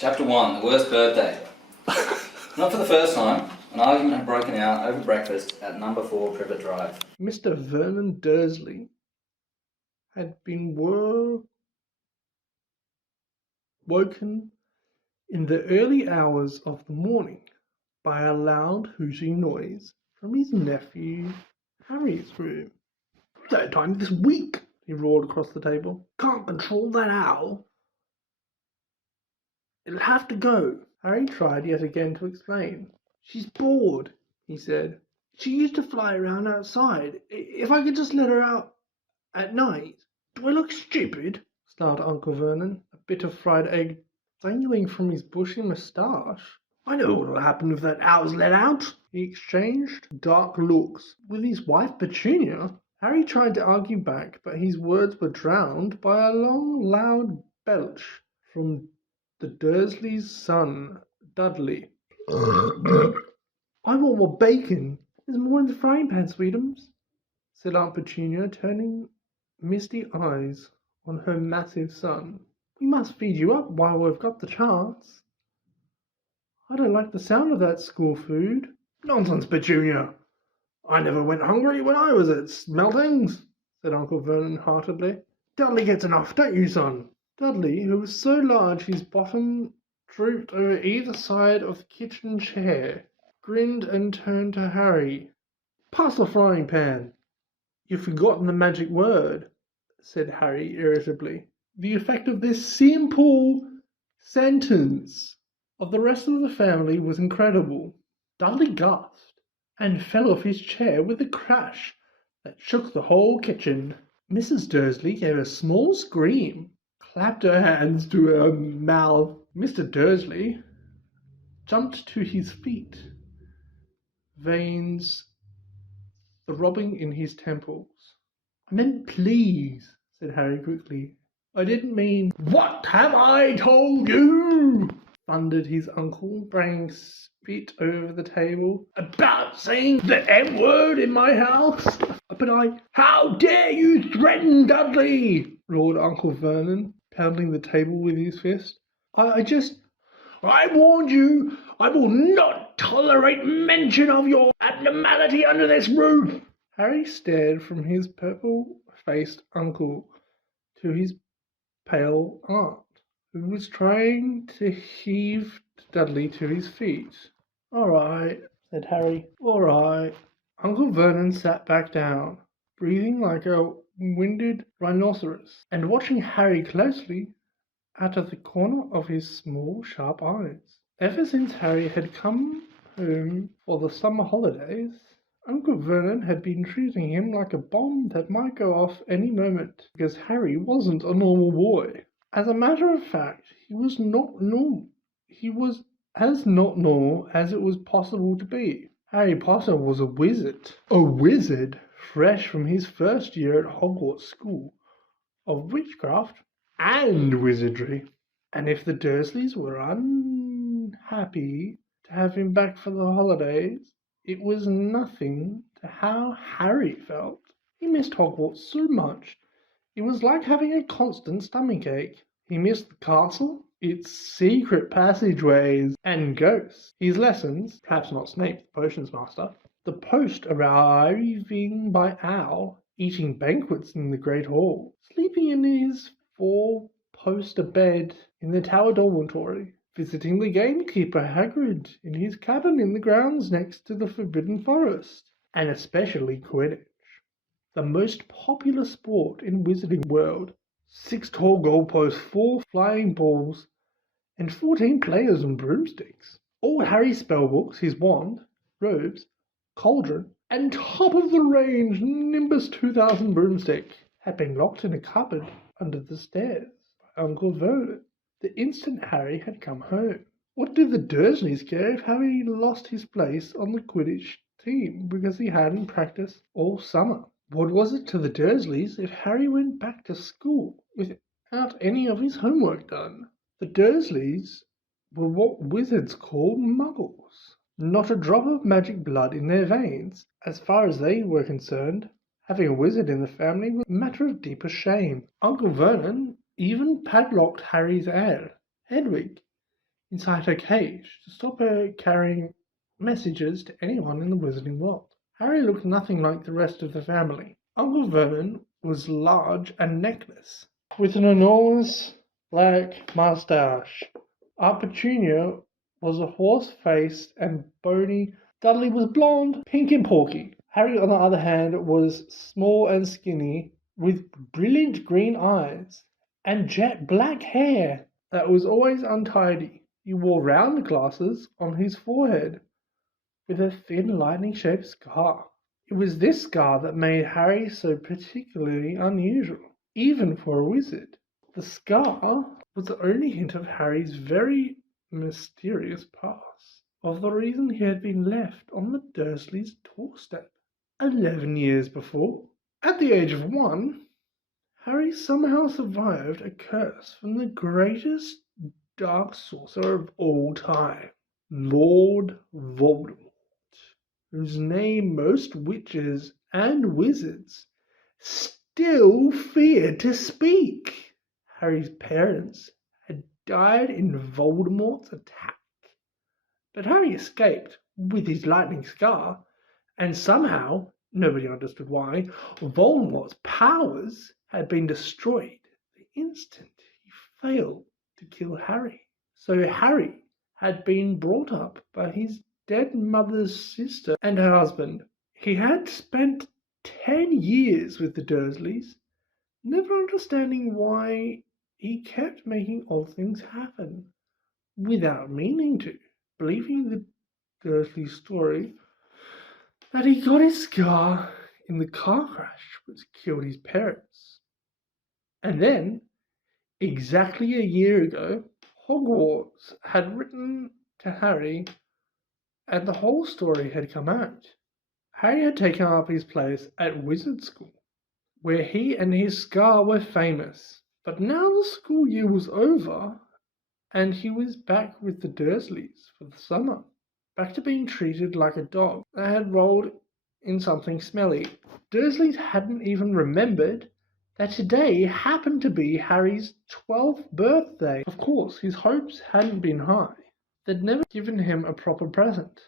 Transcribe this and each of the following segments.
Chapter 1, The Worst Birthday. Not for the first time, an argument had broken out over breakfast at number 4 Privet Drive. Mr. Vernon Dursley had been woken in the early hours of the morning by a loud hooting noise from his nephew Harry's room. "Third time this week," he roared across the table. "Can't control that owl. It'll have to go." Harry tried yet again to explain. "She's bored," he said. "She used to fly around outside. If I could just let her out at night." "Do I look stupid?" snarled Uncle Vernon, a bit of fried egg dangling from his bushy moustache. "I know what'll happen if that owl's let out." He exchanged dark looks with his wife Petunia. Harry tried to argue back, but his words were drowned by a long, loud belch from the Dursleys' son, Dudley. "I want more bacon. There's more in the frying pan, Sweetums," said Aunt Petunia, turning misty eyes on her massive son. "We must feed you up while we've got the chance." "I don't like the sound of that school food." "Nonsense, Petunia. I never went hungry when I was at Smeltings," said Uncle Vernon heartedly. "Dudley gets enough, don't you, son?" Dudley, who was so large his bottom drooped over either side of the kitchen chair, grinned and turned to Harry. "Pass the frying pan." "You've forgotten the magic word," said Harry irritably. The effect of this simple sentence of the rest of the family was incredible. Dudley gasped and fell off his chair with a crash that shook the whole kitchen. Mrs. Dursley gave a small scream, clapped her hands to her mouth. Mr. Dursley jumped to his feet, veins throbbing in his temples. "I meant please," said Harry quickly. "I didn't mean—" "What have I told you?" thundered his uncle, bringing spit over the table. "About saying the M-word in my house?" "How dare you threaten Dudley?" roared Uncle Vernon, pounding the table with his fist. I warned you. I will not tolerate mention of your abnormality under this roof." Harry stared from his purple-faced uncle to his pale aunt, who was trying to heave Dudley to his feet. "All right," said Harry. "All right." Uncle Vernon sat back down, breathing like a winded rhinoceros, and watching Harry closely out of the corner of his small, sharp eyes. Ever since Harry had come home for the summer holidays, Uncle Vernon had been treating him like a bomb that might go off any moment, because Harry wasn't a normal boy. As a matter of fact, he was not normal. He was as not normal as it was possible to be. Harry Potter was a wizard. A wizard fresh from his first year at Hogwarts School of Witchcraft and Wizardry. And if the Dursleys were unhappy to have him back for the holidays, it was nothing to how Harry felt. He missed Hogwarts so much. It was like having a constant stomachache. He missed the castle, its secret passageways and ghosts, his lessons, perhaps not Snape, the potions master, the post arriving by owl, eating banquets in the Great Hall, sleeping in his four-poster bed in the Tower dormitory, visiting the gamekeeper Hagrid in his cabin in the grounds next to the Forbidden Forest, and especially Quidditch, the most popular sport in Wizarding World. 6 tall goalposts, 4 flying balls, and 14 players on broomsticks. All Harry's spellbooks, his wand, robes, cauldron, and top-of-the-range Nimbus 2000 broomstick had been locked in a cupboard under the stairs by Uncle Vernon the instant Harry had come home. What did the Dursleys care if Harry lost his place on the Quidditch team because he hadn't practiced all summer? What was it to the Dursleys if Harry went back to school without any of his homework done? The Dursleys were what wizards call muggles. Not a drop of magic blood in their veins. As far as they were concerned, having a wizard in the family was a matter of deepest shame. Uncle Vernon even padlocked Harry's heir, Hedwig, inside her cage to stop her carrying messages to anyone in the Wizarding world. Harry looked nothing like the rest of the family. Uncle Vernon was large and necklace, with an enormous black moustache. Aunt Petunia was a horse-faced and bony. Dudley was blonde, pink and porky. Harry, on the other hand, was small and skinny, with brilliant green eyes and jet black hair that was always untidy. He wore round glasses on his forehead with a thin lightning-shaped scar. It was this scar that made Harry so particularly unusual, even for a wizard. The scar was the only hint of Harry's very mysterious past, of the reason he had been left on the Dursleys' doorstep 11 years before. At the age of 1, Harry somehow survived a curse from the greatest dark sorcerer of all time, Lord Voldemort, whose name most witches and wizards still feared to speak. Harry's parents had died in Voldemort's attack, but Harry escaped with his lightning scar, and somehow, nobody understood why, Voldemort's powers had been destroyed the instant he failed to kill Harry. So Harry had been brought up by his dead mother's sister and her husband. He had spent 10 years with the Dursleys, never understanding why he kept making odd things happen without meaning to, believing the Dursley story that he got his scar in the car crash which killed his parents. And then, exactly a year ago, Hogwarts had written to Harry and the whole story had come out. Harry had taken up his place at Wizard School, where he and his scar were famous. But now the school year was over, and he was back with the Dursleys for the summer, back to being treated like a dog that had rolled in something smelly. Dursleys hadn't even remembered that today happened to be Harry's 12th birthday. Of course, his hopes hadn't been high. They'd never given him a proper present,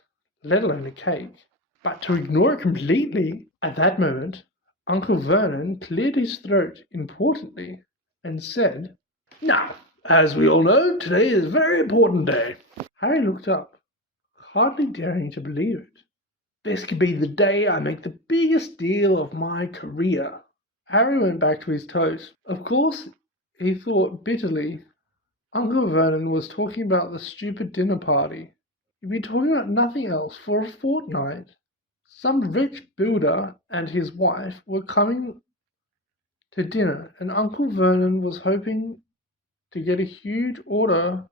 let alone a cake. But to ignore it completely, at that moment, Uncle Vernon cleared his throat importantly and said, "Now, as we all know, today is a very important day." Harry looked up, hardly daring to believe it. "This could be the day I make the biggest deal of my career." Harry went back to his toast. Of course, he thought bitterly, Uncle Vernon was talking about the stupid dinner party. He'd been talking about nothing else for a fortnight. Some rich builder and his wife were coming to dinner, and Uncle Vernon was hoping to get a huge order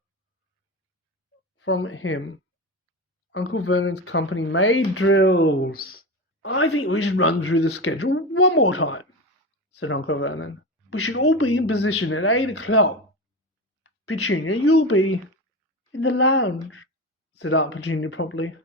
from him. Uncle Vernon's company made drills. "I think we should run through the schedule one more time," said Uncle Vernon. "We should all be in position at 8 o'clock. Petunia, you'll be in the lounge," said Aunt Petunia promptly,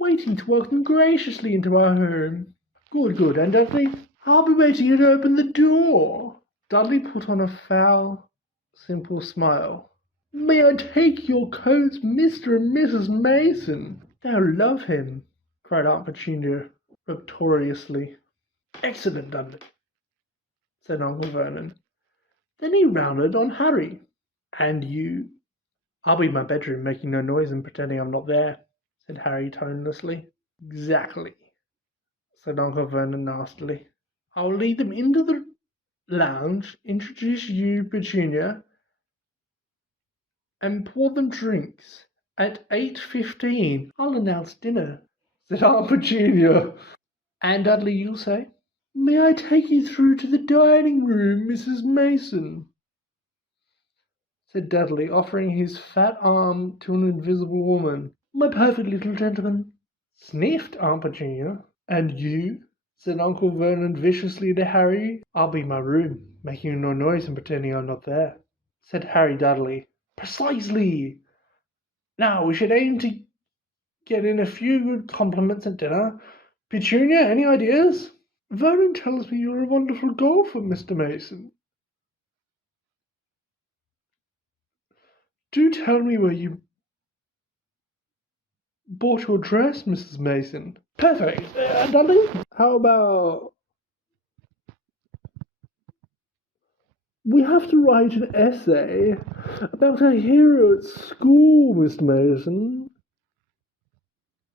"waiting to welcome graciously into our home." Good. And Dudley, I'll be waiting to open the door." Dudley put on a foul, simple smile. "May I take your coats, Mr. and Mrs. Mason?" "They'll love him," cried Aunt Petunia rapturously. "Excellent, Dudley," said Uncle Vernon. Then he rounded on Harry. "And you?" "I'll be in my bedroom, making no noise and pretending I'm not there," said Harry tonelessly. "Exactly," said Uncle Vernon nastily. "I'll lead them into the lounge, introduce you, Petunia, and pour them drinks. At 8:15, I'll announce dinner," said Aunt Petunia. "And Dudley, you'll say, 'May I take you through to the dining room, Mrs. Mason?'" said Dudley, offering his fat arm to an invisible woman. "My perfect little gentleman," sniffed Aunt Petunia. "And you?" said Uncle Vernon viciously to Harry. "I'll be in my room, making no noise and pretending I'm not there," said Harry Dudley. "Precisely. Now we should aim to get in a few good compliments at dinner. Petunia, any ideas?" "Vernon tells me you're a wonderful golfer, Mr. Mason." Do tell me where you bought your dress, Mrs. Mason. Perfect. Dudley, how about we have to write an essay about a hero at school, Mr. Mason.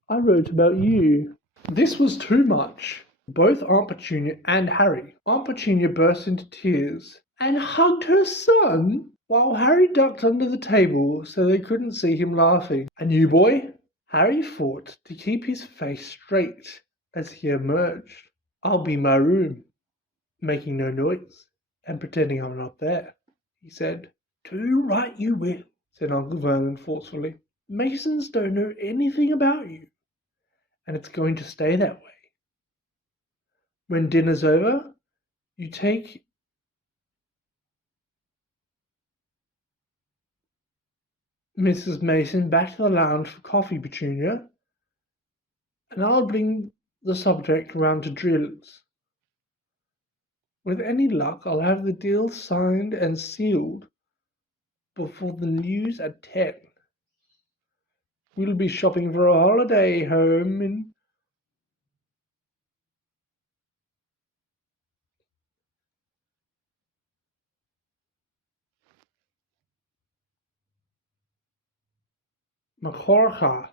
I wrote about you. This was too much. Both Aunt Petunia and Harry. Aunt Petunia burst into tears and hugged her son, while Harry ducked under the table so they couldn't see him laughing. And you, boy? Harry fought to keep his face straight as he emerged. I'll be in my room, making no noise and pretending I'm not there, he said. Too right you will, said Uncle Vernon forcefully. Masons don't know anything about you, and it's going to stay that way. When dinner's over, you take Mrs. Mason back to the lounge for coffee, Petunia, and I'll bring the subject round to drills. With any luck, I'll have the deal signed and sealed before the news at 10. We'll be shopping for a holiday home in Majorca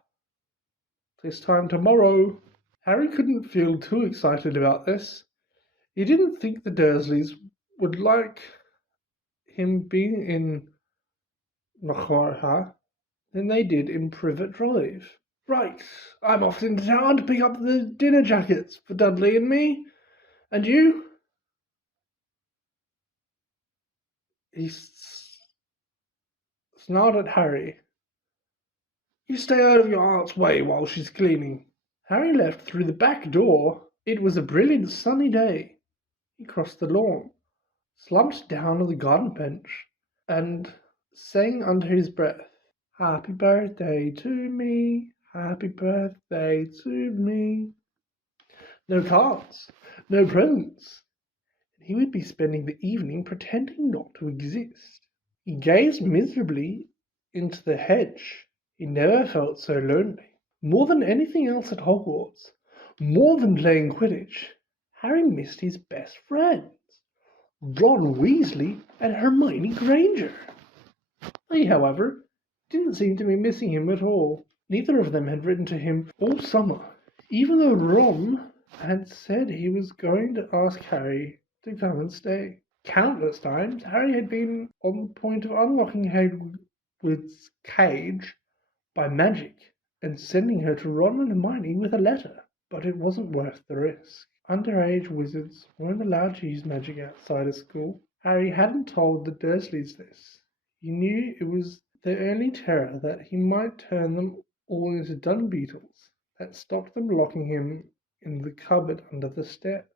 this time tomorrow. Harry couldn't feel too excited about this. He didn't think the Dursleys would like him being in Majorca than they did in Privet Drive. Right, I'm off into town to pick up the dinner jackets for Dudley and me. And you? He snarled at Harry. You stay out of your aunt's way while she's cleaning. Harry left through the back door. It was a brilliant sunny day. He crossed the lawn, slumped down on the garden bench, and sang under his breath, Happy birthday to me, happy birthday to me. No cards, no presents. He would be spending the evening pretending not to exist. He gazed miserably into the hedge. He never felt so lonely. More than anything else at Hogwarts, more than playing Quidditch, Harry missed his best friends, Ron Weasley and Hermione Granger. They, however, didn't seem to be missing him at all. Neither of them had written to him all summer, even though Ron had said he was going to ask Harry to come and stay. Countless times, Harry had been on the point of unlocking Hagrid's cage by magic and sending her to Ron and Hermione with a letter, but it wasn't worth the risk. Underage wizards weren't allowed to use magic outside of school. Harry hadn't told the Dursleys this. He knew it was their only terror that he might turn them all into dung beetles that stopped them locking him in the cupboard under the stairs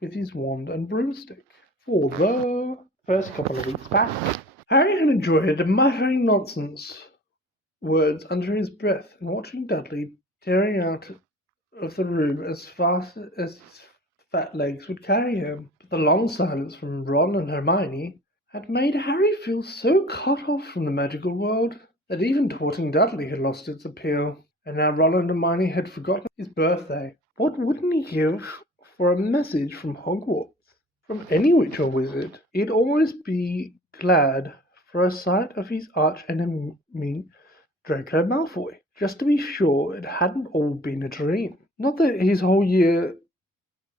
with his wand and broomstick. For the first couple of weeks back, Harry had enjoyed muttering nonsense words under his breath and watching Dudley tearing out of the room as fast as his fat legs would carry him. But the long silence from Ron and Hermione had made Harry feel so cut off from the magical world that even taunting Dudley had lost its appeal. And now Ron and Hermione had forgotten his birthday. What wouldn't he give for a message from Hogwarts? From any witch or wizard? He'd always be glad for a sight of his arch enemy Draco Malfoy, just to be sure it hadn't all been a dream. Not that his whole year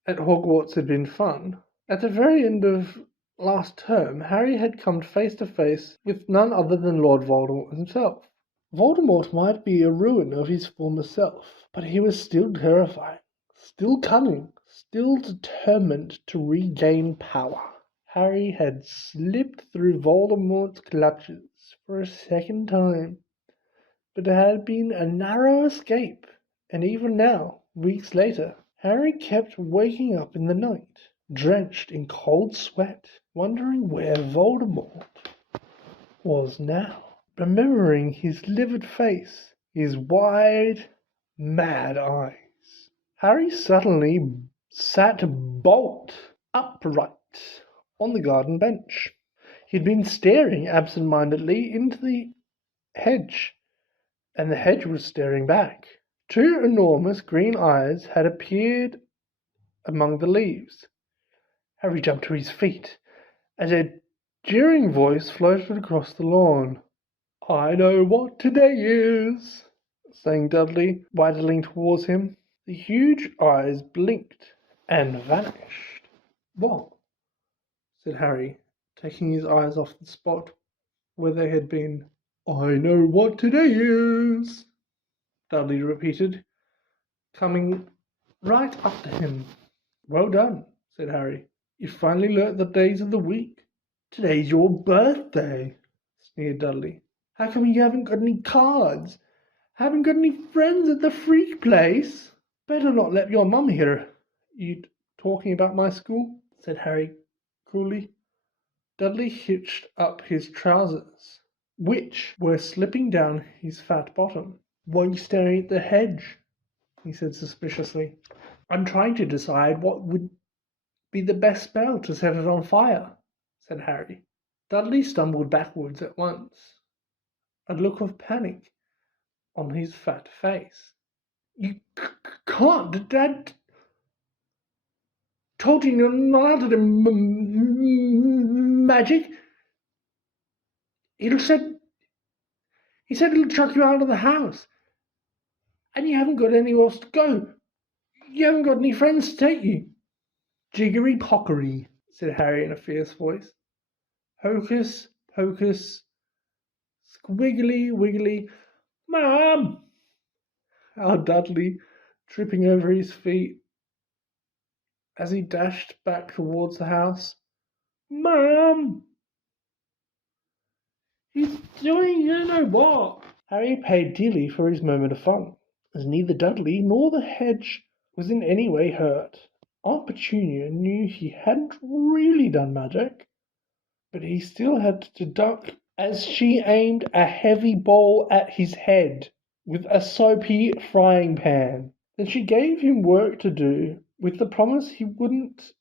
at Hogwarts had been fun. At the very end of last term, Harry had come face to face with none other than Lord Voldemort himself. Voldemort might be a ruin of his former self, but he was still terrifying, still cunning, still determined to regain power. Harry had slipped through Voldemort's clutches for a second time. But it had been a narrow escape, and even now, weeks later, Harry kept waking up in the night, drenched in cold sweat, wondering where Voldemort was now, remembering his livid face, his wide, mad eyes. Harry suddenly sat bolt upright on the garden bench. He'd been staring absent-mindedly into the hedge, and the hedge was staring back. Two enormous green eyes had appeared among the leaves. Harry jumped to his feet as a jeering voice floated across the lawn. "I know what today is," sang Dudley, waddling towards him. The huge eyes blinked and vanished. "What?" said Harry, taking his eyes off the spot where they had been. "I know what today is," Dudley repeated, coming right up to him. "Well done," said Harry. "You finally learnt the days of the week." "Today's your birthday," sneered Dudley. "How come you haven't got any cards? Haven't got any friends at the freak place?" "Better not let your mum hear you talking about my school," said Harry coolly. Dudley hitched up his trousers, which were slipping down his fat bottom. "Why are you staring at the hedge?" he said suspiciously. "I'm trying to decide what would be the best spell to set it on fire," said Harry. Dudley stumbled backwards at once, a look of panic on his fat face. "You can't! Dad told you you're not allowed to do magic. He said it'll chuck you out of the house. And you haven't got anywhere else to go. You haven't got any friends to take you." "Jiggery pockery," said Harry in a fierce voice. "Hocus pocus, squiggly wiggly, Mum!" howled Dudley, tripping over his feet as he dashed back towards the house. "Mum! He's doing you know what." Harry paid dearly for his moment of fun, as neither Dudley nor the hedge was in any way hurt. Aunt Petunia knew he hadn't really done magic, but he still had to duck as she aimed a heavy bowl at his head with a soapy frying pan. Then she gave him work to do with the promise he wouldn't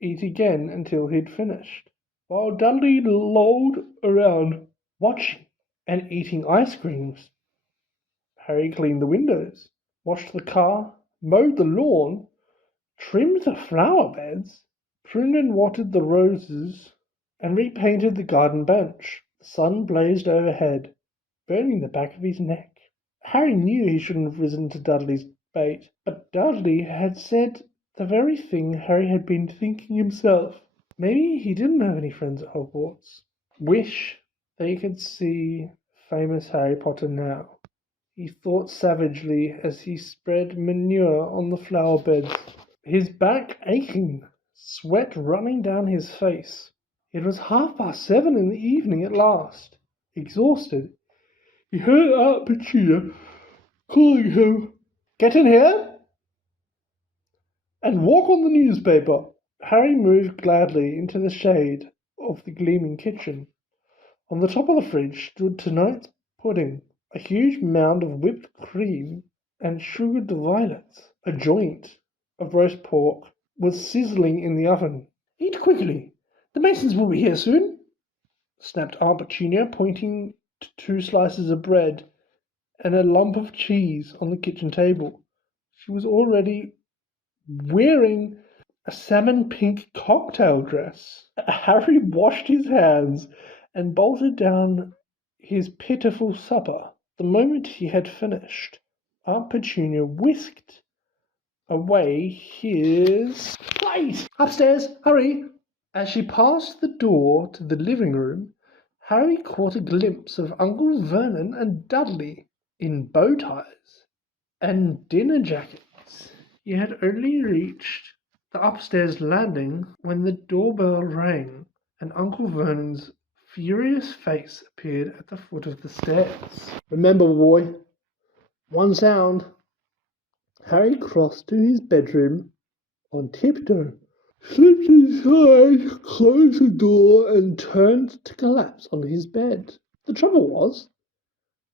eat again until he'd finished. While Dudley lolled around watching and eating ice creams, Harry cleaned the windows, washed the car, mowed the lawn, trimmed the flower beds, pruned and watered the roses, and repainted the garden bench. The sun blazed overhead, burning the back of his neck. Harry knew he shouldn't have risen to Dudley's bait, but Dudley had said the very thing Harry had been thinking himself. Maybe he didn't have any friends at Hogwarts. Wish they could see famous Harry Potter now, he thought savagely as he spread manure on the flower beds, his back aching, sweat running down his face. It was 7:30 in the evening at last. Exhausted, he heard Aunt Petunia calling him, "Get in here and walk on the newspaper." Harry moved gladly into the shade of the gleaming kitchen. On the top of the fridge stood tonight's pudding, a huge mound of whipped cream and sugared violets. A joint of roast pork was sizzling in the oven. "Eat quickly! The Masons will be here soon," snapped Aunt Petunia, pointing to 2 slices of bread and a lump of cheese on the kitchen table. She was already wearing a salmon-pink cocktail dress. Harry washed his hands and bolted down his pitiful supper. The moment he had finished, Aunt Petunia whisked away his plate. "Upstairs, hurry!" As she passed the door to the living room, Harry caught a glimpse of Uncle Vernon and Dudley in bow ties and dinner jackets. He had only reached the upstairs landing when the doorbell rang and Uncle Vernon's furious face appeared at the foot of the stairs. "Remember, boy, one sound." Harry crossed to his bedroom on tiptoe, slipped inside, closed the door, and turned to collapse on his bed. The trouble was,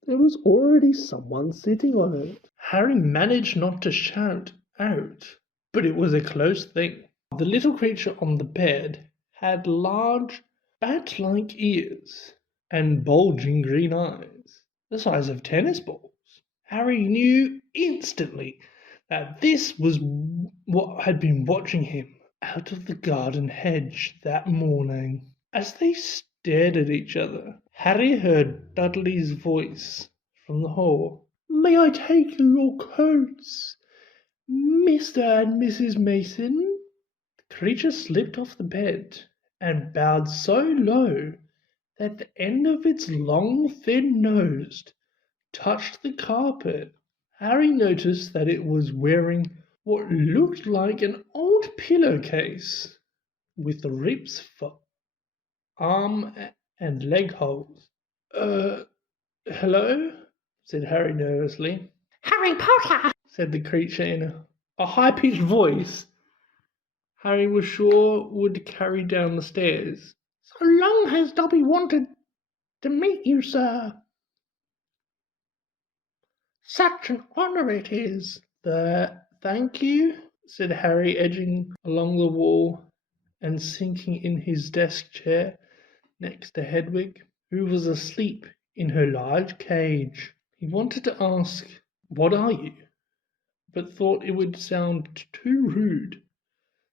there was already someone sitting on it. Harry managed not to shout out, but it was a close thing. The little creature on the bed had large, bat-like ears and bulging green eyes. the size of tennis balls. Harry knew instantly that this was what had been watching him out of the garden hedge that morning. As they stared at each other, Harry heard Dudley's voice from the hall. "May I take your coats, Mr. and Mrs. Mason?" The creature slipped off the bed and bowed so low that the end of its long, thin nose touched the carpet. Harry noticed that it was wearing what looked like an old pillowcase with the ribs for arm and leg holes. Hello?" said Harry nervously. "Harry Potter!" said the creature in a high-pitched voice Harry was sure would carry down the stairs. "So long has Dobby wanted to meet you, sir. Such an honour it is." Thank you," said Harry, edging along the wall and sinking in his desk chair next to Hedwig, who was asleep in her large cage. He wanted to ask, "What are you?" but thought it would sound too rude.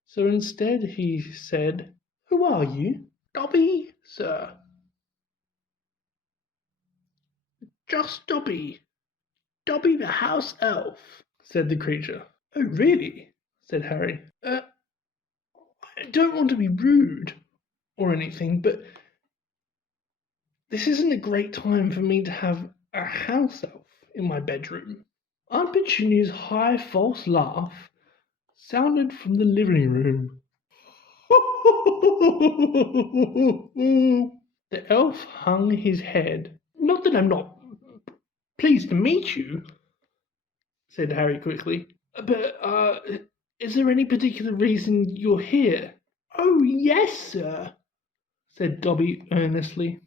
So instead he said, "Who are you?" "Dobby, sir." "Just Dobby. Dobby the house elf," said the creature. "Oh, really?" said Harry. I don't want to be rude or anything, but this isn't a great time for me to have a house elf in my bedroom." Aunt Petunia's high false laugh sounded from the living room. The elf hung his head. "Not that I'm not pleased to meet you," said Harry quickly, "but, is there any particular reason you're here?" "Oh, yes, sir," said Dobby earnestly.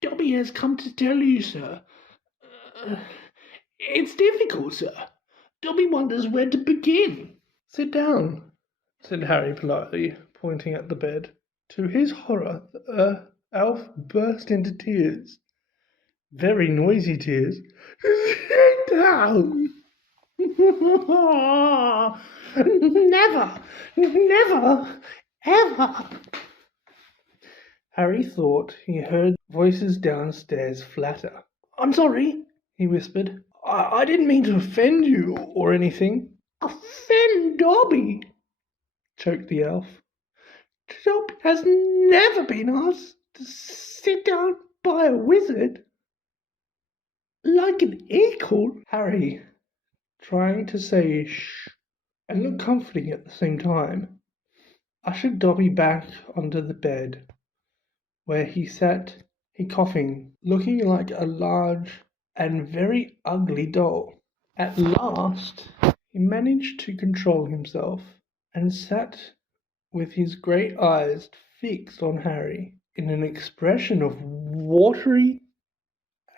"Dobby has come to tell you, sir. It's difficult, sir. Dobby wonders where to begin." "Sit down," said Harry politely, pointing at the bed. To his horror, the elf burst into tears. Very noisy tears. "Sit down." "Never, never, ever." Harry thought he heard voices downstairs flatter. "I'm sorry," he whispered. I didn't mean to offend you or anything." "Offend Dobby?" choked the elf. "Dobby has never been asked to sit down by a wizard like an equal." Harry, trying to say shh and look comforting at the same time, ushered Dobby back onto the bed, where he sat, coughing, looking like a large and very ugly doll. At last he managed to control himself and sat with his great eyes fixed on Harry in an expression of watery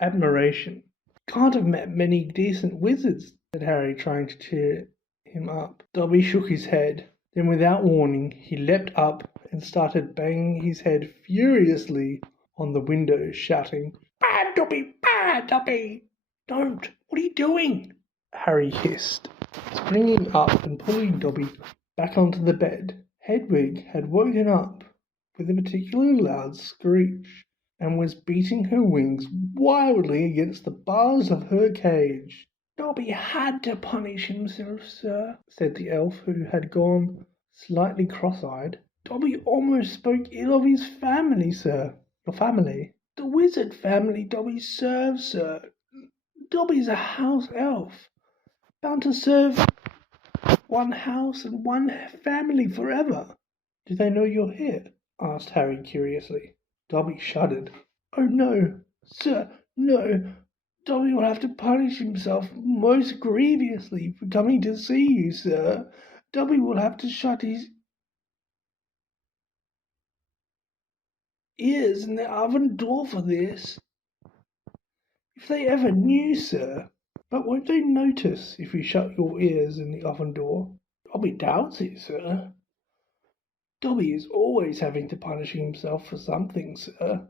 admiration. "Can't have met many decent wizards," said Harry, trying to cheer him up. Dobby shook his head. Then, without warning, he leapt up and started banging his head furiously on the window, shouting, "Bad Dobby! Bad Dobby! Don't! What are you doing?" Harry hissed, springing up and pulling Dobby back onto the bed. Hedwig had woken up with a particularly loud screech and was beating her wings wildly against the bars of her cage. "Dobby had to punish himself, sir," said the elf, who had gone slightly cross-eyed. "Dobby almost spoke ill of his family, sir." "Your family?" "The wizard family Dobby serves, sir. Dobby's a house elf, bound to serve one house and one family forever." "Do they know you're here?" asked Harry curiously. Dobby shuddered. "Oh, no, sir, no. Dobby will have to punish himself most grievously for coming to see you, sir. Dobby will have to shut his ears in the oven door for this. If they ever knew, sir." "But won't they notice if you shut your ears in the oven door?" "Dobby doubts it, sir. Dobby is always having to punish himself for something, sir."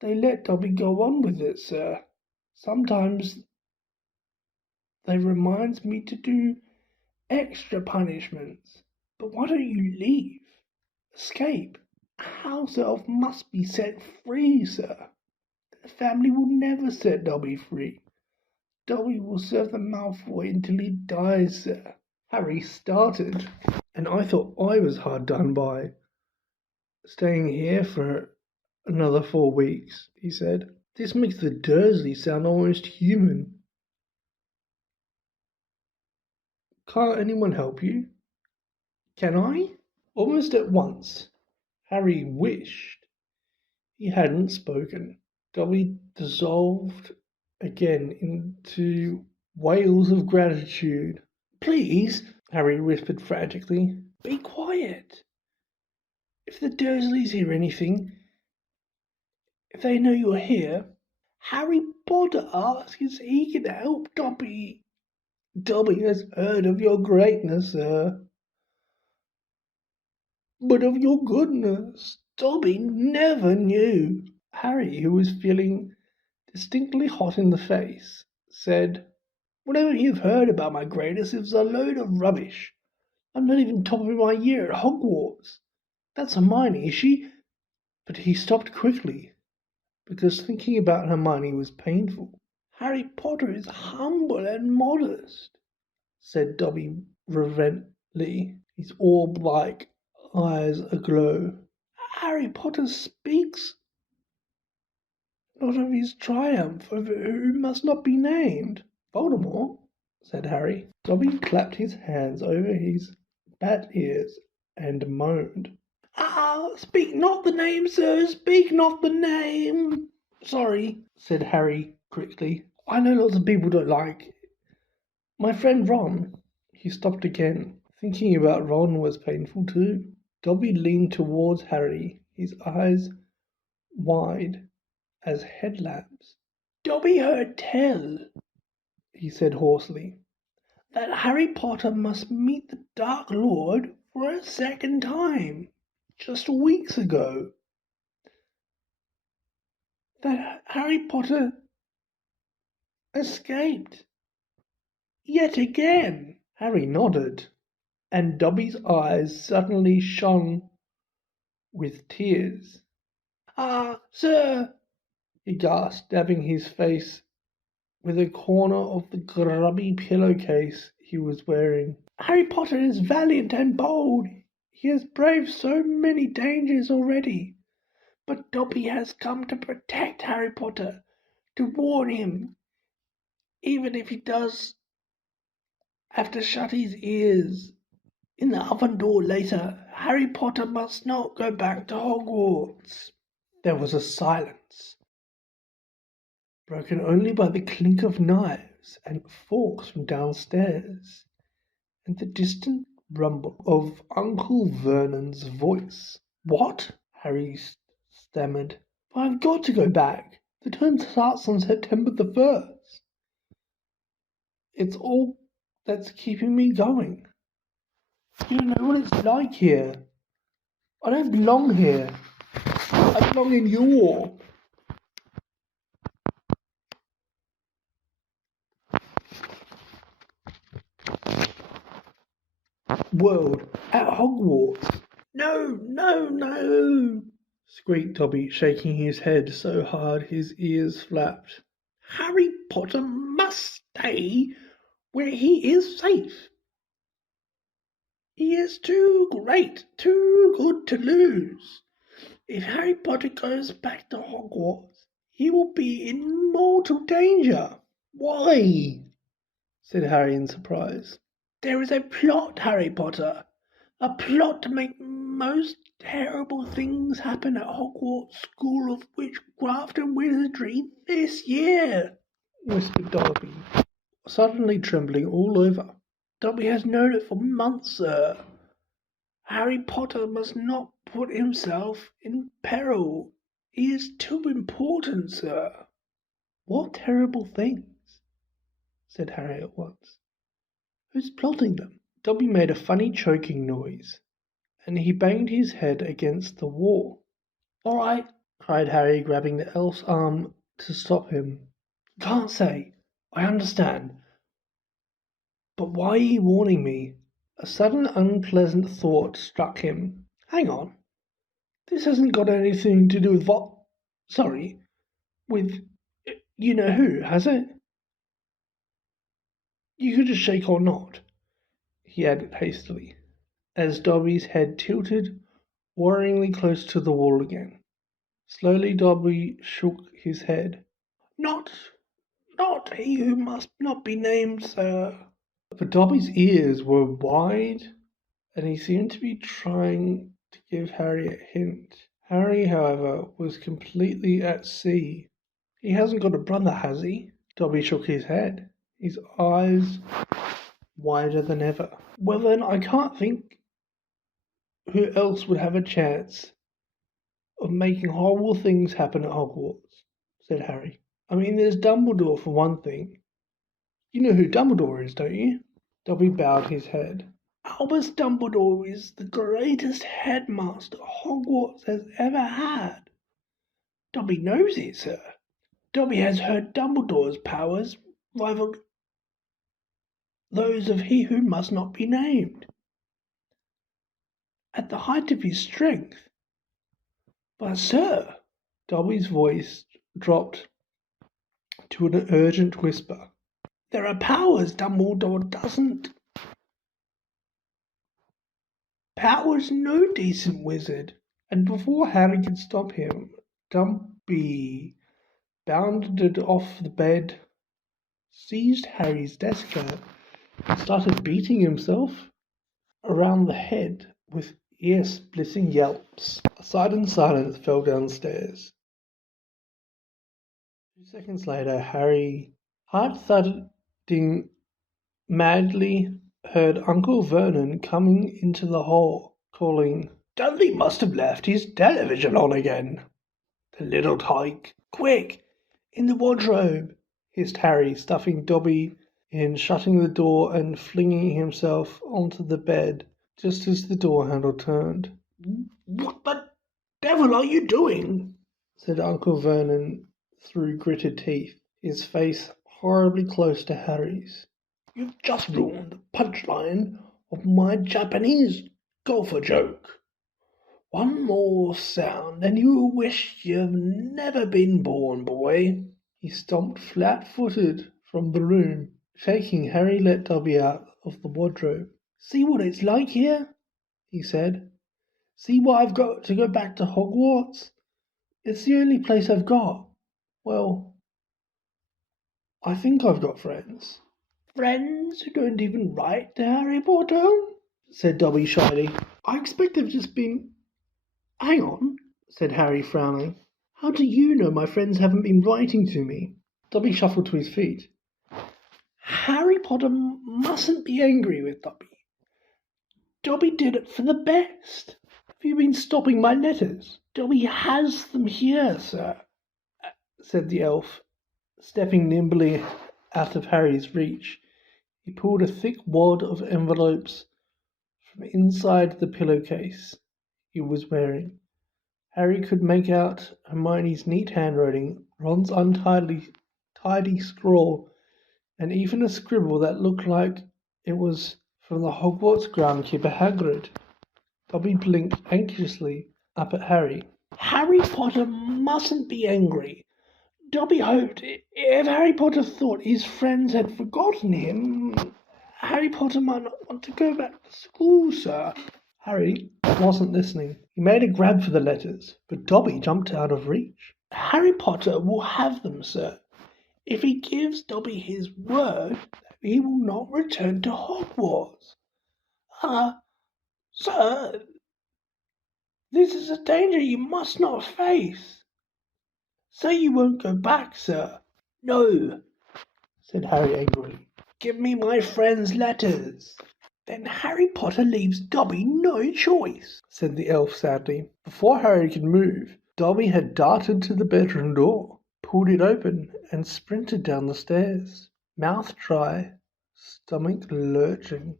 They let Dobby go on with it, sir. Sometimes they reminds me to do extra punishments. But why don't you leave? Escape. House elf must be set free, sir. The family will never set Dobby free. Dobby will serve the Malfoy until he dies, sir. Harry started, and I thought I was hard done by. Staying here for another 4 weeks, he said. This makes the Dursleys sound almost human. Can't anyone help you? Can I? Almost at once, Harry wished he hadn't spoken. Dobby dissolved again into wails of gratitude. Please, Harry whispered frantically, be quiet. If the Dursleys hear anything, if they know you're here, Harry Potter asks if he can help Dobby. Dobby has heard of your greatness, sir, but of your goodness, Dobby never knew. Harry, who was feeling distinctly hot in the face, said, Whatever you've heard about my greatness is a load of rubbish. I'm not even top of my year at Hogwarts. That's Hermione, is she? But he stopped quickly, because thinking about Hermione was painful. Harry Potter is humble and modest, said Dobby reverently, his orb-like eyes aglow. Harry Potter speaks not of his triumph over who must not be named. Voldemort, said Harry. Dobby clapped his hands over his bat ears and moaned. Ah, speak not the name, sir, speak not the name. Sorry, said Harry quickly. I know lots of people don't like it. My friend Ron. He stopped again. Thinking about Ron was painful too. Dobby leaned towards Harry, his eyes wide as headlamps. Dobby heard tell, he said hoarsely, that Harry Potter must meet the Dark Lord for a second time, just weeks ago. That Harry Potter escaped. Yet again. Harry nodded, and Dobby's eyes suddenly shone with tears. Ah, sir, he gasped, dabbing his face with a corner of the grubby pillowcase he was wearing. Harry Potter is valiant and bold. He has braved so many dangers already. But Dobby has come to protect Harry Potter, to warn him, even if he does have to shut his ears. In the oven door later, Harry Potter must not go back to Hogwarts. There was a silence, broken only by the clink of knives and forks from downstairs, and the distant rumble of Uncle Vernon's voice. What? Harry stammered. I've got to go back. The term starts on September the 1st. It's all that's keeping me going. You don't know what it's like here. I don't belong here. I belong in your world at Hogwarts. No, no, no, squeaked Dobby, shaking his head so hard his ears flapped. Harry Potter must stay where he is safe. He is too great, too good to lose. If Harry Potter goes back to Hogwarts, he will be in mortal danger. Why? Said Harry in surprise. There is a plot, Harry Potter. A plot to make most terrible things happen at Hogwarts School of Witchcraft and Wizardry this year, whispered Dobby, suddenly trembling all over. Dobby has known it for months, sir. Harry Potter must not put himself in peril. He is too important, sir. What terrible things? Said Harry at once. Who's plotting them? Dobby made a funny choking noise, and he banged his head against the wall. All right, cried Harry, grabbing the elf's arm to stop him. Can't say. I understand. But why are you warning me? A sudden unpleasant thought struck him. Hang on. This hasn't got anything to do with with you know who, has it? You could just shake or not, he added hastily, as Dobby's head tilted worryingly close to the wall again. Slowly Dobby shook his head. Not he who must not be named, sir. But Dobby's ears were wide, and he seemed to be trying to give Harry a hint. Harry, however, was completely at sea. He hasn't got a brother, has he? Dobby shook his head, his eyes wider than ever. Well then, I can't think who else would have a chance of making horrible things happen at Hogwarts, said Harry. I mean, there's Dumbledore for one thing. You know who Dumbledore is, don't you? Dobby bowed his head. Albus Dumbledore is the greatest headmaster Hogwarts has ever had. Dobby knows it, sir. Dobby has heard Dumbledore's powers rival those of he who must not be named. At the height of his strength. But, sir, Dobby's voice dropped to an urgent whisper. There are powers Dumbledore doesn't. Powers no decent wizard. And before Harry could stop him, Dobby bounded off the bed, seized Harry's desk lamp, and started beating himself around the head with ear-splitting yelps. A sudden silence fell downstairs. 2 seconds later, Harry, heart-thudding madly, heard Uncle Vernon coming into the hall, calling, Dudley must have left his television on again. The little tyke. Quick! In the wardrobe! Hissed Harry, stuffing Dobby in, shutting the door and flinging himself onto the bed just as the door handle turned. What the devil are you doing? Said Uncle Vernon through gritted teeth, his face horribly close to Harry's. You've just ruined the punchline of my Japanese golfer joke. One more sound and you'll wish you've never been born, boy. He stomped flat-footed from the room. Shaking, Harry let Dobby out of the wardrobe. See what it's like here? He said. See why I've got to go back to Hogwarts? It's the only place I've got. Well, I think I've got friends. Friends who don't even write to Harry Potter? Said Dobby shyly. I expect they've just been... Hang on, said Harry, frowning. How do you know my friends haven't been writing to me? Dobby shuffled to his feet. Harry Potter mustn't be angry with Dobby. Dobby did it for the best. Have you been stopping my letters? Dobby has them here, sir, said the elf, stepping nimbly out of Harry's reach. He pulled a thick wad of envelopes from inside the pillowcase he was wearing. Harry could make out Hermione's neat handwriting, Ron's tidy scrawl, and even a scribble that looked like it was from the Hogwarts groundkeeper Hagrid. Dobby blinked anxiously up at Harry. Harry Potter mustn't be angry. Dobby hoped if Harry Potter thought his friends had forgotten him, Harry Potter might not want to go back to school, sir. Harry wasn't listening. He made a grab for the letters, but Dobby jumped out of reach. Harry Potter will have them, sir, if he gives Dobby his word that he will not return to Hogwarts. Sir, this is a danger you must not face. Say you won't go back, sir. No, said Harry angrily. Give me my friend's letters. Then Harry Potter leaves Dobby no choice, said the elf sadly. Before Harry could move, Dobby had darted to the bedroom door, pulled it open, and sprinted down the stairs. Mouth dry, stomach lurching,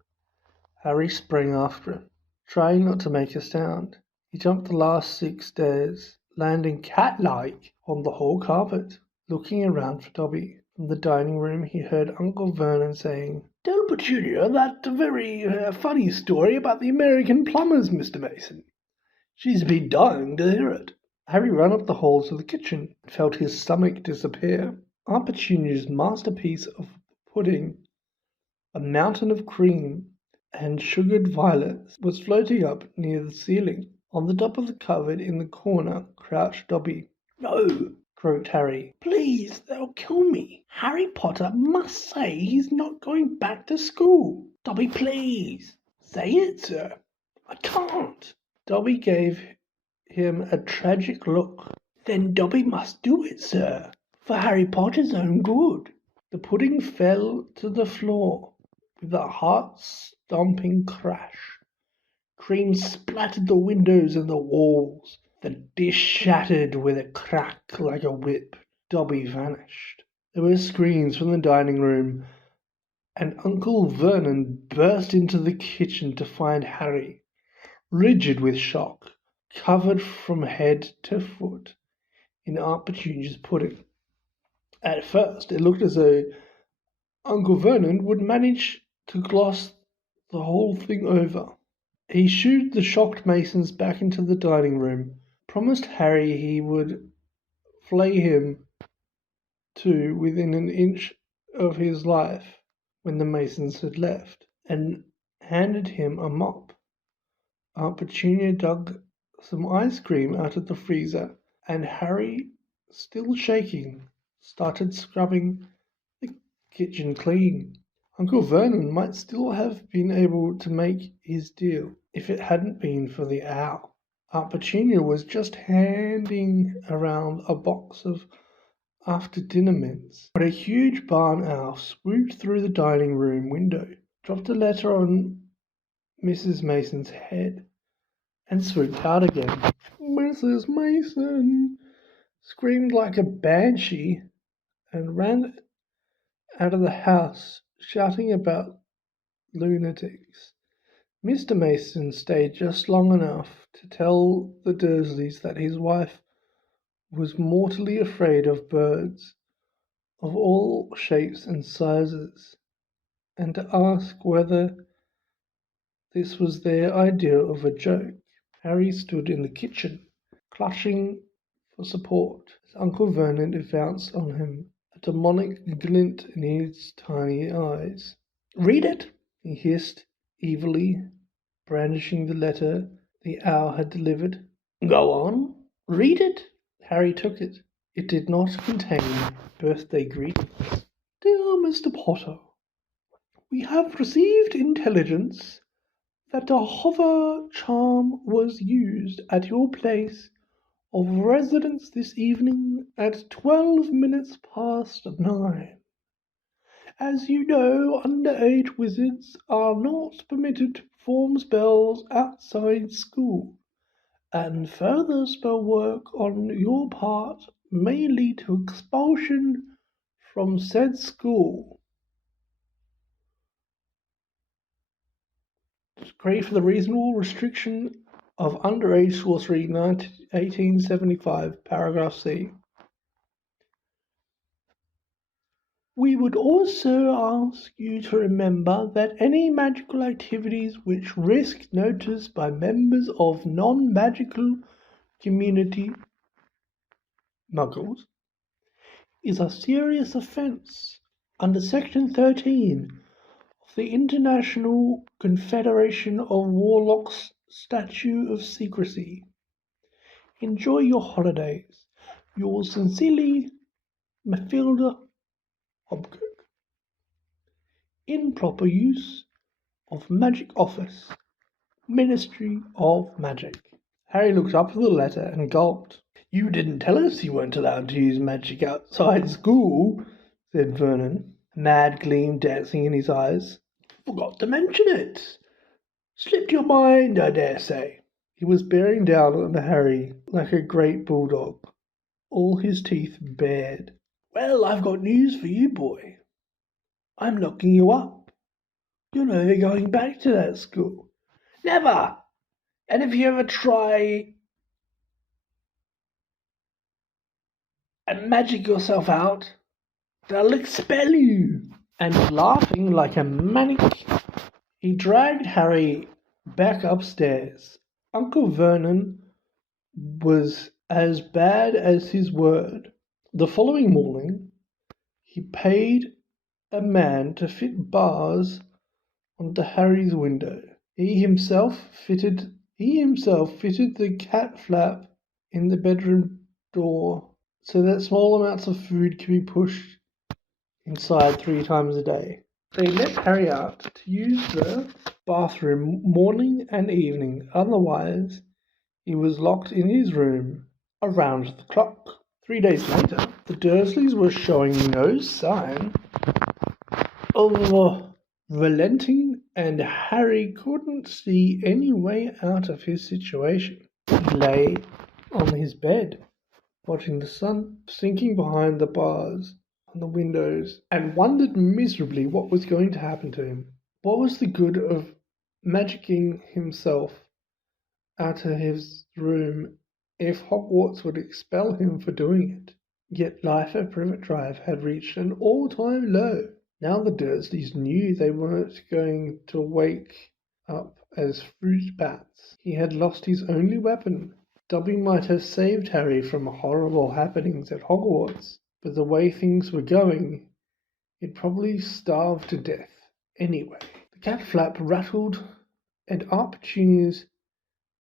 Harry sprang after him, trying not to make a sound. He jumped the last 6 stairs, landing cat-like on the hall carpet. Looking around for Dobby. From the dining room he heard Uncle Vernon saying, "Tell Petunia that very funny story about the American plumbers, Mr. Mason. She's been dying to hear it." Harry ran up the hall to the kitchen and felt his stomach disappear. Aunt Petunia's masterpiece of pudding, a mountain of cream and sugared violets, was floating up near the ceiling. On the top of the cupboard in the corner crouched Dobby. "No," croaked Harry. "Please, they'll kill me. Harry Potter must say he's not going back to school. Dobby, please. Say it, sir." "I can't." Dobby gave him a tragic look. "Then Dobby must do it, sir, for Harry Potter's own good." The pudding fell to the floor with a heart-stomping crash. Cream splattered the windows and the walls. The dish shattered with a crack like a whip. Dobby vanished. There were screams from the dining room, and Uncle Vernon burst into the kitchen to find Harry, rigid with shock, covered from head to foot in Aunt Petunia's pudding. At first it looked as though Uncle Vernon would manage to gloss the whole thing over. He shooed the shocked Masons back into the dining room, promised Harry he would flay him too within an inch of his life when the Masons had left, and handed him a mop. Aunt Petunia dug some ice cream out of the freezer, and Harry, still shaking, started scrubbing the kitchen clean. Uncle Vernon might still have been able to make his deal if it hadn't been for the owl. Aunt Petunia was just handing around a box of after-dinner mints, but a huge barn owl swooped through the dining room window, dropped a letter on Mrs. Mason's head, and swooped out again. Mrs. Mason screamed like a banshee and ran out of the house, shouting about lunatics. Mr. Mason stayed just long enough to tell the Dursleys that his wife was mortally afraid of birds of all shapes and sizes, and to ask whether this was their idea of a joke. Harry stood in the kitchen, clutching for support, as Uncle Vernon advanced on him, a demonic glint in his tiny eyes. "Read it," he hissed evilly, brandishing the letter the owl had delivered. "Go on, read it." Harry took it. It did not contain birthday greetings. "Dear Mr. Potter, we have received intelligence that a hover charm was used at your place of residence this evening at 12 minutes past 9. As you know, underage wizards are not permitted to perform spells outside school, and further spell work on your part may lead to expulsion from said school. Decree for the reasonable restriction of underage sorcery, 1875, paragraph C. We would also ask you to remember that any magical activities which risk notice by members of non-magical community, muggles, is a serious offence under Section 13 of the International Confederation of Warlocks Statute of Secrecy. Enjoy your holidays. Yours sincerely, Matilda Hobgood. Improper use of magic office, Ministry of Magic. Harry looked up at the letter and gulped. "You didn't tell us you weren't allowed to use magic outside school," said Vernon, a mad gleam dancing in his eyes. "Forgot to mention it. Slipped your mind, I dare say." He was bearing down on Harry like a great bulldog, all his teeth bared. "Well, I've got news for you, boy. I'm locking you up. You're never going back to that school. Never! And if you ever try and magic yourself out. They'll expel you. And laughing like a maniac, he dragged Harry back upstairs. Uncle Vernon was as bad as his word. The following morning, he paid a man to fit bars onto Harry's window. He himself fitted the cat flap in the bedroom door so that small amounts of food could be pushed inside 3 times a day. They let Harry out to use the bathroom morning and evening, otherwise he was locked in his room around the clock. 3 days later, the Dursleys were showing no sign of relenting, and Harry couldn't see any way out of his situation. He lay on his bed, watching the sun sinking behind the bars on the windows, and wondered miserably what was going to happen to him. What was the good of magicking himself out of his room if Hogwarts would expel him for doing it? Yet life at Privet Drive had reached an all-time low. Now the Dursleys knew they weren't going to wake up as fruit bats. He had lost his only weapon. Dobby might have saved Harry from horrible happenings at Hogwarts, but the way things were going, he'd probably starve to death anyway. The cat flap rattled, and Aunt Petunia's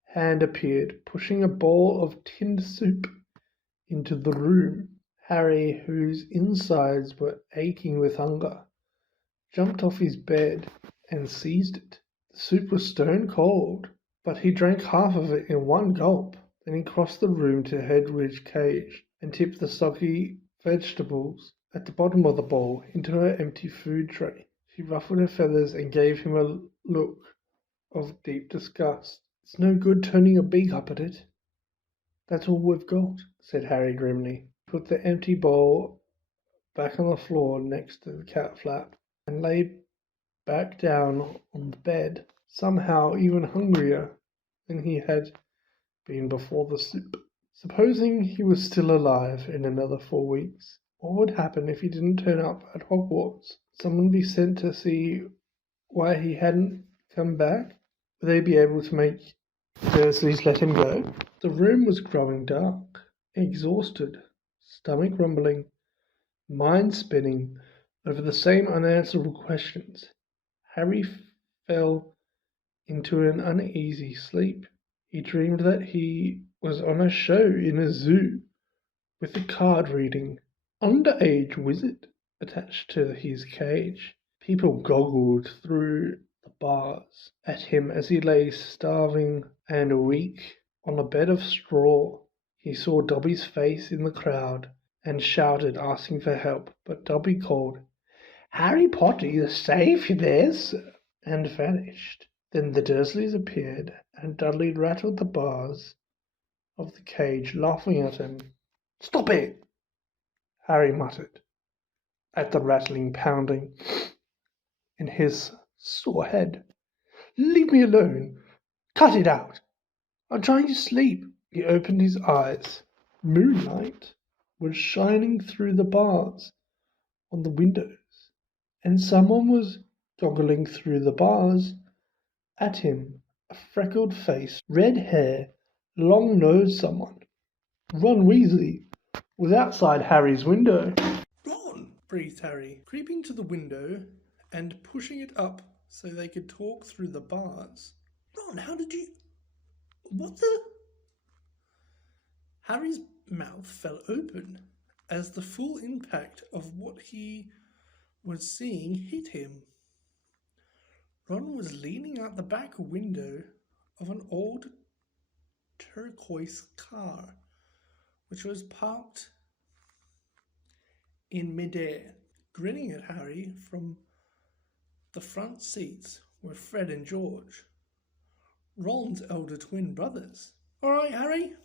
hand appeared, pushing a bowl of tinned soup into the room. Harry, whose insides were aching with hunger, jumped off his bed and seized it. The soup was stone cold, but he drank half of it in one gulp. Then he crossed the room to Hedwig's cage and tipped the soggy vegetables at the bottom of the bowl into her empty food tray. She ruffled her feathers and gave him a look of deep disgust. "It's no good turning a beak up at it. That's all we've got," said Harry grimly. He put the empty bowl back on the floor next to the cat flap and lay back down on the bed, somehow even hungrier than he had been before the soup. Supposing he was still alive in another 4 weeks, what would happen if he didn't turn up at Hogwarts? Someone be sent to see why he hadn't come back? Would they be able to make Dursleys let him go? The room was growing dark. Exhausted, stomach rumbling, mind spinning over the same unanswerable questions, Harry fell into an uneasy sleep. He dreamed that he was on a show in a zoo, with a card reading "Underage Wizard" attached to his cage. People goggled through the bars at him as he lay starving and weak on a bed of straw. He saw Dobby's face in the crowd and shouted, asking for help, but Dobby called, "Harry Potter is safe there, sir," and vanished. Then the Dursleys appeared, and Dudley rattled the bars of the cage, laughing at him. "Stop it!" Harry muttered at the rattling pounding in his sore head. "Leave me alone. Cut it out. I'm trying to sleep." He opened his eyes. Moonlight was shining through the bars on the windows, and someone was goggling through the bars at him. A freckled face, red hair, long-nosed someone. Ron Weasley was outside Harry's window. "Ron!" breathed Harry, creeping to the window and pushing it up so they could talk through the bars. "Ron, how did you... what the..." Harry's mouth fell open as the full impact of what he was seeing hit him. Ron was leaning out the back window of an old turquoise car, which was parked in midair. Grinning at Harry from the front seats were Fred and George, Ron's elder twin brothers. "All right, Harry?"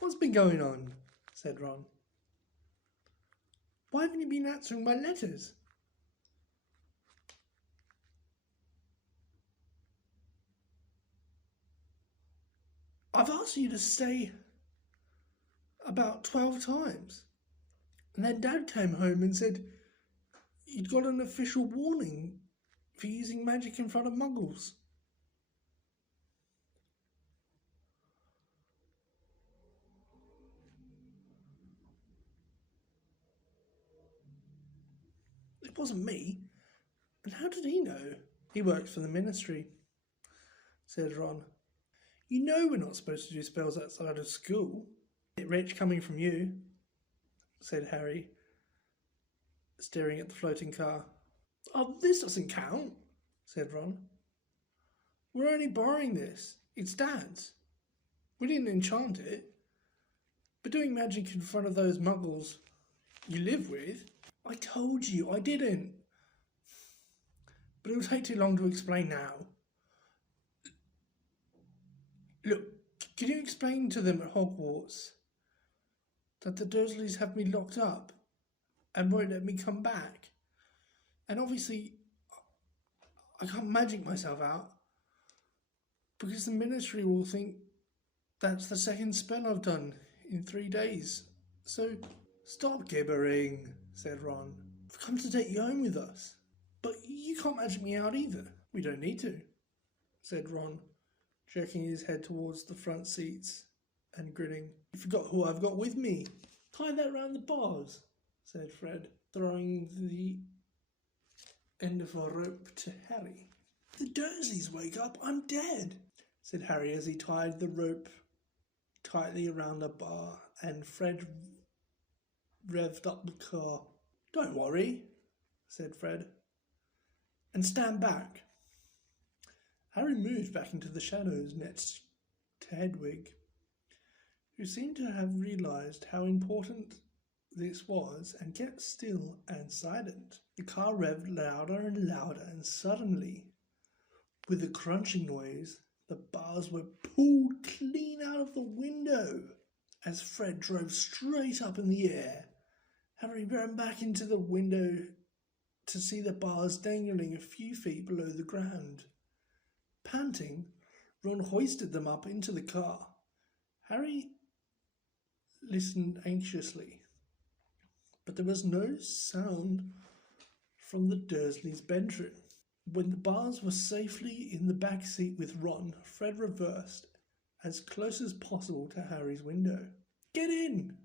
"What's been going on?" said Ron. "Why haven't you been answering my letters?" I've asked you to stay about 12 times. And then Dad came home and said you'd got an official warning for using magic in front of muggles. It wasn't me. And how did he know? He works for the ministry, said Ron. You know we're not supposed to do spells outside of school. Bit rich coming from you, said Harry, staring at the floating car. Oh, this doesn't count, said Ron. We're only borrowing this. It's Dad's. We didn't enchant it. But doing magic in front of those muggles you live with, I told you I didn't. But it'll take too long to explain now. Look, can you explain to them at Hogwarts that the Dursleys have me locked up and won't let me come back? And obviously, I can't magic myself out because the Ministry will think that's the second spell I've done in 3 days. So, stop gibbering, said Ron. I've come to take you home with us. But you can't magic me out either. We don't need to, said Ron, jerking his head towards the front seats and grinning. You forgot who I've got with me. Tie that round the bars, said Fred, throwing the end of a rope to Harry. If the Dursleys wake up, I'm dead, said Harry as he tied the rope tightly around a bar and Fred revved up the car. Don't worry, said Fred, and stand back. Harry moved back into the shadows next to Hedwig, who seemed to have realised how important this was and kept still and silent. The car revved louder and louder, and suddenly, with a crunching noise, the bars were pulled clean out of the window. As Fred drove straight up in the air, Harry ran back into the window to see the bars dangling a few feet below the ground. Panting, Ron hoisted them up into the car. Harry listened anxiously, but there was no sound from the Dursleys' bedroom. When the bars were safely in the back seat with Ron, Fred reversed as close as possible to Harry's window. Get in,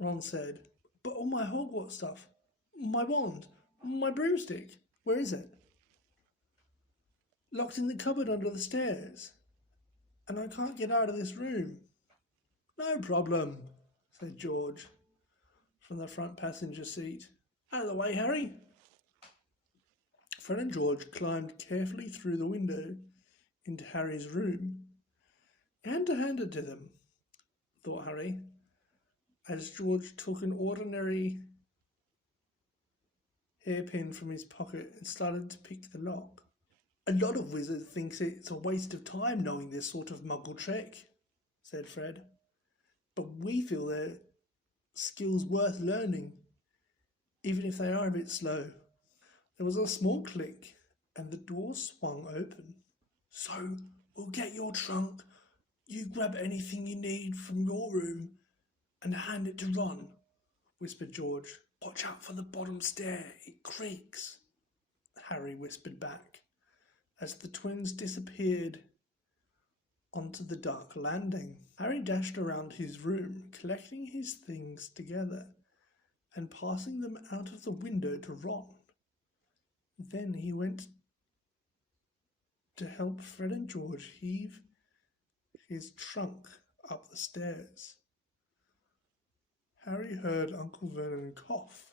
Ron said. But all my Hogwarts stuff, my wand, my broomstick, where is it? Locked in the cupboard under the stairs, and I can't get out of this room. No problem, said George from the front passenger seat. Out of the way, Harry. Fred and George climbed carefully through the window into Harry's room. Hand to hand it to them, thought Harry, as George took an ordinary hairpin from his pocket and started to pick the lock. A lot of wizards think it's a waste of time knowing this sort of muggle trick, said Fred. But we feel they're skills worth learning, even if they are a bit slow. There was a small click and the door swung open. So, we'll get your trunk, you grab anything you need from your room and hand it to Ron, whispered George. Watch out for the bottom stair, it creaks, Harry whispered back, as the twins disappeared onto the dark landing. Harry dashed around his room, collecting his things together and passing them out of the window to Ron. Then he went to help Fred and George heave his trunk up the stairs. Harry heard Uncle Vernon cough.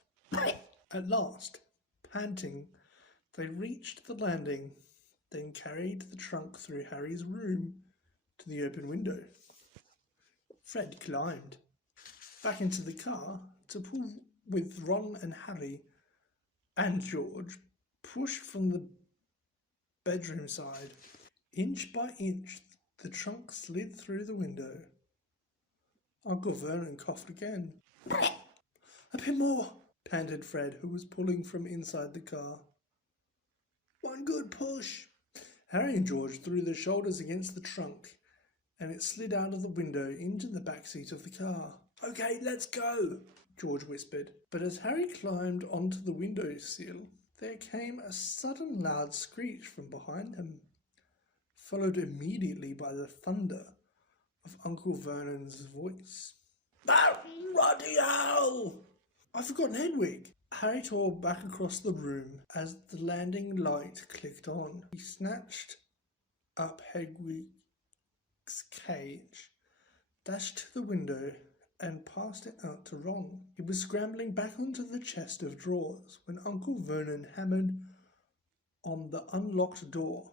At last, panting, they reached the landing, then carried the trunk through Harry's room to the open window. Fred climbed back into the car to pull with Ron, and Harry and George pushed from the bedroom side. Inch by inch, the trunk slid through the window. Uncle Vernon coughed again. A bit more, panted Fred, who was pulling from inside the car. One good push. Harry and George threw their shoulders against the trunk and it slid out of the window into the back seat of the car. "Okay, let's go," George whispered. But as Harry climbed onto the window sill, there came a sudden loud screech from behind him, followed immediately by the thunder of Uncle Vernon's voice. "Bloody hell! I've forgotten Hedwig!" Harry tore back across the room as the landing light clicked on. He snatched up Hedwig's cage, dashed to the window, and passed it out to Ron. He was scrambling back onto the chest of drawers when Uncle Vernon hammered on the unlocked door,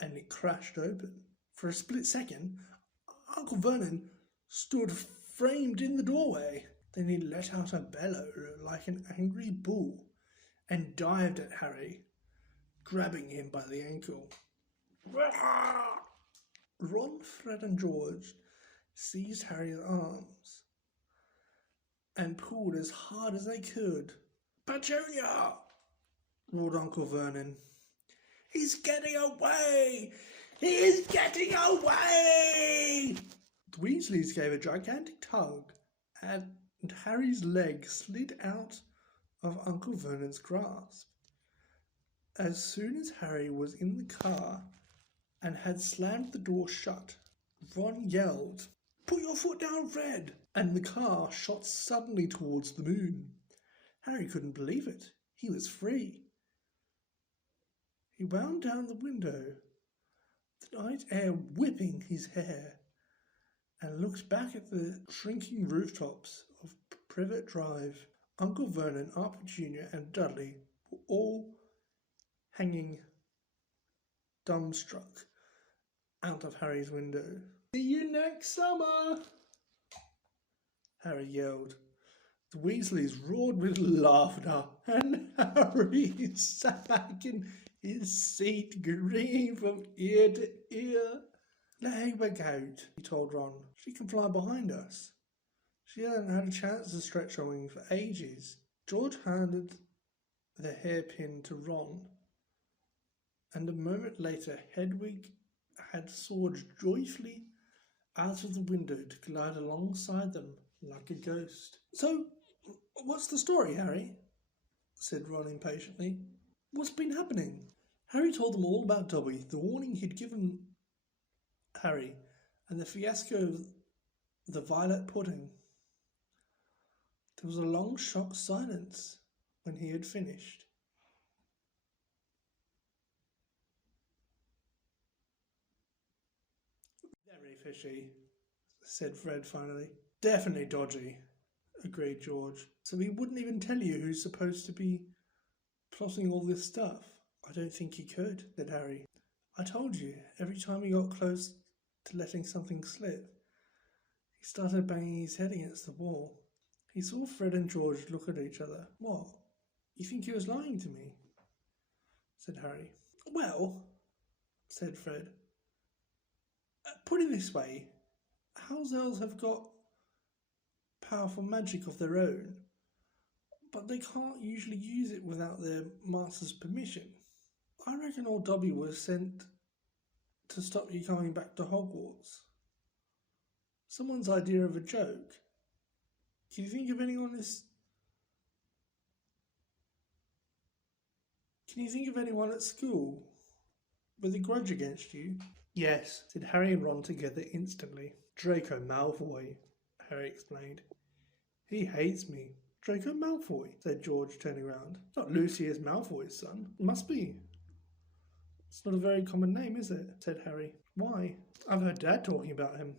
and it crashed open. For a split second, Uncle Vernon stood framed in the doorway. Then he let out a bellow like an angry bull and dived at Harry, grabbing him by the ankle. Ron, Fred and George seized Harry's arms and pulled as hard as they could. "Petunia!" roared Uncle Vernon. "He's getting away! He is getting away!" The Weasleys gave a gigantic tug, and Harry's leg slid out of Uncle Vernon's grasp. As soon as Harry was in the car and had slammed the door shut, Ron yelled, "Put your foot down, Fred!" and the car shot suddenly towards the moon. Harry couldn't believe it. He was free. He wound down the window, the night air whipping his hair, and looked back at the shrinking rooftops of Privet Drive. Uncle Vernon, Arthur Jr. and Dudley were all hanging dumbstruck out of Harry's window. "See you next summer!" Harry yelled. The Weasleys roared with laughter, and Harry sat back in his seat, grinning from ear to ear. "Let Hedwig out," he told Ron. "She can fly behind us. She hasn't had a chance to stretch her wings for ages." George handed the hairpin to Ron, and a moment later Hedwig had soared joyfully out of the window to glide alongside them like a ghost. "So, what's the story, Harry?" said Ron impatiently. "What's been happening?" Harry told them all about Dobby, the warning he'd given Harry, and the fiasco of the violet pudding. There was a long shocked silence when he had finished. "Very fishy," said Fred finally. "Definitely dodgy," agreed George. "So he wouldn't even tell you who's supposed to be plotting all this stuff?" "I don't think he could," said Harry. "I told you, every time he got close to letting something slip, he started banging his head against the wall." He saw Fred and George look at each other. "What? You think he was lying to me?" said Harry. "Well," said Fred, "put it this way. House elves have got powerful magic of their own, but they can't usually use it without their master's permission. I reckon old Dobby was sent to stop you coming back to Hogwarts. Someone's idea of a joke. Can you think of anyone at school with a grudge against you?" "Yes," said Harry and Ron together instantly. "Draco Malfoy," Harry explained. "He hates me." "Draco Malfoy," said George, turning round. "Not Lucius Malfoy's son." "Must be. It's not a very common name, is it?" said Harry. "Why?" "I've heard Dad talking about him,"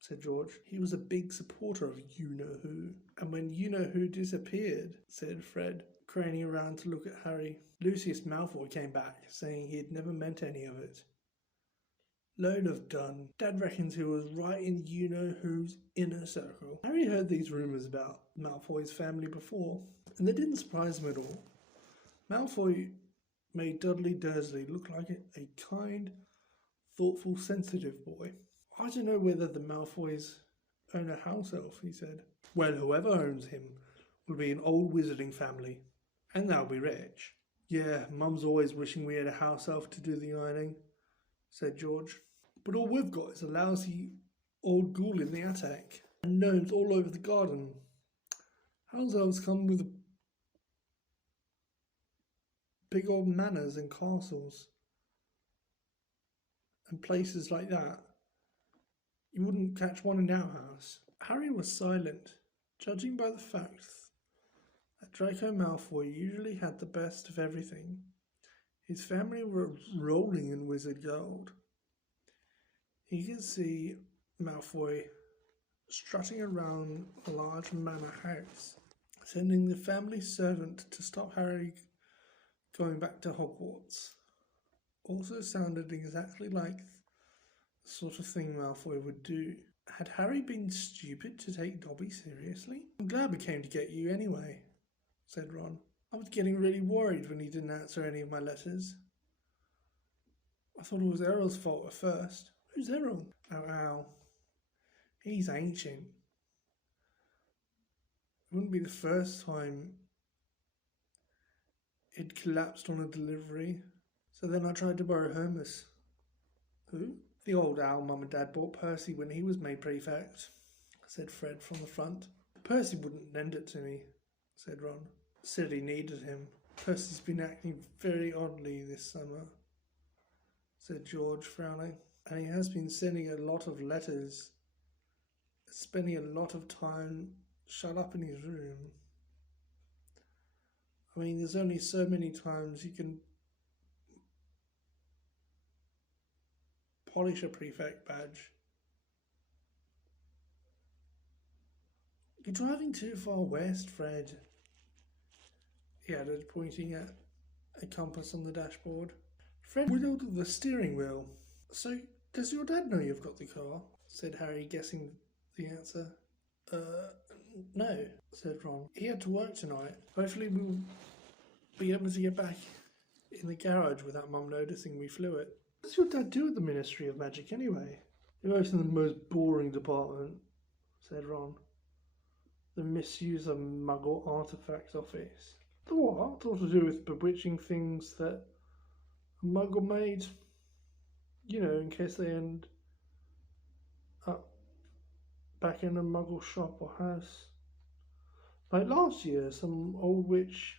said George. "He was a big supporter of you-know-who." "And when you-know-who disappeared," said Fred, craning around to look at Harry, "Lucius Malfoy came back, saying he had never meant any of it." "Load of dun. Dad reckons he was right in you-know-who's inner circle." Harry heard these rumours about Malfoy's family before, and they didn't surprise him at all. Malfoy made Dudley Dursley look like a kind, thoughtful, sensitive boy. "I don't know whether the Malfoys own a house elf," he said. "Well, whoever owns him will be an old wizarding family, and they'll be rich." "Yeah, Mum's always wishing we had a house elf to do the ironing," said George. But all we've got is a lousy old ghoul in the attic and gnomes all over the garden. House elves come with big old manors and castles and places like that. You wouldn't catch one in our house. Harry was silent, judging by the fact that Draco Malfoy usually had the best of everything. His family were rolling in wizard gold. He could see Malfoy strutting around a large manor house, sending the family servant to stop Harry going back to Hogwarts. Also sounded exactly like the sort of thing Malfoy would do. Had Harry been stupid to take Dobby seriously? I'm glad we came to get you anyway, said Ron. I was getting really worried when he didn't answer any of my letters. I thought it was Errol's fault at first. Who's Errol? Oh, he's ancient. It wouldn't be the first time it collapsed on a delivery. So then I tried to borrow Hermes. Who? The old owl Mum and Dad bought Percy when he was made prefect, said Fred from the front. Percy wouldn't lend it to me, said Ron. Said he needed him. Percy's been acting very oddly this summer, said George, frowning. And he has been sending a lot of letters, spending a lot of time shut up in his room. I mean, there's only so many times you can polish a prefect badge. You're driving too far west, Fred, he added, pointing at a compass on the dashboard. Fred wiggled the steering wheel. So, does your dad know you've got the car? Said Harry, guessing the answer. No, said Ron. He had to work tonight. Hopefully we'll be able to get back in the garage without Mum noticing we flew it. What does your dad do at the Ministry of Magic anyway? He works in the most boring department, said Ron. The Misuse of Muggle Artifacts Office. The what? All to do with bewitching things that a Muggle made? You know, in case they end up back in a Muggle shop or house. Like last year, some old witch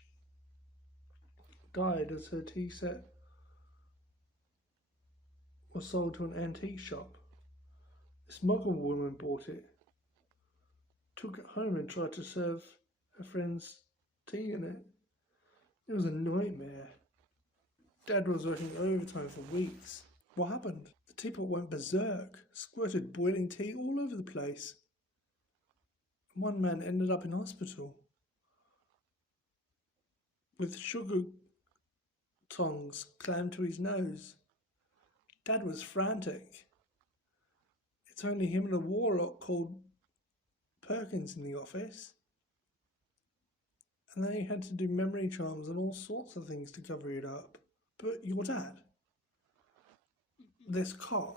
died as her tea set was sold to an antique shop. This Muggle woman bought it, took it home and tried to serve her friends tea in it. It was a nightmare. Dad was working overtime for weeks. What happened? The teapot went berserk, squirted boiling tea all over the place. One man ended up in hospital with sugar tongs clammed to his nose. Dad was frantic. It's only him and a warlock called Perkins in the office. And they had to do memory charms and all sorts of things to cover it up. But your dad? This car?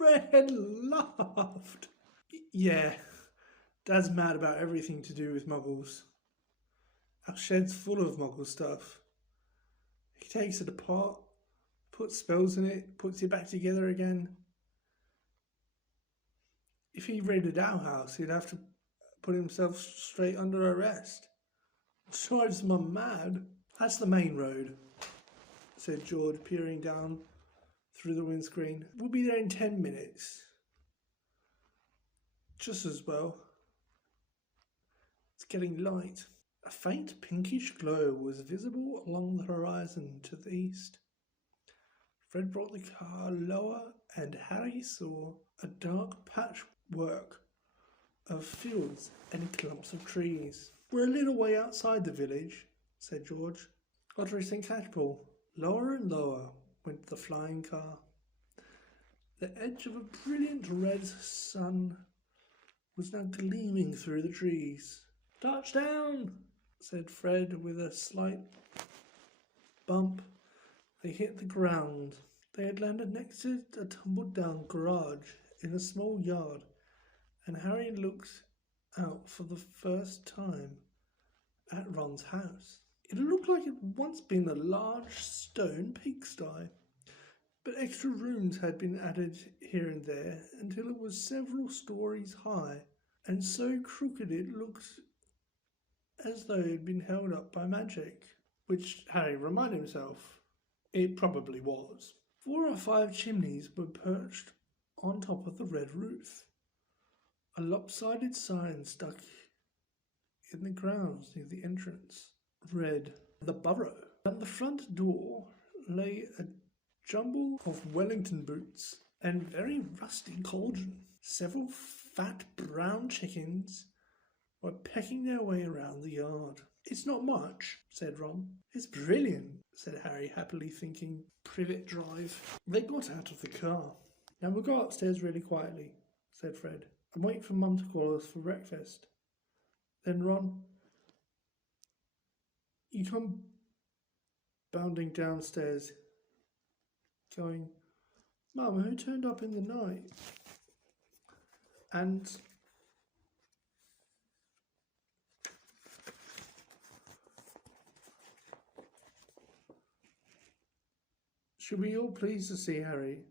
Red laughed. Yeah, Dad's mad about everything to do with Muggles. Our shed's full of Muggle stuff. He takes it apart, puts spells in it, puts it back together again. If he raided our house, he'd have to put himself straight under arrest. It drives Mum mad. That's the main road, said George, peering down through the windscreen. We'll be there in 10 minutes. Just as well. It's getting light. A faint pinkish glow was visible along the horizon to the east. Fred brought the car lower and Harry saw a dark patchwork of fields and clumps of trees. We're a little way outside the village, said George. Ottery St. Catchpole. Lower and lower went the flying car. The edge of a brilliant red sun was now gleaming through the trees. Touchdown, said Fred with a slight bump. They hit the ground. They had landed next to a tumbled-down garage in a small yard, and Harry looked out for the first time at Ron's house. It looked like it had once been a large stone pigsty, But extra rooms had been added here and there until it was several stories high, and so crooked it looked as though it had been held up by magic, which Harry reminded himself it probably was. 4 or 5 chimneys were perched on top of the red roof. A lopsided sign stuck in the grounds near the entrance read, "The Burrow." At the front door lay a jumble of Wellington boots and very rusty cauldron. Several fat brown chickens were pecking their way around the yard. "It's not much," said Ron. "It's brilliant," said Harry, happily thinking Privet Drive. They got out of the car. "Now we'll go upstairs really quietly," said Fred, "and wait for Mum to call us for breakfast. Then, Ron, you come bounding downstairs, going, 'Mum, who turned up in the night?' And she'll be all pleased to see Harry,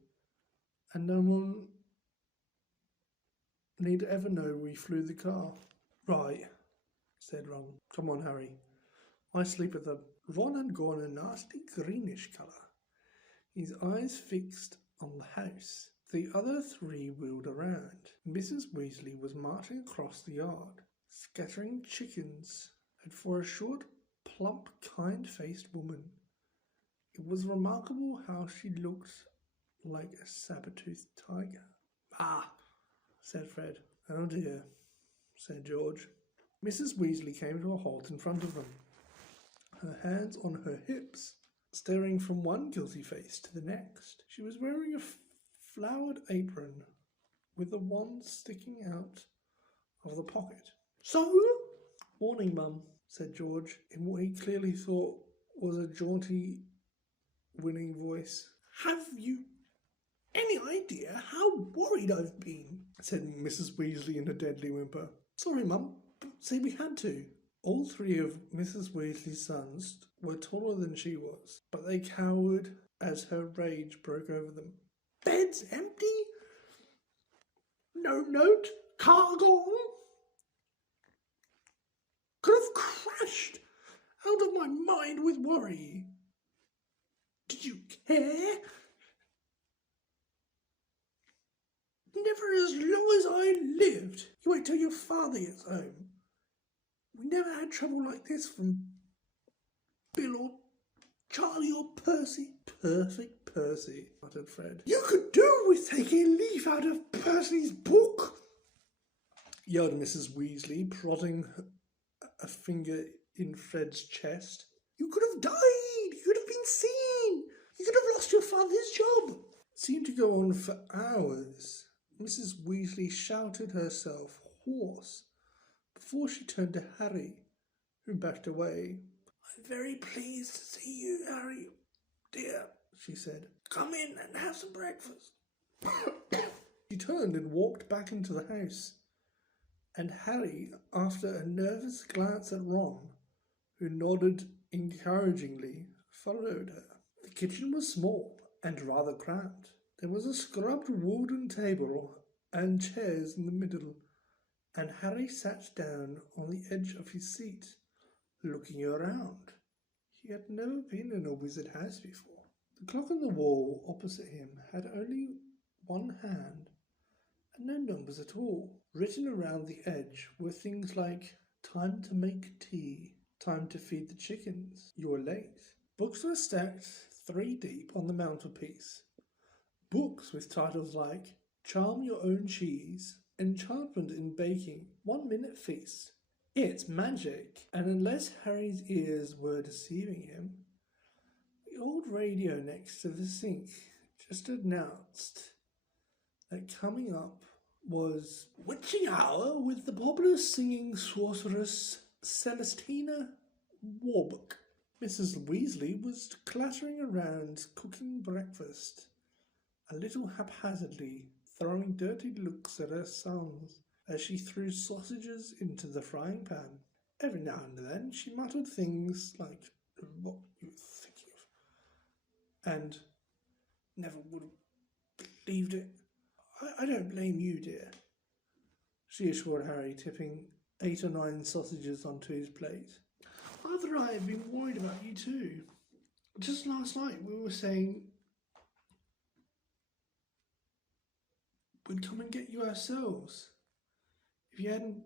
and no one need ever know we flew the car." "Right," said Ron. "Come on, Harry. I sleep with them." Ron had gone a nasty greenish colour, his eyes fixed on the house. The other 3 wheeled around. Mrs. Weasley was marching across the yard, scattering chickens, and for a short, plump, kind-faced woman, it was remarkable how she looked like a saber-toothed tiger. "Ah," said Fred. "Oh dear," said George. Mrs. Weasley came to a halt in front of them, her hands on her hips, staring from one guilty face to the next. She was wearing a flowered apron with a wand sticking out of the pocket. "So?" "Morning, Mum," said George, in what he clearly thought was a jaunty, winning voice. "Have you any idea how worried I've been?" said Mrs. Weasley in a deadly whimper. "Sorry, Mum, but say we had to." All 3 of Mrs. Weasley's sons were taller than she was, but they cowered as her rage broke over them. "Bed's empty? No note? Car gone? Could have crashed. Out of my mind with worry. Did you care? Never as long as I lived. You wait till your father gets home. We never had trouble like this from Bill or Charlie or Percy." "Perfect Percy," muttered Fred. "You could do with taking a leaf out of Percy's book," yelled Mrs. Weasley, prodding a finger in Fred's chest. "You could have died. You could have been seen. You could have lost your father's job." It seemed to go on for hours. Mrs. Weasley shouted herself hoarse before she turned to Harry, who backed away. "I'm very pleased to see you, Harry, dear," she said. "Come in and have some breakfast." She turned and walked back into the house, and Harry, after a nervous glance at Ron, who nodded encouragingly, followed her. The kitchen was small and rather cramped. There was a scrubbed wooden table and chairs in the middle, and Harry sat down on the edge of his seat, looking around. He had never been in a wizard house before. The clock on the wall opposite him had only one hand and no numbers at all. Written around the edge were things like "Time to make tea," "Time to feed the chickens," "You're late." Books were stacked 3 deep on the mantelpiece. Books with titles like "Charm Your Own Cheese," "Enchantment in Baking," "1-Minute Feast." It's magic, and unless Harry's ears were deceiving him, the old radio next to the sink just announced that coming up was Witching Hour with the popular singing sorceress Celestina Warburg. Mrs. Weasley was clattering around cooking breakfast, a little haphazardly, throwing dirty looks at her sons as she threw sausages into the frying pan. Every now and then she muttered things like "what you thinking of," and Never would have believed it. I don't blame you, dear, she assured Harry, tipping 8 or 9 sausages onto his plate. Father and I have been worried about you too. Just last night we were saying we'd come and get you ourselves if you hadn't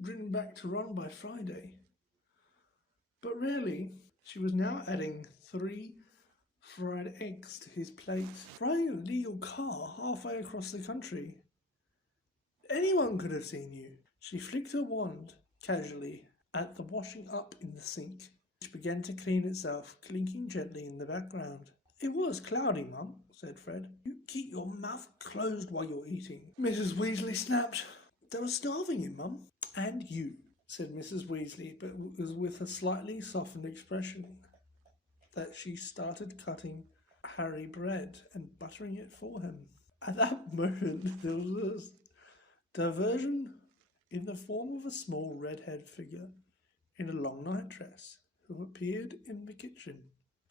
ridden back to Ron by Friday. But really, she was now adding 3 fried eggs to his plate, frying a legal car halfway across the country. Anyone could have seen you. She flicked her wand casually at the washing up in the sink, which began to clean itself, clinking gently in the background. It was cloudy, Mum, said Fred. You keep your mouth closed while you're eating, Mrs. Weasley snapped. They were starving you, Mum. And you, said Mrs. Weasley, but it was with a slightly softened expression that she started cutting Harry bread and buttering it for him. At that moment, there was a diversion in the form of a small red-haired figure in a long nightdress who appeared in the kitchen,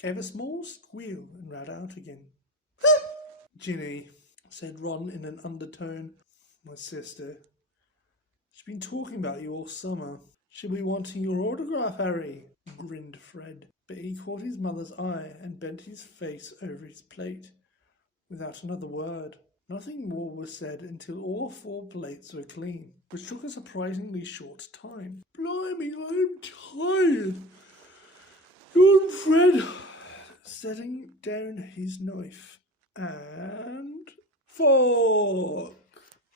gave a small squeal and ran out again. Ginny, said Ron in an undertone. My sister. She's been talking about you all summer. She'll be wanting your autograph, Harry, grinned Fred. But he caught his mother's eye and bent his face over his plate without another word. Nothing more was said until all 4 plates were clean, which took a surprisingly short time. Blimey, I'm tired, yawned Fred, setting down his knife and fork.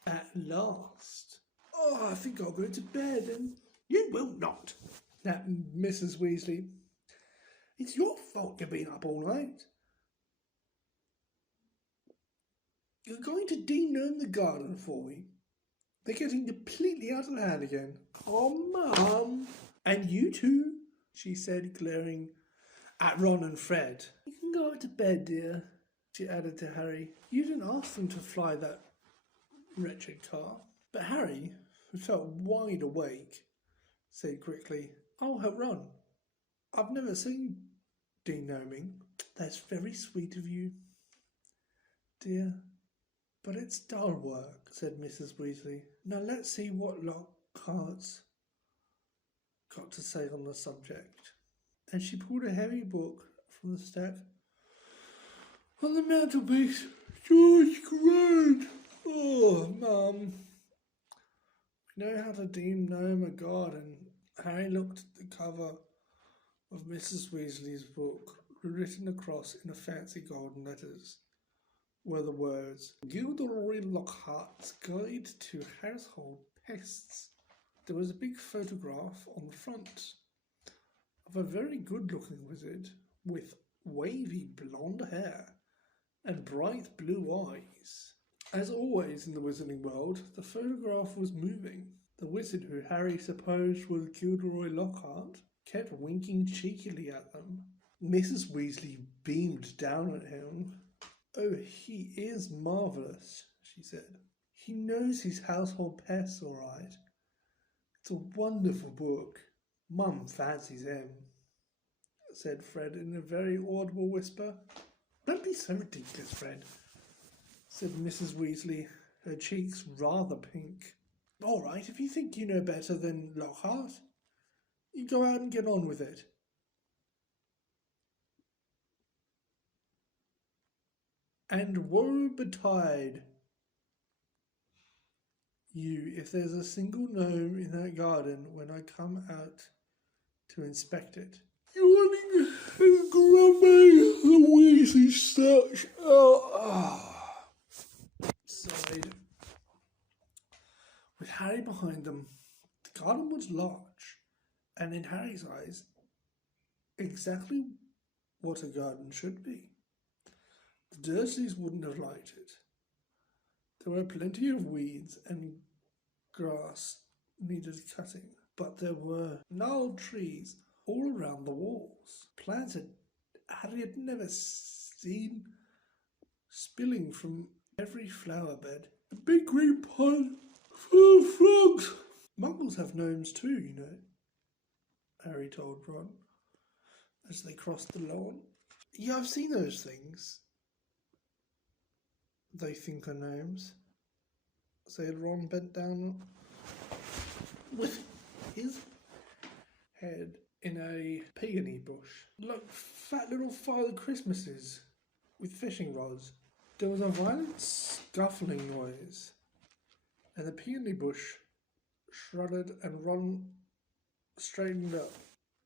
At last. Oh, I think I'll go to bed and... You will not, snapped Mrs. Weasley. It's your fault you've been up all night. You're going to denome the garden for me. They're getting completely out of hand again. Oh, Mum. And you too, she said, glaring at Ron and Fred. You can go to bed, dear, she added to Harry. You didn't ask them to fly that wretched car. But Harry, who felt wide awake, said quickly, I'll help Ron. I've never seen denoming. That's very sweet of you, dear. But it's dull work, said Mrs. Weasley. Now let's see what Lockhart's got to say on the subject. And she pulled a heavy book from the stack on the mantelpiece. George Grant! Oh, Mum. We know how to denome a garden. Harry looked at the cover of Mrs. Weasley's book, written across in a fancy golden letters were the words, Gilderoy Lockhart's Guide to Household Pests. There was a big photograph on the front of a very good-looking wizard with wavy blonde hair and bright blue eyes. As always in the wizarding world, the photograph was moving. The wizard, who Harry supposed was Gilderoy Lockhart, kept winking cheekily at them. Mrs. Weasley beamed down at him. Oh, he is marvellous, she said. He knows his household pests all right. It's a wonderful book. Mum fancies him, said Fred in a very audible whisper. Don't be so ridiculous, Fred, said Mrs. Weasley, her cheeks rather pink. All right, if you think you know better than Lockhart, you go out and get on with it. And woe betide you if there's a single gnome in that garden when I come out to inspect it. Yawning and grumbling, the Weasley search. Sighed. With Harry behind them, the garden was large, and in Harry's eyes, exactly what a garden should be. The Dursleys wouldn't have liked it. There were plenty of weeds and grass needed cutting, but there were gnarled trees all around the walls, plants that Harry had never seen spilling from every flower bed. A big green pond full of frogs. Muggles have gnomes too, you know, Harry told Ron as they crossed the lawn. Yeah, I've seen those things, they think are gnomes, said Ron, bent down with his head in a peony bush, like fat little Father Christmases with fishing rods. There was a violent scuffling noise, and the peony bush shuddered, and Ron straightened up.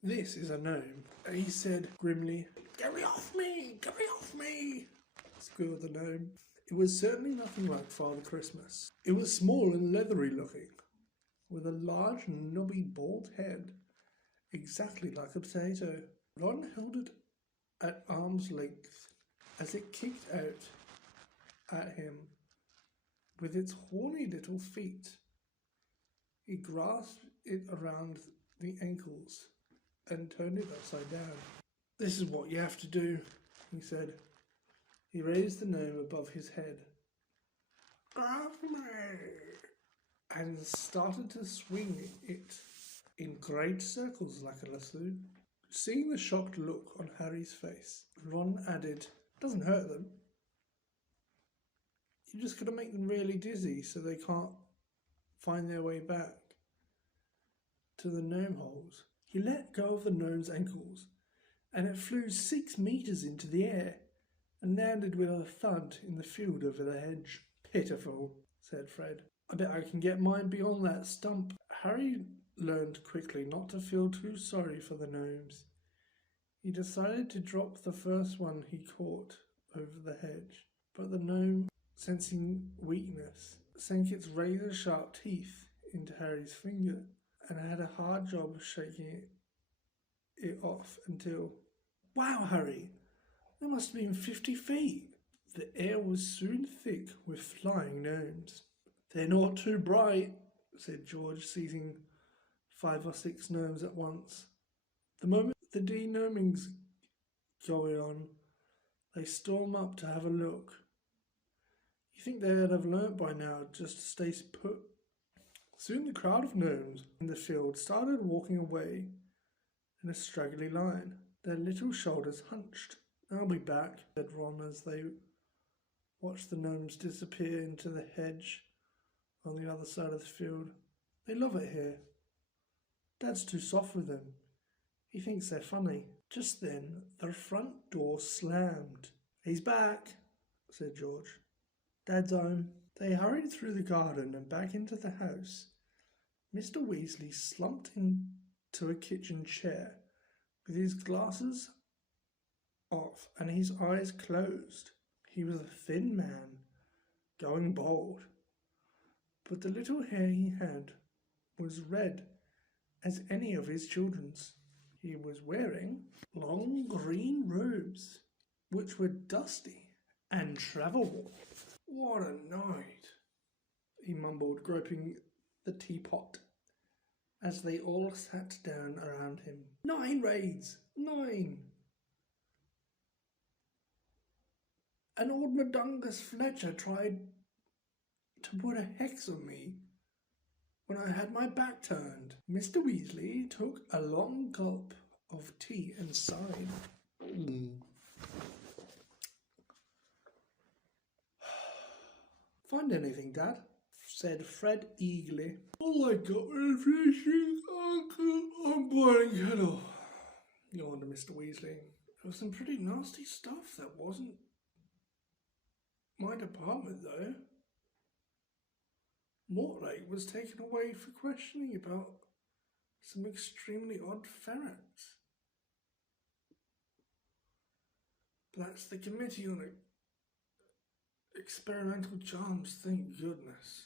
"This is a gnome," he said grimly. "Get me off me! Get me off me!" squealed the gnome. It was certainly nothing like Father Christmas. It was small and leathery looking, with a large, knobby, bald head, exactly like a potato. Ron held it at arm's length as it kicked out at him with its horny little feet. He grasped it around the ankles and turned it upside down. "This is what you have to do," he said. He raised the gnome above his head. "Grab me!" and started to swing it in great circles like a lasso. Seeing the shocked look on Harry's face, Ron added, "Doesn't hurt them. You're just going to make them really dizzy so they can't find their way back to the gnome holes." He let go of the gnome's ankles, and it flew 6 meters into the air and landed with a thud in the field over the hedge. "Pitiful," said Fred. "I bet I can get mine beyond that stump." Harry learned quickly not to feel too sorry for the gnomes. He decided to drop the first one he caught over the hedge, but the gnome, sensing weakness, sank its razor-sharp teeth into Harry's finger and had a hard job of shaking it off until... "Wow, Harry! That must have been 50 feet. The air was soon thick with flying gnomes. "They're not too bright," said George, seizing 5 or 6 gnomes at once. The moment the de-gnoming's going on, they storm up to have a look. You think they'd have learnt by now just to stay put. Soon the crowd of gnomes in the field started walking away in a straggly line, their little shoulders hunched. "I'll be back," said Ron as they watched the gnomes disappear into the hedge on the other side of the field. "They love it here. Dad's too soft with them. He thinks they're funny." Just then, the front door slammed. "He's back," said George. "Dad's home." They hurried through the garden and back into the house. Mr. Weasley slumped into a kitchen chair with his glasses off and his eyes closed. He was a thin man, going bald, but the little hair he had was red as any of his children's. He was wearing long green robes, which were dusty and travel-worn. "What a night," he mumbled, groping the teapot as they all sat down around him. 9 raids! 9! And old Mundungus Fletcher tried to put a hex on me when I had my back turned." Mr. Weasley took a long gulp of tea and sighed. "Find anything, Dad?" said Fred eagerly. "All I got was fishing, Uncle. I'm boiling kettle," yawned Mr. Weasley. "There was some pretty nasty stuff that wasn't my department, though. Mortlake was taken away for questioning about some extremely odd ferrets. But that's the Committee on Experimental Charms, thank goodness."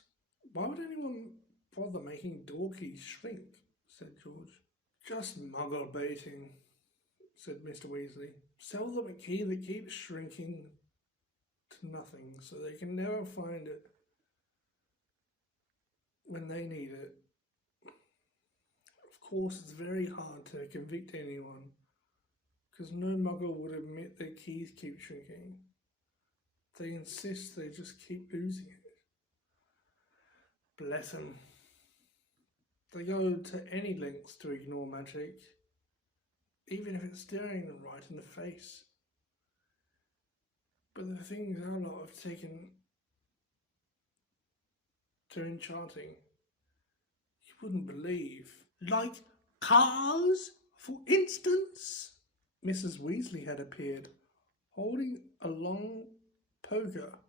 "Why would anyone bother making door keys shrink?" said George. "Just muggle baiting," said Mr. Weasley. "Sell them a key that keeps shrinking to nothing so they can never find it when they need it. Of course, it's very hard to convict anyone because no muggle would admit their keys keep shrinking. They insist they just keep losing it. Bless them. They go to any lengths to ignore magic, even if it's staring them right in the face. But the thing is, our lot have taken to enchanting you wouldn't believe. Like cars, for instance? Mrs. Weasley had appeared, holding a long poker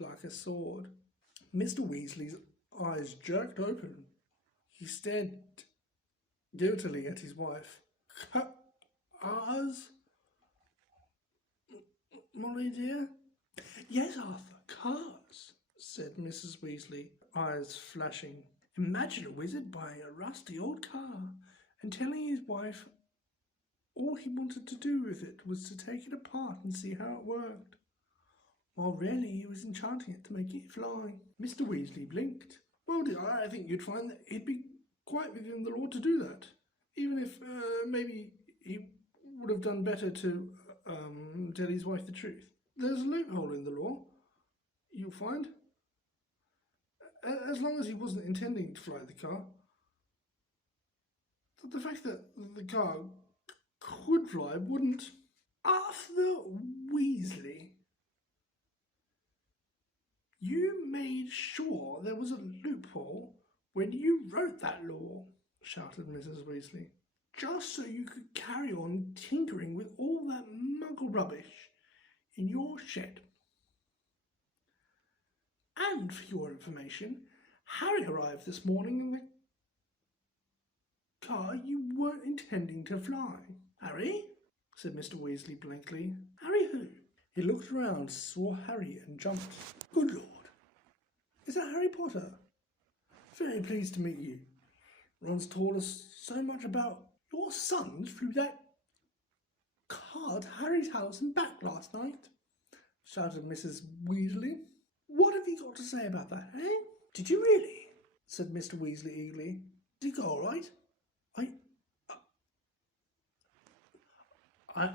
like a sword. Mr. Weasley's eyes jerked open. He stared guiltily at his wife. Cars? Molly dear? Yes, Arthur, cars, said Mrs. Weasley, eyes flashing. Imagine a wizard buying a rusty old car and telling his wife all he wanted to do with it was to take it apart and see how it worked, while really he was enchanting it to make it fly. Mr. Weasley blinked. Well, dear, I think you'd find that he'd be quite within the law to do that, even if maybe he would have done better to tell his wife the truth. There's a loophole in the law, you'll find. As long as he wasn't intending to fly the car. The fact that the car could fly wouldn't. Arthur Weasley, you made sure there was a loophole when you wrote that law, shouted Mrs. Weasley, just so you could carry on tinkering with all that muggle rubbish in your shed. And for your information, Harry arrived this morning in the car you weren't intending to fly. Harry? Said Mr. Weasley blankly. Harry who? He looked around, saw Harry and jumped. Good Lord! Is that Harry Potter? Very pleased to meet you. Ron's told us so much about your son flew that car to Harry's house and back last night, shouted Mrs. Weasley. What have you got to say about that, eh? Did you really? Said Mr. Weasley eagerly. Did it go all right?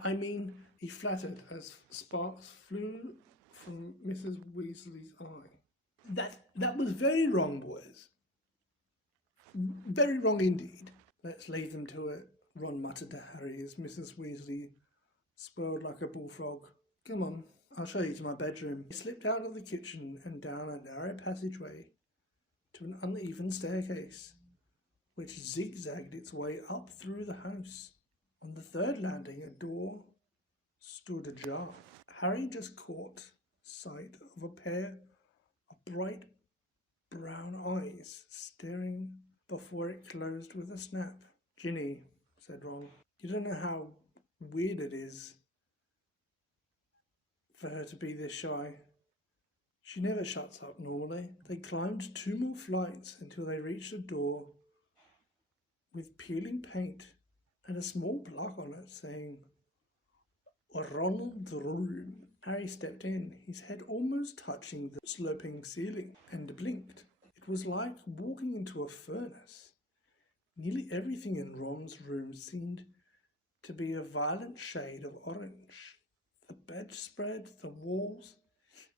I mean, he flattered as sparks flew from Mrs. Weasley's eye. That was very wrong, boys. Very wrong indeed. Let's leave them to it, Ron muttered to Harry as Mrs. Weasley swirled like a bullfrog. Come on, I'll show you to my bedroom. He slipped out of the kitchen and down a narrow passageway to an uneven staircase, which zigzagged its way up through the house. On the third landing, a door stood ajar. Harry just caught sight of a pair of bright brown eyes staring before it closed with a snap. Ginny, said Ron, you don't know how weird it is for her to be this shy. She never shuts up normally. They climbed 2 more flights until they reached a door with peeling paint and a small plaque on it saying, Ronald's room. Harry stepped in, his head almost touching the sloping ceiling, and blinked. It was like walking into a furnace. Nearly everything in Ron's room seemed to be a violent shade of orange. The bedspread, the walls,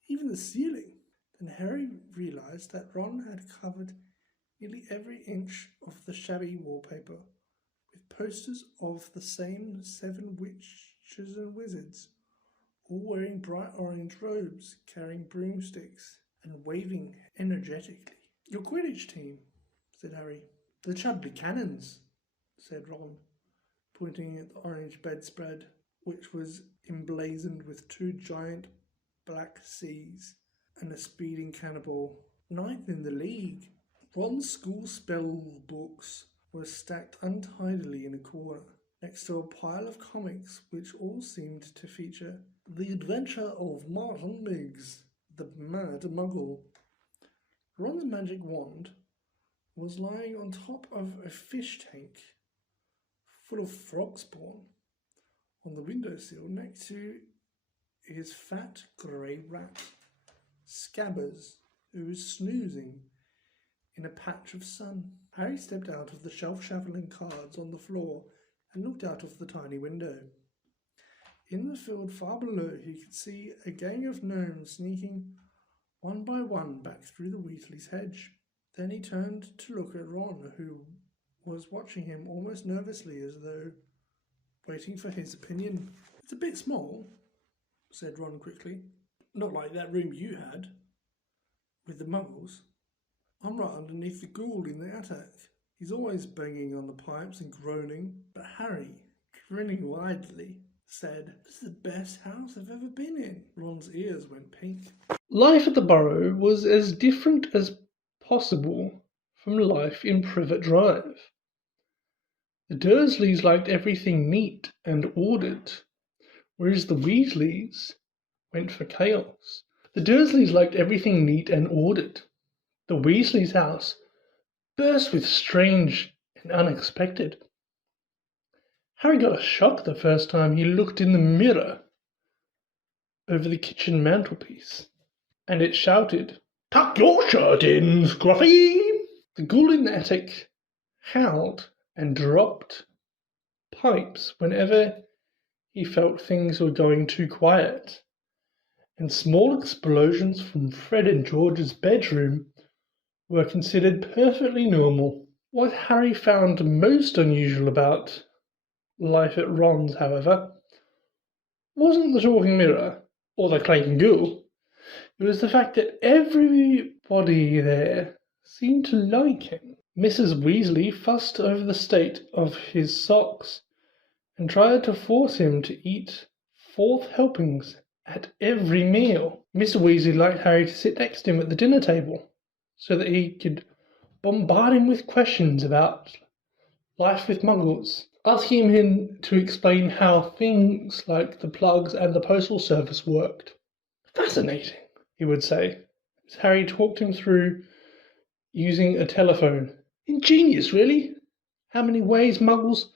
even the ceiling. Then Harry realised that Ron had covered nearly every inch of the shabby wallpaper with posters of the same 7 witches and wizards, all wearing bright orange robes, carrying broomsticks, and waving energetically. Your Quidditch team, said Harry. The Chudley Cannons, said Ron, pointing at the orange bedspread, which was emblazoned with 2 giant black C's and a speeding cannonball. 9th in the league. Ron's school spell books were stacked untidily in a corner, next to a pile of comics which all seemed to feature The Adventure of Martin Miggs, the Mad Muggle. Ron's magic wand was lying on top of a fish tank full of frog spawn on the windowsill next to his fat grey rat, Scabbers, who was snoozing in a patch of sun. Harry stepped out of the shelf-shuffling cards on the floor and looked out of the tiny window. In the field far below he could see a gang of gnomes sneaking one by one back through the Weasley's hedge. Then he turned to look at Ron, who was watching him almost nervously as though waiting for his opinion. It's a bit small, said Ron quickly. Not like that room you had with the muggles. I'm right underneath the ghoul in the attic. He's always banging on the pipes and groaning. But Harry, grinning widely, said, "This is the best house I've ever been in." Ron's ears went pink. Life at the Burrow was as different as possible from life in Privet Drive. The Dursleys liked everything neat and ordered, whereas the Weasleys went for chaos. The Dursleys liked everything neat and ordered. The Weasleys' house burst with strange and unexpected. Harry got a shock the first time he looked in the mirror over the kitchen mantelpiece, and it shouted, "Tuck your shirt in, Scruffy!" The ghoul in the attic howled and dropped pipes whenever he felt things were going too quiet, and small explosions from Fred and George's bedroom were considered perfectly normal. What Harry found most unusual about life at Ron's, however, wasn't the talking mirror or the clanking ghoul. It was the fact that everybody there seemed to like him. Mrs. Weasley fussed over the state of his socks and tried to force him to eat 4 helpings at every meal. Mr. Weasley liked Harry to sit next to him at the dinner table so that he could bombard him with questions about life with Muggles, asking him to explain how things like the plugs and the postal service worked. "Fascinating," he would say, as Harry talked him through using a telephone. "Ingenious, really. How many ways Muggles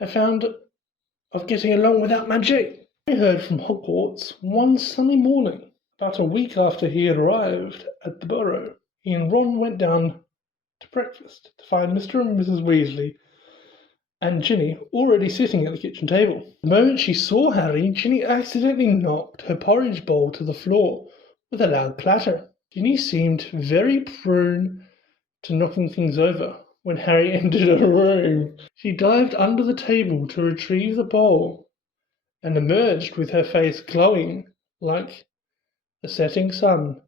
have found of getting along without magic." I heard from Hogwarts one sunny morning, about a week after he had arrived at the Burrow. He and Ron went down to breakfast to find Mr. and Mrs. Weasley and Ginny already sitting at the kitchen table. The moment she saw Harry, Ginny accidentally knocked her porridge bowl to the floor with a loud clatter. Ginny seemed very prone to knocking things over when Harry entered her room. She dived under the table to retrieve the bowl and emerged with her face glowing like the setting sun.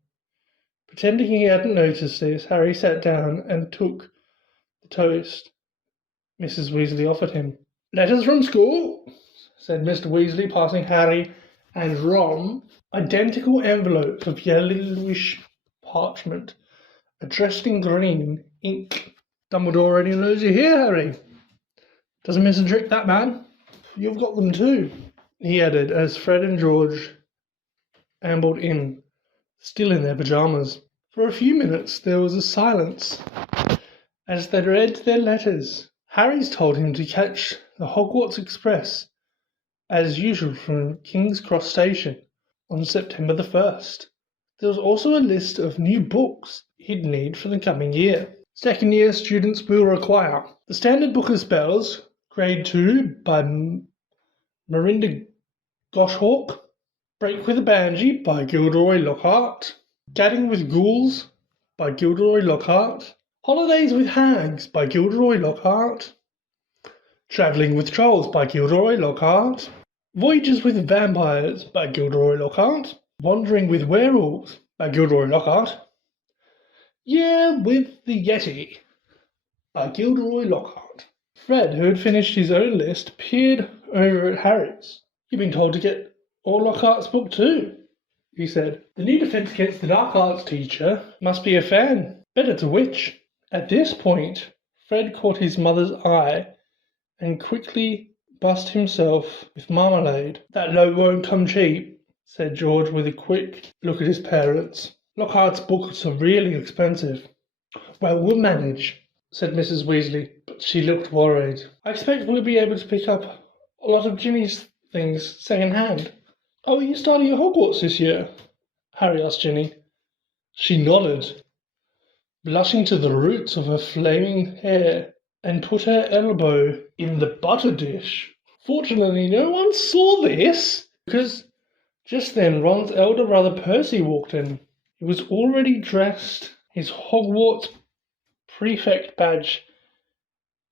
Pretending he hadn't noticed this, Harry sat down and took the toast Mrs. Weasley offered him. "Letters from school," said Mr. Weasley, passing Harry and Ron identical envelopes of yellowish parchment, addressed in green ink. "Dumbledore already knows you're here, Harry. Doesn't miss a trick, that man. You've got them too," he added as Fred and George ambled in, still in their pajamas. For a few minutes there was a silence as they read their letters. Harry's told him to catch the Hogwarts Express, as usual, from King's Cross Station on September the 1st. There was also a list of new books he'd need for the coming year. Second-year students will require The Standard Book of Spells, Grade 2 by Miranda Goshawk, Break with a Banshee by Gilderoy Lockhart, Gadding with Ghouls by Gilderoy Lockhart, Holidays with Hags by Gilderoy Lockhart, Travelling with Trolls by Gilderoy Lockhart, Voyages with Vampires by Gilderoy Lockhart, Wandering with Werewolves by Gilderoy Lockhart, Yeah with the Yeti by Gilderoy Lockhart. Fred, who had finished his own list, peered over at Harry's. "You've been told to get all Lockhart's book too," he said. "The new Defense Against the Dark Arts teacher must be a fan. Better to which?" At this point, Fred caught his mother's eye and quickly bussed himself with marmalade. "That load won't come cheap," said George with a quick look at his parents. "Lockhart's books are really expensive." "Well, we'll manage," said Mrs. Weasley, but she looked worried. "I expect we'll be able to pick up a lot of Ginny's things second-hand." "Oh, are you starting at Hogwarts this year?" Harry asked Ginny. She nodded, blushing to the roots of her flaming hair, and put her elbow in the butter dish. Fortunately, no one saw this, because just then Ron's elder brother Percy walked in. He was already dressed, his Hogwarts prefect badge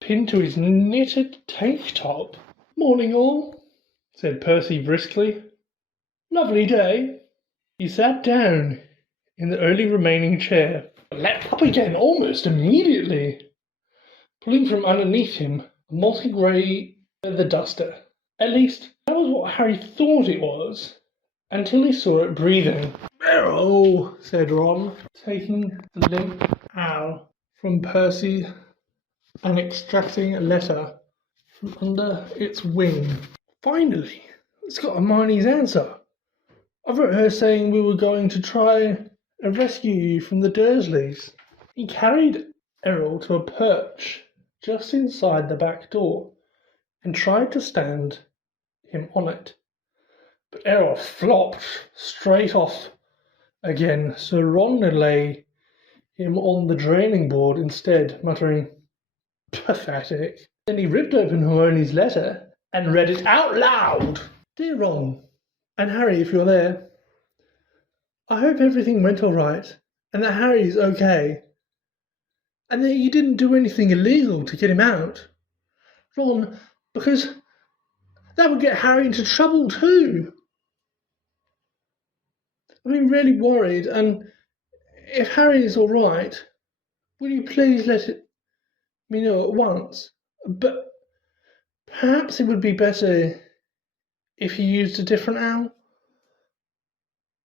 pinned to his knitted tank top. "Morning, all," said Percy briskly. "Lovely day." He sat down in the only remaining chair leapt up again almost immediately, pulling from underneath him a multi-grey feather duster. At least, that was what Harry thought it was, until he saw it breathing. "Errol," said Ron, taking the limp owl from Percy and extracting a letter from under its wing. "Finally, it's got Hermione's answer. I wrote her saying we were going to try and rescue you from the Dursleys." He carried Errol to a perch just inside the back door and tried to stand him on it. But Errol flopped straight off again, so Ron lay him on the draining board instead, muttering, "Pathetic." Then he ripped open Hermione's letter and read it out loud. "Dear Ron, and Harry, if you're there, I hope everything went all right, and that Harry's okay, and that you didn't do anything illegal to get him out. Ron, because that would get Harry into trouble too. I've been really worried, and if Harry is all right, will you please let me know at once? But perhaps it would be better if you used a different owl,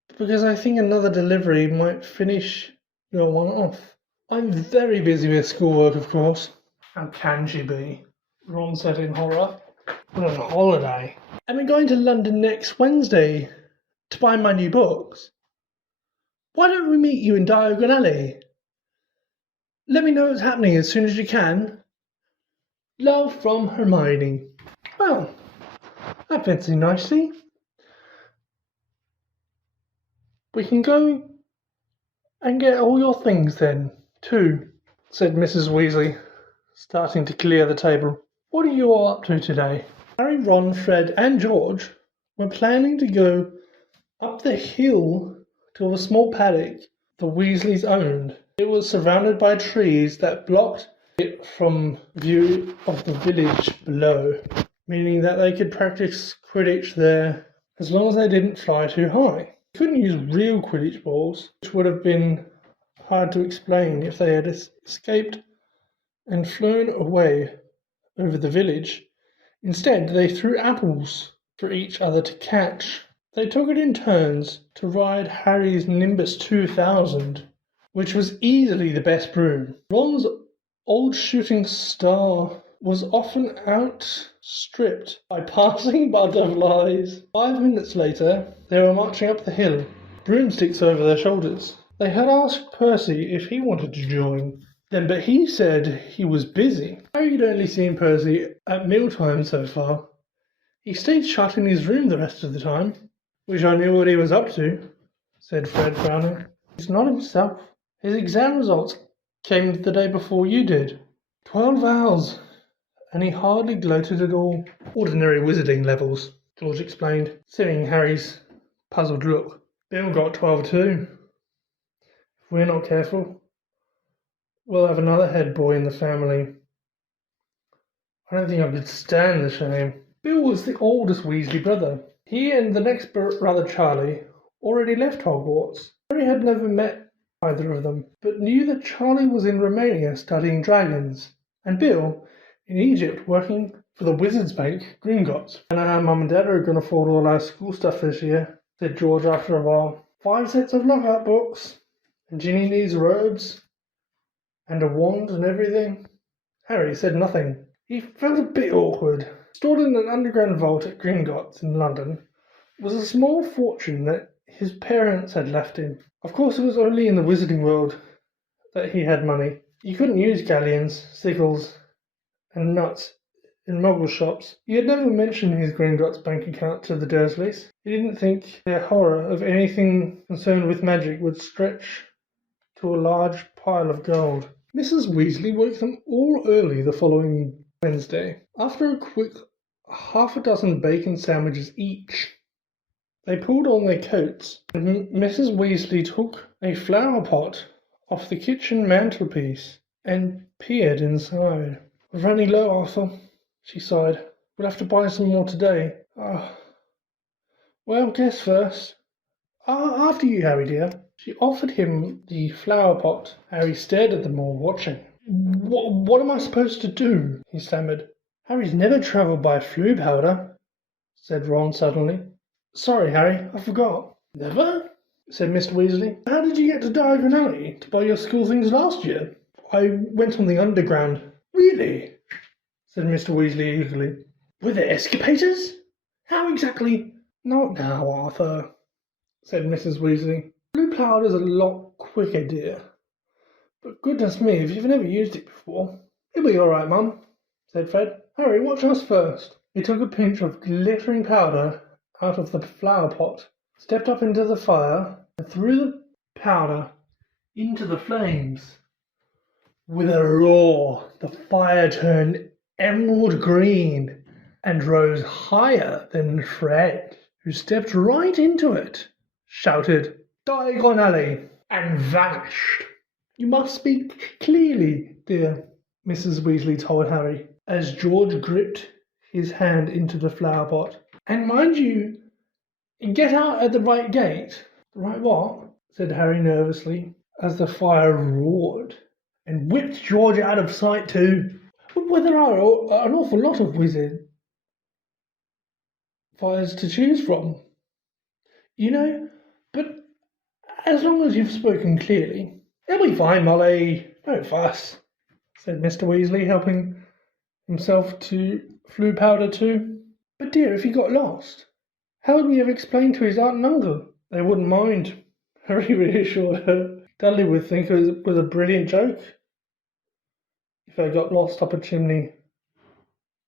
because I think another delivery might finish your one off. I'm very busy with schoolwork, of course." "How can she be?" Ron said in horror. "We're on holiday. And we're going to London next Wednesday to buy my new books. Why don't we meet you in Diagon Alley? Let me know what's happening as soon as you can. Love from Hermione." "Well, that fits in nicely. We can go and get all your things then, too," said Mrs. Weasley, starting to clear the table. "What are you all up to today?" Harry, Ron, Fred, and George were planning to go up the hill to a small paddock the Weasleys owned. It was surrounded by trees that blocked it from view of the village below, meaning that they could practice Quidditch there as long as they didn't fly too high. They couldn't use real Quidditch balls, which would have been hard to explain if they had escaped and flown away over the village. Instead, they threw apples for each other to catch. They took it in turns to ride Harry's Nimbus 2000, which was easily the best broom. Ron's old shooting star was often outstripped by passing butterflies. 5 minutes later, they were marching up the hill, broomsticks over their shoulders. They had asked Percy if he wanted to join them, but he said he was busy. Harry had only seen Percy at mealtime so far. He stayed shut in his room the rest of the time. "Wish I knew what he was up to," said Fred, frowning. "He's not himself. His exam results came the day before you did. 12 hours, and he hardly gloated at all." "Ordinary wizarding levels," George explained, seeing Harry's puzzled look. "Bill got 12 too. If we're not careful, we'll have another head boy in the family. I don't think I could stand the shame." Bill was the oldest Weasley brother. He and the next brother, Charlie, already left Hogwarts. Harry had never met either of them, but knew that Charlie was in Romania studying dragons, and Bill in Egypt working for the Wizards Bank, Gringotts. "I know how Mum and Dad are going to afford all our school stuff this year," said George after a while. 5 sets of lockout books, and Ginny needs robes, and a wand and everything." Harry said nothing. He felt a bit awkward. Stored in an underground vault at Gringotts in London was a small fortune that his parents had left him. Of course, it was only in the wizarding world that he had money. You couldn't use galleons, sickles, and nuts in Muggle shops. He had never mentioned his Gringotts bank account to the Dursleys. He didn't think their horror of anything concerned with magic would stretch to a large pile of gold. Mrs. Weasley woke them all early the following Wednesday. After a quick half a dozen bacon sandwiches each, they pulled on their coats, and Mrs. Weasley took a flower pot off the kitchen mantelpiece and peered inside. "We're running low, Arthur," she sighed. "We'll have to buy some more today." "Oh, well, guess first." "After you, Harry dear." She offered him the flower pot. Harry stared at them all, watching. What am I supposed to do? He stammered. Harry's never travelled by flue powder, said Ron suddenly. Sorry, Harry, I forgot. Never? Said Mr. Weasley. How did you get to Diagon Alley to buy your school things last year? I went on the Underground. Really? Said Mr. Weasley eagerly. Were there escalators? How exactly? Not now, Arthur, said Mrs. Weasley. Blue powder's a lot quicker, dear. But goodness me, if you've never used it before. It'll be all right, Mum, said Fred. Harry, watch us first. He took a pinch of glittering powder out of the flower pot, stepped up into the fire, and threw the powder into the flames. With a roar, the fire turned emerald green and rose higher than Fred, who stepped right into it, shouted, Diagon Alley, and vanished. You must speak clearly, dear, Mrs. Weasley told Harry, as George gripped his hand into the flower pot. And mind you, get out at the right gate. Right what? Said Harry nervously, as the fire roared and whipped George out of sight too. Well, there are an awful lot of wizard fires to choose from, you know, but as long as you've spoken clearly, it'll be fine, Molly. Don't fuss, said Mr. Weasley, helping himself to flue powder too. But dear, if he got lost, how would we have explained to his aunt and uncle? They wouldn't mind, Harry reassured her. Dudley would think it was a brilliant joke if they got lost up a chimney.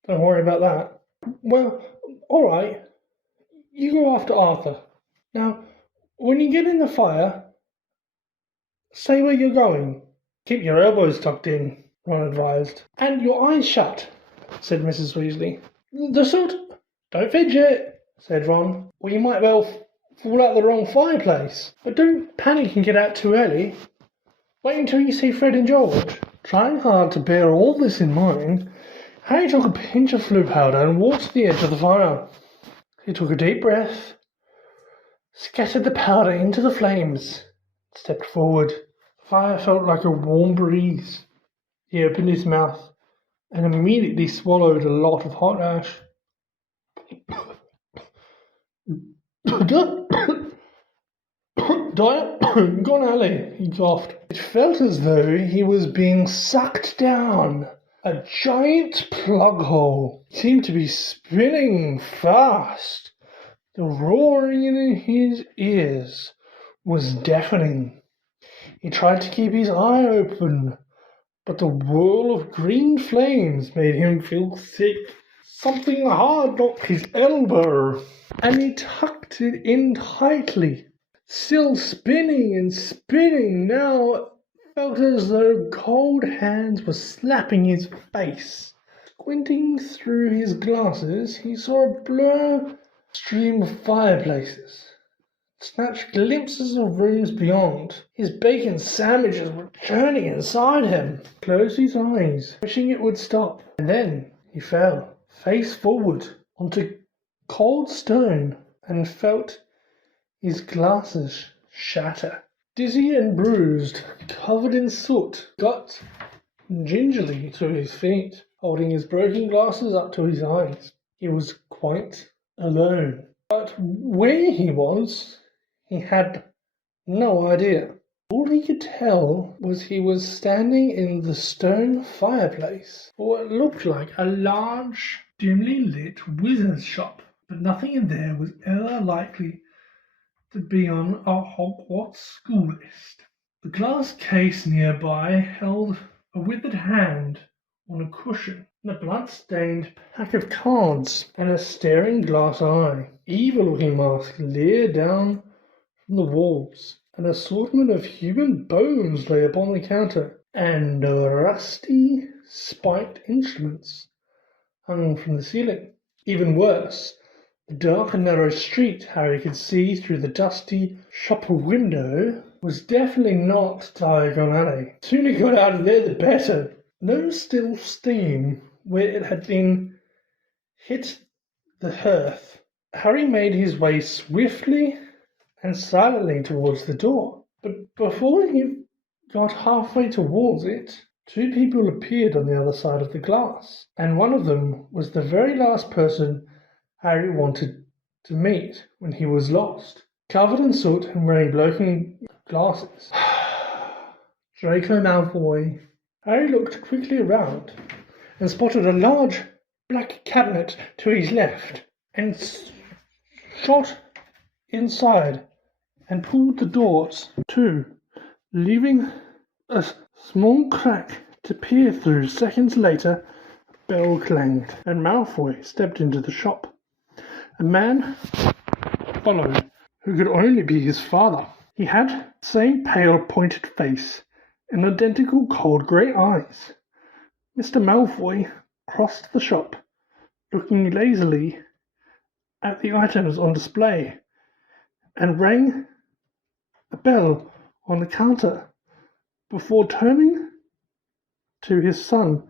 Don't worry about that. Well, all right. You go after Arthur. Now, when you get in the fire, say where you're going. Keep your elbows tucked in, Ron advised. And your eyes shut, said Mrs. Weasley. The sort... Don't fidget, said Ron, or you might well fall out the wrong fireplace. But don't panic and get out too early. Wait until you see Fred and George. Trying hard to bear all this in mind, Harry took a pinch of flue powder and walked to the edge of the fire. He took a deep breath, scattered the powder into the flames, stepped forward. The fire felt like a warm breeze. He opened his mouth and immediately swallowed a lot of hot ash. Diagon Alley, he coughed. It felt as though he was being sucked down a giant plug hole. It seemed to be spinning fast. The roaring in his ears was deafening. He tried to keep his eye open, but the whirl of green flames made him feel sick. Something hard knocked his elbow, and he tucked it in tightly. Still spinning and spinning, now felt as though cold hands were slapping his face. Squinting through his glasses, he saw a blur stream of fireplaces, snatched glimpses of rooms beyond. His bacon sandwiches were churning inside him. He closed his eyes, wishing it would stop, and then he fell, face forward, onto cold stone, and felt his glasses shatter. Dizzy and bruised, covered in soot, got gingerly to his feet, holding his broken glasses up to his eyes. He was quite alone. But where he was, he had no idea. All he could tell was he was standing in the stone fireplace, or what looked like a large, dimly lit wizard's shop, but nothing in there was ever likely to be on a Hogwarts school list. The glass case nearby held a withered hand on a cushion, and a blood-stained pack of cards, and a staring glass eye. Evil-looking masks leered down from the walls. An assortment of human bones lay upon the counter, and rusty, spiked instruments hung from the ceiling. Even worse, the dark and narrow street Harry could see through the dusty shop window was definitely not Diagon Alley. The sooner he got out of there, the better. No still steam where it had been hit the hearth. Harry made his way swiftly and silently towards the door. But before he got halfway towards it, two people appeared on the other side of the glass, and one of them was the very last person Harry wanted to meet when he was lost. Covered in soot and wearing broken glasses. Draco Malfoy. Harry looked quickly around and spotted a large black cabinet to his left and shot inside and pulled the doors to, leaving a small crack to peer through. Seconds later, a bell clanged and Malfoy stepped into the shop. A man followed who could only be his father. He had the same pale, pointed face and identical cold grey eyes. Mr. Malfoy crossed the shop, looking lazily at the items on display, and rang a bell on the counter before turning to his son,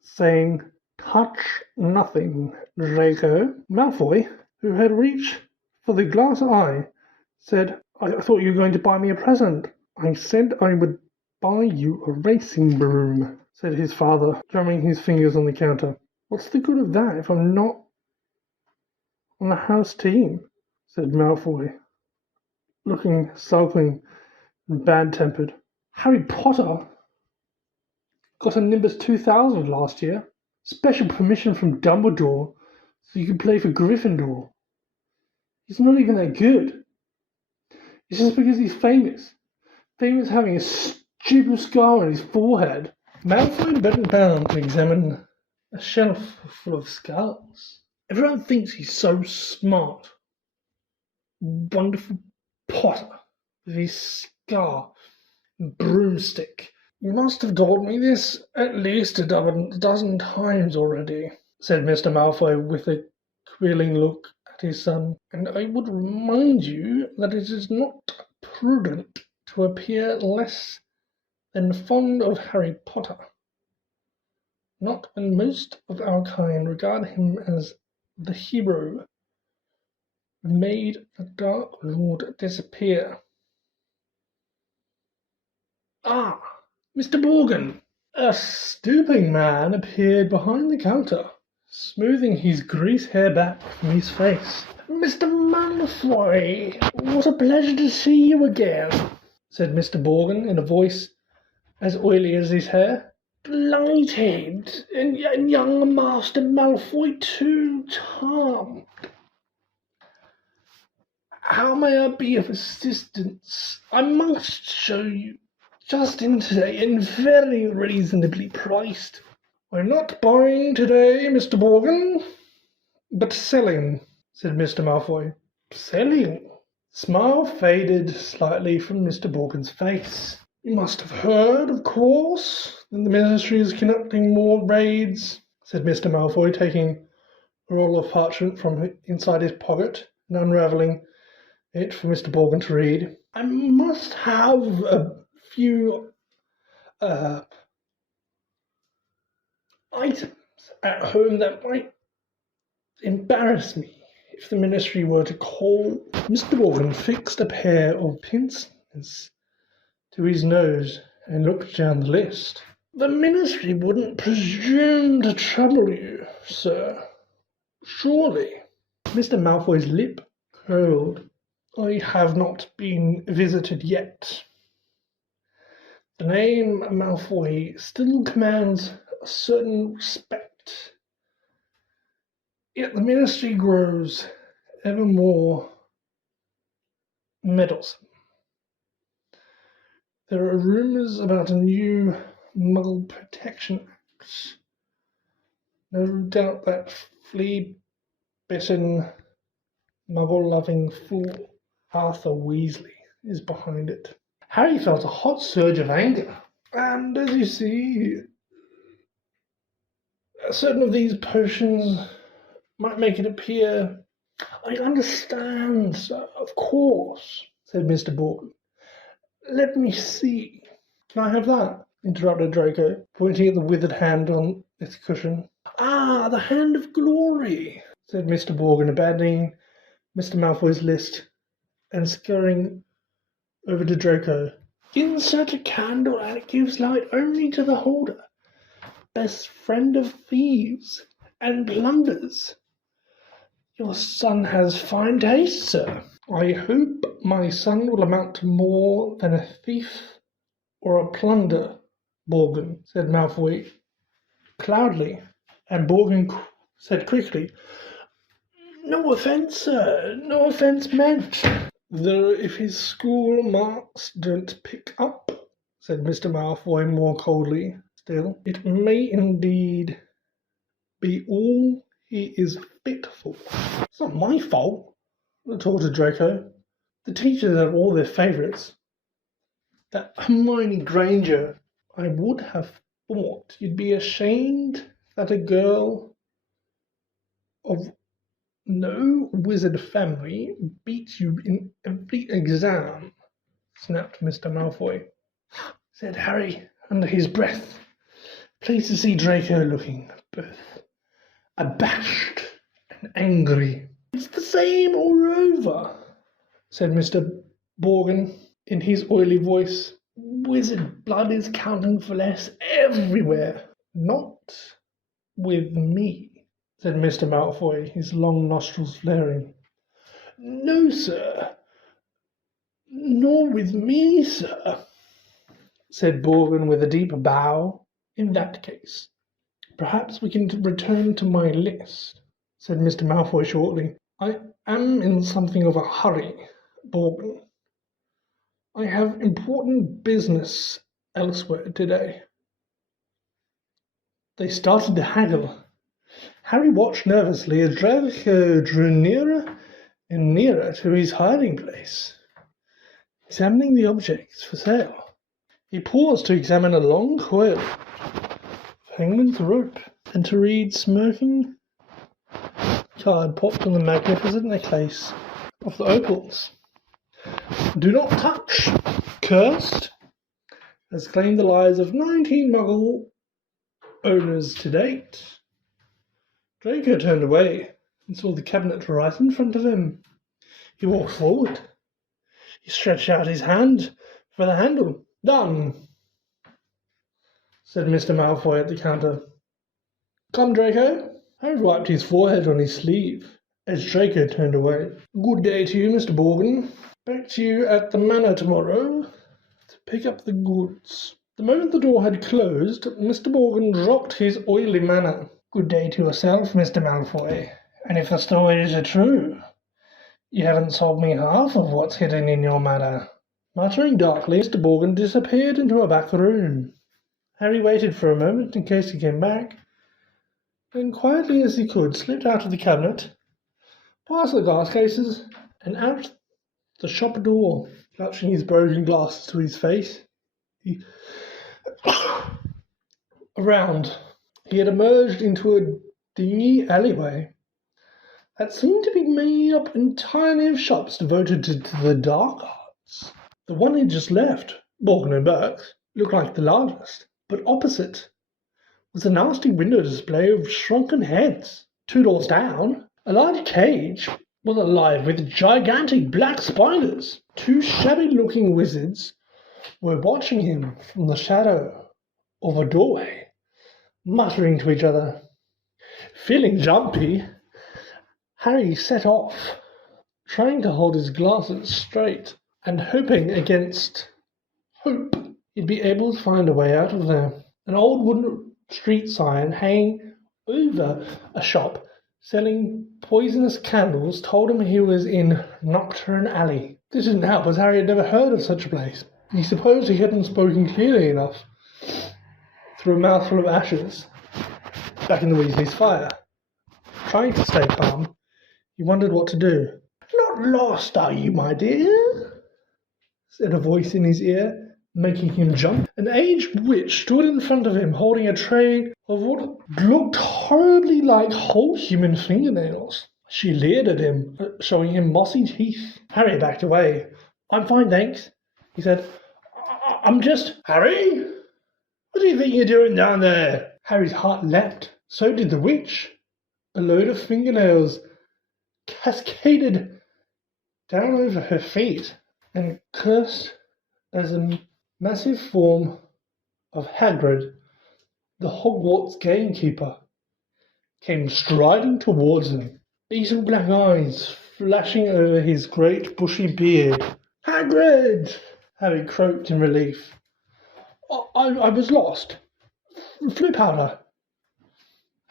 saying, "Touch nothing, Draco." Malfoy, who had reached for the glass eye, said, I thought you were going to buy me a present." "I said I would buy you a racing broom," said his father, drumming his fingers on the counter. "What's the good of that if I'm not on the house team?" said Malfoy, looking sulking and bad-tempered. "Harry Potter got a Nimbus 2000 last year. Special permission from Dumbledore so you could play for Gryffindor. He's not even that good. It's just because he's famous. Famous having a stupid scar on his forehead." Malfoy bent down to examine a shelf full of scars. "Everyone thinks he's so smart. Wonderful Potter with his scar and broomstick. You must have told me this at least a dozen times already," said Mr. Malfoy with a quailing look at his son. "And I would remind you that it is not prudent to appear less than fond of Harry Potter. Not when most of our kind regard him as the hero who made the Dark Lord disappear." "Ah, Mr. Morgan!" A stooping man appeared behind the counter, smoothing his greased hair back from his face. "Mr. Malfoy, what a pleasure to see you again," said Mr. Morgan in a voice as oily as his hair. "Delighted, and young Master Malfoy too charmed. How may I be of assistance? I must show you just in today and very reasonably priced." "I'm not buying today, Mr. Morgan, but selling," said Mr. Malfoy. "Selling?" Smile faded slightly from Mr. Morgan's face. "You must have heard, of course, that the Ministry is conducting more raids," said Mr. Malfoy, taking a roll of parchment from inside his pocket and unravelling it for Mr. Morgan to read. "I must have a few items at home that might embarrass me if the Ministry were to call." Mr. Morgan fixed a pair of pincers to his nose and looked down the list. "The Ministry wouldn't presume to trouble you, sir, surely?" Mr. Malfoy's lip curled. "I have not been visited yet. The name Malfoy still commands a certain respect. Yet the Ministry grows ever more meddlesome. There are rumours about a new Muggle Protection Act. No doubt that flea-bitten, Muggle-loving fool Arthur Weasley is behind it." Harry felt a hot surge of anger. "And as you see, certain of these potions might make it appear—" "I understand, sir, of course," said Mr. Morgan. "Let me see." "Can I have that?" interrupted Draco, pointing at the withered hand on its cushion. "Ah, the Hand of Glory," said Mr. Morgan, abandoning Mr. Malfoy's list and scurrying over to Draco. Insert a candle and it gives light only to the holder. Best friend of thieves and blunders. Your son has fine taste, sir. I hope my son will amount to more than a thief or a plunder, Borgin, said Malfoy cloudly, and Borgin said quickly, No offence, sir, no offence meant. Though if his school marks don't pick up, said Mr. Malfoy more coldly still, it may indeed be all he is fit for. It's not my fault, retorted Draco. The teachers are all their favourites. That Hermione Granger, I would have thought you'd be ashamed that a girl of no wizard family beats you in every exam, snapped Mr. Malfoy, said Harry under his breath, pleased to see Draco looking both abashed and angry. It's the same all over, said Mr. Borgin in his oily voice. Wizard blood is counting for less everywhere. Not with me, said Mr. Malfoy, his long nostrils flaring. No, sir. Nor with me, sir, said Borgin with a deep bow. In that case, perhaps we can return to my list, said Mr. Malfoy shortly. I am in something of a hurry, Borgin. I have important business elsewhere today. They started to haggle. Harry watched nervously as Draco drew nearer and nearer to his hiding place, examining the objects for sale. He paused to examine a long coil of hangman's rope and to read smirking card popped on the magnificent necklace of the opals. Do not touch, cursed, has claimed the lives of 19 Muggle owners to date. Draco turned away and saw the cabinet right in front of him. He walked forward. He stretched out his hand for the handle. Done, said Mr. Malfoy at the counter. Come, Draco. Harry wiped his forehead on his sleeve as Draco turned away. Good day to you, Mr. Borgin. Back to you at the manor tomorrow to pick up the goods. The moment the door had closed, Mr. Borgin dropped his oily manner. Good day to yourself, Mr. Malfoy. And if the stories are true, you haven't sold me half of what's hidden in your manor. Muttering darkly, Mr. Borgin disappeared into a back room. Harry waited for a moment in case he came back, then quietly as he could slipped out of the cabinet, past the glass cases, and out the shop door, clutching his broken glasses to his face. Around, he had emerged into a dingy alleyway that seemed to be made up entirely of shops devoted to the dark arts. The one he'd just left, Borgin and Burke's, looked like the largest, but opposite was a nasty window display of shrunken heads. 2 doors down, a large cage was alive with gigantic black spiders. 2 shabby-looking wizards were watching him from the shadow of a doorway, muttering to each other. Feeling jumpy, Harry set off, trying to hold his glasses straight and hoping against hope he'd be able to find a way out of there. An old wooden street sign hanging over a shop selling poisonous candles told him he was in Nocturne Alley. This didn't help, as Harry had never heard of such a place. He supposed he hadn't spoken clearly enough through a mouthful of ashes back in the Weasley's fire. Trying to stay calm, he wondered what to do. Not lost, are you, my dear? Said a voice in his ear, making him jump. An aged witch stood in front of him, holding a tray of what looked horribly like whole human fingernails. She leered at him, showing him mossy teeth. Harry backed away. I'm fine, thanks, he said. I'm just... Harry? What do you think you're doing down there? Harry's heart leapt. So did the witch. A load of fingernails cascaded down over her feet. and cursed as a massive form of Hagrid, the Hogwarts gamekeeper, came striding towards them, beetle black eyes flashing over his great bushy beard. "Hagrid!" Harry croaked in relief. I was lost. Flip-powder."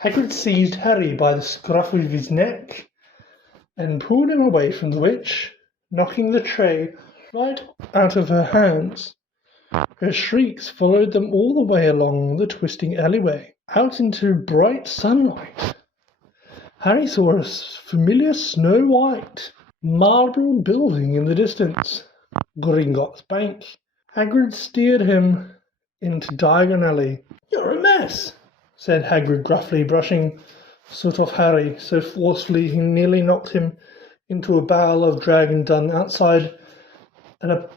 Hagrid seized Harry by the scruff of his neck and pulled him away from the witch, knocking the tray right out of her hands. Her shrieks followed them all the way along the twisting alleyway, out into bright sunlight. Harry saw a familiar snow-white marble building in the distance, Gringotts Bank. Hagrid steered him into Diagon Alley. "You're a mess," said Hagrid gruffly, brushing soot off Harry so forcefully he nearly knocked him into a barrel of dragon dung outside an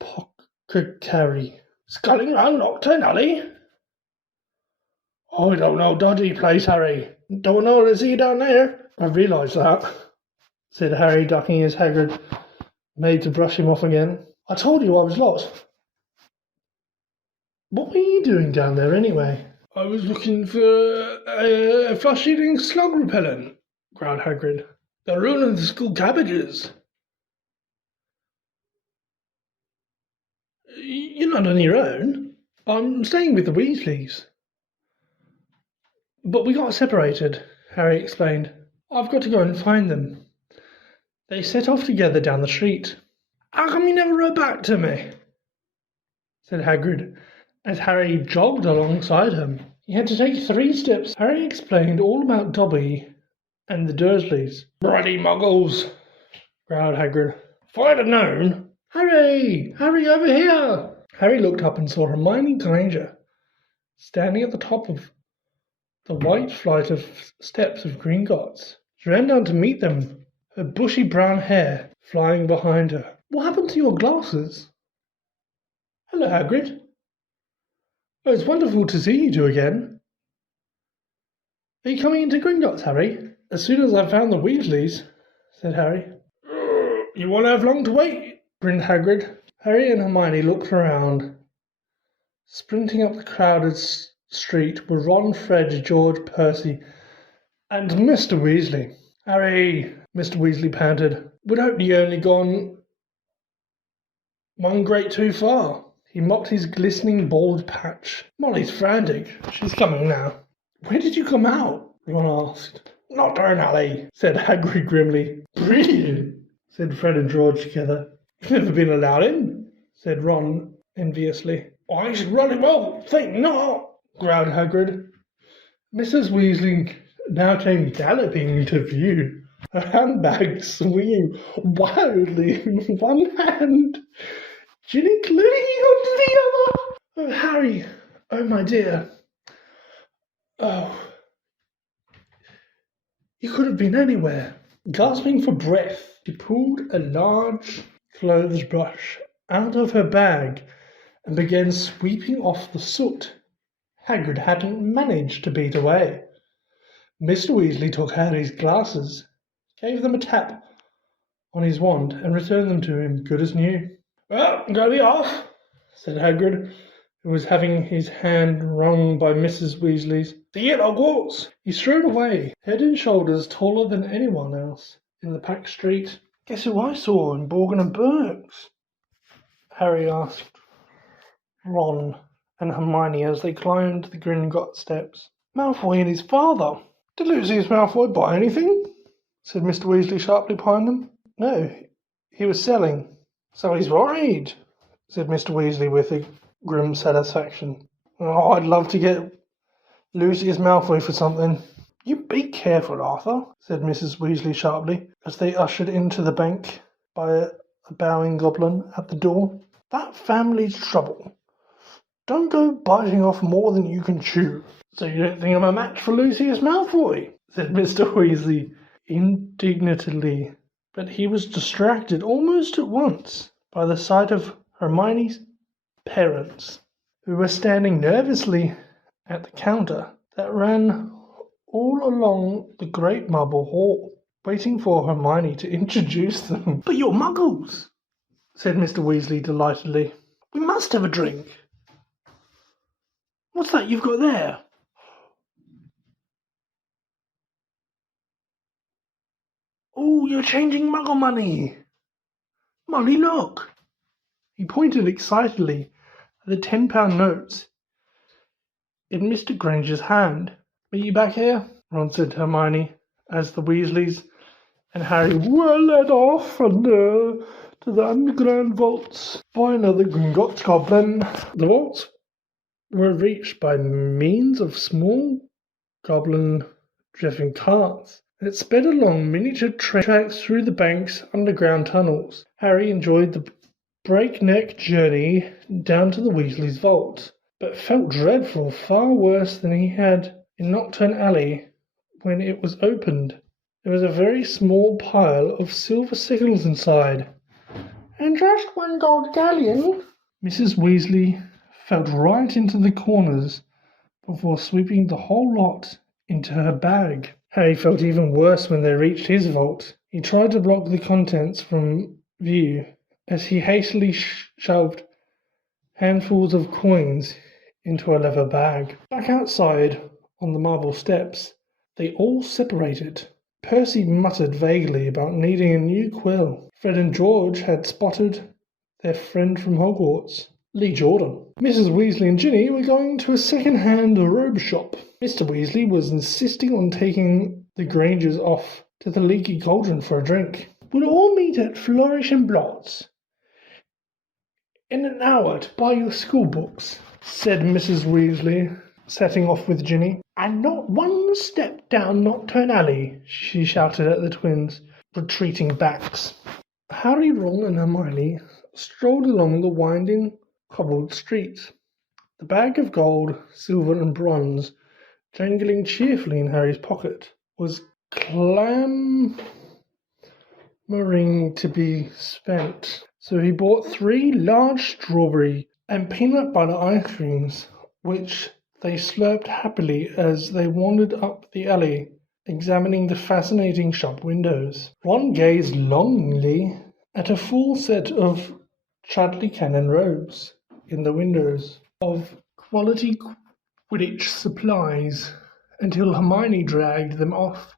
apothecary. "Sculling round Knockturn Alley?" "I don't know dodgy place, Harry. Don't know to see down there." "I realise that," said Harry, ducking as Hagrid made to brush him off again. "I told you I was lost." "What were you doing down there anyway?" "I was looking for a flesh-eating slug repellent," growled Hagrid. "They're ruining the school cabbages." "You're not on your own. I'm staying with the Weasleys." "But we got separated," Harry explained. "I've got to go and find them." They set off together down the street. "How come you never wrote back to me?" said Hagrid, as Harry jogged alongside him. He had to take 3 steps. Harry explained all about Dobby and the Dursleys. "Bloody muggles," growled Hagrid. "If I'd have known—" "Harry! Harry, over here!" Harry looked up and saw Hermione Granger standing at the top of the white flight of steps of Gringotts. She ran down to meet them, her bushy brown hair flying behind her. "What happened to your glasses?" "Hello, Hagrid. Oh, it's wonderful to see you two again. Are you coming into Gringotts, Harry?" "As soon as I've found the Weasleys," said Harry. "You won't have long to wait," grinned Hagrid. Harry and Hermione looked around. Sprinting up the crowded street were Ron, Fred, George, Percy, and Mr. Weasley. "Harry," Mr. Weasley panted, "we'd hoped you only gone one grade too far." He mopped his glistening bald patch. "Molly's frantic. She's coming now." "Where did you come out?" Ron asked. "Knockturn Alley," said Hagrid grimly. "Brilliant," said Fred and George together. "You've never been allowed in," said Ron enviously. "I should run him well, think not," growled Hagrid. Mrs. Weasley now came galloping into view, her handbag swinging wildly in one hand, Ginny clinging onto the other. "Oh, Harry! Oh, my dear! Oh, you could have been anywhere." Gasping for breath, she pulled a large clothes brush out of her bag and began sweeping off the soot Hagrid hadn't managed to beat away. Mr. Weasley took Harry's glasses, gave them a tap on his wand, and returned them to him good as new. "Well, I'm going to be off," said Hagrid, who was having his hand wrung by Mrs. Weasley's. "See you at Hogwarts." He strode away, head and shoulders taller than anyone else in the packed street. "Guess who I saw in Borgin and Burke's?" Harry asked Ron and Hermione as they climbed the Gringotts steps. "Malfoy and his father." "Did Lucius Malfoy buy anything?" said Mr. Weasley sharply behind them. "No, he was selling." "So he's worried," said Mr. Weasley with a grim satisfaction. "Oh, I'd love to get Lucius Malfoy for something." "You be careful, Arthur," said Mrs. Weasley sharply, as they ushered into the bank by a bowing goblin at the door. "That family's trouble. Don't go biting off more than you can chew." "So you don't think I'm a match for Lucius Malfoy?" said Mr. Weasley indignantly. But he was distracted almost at once by the sight of Hermione's parents, who were standing nervously at the counter that ran all along the great marble hall, waiting for Hermione to introduce them. "But you're muggles," said Mr. Weasley delightedly. We must have a drink. What's that you've got there? Oh, you're changing Muggle money. Molly, look. He pointed excitedly at the £10 notes in Mr. Granger's hand. Meet you back here? Ron said to Hermione, as the Weasleys and Harry were led off to the underground vaults by another Gringotts goblin. The vaults were reached by means of small goblin-driven carts that sped along miniature tracks through the bank's underground tunnels. Harry enjoyed the breakneck journey down to the Weasleys' vault, but felt dreadful, far worse than he had in Knockturn Alley when it was opened. There was a very small pile of silver signals inside, and just one gold galleon. Mrs. Weasley felt right into the corners before sweeping the whole lot into her bag. Harry felt even worse when they reached his vault. He tried to block the contents from view as he hastily shoved handfuls of coins into a leather bag. Back outside on the marble steps, they all separated. Percy muttered vaguely about needing a new quill. Fred and George had spotted their friend from Hogwarts, Lee Jordan. Mrs. Weasley and Ginny were going to a second-hand robe shop. Mr. Weasley was insisting on taking the Grangers off to the Leaky Cauldron for a drink. We'll all meet at Flourish and Blott's in an hour to buy your school books, said Mrs. Weasley, setting off with Ginny. And not one step down Knockturn Alley, she shouted at the twins, retreating backs. Harry, Ron and Hermione strolled along the winding cobbled streets, the bag of gold, silver and bronze jangling cheerfully in Harry's pocket, was clamouring to be spent. So he bought 3 large strawberry and peanut butter ice creams, which they slurped happily as they wandered up the alley, examining the fascinating shop windows. Ron gazed longingly at a full set of Chudley Cannon robes in the windows of quality Quidditch supplies until Hermione dragged them off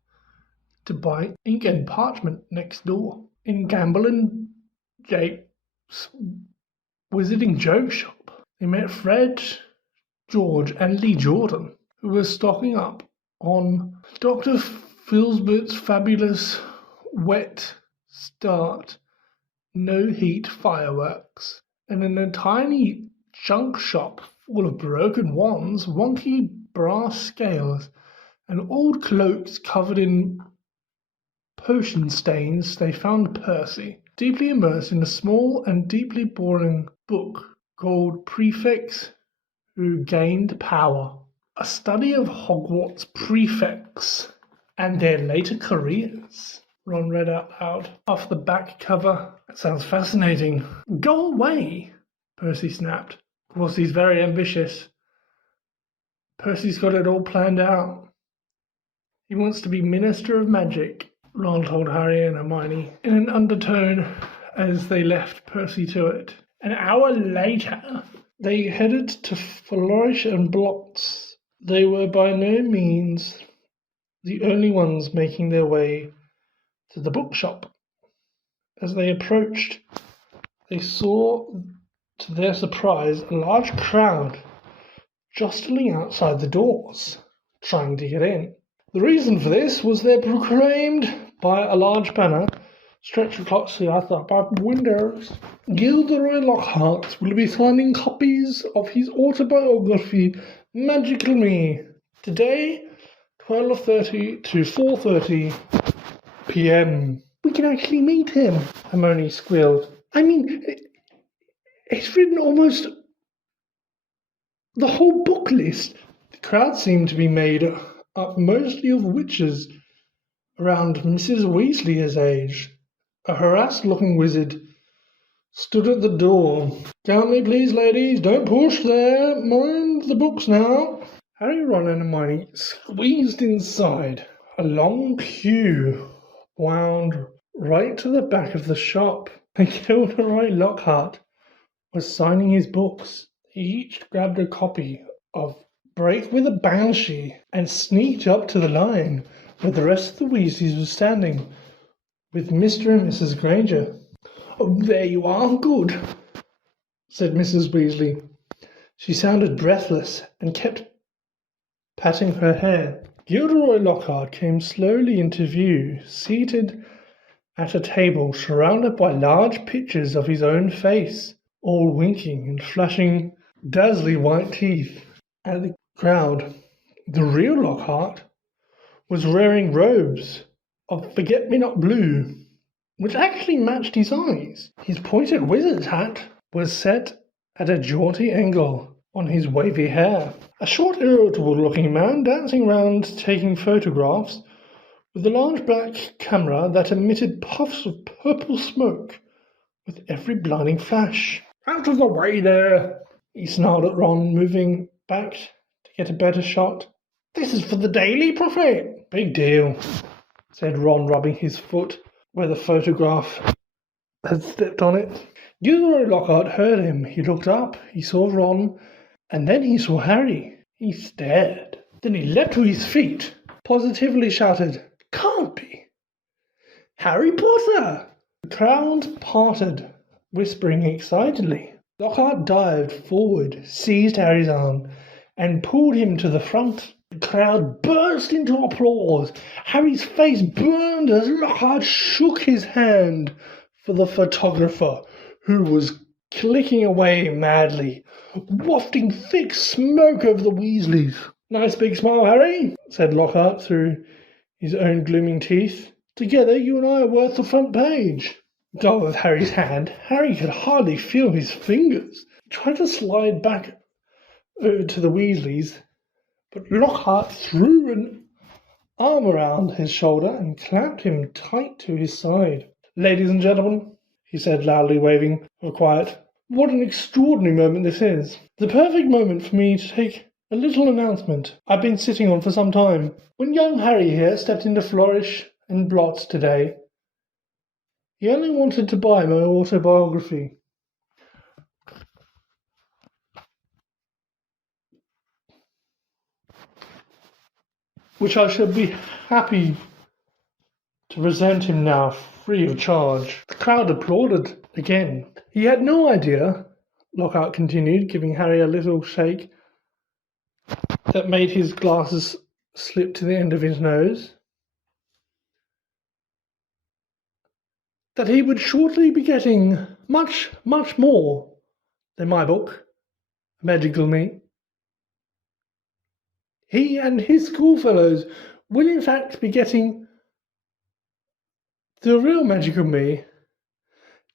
to buy ink and parchment next door. In Gamble and Jake's Wizarding Joke shop, they met Fred, George and Lee Jordan, who were stocking up on Dr. Filbert's fabulous wet start no-heat fireworks, and in a tiny junk shop full of broken wands, wonky brass scales, and old cloaks covered in potion stains, they found Percy, deeply immersed in a small and deeply boring book called Prefects Who Gained Power, a study of Hogwarts prefects and their later careers. Ron read out loud off the back cover. That sounds fascinating. Go away, Percy snapped. Of course, he's very ambitious. Percy's got it all planned out. He wants to be Minister of Magic, Ron told Harry and Hermione in an undertone as they left Percy to it. An hour later, they headed to Flourish and Blott's. They were by no means the only ones making their way to the bookshop. As they approached, they saw, to their surprise, a large crowd jostling outside the doors, trying to get in. The reason for this was they're proclaimed by a large banner stretched across the outside windows. Gilderoy Lockhart will be signing copies of his autobiography, Magical Me, today, 12:30 to 4:30 p.m. We can actually meet him, Hermione squealed. I mean, it's written almost the whole book list. The crowd seemed to be made up mostly of witches around Mrs. Weasley's age. A harassed-looking wizard stood at the door. Count me, please, ladies. Don't push there. Mind the books now. Harry, Ron and Hermione squeezed inside. A long queue wound right to the back of the shop. Gilderoy Lockhart was signing his books. He each grabbed a copy of Break with a Banshee and sneaked up to the line where the rest of the Weasleys were standing, with Mr. and Mrs. Granger. "Oh, there you are, good," said Mrs. Weasley. She sounded breathless and kept patting her hair. Gilderoy Lockhart came slowly into view, seated at a table surrounded by large pictures of his own face, all winking and flashing dazzling white teeth at the crowd. The real Lockhart was wearing robes of forget-me-not blue, which actually matched his eyes. His pointed wizard's hat was set at a jaunty angle on his wavy hair. A short, irritable-looking man dancing round taking photographs with a large black camera that emitted puffs of purple smoke with every blinding flash. "Out of the way there!" he snarled at Ron, moving back to get a better shot. "This is for the Daily Prophet." "Big deal," said Ron, rubbing his foot where the photograph had stepped on it. Gilderoy Lockhart heard him. He looked up, he saw Ron, and then he saw Harry. He stared. Then he leapt to his feet, positively shouted, "Can't be! Harry Potter!" The crowd parted, whispering excitedly. Lockhart dived forward, seized Harry's arm, and pulled him to the front. The crowd burst into applause. Harry's face burned as Lockhart shook his hand for the photographer, who was clicking away madly, wafting thick smoke over the Weasleys. "Nice big smile, Harry," said Lockhart through his own glooming teeth. "Together you and I are worth the front page." Got with Harry's hand, Harry could hardly feel his fingers. He tried to slide back over to the Weasleys, but Lockhart threw an arm around his shoulder and clamped him tight to his side. "Ladies and gentlemen," he said loudly, waving for quiet, "what an extraordinary moment this is. The perfect moment for me to take a little announcement I've been sitting on for some time. When young Harry here stepped into Flourish and Blotts today, he only wanted to buy my autobiography. Which I shall be happy to present him now, free of charge." The crowd applauded again. "He had no idea," Lockhart continued, giving Harry a little shake that made his glasses slip to the end of his nose, "that he would shortly be getting much, much more than my book, Magical Me. He and his schoolfellows will in fact be getting the real Magical Me.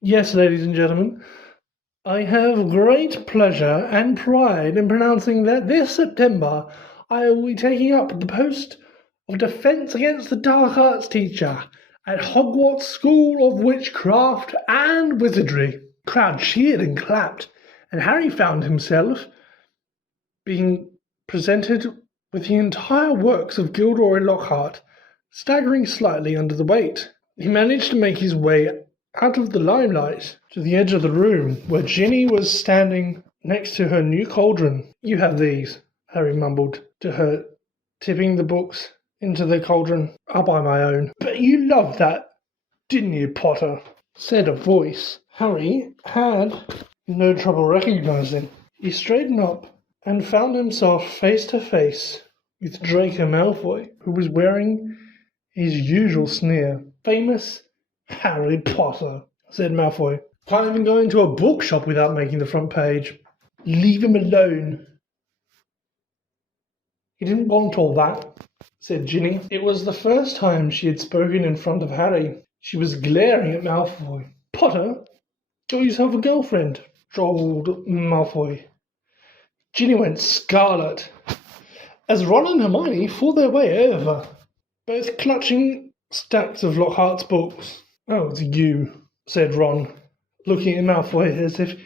Yes, ladies and gentlemen, I have great pleasure and pride in pronouncing that this September I will be taking up the post of Defense Against the Dark Arts teacher at Hogwarts School of Witchcraft and Wizardry." The crowd cheered and clapped, and Harry found himself being presented with the entire works of Gilderoy Lockhart, staggering slightly under the weight. He managed to make his way out of the limelight to the edge of the room, where Ginny was standing next to her new cauldron. "You have these," Harry mumbled to her, tipping the books into the cauldron. "I'll buy my own." "But you loved that, didn't you, Potter?" said a voice Harry had no trouble recognizing. He straightened up and found himself face to face with Draco Malfoy, who was wearing his usual sneer. "Famous Harry Potter," said Malfoy. "Can't even go into a bookshop without making the front page." "Leave him alone. He didn't want all that," said Ginny. It was the first time she had spoken in front of Harry. She was glaring at Malfoy. "Potter, got yourself a girlfriend?" drawled Malfoy. Ginny went scarlet as Ron and Hermione fought their way over, both clutching stacks of Lockhart's books. "Oh, it's you," said Ron, looking at Malfoy as if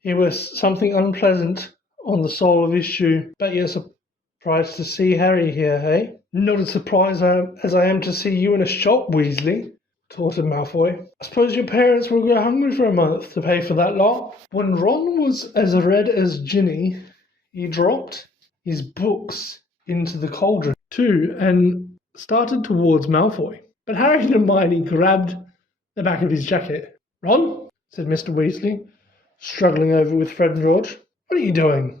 he was something unpleasant on the sole of his shoe. "Bet you're surprised to see Harry here, eh?" "Not as surprised as I am to see you in a shop, Weasley," retorted Malfoy. I suppose your parents will go hungry for a month to pay for that lot. When Ron was as red as Ginny, he dropped his books into the cauldron too and started towards Malfoy. But Harry and Hermione grabbed the back of his jacket. Ron, said Mr. Weasley, struggling over with Fred and George. What are you doing?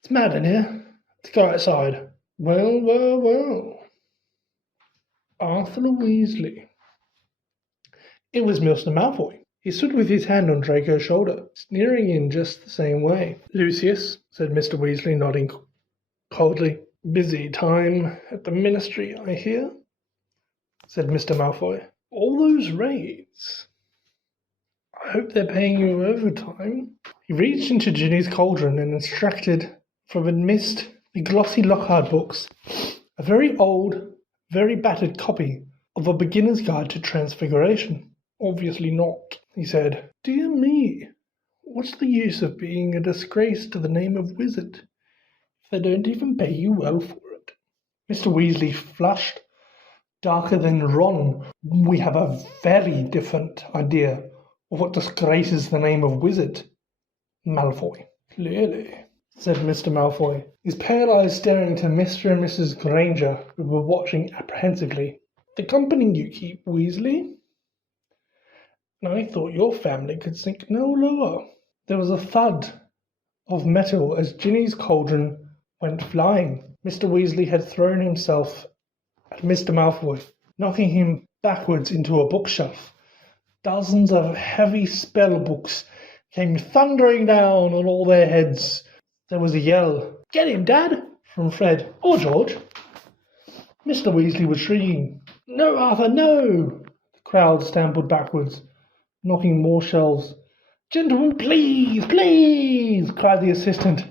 It's mad in here. Let's go outside. Well, well, well. Arthur Weasley. It was Mr. Malfoy. He stood with his hand on Draco's shoulder, sneering in just the same way. Lucius, said Mr. Weasley, nodding coldly. Busy time at the Ministry, I hear, said Mr. Malfoy. All those raids. I hope they're paying you overtime. He reached into Ginny's cauldron and extracted from amidst the glossy Lockhart books a very old, very battered copy of A Beginner's Guide to Transfiguration. Obviously not, he said. Dear me, what's the use of being a disgrace to the name of wizard if they don't even pay you well for it? Mr. Weasley flushed darker than Ron. We have a very different idea of what disgraces the name of wizard, Malfoy. Clearly, said Mr. Malfoy, his pale eyes staring to Mr. and Mrs. Granger, who were watching apprehensively. The company you keep, Weasley? I thought your family could sink no lower. There was a thud of metal as Ginny's cauldron went flying. Mr. Weasley had thrown himself at Mr. Malfoy, knocking him backwards into a bookshelf. Dozens of heavy spell books came thundering down on all their heads. There was a yell, "Get him, Dad!" from Fred or George. Mr. Weasley was shrieking, "No, Arthur, no!" The crowd stumbled backwards, knocking more shelves. "Gentlemen, please, please!" cried the assistant.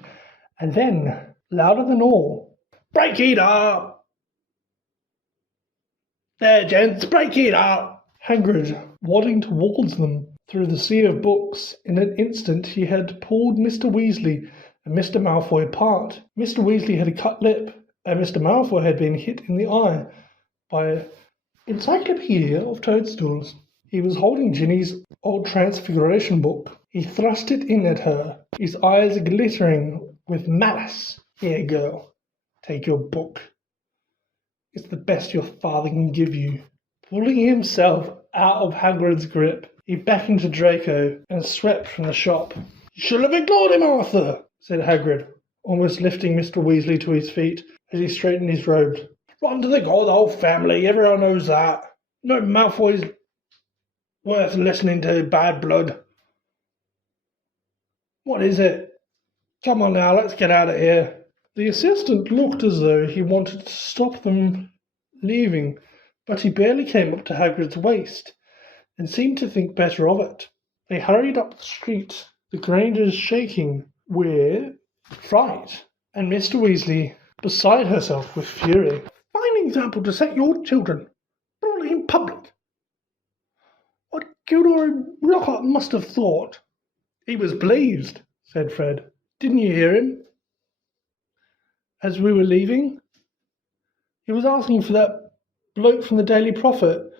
And then, louder than all, "Break it up! There, gents, break it up!" Hagrid, waddling towards them through the sea of books. In an instant he had pulled Mr. Weasley and Mr. Malfoy apart. Mr. Weasley had a cut lip, and Mr. Malfoy had been hit in the eye by an encyclopedia of toadstools. He was holding Ginny's old Transfiguration book. He thrust it in at her, his eyes glittering with malice. "Here, girl, take your book. It's the best your father can give you." Pulling himself out of Hagrid's grip, he backed into Draco and swept from the shop. "You should have ignored him, Arthur," said Hagrid, almost lifting Mr. Weasley to his feet as he straightened his robes. "Run to the god old family, everyone knows that. No Malfoy's worth listening to bad blood. What is it? Come on now, let's get out of here." The assistant looked as though he wanted to stop them leaving, but he barely came up to Hagrid's waist, and seemed to think better of it. They hurried up the street, the Grangers shaking with fright, and Mr. Weasley beside herself with fury. "Fine example to set your children, brawling in public. What Gilderoy Lockhart must have thought." "He was pleased," said Fred. "Didn't you hear him? As we were leaving, he was asking for that bloke from the Daily Prophet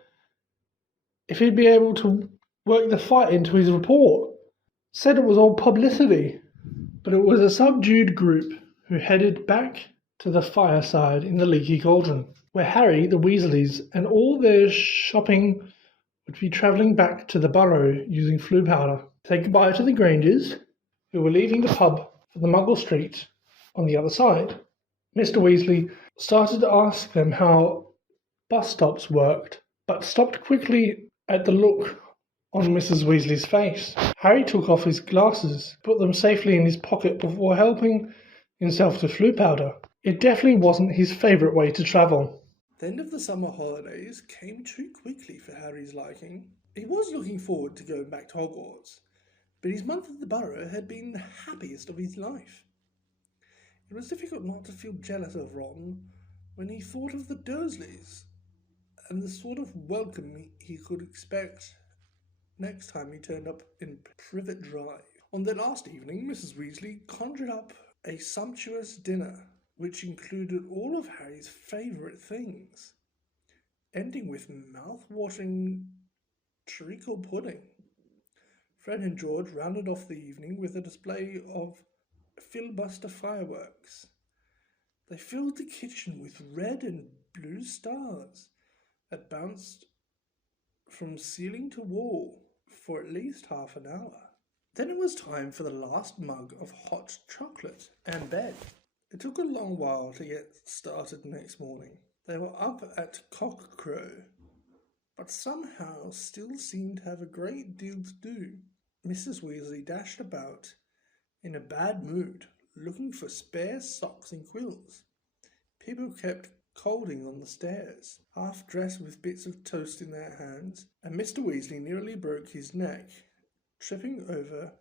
if he'd be able to work the fight into his report. Said it was all publicity." But it was a subdued group who headed back to the fireside in the Leaky Cauldron, where Harry, the Weasleys, and all their shopping would be travelling back to the Burrow using Floo powder. Say goodbye to the Grangers, who were leaving the pub for the Muggle Street on the other side. Mr. Weasley started to ask them how bus stops worked, but stopped quickly at the look on Mrs. Weasley's face. Harry took off his glasses, put them safely in his pocket before helping himself to Floo powder. It definitely wasn't his favourite way to travel. The end of the summer holidays came too quickly for Harry's liking. He was looking forward to going back to Hogwarts, but his month at the Burrow had been the happiest of his life. It was difficult not to feel jealous of Ron when he thought of the Dursleys and the sort of welcome he could expect next time he turned up in Privet Drive. On their last evening, Mrs. Weasley conjured up a sumptuous dinner which included all of Harry's favourite things. ending with mouth-watering treacle pudding. Fred and George rounded off the evening with a display of filibuster fireworks. They filled the kitchen with red and blue stars that bounced from ceiling to wall for at least half an hour. Then it was time for the last mug of hot chocolate and bed. It took a long while to get started next morning. They were up at cockcrow, but somehow still seemed to have a great deal to do. Mrs. Weasley dashed about in a bad mood, looking for spare socks and quills. People kept colding on the stairs, half dressed with bits of toast in their hands, and Mr. Weasley nearly broke his neck, tripping over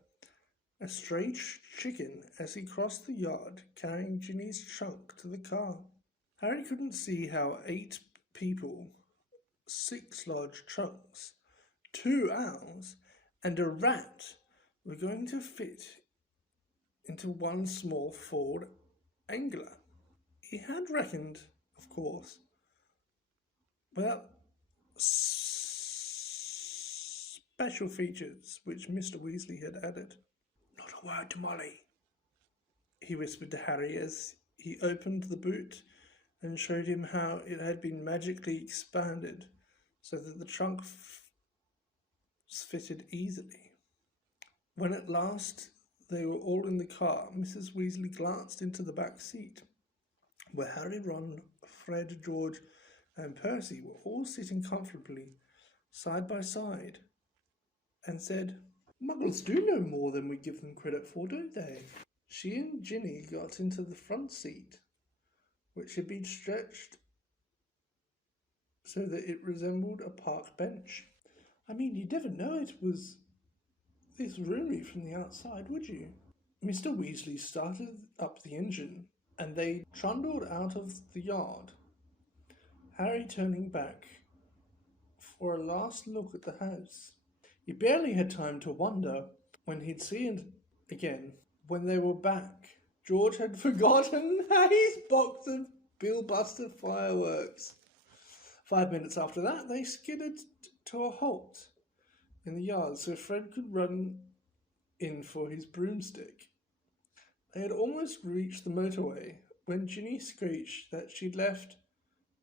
a stray chicken as he crossed the yard, carrying Ginny's trunk to the car. Harry couldn't see how 8 people, 6 large trunks, 2 owls, and a rat were going to fit into one small Ford Angler. He had reckoned, of course, without special features which Mr. Weasley had added. "Not a word to Molly," he whispered to Harry as he opened the boot and showed him how it had been magically expanded so that the trunk fitted easily. When at last they were all in the car, Mrs. Weasley glanced into the back seat, where Harry, Ron, Fred, George, and Percy were all sitting comfortably side by side, and said, "Muggles do know more than we give them credit for, don't they?" She and Ginny got into the front seat, which had been stretched so that it resembled a park bench. I mean, you'd never know it was this roomy from the outside, would you? Mr. Weasley started up the engine, and they trundled out of the yard, Harry turning back for a last look at the house. He barely had time to wonder when he'd see it again. When they were back, George had forgotten his box of Billbuster fireworks. 5 minutes after that, they skidded to a halt in the yard so Fred could run in for his broomstick. They had almost reached the motorway when Ginny screeched that she'd left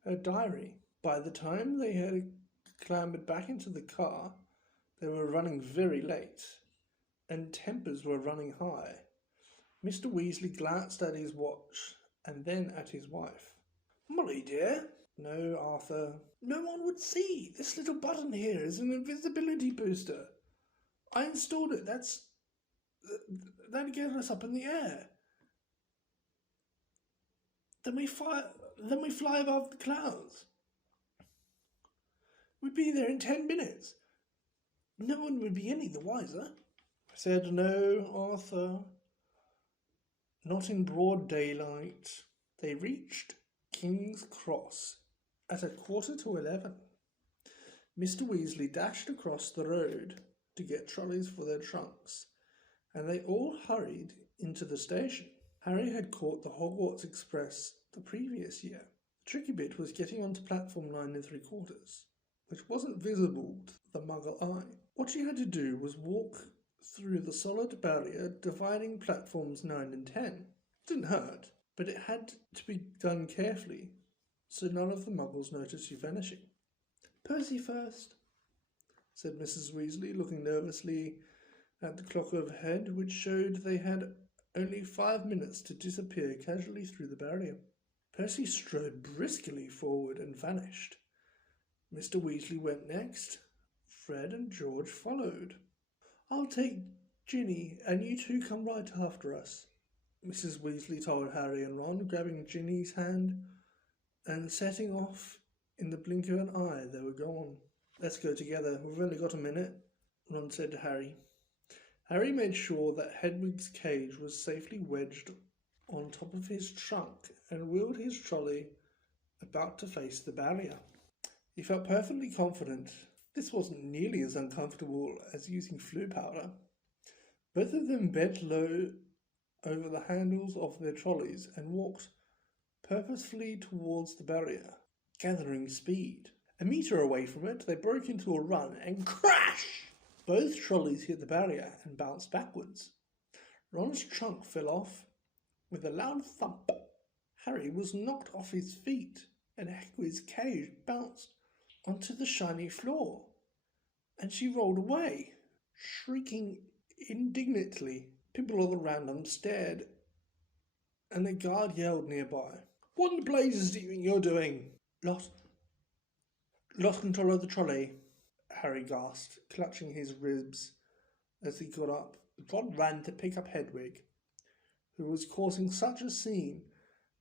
her diary. By the time they had clambered back into the car, they were running very late, and tempers were running high. Mr. Weasley glanced at his watch and then at his wife. "Molly, dear." "No, Arthur. No one would see. This little button here is an invisibility booster. I installed it. That'd get us up in the air. Then we fly above the clouds. We'd be there in 10 minutes. No one would be any the wiser." I said, "No, Arthur. Not in broad daylight." They reached King's Cross at 11:15. Mr. Weasley dashed across the road to get trolleys for their trunks, and they all hurried into the station. Harry had caught the Hogwarts Express the previous year. The tricky bit was getting onto platform 9 3/4, which wasn't visible to the Muggle eye. What you had to do was walk through the solid barrier dividing platforms 9 and 10. It didn't hurt, but it had to be done carefully so none of the Muggles noticed you vanishing. "Percy first," said Mrs. Weasley, looking nervously at the clock overhead, which showed they had only 5 minutes to disappear casually through the barrier. Percy strode briskly forward and vanished. Mr. Weasley went next. Fred and George followed. "I'll take Ginny, and you two come right after us," Mrs. Weasley told Harry and Ron, grabbing Ginny's hand and setting off. In the blink of an eye, they were gone. "Let's go together. We've only got a minute," Ron said to Harry. Harry made sure that Hedwig's cage was safely wedged on top of his trunk and wheeled his trolley about to face the barrier. He felt perfectly confident. This wasn't nearly as uncomfortable as using Floo powder. Both of them bent low over the handles of their trolleys and walked purposefully towards the barrier, gathering speed. A metre away from it, they broke into a run and crash! Both trolleys hit the barrier and bounced backwards. Ron's trunk fell off with a loud thump. Harry was knocked off his feet, and Hagrid's cage bounced onto the shiny floor, and she rolled away, shrieking indignantly. People all around them stared, and a guard yelled nearby, "What in the blazes do you think you're doing?" Lost control of the trolley, Harry gasped, clutching his ribs as he got up. Ron ran to pick up Hedwig, who was causing such a scene.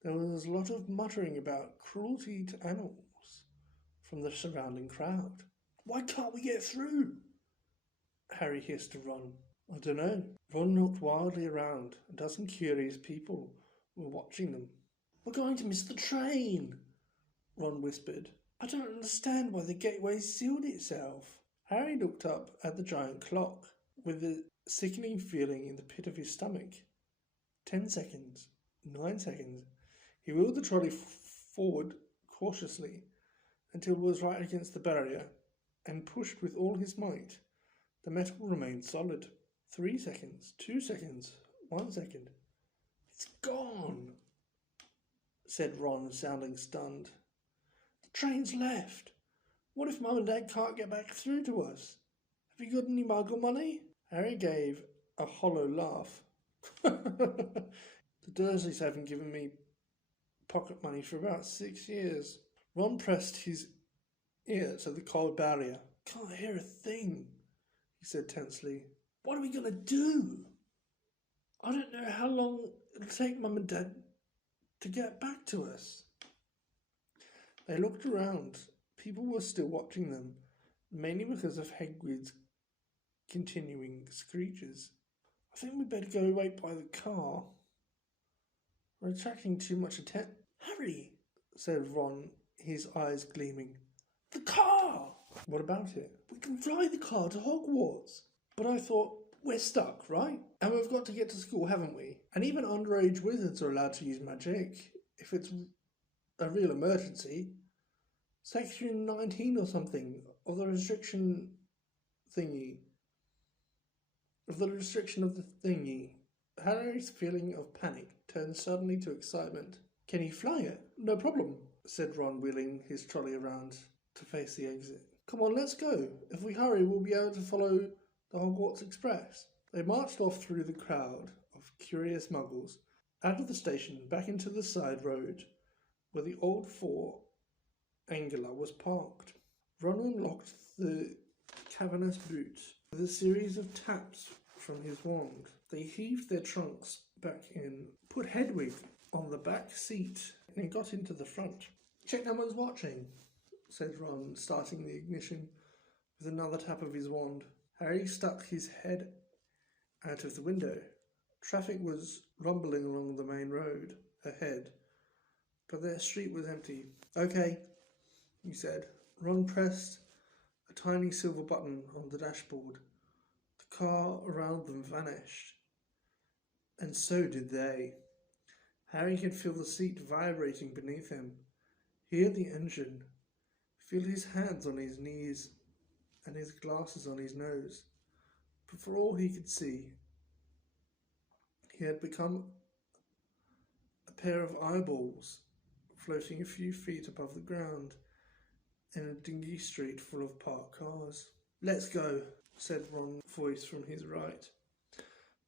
There was a lot of muttering about cruelty to animals from the surrounding crowd. "Why can't we get through?" Harry hissed to Ron. "I don't know." Ron looked wildly around. A dozen curious people were watching them. "We're going to miss the train," Ron whispered. "I don't understand why the gateway sealed itself." Harry looked up at the giant clock with a sickening feeling in the pit of his stomach. 10 seconds. 9 seconds. He wheeled the trolley forward cautiously until it was right against the barrier and pushed with all his might. The metal remained solid. 3 seconds. 2 seconds. 1 second. "It's gone," said Ron, sounding stunned. "The train's left. What if Mum and Dad can't get back through to us? Have you got any Muggle money?" Harry gave a hollow laugh. "The Dursleys haven't given me pocket money for about 6 years." Ron pressed his ear to the cold barrier. "Can't hear a thing," he said tensely. "What are we going to do? I don't know how long it'll take Mum and Dad to get back to us." They looked around. People were still watching them, mainly because of Hagrid's continuing screeches. "I think we'd better go wait by the car. We're attracting too much attention." "Harry," said Ron, his eyes gleaming. "The car!" "What about it?" "We can fly the car to Hogwarts." "But I thought we're stuck, right? And we've got to get to school, haven't we? And even underage wizards are allowed to use magic if it's a real emergency. Section 19 or something of the restriction thingy. Harry's feeling of panic turned suddenly to excitement. "Can you fly it?" "No problem," said Ron, wheeling his trolley around to face the exit. "Come on, let's go. If we hurry, we'll be able to follow the Hogwarts Express." They marched off through the crowd of curious muggles, out of the station, back into the side road where the old Four Angela was parked. Ron unlocked the cavernous boot with a series of taps from his wand. They heaved their trunks back in, put Hedwig on the back seat, and got into the front. "Check no one's watching," said Ron, starting the ignition with another tap of his wand. Harry stuck his head out of the window. Traffic was rumbling along the main road ahead, but their street was empty. "Okay," he said. Ron pressed a tiny silver button on the dashboard. The car around them vanished, and so did they. Harry could feel the seat vibrating beneath him, hear the engine, feel his hands on his knees and his glasses on his nose. But for all he could see, he had become a pair of eyeballs floating a few feet above the ground in a dingy street full of parked cars. "Let's go," said Ron's voice from his right.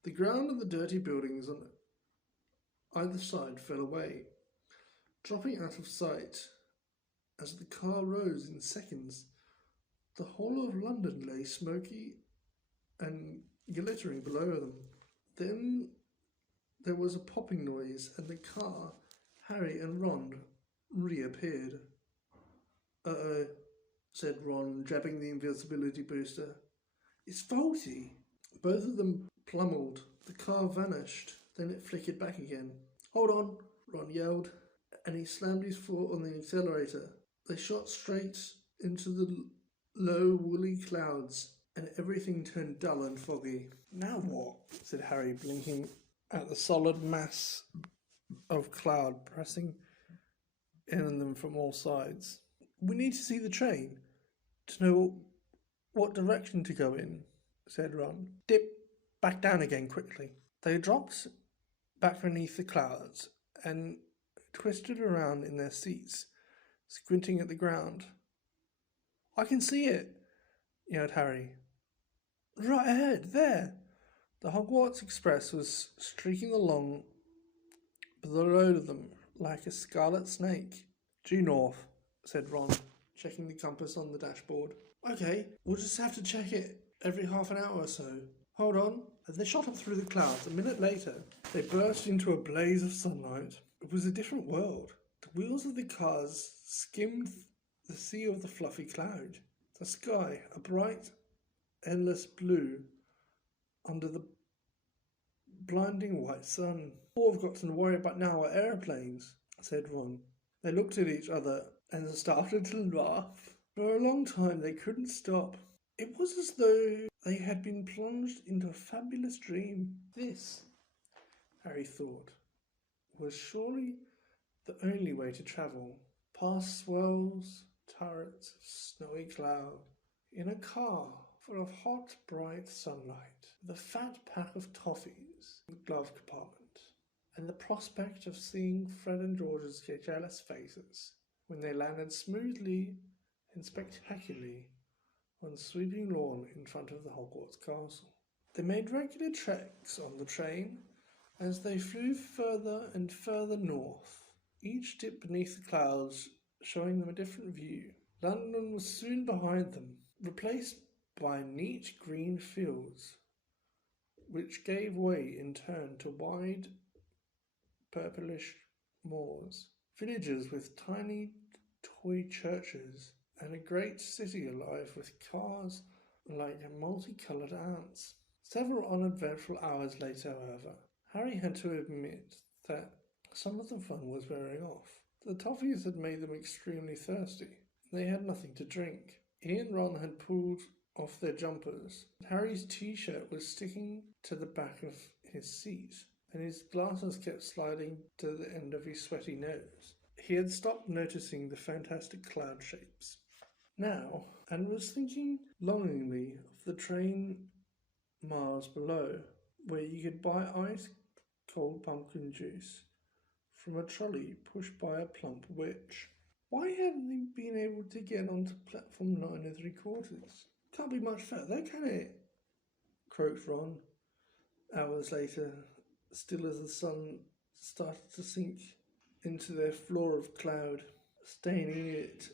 The ground and the dirty buildings on either side fell away, dropping out of sight as the car rose in seconds. The whole of London lay smoky and glittering below them. Then there was a popping noise, and the car, Harry and Ron, reappeared. "Uh-oh," said Ron, jabbing the invisibility booster. "It's faulty." Both of them plummeled. The car vanished. Then it flickered back again. "Hold on," Ron yelled, and he slammed his foot on the accelerator. They shot straight into the low, woolly clouds, and everything turned dull and foggy. "Now what?" said Harry, blinking at the solid mass of cloud pressing in on them from all sides. We need to see the train to know what direction to go in, said Ron. Dip back down again quickly. They dropped back beneath the clouds and twisted around in their seats, squinting at the ground. I can see it, yelled Harry. Right ahead, there. The Hogwarts Express was streaking along below them like a scarlet snake. Due north, said Ron, checking the compass on the dashboard. Okay, we'll just have to check it every half an hour or so. Hold on. As they shot up through the clouds, a minute later, they burst into a blaze of sunlight. It was a different world. The wheels of the cars skimmed the sea of the fluffy cloud. The sky, a bright, endless blue under the blinding white sun. All we've got to worry about now are aeroplanes, said Ron. They looked at each other and started to laugh. For a long time they couldn't stop. It was as though they had been plunged into a fabulous dream. This, Harry thought, was surely the only way to travel. Past swells, turrets of snowy cloud, in a car full of hot, bright sunlight, with a fat pack of toffees in the glove compartment, and the prospect of seeing Fred and George's jealous faces when they landed smoothly and spectacularly on the sweeping lawn in front of the Hogwarts castle. They made regular treks on the train as they flew further and further north, each dip beneath the clouds showing them a different view. London was soon behind them, replaced by neat green fields, which gave way in turn to wide purplish moors, villages with tiny toy churches, and a great city alive with cars like multicoloured ants. Several uneventful hours later, however, Harry had to admit that some of the fun was wearing off. The toffees had made them extremely thirsty. They had nothing to drink. He and Ron had pulled off their jumpers. Harry's t-shirt was sticking to the back of his seat, and his glasses kept sliding to the end of his sweaty nose. He had stopped noticing the fantastic cloud shapes now, and was thinking longingly of the train miles below, where you could buy ice-cold pumpkin juice from a trolley pushed by a plump witch. Why hadn't they been able to get onto platform 9 3/4? Can't be much further, can it? Croaked Ron, hours later, still as the sun started to sink into their floor of cloud, staining it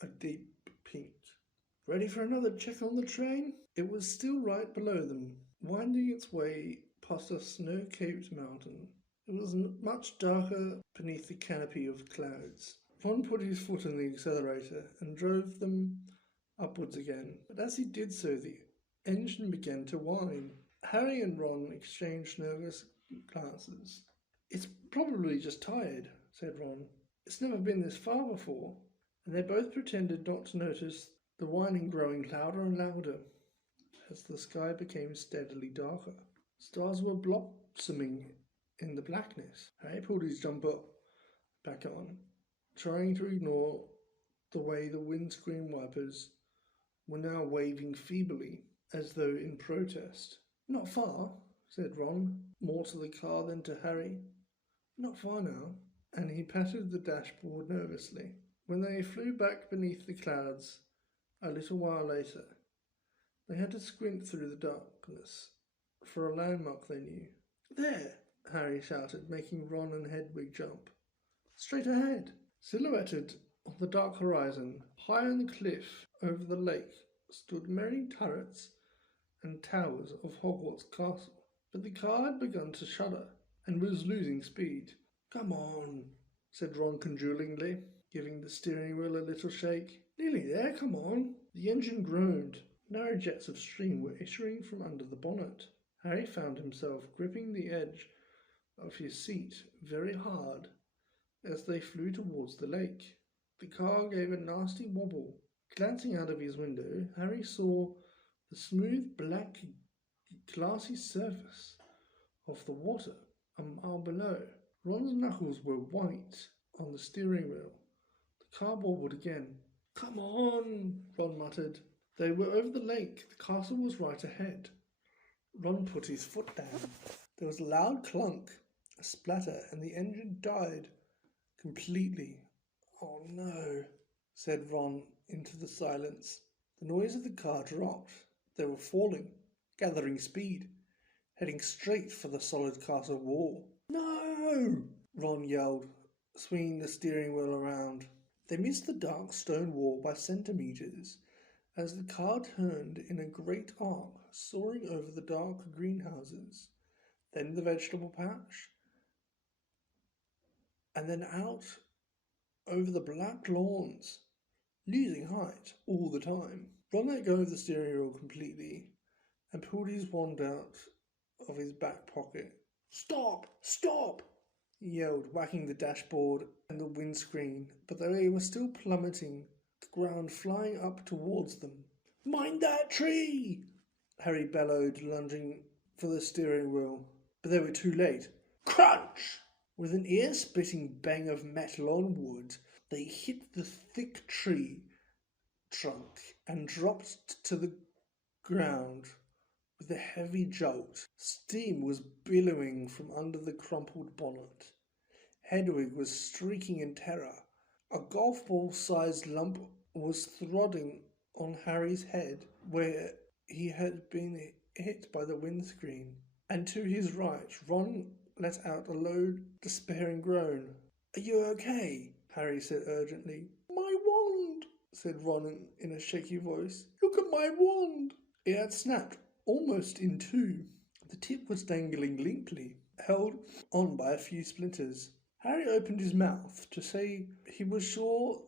a deep pink. Ready for another check on the train? It was still right below them, winding its way past a snow-capped mountain. It was much darker beneath the canopy of clouds. Ron put his foot on the accelerator and drove them upwards again, but as he did so the engine began to whine. Harry and Ron exchanged nervous glances. It's probably just tired, said Ron. It's never been this far before, and they both pretended not to notice the whining growing louder and louder as the sky became steadily darker. Stars were blossoming in the blackness. Harry pulled his jumper back on, trying to ignore the way the windscreen wipers were now waving feebly, as though in protest. Not far, said Ron, more to the car than to Harry. Not far now, and he patted the dashboard nervously. When they flew back beneath the clouds a little while later, they had to squint through the darkness for a landmark they knew. There, Harry shouted, making Ron and Hedwig jump. Straight ahead. Silhouetted on the dark horizon, high on the cliff over the lake, stood many turrets and towers of Hogwarts Castle. But the car had begun to shudder and was losing speed. Come on, said Ron conjurlingly, giving the steering wheel a little shake. Nearly there, come on. The engine groaned. Narrow jets of steam were issuing from under the bonnet. Harry found himself gripping the edge of his seat very hard as they flew towards the lake. The car gave a nasty wobble. Glancing out of his window, Harry saw the smooth, black, glassy surface of the water a mile below. Ron's knuckles were white on the steering wheel. The car wobbled again. Come on, Ron muttered. They were over the lake. The castle was right ahead. Ron put his foot down. There was a loud clunk, a splatter, and the engine died completely. Oh no, said Ron into the silence. The noise of the car dropped. They were falling, gathering speed, heading straight for the solid castle wall. No! Ron yelled, swinging the steering wheel around. They missed the dark stone wall by centimeters as the car turned in a great arc, soaring over the dark greenhouses, then the vegetable patch, and then out over the black lawns, losing height all the time. Ron let go of the steering wheel completely and pulled his wand out of his back pocket. Stop! Stop! He yelled, whacking the dashboard and the windscreen, but they were still plummeting, the ground flying up towards them. Mind that tree! Harry bellowed, lunging for the steering wheel. But they were too late. Crunch! With an ear-splitting bang of metal on wood, they hit the thick tree trunk and dropped to the ground with a heavy jolt. Steam was billowing from under the crumpled bonnet. Hedwig was shrieking in terror. A golf ball-sized lump was throbbing on Harry's head where he had been hit by the windscreen. And to his right, Ron let out a low, despairing groan. Are you okay? Harry said urgently. My wand, said Ron in a shaky voice. Look at my wand. It had snapped almost in two. The tip was dangling limply, held on by a few splinters. Harry opened his mouth to say he was sure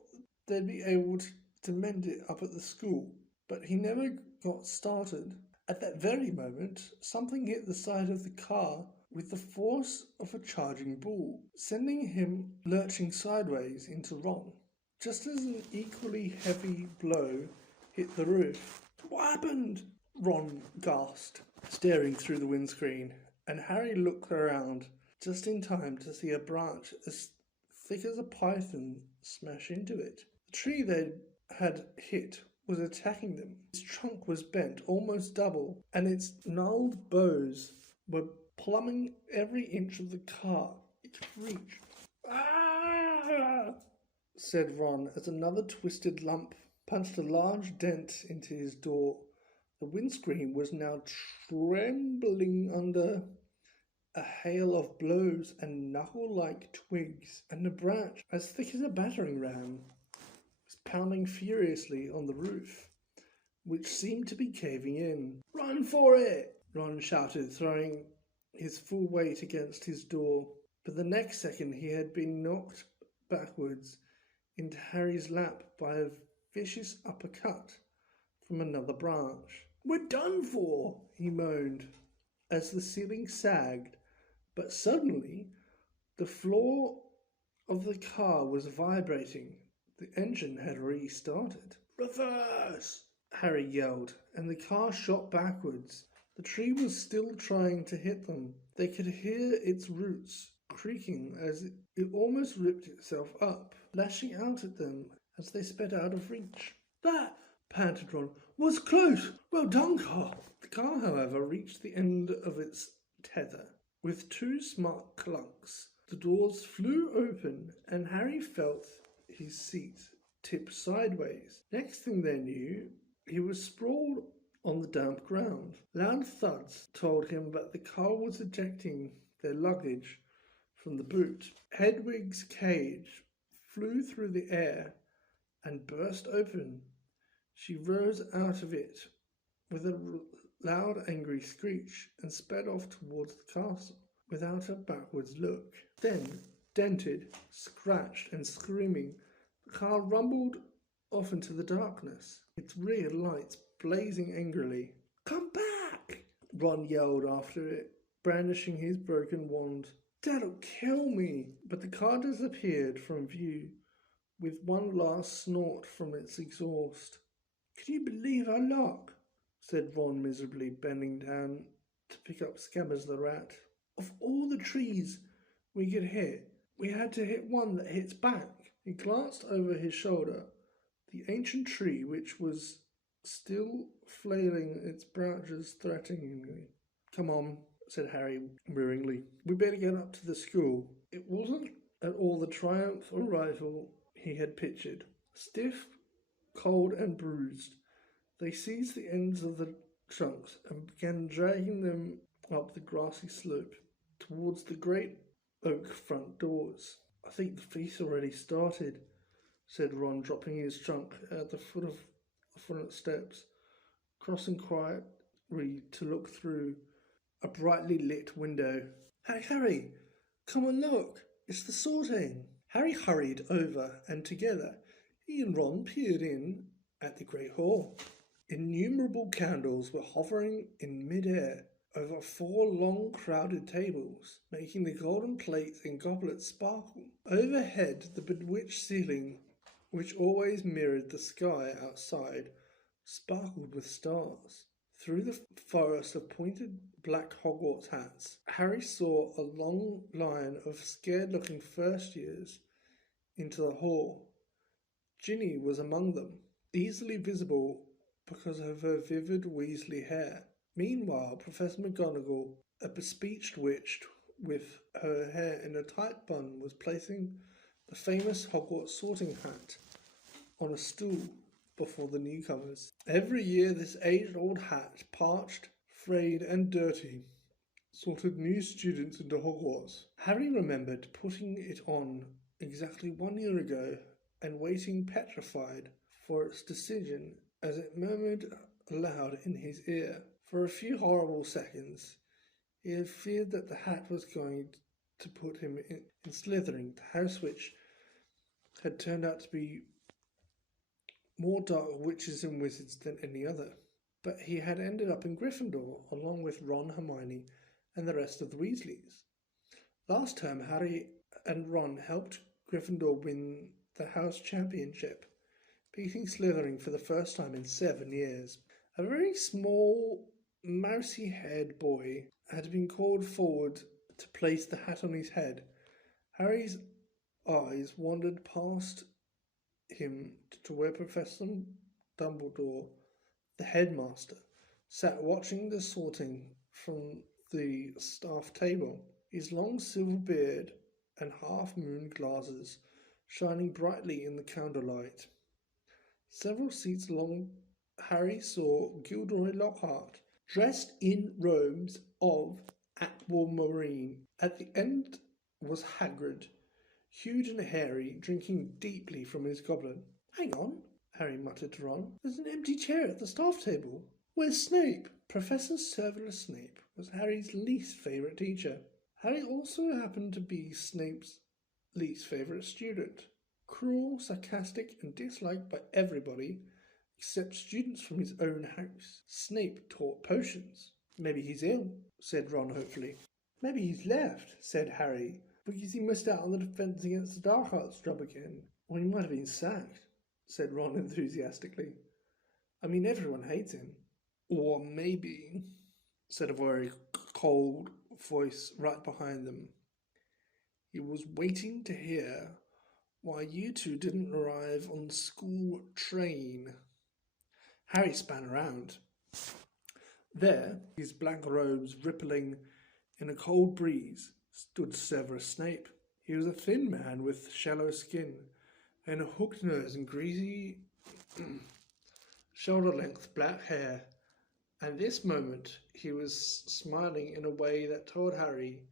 they'd be able to mend it up at the school, but he never got started. At that very moment, something hit the side of the car with the force of a charging bull, sending him lurching sideways into Ron, just as an equally heavy blow hit the roof. What happened? Ron gasped, staring through the windscreen, and Harry looked around just in time to see a branch as thick as a python smash into it. The tree they had hit was attacking them. Its trunk was bent almost double, and its gnarled boughs were plumbing every inch of the car it could reach. Ah! Said Ron as another twisted lump punched a large dent into his door. The windscreen was now trembling under a hail of blows and knuckle-like twigs, and the branch, as thick as a battering ram, was pounding furiously on the roof, which seemed to be caving in. Run for it! Ron shouted, throwing his full weight against his door. But the next second he had been knocked backwards into Harry's lap by a vicious uppercut from another branch. We're done for, he moaned, as the ceiling sagged. But suddenly, the floor of the car was vibrating. The engine had restarted. Reverse! Harry yelled, and the car shot backwards. The tree was still trying to hit them. They could hear its roots creaking as it almost ripped itself up, lashing out at them as they sped out of reach. That, panted Ron, was close. Well done, car. The car, however, reached the end of its tether. With two smart clunks, the doors flew open and Harry felt his seat tip sideways. Next thing they knew, he was sprawled on the damp ground. Loud thuds told him that the car was ejecting their luggage from the boot. Hedwig's cage flew through the air and burst open. She rose out of it with a loud, angry screech and sped off towards the castle without a backwards look. Then, dented, scratched, and screaming, the car rumbled off into the darkness, its rear lights blazing angrily. Come back! Ron yelled after it, brandishing his broken wand. That'll kill me! But the car disappeared from view with one last snort from its exhaust. Can you believe our luck? Said Ron miserably, bending down to pick up Scabbers the rat. Of all the trees we could hit, we had to hit one that hits back. He glanced over his shoulder. The ancient tree, which was still flailing its branches threateningly. "Come on," said Harry wearily. "We better get up to the school." It wasn't at all the triumph arrival he had pictured. Stiff, cold, and bruised, they seized the ends of the trunks and began dragging them up the grassy slope towards the great oak front doors. "I think the feast's already started," said Ron, dropping his trunk at the foot of the front steps, crossing quietly to look through a brightly lit window. "Hey, Harry, come and look! It's the sorting!" Harry hurried over, and together he and Ron peered in at the great hall. Innumerable candles were hovering in mid-air over 4 long crowded tables, making the golden plates and goblets sparkle. Overhead, the bewitched ceiling, which always mirrored the sky outside, sparkled with stars. Through the forest of pointed black Hogwarts hats, Harry saw a long line of scared-looking first-years into the hall. Ginny was among them, easily visible because of her vivid Weasley hair. Meanwhile, Professor McGonagall, a bespeeched witch with her hair in a tight bun, was placing the famous Hogwarts sorting hat on a stool before the newcomers. Every year this age-old hat, parched, frayed and dirty, sorted new students into Hogwarts. Harry remembered putting it on exactly 1 year ago and waiting petrified for its decision as it murmured aloud in his ear. For a few horrible seconds he had feared that the hat was going to put him in Slytherin, the house which had turned out to be more dark witches and wizards than any other. But he had ended up in Gryffindor, along with Ron, Hermione, and the rest of the Weasleys. Last term, Harry and Ron helped Gryffindor win the house championship, beating Slytherin for the first time in 7 years. A very small, mousy-haired boy had been called forward to place the hat on his head. Harry's eyes wandered past him to where Professor Dumbledore, the headmaster, sat watching the sorting from the staff table, his long silver beard and half-moon glasses shining brightly in the candlelight. Several seats along, Harry saw Gilderoy Lockhart, dressed in robes of aquamarine. At the end was Hagrid, huge and hairy, drinking deeply from his goblet. "Hang on," Harry muttered to Ron. "There's an empty chair at the staff table. Where's Snape?" Professor Severus Snape was Harry's least favourite teacher. Harry also happened to be Snape's least favourite student. Cruel, sarcastic, and disliked by everybody except students from his own house. Snape taught potions. "Maybe he's ill," said Ron hopefully. "Maybe he's left," said Harry, "because he missed out on the defence against the Dark Arts job again. Or he might have been sacked," said Ron enthusiastically. "I mean, everyone hates him." "Or maybe," said a very cold voice right behind them, "he was waiting to hear why you two didn't arrive on the school train." Harry span around. There, his black robes rippling in a cold breeze, stood Severus Snape. He was a thin man with shallow skin and a hooked nose and greasy shoulder-length black hair. At this moment he was smiling in a way that told Harry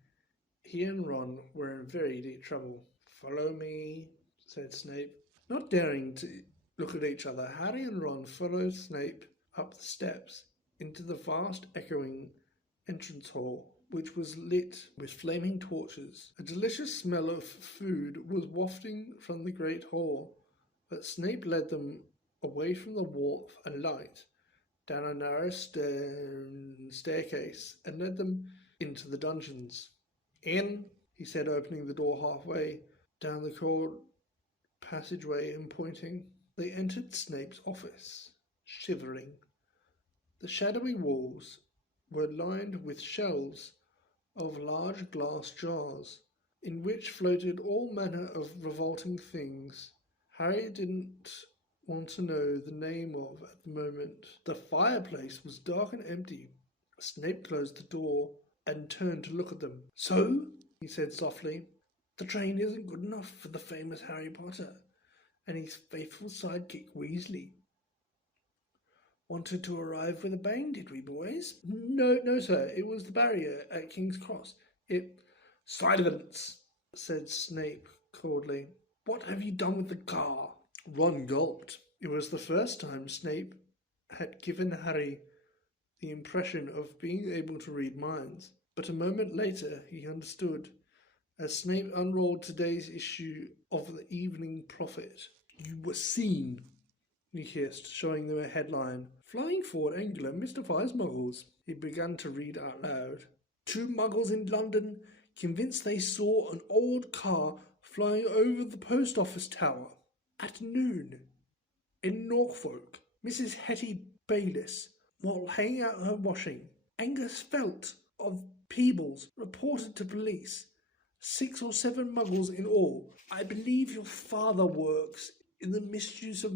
he and Ron were in very deep trouble. "Follow me," said Snape. Not daring to look at each other, Harry and Ron followed Snape up the steps into the vast echoing entrance hall, which was lit with flaming torches. A delicious smell of food was wafting from the great hall, but Snape led them away from the warmth and light, down a narrow stone staircase, and led them into the dungeons. "In," he said, opening the door halfway down the cold passageway and pointing. They entered Snape's office, shivering. The shadowy walls were lined with shelves of large glass jars, in which floated all manner of revolting things. Harry didn't want to know the name of at the moment. The fireplace was dark and empty. Snape closed the door and turned to look at them. So, he said softly, the train isn't good enough for the famous Harry Potter and his faithful sidekick Weasley. Wanted to arrive with a bang, did we, boys? No, sir. It was the barrier at King's Cross. Silence, said Snape coldly. What have you done with the car? Ron gulped. It was the first time Snape had given Harry the impression of being able to read minds. But a moment later he understood, as Snape unrolled today's issue of the Evening Prophet. You were seen, he hissed, showing them a headline. Flying forward Angular mystifies Muggles. He began to read out loud. 2 Muggles in London convinced they saw an old car flying over the post office tower at noon. In Norfolk, Mrs. Hetty Bayliss, while hanging out her washing, Angus Felt of Peebles reported to police. 6 or 7 Muggles in all. I believe your father works in the misuse of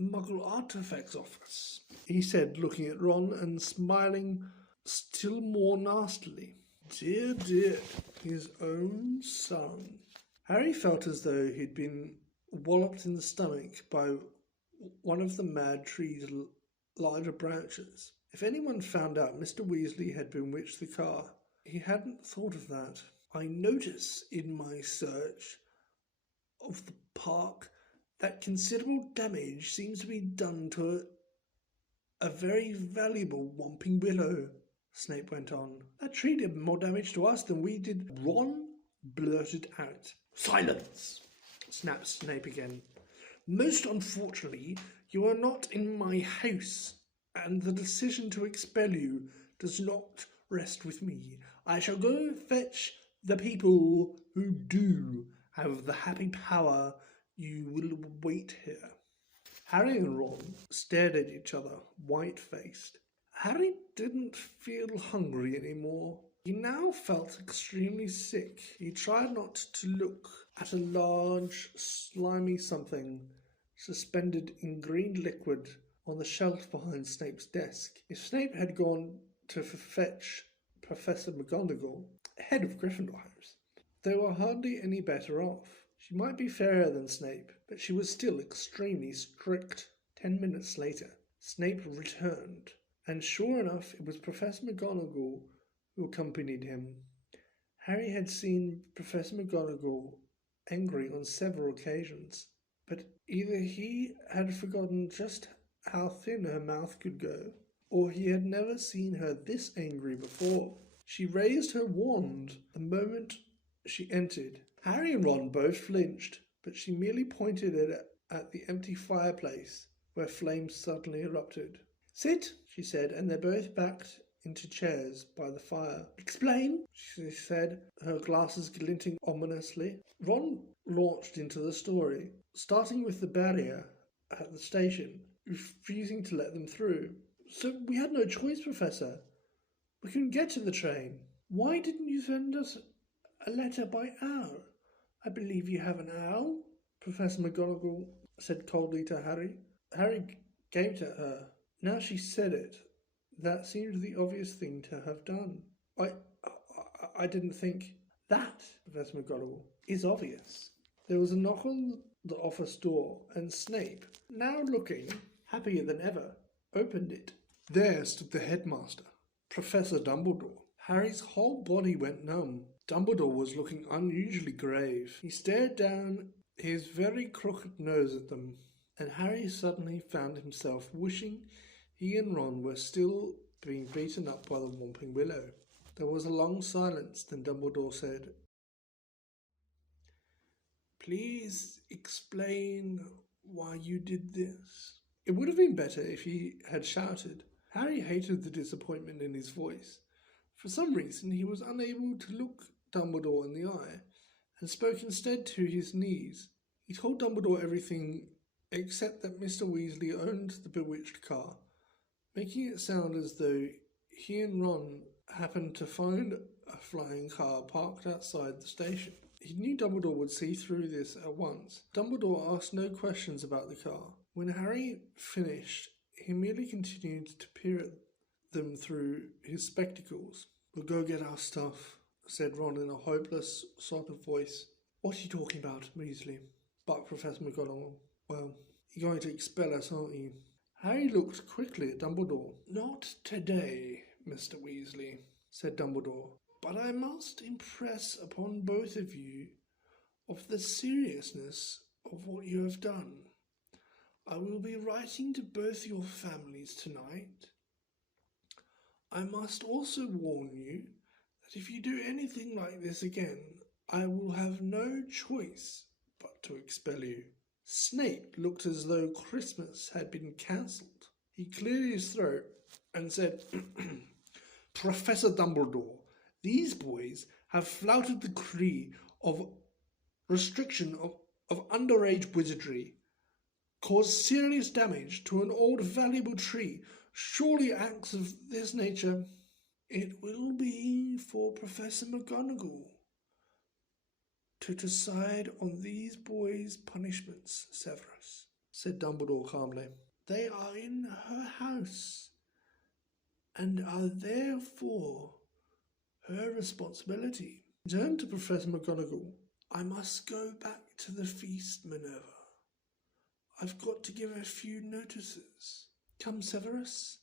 Muggle artifacts office, he said, looking at Ron and smiling still more nastily. Dear, his own son. Harry felt as though he'd been walloped in the stomach by one of the mad tree's larger branches. If anyone found out Mr. Weasley had bewitched the car, he hadn't thought of that. I notice in my search of the park that considerable damage seems to be done to a very valuable Whomping Willow, Snape went on. That tree did more damage to us than we did. Ron blurted out. Silence, snapped Snape again. Most unfortunately, you are not in my house, and the decision to expel you does not rest with me. I shall go fetch the people who do have the happy power. You will wait here. Harry and Ron stared at each other, white-faced. Harry didn't feel hungry anymore. He now felt extremely sick. He tried not to look at a large, slimy something suspended in green liquid on the shelf behind Snape's desk. If Snape had gone to fetch Professor McGonagall, head of Gryffindor House, they were hardly any better off. She might be fairer than Snape, but she was still extremely strict. 10 minutes later, Snape returned, and sure enough, it was Professor McGonagall who accompanied him. Harry had seen Professor McGonagall angry on several occasions, but either he had forgotten just how thin her mouth could go, or he had never seen her this angry before. She raised her wand the moment she entered. Harry and Ron both flinched, but she merely pointed at the empty fireplace, where flames suddenly erupted. Sit, she said, and they both backed into chairs by the fire. Explain, she said, her glasses glinting ominously. Ron launched into the story, starting with the barrier at the station, refusing to let them through. So we had no choice, Professor. We couldn't get to the train. Why didn't you send us a letter by owl? I believe you have an owl, Professor McGonagall said coldly to Harry. Harry gaped at her. Now she said it, that seemed the obvious thing to have done. I didn't think. That, Professor McGonagall, is obvious. There was a knock on the office door, and Snape, now looking happier than ever, opened it. There stood the headmaster, Professor Dumbledore. Harry's whole body went numb. Dumbledore was looking unusually grave. He stared down his very crooked nose at them, and Harry suddenly found himself wishing he and Ron were still being beaten up by the Whomping Willow. There was a long silence, then Dumbledore said, Please explain why you did this. It would have been better if he had shouted. Harry hated the disappointment in his voice. For some reason, he was unable to look Dumbledore in the eye, and spoke instead to his knees. He told Dumbledore everything except that Mr. Weasley owned the bewitched car, making it sound as though he and Ron happened to find a flying car parked outside the station. He knew Dumbledore would see through this at once. Dumbledore asked no questions about the car. When Harry finished, he merely continued to peer at them through his spectacles. "We'll go get our stuff," said Ron in a hopeless sort of voice. "What are you talking about, Weasley?" barked Professor McGonagall. "Well, you're going to expel us, aren't you?" Harry looked quickly at Dumbledore. "Not today, Mr. Weasley," said Dumbledore. "But I must impress upon both of you of the seriousness of what you have done. I will be writing to both your families tonight. I must also warn you that if you do anything like this again, I will have no choice but to expel you." Snape looked as though Christmas had been cancelled. He cleared his throat and said, "Professor Dumbledore, these boys have flouted the decree of restriction of underage wizardry, caused serious damage to an old valuable tree. Surely acts of this nature—" "It will be for Professor McGonagall to decide on these boys' punishments, Severus," said Dumbledore calmly. "They are in her house and are therefore her responsibility." He turned to Professor McGonagall. "I must go back to the feast, Minerva. I've got to give a few notices. Come, Severus.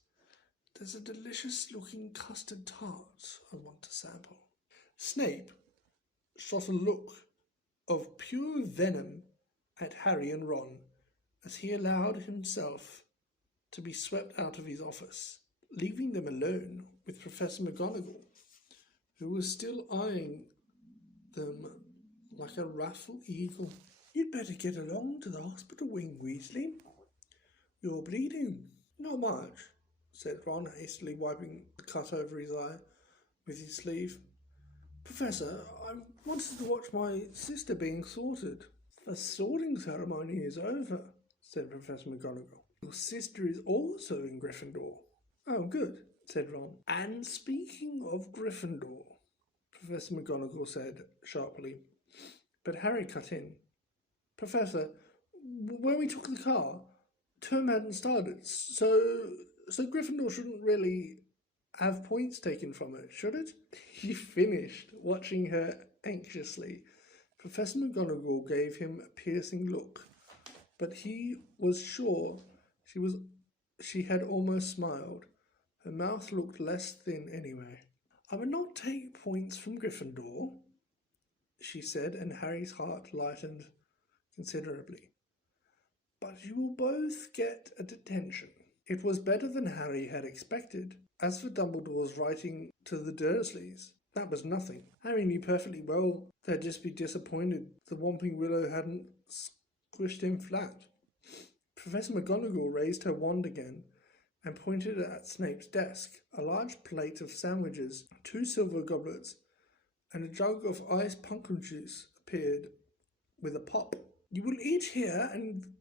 There's a delicious-looking custard tart I want to sample." Snape shot a look of pure venom at Harry and Ron as he allowed himself to be swept out of his office, leaving them alone with Professor McGonagall, who was still eyeing them like a wrathful eagle. "You'd better get along to the hospital wing, Weasley. You're bleeding." "Not much," said Ron, hastily wiping the cut over his eye with his sleeve. "Professor, I wanted to watch my sister being sorted." "The sorting ceremony is over," said Professor McGonagall. "Your sister is also in Gryffindor." "Oh, good," said Ron. "And speaking of Gryffindor," Professor McGonagall said sharply. But Harry cut in. "Professor, when we took the car, term hadn't started, so Gryffindor shouldn't really have points taken from it, should it?" He finished, watching her anxiously. Professor McGonagall gave him a piercing look, but he was sure she had almost smiled. Her mouth looked less thin anyway. "I would not take points from Gryffindor," she said, and Harry's heart lightened considerably. "But you will both get a detention." It was better than Harry had expected. As for Dumbledore's writing to the Dursleys, that was nothing. Harry knew perfectly well they'd just be disappointed the Whomping Willow hadn't squished him flat. Professor McGonagall raised her wand again and pointed at Snape's desk. A large plate of sandwiches, 2 silver goblets, and a jug of iced pumpkin juice appeared with a pop. "You will eat here and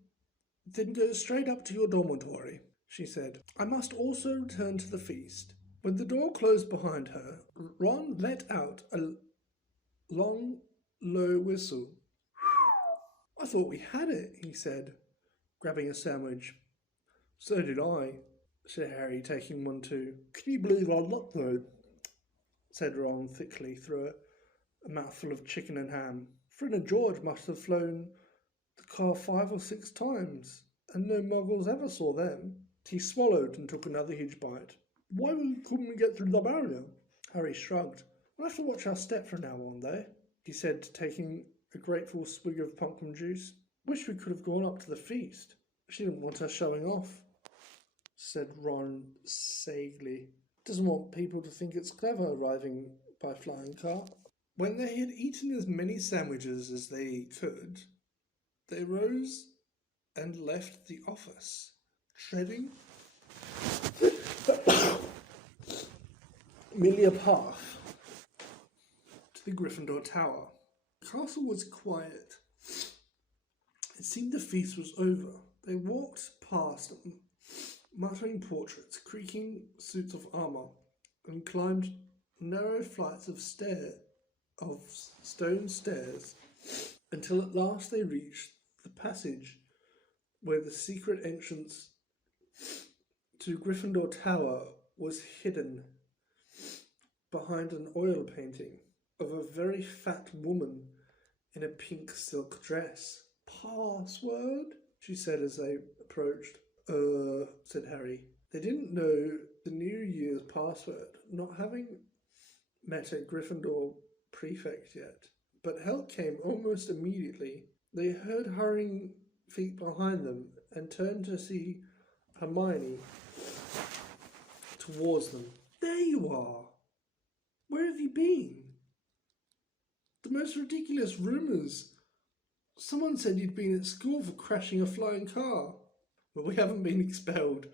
then go straight up to your dormitory," she said. "I must also return to the feast." When the door closed behind her, Ron let out a long, low whistle. "I thought we had it," he said, grabbing a sandwich. "So did I," said Harry, taking one too. "Can you believe I'm not though?" said Ron thickly through a mouthful of chicken and ham. "Fred and George must have flown the car 5 or 6 times, and no muggles ever saw them." He swallowed and took another huge bite. "Why couldn't we get through the barrier?" Harry shrugged. "We'll have to watch our step from now on, though," he said, taking a grateful swig of pumpkin juice. "Wish we could have gone up to the feast. She didn't want us showing off," said Ron sagely. "Doesn't want people to think it's clever arriving by flying car." When they had eaten as many sandwiches as they could, they rose and left the office, treading familiar path to the Gryffindor Tower. The castle was quiet. It seemed the feast was over. They walked past muttering portraits, creaking suits of armour, and climbed narrow flights of stone stairs until at last they reached the passage where the secret entrance to Gryffindor Tower was hidden behind an oil painting of a very fat woman in a pink silk dress. Password? She said as they approached. Said Harry. They didn't know the New Year's password, not having met a Gryffindor prefect yet. But help came almost immediately. They heard hurrying feet behind them and turned to see Hermione towards them. There you are! Where have you been? The most ridiculous rumours. Someone said you'd been at school for crashing a flying car. But we haven't been expelled,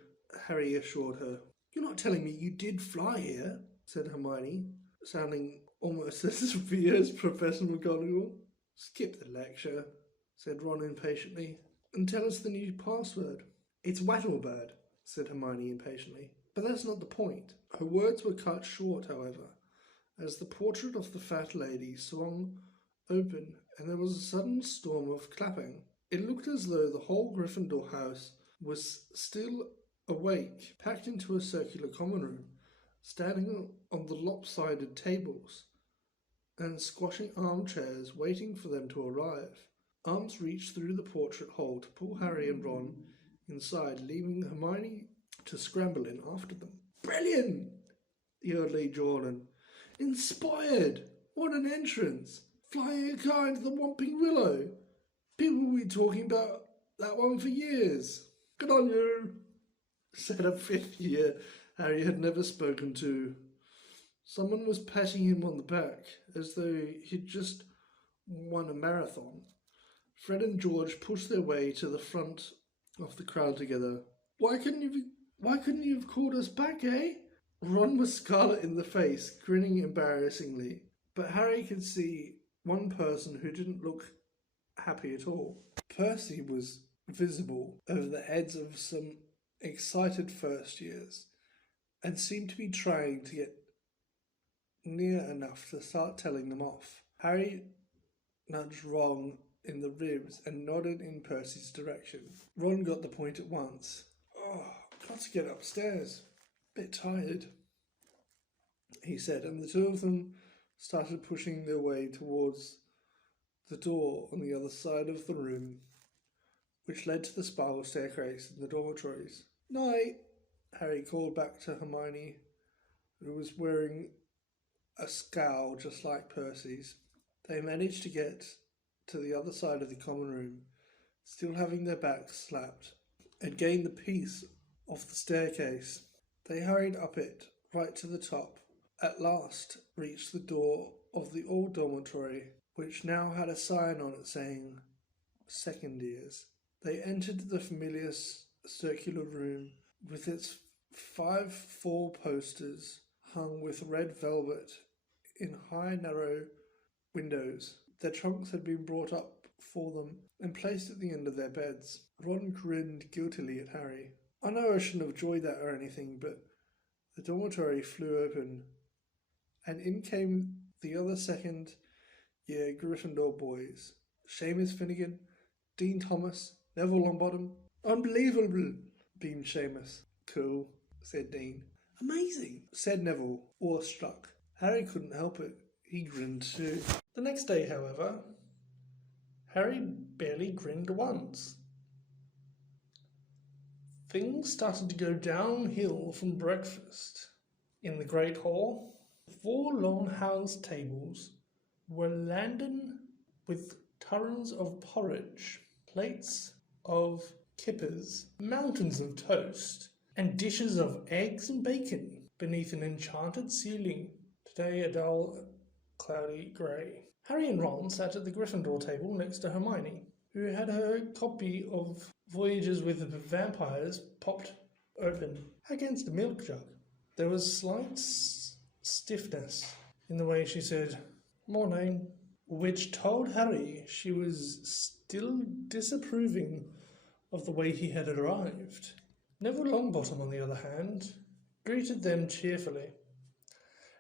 Harry assured her. You're not telling me you did fly here, said Hermione, sounding almost as severe as Professor McGonagall. Skip the lecture, said Ron impatiently, and tell us the new password. It's Wattlebird, said Hermione impatiently. But that's not the point. Her words were cut short, however, as the portrait of the fat lady swung open and there was a sudden storm of clapping. It looked as though the whole Gryffindor house was still awake, packed into a circular common room, standing on the lopsided tables and squashing armchairs waiting for them to arrive. Arms reached through the portrait hole to pull Harry and Ron inside, leaving Hermione to scramble in after them. Brilliant! yelled Lee Jordan. Inspired! What an entrance! Flying a car into the Whomping Willow! People will be talking about that one for years. Good on you, said a fifth year Harry had never spoken to. Someone was patting him on the back as though he'd just won a marathon. Fred and George pushed their way to the front of the crowd together. Why couldn't you have called us back, eh? Ron was scarlet in the face, grinning embarrassingly, but Harry could see one person who didn't look happy at all. Percy was visible over the heads of some excited first years and seemed to be trying to get near enough to start telling them off. Harry nudged Ron in the ribs and nodded in Percy's direction. Ron got the point at once. Got to get upstairs. Bit tired, he said, and the two of them started pushing their way towards the door on the other side of the room, which led to the spiral staircase in the dormitories. Night, Harry called back to Hermione, who was wearing a scowl just like Percy's. They managed to get to the other side of the common room, still having their backs slapped, and gained the piece of the staircase. They hurried up it, right to the top, at last reached the door of the old dormitory, which now had a sign on it saying, second years. They entered the familiar circular room with its 5 4-posters hung with red velvet in high, narrow windows. Their trunks had been brought up for them and placed at the end of their beds. Ron grinned guiltily at Harry. I know I shouldn't have enjoyed that or anything, but the dormitory flew open, and in came the other second-year Gryffindor boys. Seamus Finnegan, Dean Thomas, Neville Longbottom. Unbelievable, beamed Seamus. Cool, said Dean. Amazing, said Neville, awestruck. Harry couldn't help it. He grinned too. The next day, however, Harry barely grinned once. Things started to go downhill from breakfast. In the Great Hall, 4 long house tables were laden with tureens of porridge, plates of kippers, mountains of toast, and dishes of eggs and bacon beneath an enchanted ceiling, today a dull, cloudy grey. Harry and Ron sat at the Gryffindor table next to Hermione, who had her copy of Voyages with the Vampires popped open against a milk jug. There was slight stiffness in the way she said, "Morning," which told Harry she was still disapproving of the way he had arrived. Neville Longbottom, on the other hand, greeted them cheerfully.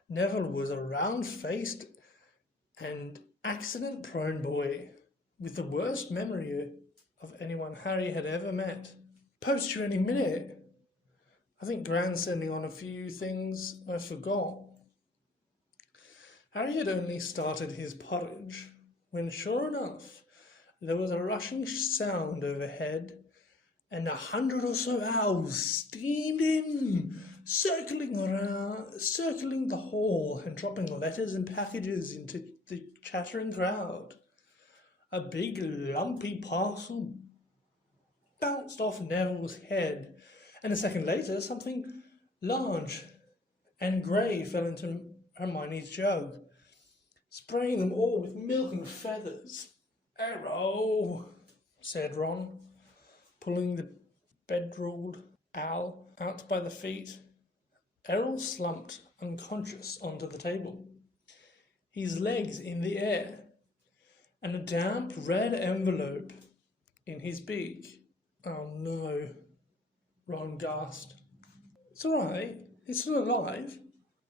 Neville was a round-faced and accident-prone boy with the worst memory of anyone Harry had ever met. Post you any minute. I think Gran's sending on a few things I forgot. Harry had only started his porridge when, sure enough, there was a rushing sound overhead, and 100 or so owls steamed in, circling the hall and dropping letters and packages into the chattering crowd. A big lumpy parcel bounced off Neville's head, and a second later something large and grey fell into Hermione's jug, spraying them all with milk and feathers. "Arrow," said Ron, pulling the bedrolled owl out by the feet. Errol slumped unconscious onto the table, his legs in the air, and a damp red envelope in his beak. "Oh no," Ron gasped. "It's all right, it's still alive,"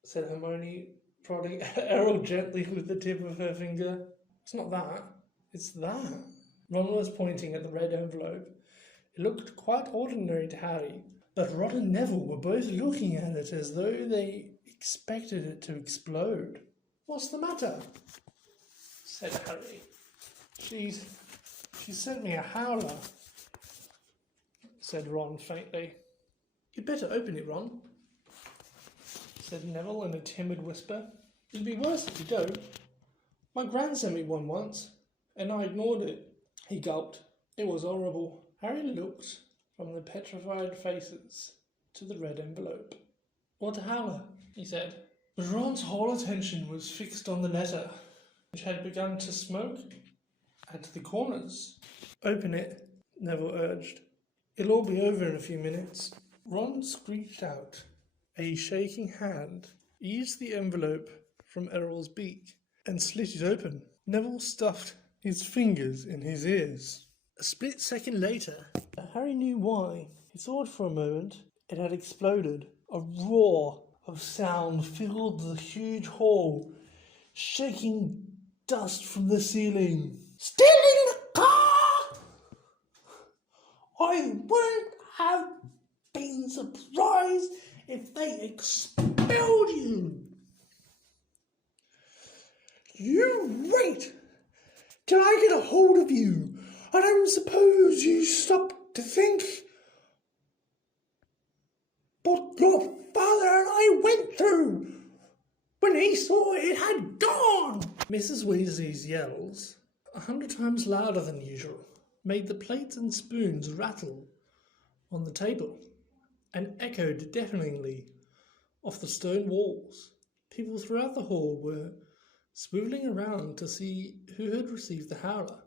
said Hermione, prodding Errol gently with the tip of her finger. "It's not that, it's that." Ron was pointing at the red envelope. It looked quite ordinary to Harry, but Ron and Neville were both looking at it as though they expected it to explode. "What's the matter?" said Harry. She sent me a howler," said Ron faintly. "You'd better open it, Ron," said Neville in a timid whisper. "It'd be worse if you don't. My Gran sent me one once, and I ignored it." He gulped. It was horrible. Harry looked from the petrified faces to the red envelope. "What a howler," he said. But Ron's whole attention was fixed on the letter, which had begun to smoke at the corners. "Open it," Neville urged. "It'll all be over in a few minutes." Ron screeched out. A shaking hand eased the envelope from Errol's beak and slit it open. Neville stuffed his fingers in his ears. A split second later, Harry knew why. He thought for a moment it had exploded. A roar of sound filled the huge hall, shaking dust from the ceiling. "Still in the car? I wouldn't have been surprised if they expelled you." "You wait till I get a hold of you. I don't suppose you stop to think what your father and I went through when he saw it had gone." Mrs. Weasley's yells, 100 times louder than usual, made the plates and spoons rattle on the table and echoed deafeningly off the stone walls. People throughout the hall were swiveling around to see who had received the howler,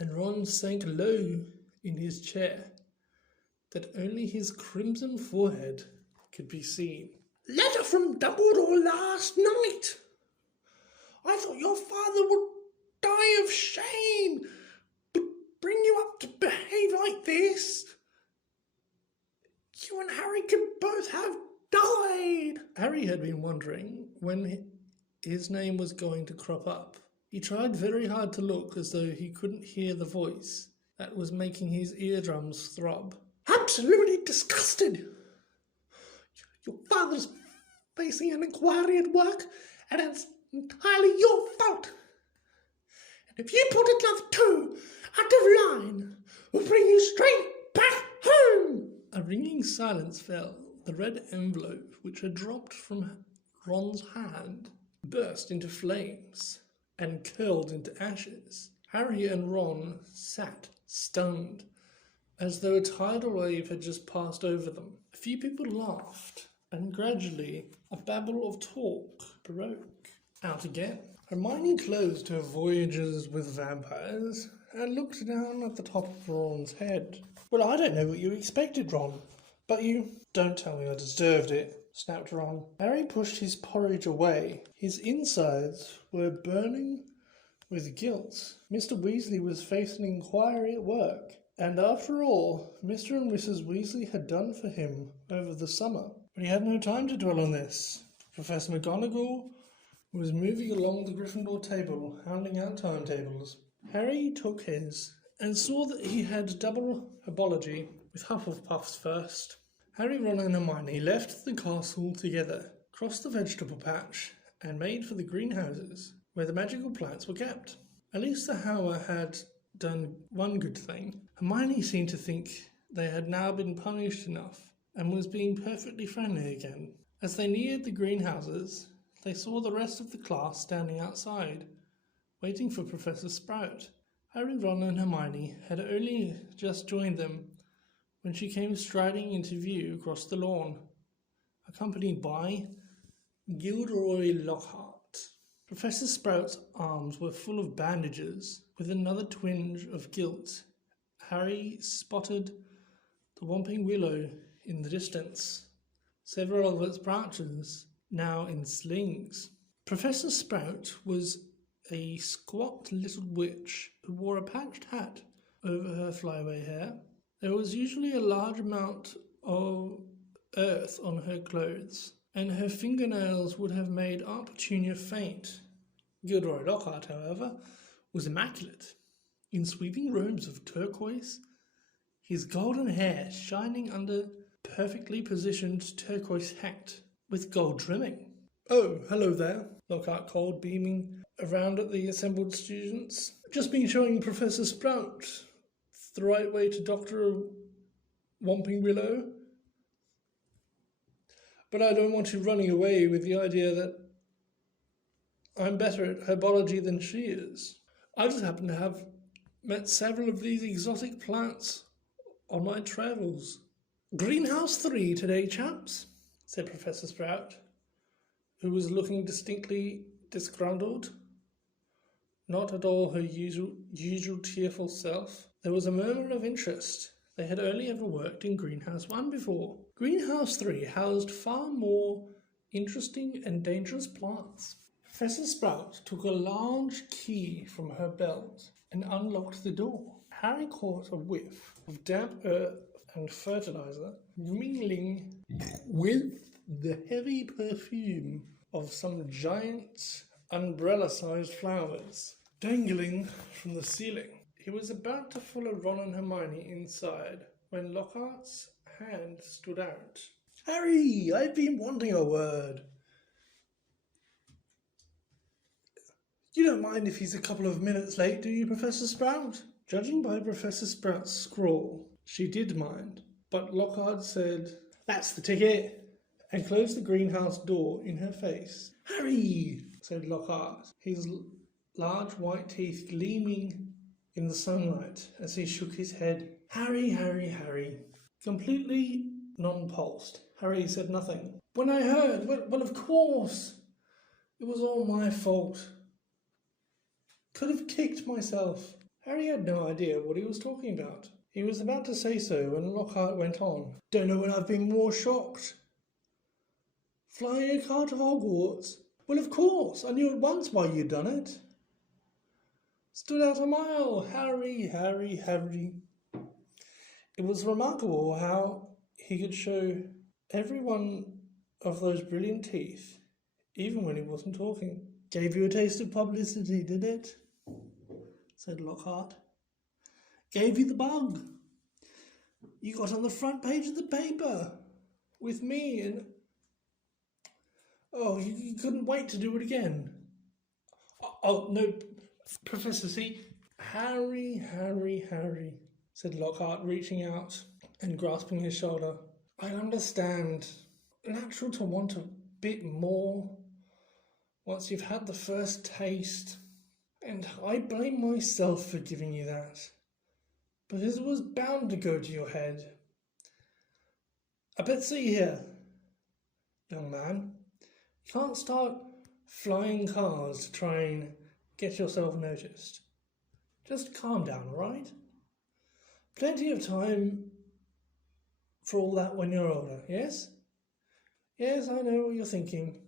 and Ron sank low in his chair, that only his crimson forehead could be seen. "Letter from Dumbledore last night. I thought your father would die of shame, but bring you up to behave like this. You and Harry could both have died." Harry had been wondering when his name was going to crop up. He tried very hard to look as though he couldn't hear the voice that was making his eardrums throb. "Absolutely disgusted. Your father's facing an inquiry at work, and it's entirely your fault. And if you put another toe out of line, we'll bring you straight back home." A ringing silence fell. The red envelope, which had dropped from Ron's hand, burst into flames and curled into ashes. Harry and Ron sat stunned, as though a tidal wave had just passed over them. A few people laughed, and gradually a babble of talk broke out again. Hermione closed her voyages with vampires and looked down at the top of Ron's head. "Well, I don't know what you expected, Ron, but you..." "Don't tell me I deserved it," snapped Ron. Harry pushed his porridge away. His insides were burning with guilt. Mr. Weasley was facing an inquiry at work, and after all, Mr. and Mrs. Weasley had done for him over the summer. But he had no time to dwell on this. Professor McGonagall was moving along the Gryffindor table, handing out timetables. Harry took his and saw that he had double herbology with Hufflepuffs first. Harry, Ron and Hermione left the castle together, crossed the vegetable patch, and made for the greenhouses, where the magical plants were kept. At least the Hour had done one good thing. Hermione seemed to think they had now been punished enough, and was being perfectly friendly again. As they neared the greenhouses, they saw the rest of the class standing outside, waiting for Professor Sprout. Harry, Ron and Hermione had only just joined them when she came striding into view across the lawn, accompanied by Gilderoy Lockhart. Professor Sprout's arms were full of bandages. With another twinge of guilt, Harry spotted the Whomping Willow in the distance, several of its branches now in slings. Professor Sprout was a squat little witch who wore a patched hat over her flyaway hair. There was usually a large amount of earth on her clothes, and her fingernails would have made Aunt Petunia faint. Gilderoy Lockhart, however, was immaculate, in sweeping robes of turquoise, his golden hair shining under perfectly positioned turquoise hat with gold trimming. "Oh, hello there," Lockhart called, beaming around at the assembled students. "Just been showing Professor Sprout the right way to Dr. Whomping Willow. But I don't want you running away with the idea that I'm better at herbology than she is. I just happen to have met several of these exotic plants on my travels." "Greenhouse 3 today, chaps," said Professor Sprout, who was looking distinctly disgruntled. Not at all her usual cheerful self. There was a murmur of interest. They had only ever worked in Greenhouse 1 before. Greenhouse 3 housed far more interesting and dangerous plants. Professor Sprout took a large key from her belt and unlocked the door. Harry caught a whiff of damp earth and fertilizer, mingling with the heavy perfume of some giant umbrella-sized flowers dangling from the ceiling. He was about to follow Ron and Hermione inside when Lockhart's hand stood out. "Harry, I've been wanting a word. You don't mind if he's a couple of minutes late, do you, Professor Sprout?" Judging by Professor Sprout's scrawl, she did mind, but Lockhart said, "That's the ticket," and closed the greenhouse door in her face. "Harry," said Lockhart, his large white teeth gleaming in the sunlight as he shook his head. "Harry, Harry, Harry." Completely nonplussed, Harry said nothing. "When I heard, well, of course, it was all my fault. Could have kicked myself." Harry had no idea what he was talking about. He was about to say so when Lockhart went on. "Don't know when I've been more shocked. Flying a car to Hogwarts? Well, of course, I knew at once why you'd done it. Stood out a mile. Harry, Harry, Harry." It was remarkable how he could show every one of those brilliant teeth, even when he wasn't talking. "Gave you a taste of publicity, did it?" said Lockhart. "Gave you the bug. You got on the front page of the paper with me and... Oh, you couldn't wait to do it again." "Oh, no, Professor C." "Harry, Harry, Harry," said Lockhart, reaching out and grasping his shoulder. "I understand. Natural to want a bit more once you've had the first taste. And I blame myself for giving you that, because it was bound to go to your head. But see here, young man, you can't start flying cars to try and get yourself noticed. Just calm down, all right? Plenty of time for all that when you're older, yes? Yes, I know what you're thinking.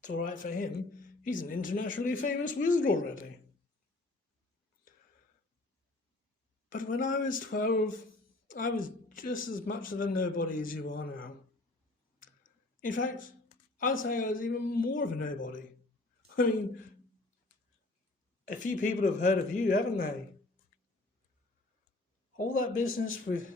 It's all right for him. He's an internationally famous wizard already. But when I was 12, I was just as much of a nobody as you are now. In fact, I'd say I was even more of a nobody. I mean, A few people have heard of you, haven't they? All that business with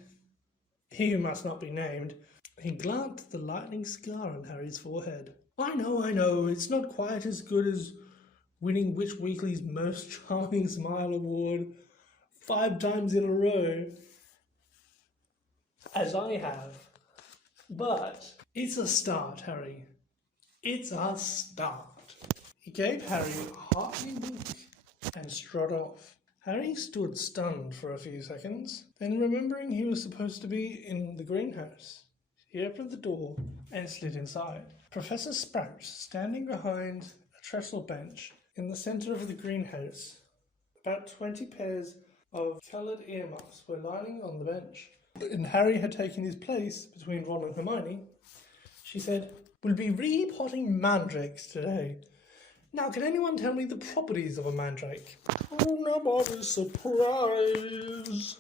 he who must not be named. He glanced at the lightning scar on Harry's forehead. I know, it's not quite as good as winning Witch Weekly's Most Charming Smile Award 5 times in a row, as I have. But it's a start, Harry. It's a start. He gave Harry a hearty wink and strode off. Harry stood stunned for a few seconds, then remembering he was supposed to be in the greenhouse, he opened the door and slid inside. Professor Sprout, standing behind a trestle bench in the centre of the greenhouse, about 20 pairs of coloured earmuffs were lying on the bench, and Harry had taken his place between Ron and Hermione. She said, "We'll be repotting mandrakes today. Now, can anyone tell me the properties of a mandrake?" "Oh, nobody's surprised."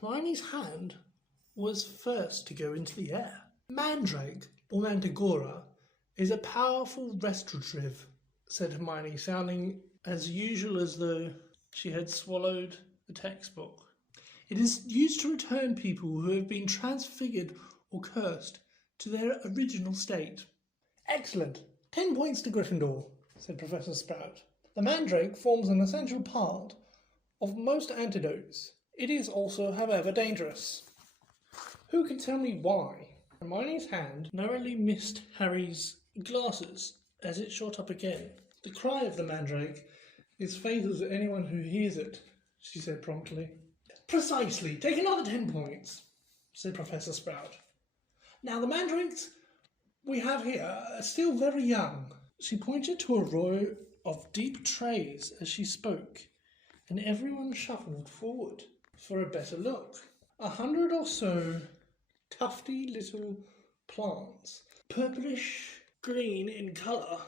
Hermione's hand was first to go into the air. Mandrake, or mandragora, is a powerful restorative, said Hermione, sounding as usual as though she had swallowed the textbook. It is used to return people who have been transfigured or cursed to their original state. Excellent. 10 points to Gryffindor, said Professor Sprout. The mandrake forms an essential part of most antidotes. It is also, however, dangerous. Who can tell me why? Hermione's hand narrowly missed Harry's glasses as it shot up again. The cry of the mandrake is fatal to anyone who hears it, she said promptly. Precisely. Take another 10 points, said Professor Sprout. Now, the mandrakes we have here are still very young. She pointed to a row of deep trays as she spoke, and everyone shuffled forward for a better look. 100 or so tufty little plants, purplish green in colour,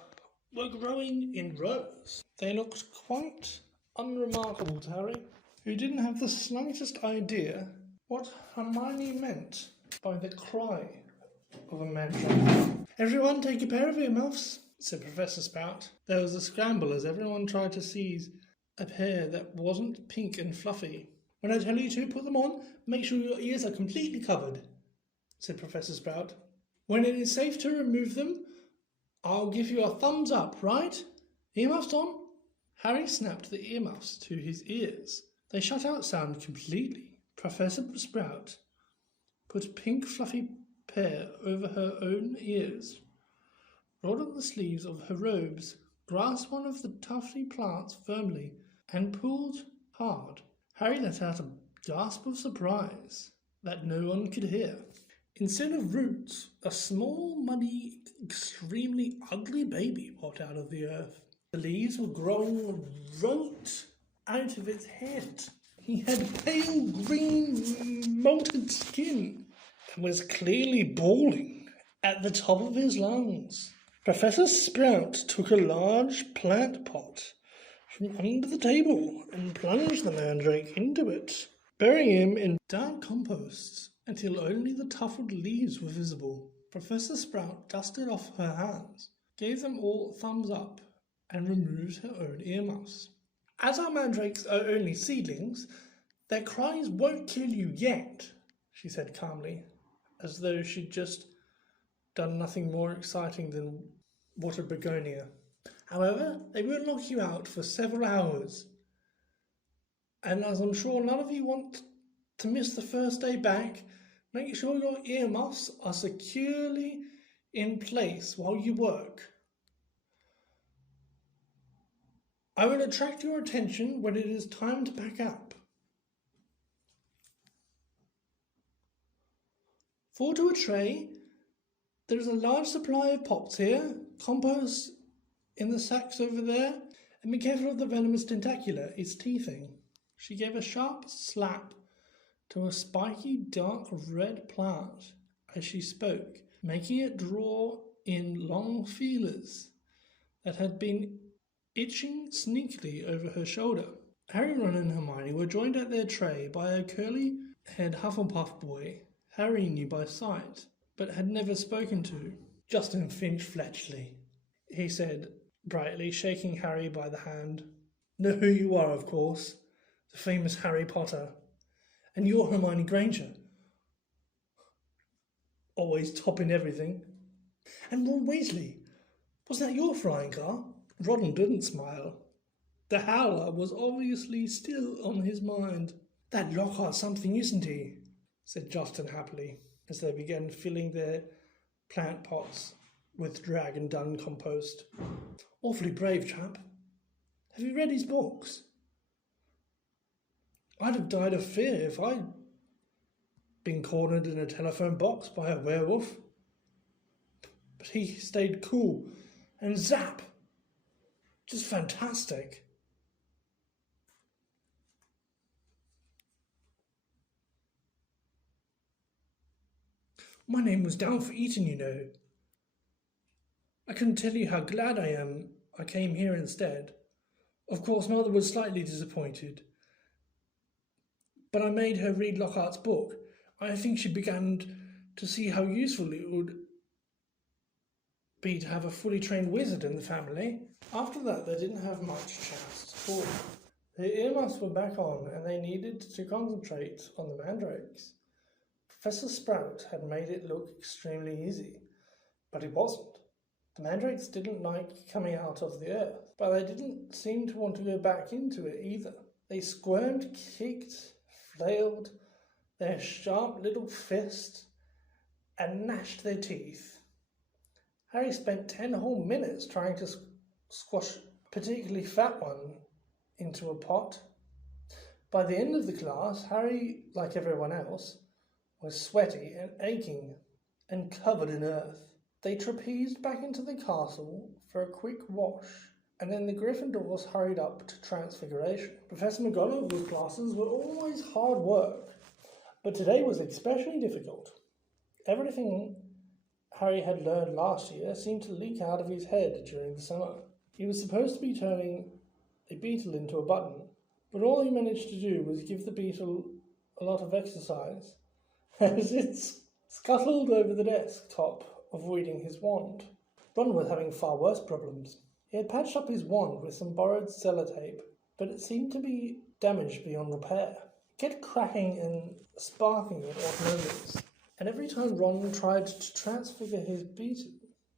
were growing in rows. They looked quite unremarkable to Harry, who didn't have the slightest idea what Hermione meant by the cry of a mandrake. Everyone take a pair of earmuffs, said Professor Sprout. There was a scramble as everyone tried to seize a pair that wasn't pink and fluffy. When I tell you to put them on, make sure your ears are completely covered, said Professor Sprout. When it is safe to remove them, I'll give you a thumbs up, right? Earmuffs on? Harry snapped the earmuffs to his ears. They shut out sound completely. Professor Sprout put a pink fluffy pair over her own ears, rolled up the sleeves of her robes, grasped one of the tufty plants firmly, and pulled hard. Harry let out a gasp of surprise that no one could hear. Instead of roots, a small, muddy, extremely ugly baby popped out of the earth. The leaves were growing right out of its head. He had pale green, molted skin and was clearly bawling at the top of his lungs. Professor Sprout took a large plant pot from under the table and plunged the mandrake into it, burying him in dark compost until only the tufted leaves were visible. Professor Sprout dusted off her hands, gave them all thumbs up, and removed her own earmuffs. As our mandrakes are only seedlings, their cries won't kill you yet, she said calmly, as though she'd just done nothing more exciting than water begonia. However, they will knock you out for several hours. And as I'm sure none of you want to miss the first day back, make sure your earmuffs are securely in place while you work. I will attract your attention when it is time to pack up. Fall to a tray. There is a large supply of pots here, compost in the sacks over there, and be careful of the venomous tentacula, it's teething. She gave a sharp slap to a spiky dark red plant as she spoke, making it draw in long feelers that had been itching sneakily over her shoulder. Harry, Ron and Hermione were joined at their tray by a curly-haired Hufflepuff boy Harry knew by sight, but had never spoken to. Justin Finch Fletchley, he said brightly, shaking Harry by the hand. Know who you are, of course. The famous Harry Potter. And you're Hermione Granger. Always topping everything. And Ron Weasley. Was that your flying car? Ron didn't smile. The howler was obviously still on his mind. That Lockhart's something, isn't he? Said Justin happily, as they began filling their plant pots with dragon dung compost. Awfully brave chap. Have you read his books? I'd have died of fear if I'd been cornered in a telephone box by a werewolf. But he stayed cool, and zap! Just fantastic. My name was down for Eton, you know. I couldn't tell you how glad I am I came here instead. Of course, Mother was slightly disappointed, but I made her read Lockhart's book. I think she began to see how useful it would be to have a fully trained wizard in the family. After that, they didn't have much chance to talk. The earmuffs were back on, and they needed to concentrate on the mandrakes. Professor Sprout had made it look extremely easy, but it wasn't. The mandrakes didn't like coming out of the earth, but they didn't seem to want to go back into it either. They squirmed, kicked, flailed their sharp little fists, and gnashed their teeth. Harry spent 10 whole minutes trying to squash a particularly fat one into a pot. By the end of the class, Harry, like everyone else, was sweaty and aching and covered in earth. They trapezed back into the castle for a quick wash, and then the Gryffindors hurried up to Transfiguration. Professor McGonagall's classes were always hard work, but today was especially difficult. Everything Harry had learned last year seemed to leak out of his head during the summer. He was supposed to be turning a beetle into a button, but all he managed to do was give the beetle a lot of exercise as it scuttled over the desktop, avoiding his wand. Ron was having far worse problems. He had patched up his wand with some borrowed sellotape, but it seemed to be damaged beyond repair. It kept cracking and sparking at odd moments, and every time Ron tried to transfigure his beetle,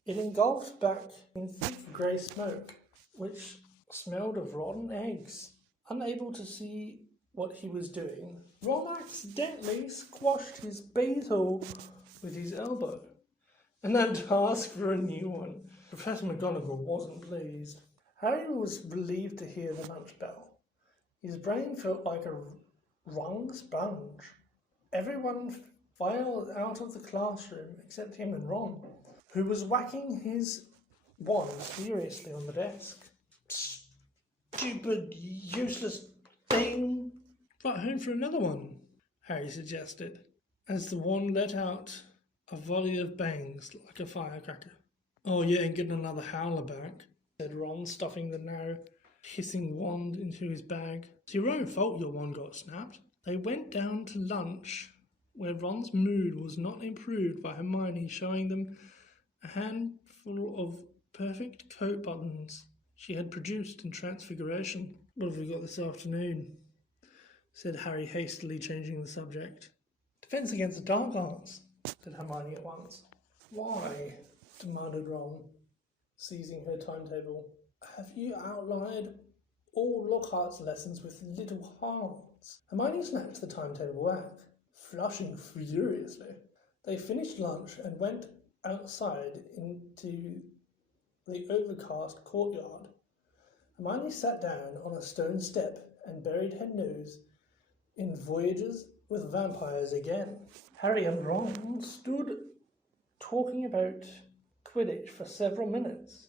it engulfed back in thick grey smoke, which smelled of rotten eggs. Unable to see what he was doing, Ron accidentally squashed his beetle with his elbow, and had to ask for a new one. Professor McGonagall wasn't pleased. Harry was relieved to hear the lunch bell. His brain felt like a wrung sponge. Everyone filed out of the classroom except him and Ron, who was whacking his wand furiously on the desk. Stupid, useless thing. Fly home for another one, Harry suggested, as the wand let out a volley of bangs like a firecracker. Oh, you ain't getting another howler back, said Ron, stuffing the now hissing wand into his bag. It's your own fault your wand got snapped. They went down to lunch, where Ron's mood was not improved by Hermione showing them a handful of perfect coat buttons she had produced in Transfiguration. What have we got this afternoon? Said Harry, hastily changing the subject. Defense against the dark arts, said Hermione at once. Why? Demanded Ron, seizing her timetable. Have you outlined all Lockhart's lessons with little hearts? Hermione snatched the timetable back, flushing furiously. They finished lunch and went outside into the overcast courtyard. Hermione sat down on a stone step and buried her nose in Voyages with Vampires again. Harry and Ron stood talking about Quidditch for several minutes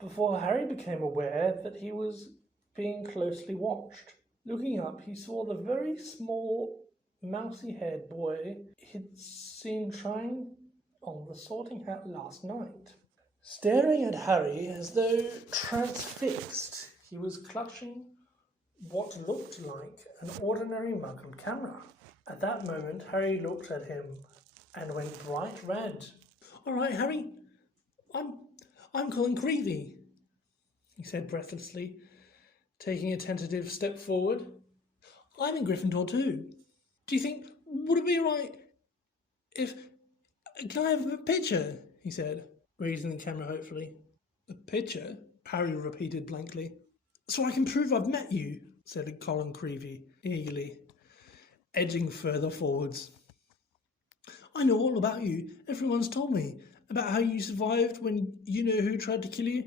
before Harry became aware that he was being closely watched. Looking up, he saw the very small, mousy-haired boy he'd seen trying on the Sorting Hat last night. Staring at Harry as though transfixed, he was clutching what looked like an ordinary muggled camera. At that moment, Harry looked at him and went bright red. All right, Harry, I'm calling Creevy, he said breathlessly, taking a tentative step forward. I'm in Gryffindor too. Do you think, would it be right if... Can I have a picture? He said, raising the camera hopefully. A picture? Harry repeated blankly. So I can prove I've met you, said Colin Creevey eagerly, edging further forwards. I know all about you. Everyone's told me about how you survived when you know who tried to kill you,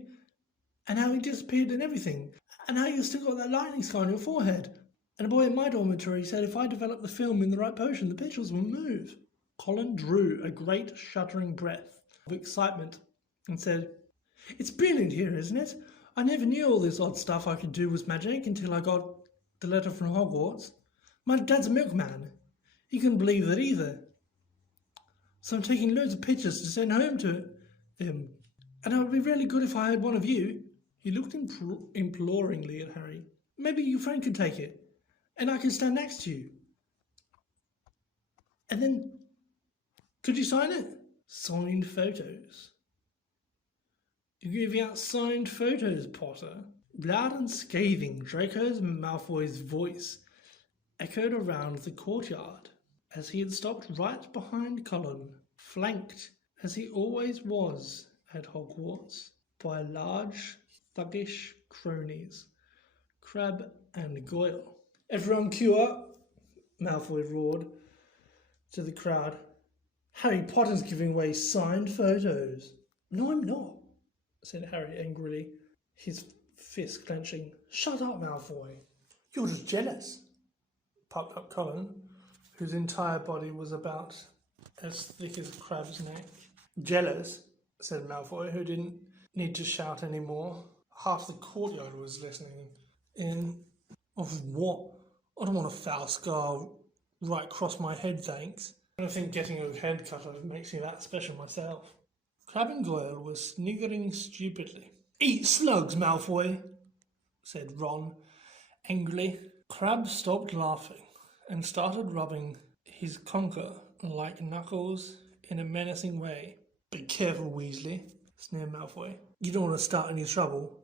and how he disappeared and everything, and how you still got that lightning scar on your forehead. And a boy in my dormitory said if I developed the film in the right potion, the pictures would move. Colin drew a great shuddering breath of excitement and said, It's brilliant here, isn't it? I never knew all this odd stuff I could do was magic until I got the letter from Hogwarts. My dad's a milkman. He couldn't believe that either. So I'm taking loads of pictures to send home to him. And it would be really good if I had one of you. He looked imploringly at Harry. Maybe your friend could take it, and I could stand next to you. And then, could you sign it? Signed photos. You're giving out signed photos, Potter. Loud and scathing, Draco Malfoy's voice echoed around the courtyard as he had stopped right behind Colin, flanked, as he always was at Hogwarts, by large, thuggish cronies, Crabbe and Goyle. Everyone queue up, Malfoy roared to the crowd. Harry Potter's giving away signed photos. No, I'm not, said Harry angrily, his fist clenching. Shut up, Malfoy. You're just jealous, puffed up Colin, whose entire body was about as thick as Crabbe's neck. Jealous, said Malfoy, who didn't need to shout anymore. Half the courtyard was listening in. Of what? I don't want a foul scar right across my head, thanks. I don't think getting a head cut off makes me that special myself. Crabbe and Goyle were sniggering stupidly. Eat slugs, Malfoy, said Ron angrily. Crabbe stopped laughing and started rubbing his conker like knuckles in a menacing way. Be careful, Weasley, sneered Malfoy. You don't want to start any trouble,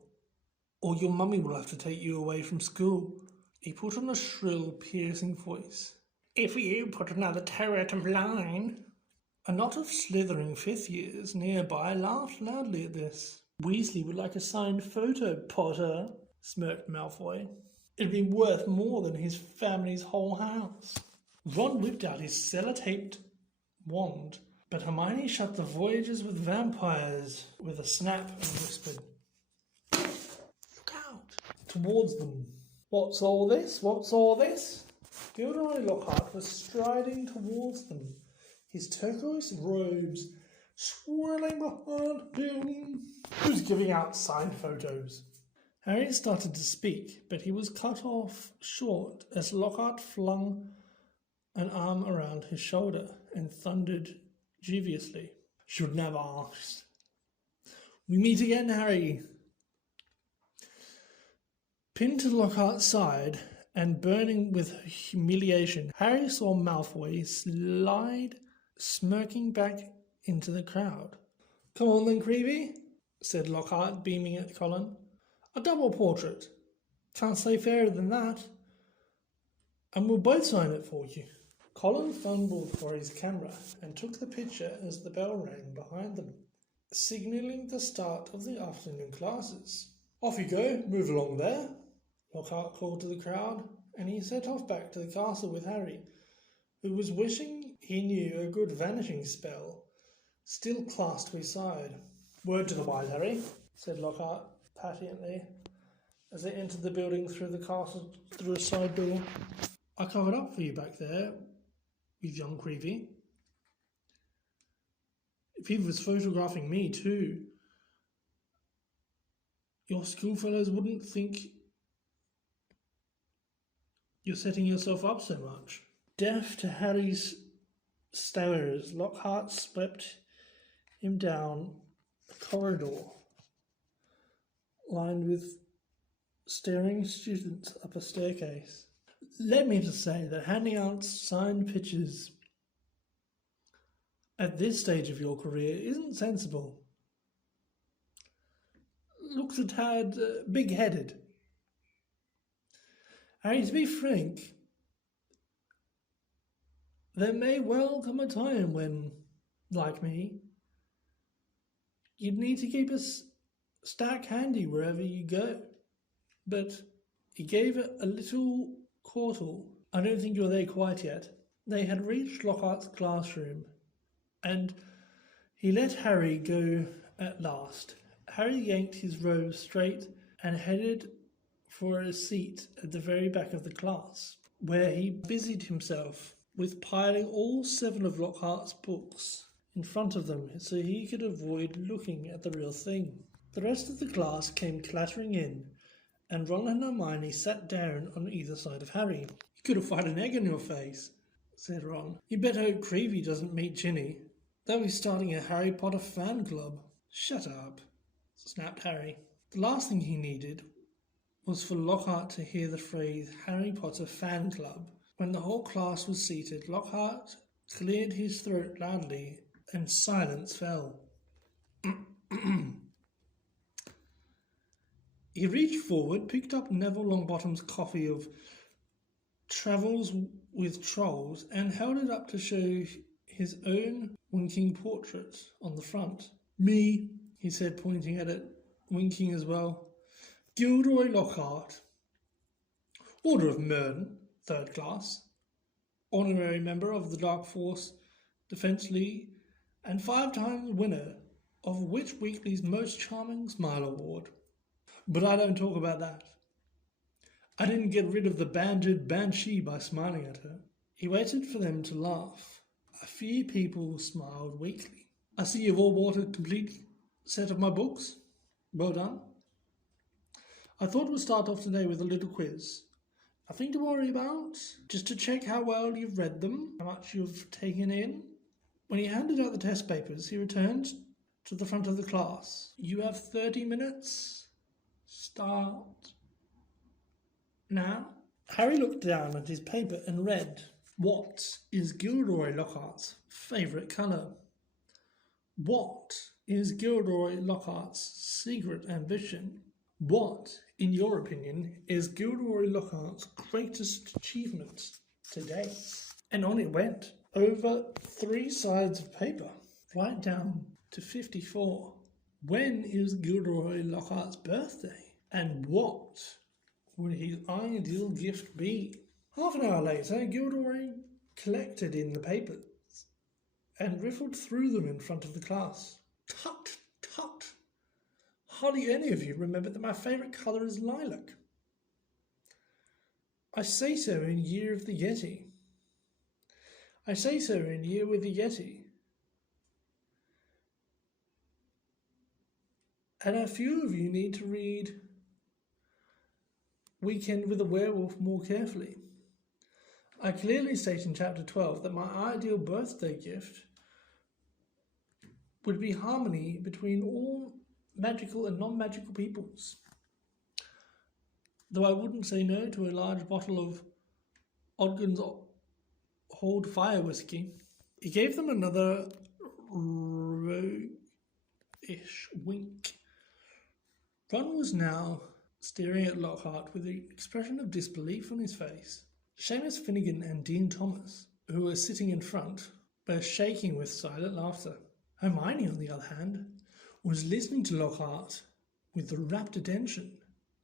or your mummy will have to take you away from school. He put on a shrill, piercing voice. If you put another terror to blind. A knot of slithering fifth years nearby laughed loudly at this. Weasley would like a signed photo, Potter, smirked Malfoy. It'd be worth more than his family's whole house. Ron whipped out his sellotaped wand, but Hermione shut the voyages with vampires with a snap and whispered, Look out! Towards them. What's all this? What's all this? Gilderoy Lockhart was striding towards them, his turquoise robes swirling behind him. He was giving out signed photos. Harry started to speak, but he was cut off short as Lockhart flung an arm around his shoulder and thundered dubiously. Shouldn't have asked. We meet again, Harry. Pinned to Lockhart's side and burning with humiliation, Harry saw Malfoy slide, smirking back into the crowd. Come on then, Creevey, said Lockhart, beaming at Colin. A double portrait. Can't say fairer than that. And we'll both sign it for you. Colin fumbled for his camera and took the picture as the bell rang behind them, signalling the start of the afternoon classes. Off you go, move along there, Lockhart called to the crowd, and he set off back to the castle with Harry, who was wishing he knew a good vanishing spell still clasped to his side. Word to the wise, Harry, said Lockhart patiently as they entered the building through the castle through a side door. I covered up for you back there with young Creevey. If he was photographing me too, your schoolfellows wouldn't think you're setting yourself up so much. Deaf to Harry's stares, Lockhart swept him down a corridor lined with staring students up a staircase. Let me just say that handing out signed pictures at this stage of your career isn't sensible. Looks a tad big-headed. Harry, to be frank, there may well come a time when, like me, you'd need to keep a stack handy wherever you go. But he gave it a little chortle. I don't think you're there quite yet. They had reached Lockhart's classroom, and he let Harry go at last. Harry yanked his robe straight and headed for a seat at the very back of the class, where he busied himself with piling all 7 of Lockhart's books in front of them so he could avoid looking at the real thing. The rest of the class came clattering in, and Ron and Hermione sat down on either side of Harry. "You could have fired an egg in your face," said Ron. "You better hope Creevy doesn't meet Ginny. They'll be starting a Harry Potter fan club." "Shut up," snapped Harry. The last thing he needed was for Lockhart to hear the phrase Harry Potter fan club. When the whole class was seated, Lockhart cleared his throat loudly and silence fell. He reached forward, picked up Neville Longbottom's copy of Travels with Trolls, and held it up to show his own winking portrait on the front. "Me," he said, pointing at it, winking as well. "Gilderoy Lockhart, Order of Merlin, 3rd class, honorary member of the Dark Force Defense League, and 5 times winner of Witch Weekly's Most Charming Smile Award. But I don't talk about that. I didn't get rid of the banded banshee by smiling at her." He waited for them to laugh. A few people smiled weakly. "I see you've all bought a complete set of my books. Well done. I thought we'd start off today with a little quiz. Nothing to worry about, just to check how well you've read them, how much you've taken in." When he handed out the test papers, he returned to the front of the class. "You have 30 minutes. Start now." Harry looked down at his paper and read, "What is Gilderoy Lockhart's favourite colour? What is Gilderoy Lockhart's secret ambition? What, in your opinion, is Gilderoy Lockhart's greatest achievement today?" And on it went, over 3 sides of paper, right down to 54. When is Gilderoy Lockhart's birthday? And what would his ideal gift be? Half an hour later, Gilderoy collected in the papers and riffled through them in front of the class. "Tut, tut! Hardly any of you remember that my favourite colour is lilac. I say so in Year of the Yeti. I say so in Year with the Yeti. And a few of you need to read Weekend with a Werewolf more carefully. I clearly state in chapter 12 that my ideal birthday gift would be harmony between all magical and non-magical peoples. Though I wouldn't say no to a large bottle of Ogden's Hold Fire whiskey." He gave them another roguish wink. Ron was now staring at Lockhart with an expression of disbelief on his face. Seamus Finnegan and Dean Thomas, who were sitting in front, were shaking with silent laughter. Hermione, on the other hand, was listening to Lockhart with rapt attention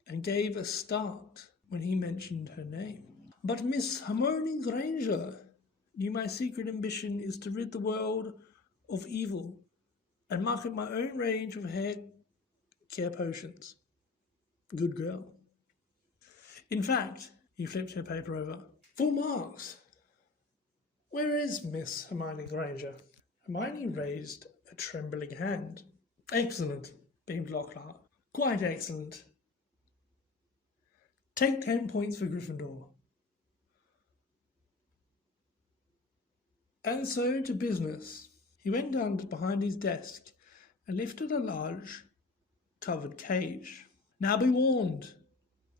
and gave a start when he mentioned her name. "But Miss Hermione Granger knew my secret ambition is to rid the world of evil and market my own range of hair care potions. Good girl. In fact," he flipped her paper over, "full marks. Where is Miss Hermione Granger?" Hermione raised a trembling hand. "Excellent," beamed Lockhart. "Quite excellent. Take 10 points for Gryffindor." And so to business. He went down to behind his desk and lifted a large covered cage. "Now be warned.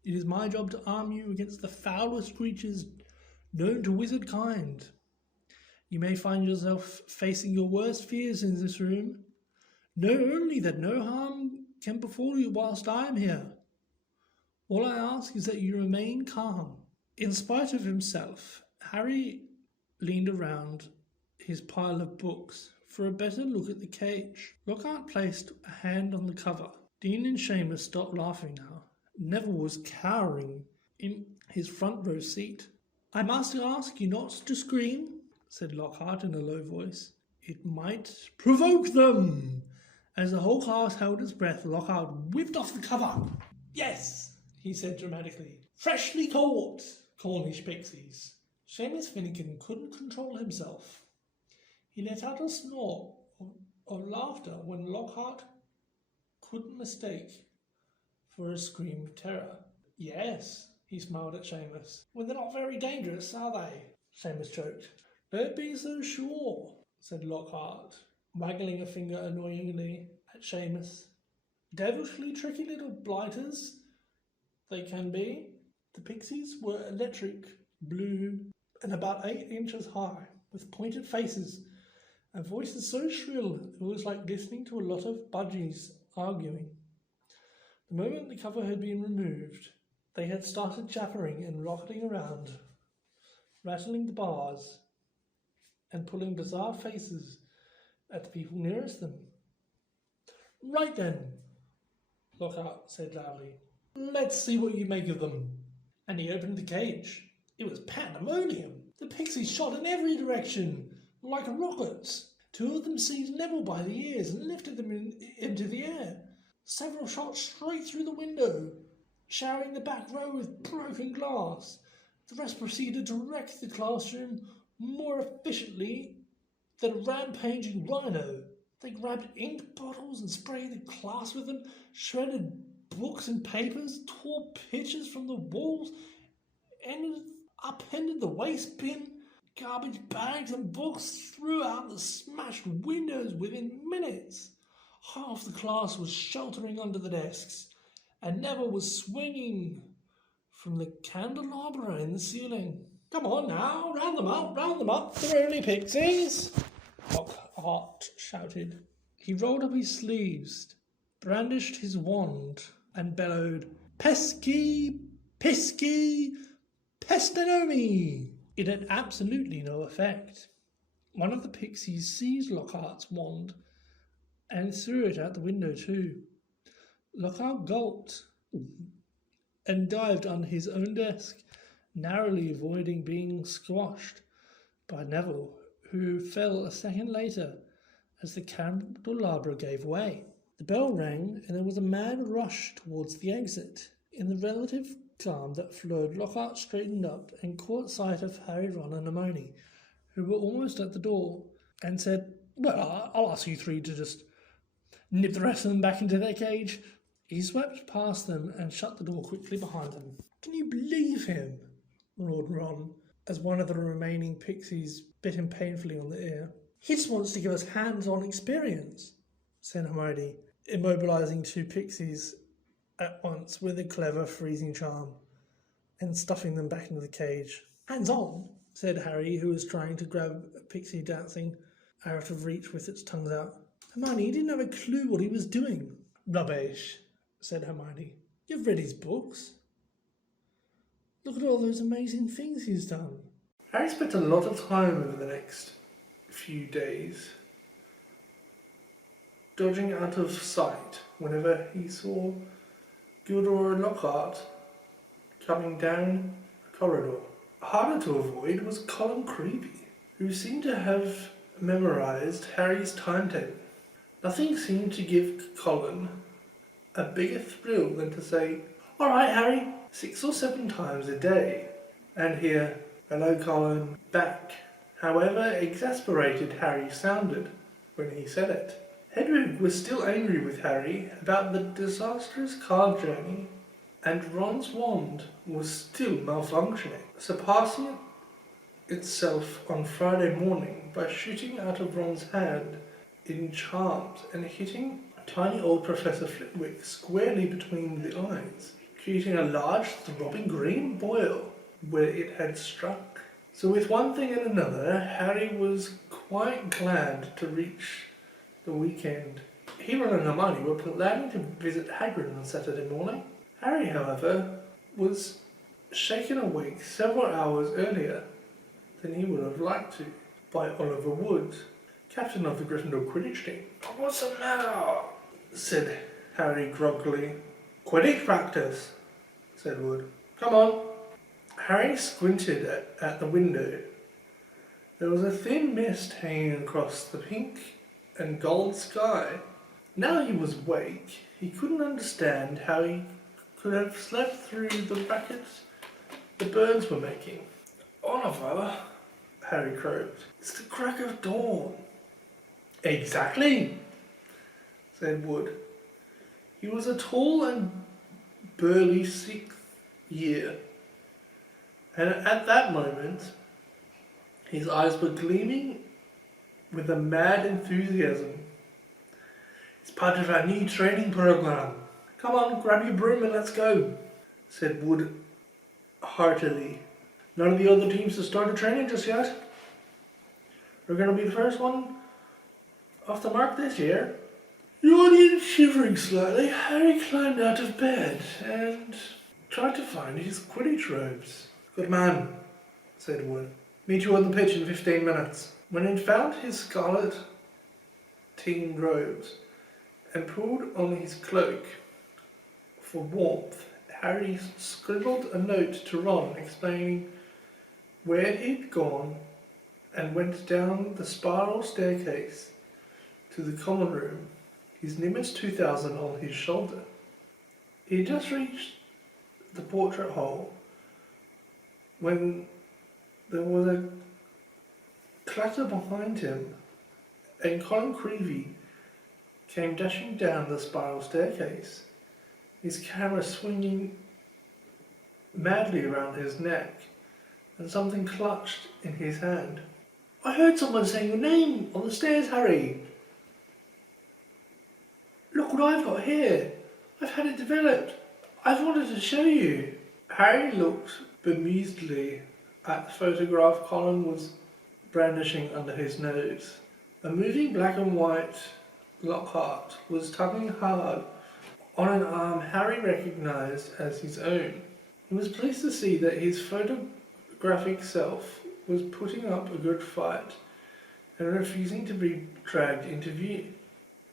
It is my job to arm you against the foulest creatures known to wizard kind. You may find yourself facing your worst fears in this room. Know only that no harm can befall you whilst I am here. All I ask is that you remain calm. In spite of himself, Harry leaned around his pile of books for a better look at the cage. Lockhart placed a hand on the cover. Dean and Seamus stopped laughing now. Neville was cowering in his front row seat. I must ask you not to scream, said Lockhart in a low voice. It might provoke them. As the whole class held its breath, Lockhart whipped off the cover. Yes, he said dramatically. Freshly caught, Cornish pixies. Seamus Finnegan couldn't control himself. He let out a snort of laughter when Lockhart couldn't mistake for a scream of terror. Yes, he smiled at Seamus. Well, they're not very dangerous, are they? Seamus choked. Don't be so sure, said Lockhart, waggling a finger annoyingly at Seamus. Devilishly tricky little blighters they can be. The pixies were electric blue and about 8 inches high, with pointed faces and voices so shrill it was like listening to a lot of budgies arguing. The moment the cover had been removed, they had started jabbering and rocketing around, rattling the bars and pulling bizarre faces at the people nearest them. Right then, Lockhart said loudly. Let's see what you make of them. And he opened the cage. It was pandemonium. The pixies shot in every direction, like rockets. 2 of them seized Neville by the ears and lifted them into the air. Several shot straight through the window, showering the back row with broken glass. The rest proceeded to wreck the classroom more efficiently than a rampaging rhino. They grabbed ink bottles and sprayed the class with them, shredded books and papers, tore pictures from the walls, upended the waste bin, garbage bags and books threw out the smashed windows within minutes. Half the class was sheltering under the desks, and Neville was swinging from the candelabra in the ceiling. Come on now, round them up, they're only pixies, Lockhart shouted. He rolled up his sleeves, brandished his wand, and bellowed, Pesky, Pisky, Pestanomi! It had absolutely no effect. One of the pixies seized Lockhart's wand and threw it out the window too. Lockhart gulped and dived under his own desk, narrowly avoiding being squashed by Neville, who fell a second later as the candelabra gave way. The bell rang and there was a mad rush towards the exit. In the relative calm that flowed, Lockhart straightened up and caught sight of Harry, Ron and Hermione, who were almost at the door, and said, Well, I'll ask you 3 to just nip the rest of them back into their cage. He swept past them and shut the door quickly behind them. Can you believe him? Roared Ron, as one of the remaining pixies bit him painfully on the ear. He just wants to give us hands-on experience, said Hermione, immobilizing 2 pixies at once with a clever freezing charm and stuffing them back into the cage. Hands-on, said Harry, who was trying to grab a pixie dancing out of reach with its tongue out. Hermione, he didn't have a clue what he was doing. Rubbish, said Hermione. You've read his books. Look at all those amazing things he's done. Harry spent a lot of time over the next few days dodging out of sight whenever he saw Gilderoy Lockhart coming down a corridor. Harder to avoid was Colin Creevy, who seemed to have memorised Harry's timetable. Nothing seemed to give Colin a bigger thrill than to say, All right, Harry, 6 or 7 times a day, and hear, Hello, Colin, back. However exasperated Harry sounded when he said it. Hedwig was still angry with Harry about the disastrous car journey, and Ron's wand was still malfunctioning, surpassing itself on Friday morning by shooting out of Ron's hand in charms and hitting tiny old Professor Flitwick squarely between the eyes, creating a large throbbing green boil where it had struck. So with one thing and another, Harry was quite glad to reach the weekend. He, Ron and Hermione were planning to visit Hagrid on Saturday morning. Harry, however, was shaken awake several hours earlier than he would have liked to by Oliver Wood, captain of the Gryffindor Quidditch team. "What's the matter?" said Harry groggily. "Quidditch practice," said Wood. "Come on." Harry squinted at the window. There was a thin mist hanging across the pink and gold sky. Now he was awake. He couldn't understand how he could have slept through the rackets the birds were making. "Oliver," Harry croaked, "it's the crack of dawn." "Exactly," said Wood. He was a tall and burly 6th year, and at that moment his eyes were gleaming with a mad enthusiasm. "It's part of our new training program. Come on, grab your broom and let's go," said Wood heartily. "None of the other teams have started training just yet. We're going to be the first one off the mark this year." Yawning and shivering slightly, Harry climbed out of bed and tried to find his Quidditch robes. "Good man," said Wood. "Meet you on the pitch in 15 minutes. When he'd found his scarlet team robes and pulled on his cloak for warmth, Harry scribbled a note to Ron explaining where he'd gone and went down the spiral staircase to the common room, his Nimitz 2000 on his shoulder. He had just reached the portrait hole when there was a clatter behind him and Colin Creevy came dashing down the spiral staircase, his camera swinging madly around his neck and something clutched in his hand. "I heard someone saying your name on the stairs, Harry. Look what I've got here. I've had it developed. I've wanted to show you." Harry looked bemusedly at the photograph Colin was brandishing under his nose. A moving black and white Lockhart was tugging hard on an arm Harry recognised as his own. He was pleased to see that his photographic self was putting up a good fight and refusing to be dragged into view.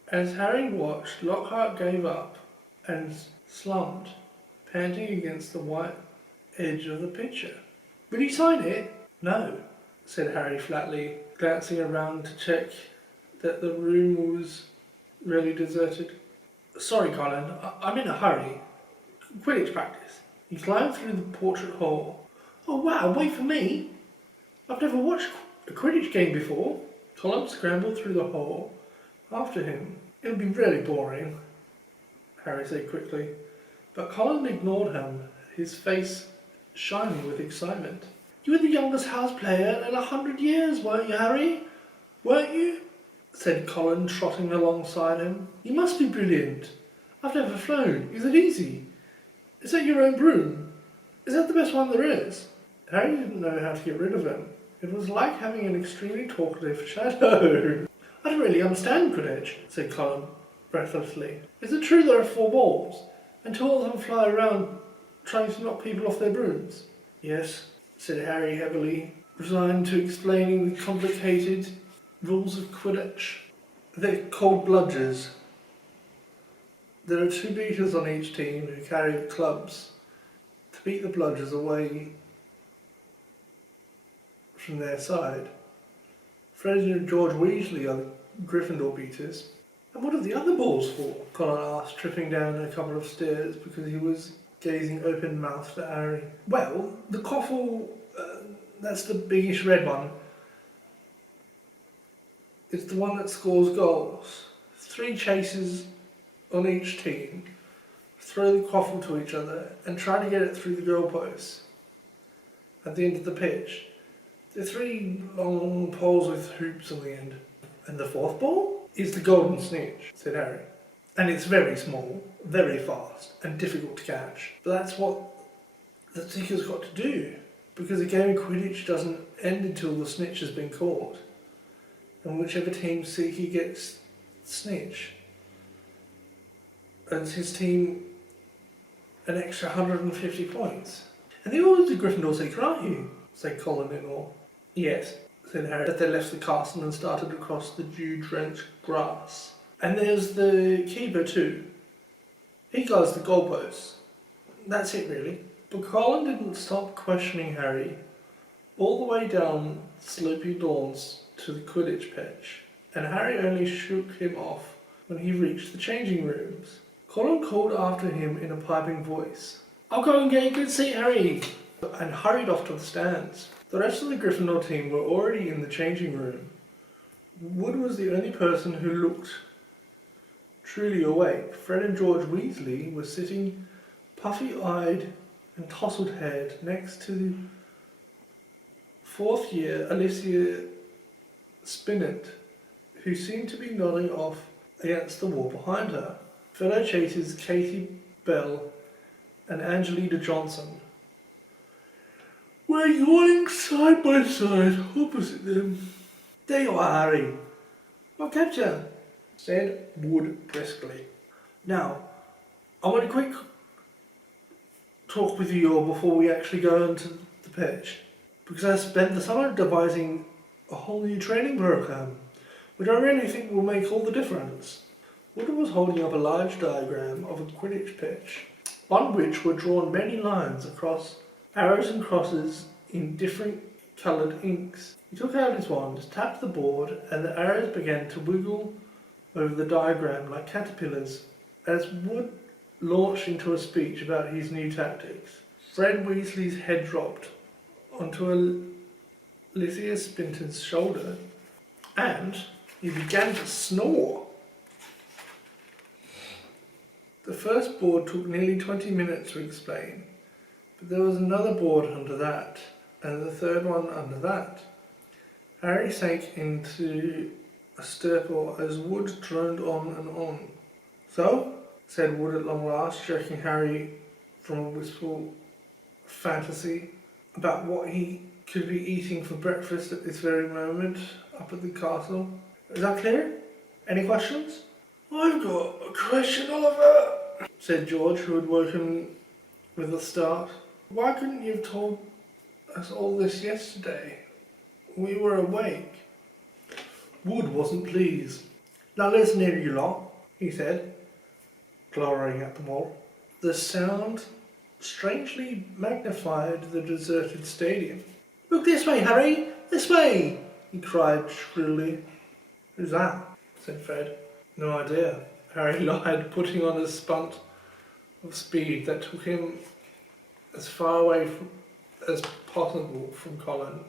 As Harry watched, Lockhart gave up and slumped, panting against the white edge of the picture. "Will you sign it?" "No," said Harry flatly, glancing around to check that the room was really deserted. "Sorry, Colin, I'm in a hurry. Quidditch practice." He climbed through the portrait hole. "Oh wow, wait for me. I've never watched a Quidditch game before." Colin scrambled through the hole after him. "It'll be really boring," Harry said quickly. But Colin ignored him, his face shining with excitement. "You were the youngest house player in 100 years, weren't you, Harry? Weren't you?" said Colin, trotting alongside him. "You must be brilliant. I've never flown. Is it easy? Is that your own broom? Is that the best one there is?" Harry didn't know how to get rid of him. It was like having an extremely talkative shadow. "I don't really understand Quidditch," said Colin breathlessly. "Is it true there are 4 balls, and 2 of them fly around trying to knock people off their brooms?" "Yes," said Harry heavily, resigned to explaining the complicated rules of Quidditch. "They're called bludgers. There are 2 beaters on each team who carry the clubs to beat the bludgers away from their side. Fred and George Weasley are the Gryffindor beaters." "And what are the other balls for?" Colin asked, tripping down a couple of stairs because he was gazing open-mouthed at Harry. "Well, the Quaffle, that's the biggish red one. It's the one that scores goals. 3 chasers on each team throw the Quaffle to each other and try to get it through the goalposts at the end of the pitch. They're 3 long poles with hoops on the end." "And the 4th ball?" "Is the golden snitch," said Harry. "And it's very small, very fast, and difficult to catch. But that's what the Seeker's got to do, because a game of Quidditch doesn't end until the snitch has been caught. And whichever team Seeker gets snitch, and his team an extra 150 points. And the order's a Gryffindor secret, aren't you? Said Colin in awe. Yes, said Harry, as they left the castle and started across the dew-drenched grass. And there's the keeper too. He guards the goalposts. That's it really. But Colin didn't stop questioning Harry all the way down slopey lawns to the Quidditch pitch, and Harry only shook him off when he reached the changing rooms. Colin called after him in a piping voice, "I'll go and get a good seat, Harry," and hurried off to the stands. The rest of the Gryffindor team were already in the changing room. Wood was the only person who looked truly awake. Fred and George Weasley were sitting puffy-eyed and tousled-haired next to fourth year Alicia Spinnet, who seemed to be nodding off against the wall behind her. Fellow chasers Katie Bell and Angelina Johnson were yawning side by side opposite them. "There you are, Harry. What kept you?" said Wood briskly. "Now, I want a quick talk with you all before we actually go into the pitch, because I spent the summer devising a whole new training program, which I really think will make all the difference." Wood was holding up a large diagram of a Quidditch pitch, on which were drawn many lines across arrows and crosses in different coloured inks. He took out his wand, tapped the board, and the arrows began to wiggle over the diagram like caterpillars. As Wood launched into a speech about his new tactics, Fred Weasley's head dropped onto Alicia Spinton's shoulder, and he began to snore. The first board took nearly 20 minutes to explain, but there was another board under that, and the third one under that. Harry sank into a stupor as Wood droned on and on. "So?" said Wood at long last, jerking Harry from a wistful fantasy about what he could be eating for breakfast at this very moment up at the castle. "Is that clear? Any questions?" "I've got a question, Oliver," said George, who had woken with a start. "Why couldn't you have told us all this yesterday? We were awake." Wood wasn't pleased. "Now listen here, you lot," he said, glowering at them all. The sound strangely magnified the deserted stadium. "Look this way, Harry! This way!" he cried shrilly. "Who's that?" said Fred. "No idea," Harry lied, putting on a spunt of speed that took him as far away as possible from Colin.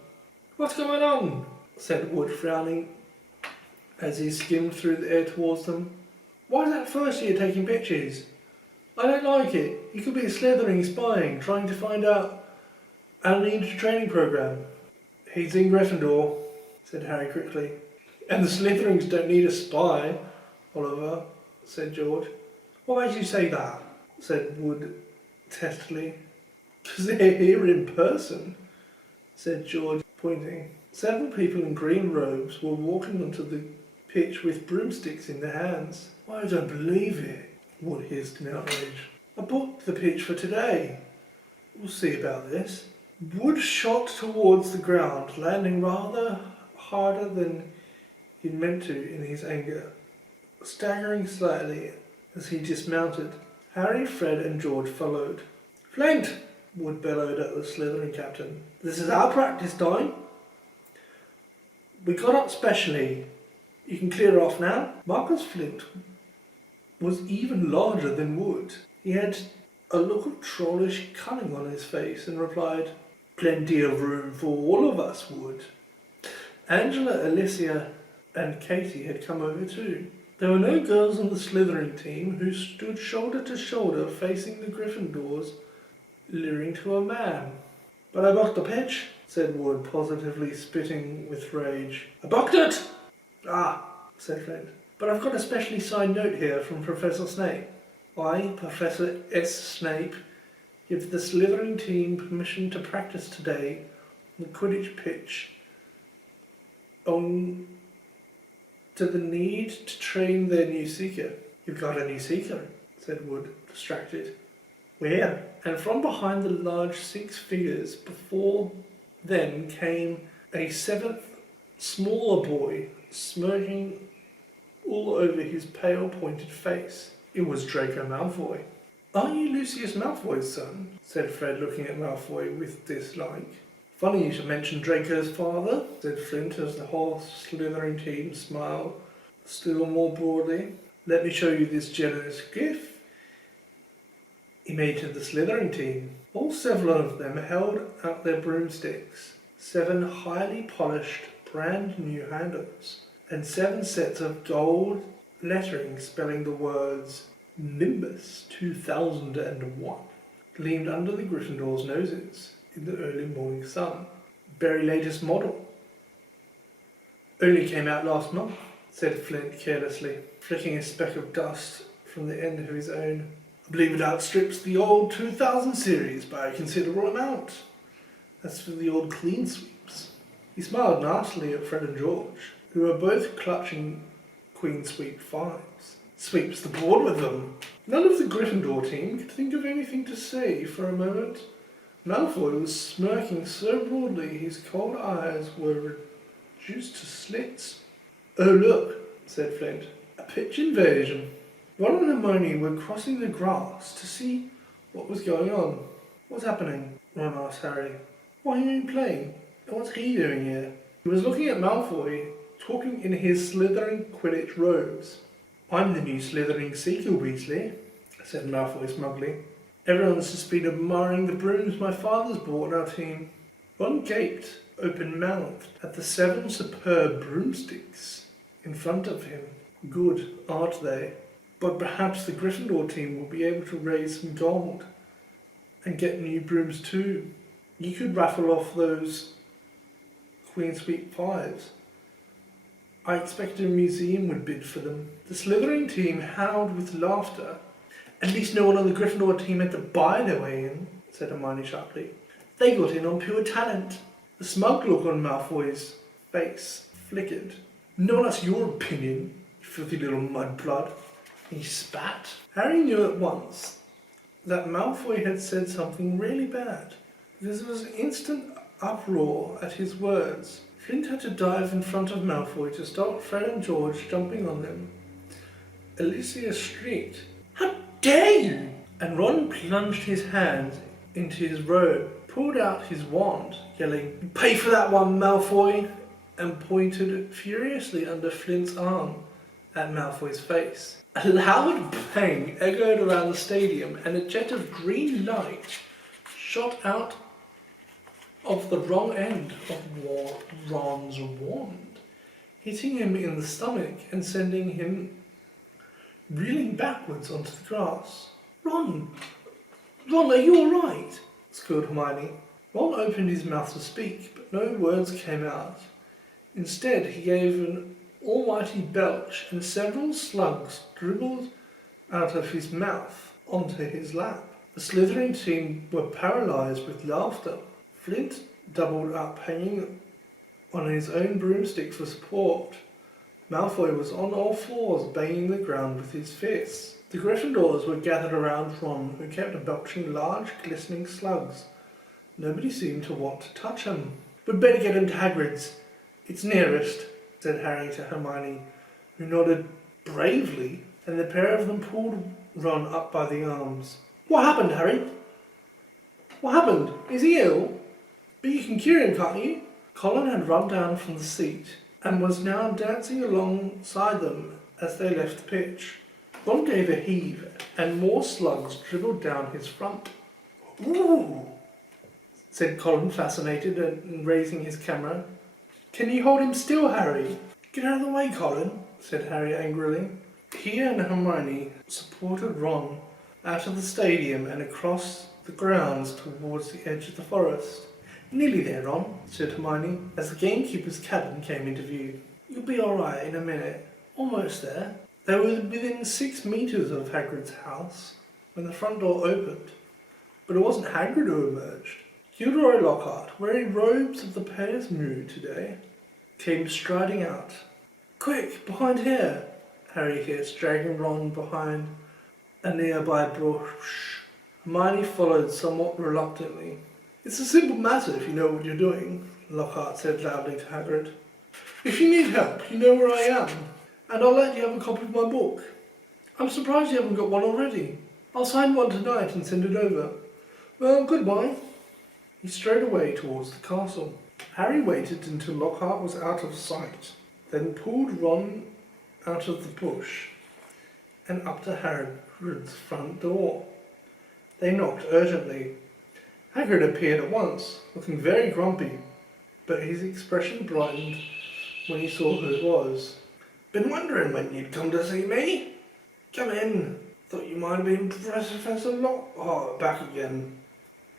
"What's going on?" said Wood, frowning as he skimmed through the air towards them. "Why is that first year taking pictures? I don't like it. He could be Slytherin spying, trying to find out our new training program." "He's in Gryffindor," said Harry quickly. "And the Slytherins don't need a spy, Oliver," said George. "What makes you say that?" said Wood testily. "'Cause they're here in person," said George, pointing. Several people in green robes were walking onto the pitch with broomsticks in their hands. "I don't believe it," Wood hissed in outrage. "I booked the pitch for today. We'll see about this." Wood shot towards the ground, landing rather harder than he'd meant to in his anger, staggering slightly as he dismounted. Harry, Fred and George followed. "Flint!" Wood bellowed at the Slytherin captain. "This is our practice time. We got up specially. You can clear off now." Marcus Flint was even larger than Wood. He had a look of trollish cunning on his face and replied, "Plenty of room for all of us, Wood." Angela, Alicia and Katie had come over too. There were no girls on the Slytherin team, who stood shoulder to shoulder facing the Gryffindors, leering to a man. "But I booked the pitch," said Wood, positively spitting with rage. "I booked it!" "Ah," said Flint. "But I've got a specially signed note here from Professor Snape. I, Professor S. Snape, give the Slytherin team permission to practice today on the Quidditch pitch owing to the need to train their new seeker." "You've got a new seeker," said Wood, distracted. Where? And from behind the large 6 figures before them came a 7th, smaller boy, smirking all over his pale, pointed face. It was Draco Malfoy. "Are you Lucius Malfoy's son?" said Fred, looking at Malfoy with dislike. "Funny you should mention Draco's father," said Flint as the whole Slytherin team smiled still more broadly. "Let me show you this generous gift," he made to the Slytherin team. All 7 of them held out their broomsticks, 7 highly polished, brand new handles, and 7 sets of gold lettering spelling the words Nimbus 2001 gleamed under the Gryffindors' noses in the early morning sun. "Very latest model. Only came out last month," said Flint carelessly, flicking a speck of dust from the end of his own. "I believe it outstrips the old 2000 series by a considerable amount. That's for the old clean sweeps." He smiled nastily at Fred and George, who were both clutching Queen Sweep 5s. "Sweeps the board with them." None of the Gryffindor team could think of anything to say for a moment. Malfoy was smirking so broadly his cold eyes were reduced to slits. "Oh look," said Flint, "a pitch invasion." Ron and Hermione were crossing the grass to see what was going on. "What's happening?" Ron asked Harry. "Why are you playing? And what's he doing here?" He was looking at Malfoy, talking in his Slytherin Quidditch robes. "I'm the new Slytherin Seeker, Weasley," said Malfoy smugly. "Everyone's just been admiring the brooms my father's bought our team." Ron gaped, open-mouthed, at the 7 superb broomsticks in front of him. "Good, aren't they? But perhaps the Gryffindor team will be able to raise some gold and get new brooms too. You could raffle off those Queen Sweep 5s. I expected a museum would bid for them." The Slytherin team howled with laughter. "At least no one on the Gryffindor team had to buy their way in," said Hermione sharply. "They got in on pure talent." The smug look on Malfoy's face flickered. "No, that's your opinion, you filthy little mudblood." He spat. Harry knew at once that Malfoy had said something really bad, because there was an instant uproar at his words. Flint had to dive in front of Malfoy to stop Fred and George jumping on them. Alicia shrieked, "How dare you!" And Ron plunged his hand into his robe, pulled out his wand, yelling, "You pay for that one, Malfoy!" and pointed furiously under Flint's arm at Malfoy's face. A loud bang echoed around the stadium, and a jet of green light shot out of the wrong end of Ron's wand, hitting him in the stomach and sending him reeling backwards onto the grass. Ron, are you all right?" squealed Hermione. Ron opened his mouth to speak, but no words came out. Instead, he gave an almighty belch, and several slugs dribbled out of his mouth onto his lap. The Slytherin team were paralysed with laughter. Flint doubled up, hanging on his own broomstick for support. Malfoy was on all fours, banging the ground with his fists. The Gryffindors were gathered around Ron, who kept belching large, glistening slugs. Nobody seemed to want to touch him. "We'd better get him to Hagrid's. It's nearest," said Harry to Hermione, who nodded bravely, and the pair of them pulled Ron up by the arms. "What happened, Harry? What happened? Is he ill? But you can cure him, can't you?" Colin had run down from the seat and was now dancing alongside them as they left the pitch. Ron gave a heave, and more slugs dribbled down his front. "Ooh," said Colin, fascinated, and raising his camera. "Can you hold him still, Harry?" "Get out of the way, Colin," said Harry angrily. He and Hermione supported Ron out of the stadium and across the grounds towards the edge of the forest. "Nearly there, Ron," said Hermione, as the gamekeeper's cabin came into view. "You'll be all right in a minute. Almost there." They were within 6 meters of Hagrid's house when the front door opened, but it wasn't Hagrid who emerged. Gilderoy Lockhart, wearing robes of the palest mood today, came striding out. "Quick, behind here!" Harry hissed, dragging Ron behind a nearby bush. Hermione followed somewhat reluctantly. It's a simple matter if you know what you're doing, Lockhart said loudly to Hagrid. If you need help, you know where I am, and I'll let you have a copy of my book. I'm surprised you haven't got one already. I'll sign one tonight and send it over. Well, goodbye. He strode away towards the castle. Harry waited until Lockhart was out of sight, then pulled Ron out of the bush and up to Hagrid's front door. They knocked urgently. Hagrid appeared at once, looking very grumpy, but his expression brightened when he saw who it was. Been wondering when you'd come to see me? Come in. Thought you might have been Professor Lockhart back again.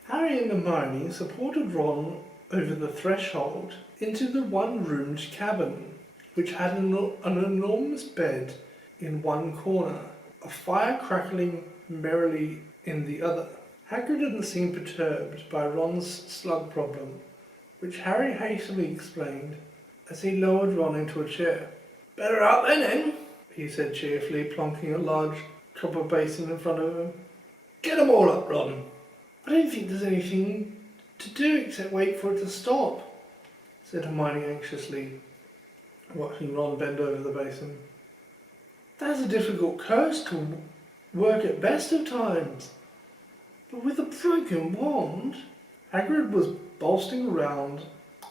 Harry and Hermione supported Ron over the threshold into the one-roomed cabin, which had an enormous bed in one corner, a fire crackling merrily in the other. Hagrid didn't seem perturbed by Ron's slug problem, which Harry hastily explained as he lowered Ron into a chair. Better out then, he said cheerfully, plonking a large copper basin in front of him. Get 'em all up, Ron. I don't think there's anything to do except wait for it to stop, said Hermione anxiously, watching Ron bend over the basin. That's a difficult curse to work at best of times. But with a broken wand, Hagrid was bolstering around,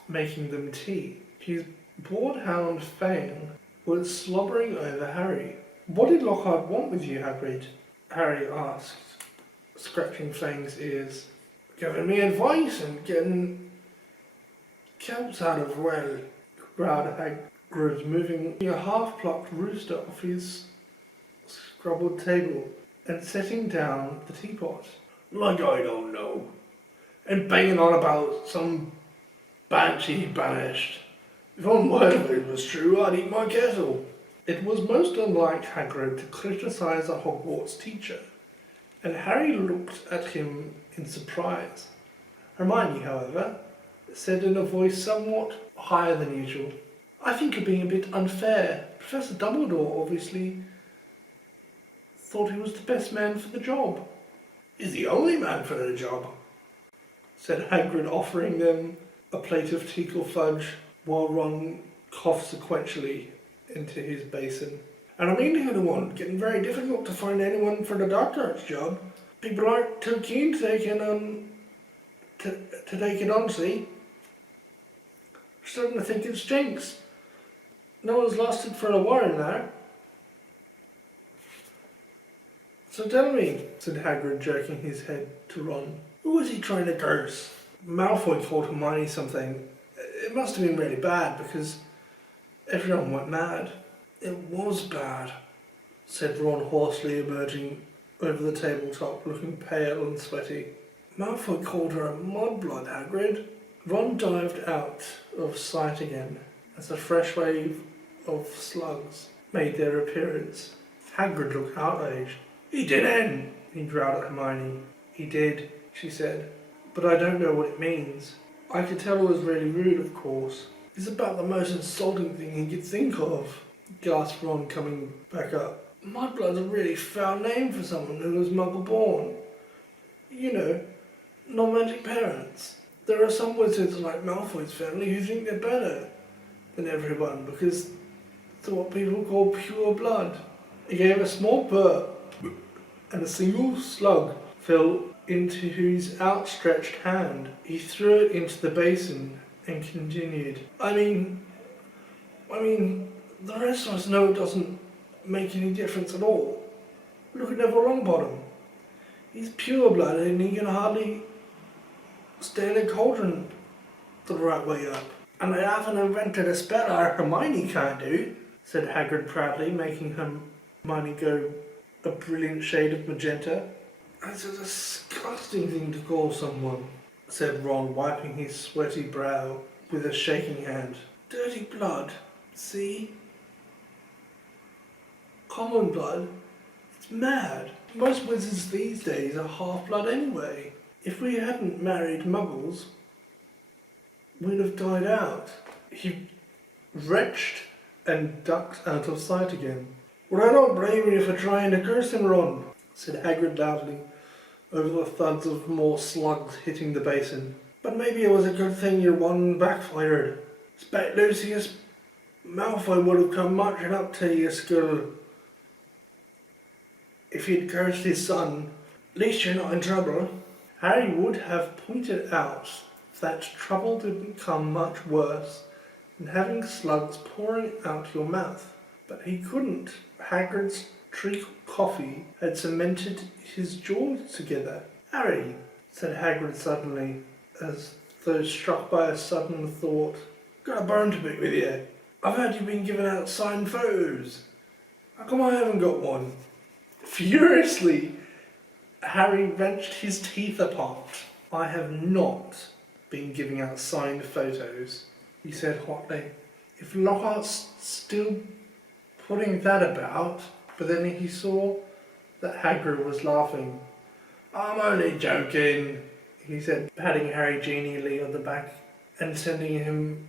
making them tea. His boarhound Fang was slobbering over Harry. What did Lockhart want with you, Hagrid? Harry asked, scratching Fang's ears. Giving me advice and getting cats out of well, growled Hagrid, moving a half-plucked rooster off his scrabbled table and setting down the teapot. Like I don't know. And banging on about some banshee he banished. If one word of it was true, I'd eat my kettle. It was most unlike Hagrid to criticise a Hogwarts teacher, and Harry looked at him in surprise. Hermione, however, said in a voice somewhat higher than usual, I think you're being a bit unfair. Professor Dumbledore obviously thought he was the best man for the job. He's the only man for the job, said Hagrid, offering them a plate of treacle fudge while Ron coughed sequentially into his basin. And I mean the other one, getting very difficult to find anyone for the doctor's job. People aren't too keen to take it on, see? We're starting to think it stinks. No one's lost it for a while now. So tell me, said Hagrid, jerking his head to Ron, who was he trying to curse? Malfoy told Hermione something. It must have been really bad because everyone went mad. It was bad, said Ron hoarsely, emerging over the tabletop, looking pale and sweaty. Malfoy called her a mudblood, Hagrid. Ron dived out of sight again as a fresh wave of slugs made their appearance. Hagrid looked outraged. He didn't, he growled at Hermione. He did, she said, but I don't know what it means. I could tell it was really rude, of course. It's about the most insulting thing he could think of, gasped Ron, coming back up. Mudblood's a really foul name for someone who was Muggle-born. You know, non-magic parents. There are some wizards like Malfoy's family who think they're better than everyone because they're what people call pure blood. He gave a small burp and a single slug fell into his outstretched hand. He threw it into the basin and continued. I mean, the rest of us know it doesn't make any difference at all. Look at Neville Longbottom. He's pure blood and he can hardly stay in a cauldron the right way up. And I haven't invented a spell our Hermione can't do, said Hagrid proudly, making Hermione go a brilliant shade of magenta. That's a disgusting thing to call someone, said Ron, wiping his sweaty brow with a shaking hand. Dirty blood, see? Common blood? It's mad. Most wizards these days are half-blood anyway. If we hadn't married Muggles, we'd have died out. He retched and ducked out of sight again. Well, I don't blame you for trying to curse him, Ron, said Hagrid loudly, over the thuds of more slugs hitting the basin. But maybe it was a good thing your one backfired. Expect Lucius Malfoy would have come marching up to your school if he'd cursed his son. At least you're not in trouble. Harry would have pointed out that trouble didn't come much worse than having slugs pouring out your mouth. But he couldn't. Hagrid's treacle coffee had cemented his jaws together. Harry, said Hagrid suddenly, as though struck by a sudden thought. Got a bone to pick with you. I've heard you've been giving out signed photos. How come I haven't got one? Furiously, Harry wrenched his teeth apart. I have not been giving out signed photos, he said hotly. If Lockhart's still putting that about, but then he saw that Hagrid was laughing. I'm only joking, he said, patting Harry genially on the back and sending him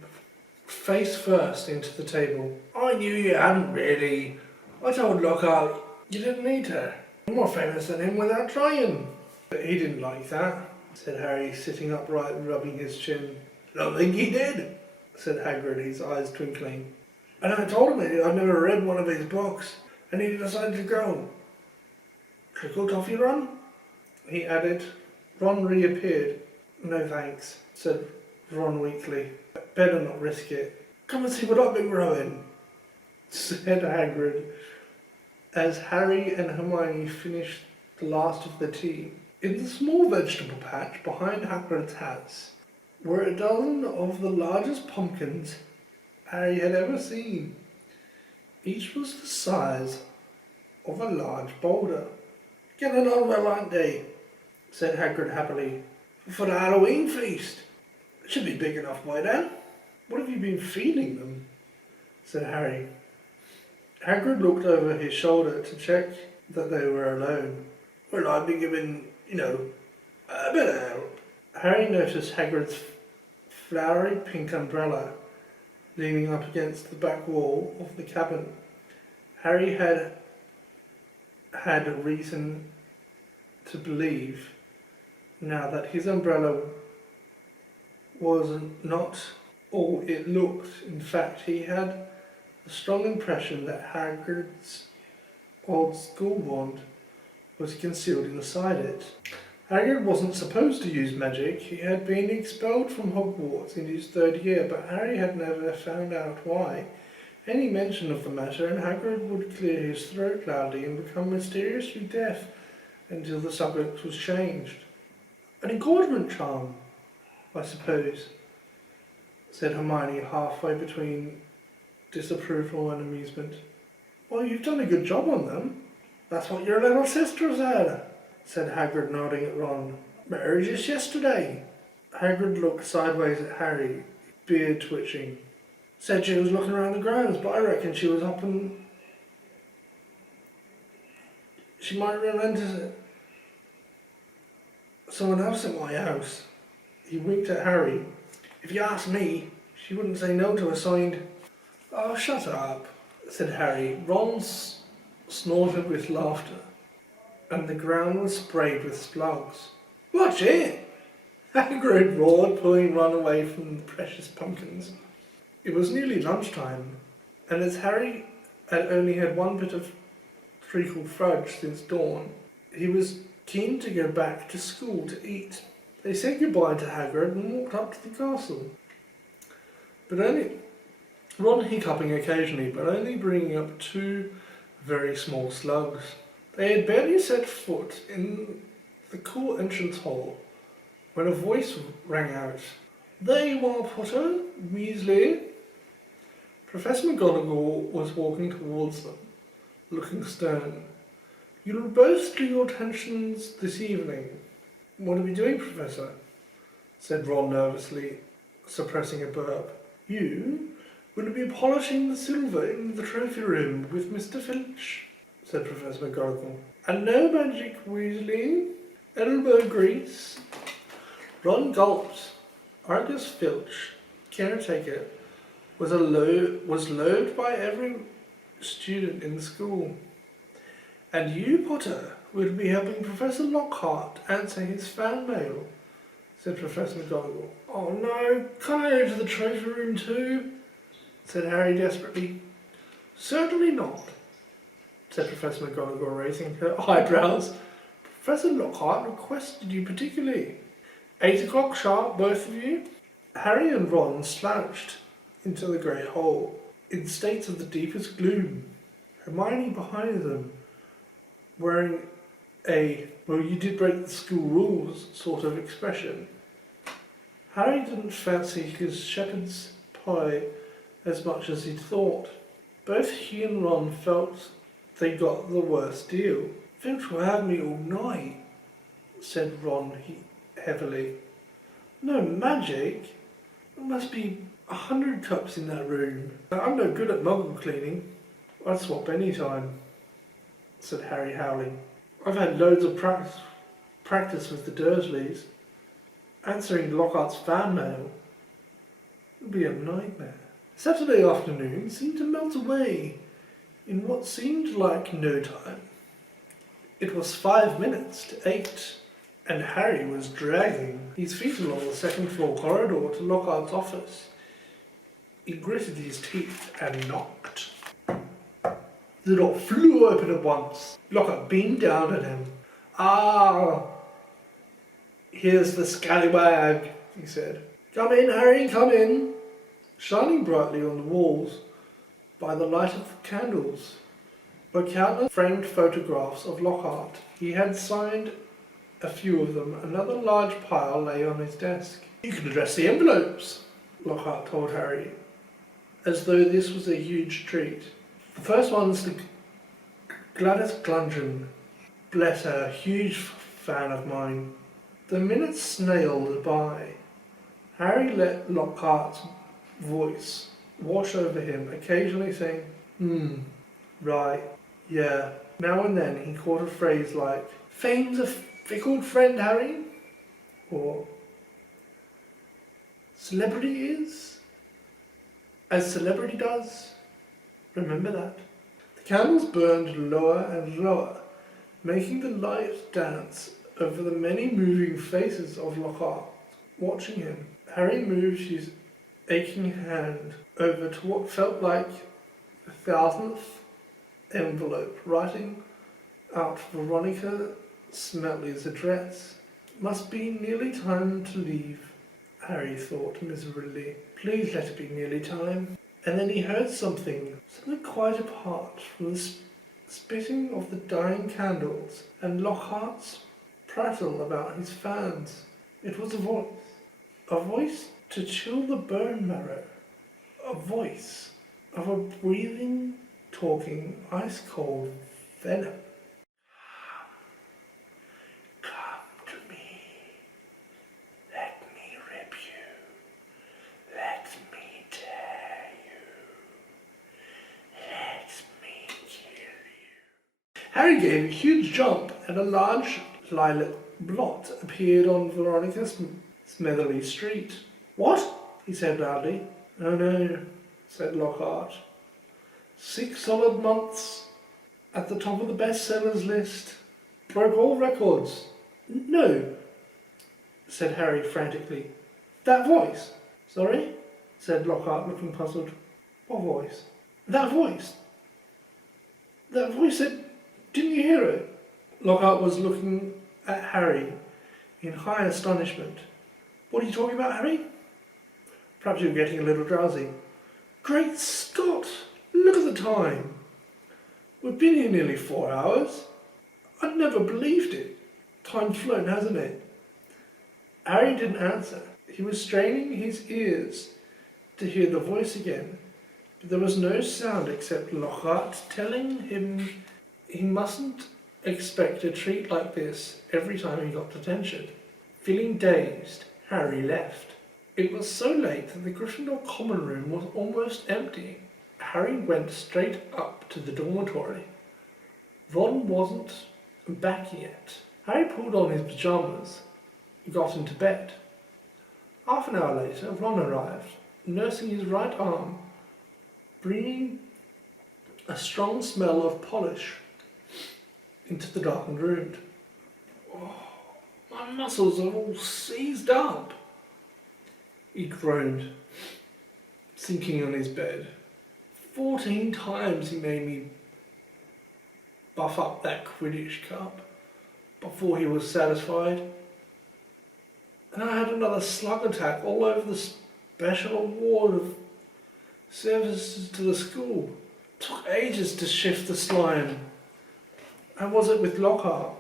face first into the table. I knew you hadn't really. I told Lockhart you didn't need her. You're more famous than him without trying. But he didn't like that, said Harry, sitting upright and rubbing his chin. I don't think he did, said Hagrid, his eyes twinkling. And I told him I'd never read one of his books, and he decided to go. Trickle toffee run? He added. Ron reappeared. No thanks, said Ron weakly. Better not risk it. Come and see what I've been growing, said Hagrid, as Harry and Hermione finished the last of the tea. In the small vegetable patch behind Hagrid's house were a dozen of the largest pumpkins Harry had ever seen. Each was the size of a large boulder. Getting on well, aren't they? Said Hagrid happily. For the Halloween feast. It should be big enough by now. What have you been feeding them? Said Harry. Hagrid looked over his shoulder to check that they were alone. Well, I've been given, a bit of help. Harry noticed Hagrid's flowery pink umbrella leaning up against the back wall of the cabin. Harry had reason to believe now that his umbrella was not all it looked. In fact, he had a strong impression that Hagrid's old school wand was concealed inside it. Hagrid wasn't supposed to use magic. He had been expelled from Hogwarts in his 3rd year, but Harry had never found out why. Any mention of the matter, and Hagrid would clear his throat loudly and become mysteriously deaf until the subject was changed. An engorgement charm, I suppose, said Hermione, halfway between disapproval and amusement. Well, you've done a good job on them. That's what your little sister said Hagrid, nodding at Ron. Met her just yesterday. Hagrid looked sideways at Harry, beard twitching. Said she was looking around the grounds, but I reckon she was up and she might run into someone else at my house. He winked at Harry. If you ask me, she wouldn't say no to a signed... Oh, shut up, said Harry. Ron snorted with laughter, and the ground was sprayed with slugs. Watch it! Hagrid roared, pulling Ron away from the precious pumpkins. It was nearly lunchtime, and as Harry had only had one bit of treacle fudge since dawn, he was keen to go back to school to eat. They said goodbye to Hagrid and walked up to the castle. Ron hiccuping occasionally, but only bringing up 2 very small slugs. They had barely set foot in the cool entrance hall when a voice rang out. There you are, Potter, Weasley. Professor McGonagall was walking towards them, looking stern. You'll both do your attentions this evening. What are we doing, Professor? Said Ron nervously, suppressing a burp. You will be polishing the silver in the trophy room with Mr. Filch, said Professor McGonagall. And no magic, Weasley. Elbow grease. Ron gulped. Argus Filch, caretaker, was loathed by every student in the school. And you, Potter, We'll be helping Professor Lockhart answer his fan mail, said Professor McGonagall. Oh no, can't I enter the treasure room too? Said Harry desperately. Certainly not, said Professor McGonagall, raising her eyebrows. Professor Lockhart requested you particularly. 8 o'clock sharp, both of you? Harry and Ron slouched into the great hole, in states of the deepest gloom. Hermione behind them, wearing a, well, you did break the school rules sort of expression. Harry didn't fancy his shepherd's pie as much as he'd thought. Both he and Ron felt they got the worst deal. Filch will have me all night, said Ron heavily. No magic. There must be 100 cups in that room. I'm no good at muggle cleaning. I'd swap any time, said Harry, howling. I've had loads of practice with the Dursleys. Answering Lockhart's fan mail would be a nightmare. Saturday afternoon seemed to melt away in what seemed like no time. It was 5 minutes to 8, and Harry was dragging his feet along the second floor corridor to Lockhart's office. He gritted his teeth and knocked. The door flew open at once. Lockhart beamed down at him. Ah, here's the scallywag, he said. Come in, Harry, come in. Shining brightly on the walls by the light of the candles were countless framed photographs of Lockhart. He had signed a few of them. Another large pile lay on his desk. You can address the envelopes, Lockhart told Harry, as though this was a huge treat. The first one's to Gladys Glungen. Bless her, huge fan of mine. The minutes snailed by. Harry let Lockhart's voice wash over him, occasionally saying, right, yeah. Now and then he caught a phrase like, fame's a fickle friend, Harry, or celebrity is as celebrity does. Remember that. The candles burned lower and lower, making the light dance over the many moving faces of Lockhart watching him. Harry moved his aching hand over to what felt like the 1000th envelope, writing out Veronica Smeltley's address. Must be nearly time to leave, Harry thought miserably. Please let it be nearly time. And then he heard something quite apart from the spitting of the dying candles and Lockhart's prattle about his fans. It was a voice to chill the bone marrow, a voice of a breathing, talking, ice-cold venom. Come to me. Let me rip you. Let me tear you. Let me kill you. Harry gave a huge jump, and a large lilac blot appeared on Veronica Smetherly Street. What? He said loudly. Oh no, said Lockhart. 6 solid months at the top of the bestsellers list. Broke all records. No, said Harry frantically. That voice? Sorry? Said Lockhart, looking puzzled. What voice? That voice. That voice said, didn't you hear it? Lockhart was looking at Harry in high astonishment. What are you talking about, Harry? Perhaps you're getting a little drowsy. Great Scott! Look at the time. We've been here nearly 4 hours. I'd never believed it. Time's flown, hasn't it? Harry didn't answer. He was straining his ears to hear the voice again, but there was no sound except Lockhart telling him he mustn't expect a treat like this every time he got detention. Feeling dazed, Harry left. It was so late that the Gryffindor common room was almost empty. Harry went straight up to the dormitory. Ron wasn't back yet. Harry pulled on his pyjamas and got into bed. Half an hour later, Ron arrived, nursing his right arm, bringing a strong smell of polish. into the darkened room. Oh, my muscles are all seized up, he groaned, sinking on his bed. 14 times he made me buff up that Quidditch cup before he was satisfied. And I had another slug attack all over the special ward of services to the school. Took ages to shift the slime. How was it with Lockhart?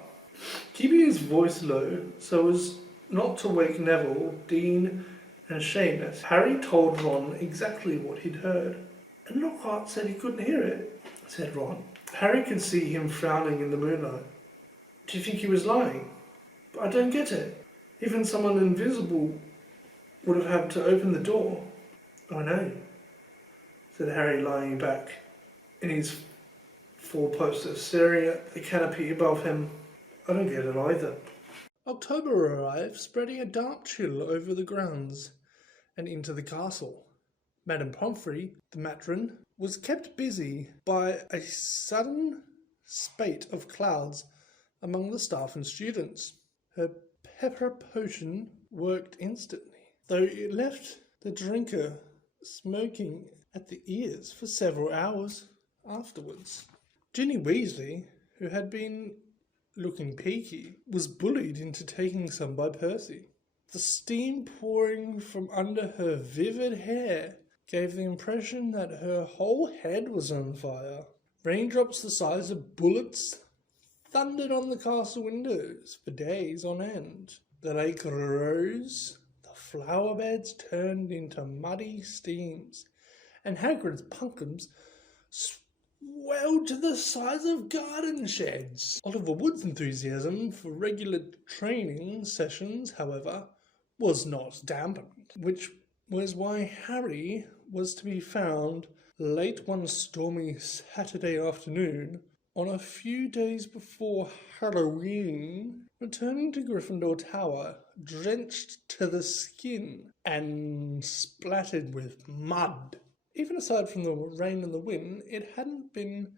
Keeping his voice low so as not to wake Neville, Dean and Seamus, Harry told Ron exactly what he'd heard. And Lockhart said he couldn't hear it, said Ron. Harry could see him frowning in the moonlight. Do you think he was lying? But I don't get it. Even someone invisible would have had to open the door. I know, said Harry, lying back in his four-poster, staring at the canopy above him. I don't get it either. October arrived, spreading a dark chill over the grounds and into the castle. Madame Pomfrey, the matron, was kept busy by a sudden spate of clouds among the staff and students. Her pepper potion worked instantly, though it left the drinker smoking at the ears for several hours afterwards. Ginny Weasley, who had been looking peaky, was bullied into taking some by Percy. The steam pouring from under her vivid hair gave the impression that her whole head was on fire. Raindrops the size of bullets thundered on the castle windows for days on end. The lake rose, the flower beds turned into muddy steams, and Hagrid's pumpkins swelled to the size of garden sheds. Oliver Wood's enthusiasm for regular training sessions, however, was not dampened, which was why Harry was to be found late one stormy Saturday afternoon, on a few days before Halloween, returning to Gryffindor Tower, drenched to the skin and splattered with mud. Even aside from the rain and the wind, it hadn't been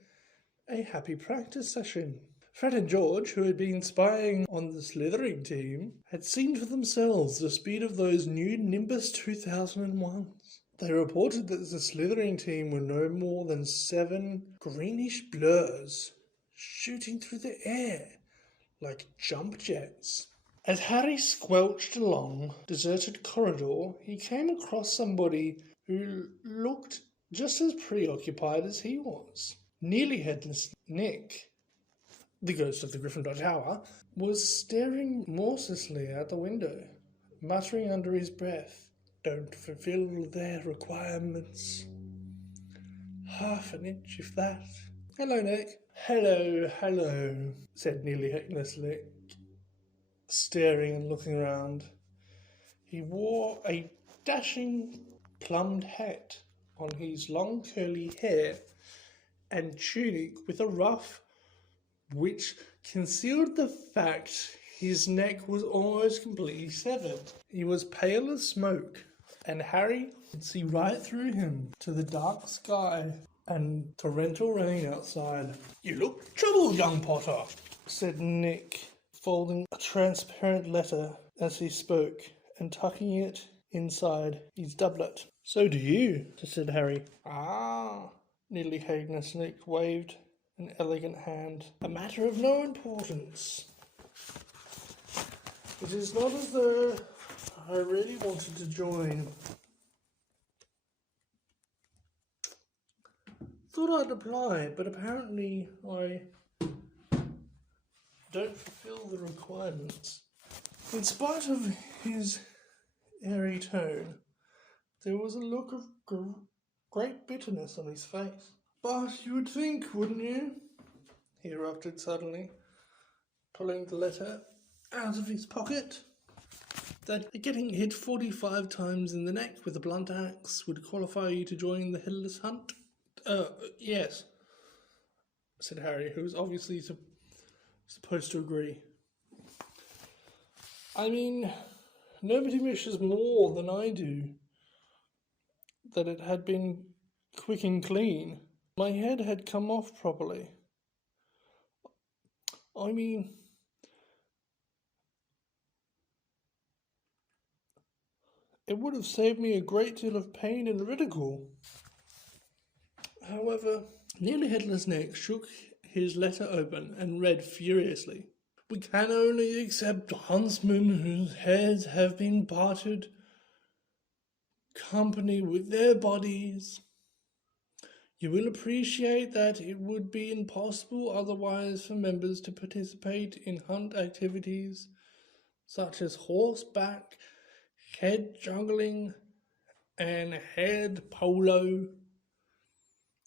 a happy practice session. Fred and George, who had been spying on the Slytherin team, had seen for themselves the speed of those new Nimbus 2001s. They reported that the Slytherin team were no more than 7 greenish blurs shooting through the air like jump jets. As Harry squelched along the deserted corridor, he came across somebody who looked just as preoccupied as he was. Nearly Headless Nick, the ghost of the Gryffindor Tower, was staring morosely out the window, muttering under his breath, "Don't fulfill their requirements. Half an inch, if that." "Hello, Nick." Hello, said Nearly Headless Nick, staring and looking around. He wore a dashing plumed hat on his long curly hair and tunic with a ruff which concealed the fact his neck was almost completely severed. He was pale as smoke, and Harry could see right through him to the dark sky and torrential rain outside. "You look troubled, young Potter," said Nick, folding a transparent letter as he spoke and tucking it inside his doublet. "So do you," said Harry. "Ah," Nearly Headless Nick waved an elegant hand. "A matter of no importance. It is not as though I really wanted to join. Thought I'd apply, but apparently I don't fulfill the requirements." In spite of his airy tone, there was a look of great bitterness on his face. "But you would think, wouldn't you?" he erupted suddenly, pulling the letter out of his pocket, "that getting hit 45 times in the neck with a blunt axe would qualify you to join the Headless Hunt?" Yes," said Harry, who was obviously supposed to agree. "I mean, nobody wishes more than I do that it had been quick and clean. My head had come off properly. I mean, it would have saved me a great deal of pain and ridicule. However, Nearly Headless Nick shook his letter open and read furiously. We can only accept huntsmen whose heads have been parted company with their bodies. You will appreciate that it would be impossible otherwise for members to participate in hunt activities such as horseback, head juggling, and head polo.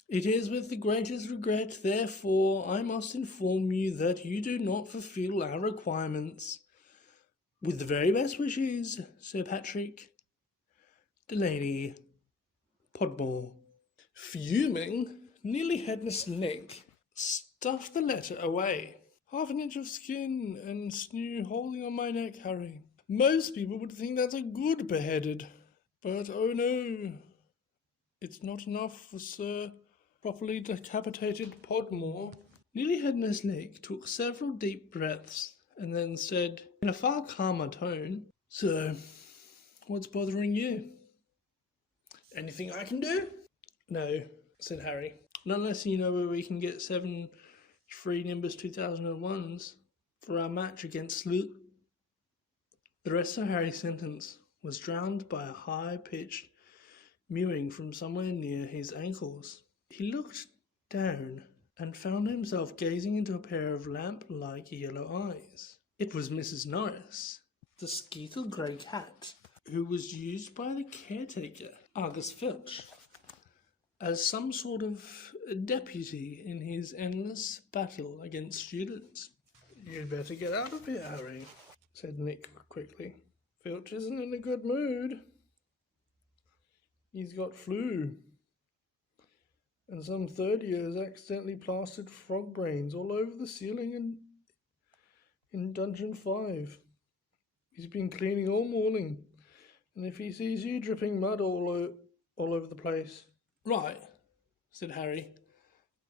It is with the greatest regret, therefore, I must inform you that you do not fulfill our requirements. With the very best wishes, Sir Patrick Delaney Podmore. Fuming, Nearly Headless Nick stuffed the letter away. Half an inch of skin and sinew holding on my neck, Harry. Most people would think that's a good beheaded. But oh no, it's not enough for Sir Properly Decapitated Podmore. Nearly Headless Nick took several deep breaths and then said, in a far calmer tone, So, what's bothering you? Anything I can do? No, said Harry. Not unless you know where we can get 7 free Nimbus 2001s for our match against Sloot. The rest of Harry's sentence was drowned by a high-pitched mewing from somewhere near his ankles. He looked down and found himself gazing into a pair of lamp-like yellow eyes. It was Mrs. Norris, the Skeetle grey cat, who was used by the caretaker, Argus Filch, as some sort of deputy in his endless battle against students. You'd better get out of here, Harry, said Nick quickly. Filch isn't in a good mood. He's got flu. And some third years accidentally plastered frog brains all over the ceiling in Dungeon 5. He's been cleaning all morning, and if he sees you dripping mud all over the place... Right, said Harry,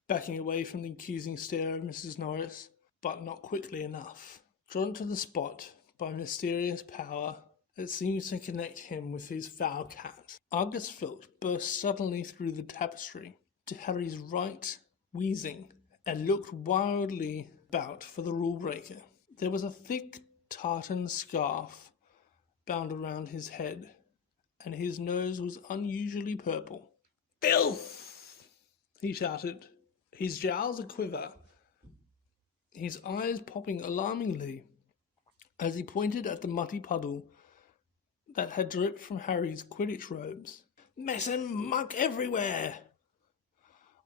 backing away from the accusing stare of Mrs. Norris, but not quickly enough. Drawn to the spot by mysterious power that seems to connect him with his foul cat, Argus Filch burst suddenly through the tapestry to Harry's right, wheezing, and looked wildly about for the rule breaker. There was a thick tartan scarf bound around his head, and his nose was unusually purple. Filth! He shouted, his jowls a-quiver, his eyes popping alarmingly as he pointed at the muddy puddle that had dripped from Harry's Quidditch robes. Mess and muck everywhere!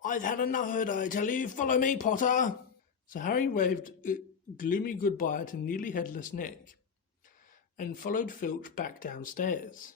I've had enough of it, I tell you. Follow me, Potter! So Harry waved a gloomy goodbye to Nearly Headless Nick and followed Filch back downstairs,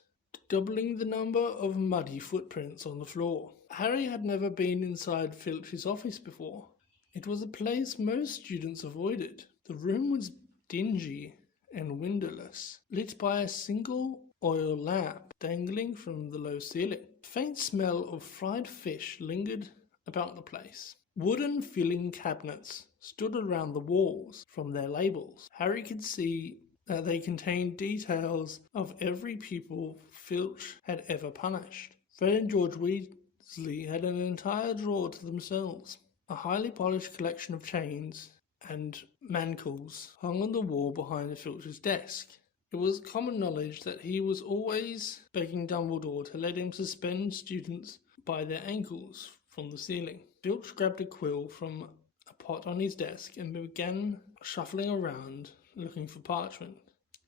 doubling the number of muddy footprints on the floor. Harry had never been inside Filch's office before. It was a place most students avoided. The room was dingy and windowless, lit by a single oil lamp dangling from the low ceiling. A faint smell of fried fish lingered about the place. Wooden filling cabinets stood around the walls from their labels. Harry could see that they contained details of every pupil Filch had ever punished. Fred and George Weasley had an entire drawer to themselves. A highly polished collection of chains and manacles hung on the wall behind Filch's desk. It was common knowledge that he was always begging Dumbledore to let him suspend students by their ankles from the ceiling. Filch grabbed a quill from a pot on his desk and began shuffling around looking for parchment.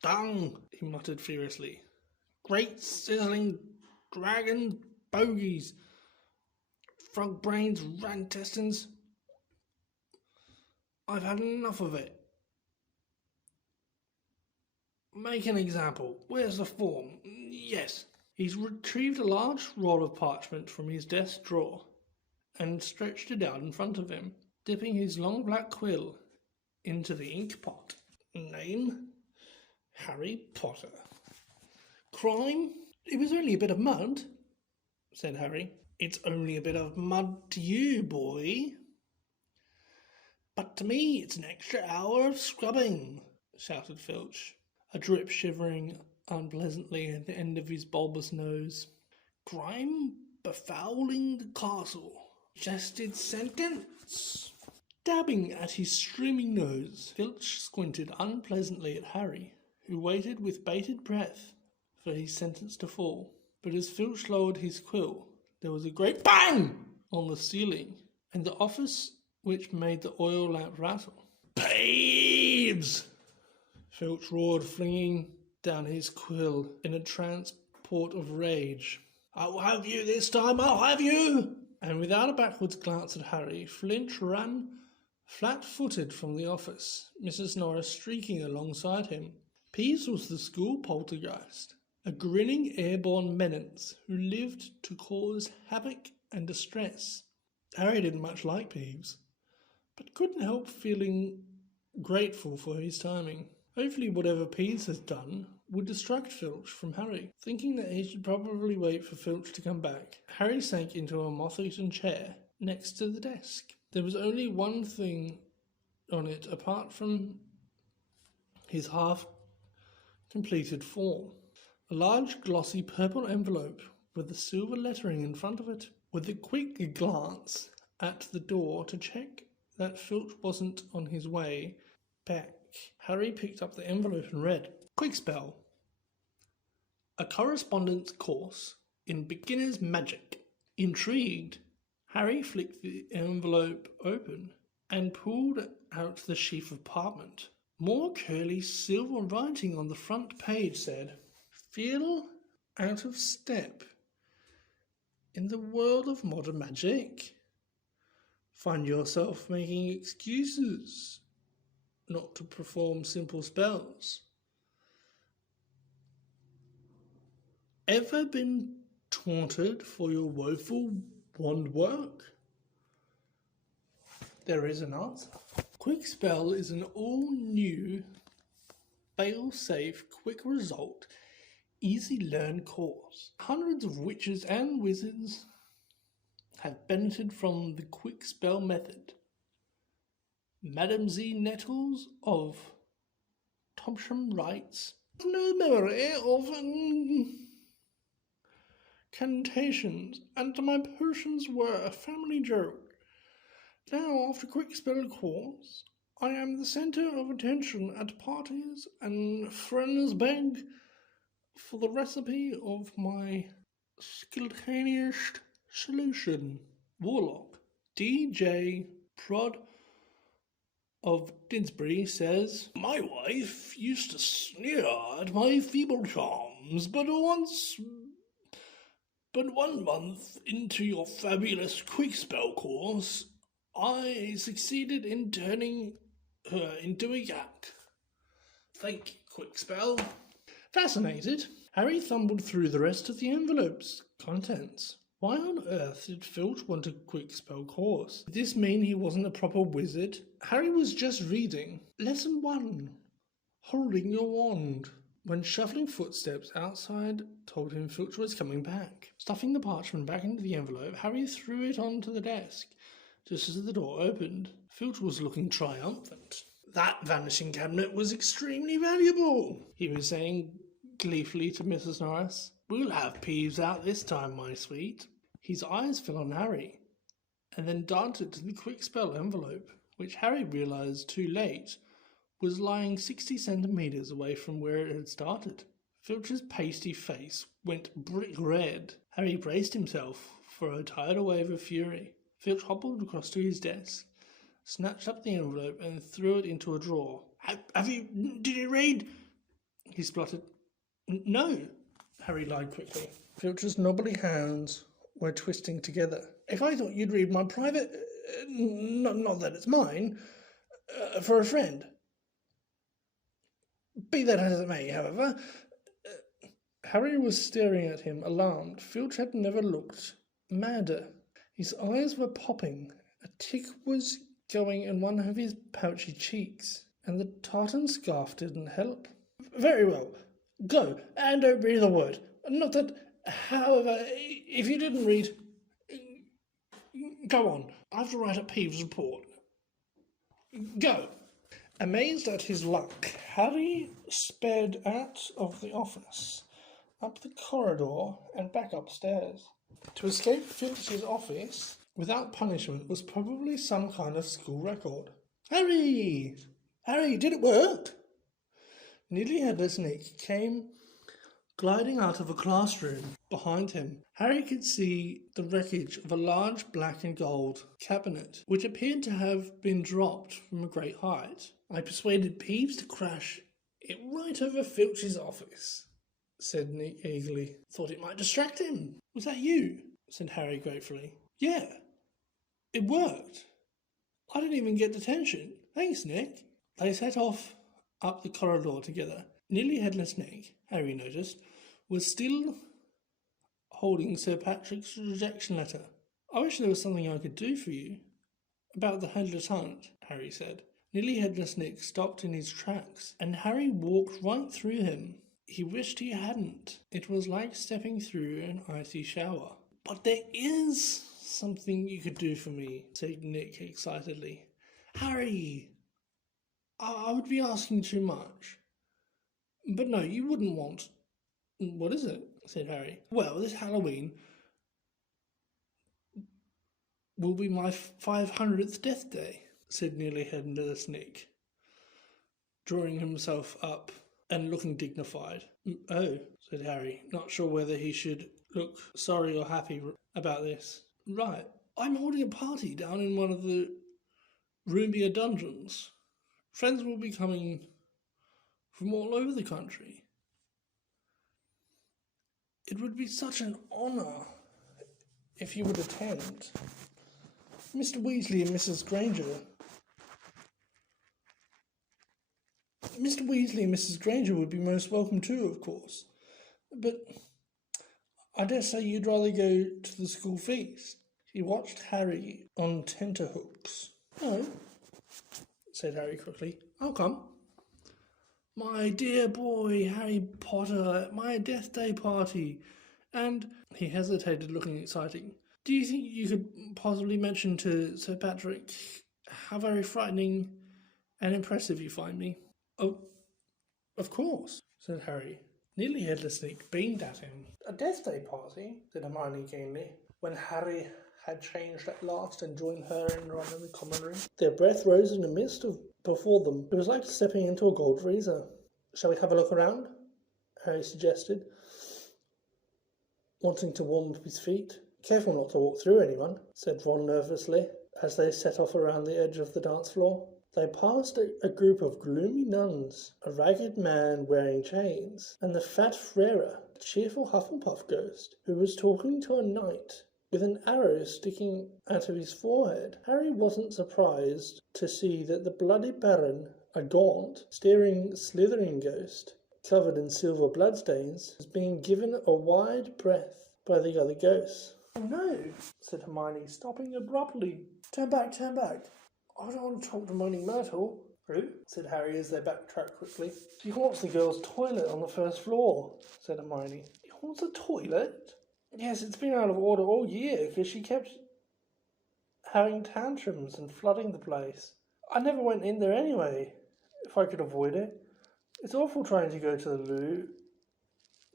Dung! He muttered furiously. Great sizzling dragon bogies! Frog brains, rat intestines. I've had enough of it. Make an example. Where's the form? Yes. He's retrieved a large roll of parchment from his desk drawer and stretched it out in front of him, dipping his long black quill into the ink pot. Name? Harry Potter. Crime? It was only a bit of mud, said Harry. It's only a bit of mud to you, boy. But to me, it's an extra hour of scrubbing, shouted Filch, a drip shivering unpleasantly at the end of his bulbous nose. Grime befouling the castle. Suggested sentence. Dabbing at his streaming nose, Filch squinted unpleasantly at Harry, who waited with bated breath for his sentence to fall. But as Filch lowered his quill, there was a great bang on the ceiling, and the office which made the oil lamp rattle. Peeves! Filch roared, flinging down his quill in a transport of rage. I'll have you this time, I'll have you! And without a backwards glance at Harry, Filch ran flat-footed from the office, Mrs. Norris streaking alongside him. Peeves was the school poltergeist, a grinning airborne menace who lived to cause havoc and distress. Harry didn't much like Peeves, but couldn't help feeling grateful for his timing. Hopefully whatever Peeves has done would distract Filch from Harry. Thinking that he should probably wait for Filch to come back, Harry sank into a moth-eaten chair next to the desk. There was only one thing on it apart from his half-completed form. A large glossy purple envelope with the silver lettering in front of it. With a quick glance at the door to check that Filch wasn't on his way back, Harry picked up the envelope and read, Quick spell. A correspondence course in beginner's magic. Intrigued, Harry flicked the envelope open and pulled out the sheaf of parchment. More curly silver writing on the front page said, Feel out of step in the world of modern magic. Find yourself making excuses not to perform simple spells. Ever been taunted for your woeful wand work? There is an answer. Quick Spell is an all-new, fail-safe, quick result, easy-learn course. Hundreds of witches and wizards have benefited from the Quick Spell method. Madam Z. Nettles of Thompson writes, no memory of incantations, and my potions were a family joke. Now, after Quick Spell course, I am the centre of attention at parties, and friends beg for the recipe of my spontaneous solution. Warlock DJ Prod of Didsbury says, my wife used to sneer at my feeble charms, but one month into your fabulous Quick Spell course, I succeeded in turning her into a yak. Thank you, Quick Spell. Fascinated, Harry fumbled through the rest of the envelope's contents. Why on earth did Filch want a Quick Spell course? Did this mean he wasn't a proper wizard? Harry was just reading. Lesson 1. Holding your wand. When shuffling footsteps outside told him Filch was coming back. Stuffing the parchment back into the envelope, Harry threw it onto the desk. Just as the door opened, Filch was looking triumphant. That vanishing cabinet was extremely valuable, he was saying gleefully to Mrs. Norris. We'll have Peeves out this time, my sweet. His eyes fell on Harry, and then darted to the Quick Spell envelope, which Harry realised too late was lying 60 centimetres away from where it had started. Filch's pasty face went brick red. Harry braced himself for a tidal wave of fury. Filch hobbled across to his desk, snatched up the envelope and threw it into a drawer. Did you read? He spluttered. No, Harry lied quickly. Filch's knobbly hands were twisting together. If I thought you'd read my private, not that it's mine, for a friend. Be that as it may, however. Harry was staring at him, alarmed. Filch had never looked madder. His eyes were popping. A tick was going in one of his pouchy cheeks, and the tartan scarf didn't help. Very well. Go, and don't breathe a word. Not that, however, if you didn't read... Go on. I have to write up Peeves' report. Go! Amazed at his luck, Harry sped out of the office, up the corridor, and back upstairs. To escape Filch's office without punishment was probably some kind of school record. Harry! Harry, did it work? Nearly Headless Nick came gliding out of a classroom behind him. Harry could see the wreckage of a large black and gold cabinet, which appeared to have been dropped from a great height. I persuaded Peeves to crash it right over Filch's office, said Nick eagerly. Thought it might distract him. Was that you? Said Harry gratefully. Yeah, it worked. I didn't even get detention. Thanks, Nick. They set off up the corridor together. Nearly Headless Nick, Harry noticed, was still holding Sir Patrick's rejection letter. I wish there was something I could do for you. About the Headless Hunt, Harry said. Nearly Headless Nick stopped in his tracks, and Harry walked right through him. He wished he hadn't. It was like stepping through an icy shower. But there is something you could do for me, said Nick excitedly. Harry! I would be asking too much. But no, you wouldn't want. What is it? Said Harry. Well, this Halloween will be my 500th death day, said Nearly Headless Nick, drawing himself up and looking dignified. Oh, said Harry, not sure whether he should look sorry or happy about this. Right, I'm holding a party down in one of the Roomia dungeons. Friends will be coming from all over the country. It would be such an honour if you would attend. Mr. Weasley and Mrs. Granger. Mr. Weasley and Mrs. Granger would be most welcome too, of course. But I dare say you'd rather go to the school feast. He watched Harry on tenterhooks. No, said Harry quickly. I'll come. My dear boy, Harry Potter, at my death day party. And he hesitated, looking exciting. Do you think you could possibly mention to Sir Patrick how very frightening and impressive you find me? Oh, of course, said Harry. Nearly Headless Nick beamed at him. A death day party, said Hermione keenly, when Harry had changed at last and joined her and Ron in the common room. Their breath rose in the mist before them. It was like stepping into a gold freezer. Shall we have a look around? Harry suggested, wanting to warm up his feet. Careful not to walk through anyone, said Ron nervously, as they set off around the edge of the dance floor. They passed a group of gloomy nuns, a ragged man wearing chains, and the fat Frere, a cheerful Hufflepuff ghost, who was talking to a knight with an arrow sticking out of his forehead. Harry wasn't surprised to see that the bloody Baron, a gaunt, staring Slytherin ghost, covered in silver bloodstains, was being given a wide berth by the other ghosts. Oh no, said Hermione, stopping abruptly. Turn back, turn back. I don't want to talk to Moaning Myrtle. Who? Said Harry as they backtracked quickly. She haunts the girls' toilet on the first floor, said Hermione. She haunts the toilet? Yes, it's been out of order all year because she kept having tantrums and flooding the place. I never went in there anyway, if I could avoid it. It's awful trying to go to the loo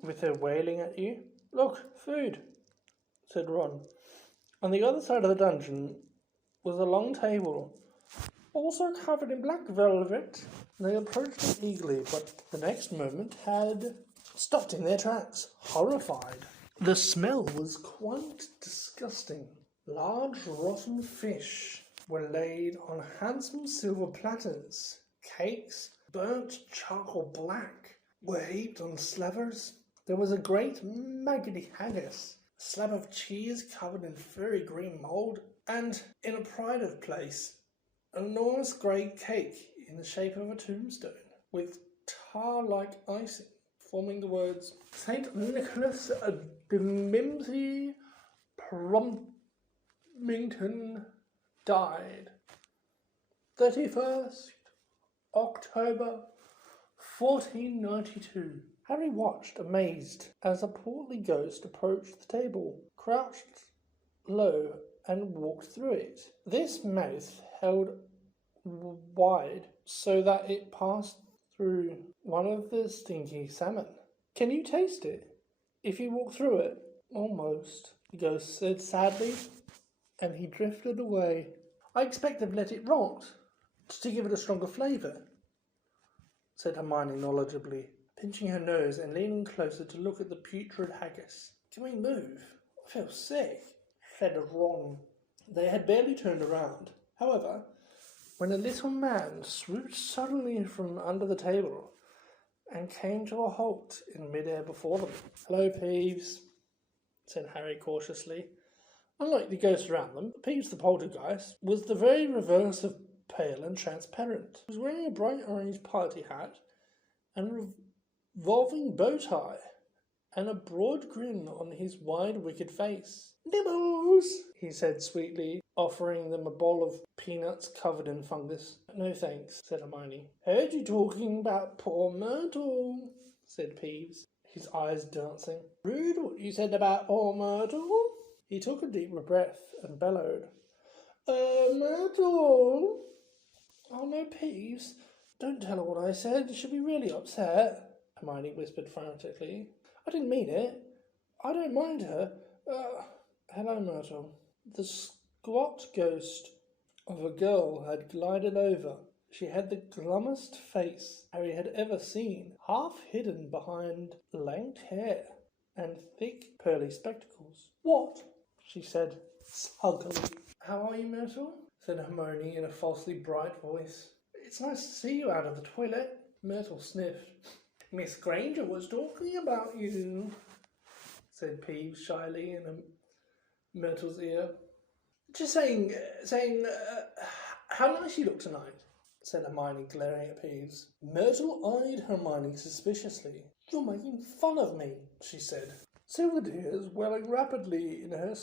with her wailing at you. Look, food, said Ron. On the other side of the dungeon was a long table, also covered in black velvet. They approached it eagerly, but the next moment had stopped in their tracks, horrified. The smell was quite disgusting. Large rotten fish were laid on handsome silver platters. Cakes, burnt charcoal black, were heaped on slavers. There was a great maggoty haggis, a slab of cheese covered in furry green mould, and, in a pride of place, an enormous grey cake in the shape of a tombstone, with tar-like icing, forming the words, St. Nicholas de Mimsy Promptington died. 31st October 1492. Harry watched, amazed, as a portly ghost approached the table, crouched low, and walked through it. This mouth held wide so that it passed through one of the stinky salmon. Can you taste it? If you walk through it? Almost, the ghost said sadly, and he drifted away. I expect they've let it rot to give it a stronger flavour, said Hermione knowledgeably, pinching her nose and leaning closer to look at the putrid haggis. Can we move? I feel sick, said Ron. They had barely turned around, however, when a little man swooped suddenly from under the table and came to a halt in midair before them. Hello, Peeves, said Harry cautiously. Unlike the ghost around them, Peeves the poltergeist was the very reverse of pale and transparent. He was wearing a bright orange party hat and revolving bow tie, and a broad grin on his wide, wicked face. Nibbles, he said sweetly, offering them a bowl of peanuts covered in fungus. No thanks, said Hermione. Heard you talking about poor Myrtle, said Peeves, his eyes dancing. Rude what you said about poor Myrtle. He took a deep breath and bellowed. Myrtle. Oh no, Peeves. Don't tell her what I said. She'll be really upset, Hermione whispered frantically. I didn't mean it. I don't mind her. Hello, Myrtle. The squat ghost of a girl had glided over. She had the glummest face Harry had ever seen, half hidden behind lank hair and thick pearly spectacles. What? She said sulkily. How are you, Myrtle? Said Hermione in a falsely bright voice. It's nice to see you out of the toilet. Myrtle sniffed. Miss Granger was talking about you, said Peeves shyly in Myrtle's ear. Just saying, how nice you look tonight, said Hermione, glaring at Peeves. Myrtle eyed Hermione suspiciously. You're making fun of me, she said, silver tears welling rapidly in her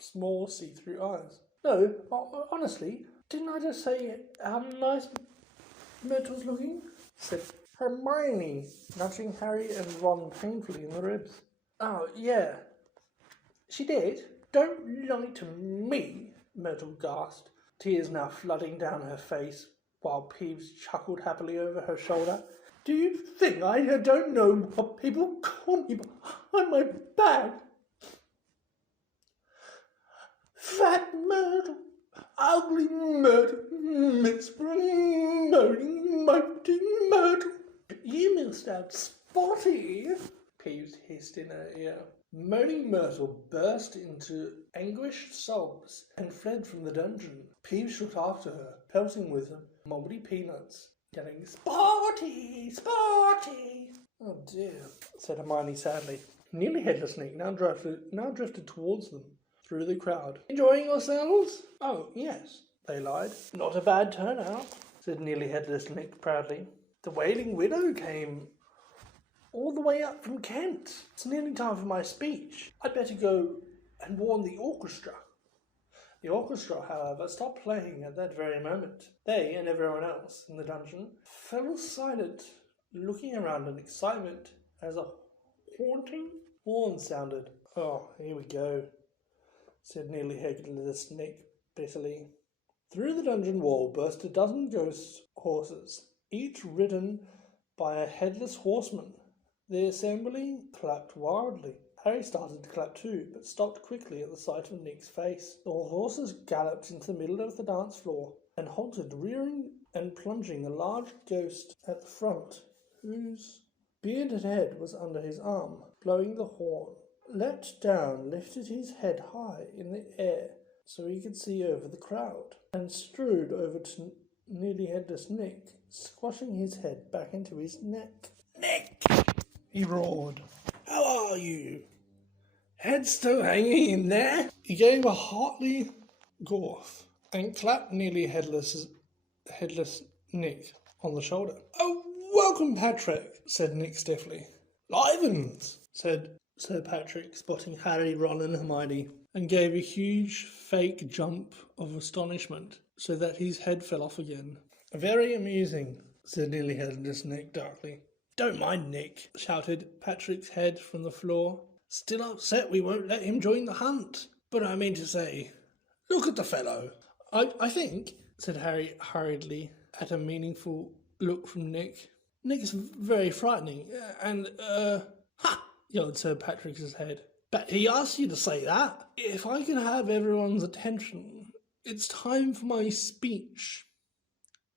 small see-through eyes. No, honestly, didn't I just say how nice Myrtle's looking? Said Hermione, nudging Harry and Ron painfully in the ribs. Oh, yeah. She did? Don't lie to me, Myrtle gasped, tears now flooding down her face, while Peeves chuckled happily over her shoulder. Do you think I don't know what people call me behind my back? Fat Myrtle, ugly Myrtle, mispromoting Myrtle. You missed out Spotty, Peeves hissed in her ear. Moaning Myrtle burst into anguished sobs and fled from the dungeon. Peeves shot after her, pelting with them mouldy peanuts, yelling, Spotty! Spotty! Oh dear, said Hermione sadly. Nearly Headless Nick now drifted towards them through the crowd. Enjoying yourselves? Oh, yes, they lied. Not a bad turnout, said Nearly Headless Nick proudly. The Wailing Widow came all the way up from Kent. It's nearly time for my speech. I'd better go and warn the orchestra. The orchestra, however, stopped playing at that very moment. They, and everyone else in the dungeon, fell silent, looking around in excitement as a haunting horn sounded. Oh, here we go, said Nearly Headless Nick bitterly. Through the dungeon wall burst a dozen ghost horses, each ridden by a headless horseman. The assembly clapped wildly. Harry started to clap too, but stopped quickly at the sight of Nick's face. The horses galloped into the middle of the dance floor and halted, rearing and plunging a large ghost at the front, whose bearded head was under his arm, blowing the horn. Leapt down, lifted his head high in the air so he could see over the crowd, and strode over to Nearly Headless Nick, squashing his head back into his neck. Nick! He roared. How are you? Head still hanging in there? He gave a hearty gorf and clapped Nearly Headless Nick on the shoulder. Oh, welcome, Patrick, said Nick stiffly. Livens, said Sir Patrick, spotting Harry, Ron and Hermione, and gave a huge fake jump of astonishment so that his head fell off again. Very amusing, said Nearly Headless Nick darkly. Don't mind Nick, shouted Patrick's head from the floor. Still upset we won't let him join the hunt. But I mean to say, look at the fellow. I think, said Harry hurriedly, at a meaningful look from Nick. Nick's very frightening, ha! Yelled Sir Patrick's head. But he asked you to say that. If I can have everyone's attention, it's time for my speech,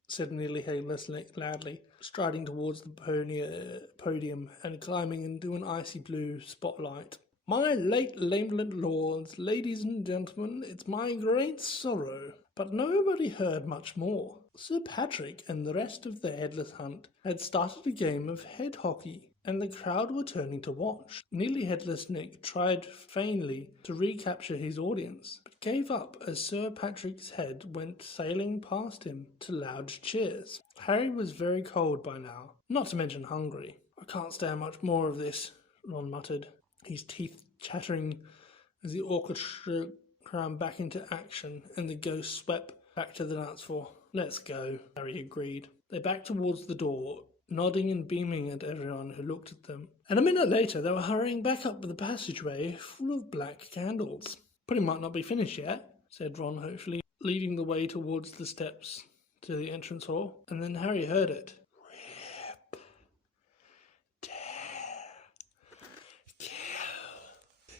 said Nearly Headless loudly, striding towards the podium and climbing into an icy blue spotlight. My late lords, ladies and gentlemen, it's my great sorrow. But nobody heard much more. Sir Patrick and the rest of the Headless Hunt had started a game of head hockey, and the crowd were turning to watch. Nearly Headless Nick tried vainly to recapture his audience, but gave up as Sir Patrick's head went sailing past him to loud cheers. Harry was very cold by now, not to mention hungry. I can't stand much more of this, Ron muttered, his teeth chattering as the orchestra ground back into action and the ghost swept back to the dance floor. Let's go, Harry agreed. They backed towards the door, nodding and beaming at everyone who looked at them. And a minute later they were hurrying back up the passageway full of black candles. But it might not be finished yet, said Ron hopefully, leading the way towards the steps to the entrance hall. And then Harry heard it. Rip. Tear. Kill.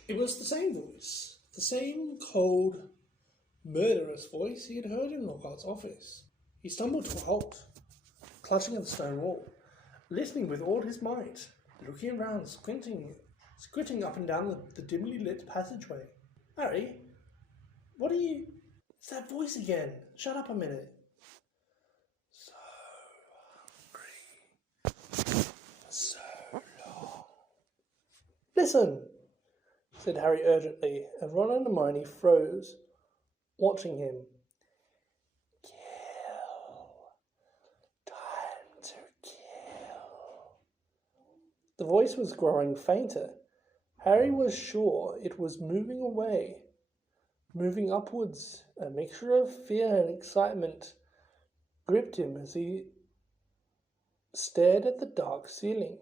It was the same voice. The same cold, murderous voice he had heard in Lockhart's office. He stumbled to a halt, clutching at the stone wall, listening with all his might, looking around, squinting up and down the dimly lit passageway. Harry, what are you... It's that voice again. Shut up a minute. So hungry. So long. Listen, said Harry urgently, and Ron and Hermione froze, watching him. Kill. Time to kill. The voice was growing fainter. Harry was sure it was moving away, moving upwards. A mixture of fear and excitement gripped him as he stared at the dark ceiling.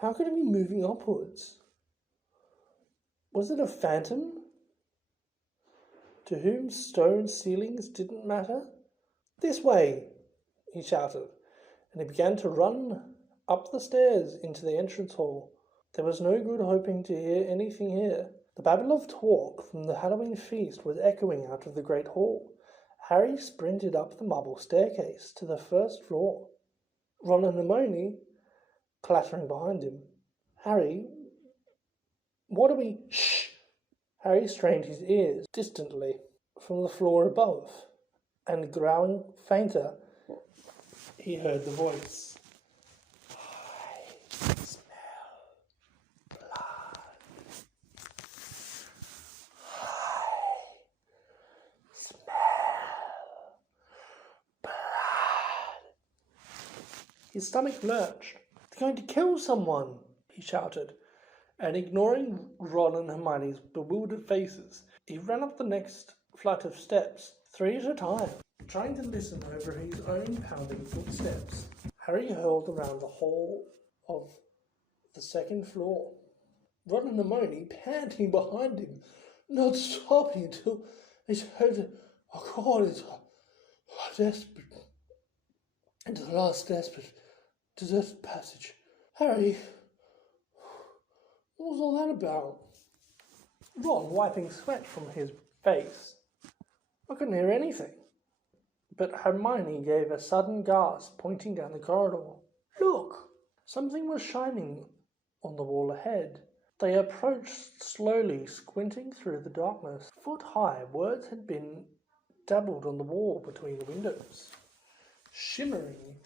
How could it be moving upwards? Was it a phantom to whom stone ceilings didn't matter? This way, he shouted, and he began to run up the stairs into the entrance hall. There was no good hoping to hear anything here. The babble of talk from the Halloween feast was echoing out of the great hall. Harry sprinted up the marble staircase to the first floor, Ron and Hermione clattering behind him. Harry, what are we... Shh! Harry strained his ears distantly from the floor above, and growling fainter, he heard the voice. I smell blood. I smell blood. His stomach lurched. They're going to kill someone, he shouted, and ignoring Ron and Hermione's bewildered faces, he ran up the next flight of steps, 3 at a time, trying to listen over his own pounding footsteps. Harry hurled around the hall of the second floor, Ron and Hermione panting behind him, not stopping until they heard, oh God, it's desperate, into the last desperate, deserted passage. Harry, what was all that about? Ron wiping sweat from his face. I couldn't hear anything. But Hermione gave a sudden gasp, pointing down the corridor. Look! Something was shining on the wall ahead. They approached slowly, squinting through the darkness. Foot high, words had been dabbled on the wall between the windows, shimmering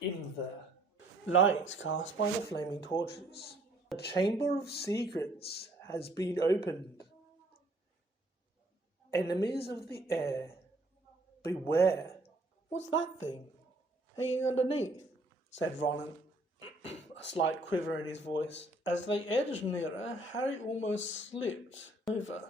in the light cast by the flaming torches. The Chamber of Secrets has been opened. Enemies of the air, beware. What's that thing hanging underneath? Said Ron, a slight quiver in his voice. As they edged nearer, Harry almost slipped over.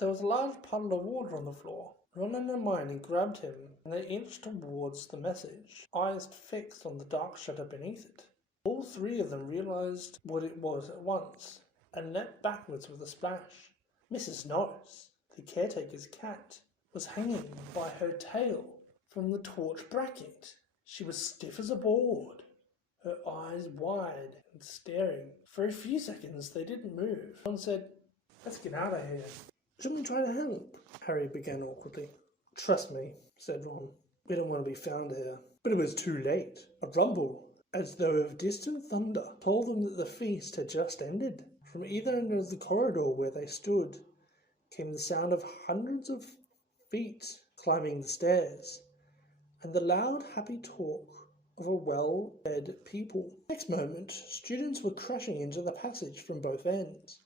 There was a large puddle of water on the floor. Ron and Hermione grabbed him, and they inched towards the message, eyes fixed on the dark shadow beneath it. All 3 of them realized what it was at once, and leapt backwards with a splash. Mrs. Norris, the caretaker's cat. was hanging by her tail from the torch bracket. She was stiff as a board, her eyes wide and staring. For a few seconds they didn't move. Ron said, "Let's get out of here." "Shouldn't we try to help?" Harry began awkwardly. "Trust me," said Ron. "We don't want to be found here." But it was too late. A rumble, as though of distant thunder, told them that the feast had just ended. From either end of the corridor where they stood came the sound of hundreds of feet climbing the stairs, and the loud, happy talk of a well-fed people. Next moment, students were crashing into the passage from both ends.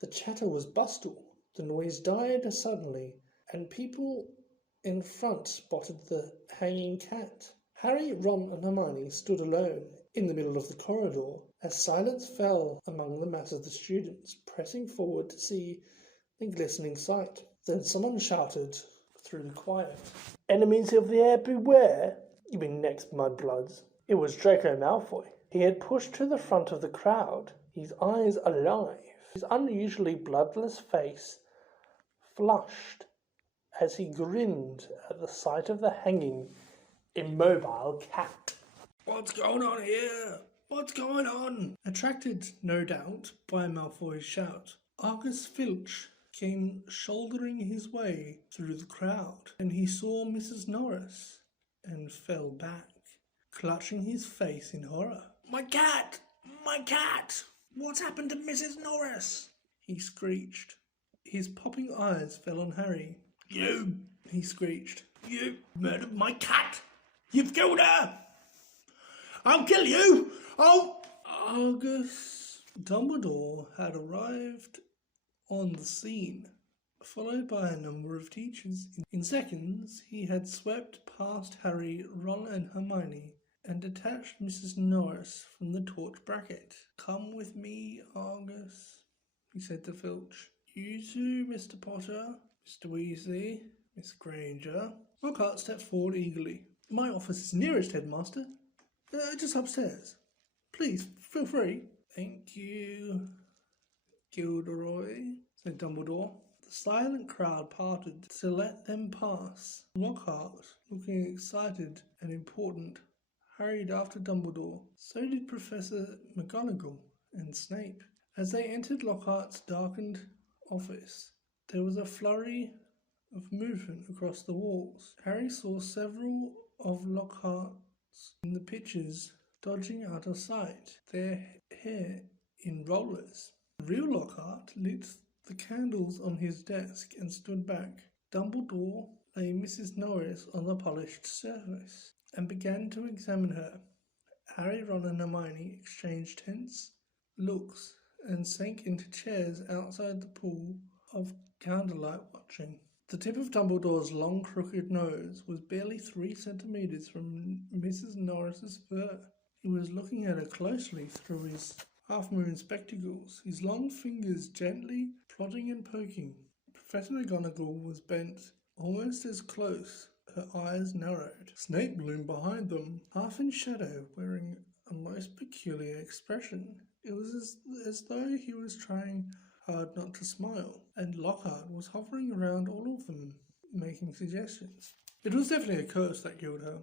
The chatter was bustle. The noise died suddenly, and people in front spotted the hanging cat. Harry, Ron, and Hermione stood alone in the middle of the corridor as silence fell among the mass of the students, pressing forward to see the glistening sight. Then someone shouted through the quiet, "Enemies of the air, beware! You mean next, mudbloods." It was Draco Malfoy. He had pushed to the front of the crowd, his eyes alive, his unusually bloodless face flushed as he grinned at the sight of the hanging, immobile cat. "What's going on here? What's going on?" Attracted, no doubt, by Malfoy's shout, Argus Filch came shouldering his way through the crowd, and he saw Mrs. Norris and fell back, clutching his face in horror. "My cat! My cat! What's happened to Mrs. Norris?" he screeched. His popping eyes fell on Harry. "You!" he screeched. "You murdered my cat! You've killed her! I'll kill you! Oh!" Argus Dumbledore had arrived on the scene, followed by a number of teachers. In seconds, he had swept past Harry, Ron, and Hermione and detached Mrs. Norris from the torch bracket. "Come with me, Argus," he said to Filch. "You too, Mr. Potter, Mr. Weasley, Miss Granger." Lockhart stepped forward eagerly. "My office is nearest, Headmaster. Just upstairs. Please, feel free." "Thank you, Gilderoy," said Dumbledore. The silent crowd parted to let them pass. Lockhart, looking excited and important, hurried after Dumbledore. So did Professor McGonagall and Snape. As they entered Lockhart's darkened office, there was a flurry of movement across the walls. Harry saw several of Lockhart's in the pictures dodging out of sight, their hair in rollers. The real Lockhart lit the candles on his desk and stood back. Dumbledore lay Mrs. Norris on the polished surface and began to examine her. Harry, Ron, and Hermione exchanged tense looks and sank into chairs outside the pool of candlelight watching. The tip of Dumbledore's long, crooked nose was barely 3 centimeters from Mrs. Norris's fur. He was looking at her closely through his half-moon spectacles, his long fingers gently prodding and poking. Professor McGonagall was bent almost as close, her eyes narrowed. Snape loomed behind them, half in shadow, wearing a most peculiar expression. It was as though he was trying hard not to smile, and Lockhart was hovering around all of them, making suggestions. It was definitely a curse that killed her.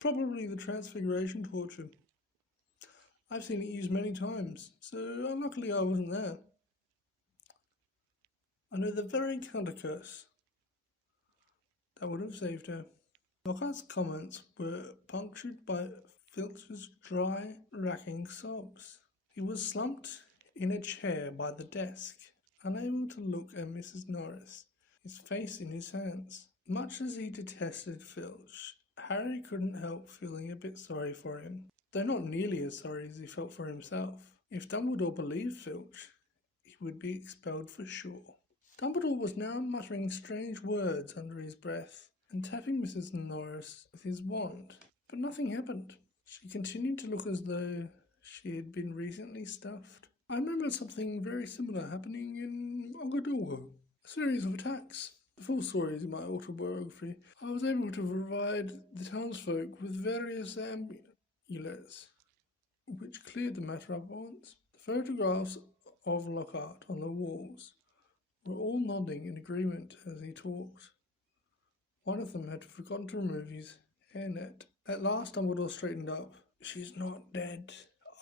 Probably the Transfiguration torture. I've seen it used many times, so unluckily I wasn't there. I know the very counter-curse that would have saved her. Lockhart's comments were punctured by Filch's dry, racking sobs. He was slumped in a chair by the desk, unable to look at Mrs. Norris, his face in his hands. Much as he detested Filch, Harry couldn't help feeling a bit sorry for him, though not nearly as sorry as he felt for himself. If Dumbledore believed Filch, he would be expelled for sure. Dumbledore was now muttering strange words under his breath and tapping Mrs. Norris with his wand, but nothing happened. She continued to look as though she had been recently stuffed. I remember something very similar happening in Ogadorgo. A series of attacks. The full story is in my autobiography. I was able to provide the townsfolk with various amulets, which cleared the matter up once. The photographs of Lockhart on the walls were all nodding in agreement as he talked. One of them had forgotten to remove his hairnet. At last Dumbledore straightened up. "She's not dead,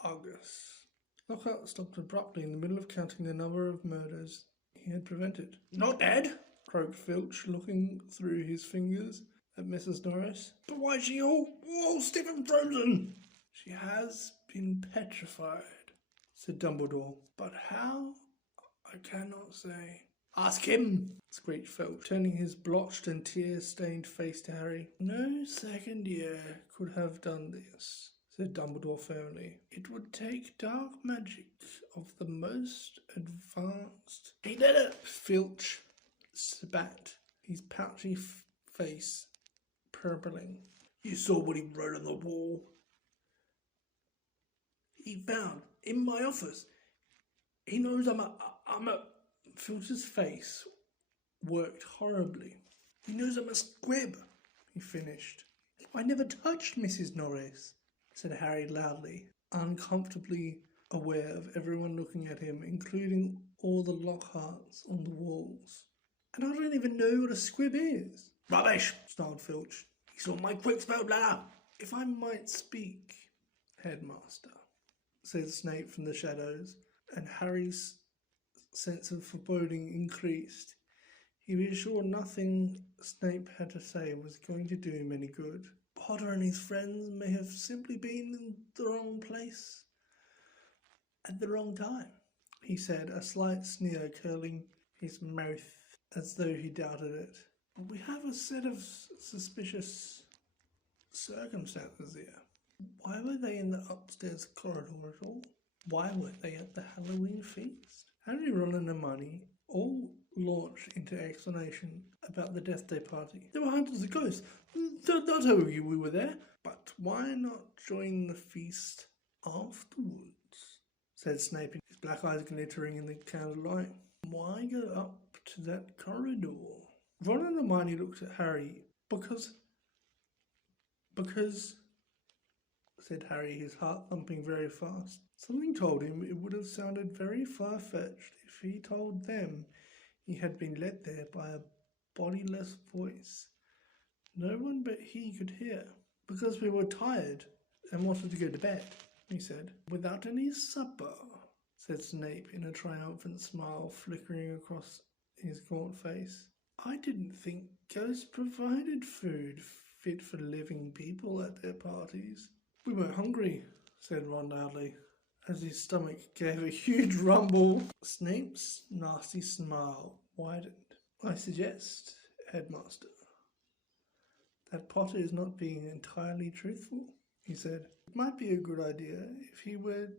Argus." Lockhart stopped abruptly in the middle of counting the number of murders he had prevented. "Not dead?" croaked Filch, looking through his fingers at Mrs. Norris. "But why is she all stiff and frozen?" "She has been petrified," said Dumbledore. "But how, I cannot say." "Ask him," screeched Filch, turning his blotched and tear-stained face to Harry. "No second year could have done this," said Dumbledore firmly. "It would take dark magic of the most advanced." "He did it!" Filch spat, his pouchy face purpling. "You saw what he wrote on the wall. He found in my office. He knows I'm a... Filch's face worked horribly. "He knows I'm a squib," he finished. "I never touched Mrs. Norris," said Harry loudly, uncomfortably aware of everyone looking at him, including all the Lockharts on the walls. "And I don't even know what a squib is." "Rubbish!" snarled Filch. "He saw my quick spelled letter." "If I might speak, Headmaster," said Snape from the shadows, and Harry's sense of foreboding increased. He was sure nothing Snape had to say was going to do him any good. "Potter and his friends may have simply been in the wrong place at the wrong time," he said, a slight sneer curling his mouth as though he doubted it. "But we have a set of suspicious circumstances here. Why were they in the upstairs corridor at all? Why weren't they at the Halloween feast?" Harry, Ron and Hermione all launched into explanation about the Death Day party. "There were hundreds of ghosts. They'll tell you we were there." "But why not join the feast afterwards?" said Snape, his black eyes glittering in the candlelight. "Why go up to that corridor?" Ron and Hermione looked at Harry. Because, said Harry, his heart thumping very fast. Something told him it would have sounded very far-fetched if he told them he had been led there by a bodiless voice no one but he could hear. "Because we were tired and wanted to go to bed," he said. "Without any supper," said Snape in a triumphant smile flickering across his gaunt face. "I didn't think ghosts provided food fit for living people at their parties." "We weren't hungry," said Ron loudly, as his stomach gave a huge rumble. Snape's nasty smile widened. "I suggest, Headmaster, that Potter is not being entirely truthful," he said. "It might be a good idea if he were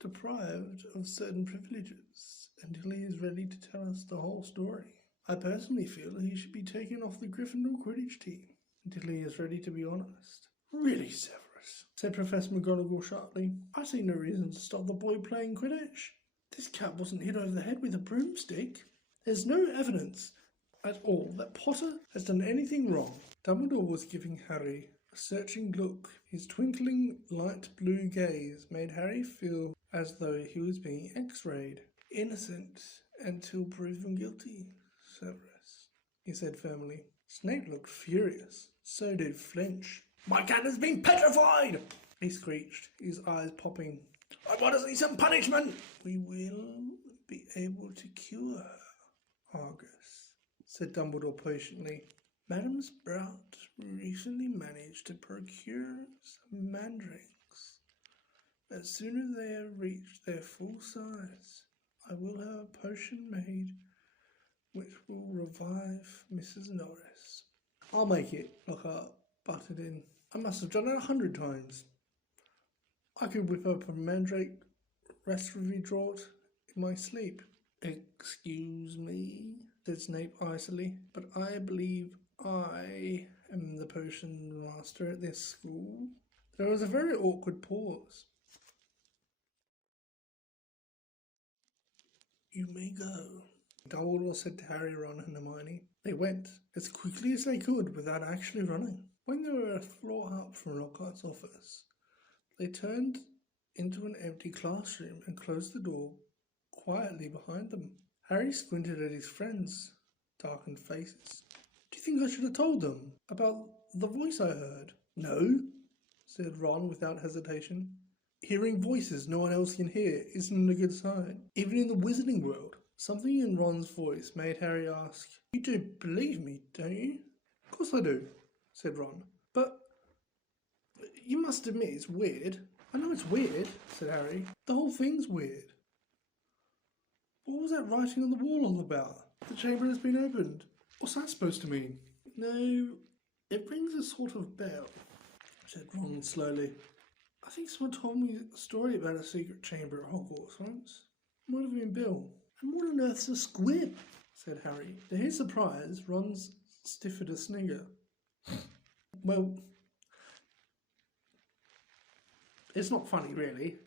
deprived of certain privileges until he is ready to tell us the whole story. I personally feel he should be taken off the Gryffindor Quidditch team until he is ready to be honest." "Really, Severus," said Professor McGonagall sharply, "I see no reason to stop the boy playing Quidditch. This cat wasn't hit over the head with a broomstick. There's no evidence at all that Potter has done anything wrong." Dumbledore was giving Harry a searching look. His twinkling light blue gaze made Harry feel as though he was being x-rayed. "Innocent until proven guilty, Severus," he said firmly. Snape looked furious. So did Flinch. "My cat has been petrified!" he screeched, his eyes popping. "I want to see some punishment!" "We will be able to cure her, Argus," said Dumbledore patiently. "Madame Sprout recently managed to procure some mandrakes. As soon as they have reached their full size, I will have a potion made which will revive Mrs. Norris." "I'll make it," Lockhart butted in. "I must have done it 100 times. I could whip up a mandrake respiratory draught in my sleep." "Excuse me," said Snape icily, "but I believe I am the potion master at this school." There was a very awkward pause. "You may go," Dumbledore said to Harry, Ron and Hermione. They went as quickly as they could without actually running. When they were a floor up from Lockhart's office, they turned into an empty classroom and closed the door quietly behind them. Harry squinted at his friends' darkened faces. Do you think I should have told them about the voice I heard? No, said Ron without hesitation. Hearing voices no one else can hear isn't a good sign, even in the wizarding world. Something in Ron's voice made Harry ask, You do believe me, don't you? Of course I do, said Ron. But you must admit it's weird. I know it's weird, said Harry. The whole thing's weird. What was that writing on the wall all about? The chamber has been opened. What's that supposed to mean? No, it rings a sort of bell, said Ron slowly. I think someone told me a story about a secret chamber at Hogwarts once. It might have been Bill. And what on earth's a squib? Said Harry. To his surprise, Ron stiffered a snigger. Well, it's not funny, really.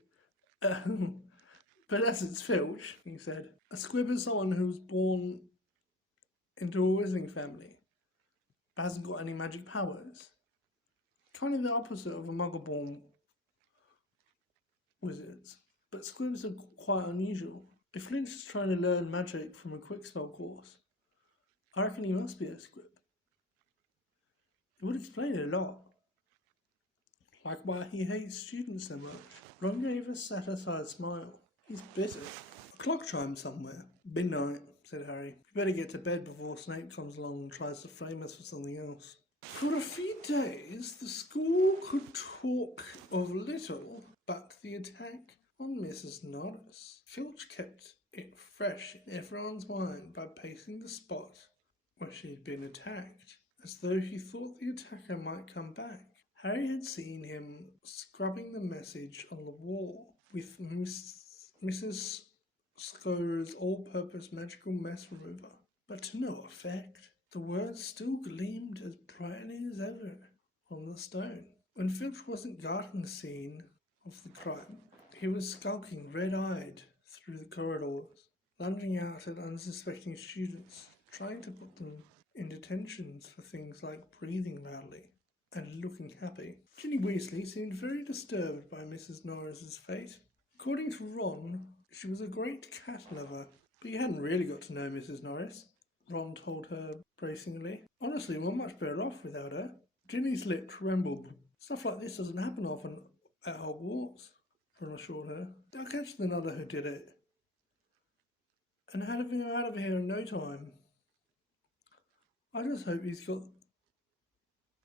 But as it's Filch, he said, a squib is someone who was born into a wizarding family, but hasn't got any magic powers. Kind of the opposite of a muggle-born wizards. But squibs are quite unusual. If Filch is trying to learn magic from a quick spell course, I reckon he must be a squib. It would explain a lot. Like why he hates students so much. Ron gave a set-aside smile. He's bitter. A clock chimed somewhere. Midnight, said Harry. You better get to bed before Snape comes along and tries to frame us for something else. For a few days, the school could talk of little but the attack on Mrs. Norris. Filch kept it fresh in everyone's mind by pacing the spot where she had been attacked, as though he thought the attacker might come back. Harry had seen him scrubbing the message on the wall with Mrs. Scour's all-purpose magical mess remover, but to no effect. The words still gleamed as brightly as ever on the stone. When Filch wasn't guarding the scene of the crime, he was skulking red-eyed through the corridors, lunging out at unsuspecting students, trying to put them in detentions for things like breathing loudly and looking happy. Ginny Weasley seemed very disturbed by Mrs. Norris's fate. According to Ron, she was a great cat lover, but you hadn't really got to know Mrs. Norris, Ron told her bracingly. Honestly, we're much better off without her. Ginny's lip trembled. Stuff like this doesn't happen often at Hogwarts, Ron assured her. They'll catch the nutter who did it, and have him out of here in no time. I just hope he's got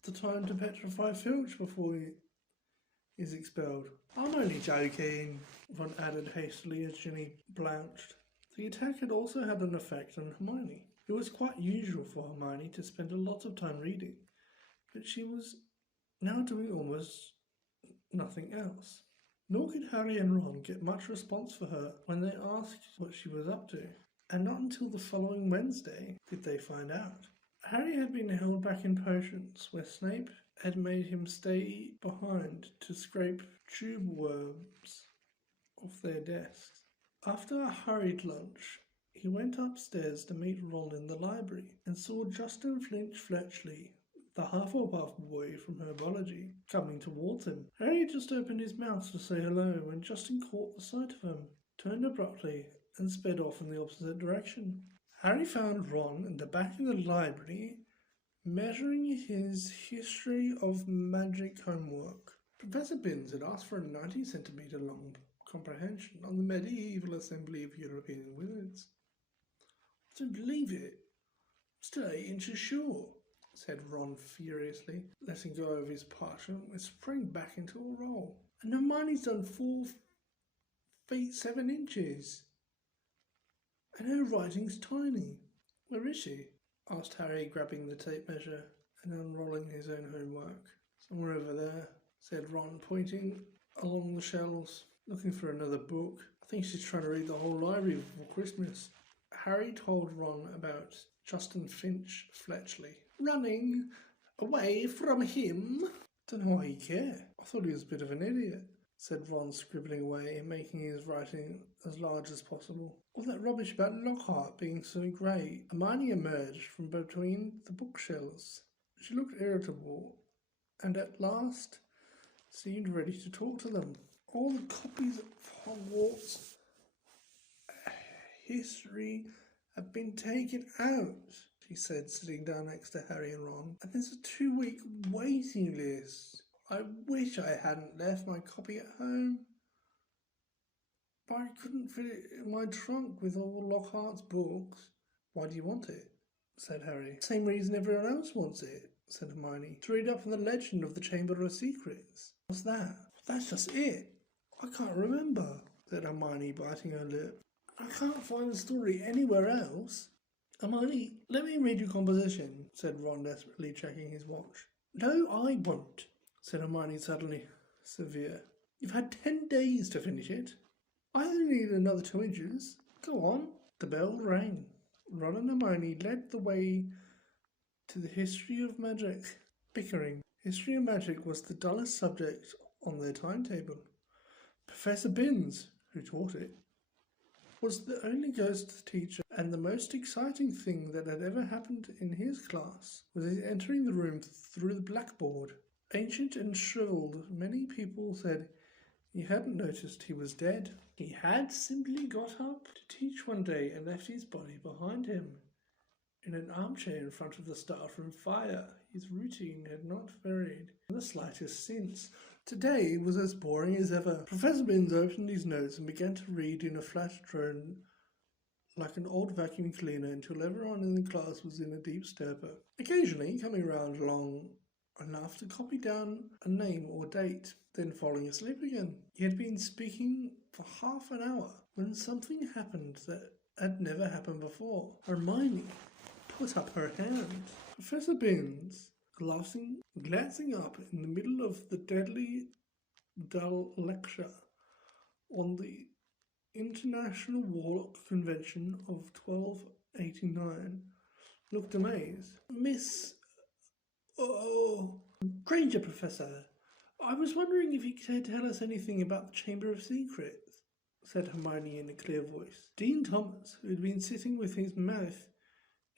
the time to petrify Filch before he is expelled. I'm only joking, Ron added hastily as Ginny blanched. The attack had also had an effect on Hermione. It was quite usual for Hermione to spend a lot of time reading, but she was now doing almost nothing else. Nor could Harry and Ron get much response for her when they asked what she was up to, and not until the following Wednesday did they find out. Harry had been held back in potions, where Snape had made him stay behind to scrape tube worms off their desks. After a hurried lunch, he went upstairs to meet Ron in the library and saw Justin Fletchley, the Hufflepuff boy from Herbology, coming towards him. Harry had just opened his mouth to say hello when Justin caught the sight of him, turned abruptly, and sped off in the opposite direction. Harry found Ron in the back of the library, measuring his history of magic homework. Professor Binns had asked for a 90-centimetre long comprehension on the medieval Assembly of European Wizards. I don't believe it. I'm still 8 inches short, said Ron furiously, letting go of his parchment, which sprang back into a roll. And Hermione's done 4 feet 7 inches. And her writing's tiny. Where is she? Asked Harry, grabbing the tape measure and unrolling his own homework. Somewhere over there, said Ron, pointing along the shelves, looking for another book. I think she's trying to read the whole library before Christmas. Harry told Ron about Justin Fletchley. Running away from him? Don't know why you care. I thought he was a bit of an idiot, said Ron, scribbling away, making his writing as large as possible. All that rubbish about Lockhart being so great. Hermione emerged from between the bookshelves. She looked irritable, and at last seemed ready to talk to them. All the copies of Hogwarts history have been taken out, she said, sitting down next to Harry and Ron. And there's a 2-week waiting list. I wish I hadn't left my copy at home. But I couldn't fit it in my trunk with all Lockhart's books. Why do you want it? Said Harry. Same reason everyone else wants it, said Hermione. To read up on the legend of the Chamber of Secrets. What's that? That's just it. I can't remember, said Hermione, biting her lip. I can't find the story anywhere else. Hermione, let me read your composition, said Ron, desperately checking his watch. No, I won't, said Hermione, suddenly severe. You've had 10 days to finish it. I only need another 2 inches. Go on. The bell rang. Ron and Hermione led the way to the history of magic. Pickering. History of magic was the dullest subject on their timetable. Professor Binns, who taught it, was the only ghost teacher, and the most exciting thing that had ever happened in his class was his entering the room through the blackboard. Ancient and shriveled, many people said he hadn't noticed he was dead. He had simply got up to teach one day and left his body behind him in an armchair in front of the staff room fire. His routine had not varied in the slightest since. Today was as boring as ever. Professor Binns opened his notes and began to read in a flat drone like an old vacuum cleaner until everyone in the class was in a deep stupor, occasionally coming round long enough to copy down a name or date, then falling asleep again. He had been speaking for half an hour when something happened that had never happened before. Hermione put up her hand. Professor Binns, glancing up in the middle of the deadly dull lecture on the International Warlock Convention of 1289, looked amazed. Miss... Oh... Granger, Professor. I was wondering if you could tell us anything about the Chamber of Secrets, said Hermione in a clear voice. Dean Thomas, who had been sitting with his mouth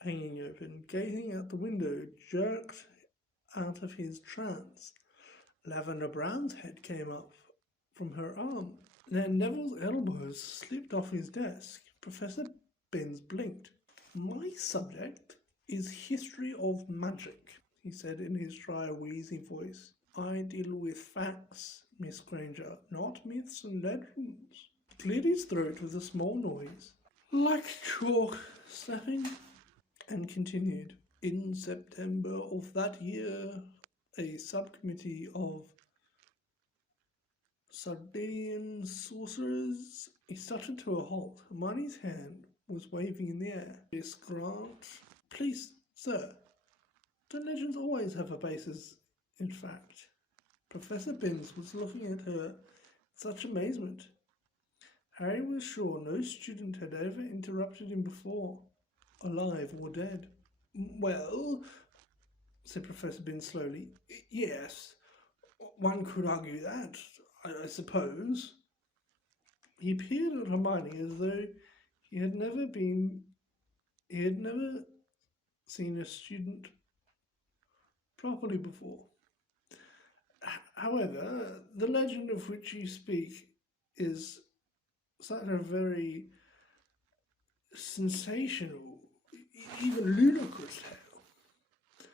hanging open, gazing out the window, jerked out of his trance. Lavender Brown's head came up from her arm. Then Neville's elbows slipped off his desk. Professor Binns blinked. My subject is history of magic, he said in his dry, wheezy voice. I deal with facts, Miss Granger, not myths and legends. He cleared his throat with a small noise, like chalk snapping, and continued. In September of that year, a subcommittee of Sardinian sorcerers... He stuttered to a halt. Hermione's hand was waving in the air. Miss Grant... Please, sir, don't legends always have a basis in fact? Professor Binns was looking at her in such amazement. Harry was sure no student had ever interrupted him before, alive or dead. Well, said Professor Binns slowly, yes, one could argue that, I suppose. He peered at Hermione as though he had never seen a student properly before. However, the legend of which you speak is such a very sensational, even ludicrous tale.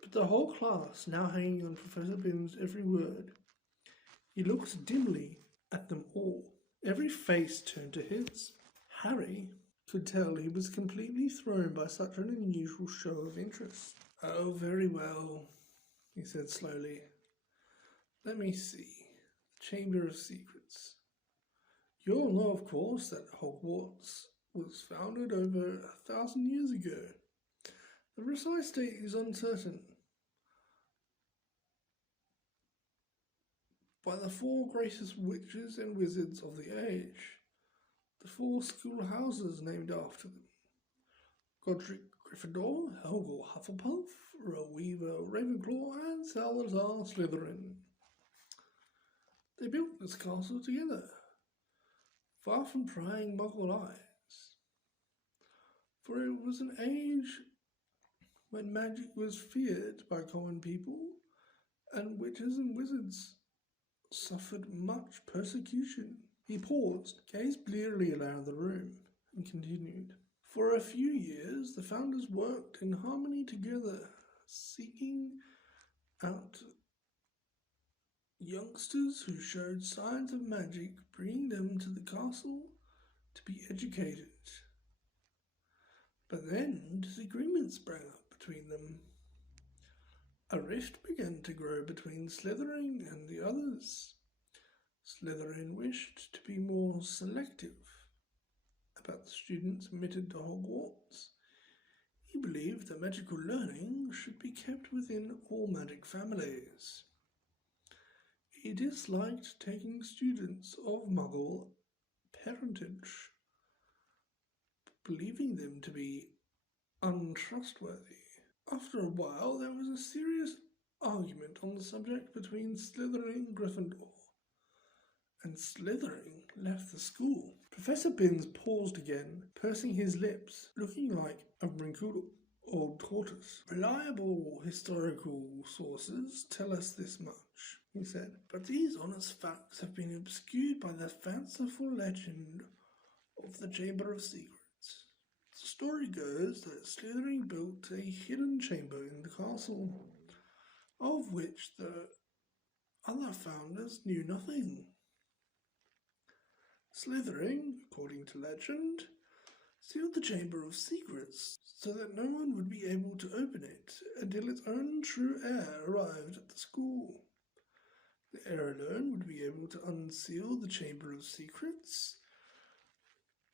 But the whole class now hanging on Professor Binns' every word, he looked dimly at them all. Every face turned to his. Harry could tell he was completely thrown by such an unusual show of interest. Oh, very well, he said slowly. Let me see. Chamber of Secrets. You'll know, of course, that Hogwarts was founded over 1,000 years ago. The precise date is uncertain. By the 4 greatest witches and wizards of the age, the 4 schoolhouses named after them: Godric Gryffindor, Helga Hufflepuff, Rowena Ravenclaw, and Salazar Slytherin. They built this castle together, far from prying Muggle eyes, for it was an age when magic was feared by common people, and witches and wizards suffered much persecution. He paused, gazed blearily around the room, and continued. For a few years, the founders worked in harmony together, seeking out youngsters who showed signs of magic, bringing them to the castle to be educated. But then disagreements sprang up between them. A rift began to grow between Slytherin and the others. Slytherin wished to be more selective about the students admitted to Hogwarts. He believed that magical learning should be kept within all magic families. He disliked taking students of Muggle parentage, believing them to be untrustworthy. After a while, there was a serious argument on the subject between Slytherin and Gryffindor, and Slytherin left the school. Professor Binns paused again, pursing his lips, looking like a wrinkled old tortoise. Reliable historical sources tell us this much, he said, but these honest facts have been obscured by the fanciful legend of the Chamber of Secrets. The story goes that Slytherin built a hidden chamber in the castle, of which the other founders knew nothing. Slytherin, according to legend, sealed the Chamber of Secrets so that no one would be able to open it until its own true heir arrived at the school. The heir alone would be able to unseal the Chamber of Secrets,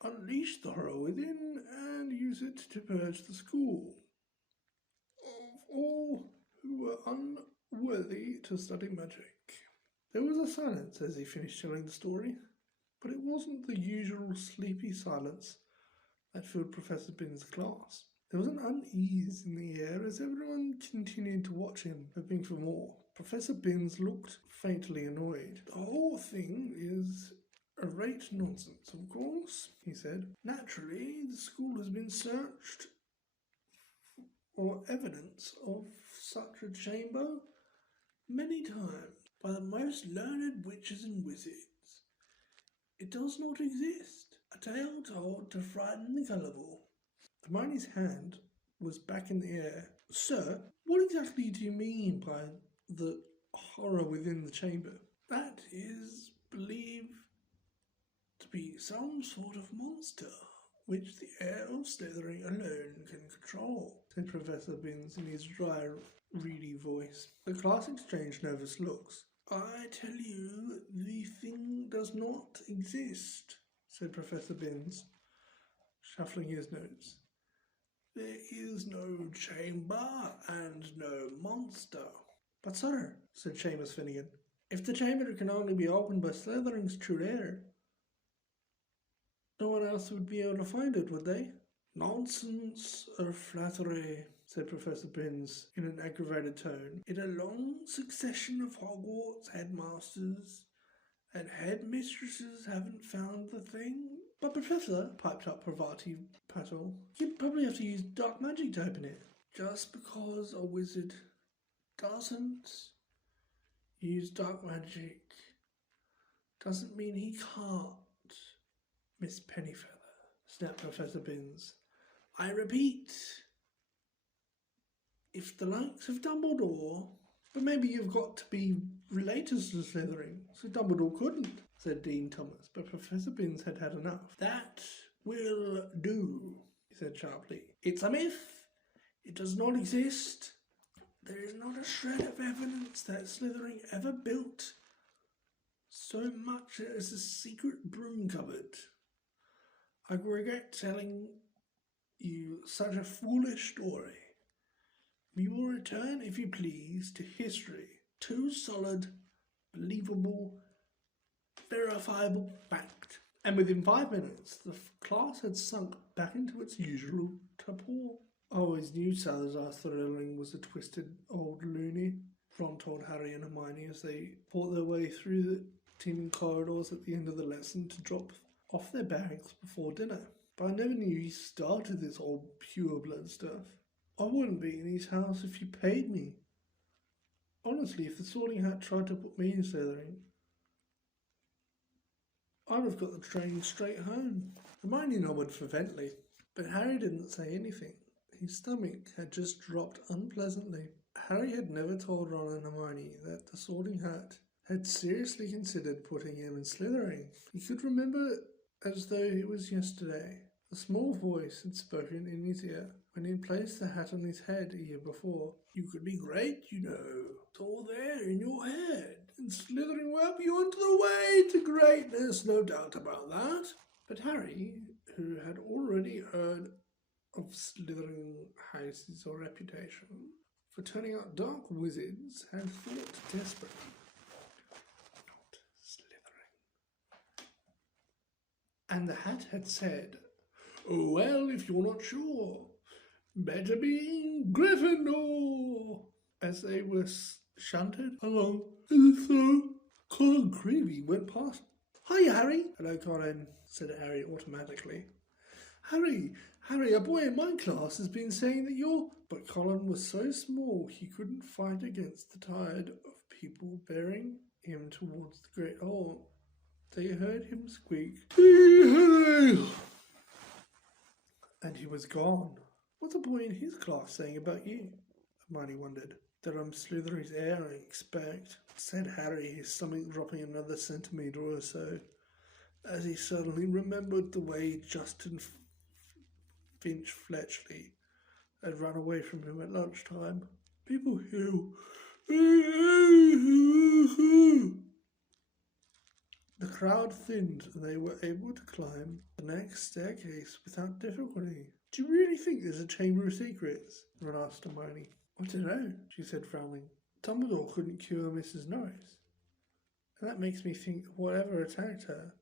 unleash the horror within, and use it to purge the school of all who were unworthy to study magic. There was a silence as he finished telling the story, but it wasn't the usual sleepy silence that filled Professor Binns' class. There was an unease in the air as everyone continued to watch him, hoping for more. Professor Binns looked faintly annoyed. The whole thing is a rate nonsense, of course, he said. Naturally, the school has been searched for evidence of such a chamber many times by the most learned witches and wizards. It does not exist. A tale told to frighten the gullible. Hermione's hand was back in the air. Sir, what exactly do you mean by the horror within the chamber? That is believed to be some sort of monster, which the heir of Slytherin alone can control, said Professor Binns in his dry, reedy voice. The class exchanged nervous looks. I tell you, the thing does not exist, said Professor Binns, shuffling his notes. There is no chamber and no monster. But sir, said Seamus Finnegan, if the chamber can only be opened by Slytherin's true heir, no one else would be able to find it, would they? Nonsense or flattery, said Professor Binns in an aggravated tone. In a long succession of Hogwarts headmasters and headmistresses haven't found the thing. But Professor, piped up Parvati Patil, you'd probably have to use dark magic to open it. Just because a wizard doesn't use dark magic doesn't mean he can't, Miss Pennyfeather, snapped Professor Binns. I repeat, if the likes of Dumbledore... But maybe you've got to be related to Slytherin, so Dumbledore couldn't, said Dean Thomas, but Professor Binns had had enough. That will do, he said sharply. It's a myth. It does not exist. There is not a shred of evidence that Slytherin ever built so much as a secret broom cupboard. I regret telling you such a foolish story. We will return, if you please, to history. Two solid, believable, verifiable fact. And within 5 minutes, the class had sunk back into its usual torpor. I always knew Salazar Slytherin was a twisted old loony, Ron told Harry and Hermione as they fought their way through the teeming corridors at the end of the lesson to drop off their bags before dinner. But I never knew he started this old pure blood stuff. I wouldn't be in his house if you paid me. Honestly, if the Sorting Hat tried to put me in Slytherin, I'd have got the train straight home. Hermione nodded fervently. But Harry didn't say anything. His stomach had just dropped unpleasantly. Harry had never told Ron and Hermione that the Sorting Hat had seriously considered putting him in Slytherin. He could remember as though it was yesterday. A small voice had spoken in his ear when he'd placed the hat on his head a year before. You could be great, you know. It's all there in your head. And Slytherin will help you onto the way to greatness, no doubt about that. But Harry, who had already heard of Slytherin House's reputation for turning out dark wizards, had thought desperately. Not Slytherin. And the hat had said, "Oh, well, if you're not sure, better be in Gryffindor." As they were shunted along in the snow, Colin Creevey went past. "Hi, Harry." "Hello, Colin," said Harry automatically. Harry, a boy in my class has been saying that you're..." But Colin was so small he couldn't fight against the tide of people bearing him towards the Great Hall. They heard him squeak, "Harry!" And he was gone. "What's a boy in his class saying about you?" Hermione wondered. "That I'm Slytherin's heir, I expect," said Harry, his stomach dropping another centimetre or so, as he suddenly remembered the way Justin Finch Fletchley had run away from him at lunchtime. People who... The crowd thinned and they were able to climb the next staircase without difficulty. "Do you really think there's a Chamber of Secrets?" Ron asked Hermione. "I don't know," she said, frowning. "Dumbledore couldn't cure Mrs. Norris. And that makes me think that whatever attacked her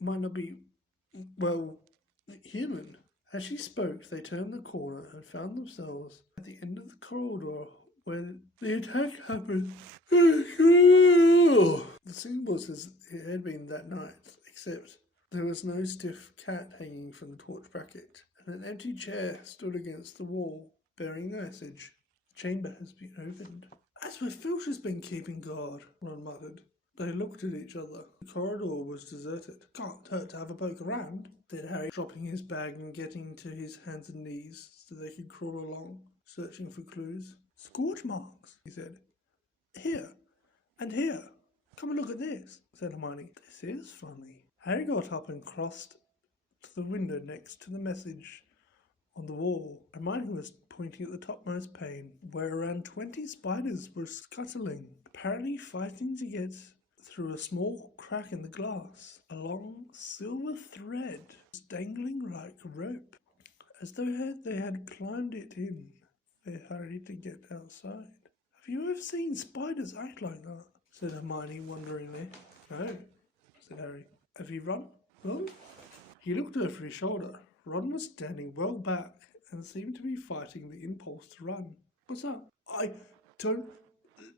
might not be, well, human." As she spoke, they turned the corner and found themselves at the end of the corridor where the attack happened. The scene was as it had been that night, except there was no stiff cat hanging from the torch bracket, and an empty chair stood against the wall, bearing the message, "The chamber has been opened." "That's where Filch has been keeping guard," Ron muttered. They looked at each other. The corridor was deserted. "Can't hurt to have a poke around," said Harry, dropping his bag and getting to his hands and knees so they could crawl along, searching for clues. "Scorch marks," he said. "Here, and here. Come and look at this," said Hermione. "This is funny." Harry got up and crossed to the window next to the message on the wall. Hermione was pointing at the topmost pane, where around 20 spiders were scuttling, apparently fighting to get through a small crack in the glass. A long silver thread was dangling like a rope, as though they had climbed it in. They hurried to get outside. "Have you ever seen spiders act like that?" said Hermione wonderingly. "No," said Harry. "Have you run?" "Run?" He looked over his shoulder. Ron was standing well back and seemed to be fighting the impulse to run. "What's up?" "I don't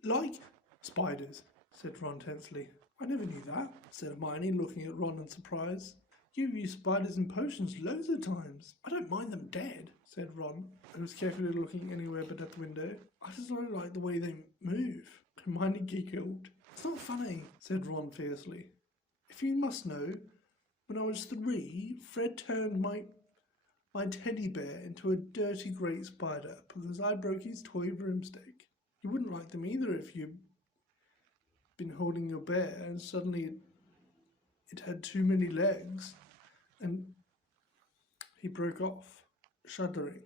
like spiders," said Ron tensely. "I never knew that," said Hermione, looking at Ron in surprise. "You've used spiders in potions loads of times." "I don't mind them dead," said Ron, who was carefully looking anywhere but at the window. "I just don't like the way they move." Hermione giggled. "It's not funny," said Ron fiercely. "If you must know, when I was 3, Fred turned my teddy bear into a dirty great spider because I broke his toy broomstick. You wouldn't like them either if you'd been holding your bear and suddenly it had too many legs and he broke off, shuddering.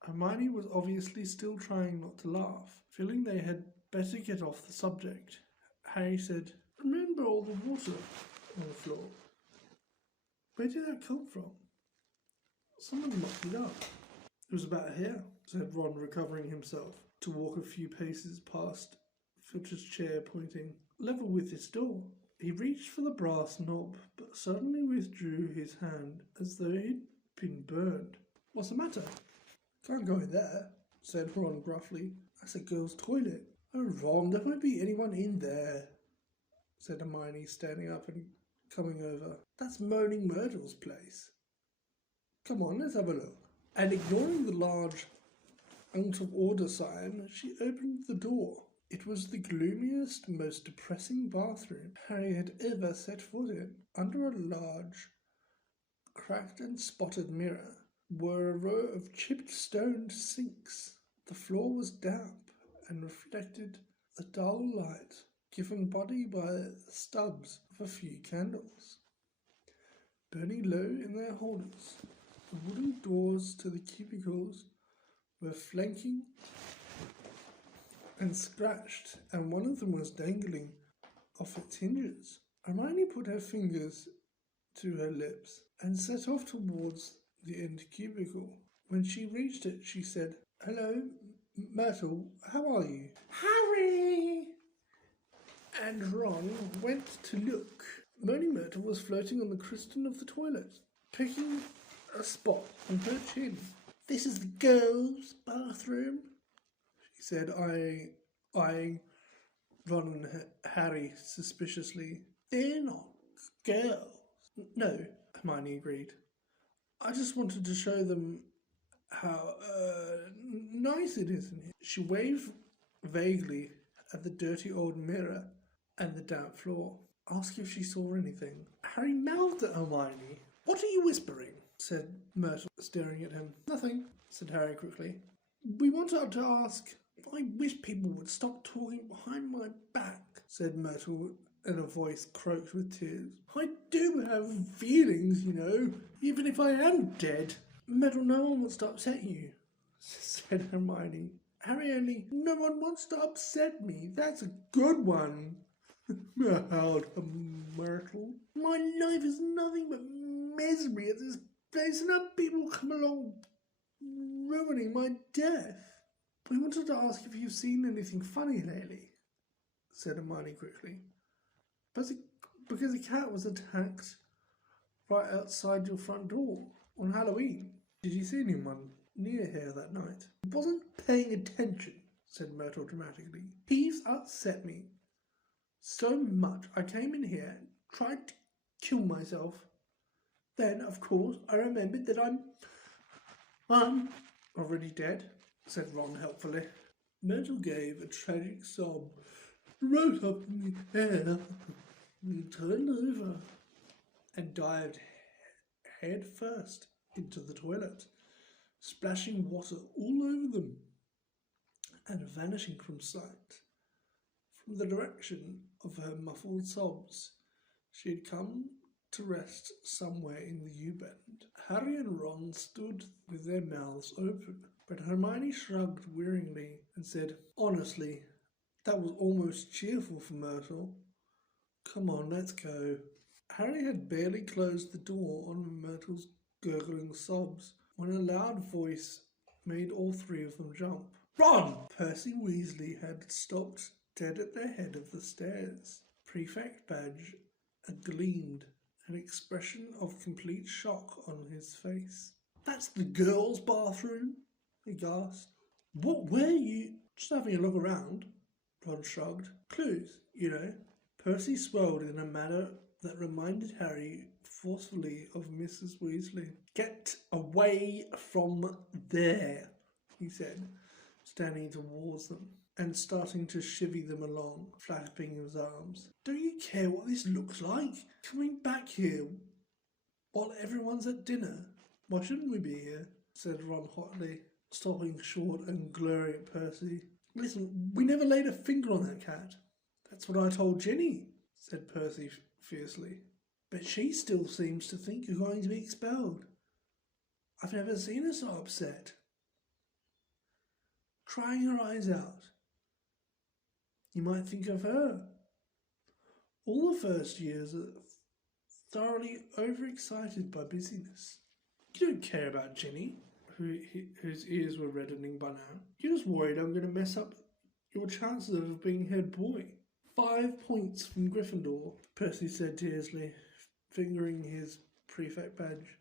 Hermione was obviously still trying not to laugh, feeling they had better get off the subject. Harry said, "Remember all the water on the floor? Where did that come from? Someone mopped it up." "It was about here," said Ron, recovering himself to walk a few paces past Filch's chair, pointing. "Level with this door." He reached for the brass knob, but suddenly withdrew his hand as though he'd been burned. "What's the matter?" "Can't go in there," said Ron gruffly. "That's a girl's toilet." "Oh, Ron, there won't be anyone in there," said Hermione, standing up and coming over. "That's Moaning Myrtle's place. Come on, let's have a look." And ignoring the large out of order sign, she opened the door. It was the gloomiest, most depressing bathroom Harry had ever set foot in. Under a large A cracked and spotted mirror were a row of chipped stone sinks. The floor was damp and reflected the dull light given body by the stubs of a few candles, burning low in their holders. The wooden doors to the cubicles were flanking and scratched, and one of them was dangling off its hinges. Hermione put her fingers to her lips and set off towards the end cubicle. When she reached it, she said, "Hello, Myrtle, how are you?" "Harry!" And Ron went to look. Moaning Myrtle was floating on the crystal of the toilet, picking a spot on her chin. "This is the girls' bathroom," she said, eyeing Ron and Harry suspiciously. "They're not girls." "No," Hermione agreed. "I just wanted to show them how nice it is in here." She waved vaguely at the dirty old mirror and the damp floor. Ask if she saw anything. Harry mouthed at Hermione. "What are you whispering?" said Myrtle, staring at him. "Nothing," said Harry quickly. "We wanted to ask, I wish people would stop talking behind my back," said Myrtle in a voice croaked with tears. "I do have feelings, you know, even if I am dead." "Myrtle, no one wants to upset you," said Hermione. "Harry, no one wants to upset me. That's a good one," howled Myrtle. "My life is nothing but misery at this place, and now people come along ruining my death." "We wanted to ask if you've seen anything funny lately," said Hermione quickly. "Because a cat was attacked right outside your front door on Halloween. Did you see anyone near here that night?" "I wasn't paying attention," said Myrtle dramatically. "Peeves upset me so much I came in here and tried to kill myself. Then, of course, I remembered that I'm already dead," said Ron helpfully. Myrtle gave a tragic sob, rose up in the air, turned over, and dived head first into the toilet, splashing water all over them and vanishing from sight. From the direction of her muffled sobs, she had come to rest somewhere in the U-bend. Harry and Ron stood with their mouths open, but Hermione shrugged wearily and said, "Honestly, that was almost cheerful for Myrtle. Come on, let's go." Harry had barely closed the door on Myrtle's gurgling sobs when a loud voice made all three of them jump. "Ron!" Percy Weasley had stopped dead at the head of the stairs. Prefect badge gleamed, an expression of complete shock on his face. "That's the girls' bathroom?" he gasped. "What were you?" "Just having a look around," Ron shrugged. "Clues, you know." Percy swelled in a manner that reminded Harry forcefully of Mrs. Weasley. "Get away from there," he said, standing towards them and starting to chivvy them along, flapping his arms. "Don't you care what this looks like? Coming back here while everyone's at dinner? Why shouldn't we be here?" said Ron hotly, stopping short and glaring at Percy. "Listen, we never laid a finger on that cat." "That's what I told Ginny," said Percy fiercely. "But she still seems to think you're going to be expelled. I've never seen her so upset. Crying her eyes out. You might think of her. All the first years are thoroughly overexcited by busyness. You don't care about Ginny," whose ears were reddening by now. "You're just worried I'm going to mess up your chances of being head boy." 5 points from Gryffindor," Percy said tearfully, fingering his prefect badge.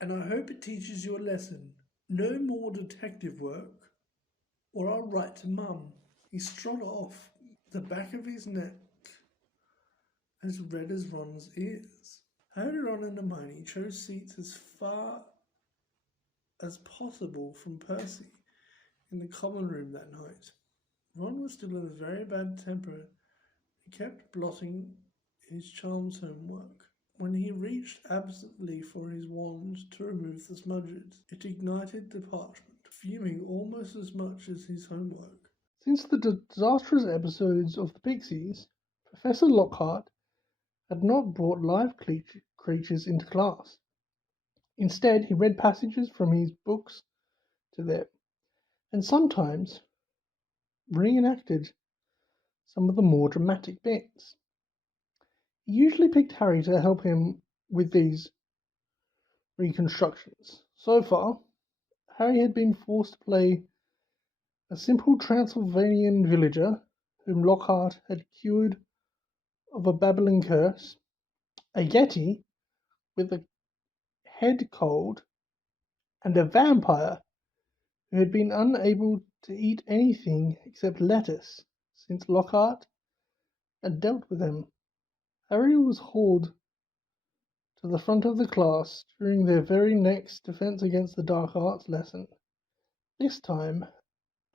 "And I hope it teaches you a lesson. No more detective work, or I'll write to Mum." He strode off, the back of his neck as red as Ron's ears. Harry, Ron and Hermione chose seats as far as possible from Percy in the common room that night. Ron was still in a very bad temper. He kept blotting his charms homework. When he reached absently for his wand to remove the smudges, it ignited the parchment, fuming almost as much as his homework. Since the disastrous episodes of the Pixies, Professor Lockhart had not brought live creatures into class. Instead, he read passages from his books to them, and sometimes reenacted some of the more dramatic bits. He usually picked Harry to help him with these reconstructions. So far, Harry had been forced to play a simple Transylvanian villager whom Lockhart had cured of a babbling curse, a Yeti with a head cold, and a vampire who had been unable to eat anything except lettuce since Lockhart had dealt with him. Harry was hauled to the front of the class during their very next Defense Against the Dark Arts lesson, this time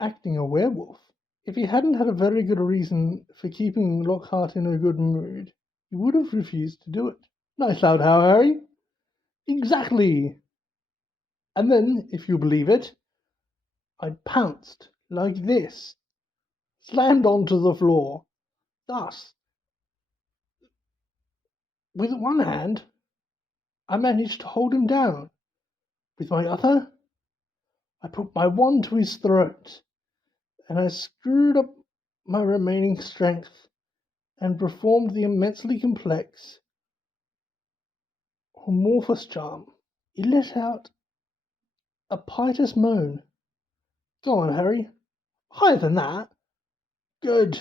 acting a werewolf. If he hadn't had a very good reason for keeping Lockhart in a good mood, he would have refused to do it. Nice loud how, Harry? Exactly! And then, if you believe it, I pounced like this, slammed onto the floor, thus. With one hand, I managed to hold him down. With my other, I put my wand to his throat, and I screwed up my remaining strength and performed the immensely complex Homorphous charm. He let out a piteous moan. Go on, Harry. Higher than that. Good.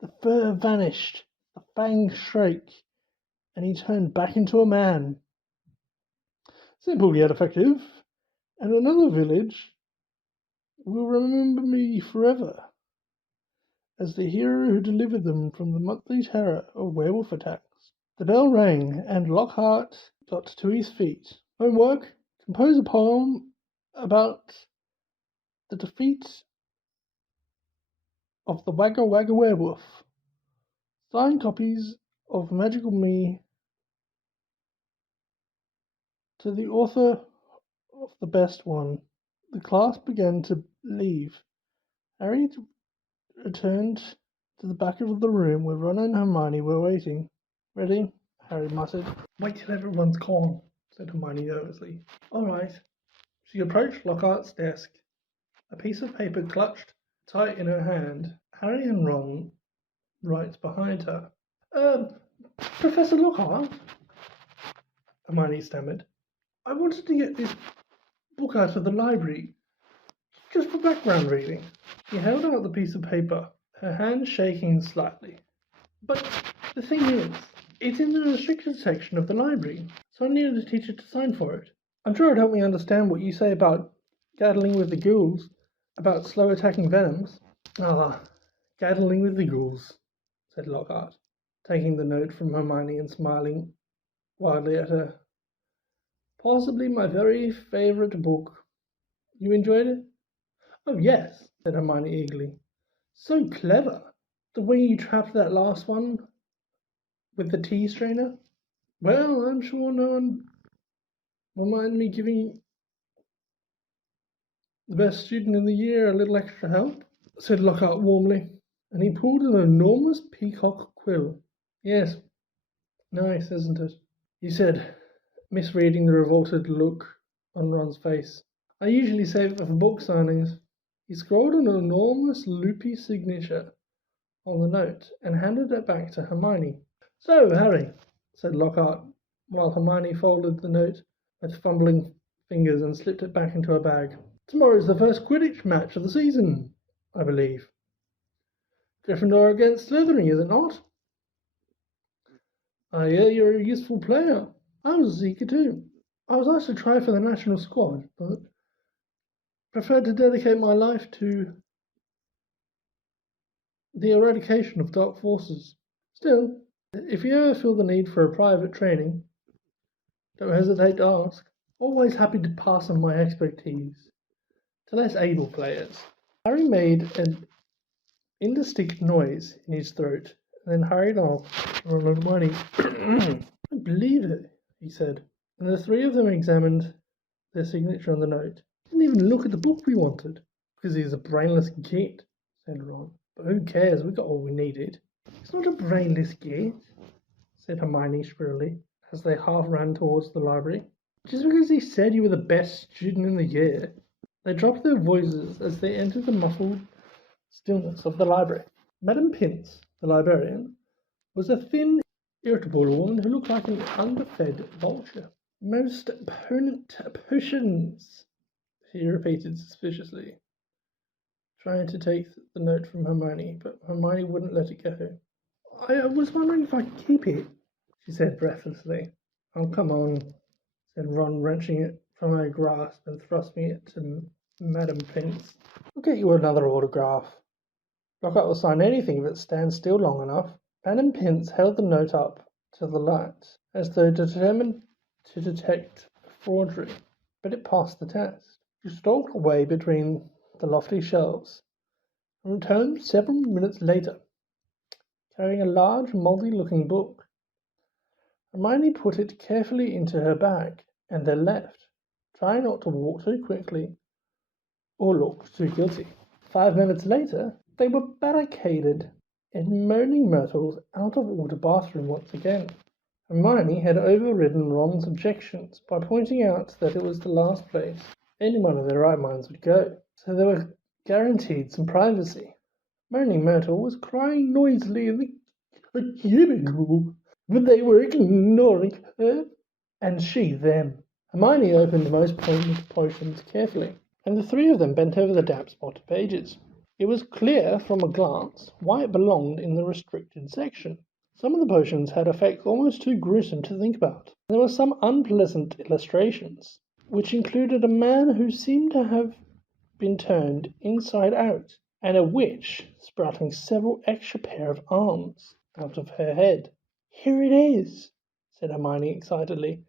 The fur vanished, the fangs shrank, and he turned back into a man. Simple yet effective, and another village will remember me forever as the hero who delivered them from the monthly terror of werewolf attacks. The bell rang, and Lockhart got to his feet. Homework: compose a poem about the defeat of the Wagga Wagga werewolf. Signed copies of Magical Me to the author of the best one. The class began to leave. Harry returned to the back of the room where Ron and Hermione were waiting. Ready? Harry muttered. Wait till everyone's gone, said Hermione nervously. All right. She approached Lockhart's desk, a piece of paper clutched tight in her hand. Harry and Ron right behind her. Professor Lockhart? Hermione stammered. I wanted to get this book out of the library, just for background reading. She held out the piece of paper, her hand shaking slightly. But the thing is, it's in the restricted section of the library, so I needed a teacher to sign for it. I'm sure it'd help me understand what you say about gaddling with the ghouls, about slow attacking venoms. Gaddling with the ghouls, said Lockhart, taking the note from Hermione and smiling wildly at her. Possibly my very favourite book. You enjoyed it? Oh, yes, said Hermione eagerly. So clever. The way you trapped that last one with the tea strainer? Well, I'm sure no one will mind me giving the best student in the year a little extra help, said Lockhart warmly, and he pulled an enormous peacock quill. Yes, nice, isn't it? He said, misreading the revolted look on Ron's face. I usually save it for book signings. He scrawled an enormous loopy signature on the note and handed it back to Hermione. So, Harry, said Lockhart, while Hermione folded the note with fumbling fingers and slipped it back into her bag. Tomorrow's the first Quidditch match of the season, I believe. Gryffindor against Slytherin, is it not? I hear you're a useful player. I was a seeker too. I was asked to try for the national squad, but preferred to dedicate my life to the eradication of dark forces. Still, if you ever feel the need for a private training, don't hesitate to ask. Always happy to pass on my expertise to less able players. Harry made an indistinct noise in his throat and then hurried off. Ron and Hermione. I believe it, he said. And the three of them examined their signature on the note. Didn't even look at the book we wanted. Because he's a brainless git, said Ron. But who cares? We got all we needed. He's not a brainless git, said Hermione shrilly, as they half ran towards the library. Just because he said you were the best student in the year. They dropped their voices as they entered the muffled stillness of the library. Madame Pince, the librarian, was a thin, irritable woman who looked like an underfed vulture. Most opponent potions, he repeated suspiciously, trying to take the note from Hermione, but Hermione wouldn't let it go. I was wondering if I could keep it, she said breathlessly. Oh, come on, said Ron, wrenching it from her grasp and thrusting it to Madame Pince. I'll get you another autograph. Lockhart will sign anything if it stands still long enough. Madame Pince held the note up to the light, as though determined to detect forgery, but it passed the test. She stalked away between the lofty shelves, and returned several minutes later, carrying a large, mouldy-looking book. Hermione put it carefully into her bag, and then left, trying not to walk too quickly or look too guilty. 5 minutes later, they were barricaded in Moaning Myrtle's out-of-order bathroom once again. Hermione had overridden Ron's objections by pointing out that it was the last place anyone in their right minds would go, so they were guaranteed some privacy. Moaning Myrtle was crying noisily in the cubicle, but they were ignoring her, and she them. Hermione opened most potions carefully, and the three of them bent over the damp spotted pages. It was clear from a glance why it belonged in the restricted section. Some of the potions had effects almost too gruesome to think about. There were some unpleasant illustrations, which included a man who seemed to have been turned inside out, and a witch sprouting several extra pair of arms out of her head. Here it is, said Hermione excitedly.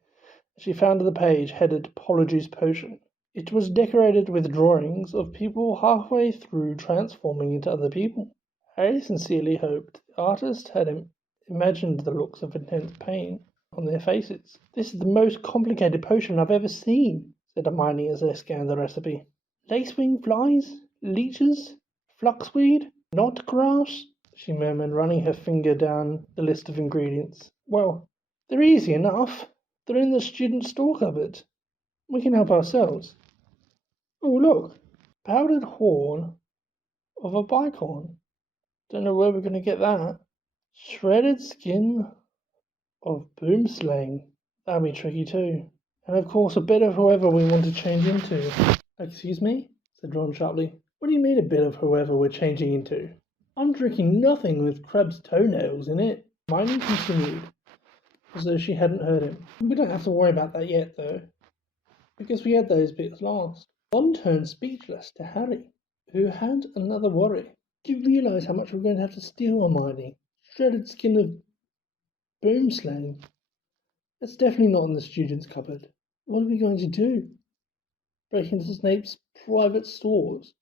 She found the page headed Polyjuice Potion. It was decorated with drawings of people halfway through transforming into other people. Harry sincerely hoped the artist had imagined the looks of intense pain on their faces. This is the most complicated potion I've ever seen, said Hermione as they scanned the recipe. Lacewing flies, leeches, fluxweed, knotgrass, she murmured, running her finger down the list of ingredients. Well, they're easy enough. They're in the student store cupboard. We can help ourselves. Oh, look. Powdered horn of a bicorn. Don't know where we're going to get that. Shredded skin of boomslang. That'll be tricky too. And of course a bit of whoever we want to change into. Excuse me? Said Ron sharply. What do you mean a bit of whoever we're changing into? I'm drinking nothing with crab's toenails in it. Hermione continued, as though she hadn't heard him. We don't have to worry about that yet, though, because we had those bits last. Ron turned speechless to Harry, who had another worry. Do you realise how much we're going to have to steal, Hermione? Shredded skin of boomslang. That's definitely not in the student's cupboard. What are we going to do? Break into Snape's private stores?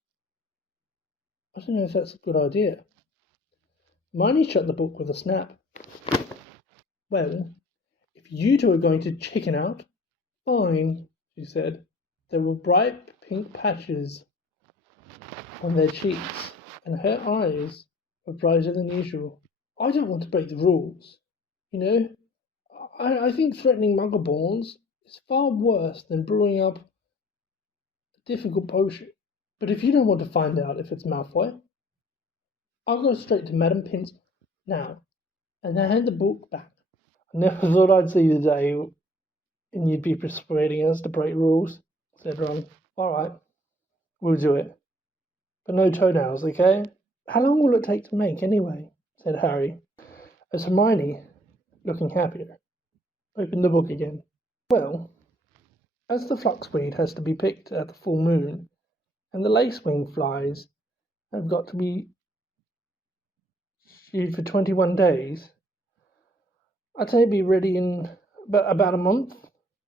I don't know if that's a good idea. Hermione shut the book with a snap. Well, if you two are going to chicken out, fine, she said. There were bright pink patches on their cheeks, and her eyes were brighter than usual. I don't want to break the rules. You know, I think threatening Muggleborns is far worse than brewing up a difficult potion. But if you don't want to find out if it's Malfoy, I'll go straight to Madame Pince now, and hand the book back. I never thought I'd see the day and you'd be persuading us to break rules, said Ron. All right, we'll do it. But no toenails, okay? How long will it take to make, anyway? Said Harry, as Hermione, looking happier, opened the book again. Well, as the fluxweed has to be picked at the full moon, and the lacewing flies have got to be stewed for 21 days, I'd say be ready in about a month,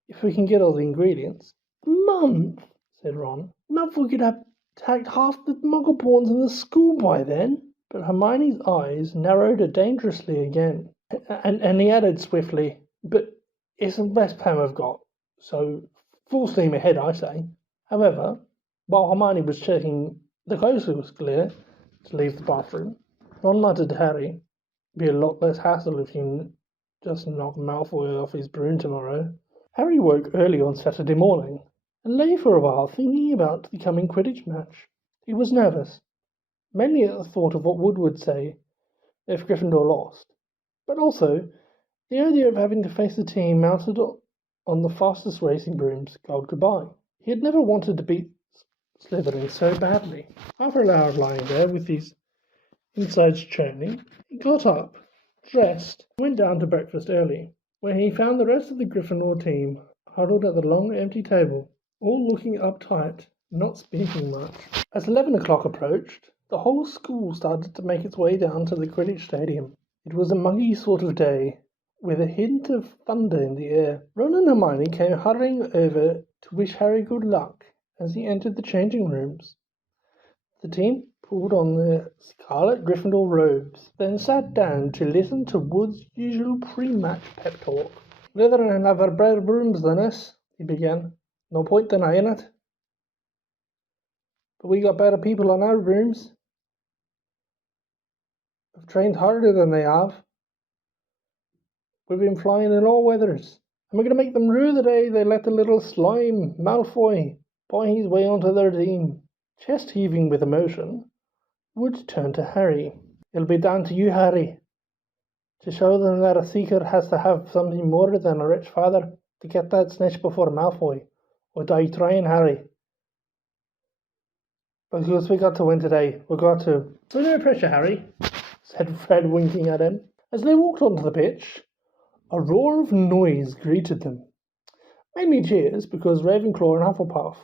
if we can get all the ingredients. A month, said Ron. Malfoy could have attacked half the Muggleborns in the school by then. But Hermione's eyes narrowed dangerously again, and he added swiftly, "But it's the best plan we've got, so full steam ahead, I say." However, while Hermione was checking the coast was clear to leave the bathroom, Ron muttered to Harry, "It'd be a lot less hassle if you just knock Malfoy off his broom tomorrow." Harry woke early on Saturday morning and lay for a while thinking about the coming Quidditch match. He was nervous, mainly at the thought of what Wood would say if Gryffindor lost, but also the idea of having to face the team mounted on the fastest racing brooms called goodbye. He had never wanted to beat Slytherin so badly. After an hour of lying there with his insides churning, he got up, dressed, and went down to breakfast early, where he found the rest of the Gryffindor team huddled at the long empty table, all looking uptight, not speaking much. As 11 o'clock approached, the whole school started to make its way down to the Quidditch Stadium. It was a muggy sort of day, with a hint of thunder in the air. Ron and Hermione came hurrying over to wish Harry good luck as he entered the changing rooms. The team pulled on their scarlet Gryffindor robes, then sat down to listen to Wood's usual pre-match pep talk. "Slytherin have better brooms than us," he began. "No point denying it. But we got better people on our brooms. We've trained harder than they have. We've been flying in all weathers. And we're going to make them rue the day they let the little slime, Malfoy, buy his way onto their team." Chest heaving with emotion, Wood turned to Harry. "It'll be down to you, Harry, to show them that a seeker has to have something more than a rich father to get that snitch before Malfoy, or die trying, Harry. Because we got to win today. We got to." "So no pressure, Harry," said Fred, winking at him. As they walked onto the pitch, a roar of noise greeted them. Mainly cheers, because Ravenclaw and Hufflepuff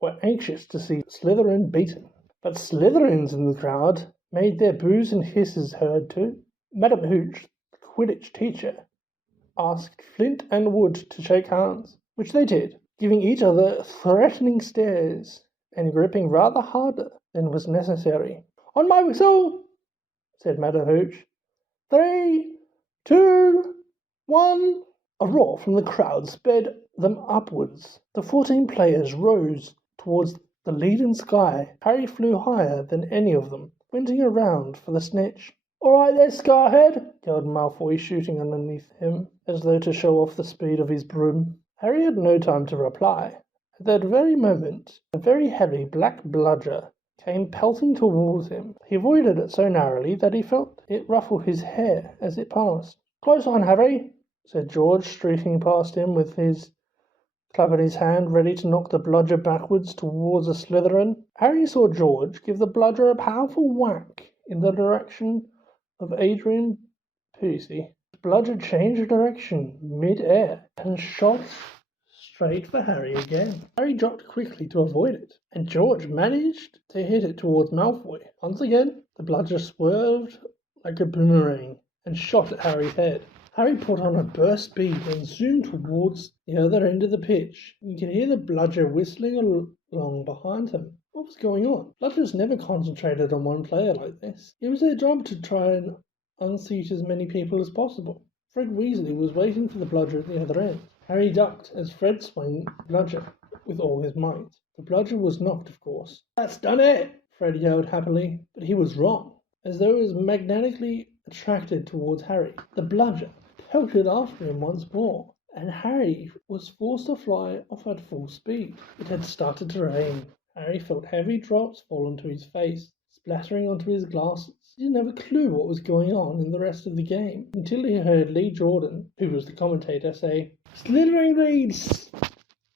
were anxious to see Slytherin beaten. But Slytherins in the crowd made their boos and hisses heard too. Madam Hooch, the Quidditch teacher, asked Flint and Wood to shake hands, which they did, giving each other threatening stares and gripping rather harder than was necessary. "On my whistle," said Madam Hooch. "3, 2, 1. A roar from the crowd sped them upwards. The 14 players rose towards the leaden sky. Harry flew higher than any of them, squinting around for the snitch. "All right there, Scarhead," yelled Malfoy, shooting underneath him, as though to show off the speed of his broom. Harry had no time to reply. At that very moment, a very heavy black bludger came pelting towards him. He avoided it so narrowly that he felt it ruffle his hair as it passed. "Close on, Harry," said George, streaking past him with his club in his hand, ready to knock the bludger backwards towards a Slytherin. Harry saw George give the bludger a powerful whack in the direction of Adrian Pusey. The bludger changed direction mid-air and shot straight for Harry again. Harry dropped quickly to avoid it, and George managed to hit it towards Malfoy. Once again, the bludger swerved like a boomerang and shot at Harry's head. Harry put on a burst speed and zoomed towards the other end of the pitch. You could hear the bludger whistling along behind him. What was going on? Bludgers never concentrated on one player like this. It was their job to try and unseat as many people as possible. Fred Weasley was waiting for the bludger at the other end. Harry ducked as Fred swung the bludger with all his might. The bludger was knocked, of course. "That's done it!" Fred yelled happily, but he was wrong. As though it was magnetically attracted towards Harry, the bludger pelted after him once more, and Harry was forced to fly off at full speed. It had started to rain. Harry felt heavy drops fall onto his face, splattering onto his glasses. He didn't have a clue what was going on in the rest of the game, until he heard Lee Jordan, who was the commentator, say, "Slytherin leads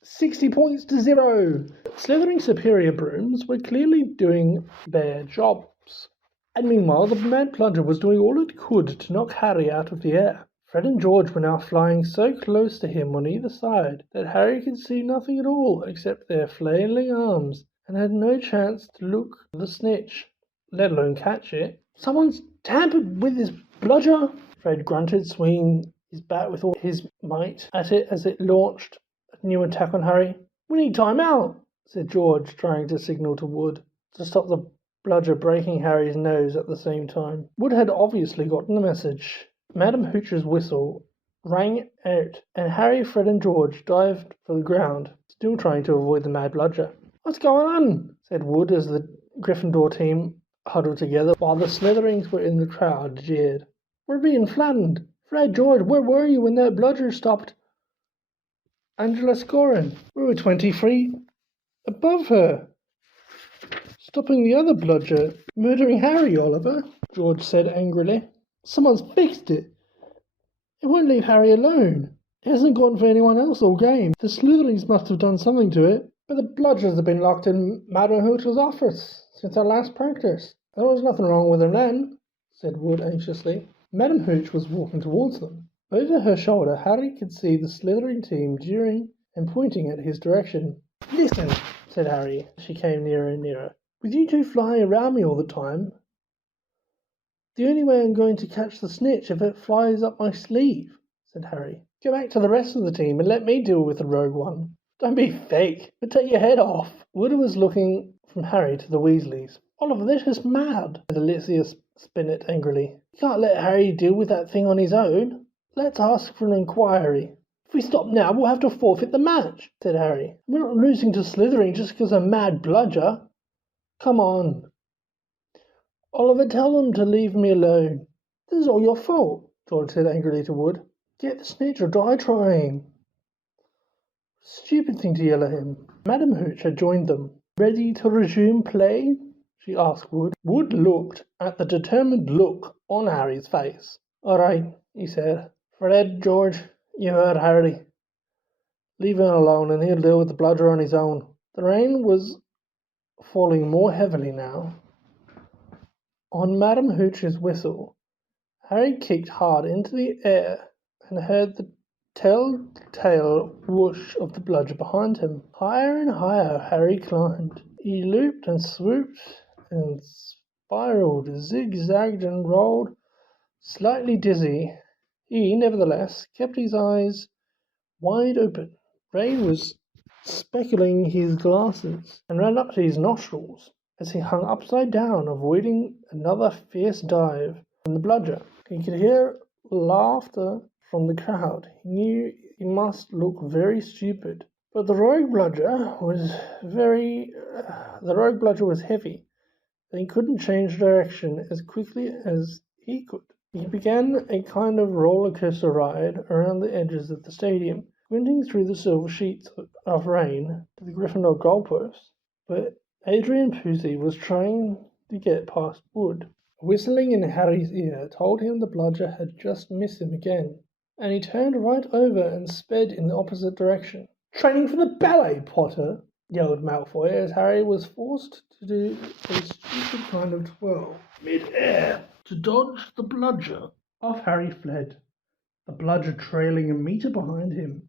60 points to 0. Slytherin's superior brooms were clearly doing their jobs. And meanwhile, the mad bludger was doing all it could to knock Harry out of the air. Fred and George were now flying so close to him on either side that Harry could see nothing at all except their flailing arms, and had no chance to look at the snitch, let alone catch it. "Someone's tampered with his bludger," Fred grunted, swinging his bat with all his might at it as it launched a new attack on Harry. "We need time out," said George, trying to signal to Wood to stop the bludger breaking Harry's nose at the same time. Wood had obviously gotten the message. Madam Hooch's whistle rang out, and Harry, Fred, and George dived for the ground, still trying to avoid the mad bludger. "What's going on?" said Wood as the Gryffindor team huddled together, while the Slytherins were in the crowd jeered. "We're being flattened. Fred, George, where were you when that bludger stopped Angela scoring? We were 20 feet above her, stopping the other bludger, murdering Harry, Oliver," George said angrily. "Someone's fixed it. It won't leave Harry alone. It hasn't gone for anyone else all game. The Slytherins must have done something to it. But the bludgers have been locked in Madam Hooch's office since our last practice. There was nothing wrong with them then," said Wood anxiously. Madam Hooch was walking towards them. Over her shoulder, Harry could see the Slytherin team jeering and pointing at his direction. "Listen," said Harry as she came nearer and nearer. "With you two flying around me all the time, the only way I'm going to catch the snitch if it flies up my sleeve," said Harry. "Go back to the rest of the team and let me deal with the rogue one. Don't be fake. It'll take your head off." Wood was looking from Harry to the Weasleys. "Oliver, this is mad," said Alicia Spinnet angrily. "You can't let Harry deal with that thing on his own. Let's ask for an inquiry." "If we stop now, we'll have to forfeit the match," said Harry. "We're not losing to Slytherin just because of a mad bludger. Come on. Oliver, tell them to leave me alone." "This is all your fault," George said angrily to Wood. "Get the snitch or die trying." Stupid thing to yell at him. Madam Hooch had joined them. "Ready to resume play?" she asked Wood. Wood looked at the determined look on Harry's face. "All right," he said. "Fred, George, you heard Harry. Leave him alone and he'll deal with the bludger on his own." The rain was falling more heavily now. On Madam Hooch's whistle, Harry kicked hard into the air and heard the telltale whoosh of the bludger behind him. Higher and higher Harry climbed. He looped and swooped and spiraled, zigzagged and rolled. Slightly dizzy, he nevertheless kept his eyes wide open. Rain was speckling his glasses and ran up to his nostrils as he hung upside down, avoiding another fierce dive from the bludger. He could hear laughter from the crowd. He knew he must look very stupid. But the rogue bludger was heavy, and he couldn't change direction as quickly as he could. He began a kind of roller coaster ride around the edges of the stadium, squinting through the silver sheets of rain to the Gryffindor goalposts. But Adrian Pusey was trying to get past Wood. Whistling in Harry's ear told him the bludger had just missed him again, and he turned right over and sped in the opposite direction. "Training for the ballet, Potter!" yelled Malfoy as Harry was forced to do a stupid kind of twirl mid-air to dodge the bludger. Off Harry fled, the bludger trailing a meter behind him.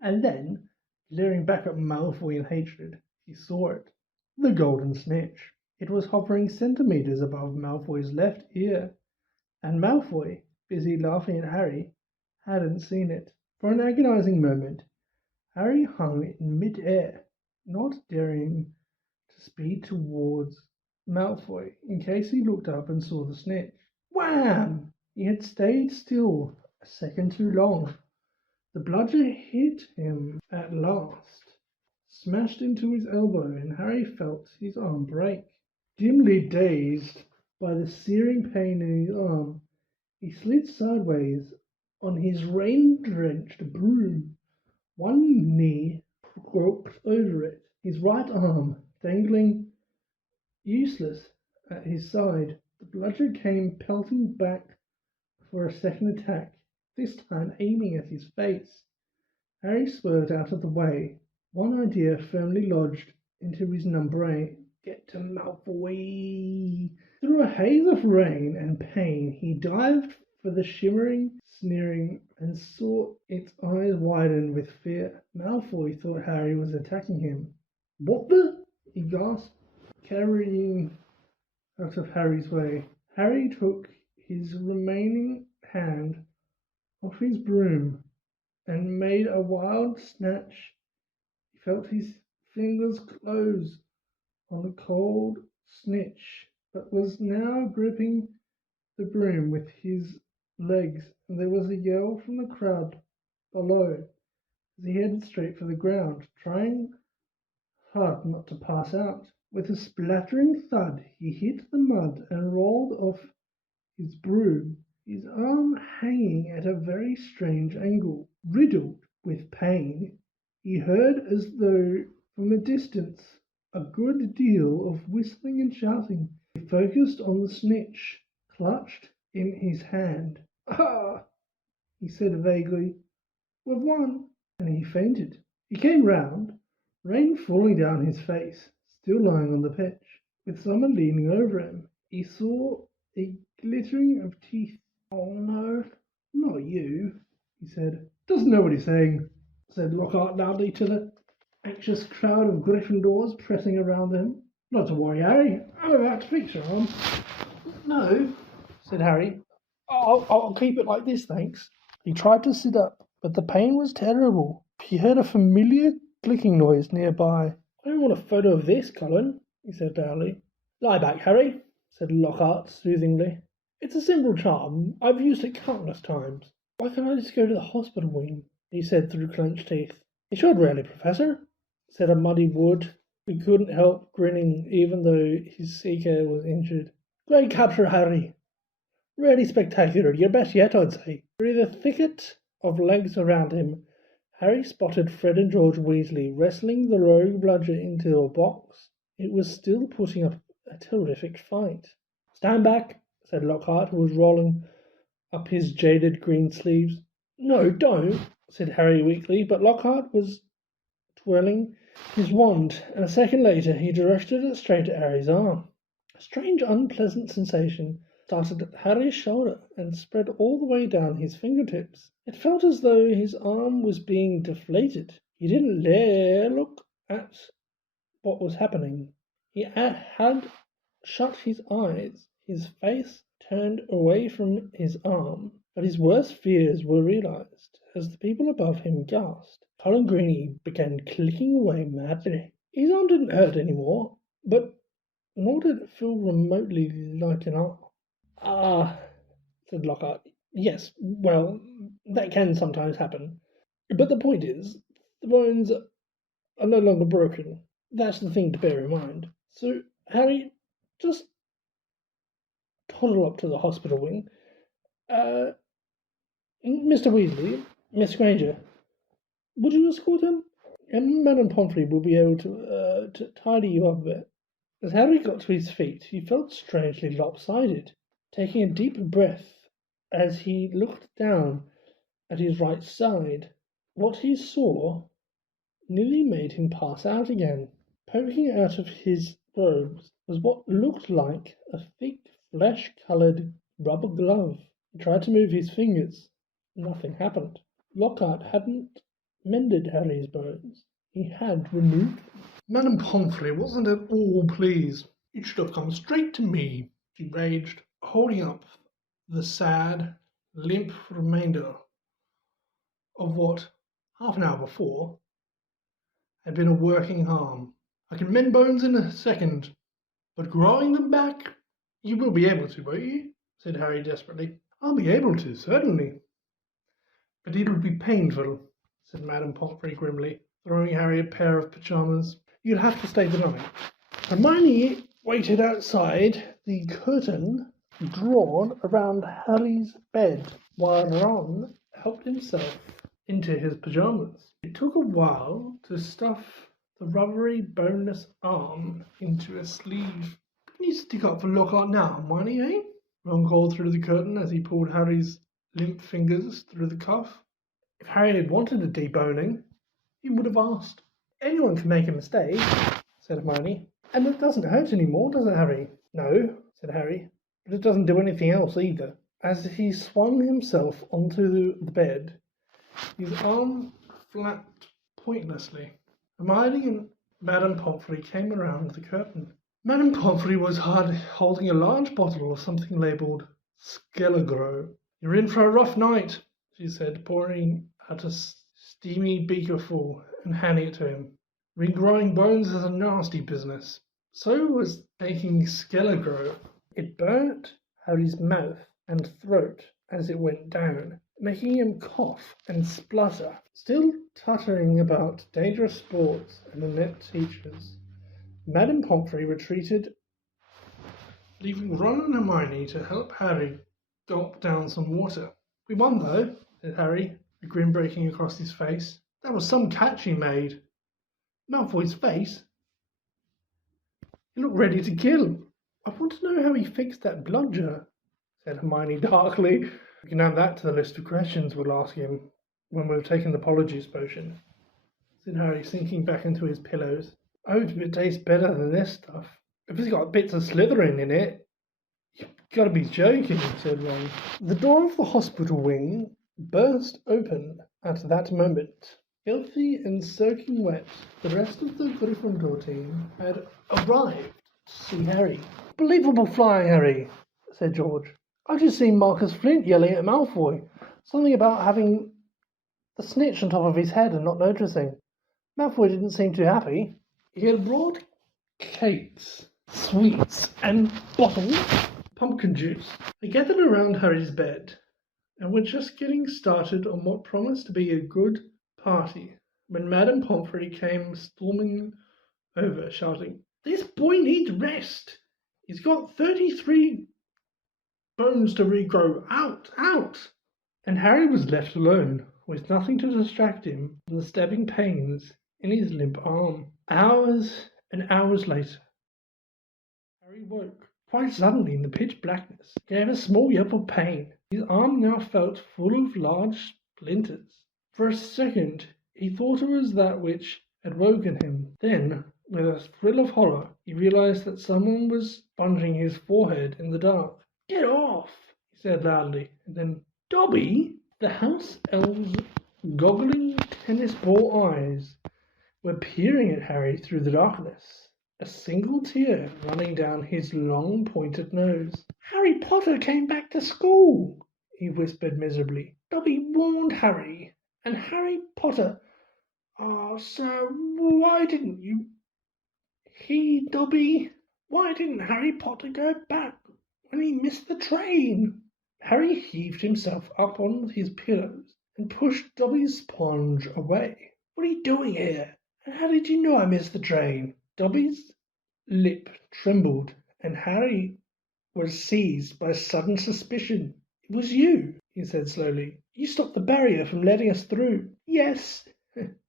And then, glaring back at Malfoy in hatred, he saw it. The golden snitch. It was hovering centimeters above Malfoy's left ear, and Malfoy, busy laughing at Harry, hadn't seen it. For an agonizing moment, Harry hung in mid-air, not daring to speed towards Malfoy in case he looked up and saw the snitch. Wham! He had stayed still a second too long. The bludger hit him at last, smashed into his elbow, and Harry felt his arm break. Dimly dazed by the searing pain in his arm, he slid sideways on his rain-drenched broom. One knee groped over it, his right arm dangling useless at his side. The bludger came pelting back for a second attack, this time aiming at his face. Harry swerved out of the way, one idea firmly lodged into his numb brain. Get to Malfoy! Through a haze of rain and pain, he dived for the shimmering, sneering, and saw its eyes widen with fear. Malfoy thought Harry was attacking him. "What the?" he gasped, carrying out of Harry's way. Harry took his remaining hand off his broom and made a wild snatch. He felt his fingers close on the cold Snitch, but was now gripping the broom with his legs, and there was a yell from the crowd below as he headed straight for the ground, trying hard not to pass out. With a splattering thud, he hit the mud and rolled off his broom, his arm hanging at a very strange angle. Riddled with pain, he heard as though from a distance a good deal of whistling and shouting. He focused on the snitch clutched in his hand. "Ah," he said vaguely, "we've won," and he fainted. He came round, rain falling down his face, still lying on the pitch, with someone leaning over him. He saw a glittering of teeth. "Oh no, not you," he said. "Doesn't know what he's saying," said Lockhart loudly to the anxious crowd of Gryffindors pressing around him. "Not to worry, Harry. I'm about to fix your arm." "No," said Harry. I'll keep it like this, thanks." He tried to sit up, but the pain was terrible. He heard a familiar clicking noise nearby. "I don't want a photo of this, Cullen," he said loudly. "Lie back, Harry," said Lockhart soothingly. "It's a simple charm. I've used it countless times. Why can't I just go to the hospital wing?" he said through clenched teeth. "You should really, Professor," said a muddy Wood, who couldn't help grinning even though his seeker was injured. "Great capture, Harry. Really spectacular. Your best yet, I'd say." Through the thicket of legs around him, Harry spotted Fred and George Weasley wrestling the rogue bludger into a box. It was still putting up a terrific fight. "Stand back," said Lockhart, who was rolling up his jaded green sleeves. "No, don't," said Harry weakly, but Lockhart was twirling his wand, and a second later he directed it straight at Harry's arm. A strange, unpleasant sensation started at Harry's shoulder and spread all the way down his fingertips. It felt as though his arm was being deflated. He didn't dare look at what was happening. He had shut his eyes, his face turned away from his arm, but his worst fears were realized as the people above him gasped. Colin Greeny began clicking away madly. His arm didn't hurt anymore, but nor did it feel remotely like an arm. "Ah," said Lockhart. "Yes, well, that can sometimes happen. But the point is, the bones are no longer broken. That's the thing to bear in mind. So, Harry, just toddle up to the hospital wing. Mr. Weasley, Miss Granger, would you escort him? And Madame Pomfrey will be able to tidy you up a bit." As Harry got to his feet, he felt strangely lopsided. Taking a deep breath as he looked down at his right side, what he saw nearly made him pass out again. Poking out of his robes was what looked like a thick, flesh-coloured rubber glove. He tried to move his fingers. Nothing happened. Lockhart hadn't mended Harry's bones. He had removed them. "Madame Pomfrey wasn't at all pleased. You should have come straight to me," she raged, holding up the sad, limp remainder of what, half an hour before, had been a working arm. "I can mend bones in a second, but growing them back, you will be able to, won't you?" said Harry desperately. "I'll be able to, certainly. But it'll be painful," said Madame Pomfrey grimly, throwing Harry a pair of pajamas. "You'll have to stay the night." Hermione waited outside the curtain drawn around Harry's bed while Ron helped himself into his pajamas. It took a while to stuff the rubbery, boneless arm into a sleeve. "You need to stick up for Lockhart now, Hermione, eh?" Ron called through the curtain as he pulled Harry's limp fingers through the cuff. If Harry had wanted a deboning, he would have asked. "Anyone can make a mistake," said Hermione. "And it doesn't hurt anymore, does it, Harry?" "No," said Harry, "but it doesn't do anything else either." As he swung himself onto the bed, his arm flapped pointlessly. Hermione and Madame Pomfrey came around the curtain. Madame Pomfrey was holding a large bottle of something labelled Skelegro. "You're in for a rough night," she said, pouring out a steamy beakerful and handing it to him. "Regrowing bones is a nasty business. So was taking Skelegro. It burnt Harry's mouth and throat as it went down, making him cough and splutter. Still tuttering about dangerous sports and inept teachers, Madame Pomfrey retreated, leaving Ron and Hermione to help Harry gulp down some water. "We won, though," said Harry, a grin breaking across his face. "That was some catch he made." Malfoy's face? He looked ready to kill. "I want to know how he fixed that bludger," said Hermione darkly. "We can add that to the list of questions we'll ask him when we've taken the Apologies potion," said Harry, sinking back into his pillows. "I hope it tastes better than this stuff. If it's got bits of Slytherin in it, you've got to be joking," said Ron. The door of the hospital wing burst open at that moment. Filthy and soaking wet, the rest of the Gryffindor team had arrived to see Harry. "Unbelievable flying, Harry," said George. "I've just seen Marcus Flint yelling at Malfoy. Something about having the snitch on top of his head and not noticing. Malfoy didn't seem too happy." He had brought cakes, sweets, and bottled pumpkin juice. They gathered around Harry's bed and were just getting started on what promised to be a good party when Madame Pomfrey came storming over, shouting, "This boy needs rest. He's got 33 bones to regrow. Out, out!" And Harry was left alone, with nothing to distract him from the stabbing pains in his limp arm. Hours and hours later, Harry woke quite suddenly in the pitch blackness, gave a small yelp of pain. His arm now felt full of large splinters. For a second, he thought it was that which had woken him. Then, with a thrill of horror, he realized that someone was sponging his forehead in the dark. "Get off!" he said loudly, and then, "Dobby!" The house elves' goggling tennis ball eyes were peering at Harry through the darkness, a single tear running down his long pointed nose. "Harry Potter came back to school," he whispered miserably. "Dobby warned Harry, and Harry Potter... Oh, sir, why didn't you... Dobby... Why didn't Harry Potter go back when he missed the train?" Harry heaved himself up on his pillows and pushed Dobby's sponge away. "What are you doing here? And how did you know I missed the train?" Dobby's lip trembled, and Harry was seized by sudden suspicion. "It was you," he said slowly. "You stopped the barrier from letting us through." "Yes,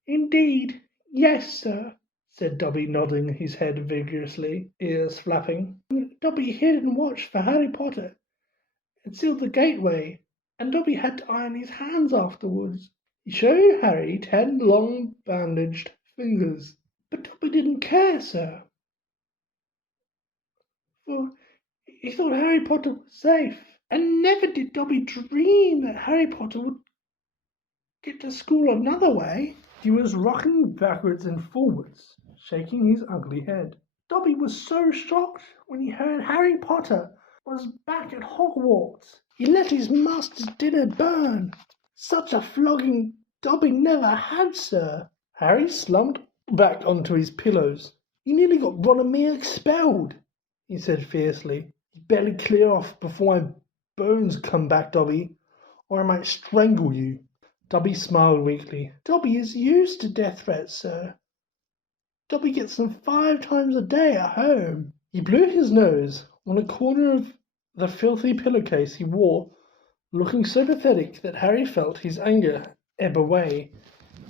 indeed, yes, sir," said Dobby, nodding his head vigorously, ears flapping. "Dobby hid and watched for Harry Potter and sealed the gateway, and Dobby had to iron his hands afterwards." He showed Harry 10 long bandaged fingers. "But Dobby didn't care, sir, for he thought Harry Potter was safe. And never did Dobby dream that Harry Potter would get to school another way." He was rocking backwards and forwards, shaking his ugly head. "Dobby was so shocked when he heard Harry Potter was back at Hogwarts. He let his master's dinner burn. Such a flogging Dobby never had, sir." Harry slumped back onto his pillows. "You nearly got Ron and me expelled," he said fiercely. "You better clear off before my bones come back, Dobby, or I might strangle you." Dobby smiled weakly. "Dobby is used to death threats, sir. Dobby gets them 5 times a day at home." He blew his nose on a corner of the filthy pillowcase he wore, looking so pathetic that Harry felt his anger ebb away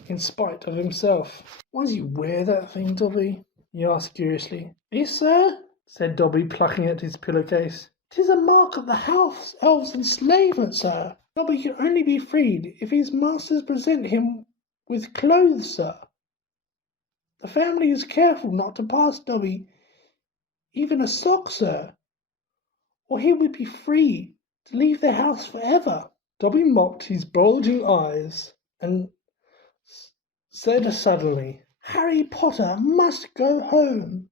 in spite of himself. "Why does he wear that thing, Dobby?" he asked curiously. "This, sir?" said Dobby, plucking at his pillowcase. "'Tis a mark of the house elves' enslavement, sir. Dobby can only be freed if his masters present him with clothes, sir. The family is careful not to pass Dobby even a sock, sir, or he would be free to leave the house forever." Dobby mopped his bulging eyes and said suddenly, "Harry Potter must go home."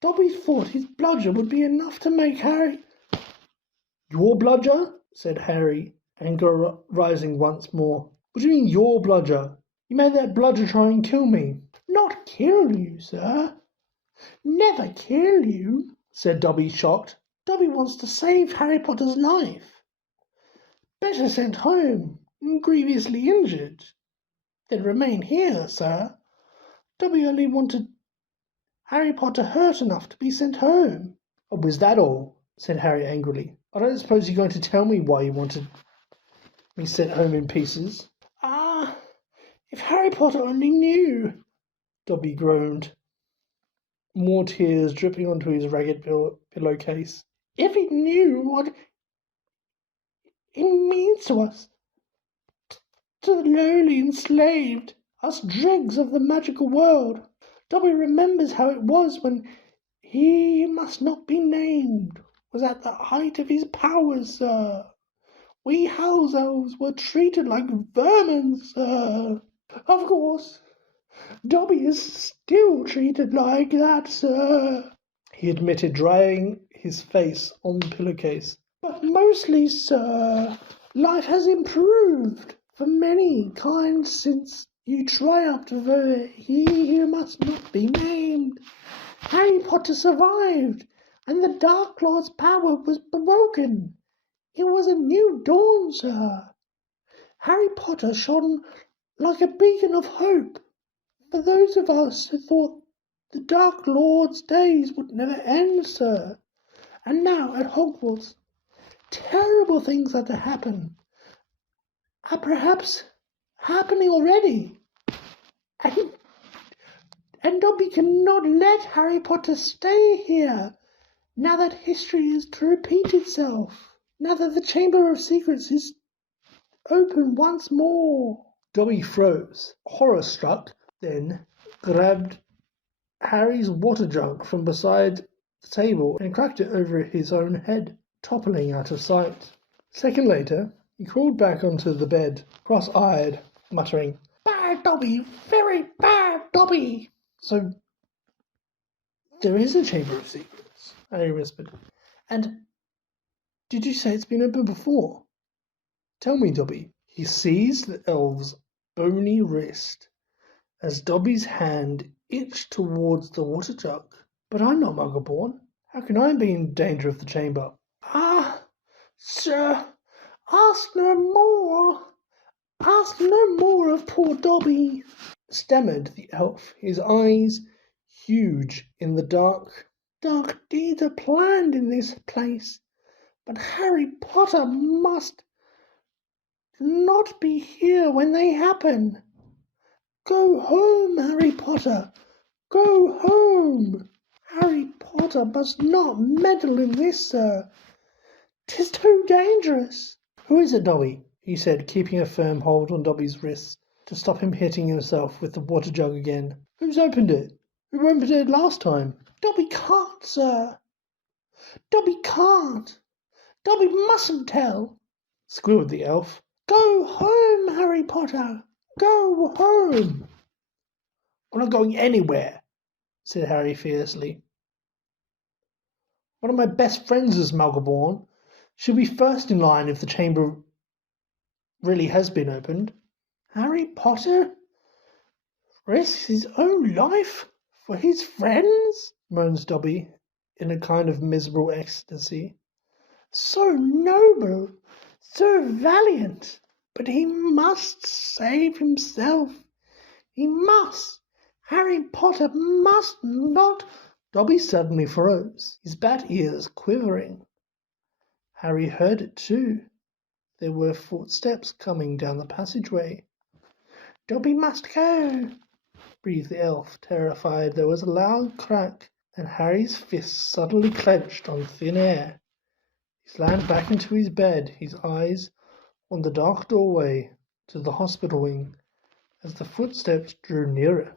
Dobby thought his bludger would be enough to make Harry... "Your bludger?" said Harry, anger rising once more. "What do you mean, your bludger? You made that bludger try and kill me." "Not kill you, sir," Never kill you, said Dobby, shocked. Dobby wants to save Harry Potter's life. Better sent home, grievously injured, than remain here, sir. Dobby only wanted Harry Potter hurt enough to be sent home. Oh, was that all? Said Harry angrily. I don't suppose you're going to tell me why you wanted me sent home in pieces. Ah, if Harry Potter only knew, Dobby groaned, more tears dripping onto his ragged pillowcase. If he knew what it means to us, to the lowly enslaved, us dregs of the magical world. Dobby remembers how it was when he must not be named was at the height of his powers, sir. We house elves were treated like vermin, sir. Of course, Dobby is still treated like that, sir, he admitted, drying his face on the pillowcase. But mostly, sir, life has improved for many kinds since you triumphed over he who must not be named. Harry Potter survived, and the Dark Lord's power was broken. It was a new dawn, sir. Harry Potter shone like a beacon of hope for those of us who thought the Dark Lord's days would never end, sir. And now at Hogwarts, terrible things are to happen, are perhaps happening already. And Dobby cannot let Harry Potter stay here, now that history is to repeat itself, now that the Chamber of Secrets is open once more. Dobby froze, horror-struck, then grabbed Harry's water jug from beside the table and cracked it over his own head, toppling out of sight. A second later, he crawled back onto the bed, cross-eyed, muttering, "Bad Dobby, very bad Dobby." So, there is a Chamber of Secrets, Harry whispered. And did you say it's been open before? Tell me, Dobby. He seized the elf's bony wrist as Dobby's hand itched towards the water jug. But I'm not Muggleborn. How can I be in danger of the chamber? Ah, sir, ask no more. Ask no more of poor Dobby, stammered the elf, his eyes huge in the dark. Dark deeds are planned in this place, but Harry Potter must not be here when they happen. Go home, Harry Potter. Go home. Harry Potter must not meddle in this, sir. 'Tis too dangerous. Who is it, Dobby? He said, keeping a firm hold on Dobby's wrist to stop him hitting himself with the water jug again. Who's opened it? Who opened it last time? Dobby can't, sir. Dobby can't. Dobby mustn't tell, squealed the elf. Go home, Harry Potter. Go home. I'm not going anywhere, said Harry fiercely. One of my best friends is Muggleborn. She'll be first in line if the chamber really has been opened. Harry Potter risks his own life for his friends? Moans Dobby in a kind of miserable ecstasy. So noble, so valiant, but he must save himself. He must. Harry Potter must not. Dobby suddenly froze, his bat ears quivering. Harry heard it too. There were footsteps coming down the passageway. Dobby must go, breathed the elf, terrified. There was a loud crack, and Harry's fists suddenly clenched on thin air. He slammed back into his bed, his eyes on the dark doorway to the hospital wing, as the footsteps drew nearer.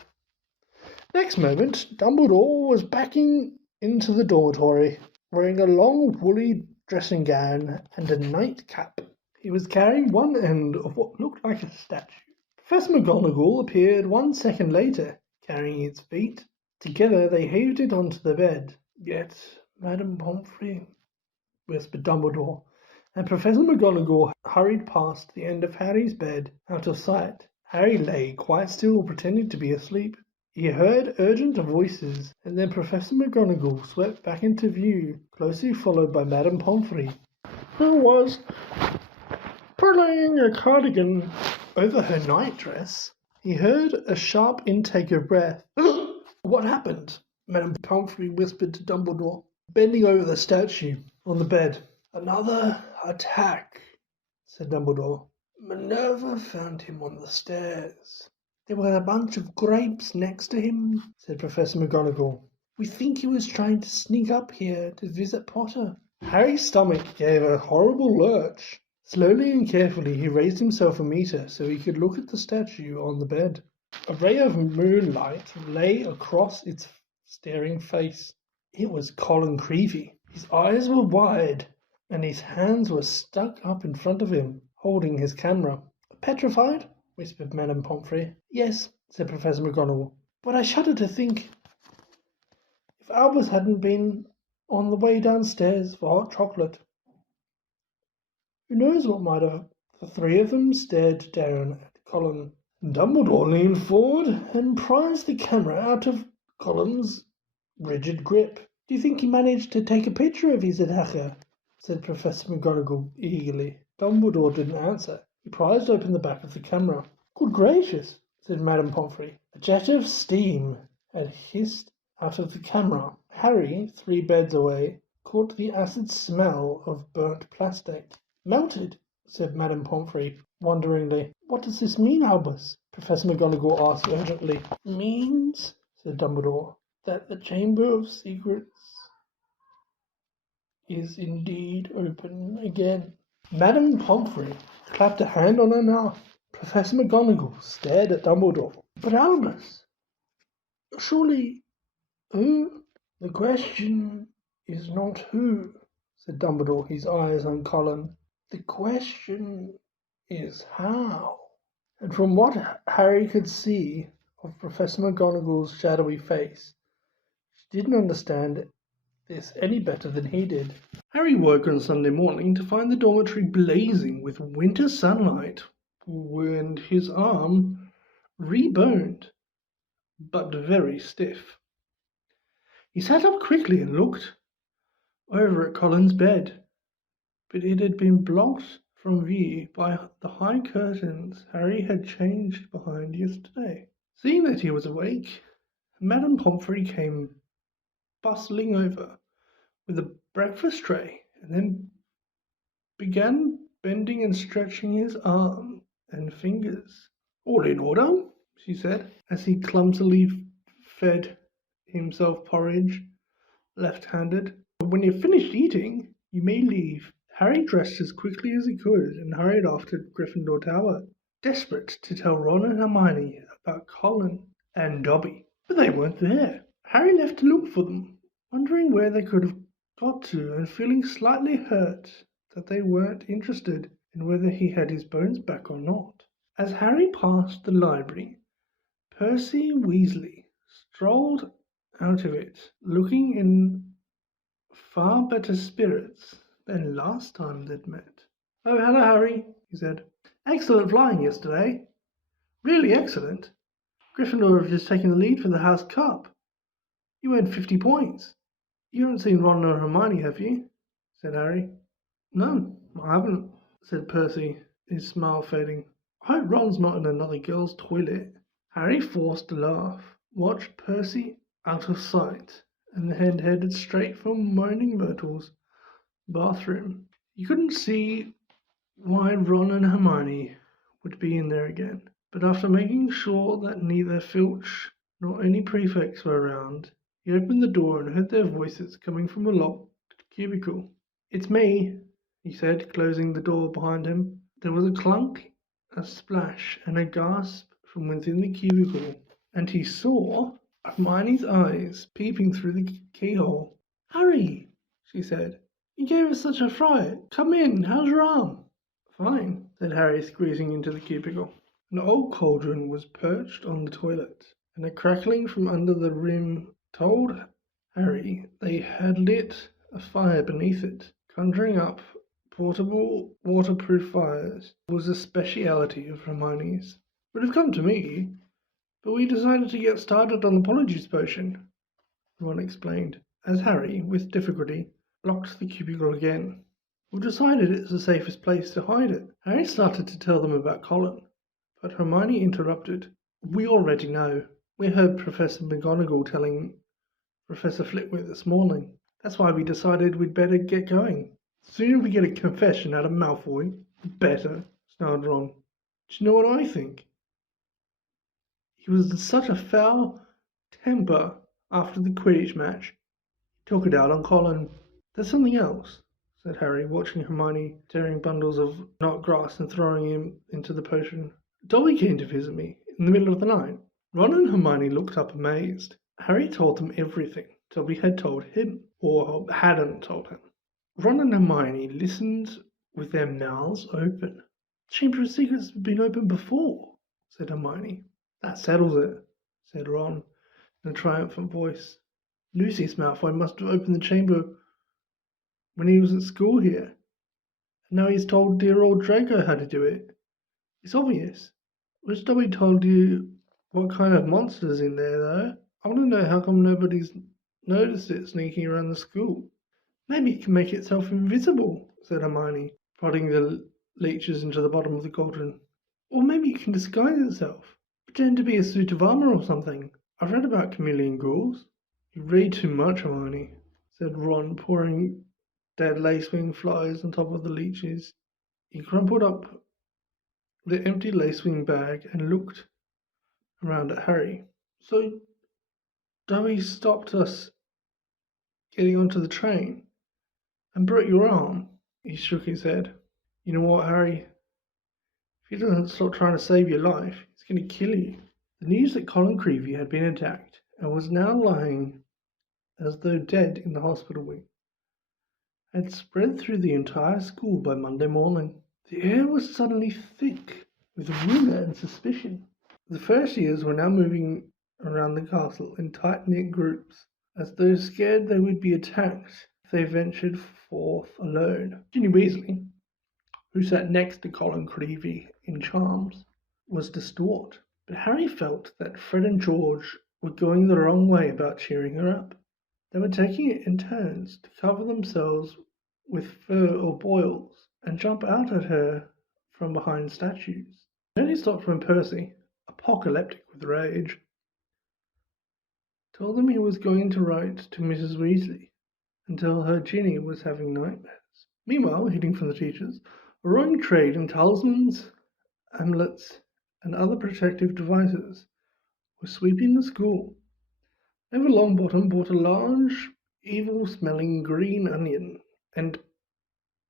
Next moment, Dumbledore was backing into the dormitory, wearing a long woolly dressing gown and a nightcap. He was carrying one end of what looked like a statue. Professor McGonagall appeared 1 second later, carrying its feet. Together they heaved it onto the bed. Yet, Madame Pomfrey, whispered Dumbledore, and Professor McGonagall hurried past the end of Harry's bed, out of sight. Harry lay quite still, pretending to be asleep. He heard urgent voices, and then Professor McGonagall swept back into view, closely followed by Madame Pomfrey, who was pulling a cardigan over her nightdress. He heard a sharp intake of breath. What happened? Madame Pomfrey whispered to Dumbledore, bending over the statue on the bed. Another attack, said Dumbledore. Minerva found him on the stairs. There were a bunch of grapes next to him, said Professor McGonagall. We think he was trying to sneak up here to visit Potter. Harry's stomach gave a horrible lurch. Slowly and carefully he raised himself a meter so he could look at the statue on the bed. A ray of moonlight lay across its staring face. It was Colin Creevey. His eyes were wide, and his hands were stuck up in front of him, holding his camera. Petrified? Whispered Madame Pomfrey. Yes, said Professor McGonagall. But I shudder to think. If Albus hadn't been on the way downstairs for hot chocolate, who knows what might have... The three of them stared down at Colin. Dumbledore leaned forward and prized the camera out of Colin's rigid grip. Do you think he managed to take a picture of his attacker? Said Professor McGonagall eagerly. Dumbledore didn't answer. He prized open the back of the camera. Good gracious, said Madame Pomfrey. A jet of steam had hissed out of the camera. Harry, 3 beds away, caught the acid smell of burnt plastic. Melted, said Madame Pomfrey wonderingly. What does this mean, Albus? Professor McGonagall asked urgently. Means, said Dumbledore, that the Chamber of Secrets is indeed open again. Madame Pomfrey clapped a hand on her mouth. Professor McGonagall stared at Dumbledore. But Albus, surely who? The question is not who, said Dumbledore, his eyes on Colin. The question is how. And from what Harry could see of Professor McGonagall's shadowy face, she didn't understand this any better than he did. Harry woke on Sunday morning to find the dormitory blazing with winter sunlight, and his arm reboned, but very stiff. He sat up quickly and looked over at Colin's bed, but it had been blocked from view by the high curtains Harry had changed behind yesterday. Seeing that he was awake, Madame Pomfrey came bustling over with a breakfast tray and then began bending and stretching his arm and fingers. All in order, she said, as he clumsily fed himself porridge, left-handed. When you've finished eating, you may leave. Harry dressed as quickly as he could and hurried off to Gryffindor Tower, desperate to tell Ron and Hermione about Colin and Dobby. But they weren't there. Harry left to look for them, wondering where they could have got to and feeling slightly hurt that they weren't interested in whether he had his bones back or not. As Harry passed the library, Percy Weasley strolled out of it, looking in far better spirits than last time they'd met. Oh, hello, Harry, he said. Excellent flying yesterday. Really excellent. Gryffindor have just taken the lead for the House Cup. You earned 50 points. You haven't seen Ron or Hermione, have you? Said Harry. No, I haven't, said Percy, his smile fading. I hope Ron's not in another girl's toilet. Harry forced a laugh, watched Percy out of sight, and then headed straight for Moaning Myrtle's bathroom. He couldn't see why Ron and Hermione would be in there again, but after making sure that neither Filch nor any prefects were around, he opened the door and heard their voices coming from a locked cubicle. It's me, he said, closing the door behind him. There was a clunk, a splash, and a gasp from within the cubicle, and he saw Hermione's eyes peeping through the keyhole. Harry, she said, you gave us such a fright. Come in, how's your arm? Fine, said Harry, squeezing into the cubicle. An old cauldron was perched on the toilet, and a crackling from under the rim told Harry they had lit a fire beneath it. Conjuring up portable, waterproof fires was a speciality of Hermione's. Would have come to me, But we decided to get started on the Polyjuice Potion, Ron explained, as Harry, with difficulty, locked the cubicle again. We've decided it's the safest place to hide it. Harry started to tell them about Colin, but Hermione interrupted. We already know. We heard Professor McGonagall telling Professor Flitwick this morning. That's why we decided we'd better get going. The sooner we get a confession out of Malfoy, the better, snarled Ron. Do you know what I think? He was in such a foul temper after the Quidditch match. He took it out on Colin. There's something else, said Harry, watching Hermione tearing bundles of knot grass and throwing him into the potion. Dobby came to visit me in the middle of the night. Ron and Hermione looked up amazed. Harry told them everything Dobby had told him, or hadn't told him. Ron and Hermione listened with their mouths open. The Chamber of Secrets had been open before, said Hermione. That settles it, said Ron in a triumphant voice. Lucius Malfoy must have opened the chamber when he was at school here. And now he's told dear old Draco how to do it. It's obvious. Wish Dobby told you what kind of monster's in there, though. I want to know how come nobody's noticed it sneaking around the school. Maybe it can make itself invisible, said Hermione, prodding the leeches into the bottom of the cauldron. Or maybe it can disguise itself. Pretend to be a suit of armour or something. I've read about chameleon ghouls. You read too much, Hermione, said Ron, pouring dead lacewing flies on top of the leeches. He crumpled up the empty lacewing bag and looked around at Harry. So, Dobby stopped us getting onto the train and broke your arm? He shook his head. You know what, Harry? If he doesn't stop trying to save your life, he's going to kill you. The news that Colin Creevey had been attacked and was now lying as though dead in the hospital wing had spread through the entire school by Monday morning. The air was suddenly thick with rumour and suspicion. The first years were now moving around the castle in tight-knit groups, as though scared they would be attacked if they ventured forth alone. Ginny Weasley, who sat next to Colin Creevey in Charms, was distraught, but Harry felt that Fred and George were going the wrong way about cheering her up. They were taking it in turns to cover themselves with fur or boils and jump out at her from behind statues. It only stopped when Percy, apocalyptic with rage, told them he was going to write to Mrs. Weasley and tell her Ginny was having nightmares. Meanwhile, hidden from the teachers, a roaring trade in talismans, amulets, and other protective devices was sweeping the school. Neville Longbottom bought a large, evil-smelling green onion and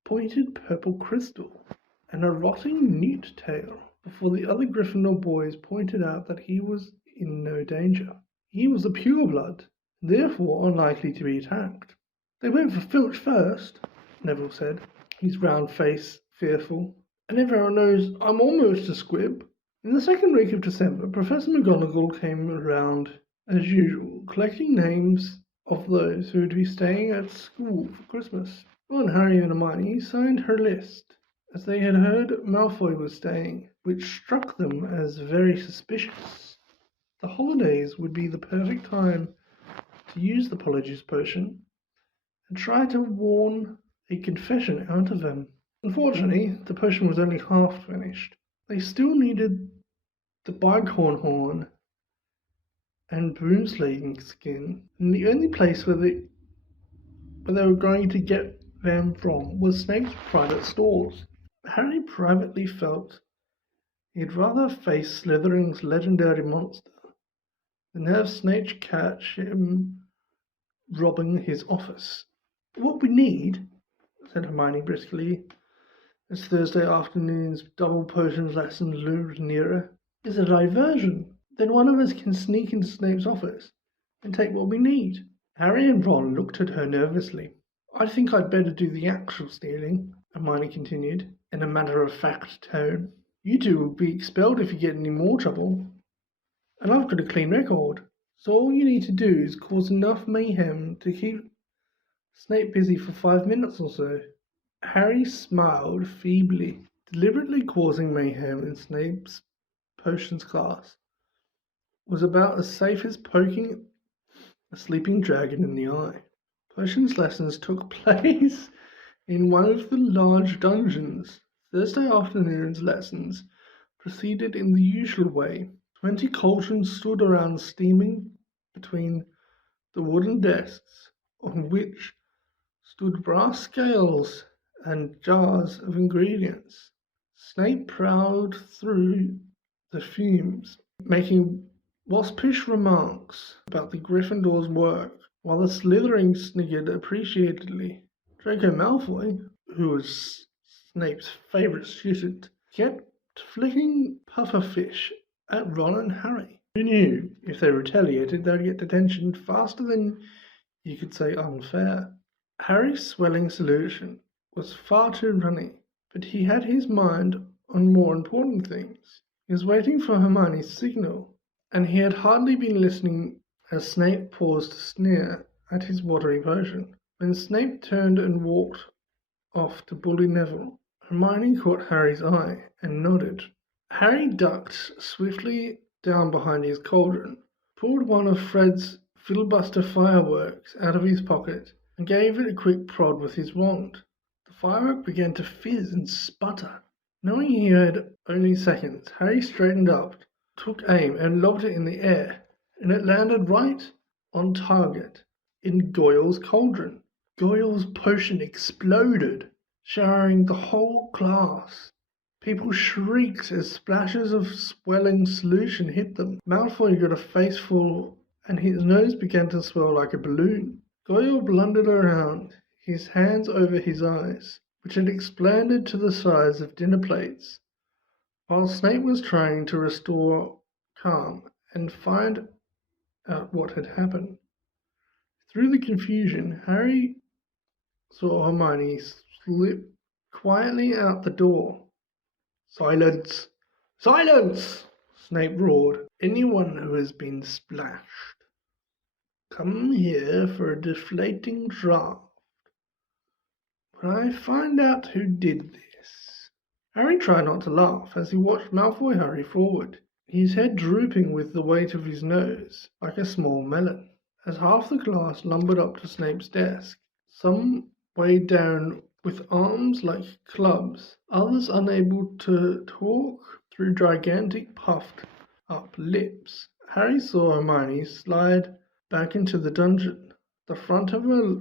pointed purple crystal and a rotting newt tail before the other Gryffindor boys pointed out that he was in no danger. He was a pureblood, therefore unlikely to be attacked. They went for Filch first, Neville said, his round face fearful. And everyone knows I'm almost a squib. In the second week of December, Professor McGonagall came around as usual, collecting names of those who would be staying at school for Christmas. Ron, Harry and Hermione signed her list, as they had heard Malfoy was staying, which struck them as very suspicious. The holidays would be the perfect time to use the Polyjuice Potion and try to warn a confession out of them. Unfortunately, the potion was only half finished. They still needed the bighorn horn and broomslaying skin, and the only place where they were going to get them from was Snape's private stores. Harry privately felt he'd rather face Slytherin's legendary monster than have Snape catch him robbing his office. What we need, said Hermione briskly, as Thursday afternoon's double potions lesson loomed nearer, is a diversion. Then one of us can sneak into Snape's office and take what we need. Harry and Ron looked at her nervously. I think I'd better do the actual stealing, Hermione continued, in a matter-of-fact tone. You two will be expelled if you get any more trouble. And I've got a clean record. So all you need to do is cause enough mayhem to keep Snape busy for 5 minutes or so. Harry smiled feebly, deliberately causing mayhem in Snape's potions class was about as safe as poking a sleeping dragon in the eye. Potions lessons took place in one of the large dungeons. Thursday afternoon's lessons proceeded in the usual way. 20 cauldrons stood around steaming between the wooden desks, on which stood brass scales and jars of ingredients. Snape prowled through the fumes, making waspish remarks about the Gryffindor's work, while the Slytherin sniggered appreciatively. Draco Malfoy, who was Snape's favourite student, kept flicking pufferfish at Ron and Harry, who knew if they retaliated they'd get detention faster than you could say unfair. Harry's swelling solution was far too runny, but he had his mind on more important things. He was waiting for Hermione's signal, and he had hardly been listening as Snape paused to sneer at his watery potion. When Snape turned and walked off to bully Neville, Hermione caught Harry's eye and nodded. Harry ducked swiftly down behind his cauldron, pulled one of Fred's filibuster fireworks out of his pocket, and gave it a quick prod with his wand. The firework began to fizz and sputter. Knowing he had only seconds, Harry straightened up, took aim, and lobbed it in the air, and it landed right on target in Goyle's cauldron. Goyle's potion exploded, showering the whole class. People shrieked as splashes of swelling solution hit them. Malfoy got a face full, and his nose began to swell like a balloon. Goyle blundered around, his hands over his eyes, which had expanded to the size of dinner plates, while Snape was trying to restore calm and find out what had happened. Through the confusion, Harry saw Hermione slip quietly out the door. "Silence! Silence!" Snape roared. "Anyone who has been splashed, come here for a deflating draft when I find out who did this." Harry tried not to laugh as he watched Malfoy hurry forward, his head drooping with the weight of his nose, like a small melon. As half the class lumbered up to Snape's desk, some weighed down with arms like clubs, others unable to talk through gigantic puffed-up lips, Harry saw Hermione slide back into the dungeon, the front of her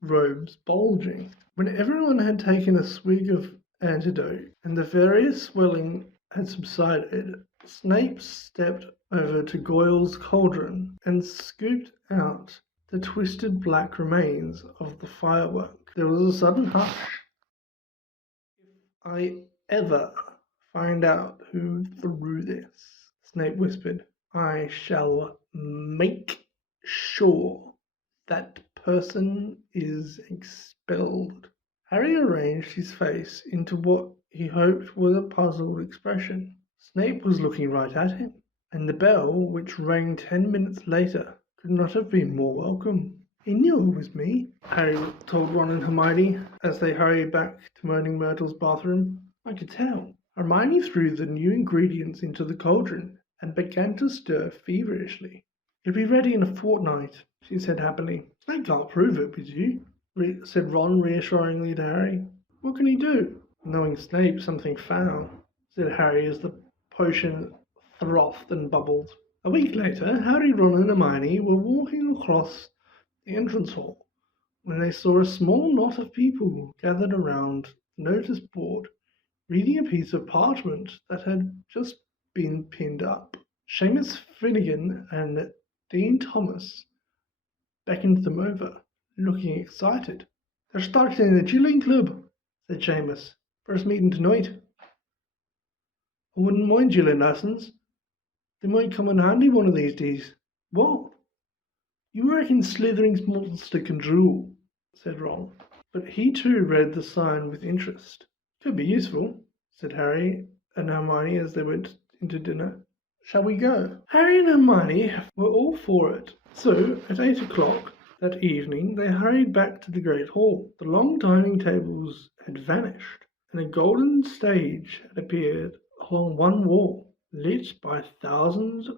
robes bulging. When everyone had taken a swig of antidote and the various swelling had subsided, Snape stepped over to Goyle's cauldron and scooped out the twisted black remains of the firework. There was a sudden hush. "If I ever find out who threw this," Snape whispered, "I shall make sure that person is expelled." Harry arranged his face into what he hoped was a puzzled expression. Snape was looking right at him, and the bell, which rang 10 minutes later, could not have been more welcome. "He knew it was me," Harry told Ron and Hermione as they hurried back to Moaning Myrtle's bathroom. "I could tell." Hermione threw the new ingredients into the cauldron and began to stir feverishly. "It'll be ready in a fortnight," she said happily. "Snape can't prove it with you," said Ron reassuringly to Harry. "What can he do?" "Knowing Snape, something foul," said Harry as the potion frothed and bubbled. A week later, Harry, Ron and Hermione were walking across the entrance hall when they saw a small knot of people gathered around the notice board, reading a piece of parchment that had just been pinned up. Seamus Finnegan and Dean Thomas beckoned them over, looking excited. "They're starting the dueling club," said Seamus. "First meeting tonight. I wouldn't mind dueling lessons. They might come in handy one of these days." "What? You reckon Slytherin's monster can drool?" said Ron. But he too read the sign with interest. "Could be useful," said Harry and Hermione as they went into dinner. "Shall we go?" Harry and Hermione were all for it. So, at 8 o'clock that evening, they hurried back to the Great Hall. The long dining tables had vanished, and a golden stage had appeared along one wall, lit by thousands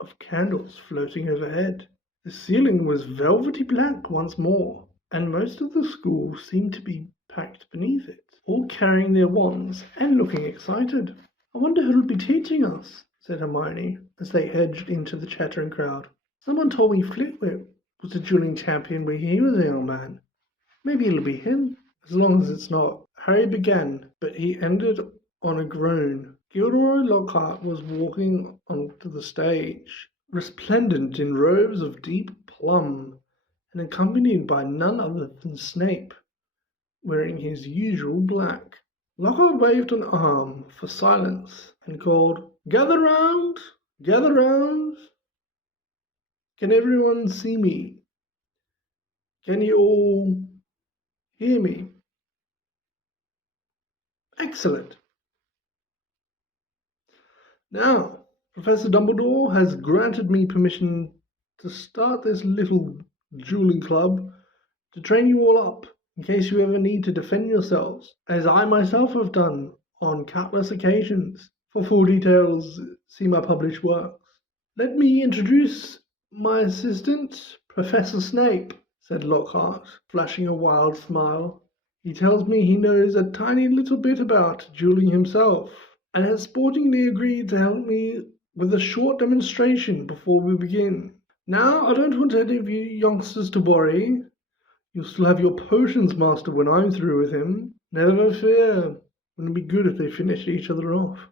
of candles floating overhead. The ceiling was velvety black once more, and most of the school seemed to be packed beneath it, all carrying their wands and looking excited. "I wonder who'll be teaching us," said Hermione, as they edged into the chattering crowd. "Someone told me Flitwick was a dueling champion when he was a young man. Maybe it'll be him, as long as it's not." Harry began, but he ended on a groan. Gilderoy Lockhart was walking onto the stage, resplendent in robes of deep plum, and accompanied by none other than Snape, wearing his usual black. Lockhart waved an arm for silence and called, "Gather round! Gather round! Can everyone see me? Can you all hear me? Excellent. Now, Professor Dumbledore has granted me permission to start this little dueling club to train you all up in case you ever need to defend yourselves, as I myself have done on countless occasions. For full details, see my published works. Let me introduce my assistant, Professor Snape," said Lockhart, flashing a wild smile. "He tells me he knows a tiny little bit about dueling himself, and has sportingly agreed to help me with a short demonstration before we begin. Now, I don't want any of you youngsters to worry. You'll still have your potions master when I'm through with him. Never fear. Wouldn't it be good if they finished each other off?"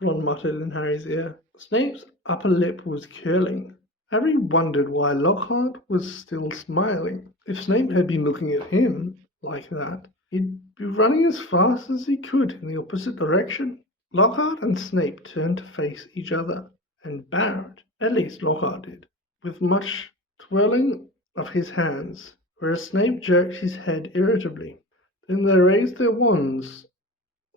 Ron muttered in Harry's ear. Snape's upper lip was curling. Harry wondered why Lockhart was still smiling. If Snape had been looking at him like that, he'd be running as fast as he could in the opposite direction. Lockhart and Snape turned to face each other and bowed. At least Lockhart did, with much twirling of his hands, whereas Snape jerked his head irritably. Then they raised their wands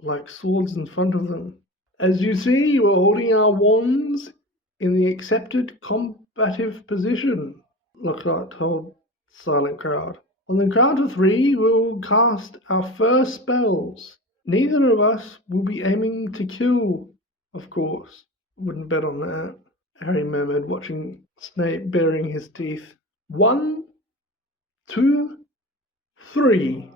like swords in front of them. "As you see, we're holding our wands in the accepted combative position," Lockhart told the silent crowd. "On the count of three, we'll cast our first spells. Neither of us will be aiming to kill, of course." "Wouldn't bet on that," Harry murmured, watching Snape baring his teeth. "1, 2, 3.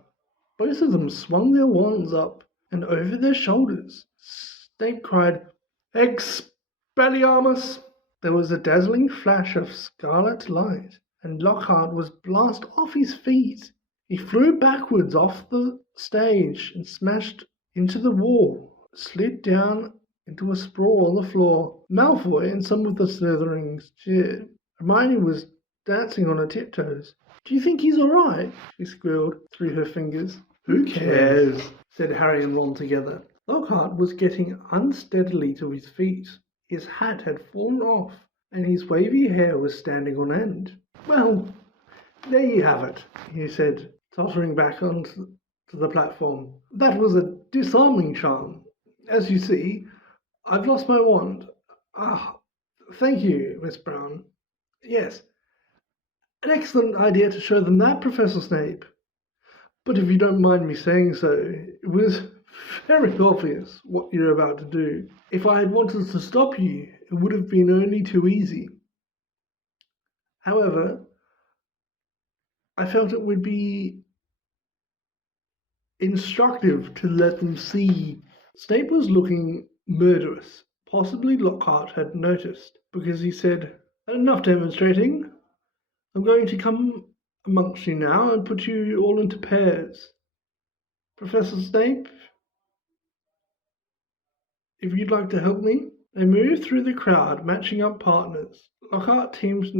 Both of them swung their wands up and over their shoulders. Snape cried, "Expelliarmus!" There was a dazzling flash of scarlet light, and Lockhart was blasted off his feet. He flew backwards off the stage and smashed into the wall, slid down into a sprawl on the floor. Malfoy and some of the Slytherins cheered. Hermione was dancing on her tiptoes. "Do you think he's all right?" she squealed through her fingers. "Who cares?" said Harry and Ron together. Lockhart was getting unsteadily to his feet. His hat had fallen off, and his wavy hair was standing on end. "Well, there you have it," he said, tottering back onto the platform. "That was a disarming charm. As you see, I've lost my wand. Thank you, Miss Brown. Yes, an excellent idea to show them that, Professor Snape. But if you don't mind me saying so, it was very obvious what you're about to do. If I had wanted to stop you, it would have been only too easy. However, I felt it would be instructive to let them see." Snape was looking murderous. Possibly Lockhart had noticed, because he said, "Enough demonstrating. I'm going to come amongst you now and put you all into pairs. Professor Snape, if you'd like to help me." They moved through the crowd, matching up partners. Lockhart teamed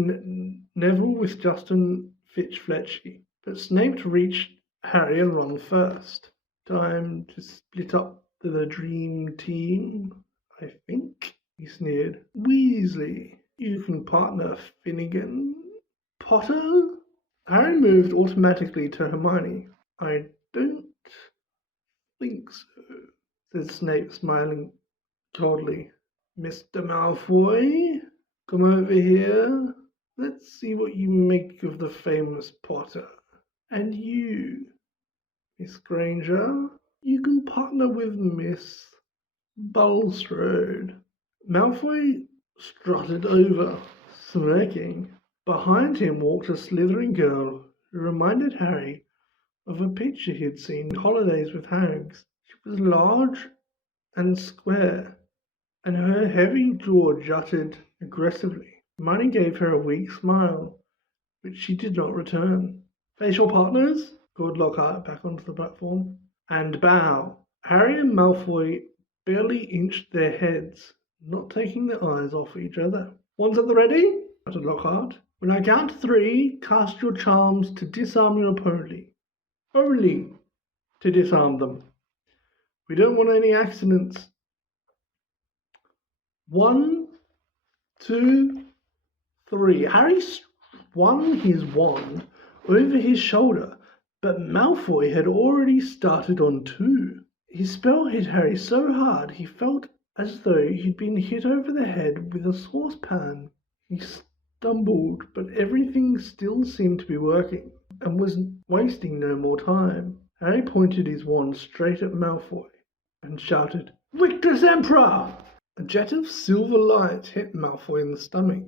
Neville with Justin Fitch-Fletchley, but Snape reached Harry and Ron first. "Time to split up the dream team, I think," he sneered. "Weasley, you can partner Finnegan. Potter?" Harry moved automatically to Hermione. "I don't think so," said Snape, smiling coldly. "Mr. Malfoy, come over here. Let's see what you make of the famous Potter. And you, Miss Granger, you can partner with Miss Bulstrode." Malfoy strutted over, smirking. Behind him walked a slithering girl who reminded Harry of a picture he had seen in Holidays with Hags. She was large and square, and her heavy jaw jutted aggressively. Hermione gave her a weak smile, which she did not return. "Face your partners," called Lockhart back onto the platform, "and bow." Harry and Malfoy barely inched their heads, not taking their eyes off each other. "One's at the ready," shouted Lockhart. "When I count 3, cast your charms to disarm your opponent. Only to disarm them. We don't want any accidents. 1, 2, 3. Harry swung his wand over his shoulder, but Malfoy had already started on 2. His spell hit Harry so hard he felt as though he'd been hit over the head with a saucepan. He stumbled, but everything still seemed to be working and was wasting no more time. Harry pointed his wand straight at Malfoy and shouted, "Victus Emperor!" A jet of silver light hit Malfoy in the stomach,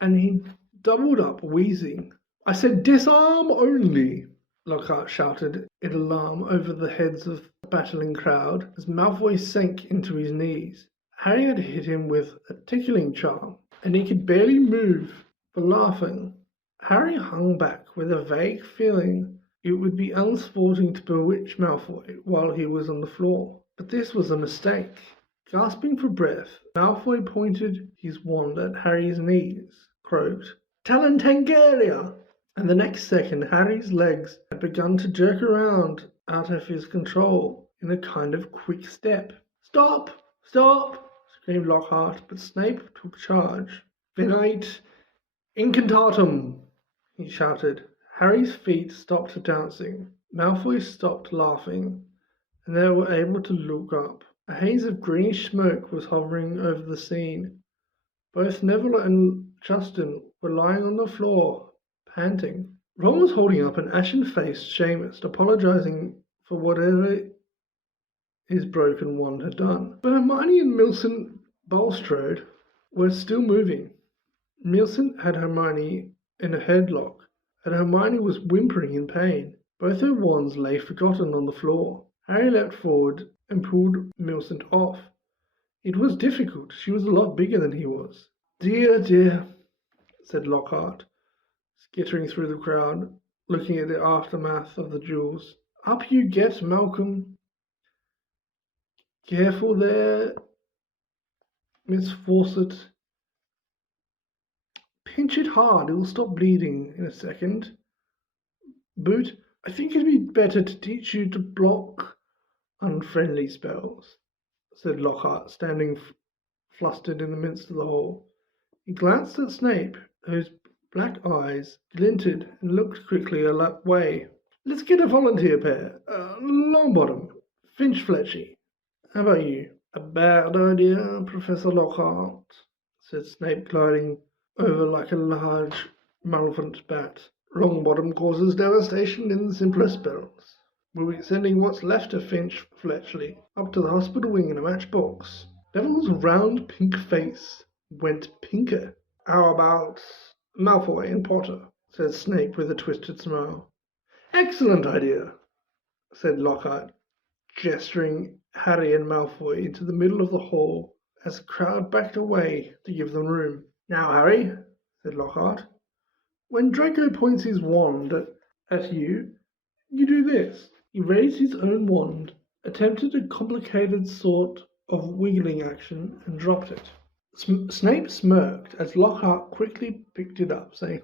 and he doubled up, wheezing. "I said disarm only!" Lockhart shouted in alarm over the heads of the battling crowd as Malfoy sank into his knees. Harry had hit him with a tickling charm, and he could barely move for laughing. Harry hung back with a vague feeling it would be unsporting to bewitch Malfoy while he was on the floor. But this was a mistake. Gasping for breath, Malfoy pointed his wand at Harry's knees, croaked, "Talentengaria!" And the next second Harry's legs had begun to jerk around out of his control in a kind of quick step. "Stop! Stop!" screamed Lockhart, but Snape took charge. "Venite incantatum!" he shouted. Harry's feet stopped dancing. Malfoy stopped laughing, and they were able to look up. A haze of greenish smoke was hovering over the scene. Both Neville and Justin were lying on the floor, panting. Ron was holding up an ashen-faced Seamus, apologizing for whatever his broken wand had done. But Hermione and Millicent Bulstrode were still moving. Millicent had Hermione in a headlock, and Hermione was whimpering in pain. Both her wands lay forgotten on the floor. Harry leapt forward and pulled Millicent off. It was difficult. She was a lot bigger than he was. "Dear, dear," said Lockhart, skittering through the crowd, looking at the aftermath of the duels. "Up you get, Malcolm. Careful there, Miss Fawcett. Pinch it hard, it will stop bleeding in a second. Boot, I think it'd be better to teach you to block unfriendly spells," said Lockhart, standing flustered in the midst of the hall. He glanced at Snape, whose black eyes glinted, and looked quickly away. "Let's get a volunteer pair. Longbottom, Finch Fletchy. How about you?" "A bad idea, Professor Lockhart," said Snape, gliding over like a large, malevolent bat. "Longbottom causes devastation in the simpler spells. We'll be sending what's left of Finch Fletchley up to the hospital wing in a matchbox." Neville's round pink face went pinker. "How about Malfoy and Potter?" said Snape with a twisted smile. "Excellent idea," said Lockhart, gesturing Harry and Malfoy into the middle of the hall as the crowd backed away to give them room. "Now, Harry," said Lockhart, "when Draco points his wand at you, you do this." He raised his own wand, attempted a complicated sort of wiggling action, and dropped it. Snape smirked as Lockhart quickly picked it up, saying,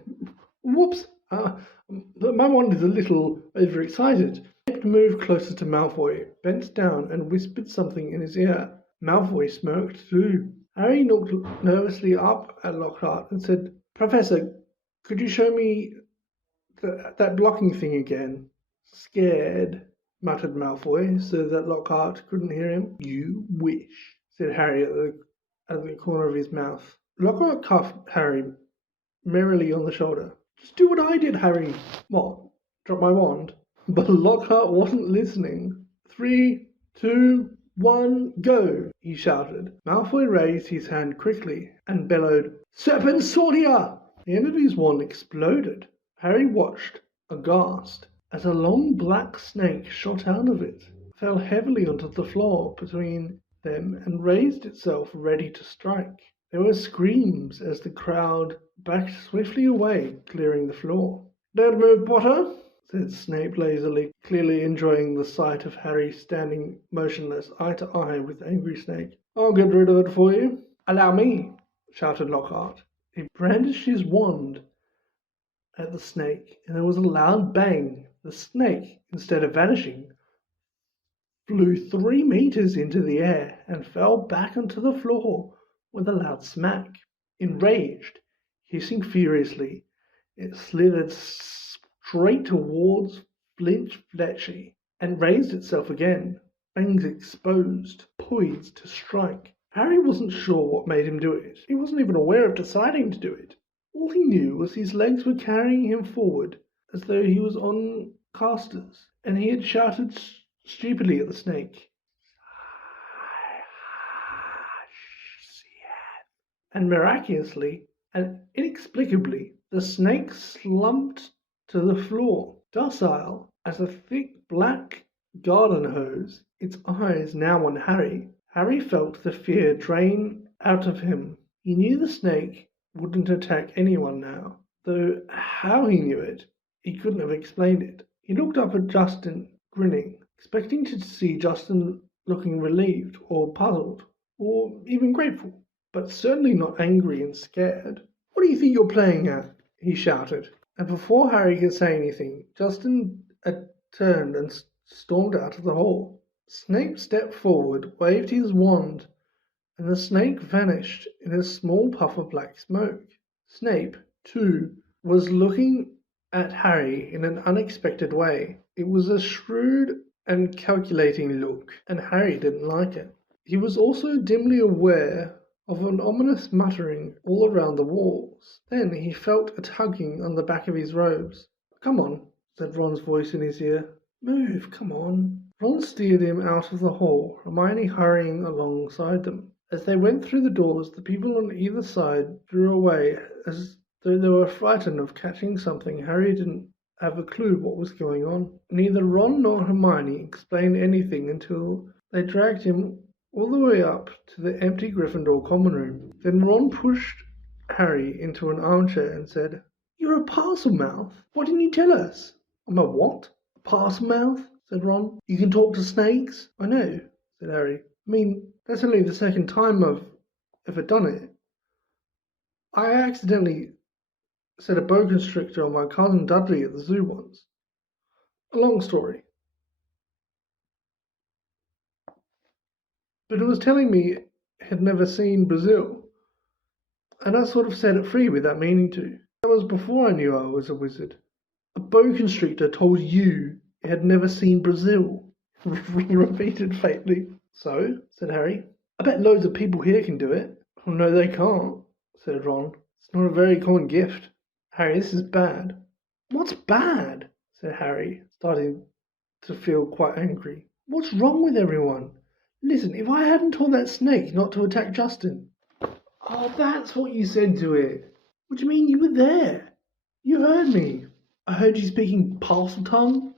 "Whoops, my wand is a little overexcited." Snape moved closer to Malfoy, bent down, and whispered something in his ear. Malfoy smirked too. Harry looked nervously up at Lockhart and said, "Professor, could you show me that blocking thing again?" "Scared," muttered Malfoy, so that Lockhart couldn't hear him. "You wish," said Harry at the corner of his mouth. Lockhart cuffed Harry merrily on the shoulder. "Just do what I did, Harry." "What? Drop my wand?" But Lockhart wasn't listening. 3, 2, 1, go! He shouted. Malfoy raised his hand quickly and bellowed, Serpensortia! The end of his wand exploded. Harry watched, aghast, as a long black snake shot out of it, fell heavily onto the floor between them and raised itself ready to strike. There were screams as the crowd backed swiftly away, clearing the floor. Don't move, Potter, said Snape lazily, clearly enjoying the sight of Harry standing motionless, eye to eye with Angry Snake. I'll get rid of it for you. Allow me, shouted Lockhart. He brandished his wand at the snake, and there was a loud bang. The snake, instead of vanishing, flew 3 meters into the air and fell back onto the floor with a loud smack. Enraged, hissing furiously, it slithered straight towards Flint Fletchley and raised itself again, fangs exposed, poised to strike. Harry wasn't sure what made him do it. He wasn't even aware of deciding to do it. All he knew was his legs were carrying him forward as though he was on casters, and he had shouted stupidly at the snake. And miraculously and inexplicably, the snake slumped to the floor, docile as a thick black garden hose, its eyes now on Harry. Harry felt the fear drain out of him. He knew the snake wouldn't attack anyone now, though how he knew it, he couldn't have explained it. He looked up at Justin, grinning, expecting to see Justin looking relieved or puzzled, or even grateful, but certainly not angry and scared. What do you think you're playing at? He shouted. And before Harry could say anything, Justin had turned and stormed out of the hall. Snape stepped forward, waved his wand, and the snake vanished in a small puff of black smoke. Snape, too, was looking at Harry in an unexpected way. It was a shrewd and calculating look, and Harry didn't like it. He was also dimly aware of an ominous muttering all around the walls. Then he felt a tugging on the back of his robes. Come on, said Ron's voice in his ear. Move, come on. Ron steered him out of the hall, Hermione hurrying alongside them. As they went through the doors, the people on either side drew away as though they were frightened of catching something. Harry didn't have a clue what was going on. Neither Ron nor Hermione explained anything until they dragged him all the way up to the empty Gryffindor common room. Then Ron pushed Harry into an armchair and said, You're a Parselmouth. Why didn't you tell us? I'm a what? A Parselmouth? Said Ron. You can talk to snakes? I know, said Harry. I mean, that's only the second time I've ever done it. I accidentally set a boa constrictor on my cousin Dudley at the zoo once. A long story. But it was telling me it had never seen Brazil, and I sort of set it free without meaning to. That was before I knew I was a wizard. A boa constrictor told you it had never seen Brazil, he repeated faintly. So, said Harry, I bet loads of people here can do it. Oh, no, they can't, said Ron. It's not a very common gift. Harry, this is bad. What's bad? Said Harry, starting to feel quite angry. What's wrong with everyone? Listen, if I hadn't told that snake not to attack Justin... Oh, that's what you said to it. What do you mean you were there? You heard me. I heard you speaking Parseltongue,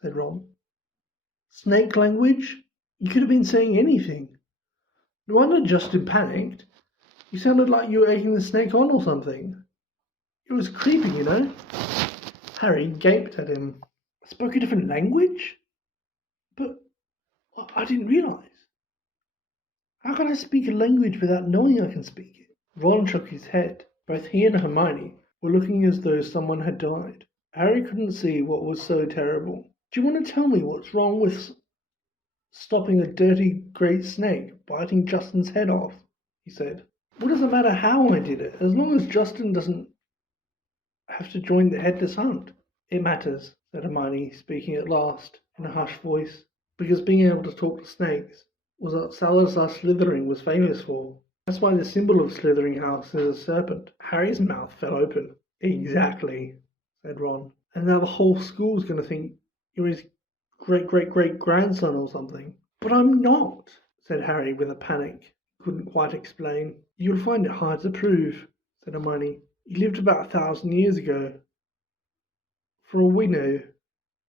said Ron. Snake language? You could have been saying anything. No wonder Justin panicked. You sounded like you were egging the snake on or something. It was creepy, you know. Harry gaped at him. I spoke a different language? But I didn't realise. How can I speak a language without knowing I can speak it? Ron shook his head. Both he and Hermione were looking as though someone had died. Harry couldn't see what was so terrible. Do you want to tell me what's wrong with stopping a dirty great snake biting Justin's head off? He said. What does it matter how I did it, as long as Justin doesn't have to join the headless hunt? It matters, said Hermione, speaking at last in a hushed voice, because being able to talk to snakes was what Salazar Slytherin was famous for. That's why the symbol of Slytherin House is a serpent. Harry's mouth fell open. Exactly, said Ron. And now the whole school's going to think you're his great-great-great-grandson or something. But I'm not, said Harry with a panic he couldn't quite explain. You'll find it hard to prove, said Hermione. You lived about 1,000 years ago. For all we know,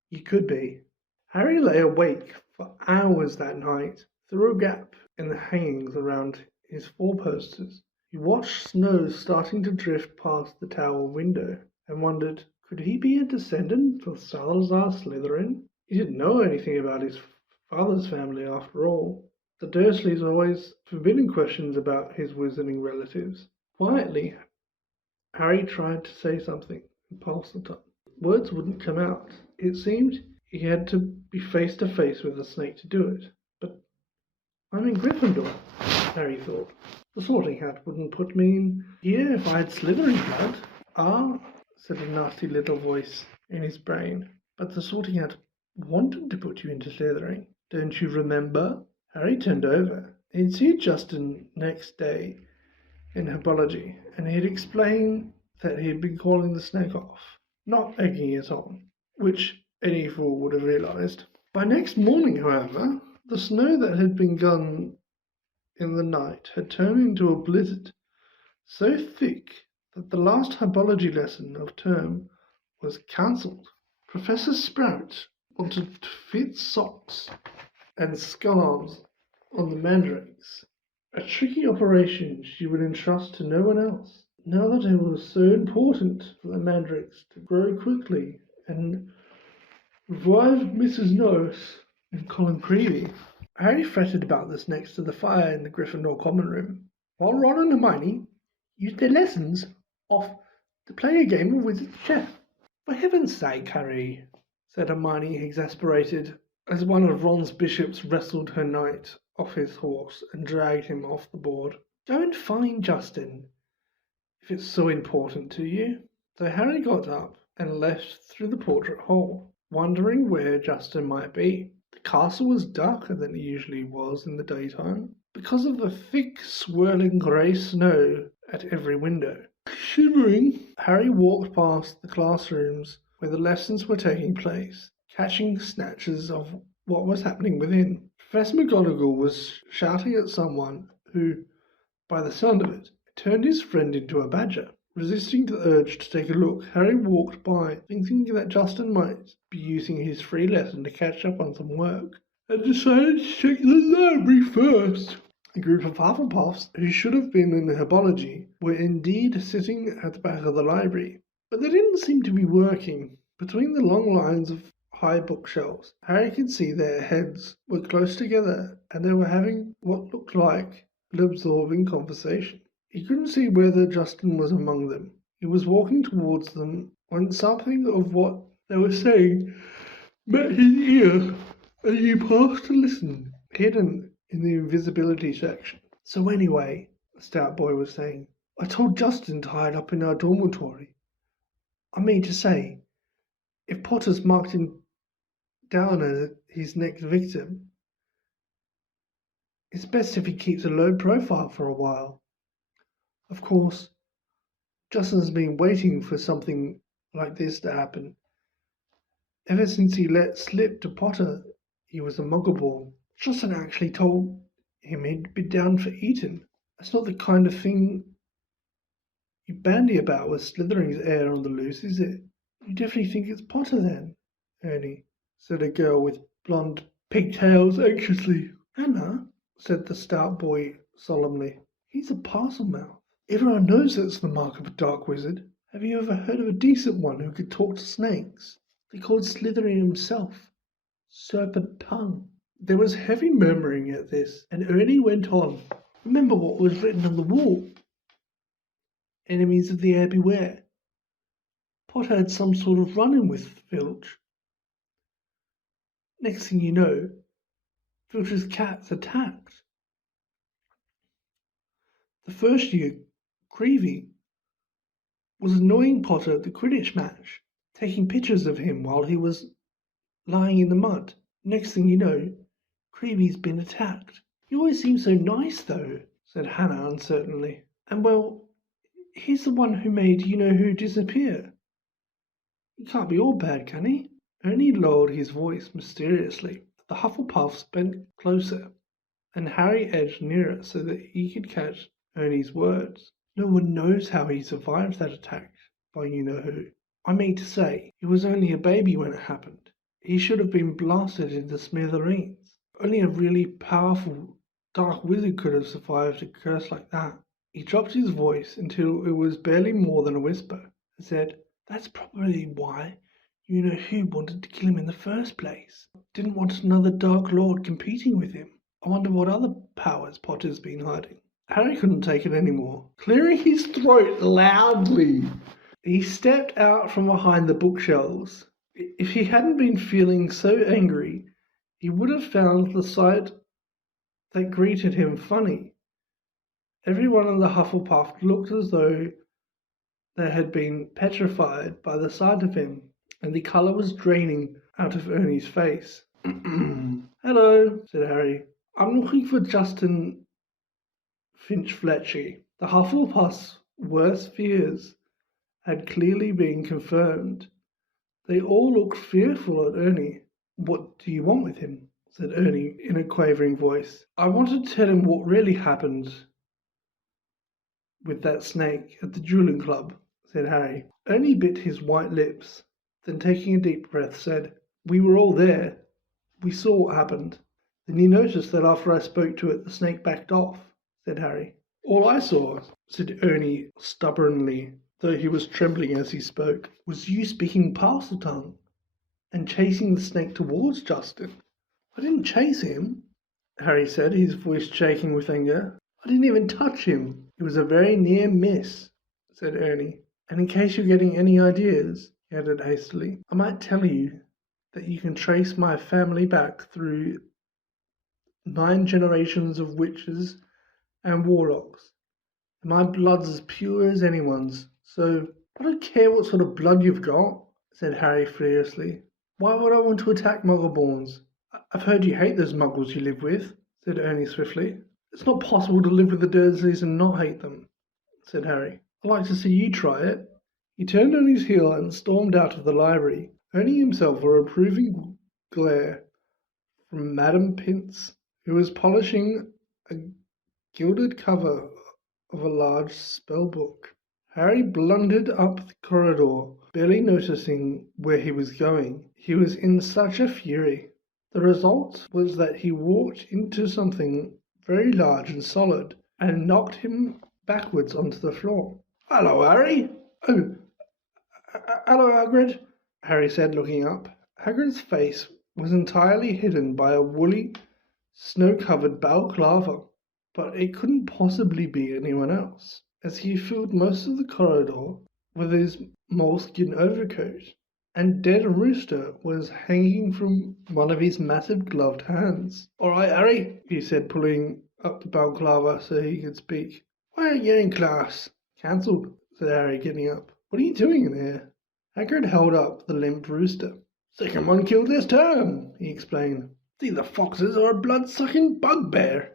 you could be. Harry lay awake for hours that night, through a gap in the hangings around his four-posters. He watched snow starting to drift past the tower window and wondered, could he be a descendant of Salazar Slytherin? He didn't know anything about his father's family after all. The Dursleys always forbidden questions about his wizarding relatives. Quietly, Harry tried to say something and passed the time. Words wouldn't come out. It seemed he had to be face to face with the snake to do it. But I'm in Gryffindor, Harry thought. The Sorting Hat wouldn't put me in here if I had Slytherin blood. Ah, said a nasty little voice in his brain. But the Sorting Hat wanted to put you into Slytherin. Don't you remember? Harry turned over. He'd seen Justin next day in herbology, and he'd explained that he had been calling the snake off, not egging it on, which any fool would have realised. By next morning, however, the snow that had begun in the night had turned into a blizzard so thick that the last herbology lesson of term was cancelled. Professor Sprout wanted to fit socks and scarves on the mandrakes, a tricky operation she would entrust to no one else. Now that it was so important for the mandrakes to grow quickly and revive Mrs. Norris and Colin Creevey, Harry fretted about this next to the fire in the Gryffindor common room, while Ron and Hermione used their lessons off to play a game of Wizard's Chess. For heaven's sake, Harry, said Hermione, exasperated, as one of Ron's bishops wrestled her knight off his horse and dragged him off the board. Go and find Justin, if it's so important to you. So Harry got up and left through the portrait hole, wondering where Justin might be. The castle was darker than it usually was in the daytime, because of the thick, swirling grey snow at every window. Shivering, Harry walked past the classrooms where the lessons were taking place, catching snatches of what was happening within. Professor McGonagall was shouting at someone who, by the sound of it, turned his friend into a badger. Resisting the urge to take a look, Harry walked by, thinking that Justin might be using his free lesson to catch up on some work, and decided to check the library first. A group of Hufflepuffs, who should have been in herbology, were indeed sitting at the back of the library, but they didn't seem to be working. Between the long lines of high bookshelves, Harry could see their heads were close together, and they were having what looked like an absorbing conversation. He couldn't see whether Justin was among them. He was walking towards them when something of what they were saying met his ear, and he paused to listen, hidden in the invisibility section. So anyway, the stout boy was saying, I told Justin to hide up in our dormitory. I mean to say, if Potter's marked him down as his next victim, it's best if he keeps a low profile for a while. Of course, Justin's been waiting for something like this to happen. Ever since he let slip to Potter he was a Muggle-born. Justin actually told him he'd be down for Eton. That's not the kind of thing you bandy about with Slytherin's heir on the loose, is it? You definitely think it's Potter then, Ernie, said a girl with blonde pigtails anxiously. Hannah, said the stout boy solemnly, he's a Parselmouth. Everyone knows that's the mark of a dark wizard. Have you ever heard of a decent one who could talk to snakes? They called Slytherin himself Serpent Tongue. There was heavy murmuring at this, and Ernie went on. Remember what was written on the wall? Enemies of the air beware. Potter had some sort of run-in with Filch. Next thing you know, Filch's cat's attacked. The first year, Creevey was annoying Potter at the Quidditch match, taking pictures of him while he was lying in the mud. Next thing you know, Creevey's been attacked. You always seem so nice, though, said Hannah uncertainly. And well, he's the one who made you-know-who disappear. He can't be all bad, can he? Ernie lowered his voice mysteriously. The Hufflepuffs bent closer, and Harry edged nearer so that he could catch Ernie's words. No one knows how he survived that attack by you-know-who. I mean to say, he was only a baby when it happened. He should have been blasted into smithereens. Only a really powerful dark wizard could have survived a curse like that. He dropped his voice until it was barely more than a whisper and said, "That's probably why you-know-who wanted to kill him in the first place. Didn't want another Dark Lord competing with him. I wonder what other powers Potter's been hiding." Harry couldn't take it anymore. Clearing his throat loudly, he stepped out from behind the bookshelves. If he hadn't been feeling so angry, he would have found the sight that greeted him funny. Everyone in the Hufflepuff looked as though they had been petrified by the sight of him, and the colour was draining out of Ernie's face. "Hello," said Harry. "I'm looking for Justin Finch-Fletchley." The Hufflepuff's worst fears had clearly been confirmed. They all looked fearful at Ernie. "What do you want with him?" said Ernie in a quavering voice. "I want to tell him what really happened with that snake at the dueling club," said Harry. Ernie bit his white lips, then taking a deep breath said, "We were all there. We saw what happened." "Then you noticed that after I spoke to it, the snake backed off," said Harry. "All I saw," said Ernie stubbornly, though he was trembling as he spoke, "was you speaking Parseltongue and chasing the snake towards Justin." "I didn't chase him," Harry said, his voice shaking with anger. "I didn't even touch him." "It was a very near miss," said Ernie. "And in case you're getting any ideas," he added hastily, "I might tell you that you can trace my family back through 9 generations of witches and warlocks. And my blood's as pure as anyone's, so I don't care what sort of blood you've got," said Harry furiously. "Why would I want to attack Muggleborns? I've heard you hate those Muggles you live with," said Ernie swiftly. "It's not possible to live with the Dursleys and not hate them," said Harry. "I'd like to see you try it." He turned on his heel and stormed out of the library, earning himself a reproving glare from Madame Pince, who was polishing a gilded cover of a large spellbook. Harry blundered up the corridor, barely noticing where he was going. He was in such a fury. The result was that he walked into something very large and solid and knocked him backwards onto the floor. "Hello, Harry!" "Oh, hello, Hagrid," Harry said, looking up. Hagrid's face was entirely hidden by a woolly, snow-covered balaclava, but it couldn't possibly be anyone else, as he filled most of the corridor with his moleskin overcoat, and Dead Rooster was hanging from one of his massive gloved hands. "All right, Harry," he said, pulling up the balaclava so he could speak. "Why aren't you in class?" "Cancelled," said Harry, getting up. "What are you doing in here?" Hagrid held up the limp rooster. "Second one killed this term," he explained. "It's either foxes or a blood-sucking bugbear.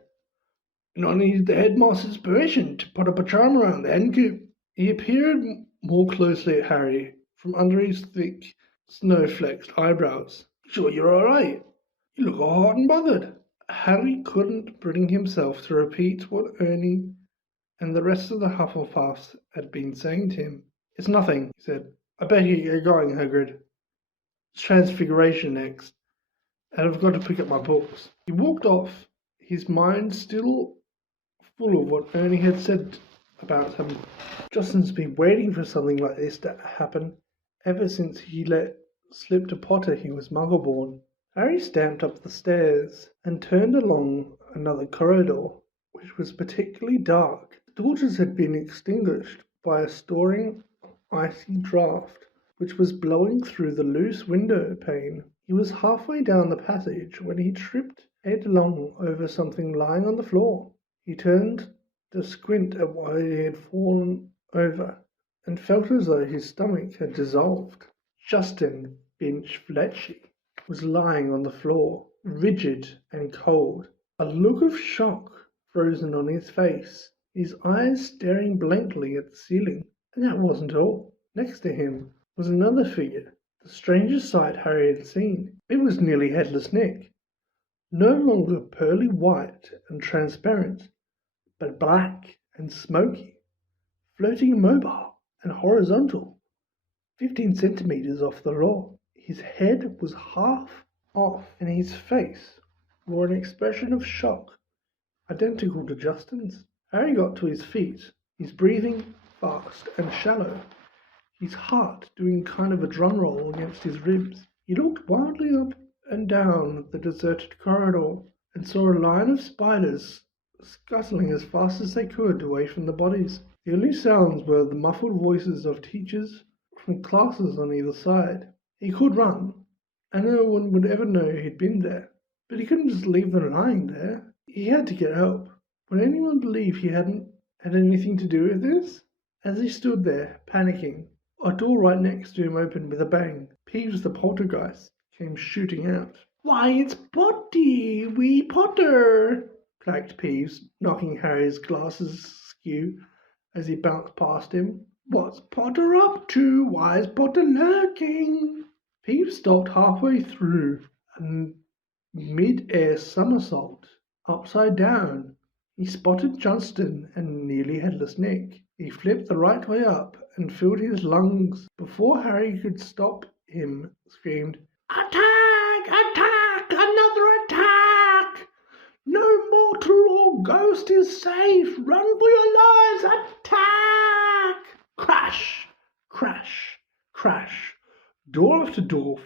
And I need the headmaster's permission to put up a charm around the hen coop." He peered more closely at Harry from under his thick, snow-flecked eyebrows. "Sure you're all right? You look all hot and bothered." Harry couldn't bring himself to repeat what Ernie and the rest of the Hufflepuffs had been saying to him. "It's nothing," he said. "I better get going, Hagrid. It's Transfiguration next, and I've got to pick up my books." He walked off, his mind still full of what Ernie had said about him. Justin's been waiting for something like this to happen ever since he let slip to Potter he was Muggleborn. Harry stamped up the stairs and turned along another corridor, which was particularly dark. The torches had been extinguished by a storing icy draught which was blowing through the loose window pane. He was halfway down the passage when he tripped headlong over something lying on the floor. He turned to squint at what he had fallen over, and felt as though his stomach had dissolved. Justin Finch-Fletchley was lying on the floor, rigid and cold, a look of shock frozen on his face, his eyes staring blankly at the ceiling. And that wasn't all. Next to him was another figure, the strangest sight Harry had seen. It was nearly Headless Nick, no longer pearly white and transparent, but black and smoky, floating immobile and horizontal, 15 centimeters off the floor. His head was half off, and his face wore an expression of shock identical to Justin's. Harry got to his feet, his breathing fast and shallow, his heart doing kind of a drum roll against his ribs. He looked wildly up and down the deserted corridor and saw a line of spiders scuttling as fast as they could away from the bodies. The only sounds were the muffled voices of teachers from classes on either side. He could run, and no one would ever know he'd been there. But he couldn't just leave them lying there. He had to get help. Would anyone believe he hadn't had anything to do with this? As he stood there, panicking, a door right next to him opened with a bang. Peeves the poltergeist came shooting out. "Why, it's Potty, wee Potter!" clacked Peeves, knocking Harry's glasses askew as he bounced past him. "What's Potter up to? Why's Potter lurking?" Peeves stopped halfway through a mid-air somersault, upside down. He spotted Justin and Nearly Headless Nick. He flipped the right way up and filled his lungs. Before Harry could stop him, screamed, "Attack! Attack! Another attack! No mortal or ghost is safe! Run for your lives! Attack!" Crash! Crash! Crash! Door after door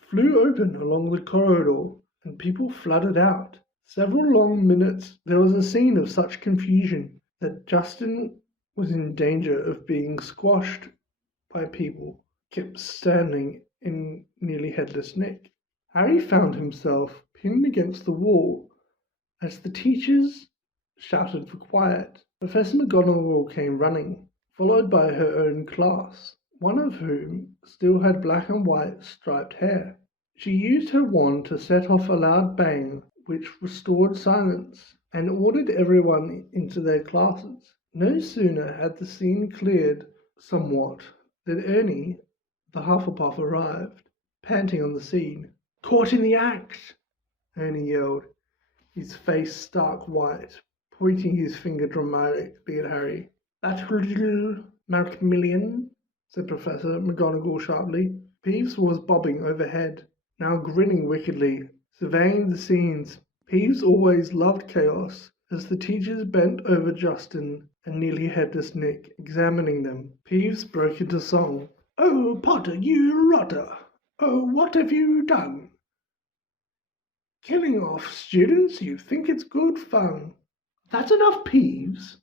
flew open along the corridor, and people flooded out. Several long minutes there was a scene of such confusion that Justin was in danger of being squashed by people kept standing in Nearly Headless Nick. Harry found himself pinned against the wall as the teachers shouted for quiet. Professor McGonagall came running, followed by her own class, one of whom still had black and white striped hair. She used her wand to set off a loud bang which restored silence and ordered everyone into their classes. No sooner had the scene cleared somewhat than Ernie, the Hufflepuff, arrived, panting on the scene. "Caught in the act!" Ernie yelled, his face stark white, pointing his finger dramatically at Harry. "That little Macmillan," said Professor McGonagall sharply. Peeves was bobbing overhead, now grinning wickedly, surveying the scenes. Peeves always loved chaos. As the teachers bent over Justin and Nearly Headless Nick, examining them, Peeves broke into song. "Oh, Potter, you rotter! Oh, what have you done? Killing off students, you think it's good fun." "That's enough, Peeves,"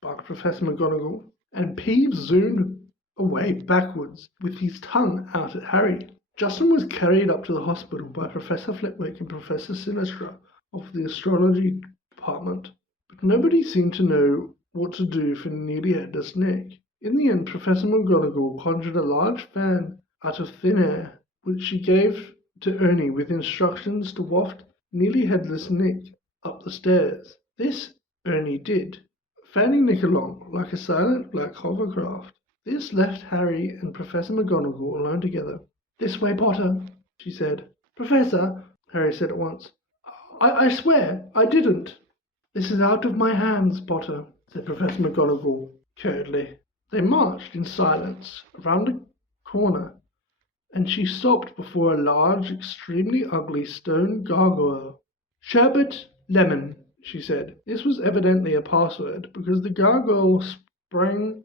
barked Professor McGonagall, and Peeves zoomed away backwards with his tongue out at Harry. Justin was carried up to the hospital by Professor Flitwick and Professor Sinistra of the astrology department, but nobody seemed to know what to do for Nearly Headless Nick. In the end, Professor McGonagall conjured a large fan out of thin air, which she gave to Ernie with instructions to waft Nearly Headless Nick up the stairs. This Ernie did, fanning Nick along like a silent black hovercraft. This left Harry and Professor McGonagall alone together. "This way, Potter," she said. "Professor," Harry said at once, I swear I didn't." "This is out of my hands, Potter," said Professor McGonagall curtly. They marched in silence around a corner, and she stopped before a large, extremely ugly stone gargoyle. "Sherbet lemon," she said. This was evidently a password, because the gargoyle sprang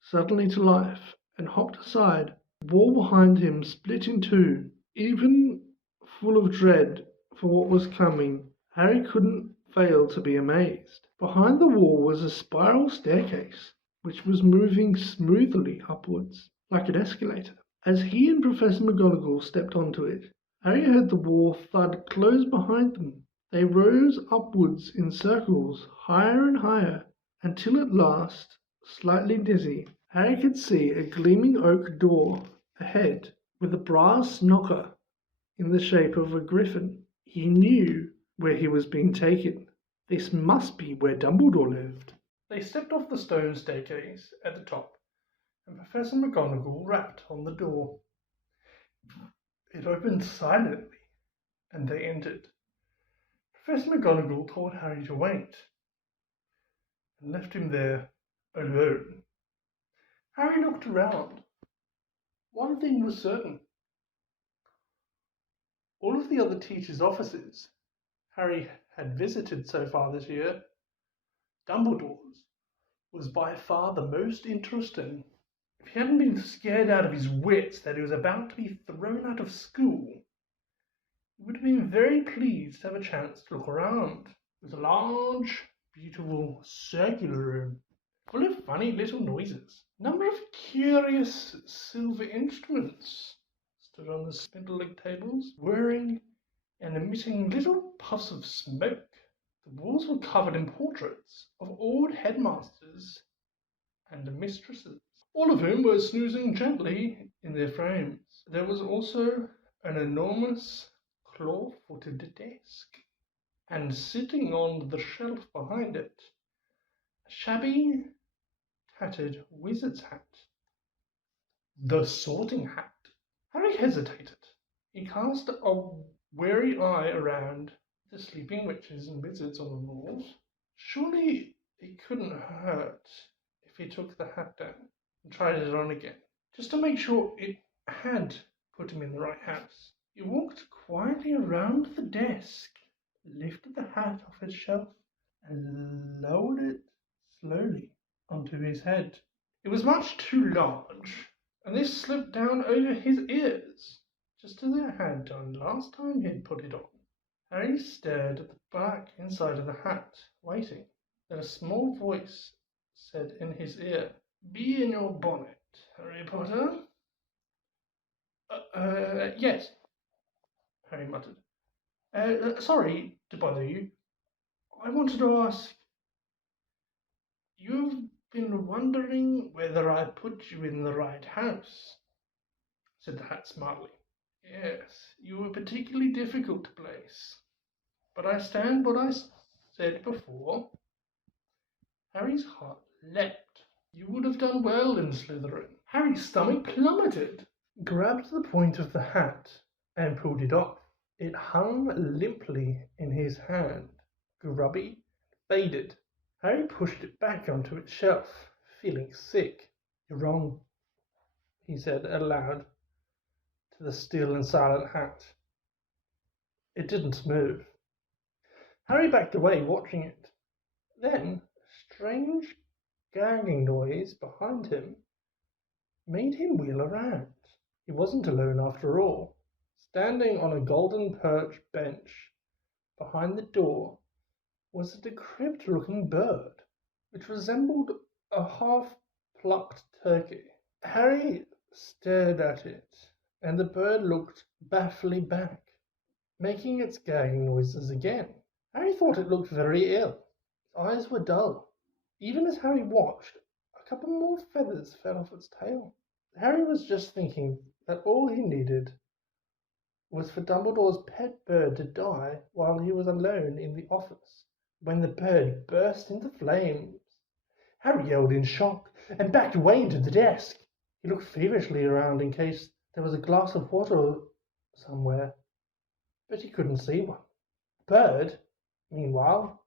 suddenly to life and hopped aside. The wall behind him split in two. Even full of dread for what was coming, Harry couldn't fail to be amazed. Behind the wall was a spiral staircase, which was moving smoothly upwards, like an escalator. As he and Professor McGonagall stepped onto it, Harry heard the wall thud close behind them. They rose upwards in circles, higher and higher, until at last, slightly dizzy, Harry could see a gleaming oak door ahead with a brass knocker in the shape of a griffin. He knew where he was being taken. This must be where Dumbledore lived. They stepped off the stone staircase at the top, and Professor McGonagall rapped on the door. It opened silently, and they entered. Professor McGonagall told Harry to wait and left him there alone. Harry looked around. One thing was certain. All of the other teachers' offices Harry had visited so far this year, Dumbledore's was by far the most interesting. If he hadn't been scared out of his wits that he was about to be thrown out of school, he would have been very pleased to have a chance to look around. It was a large, beautiful, circular room, full of funny little noises. A number of curious silver instruments stood on the spindle-legged tables, whirring and emitting little puffs of smoke. The walls were covered in portraits of old headmasters and mistresses, all of whom were snoozing gently in their frames. There was also an enormous claw-footed desk, and sitting on the shelf behind it, a shabby, tattered wizard's hat. The Sorting Hat. Harry hesitated. He cast a wary eye around the sleeping witches and wizards on the walls. Surely it couldn't hurt if he took the hat down and tried it on again, just to make sure it had put him in the right house. He walked quietly around the desk, lifted the hat off its shelf, and lowered it slowly onto his head. It was much too large, and this slipped down over his ears, just as it had done last time he had put it on. Harry stared at the back inside of the hat, waiting. Then a small voice said in his ear, "Be in your bonnet, Harry Potter." Yes, Harry muttered. Sorry to bother you. I wanted to ask, you've been wondering whether I put you in the right house, said the hat smartly. Yes, you were particularly difficult to place, but I stand what I said before. Harry's heart leapt. You would have done well in Slytherin. Harry's stomach plummeted. He grabbed the point of the hat and pulled it off. It hung limply in his hand, grubby, faded. Harry pushed it back onto its shelf, feeling sick. You're wrong, he said aloud to the still and silent hat. It didn't move. Harry backed away, watching it. Then a strange gagging noise behind him made him wheel around. He wasn't alone after all. Standing on a golden perch bench behind the door was a decrepit-looking bird, which resembled a half-plucked turkey. Harry stared at it, and the bird looked bafflingly back, making its gagging noises again. Harry thought it looked very ill. Its eyes were dull. Even as Harry watched, a couple more feathers fell off its tail. Harry was just thinking that all he needed was for Dumbledore's pet bird to die while he was alone in the office, when the bird burst into flames. Harry yelled in shock and backed away into the desk. He looked feverishly around in case there was a glass of water somewhere, but he couldn't see one. The bird, meanwhile,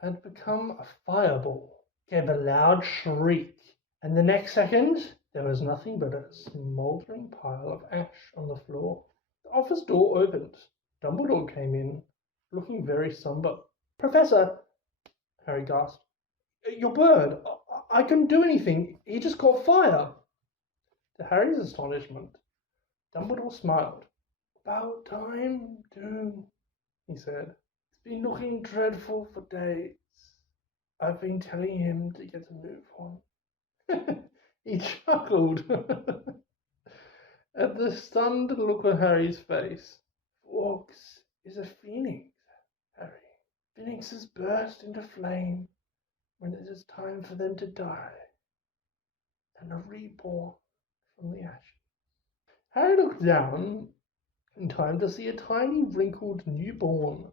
had become a fireball, gave a loud shriek, and the next second there was nothing but a smouldering pile of ash on the floor. The office door opened. Dumbledore came in, looking very somber. "Professor," Harry gasped, "your bird, I couldn't do anything. He just caught fire." To Harry's astonishment, Dumbledore smiled. "About time, too," he said. "It's been looking dreadful for days. I've been telling him to get a move on." He chuckled at the stunned look on Harry's face. "Fawkes is a phoenix, Harry. Phoenixes burst into flame when it is time for them to die, and are reborn from the ashes." Harry looked down in time to see a tiny, wrinkled, newborn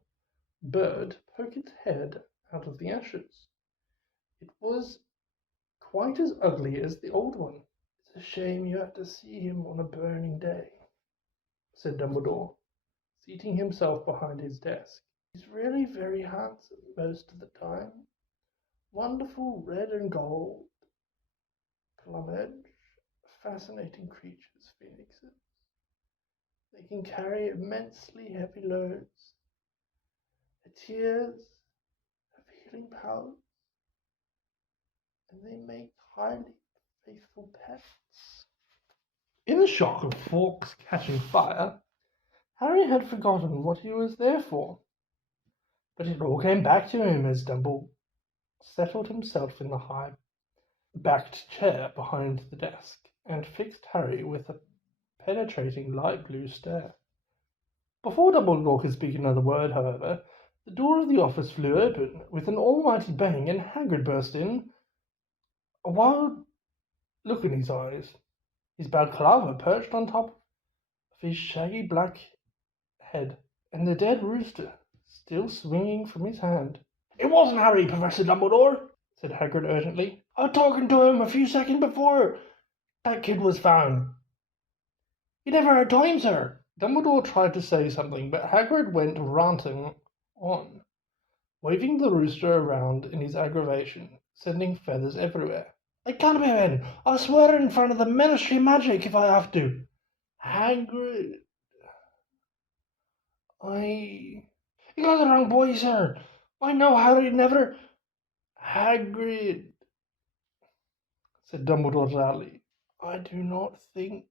bird poke its head out of the ashes. It was quite as ugly as the old one. "It's a shame you have to see him on a burning day," said Dumbledore, seating himself behind his desk. He's really very handsome most of the time. Wonderful red and gold plumage, fascinating creatures, phoenixes. They can carry immensely heavy loads. Their tears have healing powers, and they make highly faithful pets. In the shock of Fawkes catching fire, Harry had forgotten what he was there for. But it all came back to him as Dumbledore settled himself in the high-backed chair behind the desk and fixed Harry with a penetrating light blue stare. Before Dumbledore could speak another word, however, the door of the office flew open with an almighty bang, and Hagrid burst in, a wild look in his eyes, his balaclava perched on top of his shaggy black head, and the dead rooster still swinging from his hand. "It wasn't Harry, Professor Dumbledore," said Hagrid urgently. "I was talking to him a few seconds before that kid was found." "You never had time, sir." Dumbledore tried to say something, but Hagrid went ranting on, waving the rooster around in his aggravation, sending feathers everywhere. "I can't be in. I'll swear in front of the Ministry of Magic if I have to." "Hagrid, You got the wrong boy, sir. I know Harry never..." "Hagrid," said Dumbledore loudly, "I do not think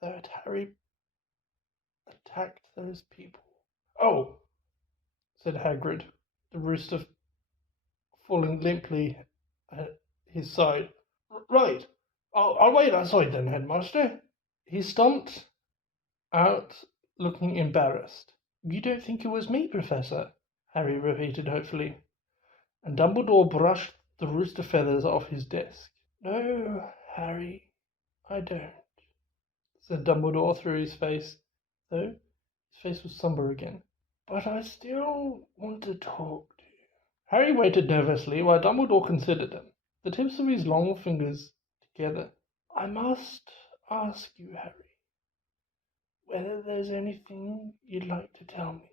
that Harry attacked those people." "Oh," said Hagrid, the rooster falling limply at his side. "Right. I'll wait outside then, Headmaster." He stomped out, looking embarrassed. "You don't think it was me, Professor?" Harry repeated hopefully, and Dumbledore brushed the rooster feathers off his desk. "No, Harry, I don't," said Dumbledore through his face, though his face was somber again. "But I still want to talk to you." Harry waited nervously while Dumbledore considered him, the tips of his long fingers together. "I must ask you, Harry, whether there's anything you'd like to tell me,"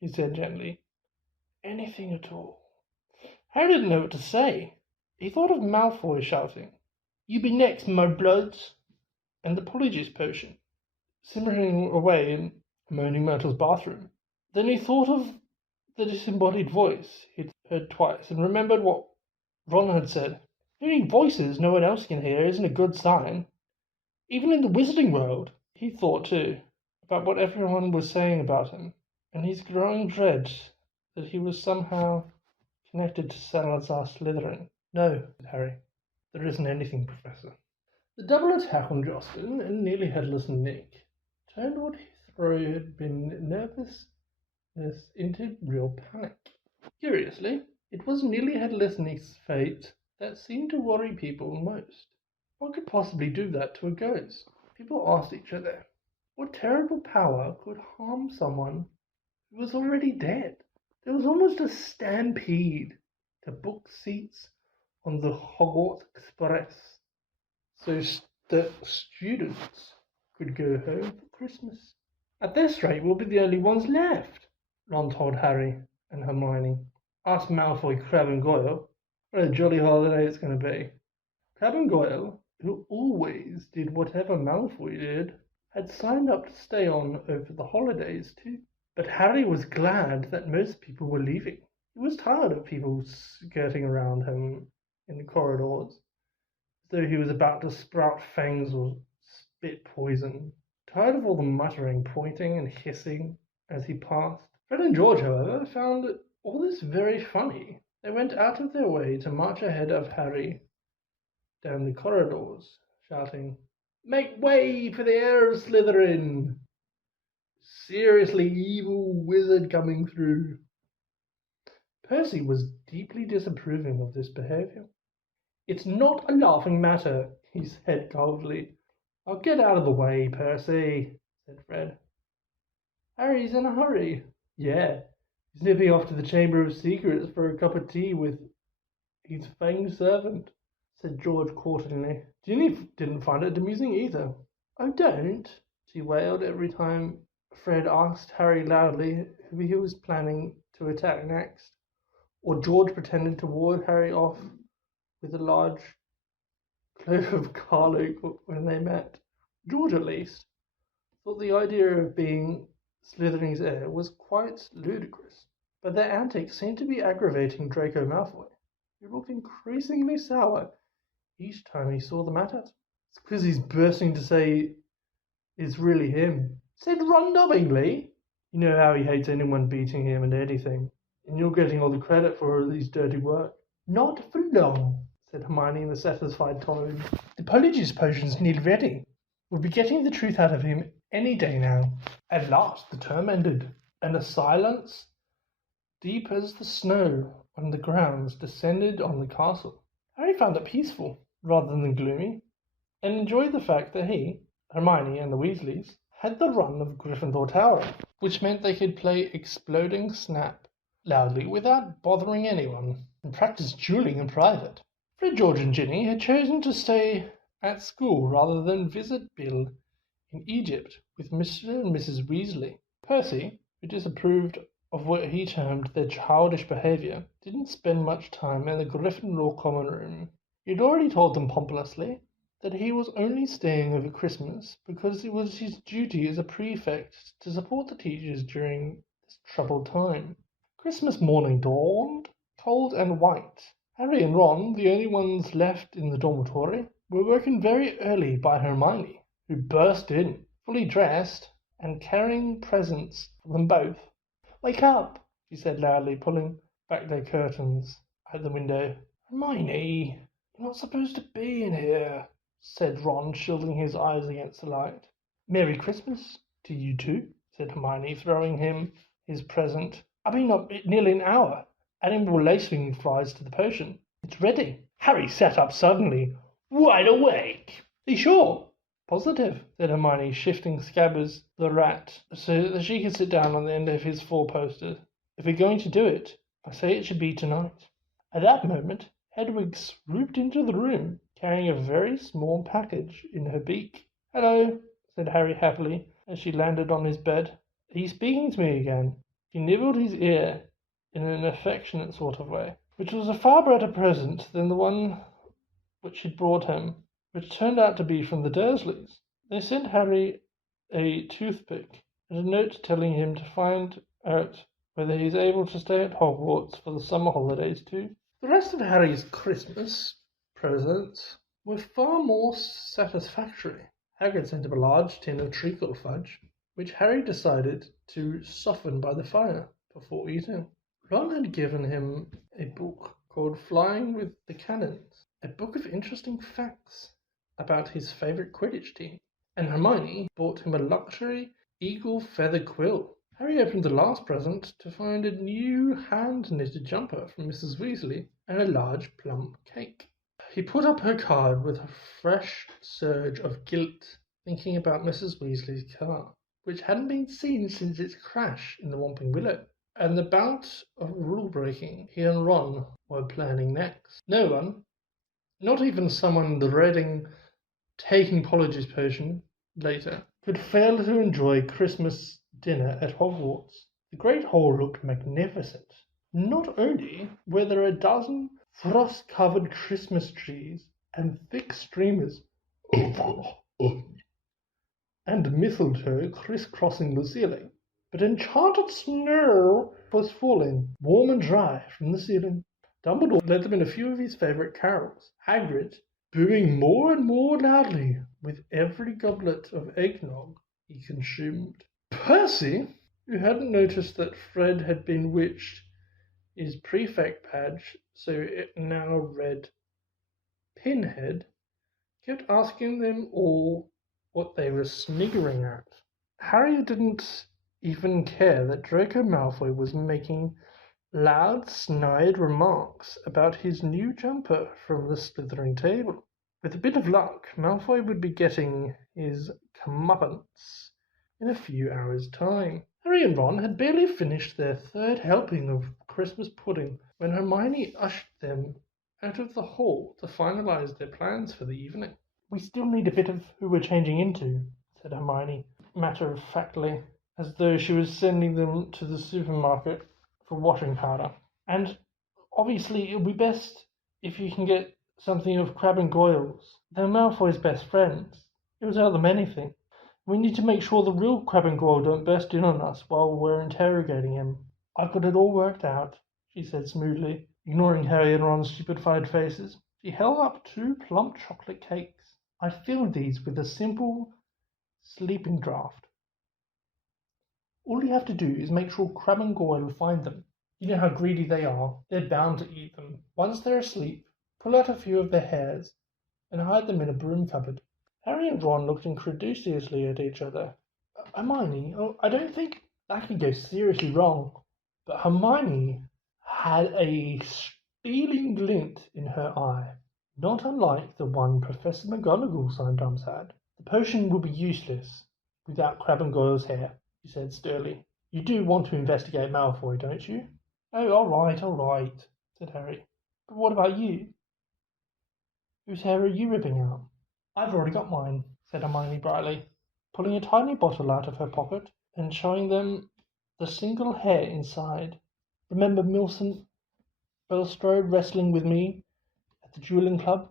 he said gently. "Anything at all." Harry didn't know what to say. He thought of Malfoy shouting, "You be next, mudbloods," and the Polyjuice potion simmering away in Moaning Myrtle's bathroom. Then he thought of the disembodied voice he'd heard twice and remembered what Ron had said. Hearing voices no one else can hear isn't a good sign. Even in the wizarding world, he thought too, about what everyone was saying about him, and his growing dread that he was somehow connected to Salazar Slytherin. "No," said Harry, "there isn't anything, Professor." The double attack on Jostin and Nearly Headless Nick turned what he thought had been nervousness into real panic. Curiously, it was Nearly Headless Nick's fate that seemed to worry people most. What could possibly do that to a ghost? People asked each other, what terrible power could harm someone who was already dead? There was almost a stampede to book seats on the Hogwarts Express so that students could go home for Christmas. "At this rate, we'll be the only ones left," Ron told Harry and Hermione. "Ask Malfoy, Crabbe and Goyle. What a jolly holiday it's going to be." Crabbe and Goyle, who always did whatever Malfoy did, had signed up to stay on over the holidays too. But Harry was glad that most people were leaving. He was tired of people skirting around him in the corridors, as though he was about to sprout fangs or spit poison. Tired of all the muttering, pointing, and hissing as he passed. Fred and George, however, found all this very funny. They went out of their way to march ahead of Harry down the corridors, shouting, "Make way for the heir of Slytherin! Seriously evil wizard coming through." Percy was deeply disapproving of this behavior. "It's not a laughing matter," he said coldly. "I'll get out of the way, Percy," said Fred. "Harry's in a hurry." "Yeah, he's nipping off to the Chamber of Secrets for a cup of tea with his fanged servant," said George courteously. Ginny didn't find it amusing either. "Oh, don't," she wailed every time Fred asked Harry loudly who he was planning to attack next, or George pretended to ward Harry off with a large clove of garlic when they met. George, at least, thought the idea of being Slytherin's heir was quite ludicrous, but their antics seemed to be aggravating Draco Malfoy, who looked increasingly sour each time he saw them at it. It's because he's bursting to say it's really him, said Ron knowingly. You know how he hates anyone beating him and anything, and you're getting all the credit for all these dirty work. Not for long, said Hermione in a satisfied tone. The Polyjuice potion's nearly ready. We'll be getting the truth out of him any day now. At last the term ended, and a silence deep as the snow on the grounds descended on the castle. Harry found it peaceful, rather than gloomy, and enjoyed the fact that he, Hermione, and the Weasleys had the run of Gryffindor Tower, which meant they could play Exploding Snap loudly without bothering anyone, and practice dueling in private. Fred, George, and Ginny had chosen to stay at school rather than visit Bill in Egypt with Mr. and Mrs. Weasley. Percy, who disapproved of what he termed their childish behaviour, didn't spend much time in the Gryffindor common room. He had already told them pompously that he was only staying over Christmas because it was his duty as a prefect to support the teachers during this troubled time. Christmas morning dawned, cold and white. Harry and Ron, the only ones left in the dormitory, were woken very early by Hermione, who burst in, fully dressed and carrying presents for them both. "Wake up," she said loudly, pulling back their curtains at the window. "Hermione, you're not supposed to be in here," said Ron, shielding his eyes against the light. "Merry Christmas to you too," said Hermione, throwing him his present. "I've been up nearly an hour, adding more lacing flies to the potion. It's ready." Harry sat up suddenly, wide awake. "Are you sure?" "Positive," said Hermione, shifting Scabbers the rat so that she could sit down on the end of his four-poster. "If we're going to do it, I say it should be tonight." At that moment, Hedwig swooped into the room, carrying a very small package in her beak. "Hello," said Harry happily, as she landed on his bed. "Are you speaking to me again?" She nibbled his ear in an affectionate sort of way, which was a far better present than the one which she'd brought him, which turned out to be from the Dursleys. They sent Harry a toothpick and a note telling him to find out whether he's able to stay at Hogwarts for the summer holidays too. The rest of Harry's Christmas presents were far more satisfactory. Hagrid sent him a large tin of treacle fudge, which Harry decided to soften by the fire before eating. Ron had given him a book called Flying with the Cannons, a book of interesting facts about his favourite Quidditch team, and Hermione bought him a luxury eagle feather quill. Harry opened the last present to find a new hand-knitted jumper from Mrs. Weasley and a large plum cake. He put up her card with a fresh surge of guilt, thinking about Mrs. Weasley's car, which hadn't been seen since its crash in the Whomping Willow, and the bout of rule-breaking he and Ron were planning next. No one, not even someone dreading taking Polyjuice potion later, could fail to enjoy Christmas dinner at Hogwarts. The Great Hall looked magnificent. Not only were there a dozen frost-covered Christmas trees and thick streamers and mistletoe crisscrossing the ceiling, but enchanted snow was falling, warm and dry, from the ceiling. Dumbledore led them in a few of his favourite carols, Hagrid booing more and more loudly with every goblet of eggnog he consumed. Percy, who hadn't noticed that Fred had been witched his prefect badge, so it now read Pinhead, kept asking them all what they were sniggering at. Harry didn't even care that Draco Malfoy was making loud, snide remarks about his new jumper from the Slytherin table. With a bit of luck, Malfoy would be getting his comeuppance in a few hours' time. Harry and Ron had barely finished their third helping of Christmas pudding when Hermione ushered them out of the hall to finalize their plans for the evening. "We still need a bit of who we're changing into," said Hermione matter-of-factly, as though she was sending them to the supermarket for washing powder. And obviously, it would be best if you can get something of Crabbe and Goyle's. They're Malfoy's best friends. It will tell them anything. We need to make sure the real Crabbe and Goyle don't burst in on us while we're interrogating him. I've got it all worked out, she said smoothly, ignoring Harry and Ron's stupefied faces. She held up 2 plump chocolate cakes. I filled these with a simple sleeping draught. All you have to do is make sure Crabbe and Goyle find them. You know how greedy they are. They're bound to eat them. Once they're asleep, pull out a few of their hairs and hide them in a broom cupboard. Harry and Ron looked incredulously at each other. Hermione, I don't think that could go seriously wrong. But Hermione had a stealing glint in her eye, not unlike the one Professor McGonagall sometimes had. The potion will be useless without Crabbe and Goyle's hair, she said sternly. You do want to investigate Malfoy, don't you? Oh, all right, said Harry. But what about you? Whose hair are you ripping out? I've already got mine, said Hermione brightly, pulling a tiny bottle out of her pocket and showing them the single hair inside. Remember Millicent Bulstrode wrestling with me at the dueling club?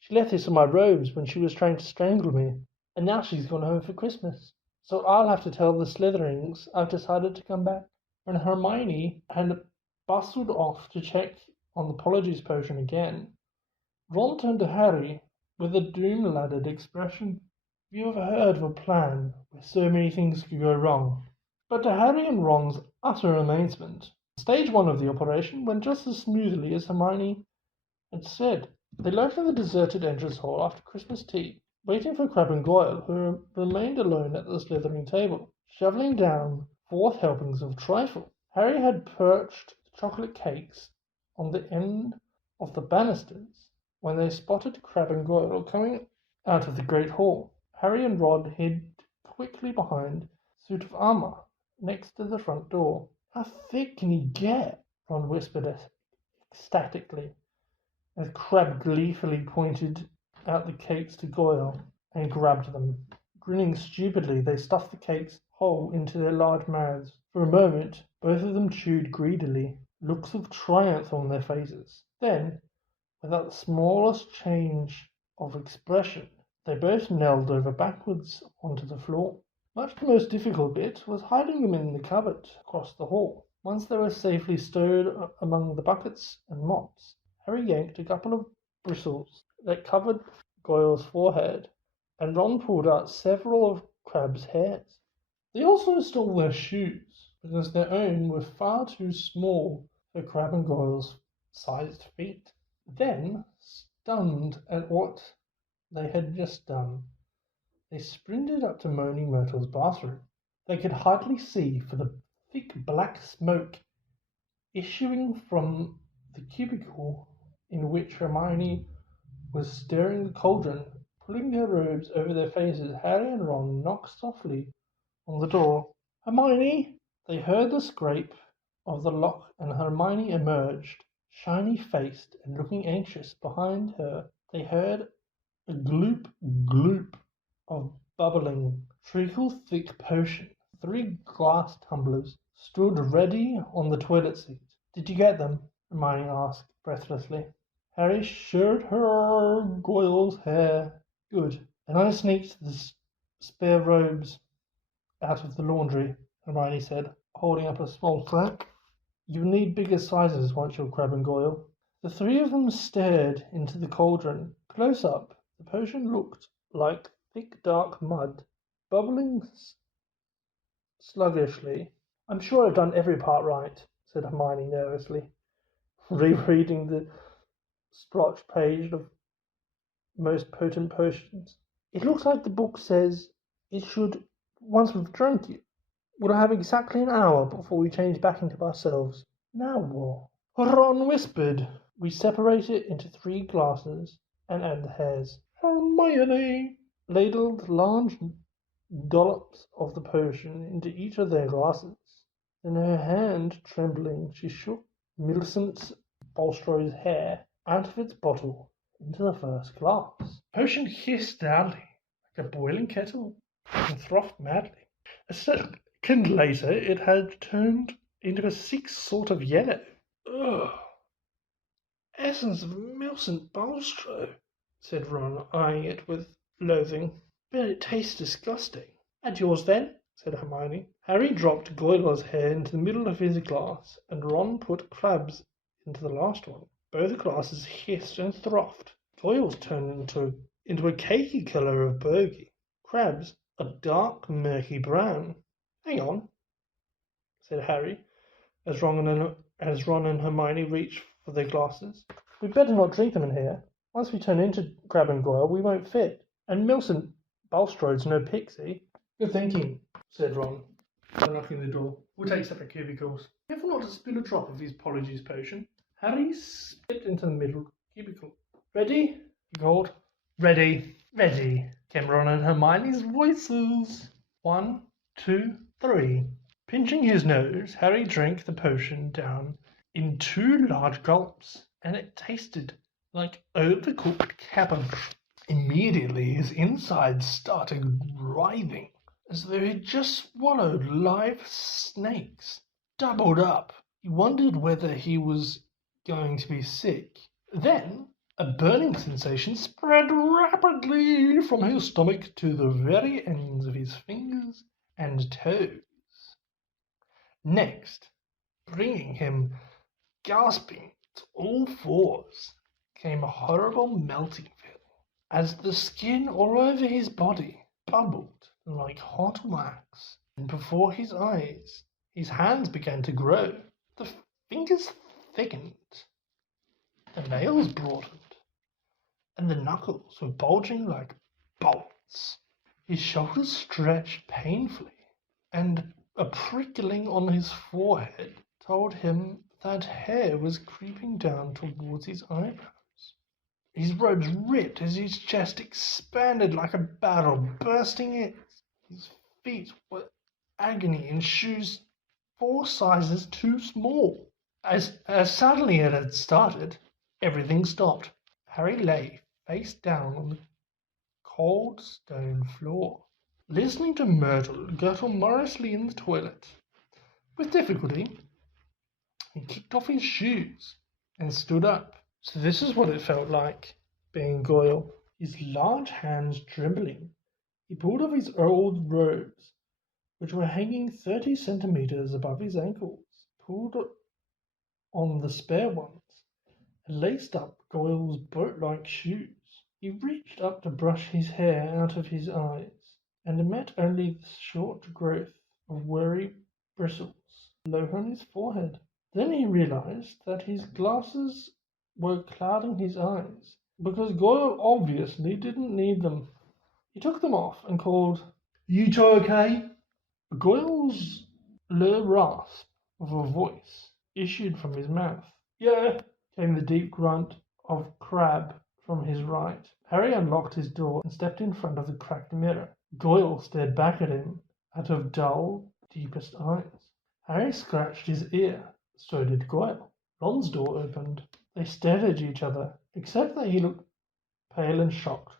She left this in my robes when she was trying to strangle me, and now she's gone home for Christmas. So I'll have to tell the Slytherins I've decided to come back. When Hermione had bustled off to check on the Apologies potion again, Ron turned to Harry with a doom-laddered expression. Have you ever heard of a plan where so many things could go wrong? But to Harry and Ron's utter amazement, stage 1 of the operation went just as smoothly as Hermione had said. They lurked in the deserted entrance hall after Christmas tea, waiting for Crabbe and Goyle, who remained alone at the Slytherin table, shoveling down 4th helpings of trifle. Harry had perched the chocolate cakes on the end of the banisters when they spotted Crabbe and Goyle coming out of the great hall. Harry and Ron hid quickly behind a suit of armor next to the front door. How thick can he get? Ron whispered ecstatically, as Crabbe gleefully pointed out the cakes to Goyle and grabbed them. Grinning stupidly, they stuffed the cakes whole into their large mouths. For a moment, both of them chewed greedily, looks of triumph on their faces. Then, without the smallest change of expression, they both knelt over backwards onto the floor. Much the most difficult bit was hiding them in the cupboard across the hall. Once they were safely stowed among the buckets and mops, Harry yanked a couple of bristles that covered Goyle's forehead, and Ron pulled out several of Crabbe's hairs. They also stole their shoes, because their own were far too small for Crabbe and Goyle's sized feet. Then, stunned at what they had just done, they sprinted up to Moaning Myrtle's bathroom. They could hardly see for the thick black smoke issuing from the cubicle in which Hermione was stirring the cauldron. Pulling their robes over their faces, Harry and Ron knocked softly on the door. Hermione! They heard the scrape of the lock, and Hermione emerged, shiny-faced and looking anxious. Behind her, they heard a gloop, gloop of bubbling, treacle-thick potion. 3 glass tumblers stood ready on the toilet seat. Did you get them? Hermione asked breathlessly. Harry showed her Goyle's hair. Good. And I sneaked the spare robes out of the laundry, Hermione said, holding up a small sack. You'll need bigger sizes once you're Crabbe and Goyle. The 3 of them stared into the cauldron. Close up, the potion looked like thick dark mud, bubbling sluggishly. I'm sure I've done every part right, said Hermione nervously, rereading the splotch page of most potent potions. It looks like the book says it should, once we've drunk it, we'll have exactly an hour before we change back into ourselves. Now what? Ron whispered. We separate it into 3 glasses and add the hairs. Hermione ladled large dollops of the potion into each of their glasses. In her hand, trembling, she shook Millicent Bulstrode's hair out of its bottle into the first glass. Potion hissed loudly, like a boiling kettle, and frothed madly. A second later, it had turned into a sick sort of yellow. Ugh. Essence of Millicent Bulstrode, said Ron, eyeing it with loathing. But it tastes disgusting. And yours then? Said Hermione. Harry dropped Goyle's hair into the middle of his glass, and Ron put Crabbe's into the last one. Both glasses hissed and frothed. Goyle's turned into a cakey colour of bogey. Crabbe's a dark, murky brown. Hang on, said Harry, as Ron and Hermione reached for their glasses. We'd better not drink them in here. Once we turn into Crabbe and Goyle, we won't fit. And Millicent Bulstrode's no pixie. Good thinking, said Ron, unlocking the door. We'll take separate cubicles. Careful not to spill a drop of his Polyjuice potion. Harry slipped into the middle cubicle. Ready? He called. Ready. Ready, came Ron and Hermione's voices. 1, 2, 3. Pinching his nose, Harry drank the potion down in 2 large gulps, and it tasted like overcooked cabbage. Immediately his insides started writhing, as though he'd just swallowed live snakes. Doubled up, he wondered whether he was going to be sick. Then a burning sensation spread rapidly from his stomach to the very ends of his fingers and toes. Next, bringing him gasping to all fours, came a horrible melting feeling, as the skin all over his body bubbled like hot wax, and before his eyes his hands began to grow. The fingers thickened, the nails broadened, and the knuckles were bulging like bolts. His shoulders stretched painfully, and a prickling on his forehead told him that hair was creeping down towards his eyebrows. His robes ripped as his chest expanded like a barrel bursting in. His feet were agony in shoes 4 sizes too small. As suddenly it had started, everything stopped. Harry lay face down on the cold stone floor, listening to Myrtle gurgle morosely in the toilet. With difficulty, he kicked off his shoes and stood up. So this is what it felt like, being Goyle. His large hands trembling, he pulled off his old robes, which were hanging 30 centimeters above his ankles, pulled on the spare ones, and laced up Goyle's boat-like shoes. He reached up to brush his hair out of his eyes, and met only the short growth of worry bristles low on his forehead. Then he realized that his glasses were clouding his eyes, because Goyle obviously didn't need them. He took them off and called, "You two okay?" Goyle's low rasp of a voice issued from his mouth. "Yeah," came the deep grunt of Crabbe from his right. Harry unlocked his door and stepped in front of the cracked mirror. Goyle stared back at him out of dull, deepest eyes. Harry scratched his ear. So did Goyle. Ron's door opened. They stared at each other, except that he looked pale and shocked.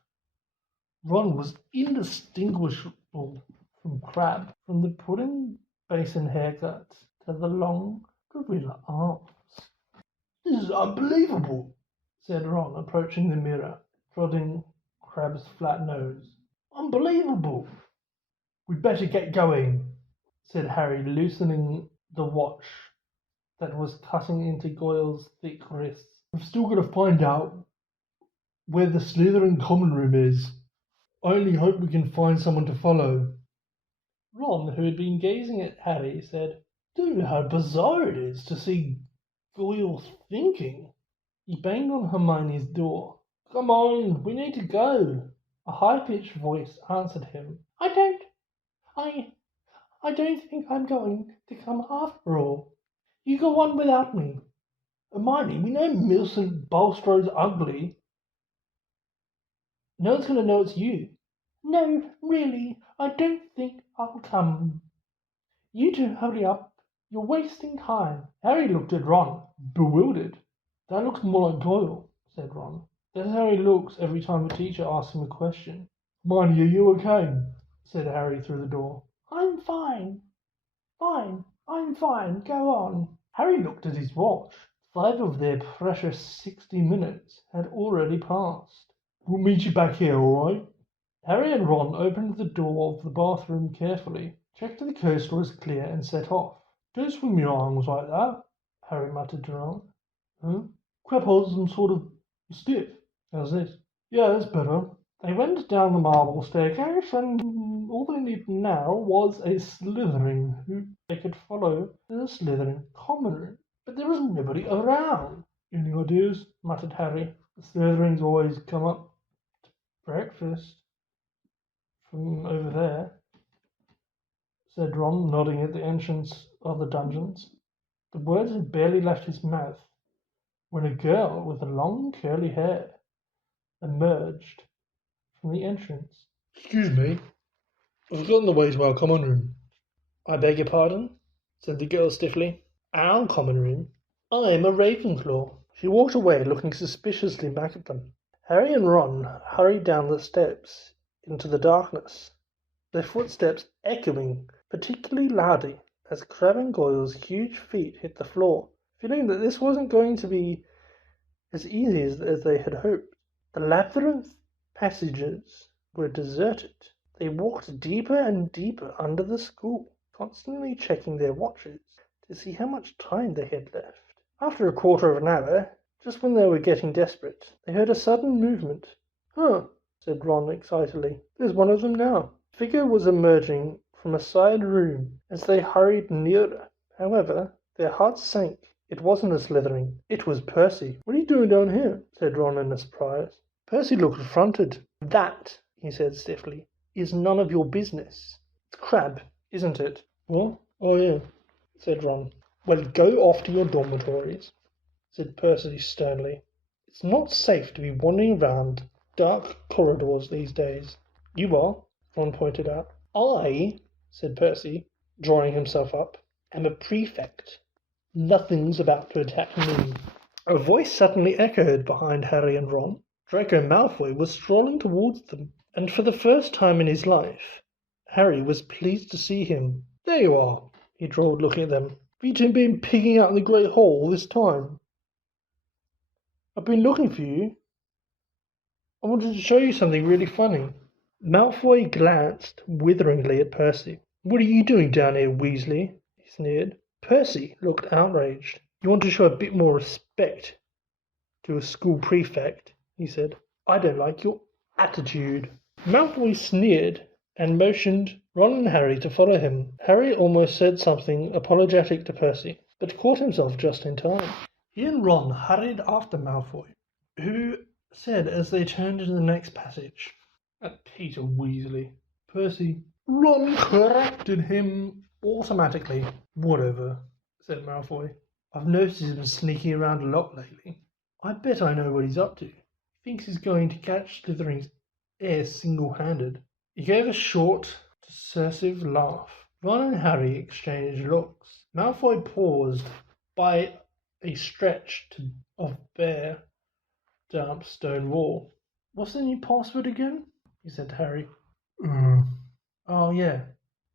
Ron was indistinguishable from Crabbe, from the pudding basin haircuts to the long gorilla arms. "This is unbelievable," said Ron, approaching the mirror, prodding Crabbe's flat nose. "Unbelievable." "We'd better get going," said Harry, loosening the watch that was cutting into Goyle's thick wrists. "We've still got to find out where the Slytherin common room is. I only hope we can find someone to follow." Ron, who had been gazing at Harry, said, "Do you know how bizarre it is to see Goyle thinking?" He banged on Hermione's door. "Come on, we need to go." A high-pitched voice answered him. I don't think I'm going to come after all. You go on without me." "Hermione, we know Millicent Bulstrode's ugly. No one's going to know it's you." "No, really, I don't think I'll come. You two hurry up. You're wasting time." Harry looked at Ron, bewildered. "That looks more like Goyle," said Ron. That's how he looks every time the teacher asks him a question. "Hermione, are you okay?" said Harry through the door. "I'm fine," Fine, I'm fine, go on. Harry looked at his watch. 5 of their precious 60 minutes had already passed. We'll meet you back here, all right? Harry and Ron opened the door of the bathroom carefully, checked the coast was clear, and set off. Don't swing your arms like that, Harry muttered to Ron. Huh? Crab holds them sort of stiff. How's this? Yeah, that's better. They went down the marble staircase, and all they needed now was a Slytherin who they could follow to the Slytherin common room. But there was nobody around. Any ideas? Muttered Harry. The Slytherins always come up to breakfast from over there, said Ron, nodding at the entrance of the dungeons. The words had barely left his mouth when a girl with long curly hair emerged from the entrance. Excuse me, I've forgotten the way to our common room. I beg your pardon, said the girl stiffly. Our common room? I'm a Ravenclaw. She walked away, looking suspiciously back at them. Harry and Ron hurried down the steps into the darkness, their footsteps echoing particularly loudly as Crabbe and Goyle's huge feet hit the floor, feeling that this wasn't going to be as easy as they had hoped. The labyrinth passages were deserted. They walked deeper and deeper under the school, constantly checking their watches to see how much time they had left. After a quarter of an hour, just when they were getting desperate, they heard a sudden movement. Huh, said Ron excitedly. There's one of them now. A figure was emerging from a side room as they hurried nearer. However, their hearts sank. It wasn't a Slytherin. It was Percy. What are you doing down here? Said Ron in surprise. Percy looked affronted. That, he said stiffly, is none of your business. It's Crabbe, isn't it? What? Oh, yeah, said Ron. Well, go off to your dormitories, said Percy sternly. It's not safe to be wandering around dark corridors these days. You are, Ron pointed out. I, said Percy, drawing himself up, am a prefect. Nothing's about to attack me. A voice suddenly echoed behind Harry and Ron. Draco Malfoy was strolling towards them, and for the first time in his life, Harry was pleased to see him. There you are, he drawled, looking at them. Have you two been peeking out in the Great Hall all this time? I've been looking for you. I wanted to show you something really funny. Malfoy glanced witheringly at Percy. What are you doing down here, Weasley? He sneered. Percy looked outraged. You want to show a bit more respect to a school prefect, he said. I don't like your attitude. Malfoy sneered and motioned Ron and Harry to follow him. Harry almost said something apologetic to Percy, but caught himself just in time. He and Ron hurried after Malfoy, who said as they turned into the next passage, "At Peter Weasley." Percy. Ron corrected him automatically. Whatever, said Malfoy. I've noticed him sneaking around a lot lately. I bet I know what he's up to. He thinks he's going to catch Slytherin's heir single-handed. He gave a short, derisive laugh. Ron and Harry exchanged looks. Malfoy paused by a stretch of bare, damp stone wall. What's the new password again? He said to Harry. Oh, yeah.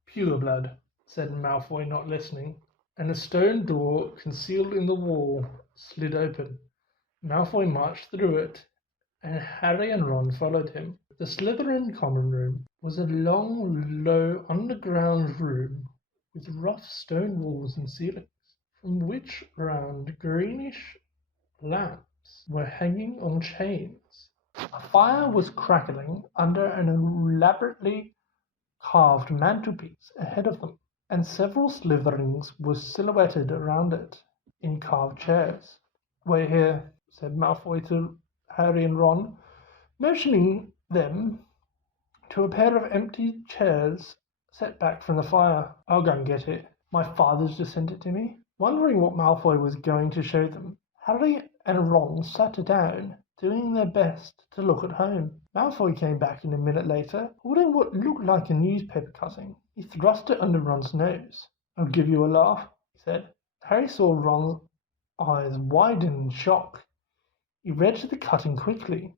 Pure blood, said Malfoy, not listening, and a stone door concealed in the wall slid open. Malfoy marched through it, and Harry and Ron followed him. The Slytherin common room was a long, low, underground room with rough stone walls and ceilings, from which round greenish lamps were hanging on chains. A fire was crackling under an elaborately carved mantelpiece ahead of them, and several Slytherins were silhouetted around it in carved chairs. Wait here, said Malfoy to Harry and Ron, motioning them to a pair of empty chairs set back from the fire. I'll go and get it. My father's just sent it to me. Wondering what Malfoy was going to show them, Harry and Ron sat down, doing their best to look at home. Malfoy came back in a minute later, holding what looked like a newspaper cutting. He thrust it under Ron's nose. I'll give you a laugh, he said. Harry saw Ron's eyes widen in shock. He read the cutting quickly,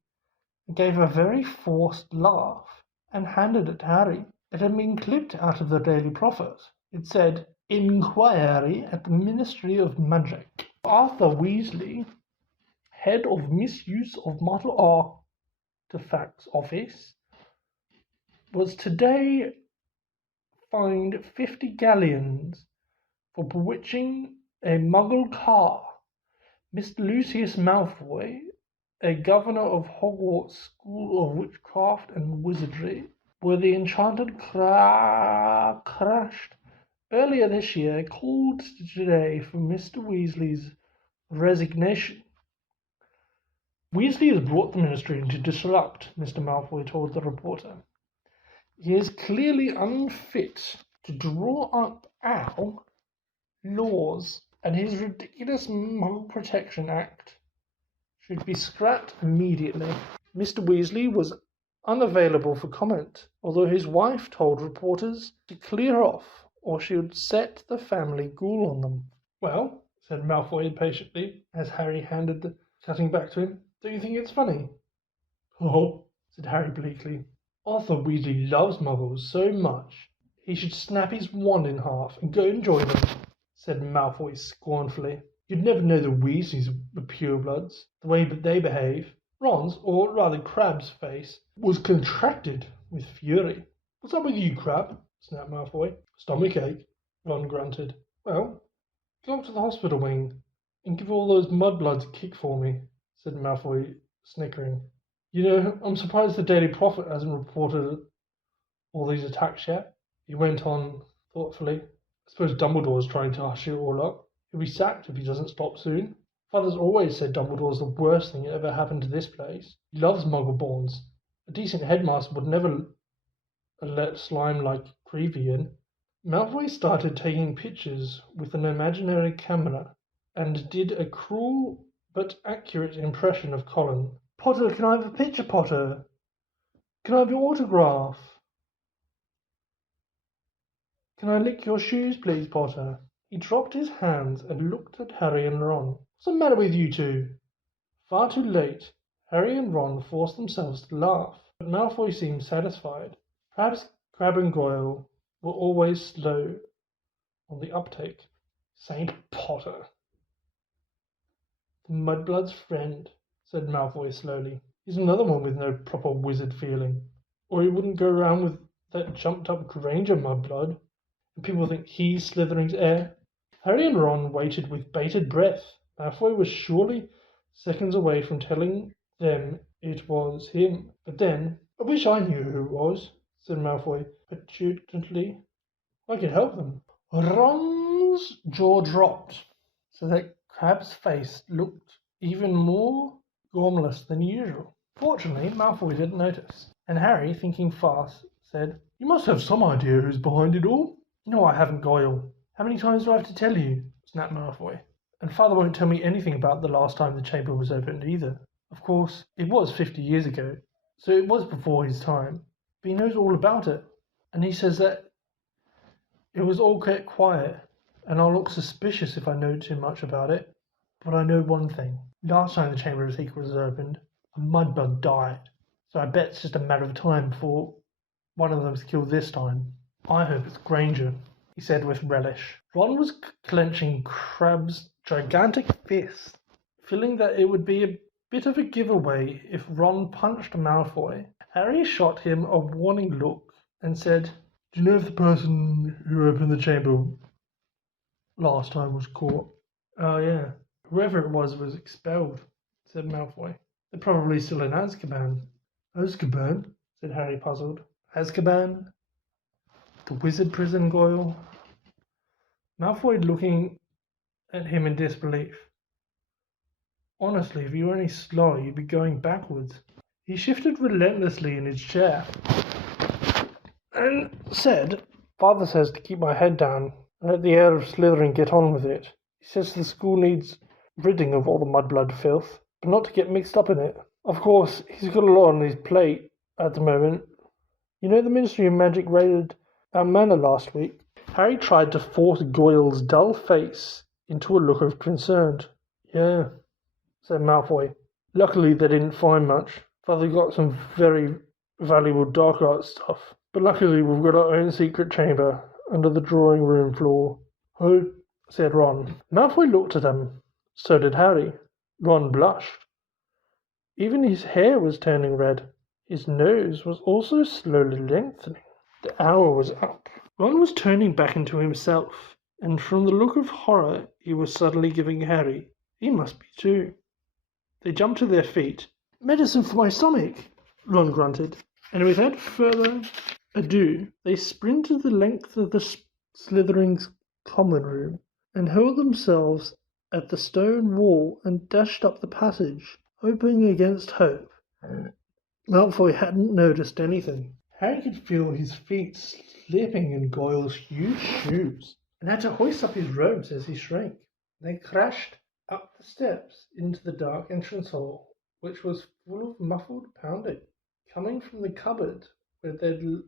gave a very forced laugh, and handed it to Harry. It had been clipped out of the Daily Prophet. It said, "Inquiry at the Ministry of Magic. Arthur Weasley, head of Misuse of Mortal Artifacts Office, was today fined 50 galleons for bewitching a Muggle car. Mr. Lucius Malfoy, a governor of Hogwarts School of Witchcraft and Wizardry, where the Enchanted crashed earlier this year, called today for Mr. Weasley's resignation." "Weasley has brought the ministry into disrupt," Mr. Malfoy told the reporter. "He is clearly unfit to draw up our laws, and his ridiculous Muggle Protection Act should be scrapped immediately." Mr. Weasley was unavailable for comment, although his wife told reporters to clear off or she would set the family ghoul on them. "Well," said Malfoy impatiently, as Harry handed the cutting back to him, "don't you think it's funny?" "Oh," said Harry bleakly. "Arthur Weasley loves Muggles so much he should snap his wand in half and go and join them," said Malfoy scornfully. "You'd never know the Weasleys were purebloods, the way they behave." Ron's, or rather Crabbe's, face was contracted with fury. "What's up with you, Crabbe?" snapped Malfoy. "Stomachache," Ron grunted. "Well, go up to the hospital wing and give all those mudbloods a kick for me," said Malfoy, snickering. "You know, I'm surprised the Daily Prophet hasn't reported all these attacks yet." He went on thoughtfully. "I suppose Dumbledore's trying to hush it all up. He'll be sacked if he doesn't stop soon. Father's always said Dumbledore's the worst thing that ever happened to this place. He loves Muggleborns. A decent headmaster would never let slime like Creevy in." Malfoy started taking pictures with an imaginary camera and did a cruel but accurate impression of Colin. "Potter, can I have a picture, Potter? Can I have your autograph? Can I lick your shoes, please, Potter?" He dropped his hands and looked at Harry and Ron. "What's the matter with you two?" Far too late, Harry and Ron forced themselves to laugh, but Malfoy seemed satisfied. Perhaps Crabbe and Goyle were always slow on the uptake. "Saint Potter, the Mudblood's friend," said Malfoy slowly. "He's another one with no proper wizard feeling, or he wouldn't go around with that jumped-up Granger Mudblood, and people think he's Slytherin's heir." Harry and Ron waited with bated breath. Malfoy was surely seconds away from telling them it was him. But then, "I wish I knew who it was," said Malfoy petulantly. "I could help them." Ron's jaw dropped, so that Crabbe's face looked even more gormless than usual. Fortunately, Malfoy didn't notice, and Harry, thinking fast, said, "You must have some idea who's behind it all." "No, I haven't, Goyle. How many times do I have to tell you?" snapped Malfoy. "And Father won't tell me anything about the last time the chamber was opened either. Of course, it was 50 years ago, so it was before his time, but he knows all about it. And he says that it was all kept quiet, and I'll look suspicious if I know too much about it. But I know one thing. Last time the Chamber of Secrets was opened, a mudblood died. So I bet it's just a matter of time before one of them's killed this time. I hope it's Granger," he said with relish. Ron was clenching Crabbe's gigantic fist, feeling that it would be a bit of a giveaway if Ron punched Malfoy. Harry shot him a warning look and said, "Do you know if the person who opened the chamber last time was caught?" "Oh, yeah. Whoever it was expelled," said Malfoy. "They're probably still in Azkaban." "Azkaban?" said Harry, puzzled. "Azkaban? The wizard prison, Goyle?" Malfoy looking at him in disbelief. "Honestly, if you were any slower, you'd be going backwards." He shifted relentlessly in his chair and said, "Father says to keep my head down and let the heir of Slytherin get on with it. He says the school needs ridding of all the mudblood filth, but not to get mixed up in it. Of course, he's got a lot on his plate at the moment. You know the Ministry of Magic raided our manor last week?" Harry tried to force Goyle's dull face into a look of concern. "Yeah," said Malfoy. "Luckily they didn't find much. Father got some very valuable dark art stuff. But luckily we've got our own secret chamber under the drawing room floor. "Who?" said Ron. Malfoy looked at him. So did Harry. Ron blushed. Even his hair was turning red. His nose was also slowly lengthening. The hour was up. Ron was turning back into himself, and from the look of horror he was suddenly giving Harry, he must be too. They jumped to their feet. "Medicine for my stomach," Ron grunted, and without further ado they sprinted the length of the Slytherin's common room and hurled themselves at the stone wall and dashed up the passage, hoping against hope. Malfoy hadn't noticed anything. Harry could feel his feet slipping in Goyle's huge shoes and had to hoist up his robes as he shrank. They crashed up the steps into the dark entrance hall, which was full of muffled pounding, coming from the cupboard where they'd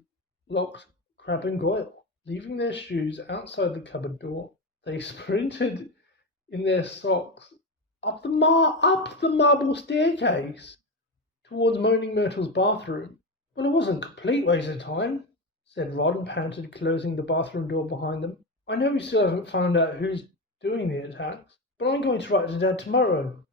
locked Crabbe and Goyle. Leaving their shoes outside the cupboard door, they sprinted in their socks up the marble staircase towards Moaning Myrtle's bathroom. "Well, it wasn't a complete waste of time," said Ron, panted, closing the bathroom door behind them. "I know we still haven't found out who's doing the attacks, but I'm going to write to Dad tomorrow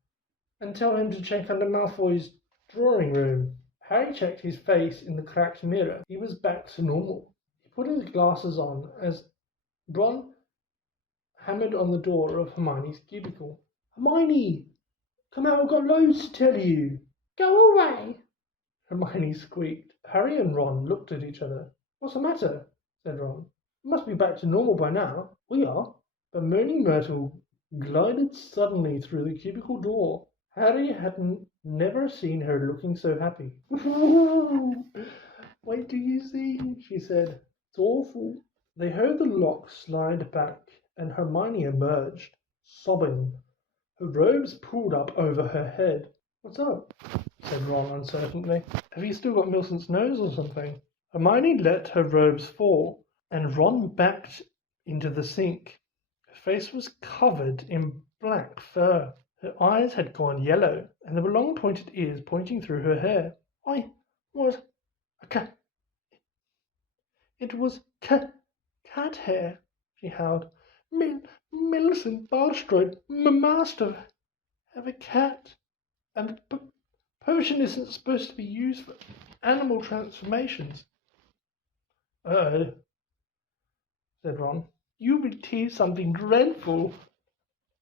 and tell him to check under Malfoy's drawing room." Harry checked his face in the cracked mirror. He was back to normal. He put his glasses on as Ron hammered on the door of Hermione's cubicle. "Hermione, come out, I've got loads to tell you." "Go away," Hermione squeaked. Harry and Ron looked at each other. "What's the matter?" said Ron. "You must be back to normal by now." "We are." But Moaning Myrtle glided suddenly through the cubicle door. Harry had never seen her looking so happy. "Wait till you see," she said. "It's awful." They heard the lock slide back, and Hermione emerged, sobbing. Her robes pulled up over her head. "What's up?" said Ron uncertainly. "Have you still got Millicent's nose or something?" Hermione let her robes fall, and Ron backed into the sink. Her face was covered in black fur. Her eyes had gone yellow, and there were long pointed ears pointing through her hair. "I was a cat. It was cat hair," she howled. "Millicent Bulstrode, master, have a cat, and the potion isn't supposed to be used for animal transformations." "Uh-oh," said Ron. "You will tease something dreadful,"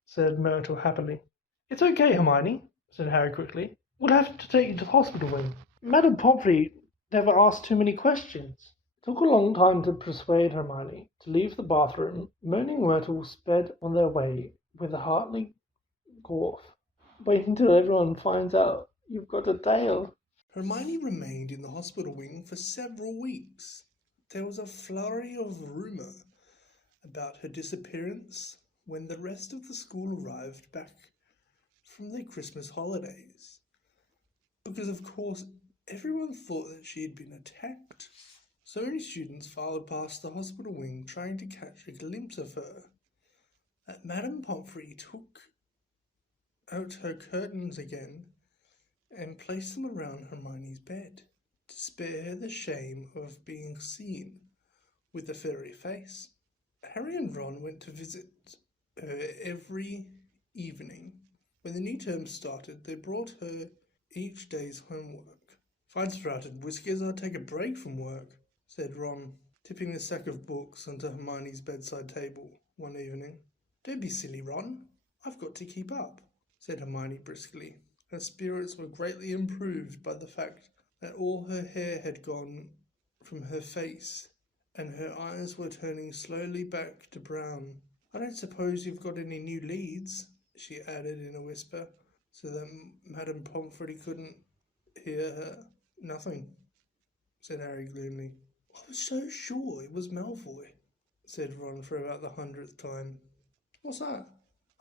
said Myrtle happily. "It's okay, Hermione," said Harry quickly. "We'll have to take you to the hospital wing. Madame Pomfrey never asked too many questions." It took a long time to persuade Hermione to leave the bathroom. Moaning Myrtle sped on their way with a hearty cough. "Wait until everyone finds out you've got a tail." Hermione remained in the hospital wing for several weeks. There was a flurry of rumour about her disappearance when the rest of the school arrived back from their Christmas holidays, because of course everyone thought that she had been attacked. So many students filed past the hospital wing trying to catch a glimpse of her that Madame Pomfrey took out her curtains again and placed them around Hermione's bed to spare her the shame of being seen with a furry face. Harry and Ron went to visit her every evening. When the new term started, they brought her each day's homework. "If I'd sprouted whiskers, I'd take a break from work," said Ron, tipping the sack of books onto Hermione's bedside table one evening. "Don't be silly, Ron. I've got to keep up," said Hermione briskly. Her spirits were greatly improved by the fact that all her hair had gone from her face and her eyes were turning slowly back to brown. "I don't suppose you've got any new leads," she added in a whisper, so that Madame Pomfrey couldn't hear her. "Nothing," said Harry gloomily. "I was so sure it was Malfoy," said Ron for about the 100th time. "What's that?"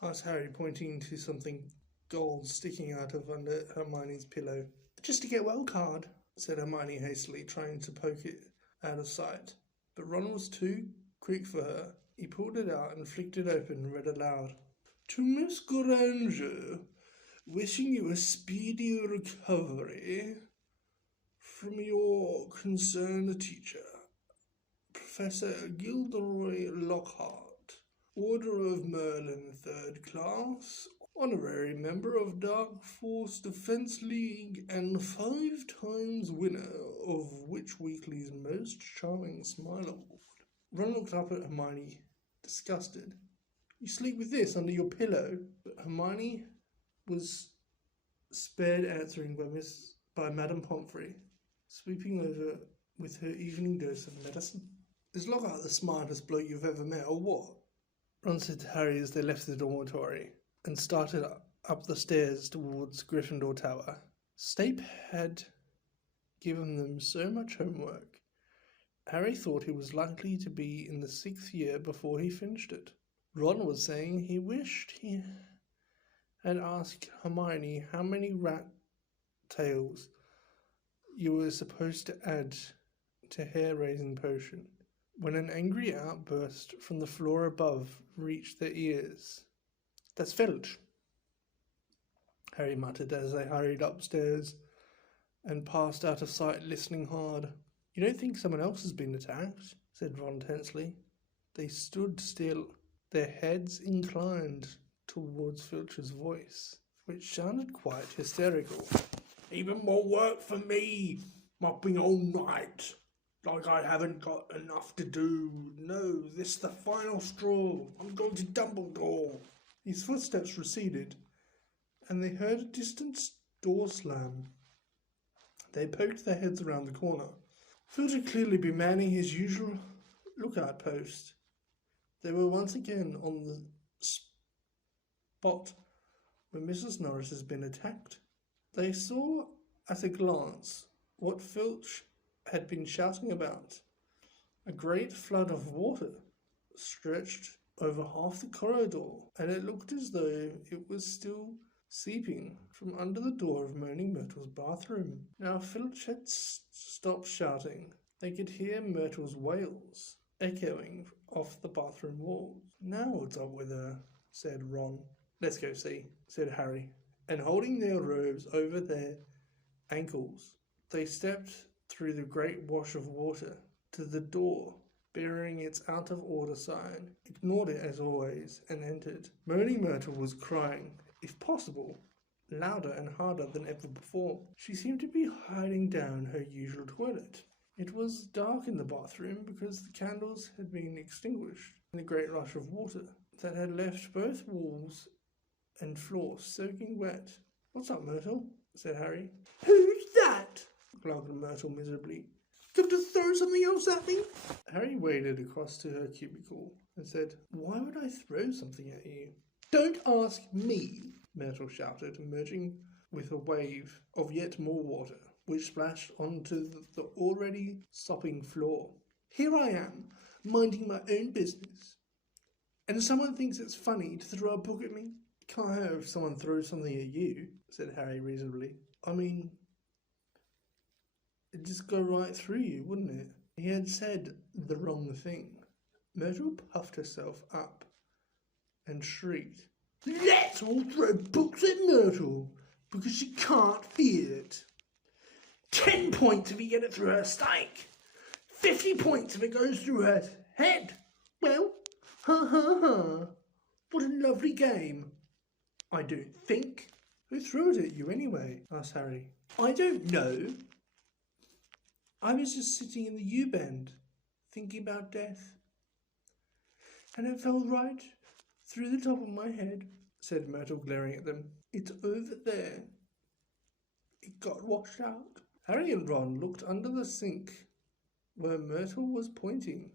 asked Harry, pointing to something gold sticking out of under Hermione's pillow. "Just a get well card," said Hermione hastily, trying to poke it out of sight. But Ron was too quick for her. He pulled it out and flicked it open and read aloud. "To Miss Granger, wishing you a speedy recovery from your concerned teacher, Professor Gilderoy Lockhart, Order of Merlin 3rd Class, honorary member of Dark Force Defense League, and 5 times winner of Witch Weekly's Most Charming Smile Award. Ron looked up at Hermione, disgusted. You sleep with this under your pillow? But Hermione was spared answering by Madame Pomfrey, sweeping over with her evening dose of medicine. Is Lockhart the smartest bloke you've ever met, or what? Ron said to Harry as they left the dormitory and started up the stairs towards Gryffindor Tower. Snape had given them so much homework. Harry thought he was likely to be in the 6th year before he finished it. Ron was saying he wished he had asked Hermione how many rat tails you were supposed to add to hair-raising potion, when an angry outburst from the floor above reached their ears. That's Filch, Harry muttered as they hurried upstairs and passed out of sight, listening hard. You don't think someone else has been attacked? Said Ron tensely. They stood still, their heads inclined towards Filch's voice, which sounded quite hysterical. Even more work for me, mopping all night, like I haven't got enough to do. No, this is the final straw. I'm going to Dumbledore. His footsteps receded, and they heard a distant door slam. They poked their heads around the corner. Filch had clearly been manning his usual lookout post. They were once again on the spot where Mrs. Norris has been attacked. They saw at a glance what Filch had been shouting about. A great flood of water stretched over half the corridor, and it looked as though it was still seeping from under the door of Moaning Myrtle's bathroom. Now Filch had stopped shouting. They could hear Myrtle's wails echoing off the bathroom walls. Now what's up with her? Said Ron. Let's go see, said Harry, and holding their robes over their ankles, they stepped through the great wash of water to the door, bearing its out-of-order sign, ignored it as always, and entered. Moaning Myrtle was crying, if possible, louder and harder than ever before. She seemed to be hiding down her usual toilet. It was dark in the bathroom because the candles had been extinguished in the great rush of water that had left both walls and floor soaking wet. What's up, Myrtle? Said Harry. Who's that? Growled Myrtle miserably. Going to throw something else at me? Harry waded across to her cubicle and said, Why would I throw something at you? Don't ask me, Myrtle shouted, emerging with a wave of yet more water, which splashed onto the already sopping floor. Here I am, minding my own business, and someone thinks it's funny to throw a book at me? Can't hurt if someone throws something at you, said Harry reasonably. I mean, it'd just go right through you, wouldn't it? He had said the wrong thing. Myrtle puffed herself up and shrieked, Let's all throw books at Myrtle, because she can't fear it. 10 points if you get it through her stomach. 50 points if it goes through her head. Well, ha ha ha. What a lovely game. I don't think. Who threw it at you anyway? Asked Harry. I don't know. I was just sitting in the U-bend, thinking about death. And it fell right through the top of my head, said Myrtle, glaring at them. It's over there. It got washed out. Harry and Ron looked under the sink where Myrtle was pointing.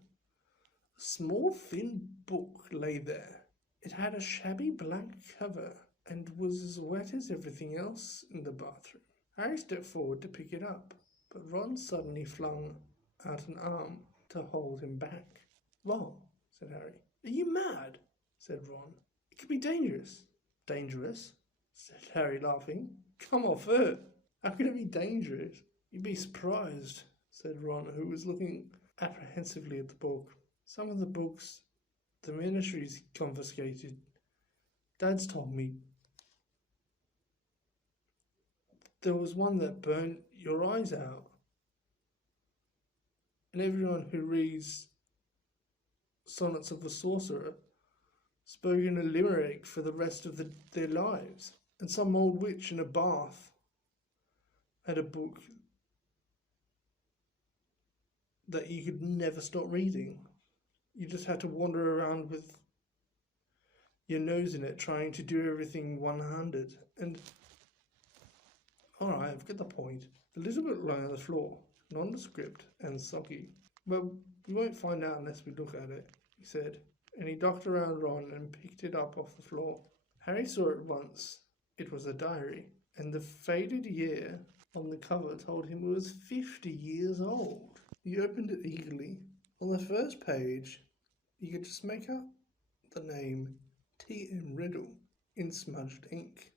A small thin book lay there. It had a shabby black cover and was as wet as everything else in the bathroom. Harry stepped forward to pick it up, but Ron suddenly flung out an arm to hold him back. Ron, said Harry. Are you mad? Said Ron. It could be dangerous. Dangerous? Said Harry, laughing. Come off it. How could it be dangerous? You'd be surprised, said Ron, who was looking apprehensively at the book. Some of the books the ministry's confiscated. Dad's told me. There was one that burnt your eyes out. And everyone who reads Sonnets of a Sorcerer, spoken a limerick for the rest of their lives. And some old witch in a bath had a book that you could never stop reading. You just had to wander around with your nose in it, trying to do everything one-handed. And, alright, I've got the point. The little book lying on the floor, nondescript and soggy. Well, we won't find out unless we look at it, he said, and he ducked around Ron and picked it up off the floor. Harry saw it once. It was a diary, and the faded year on the cover told him it was 50 years old. He opened it eagerly. On the first page, you could just make out the name T.M. Riddle in smudged ink.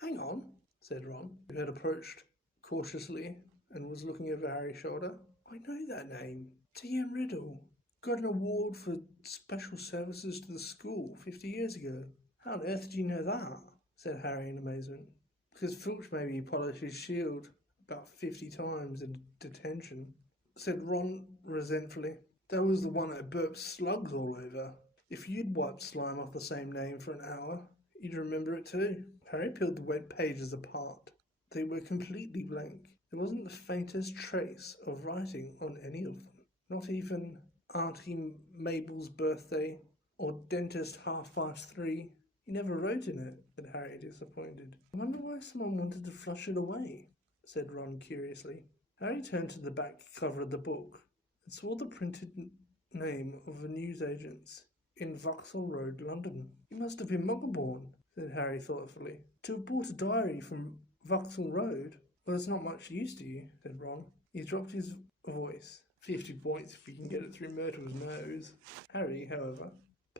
Hang on, said Ron, who had approached cautiously and was looking over Harry's shoulder. I know that name. T.M. Riddle. Got an award for special services to the school 50 years ago. How on earth did you know that? Said Harry in amazement. Because Filch made me polish his shield about 50 times in detention, said Ron resentfully. That was the one I burped slugs all over. If you'd wiped slime off the same name for an hour, you'd remember it too. Harry peeled the wet pages apart. They were completely blank. There wasn't the faintest trace of writing on any of them. Not even Auntie Mabel's birthday or dentist 3:30. He never wrote in it, said Harry, disappointed. I wonder why someone wanted to flush it away, said Ron curiously. Harry turned to the back cover of the book and saw the printed name of a newsagent's in Vauxhall Road, London. He must have been Muggleborn, said Harry thoughtfully. To have bought a diary from Vauxhall Road? Well, it's not much use to you, said Ron. He dropped his voice. 50 points if you can get it through Myrtle's nose. Harry, however,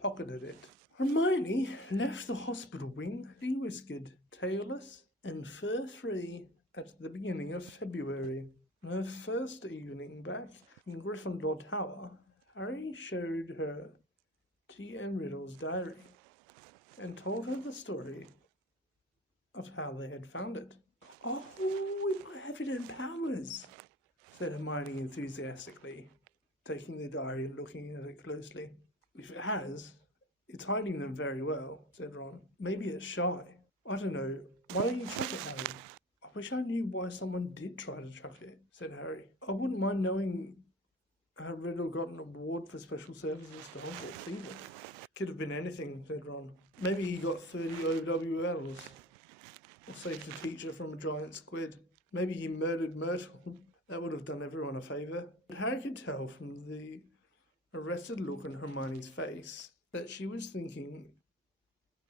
pocketed it. Hermione left the hospital wing, de-whiskered, tailless, and fur-free at the beginning of February. On her first evening back in Gryffindor Tower, Harry showed her T.M. Riddle's diary and told her the story of how they had found it. Oh, we might have it in Powers, said Hermione enthusiastically, taking the diary and looking at it closely. If it has, it's hiding them very well, said Ron. Maybe it's shy. I don't know. Why don't you chuck it, Harry? I wish I knew why someone did try to chuck it, said Harry. I wouldn't mind knowing how Riddle got an award for special services to Hogwarts either. Could have been anything, said Ron. Maybe he got 30 OWLs. Or saved a teacher from a giant squid. Maybe he murdered Myrtle. That would have done everyone a favour. Harry could tell from the arrested look on Hermione's face that she was thinking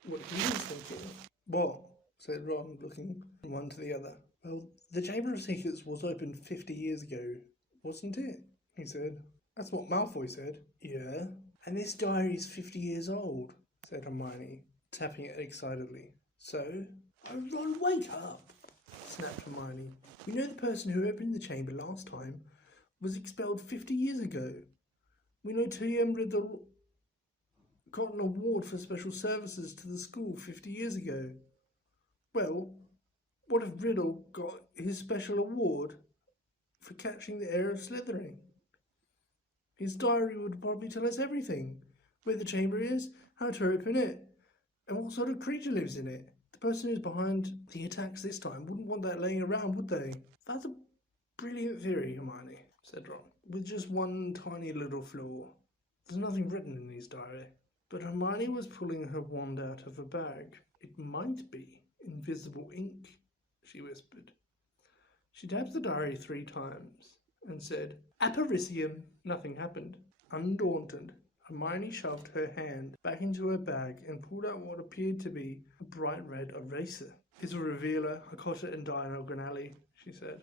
what he was thinking. What? Said Ron, looking from one to the other. Well, the Chamber of Secrets was opened 50 years ago, wasn't it? He said. That's what Malfoy said. Yeah. And this diary's 50 years old, said Hermione, tapping it excitedly. So? Oh, Ron, wake up, snapped Hermione. We know the person who opened the chamber last time was expelled 50 years ago. We know T.M. Riddle got an award for special services to the school 50 years ago. Well, what if Riddle got his special award for catching the heir of Slytherin? His diary would probably tell us everything. Where the chamber is, how to open it, and what sort of creature lives in it. The person who's behind the attacks this time wouldn't want that laying around, would they? That's a brilliant theory, Hermione, said Ron, with just one tiny little flaw. There's nothing written in his diary. But Hermione was pulling her wand out of her bag. It might be invisible ink, she whispered. She tapped the diary 3 times and said, Aparicium. Nothing happened. Undaunted, Hermione shoved her hand back into her bag and pulled out what appeared to be a bright red eraser. It's a revealer. I caught it in Diagon Alley, she said.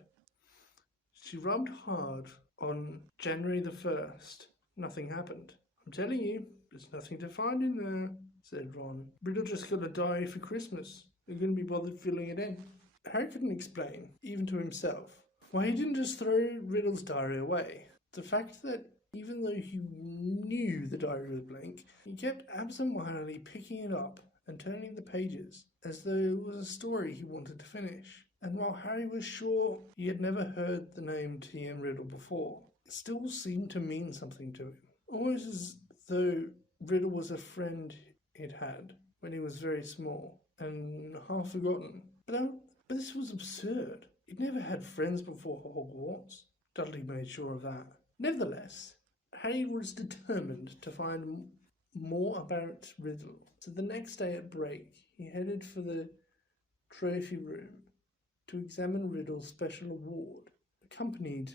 She rubbed hard on January the 1st. Nothing happened. I'm telling you, there's nothing to find in there, said Ron. Riddle just got a diary for Christmas. They're going to be bothered filling it in. Harry couldn't explain, even to himself, why he didn't just throw Riddle's diary away. The fact that even though he knew the diary was blank, he kept absent-mindedly picking it up and turning the pages as though it was a story he wanted to finish. And while Harry was sure he had never heard the name T.M. Riddle before, it still seemed to mean something to him. Almost as though Riddle was a friend he'd had when he was very small and half forgotten. But this was absurd. He'd never had friends before Hogwarts. Dudley made sure of that. Nevertheless, Harry was determined to find more about Riddle. So the next day at break, he headed for the trophy room to examine Riddle's special award, accompanied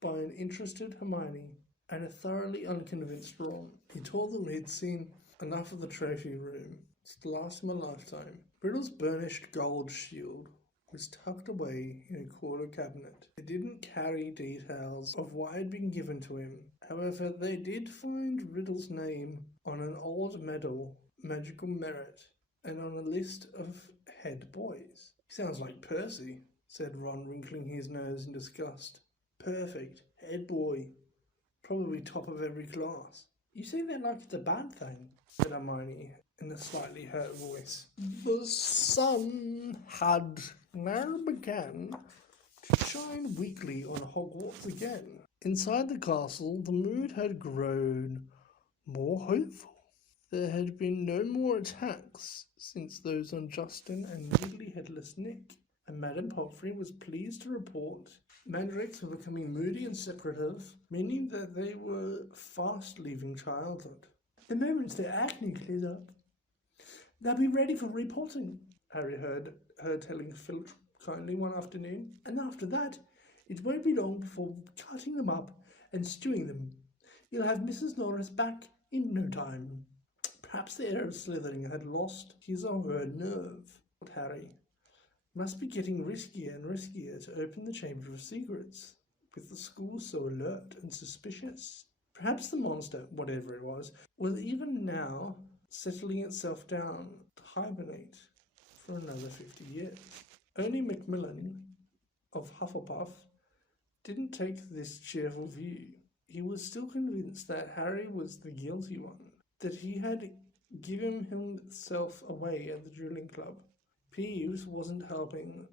by an interested Hermione and a thoroughly unconvinced Ron. He told them he'd seen enough of the trophy room to last him a lifetime. Riddle's burnished gold shield was tucked away in a corner cabinet. It didn't carry details of what had been given to him. However, they did find Riddle's name on an old medal, Magical Merit, and on a list of head boys. "He sounds like Percy," said Ron, wrinkling his nose in disgust. "Perfect. Head boy. Probably top of every class." "You say that like it's a bad thing," said Hermione in a slightly hurt voice. The sun had now begun to shine weakly on Hogwarts again. Inside the castle, the mood had grown more hopeful. There had been no more attacks since those on Justin and Nearly Headless Nick, and Madame Pomfrey was pleased to report mandrakes were becoming moody and separative, meaning that they were fast leaving childhood. "The moment their acne clears up, they'll be ready for repotting," Harry heard her telling Filch kindly one afternoon. "And after that, it won't be long before cutting them up and stewing them. You'll have Mrs. Norris back in no time." Perhaps the heir of Slytherin had lost his or her nerve, thought Harry. It must be getting riskier and riskier to open the Chamber of Secrets, with the school so alert and suspicious. Perhaps the monster, whatever it was even now settling itself down to hibernate for another 50 years. Only Macmillan of Hufflepuff didn't take this cheerful view. He was still convinced that Harry was the guilty one, that he had given himself away at the dueling club. Peeves wasn't helping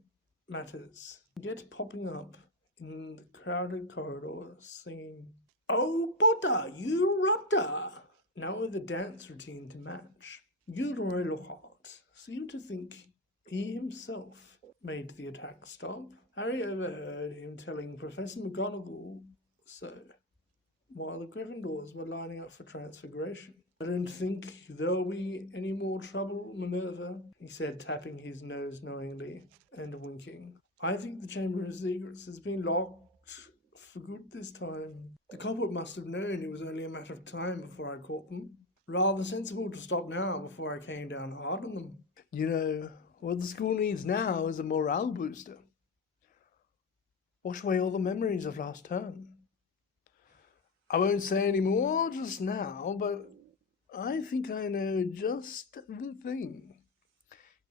matters, yet popping up in the crowded corridors singing, "Oh, Potter, you rotter!" Now with a dance routine to match. Gilderoy Lockhart seemed to think he himself made the attack stop. Harry overheard him telling Professor McGonagall so, while the Gryffindors were lining up for transfiguration. "I don't think there'll be any more trouble, Minerva," he said, tapping his nose knowingly and winking. "I think the Chamber of Secrets has been locked for good this time. The culprit must have known it was only a matter of time before I caught them. Rather sensible to stop now before I came down hard on them. You know, what the school needs now is a morale booster. Wash away all the memories of last term. I won't say any more just now, but I think I know just the thing."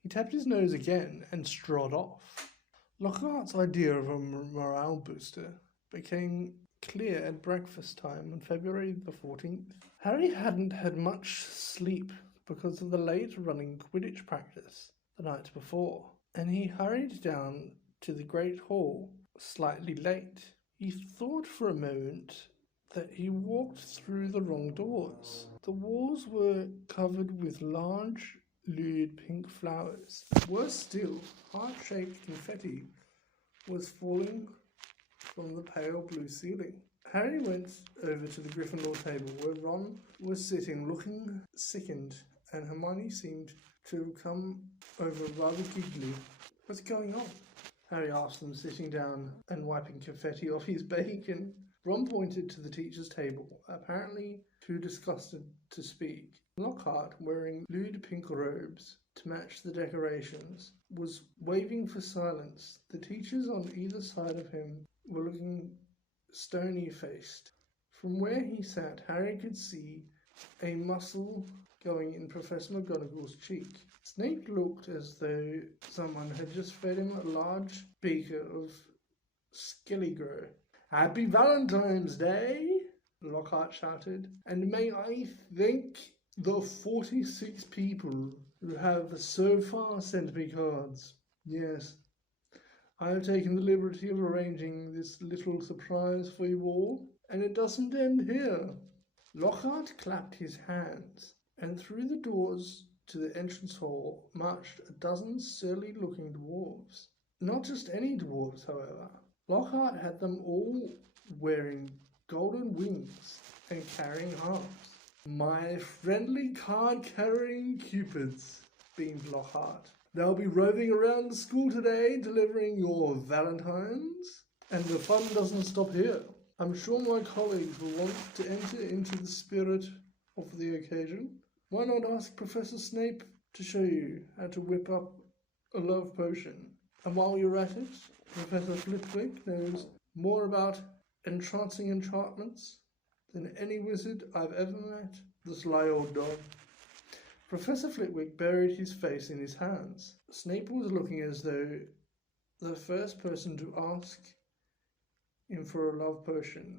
He tapped his nose again and strode off. Lockhart's idea of a morale booster became clear at breakfast time on February the 14th. Harry hadn't had much sleep because of the late running Quidditch practice the night before, and he hurried down to the Great Hall slightly late. He thought for a moment that he walked through the wrong doors. The walls were covered with large, lurid pink flowers. Worse still, heart-shaped confetti was falling from the pale blue ceiling. Harry went over to the Gryffindor table where Ron was sitting looking sickened, and Hermione seemed to have come over rather giggly. "What's going on?" Harry asked them, sitting down and wiping confetti off his bacon. Ron pointed to the teacher's table, apparently too disgusted to speak. Lockhart, wearing lewd pink robes to match the decorations, was waving for silence. The teachers on either side of him were looking stony-faced. From where he sat, Harry could see a muscle going in Professor McGonagall's cheek. Snape looked as though someone had just fed him a large beaker of Skelligro. "Happy Valentine's Day!" Lockhart shouted. "And may I thank the 46 people who have so far sent me cards. Yes, I have taken the liberty of arranging this little surprise for you all, and it doesn't end here." Lockhart clapped his hands, and through the doors to the entrance hall marched a dozen surly-looking dwarves. Not just any dwarves, however. Lockhart had them all wearing golden wings and carrying harps. My friendly card-carrying cupids, beamed Lockhart. They'll be roving around the school today delivering your valentines. And the fun doesn't stop here. I'm sure my colleagues will want to enter into the spirit of the occasion. Why not ask Professor Snape to show you how to whip up a love potion? And while you're at it, Professor Flitwick knows more about entrancing enchantments than any wizard I've ever met. The sly old dog. Professor Flitwick buried his face in his hands. Snape was looking as though the first person to ask him for a love potion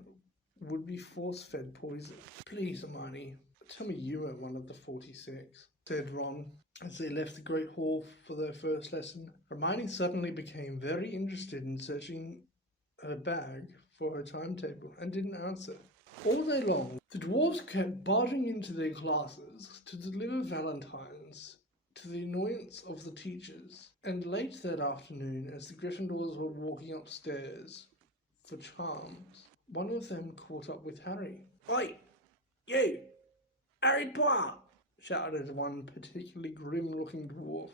would be force-fed poison. Please, Hermione, tell me you weren't one of the 46, said Ron as they left the Great Hall for their first lesson. Hermione suddenly became very interested in searching her bag for her timetable and didn't answer. All day long, the dwarves kept barging into their classes to deliver valentines to the annoyance of the teachers, and late that afternoon, as the Gryffindors were walking upstairs for charms, one of them caught up with Harry. "Oi, you! Harry Potter!" shouted one particularly grim-looking dwarf,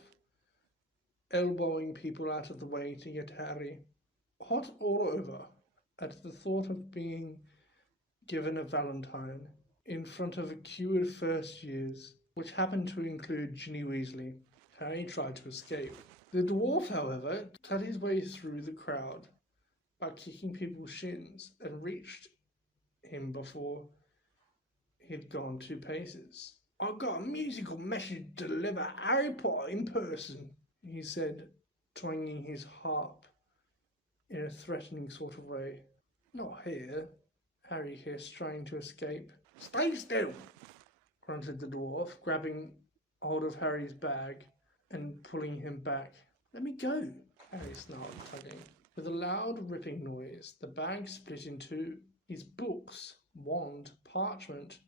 elbowing people out of the way to get Harry. Hot all over at the thought of being given a valentine in front of a queue of first years, which happened to include Ginny Weasley. Harry tried to escape. The dwarf, however, cut his way through the crowd by kicking people's shins and reached him before he'd gone 2 paces. "I've got a musical message to deliver Harry Potter in person," he said, twanging his harp in a threatening sort of way. "Not here," Harry hissed, trying to escape. "Stay still," grunted the dwarf, grabbing hold of Harry's bag and pulling him back. "Let me go," Harry snarled, tugging. With a loud ripping noise, the bag split in two. His books, wand, parchment,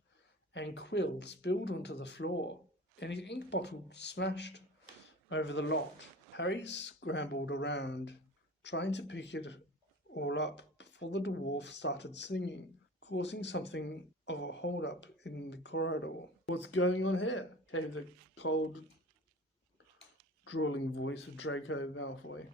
and quill spilled onto the floor, and his ink bottle smashed over the lot. Harry scrambled around, trying to pick it all up before the dwarf started singing, causing something of a hold-up in the corridor. "What's going on here?" came the cold, drawling voice of Draco Malfoy.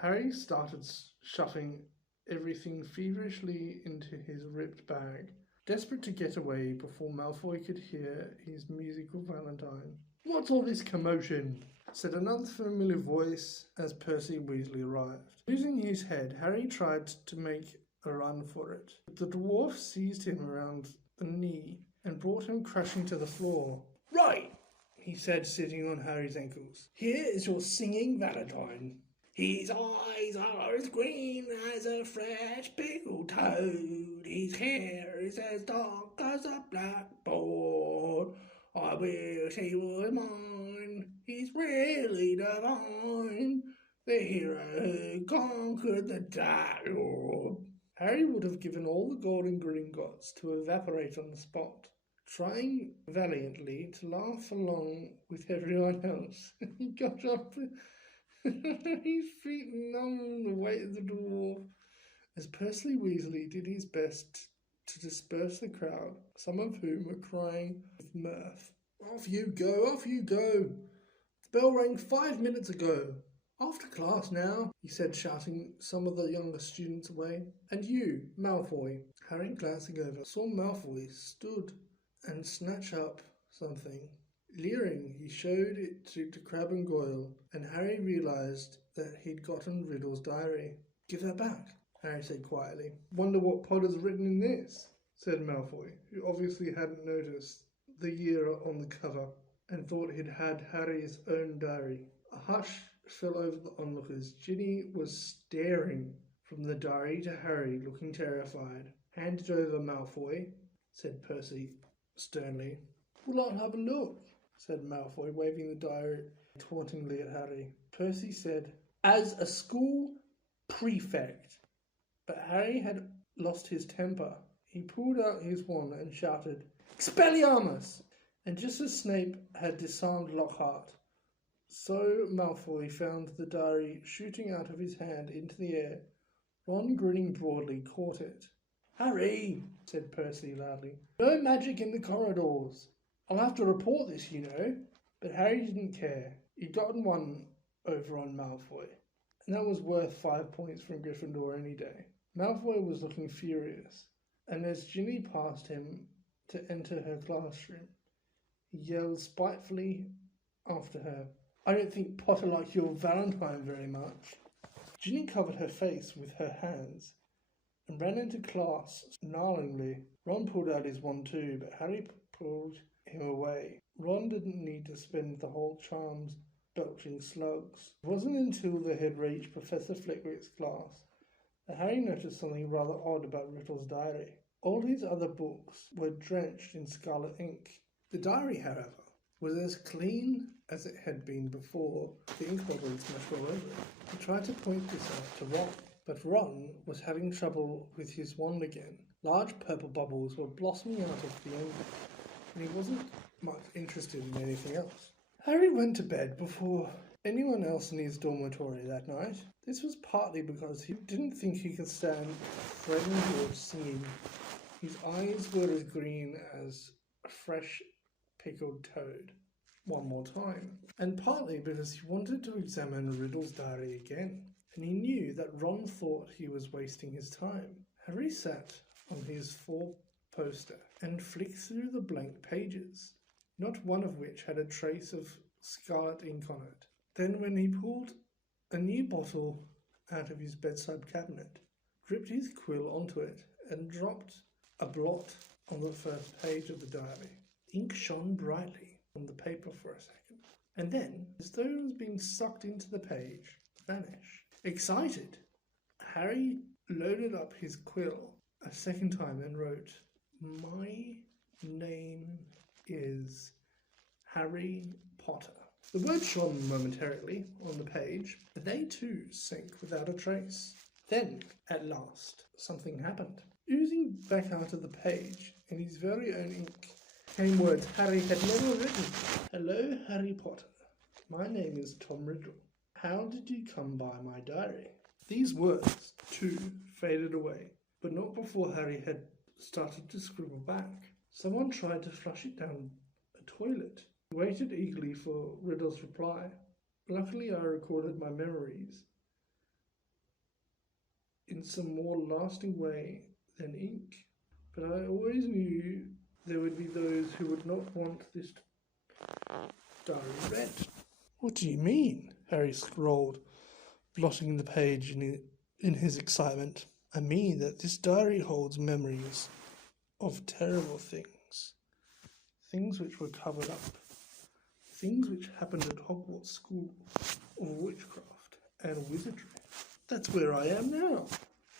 Harry started shoving everything feverishly into his ripped bag, desperate to get away before Malfoy could hear his musical valentine. "What's all this commotion?" said another familiar voice as Percy Weasley arrived. Losing his head, Harry tried to make a run for it, but the dwarf seized him around the knee and brought him crashing to the floor. "Right," he said, sitting on Harry's ankles. "Here is your singing valentine. His eyes are as green as a fresh pickled toad. His hair is as dark as a blackboard. I wish he was mine. He's really divine. The hero who conquered the Dark Lord." Harry would have given all the golden Gringotts to evaporate on the spot, trying valiantly to laugh along with everyone else. He got up his feet numb from the weight of the dwarf, as Percy Weasley did his best to disperse the crowd, some of whom were crying with mirth. "Off you go, off you go! The bell rang 5 minutes ago. After class now," he said, shouting some of the younger students away. "And you, Malfoy." Harry, glancing over, saw Malfoy stood and snatch up something. Leering, he showed it to Crabbe and Goyle, and Harry realised that he'd gotten Riddle's diary. "Give that back," Harry said quietly. "Wonder what Potter's written in this," said Malfoy, who obviously hadn't noticed the year on the cover and thought he'd had Harry's own diary. A hush fell over the onlookers. Ginny was staring from the diary to Harry, looking terrified. "Hand it over, Malfoy," said Percy sternly. "Well, I'll have a look," said Malfoy, waving the diary tauntingly at Harry. Percy said, "As a school prefect." But Harry had lost his temper. He pulled out his wand and shouted, Expelliarmus! And just as Snape had disarmed Lockhart, so Malfoy found the diary shooting out of his hand into the air. Ron, grinning broadly, caught it. "Harry," said Percy loudly, "no magic in the corridors. I'll have to report this, you know." But Harry didn't care. He'd gotten one over on Malfoy, and that was worth 5 points from Gryffindor any day. Malfoy was looking furious, and as Ginny passed him to enter her classroom, he yelled spitefully after her, "I don't think Potter likes your Valentine very much." Ginny covered her face with her hands and ran into class snarlingly. Ron pulled out his wand too, but Harry pulled him away. Ron didn't need to spend the whole charms belching slugs. It wasn't until they had reached Professor Flitwick's class that Harry noticed something rather odd about Riddle's diary. All his other books were drenched in scarlet ink. The diary, however, was as clean as it had been before the ink bottle had smashed all over it. He tried to point this out to Ron, but Ron was having trouble with his wand again. Large purple bubbles were blossoming out of the end, and he wasn't much interested in anything else. Harry went to bed before anyone else in his dormitory that night. This was partly because he didn't think he could stand Fred and George singing. His eyes were as green as a fresh pickled toad. One more time. And partly because he wanted to examine Riddle's diary again, and he knew that Ron thought he was wasting his time. Harry sat on his four-poster and flicked through the blank pages, not one of which had a trace of scarlet ink on it. Then when he pulled a new bottle out of his bedside cabinet, dripped his quill onto it, and dropped a blot on the first page of the diary. Ink shone brightly on the paper for a second, and then, as though it was being sucked into the page, vanished. Excited, Harry loaded up his quill a second time and wrote, "My name is Harry Potter." The words shone momentarily on the page, but they too sank without a trace. Then, at last, something happened. Oozing back out of the page, in his very own ink, came words Harry had never written. "Hello, Harry Potter. My name is Tom Riddle. How did you come by my diary?" These words, too, faded away, but not before Harry had started to scribble back. Someone tried to flush it down a toilet. He waited eagerly for Riddle's reply. Luckily, I recorded my memories in some more lasting way than ink, but I always knew there would be those who would not want this diary read. "What do you mean?" Harry scrolled, blotting the page in his excitement. "I mean that this diary holds memories of terrible things. Things which were covered up. Things which happened at Hogwarts School of Witchcraft and Wizardry." "That's where I am now,"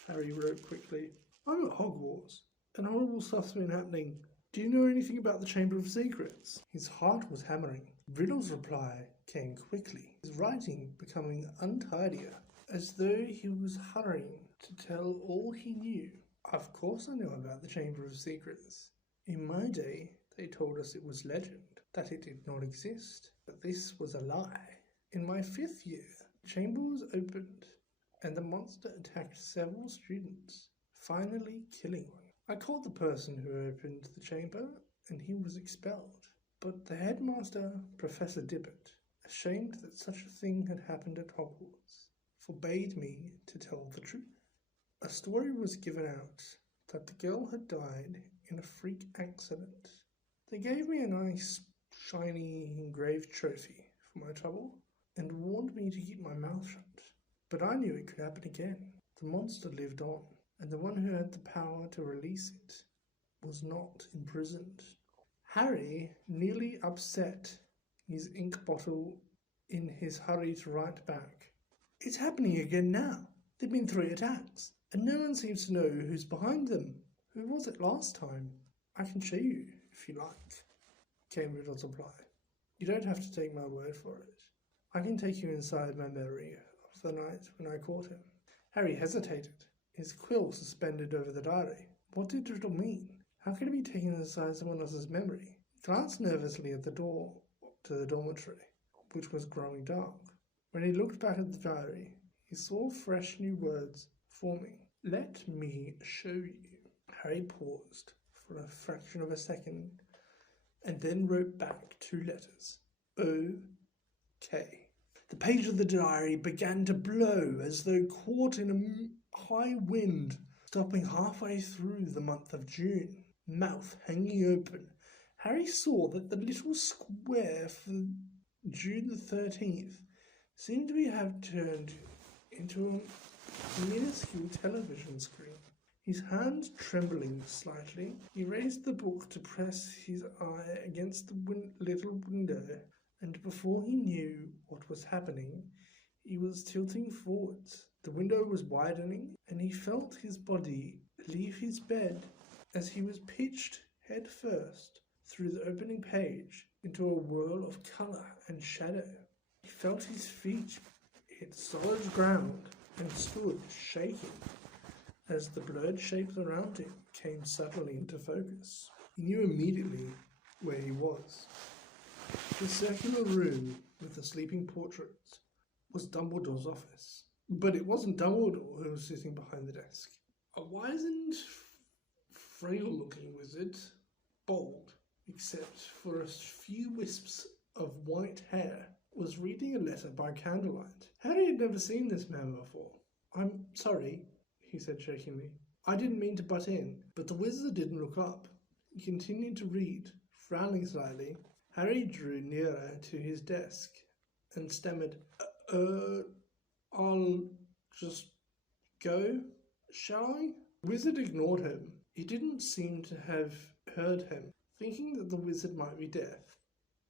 Harry wrote quickly. "I'm at Hogwarts, and horrible stuff's been happening. Do you know anything about the Chamber of Secrets?" His heart was hammering. Riddle's reply came quickly, his writing becoming untidier, as though he was hurrying to tell all he knew. "Of course I know about the Chamber of Secrets. In my day, they told us it was legend, that it did not exist, but this was a lie. In my 5th year, the chamber was opened, and the monster attacked several students, finally killing one. I caught the person who opened the chamber, and he was expelled. But the headmaster, Professor Dibbet, ashamed that such a thing had happened at Hogwarts, forbade me to tell the truth. A story was given out that the girl had died in a freak accident. They gave me a nice, shiny, engraved trophy for my trouble, and warned me to keep my mouth shut. But I knew it could happen again. The monster lived on, and the one who had the power to release it was not imprisoned." Harry nearly upset his ink bottle in his hurry to write back. "It's happening again now. There've been 3 attacks, and no one seems to know who's behind them. Who was it last time? I can show you, if you like," came Riddle's reply. "You don't have to take my word for it. I can take you inside my memory of the night when I caught him." Harry hesitated, his quill suspended over the diary. What did Riddle mean? How could it be taken inside someone else's memory? He glanced nervously at the door to the dormitory, which was growing dark. When he looked back at the diary, he saw fresh new words forming. Let me show you. Harry paused for a fraction of a second and then wrote back 2 letters. O-K. The page of the diary began to blow as though caught in a high wind, stopping halfway through the month of June. Mouth hanging open, Harry saw that the little square for June the 13th seemed to have turned into a minuscule television screen. His hands trembling slightly, he raised the book to press his eye against the little window, and before he knew what was happening, he was tilting forwards. The window was widening, and he felt his body leave his bed as he was pitched head first through the opening page into a whirl of colour and shadow. He felt his feet hit solid ground and stood shaking as the blurred shapes around him came suddenly into focus. He knew immediately where he was. The circular room with the sleeping portraits was Dumbledore's office. But it wasn't Dumbledore who was sitting behind the desk. A wizened, frail-looking wizard, bald, except for a few wisps of white hair, was reading a letter by candlelight. Harry had never seen this man before. "I'm sorry," he said shakingly. "I didn't mean to butt in." But the wizard didn't look up. He continued to read, frowning slightly. Harry drew nearer to his desk and stammered, I'll just go, shall I?" The wizard ignored him. He didn't seem to have heard him. Thinking that the wizard might be deaf,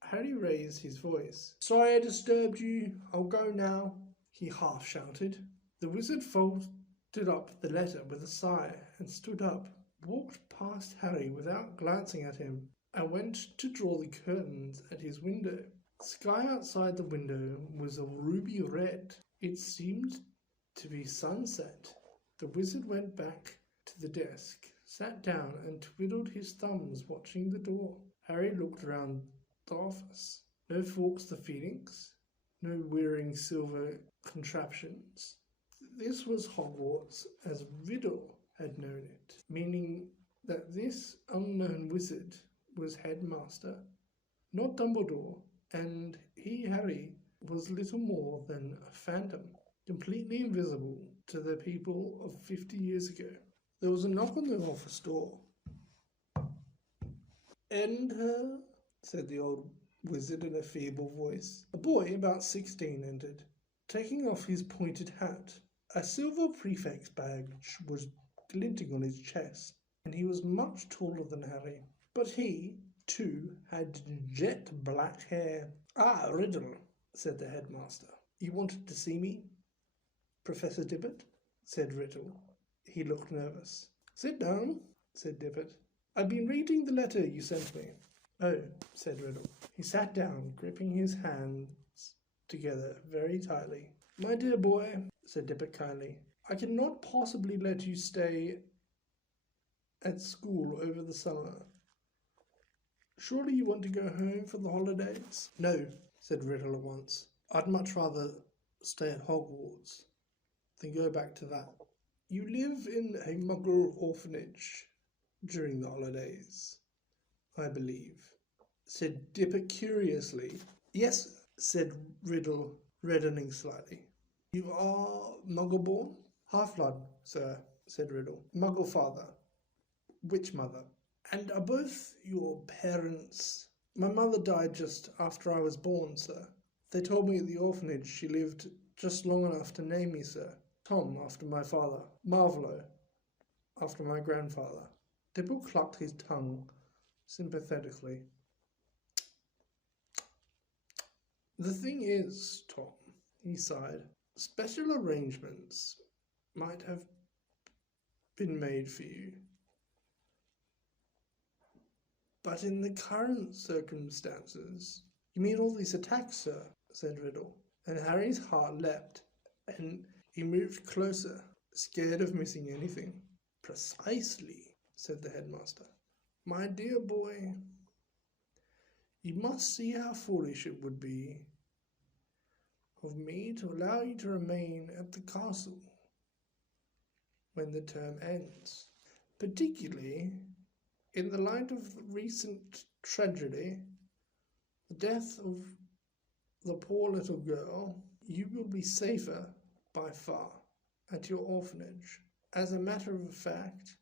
Harry raised his voice. "Sorry I disturbed you. I'll go now," he half shouted. The wizard folded up the letter with a sigh and stood up, walked past Harry without glancing at him, and went to draw the curtains at his window. The sky outside the window was a ruby red. It seemed to be sunset. The wizard went back to the desk, sat down and twiddled his thumbs watching the door. Harry looked around the office. No Fawkes the Phoenix, no whirring silver contraptions. This was Hogwarts as Riddle had known it, meaning that this unknown wizard was headmaster, not Dumbledore, and he, Harry, was little more than a phantom, completely invisible to the people of 50 years ago. There was a knock on the office door. "Enter," said the old wizard in a feeble voice. A boy about 16 entered, taking off his pointed hat. A silver prefect's badge was glinting on his chest, and he was much taller than Harry. But he, too, had jet black hair. "Ah, Riddle," said the headmaster. "You wanted to see me?" "Professor Dippet?" said Riddle. He looked nervous. "Sit down," said Dippet. "I've been reading the letter you sent me." "Oh," said Riddle. He sat down, gripping his hands together very tightly. "My dear boy," said Dippet kindly, "I cannot possibly let you stay at school over the summer. Surely you want to go home for the holidays?" "No," said Riddle at once. "I'd much rather stay at Hogwarts than go back to that." "You live in a Muggle orphanage during the holidays, I believe," said Dippet curiously. "Yes," said Riddle, reddening slightly. "You are Muggle-born?" "Half-blood, sir," said Riddle. "Muggle father." "Which mother?" "And are both your parents—" "My mother died just after I was born, sir. They told me at the orphanage she lived just long enough to name me, sir. Tom after my father, Marvolo after my grandfather." Dibble clucked his tongue sympathetically. "The thing is, Tom," he sighed, "special arrangements might have been made for you. But in the current circumstances—" "You mean all these attacks, sir?" said Riddle, and Harry's heart leapt, and he moved closer, scared of missing anything. "Precisely," said the headmaster. My dear boy, you must see how foolish it would be of me to allow you to remain at the castle when the term ends, particularly in the light of the recent tragedy, the death of the poor little girl. You will be safer by far at your orphanage. As a matter of fact,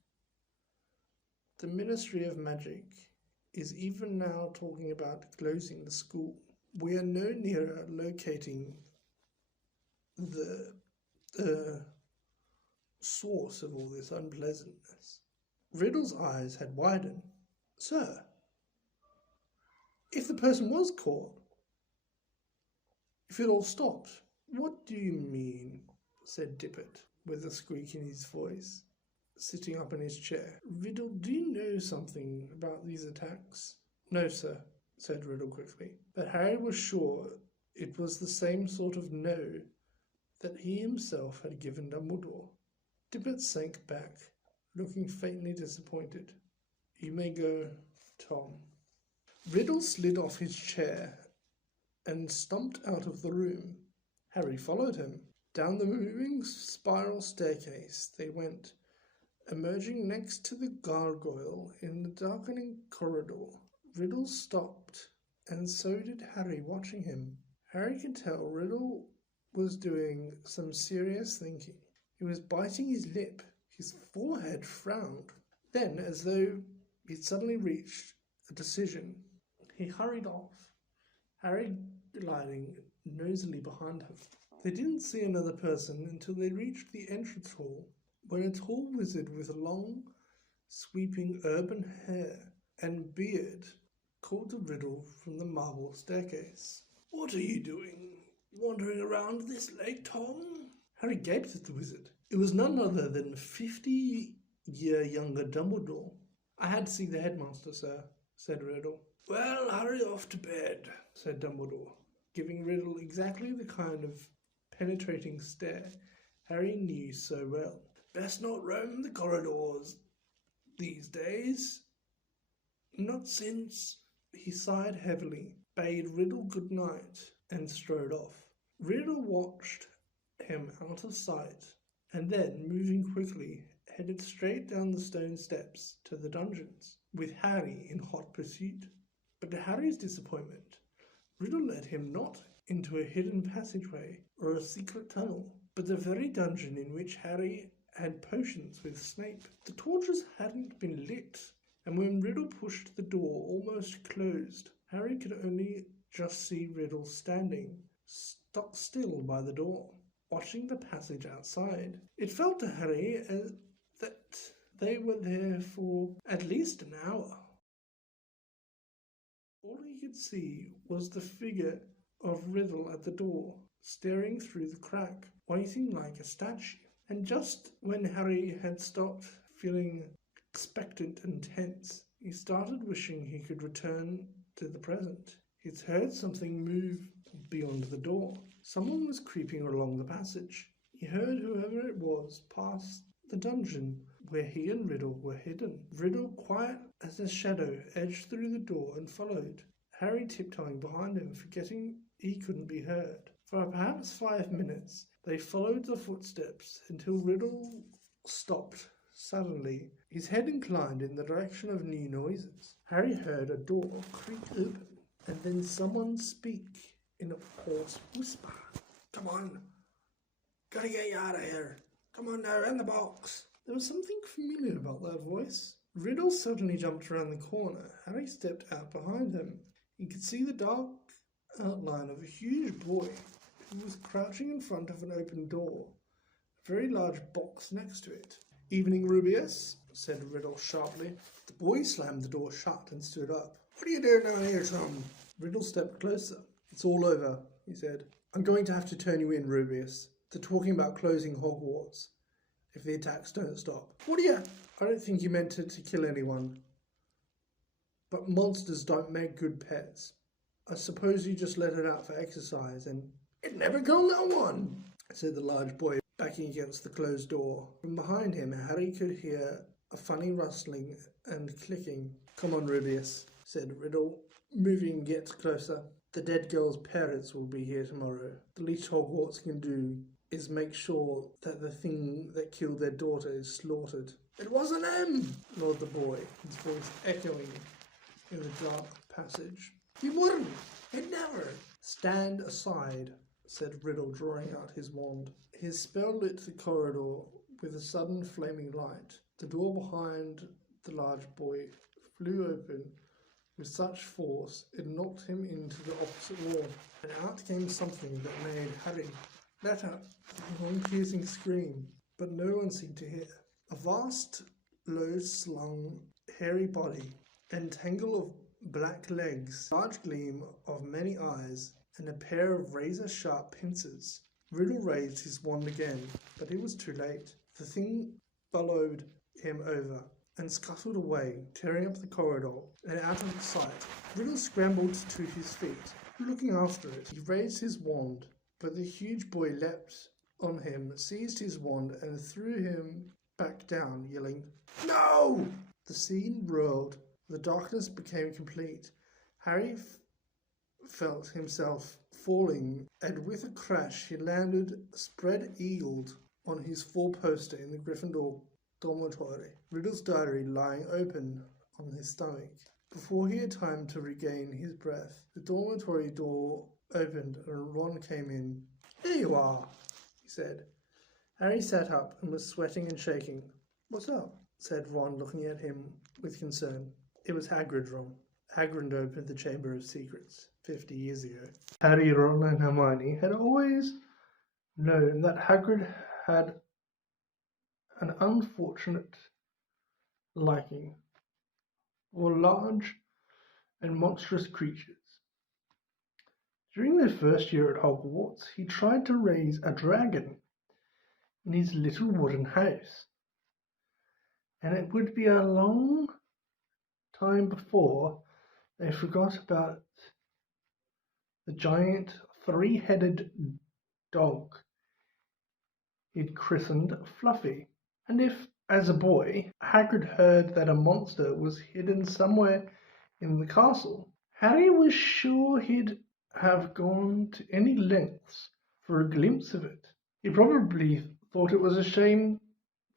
the Ministry of Magic is even now talking about closing the school. We are no nearer locating the source of all this unpleasantness. Riddle's eyes had widened. Sir, if the person was caught, if it all stopped, what do you mean? Said Tippet, with a squeak in his voice, sitting up in his chair. Riddle, do you know something about these attacks? No, sir, said Riddle quickly. But Harry was sure it was the same sort of no that he himself had given Dumbledore. Tippet sank back, looking faintly disappointed. You may go, Tom. Riddle slid off his chair and stumped out of the room. Harry followed him. Down the moving spiral staircase they went, emerging next to the gargoyle in the darkening corridor. Riddle stopped, and so did Harry, watching him. Harry could tell Riddle was doing some serious thinking. He was biting his lip. His forehead frowned. Then, as though he'd suddenly reached a decision, he hurried off, Harry gliding nosily behind him. They didn't see another person until they reached the entrance hall, when a tall wizard with long, sweeping urban hair and beard called to Riddle from the marble staircase. What are you doing, wandering around this late, Tom? Harry gaped at the wizard. It was none other than 50-year younger Dumbledore. I had to see the headmaster, sir, said Riddle. Well, hurry off to bed, said Dumbledore, giving Riddle exactly the kind of penetrating stare Harry knew so well. Best not roam the corridors these days. Not since. He sighed heavily, bade Riddle good night, and strode off. Riddle watched him out of sight, and then, moving quickly, headed straight down the stone steps to the dungeons, with Harry in hot pursuit. But to Harry's disappointment, Riddle led him not into a hidden passageway or a secret tunnel, but the very dungeon in which Harry had potions with Snape. The torches hadn't been lit, and when Riddle pushed the door almost closed, Harry could only just see Riddle standing, stock still by the door, watching the passage outside. It felt to Harry that they were there for at least an hour. All he could see was the figure of Riddle at the door, staring through the crack, waiting like a statue. And just when Harry had stopped feeling expectant and tense, he started wishing he could return to the present. He'd heard something move beyond the door. Someone was creeping along the passage. He heard whoever it was pass the dungeon where he and Riddle were hidden. Riddle, quiet as a shadow, edged through the door and followed, Harry tiptoeing behind him, forgetting he couldn't be heard. For perhaps 5 minutes, they followed the footsteps until Riddle stopped suddenly, his head inclined in the direction of new noises. Harry heard a door creak open, and then someone speak in a hoarse whisper. Come on, gotta get you out of here. Come on now, in the box. There was something familiar about that voice. Riddle suddenly jumped around the corner. Harry stepped out behind him. He could see the dark outline of a huge boy who was crouching in front of an open door, a very large box next to it. Evening, Rubeus, said Riddle sharply. The boy slammed the door shut and stood up. What are you doing down here, Tom? Riddle stepped closer. It's all over, he said. I'm going to have to turn you in, Rubeus. They're talking about closing Hogwarts if the attacks don't stop. What are you? I don't think you meant to kill anyone. But monsters don't make good pets. I suppose you just let it out for exercise and... It never killed no one, said the large boy, backing against the closed door. From behind him, Harry could hear a funny rustling and clicking. Come on, Rubius, said Riddle, moving yet closer. The dead girl's parents will be here tomorrow. The least Hogwarts can do is make sure that the thing that killed their daughter is slaughtered. It wasn't him, roared the boy, his voice echoing in the dark passage. He wouldn't! He'd never! Stand aside, said Riddle, drawing out his wand. His spell lit the corridor with a sudden flaming light. The door behind the large boy flew open with such force it knocked him into the opposite wall, and out came something that made Harry let out a long piercing scream, but no one seemed to hear. A vast, low-slung, hairy body, and tangle of black legs, large gleam of many eyes, and a pair of razor-sharp pincers. Riddle raised his wand again, but it was too late. The thing bellowed him over and scuttled away, tearing up the corridor and out of sight. Riddle scrambled to his feet, looking after it. He raised his wand, but the huge boy leapt on him, seized his wand, and threw him back down, yelling, "No!" The scene whirled. The darkness became complete. Harry felt himself falling, and with a crash he landed spread-eagled on his four-poster in the Gryffindor dormitory, Riddle's diary lying open on his stomach. Before he had time to regain his breath, the dormitory door opened and Ron came in. "Here you are," he said. Harry sat up and was sweating and shaking. "What's up?" said Ron, looking at him with concern. It was Hagrid, Ron. Hagrid opened the Chamber of Secrets 50 years ago. Harry, Ron and Hermione had always known that Hagrid had an unfortunate liking for large and monstrous creatures. During their first year at Hogwarts, he tried to raise a dragon in his little wooden house, and it would be a long time before they forgot about the giant three-headed dog he'd christened Fluffy. And if, as a boy, Hagrid heard that a monster was hidden somewhere in the castle, Harry was sure he'd have gone to any lengths for a glimpse of it. He probably thought it was a shame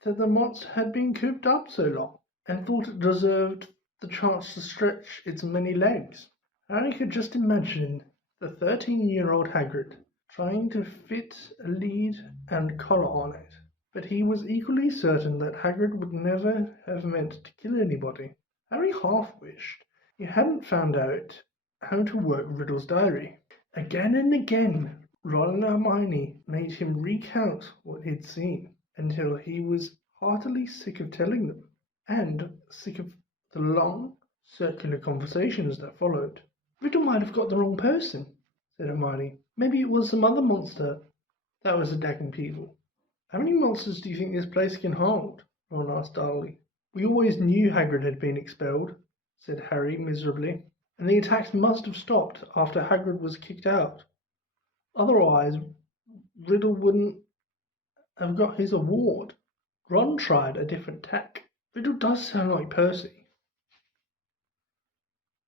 that the monster had been cooped up so long, and thought it deserved the chance to stretch its many legs. Harry could just imagine the 13-year-old Hagrid trying to fit a lead and collar on it. But he was equally certain that Hagrid would never have meant to kill anybody. Harry half-wished he hadn't found out how to work Riddle's diary. Again and again, Ron and Hermione made him recount what he'd seen, until he was heartily sick of telling them, and sick of the long, circular conversations that followed. "Riddle might have got the wrong person," said Hermione. "Maybe it was some other monster that was attacking people." "How many monsters do you think this place can hold?" Ron asked dully. "We always knew Hagrid had been expelled," said Harry miserably. "And the attacks must have stopped after Hagrid was kicked out. Otherwise, Riddle wouldn't have got his award." Ron tried a different tack. "Riddle does sound like Percy."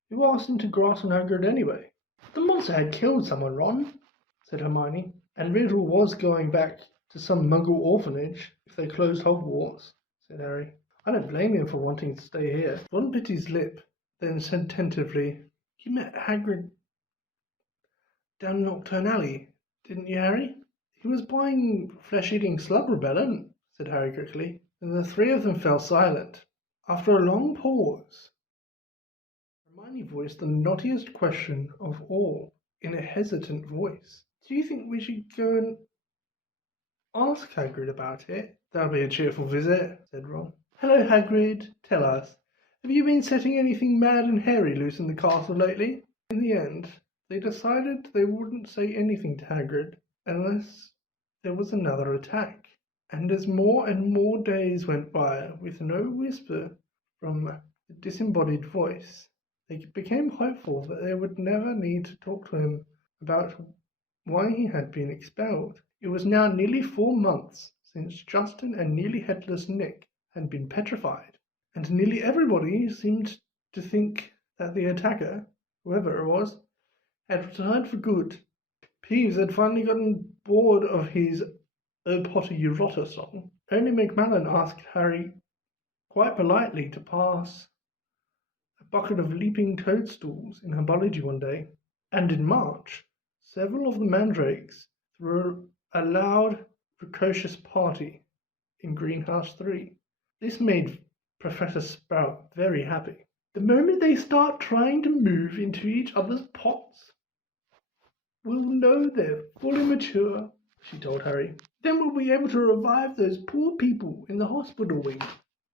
"Who asked him to grass on Hagrid anyway?" "The monster had killed someone, Ron," said Hermione. "And Riddle was going back to some Muggle orphanage if they closed Hogwarts," said Harry. "I don't blame him for wanting to stay here." Ron bit his lip, then said tentatively, "You met Hagrid down Nocturne Alley, didn't you, Harry?" "He was buying flesh-eating slug repellent," said Harry quickly, and the three of them fell silent. After a long pause, Hermione voiced the knottiest question of all in a hesitant voice. "Do you think we should go and ask Hagrid about it?" "That'll be a cheerful visit," said Ron. "Hello, Hagrid. Tell us, have you been setting anything mad and hairy loose in the castle lately?" In the end, they decided they wouldn't say anything to Hagrid unless there was another attack. And as more and more days went by with no whisper from the disembodied voice, they became hopeful that they would never need to talk to him about why he had been expelled. It was now nearly 4 months since Justin and nearly headless Nick had been petrified, and nearly everybody seemed to think that the attacker, whoever it was, had returned for good. Peeves had finally gotten bored of his O Potter Eurota song. Only Macmillan asked Harry quite politely to pass a bucket of leaping toadstools in herbology one day. And in March, several of the mandrakes threw a loud, precocious party in Greenhouse 3. This made Professor Sprout very happy. The moment they start trying to move into each other's pots, we'll know they're fully mature, she told Harry. Then we'll be able to revive those poor people in the hospital wing.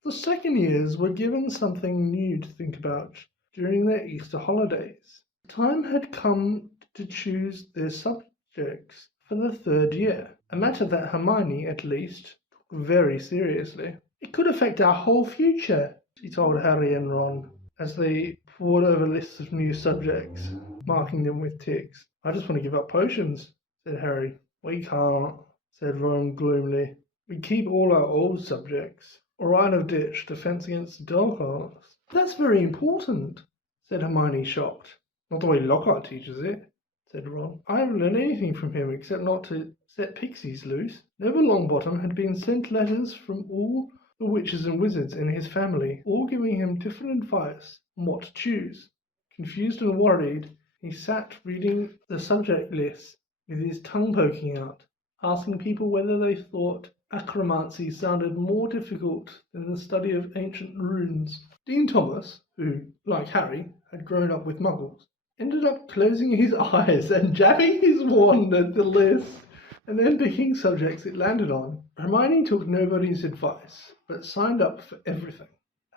The second years were given something new to think about during their Easter holidays. The time had come to choose their subjects for the third year, a matter that Hermione, at least, took very seriously. It could affect our whole future, she told Harry and Ron, as they pored over lists of new subjects, marking them with ticks. I just want to give up potions, said Harry. We can't, said Ron gloomily. We keep all our old subjects. Or Rite of Ditch, Defense Against the Dark Arts. That's very important, said Hermione, shocked. Not the way Lockhart teaches it, said Ron. I haven't learned anything from him except not to set pixies loose. Neville Longbottom had been sent letters from all the witches and wizards in his family, all giving him different advice on what to choose. Confused and worried, he sat reading the subject lists with his tongue poking out, asking people whether they thought acromancy sounded more difficult than the study of ancient runes. Dean Thomas, who, like Harry, had grown up with muggles, ended up closing his eyes and jabbing his wand at the list, and then picking subjects it landed on. Hermione took nobody's advice, but signed up for everything.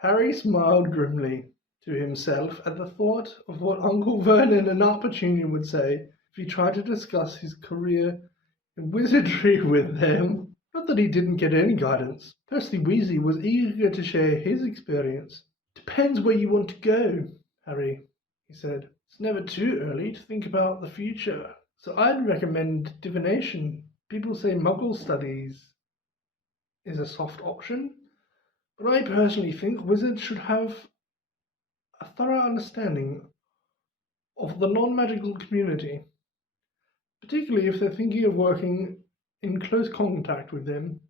Harry smiled grimly to himself at the thought of what Uncle Vernon and Aunt Petunia would say if he tried to discuss his career in wizardry with them. Not that he didn't get any guidance. Percy Weasley was eager to share his experience. Depends where you want to go, Harry, he said. It's never too early to think about the future. So I'd recommend divination. People say Muggle studies is a soft option, but I personally think wizards should have a thorough understanding of the non-magical community, particularly if they're thinking of working in close contact with them.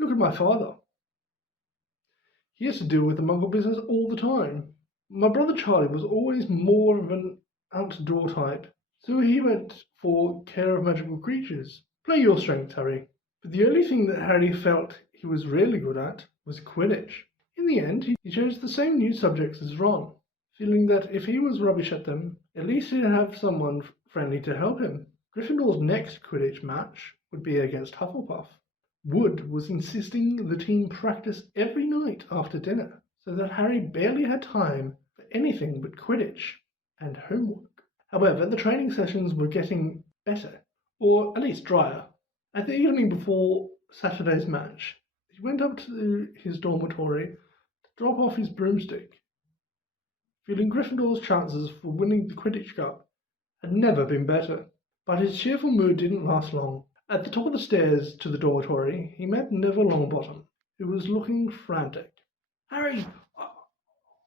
Look at my father. He has to deal with the Muggle business all the time. My brother Charlie was always more of an outdoor type, so he went for care of magical creatures. Play your strengths, Harry. But the only thing that Harry felt he was really good at was Quidditch. In the end, he chose the same new subjects as Ron, feeling that if he was rubbish at them, at least he'd have someone friendly to help him. Gryffindor's next Quidditch match would be against Hufflepuff. Wood was insisting the team practice every night after dinner, so that Harry barely had time for anything but Quidditch and homework. However, the training sessions were getting better, or at least drier. At the evening before Saturday's match, he went up to his dormitory to drop off his broomstick, feeling Gryffindor's chances for winning the Quidditch Cup had never been better. But his cheerful mood didn't last long. At the top of the stairs to the dormitory, he met Neville Longbottom, who was looking frantic. Harry,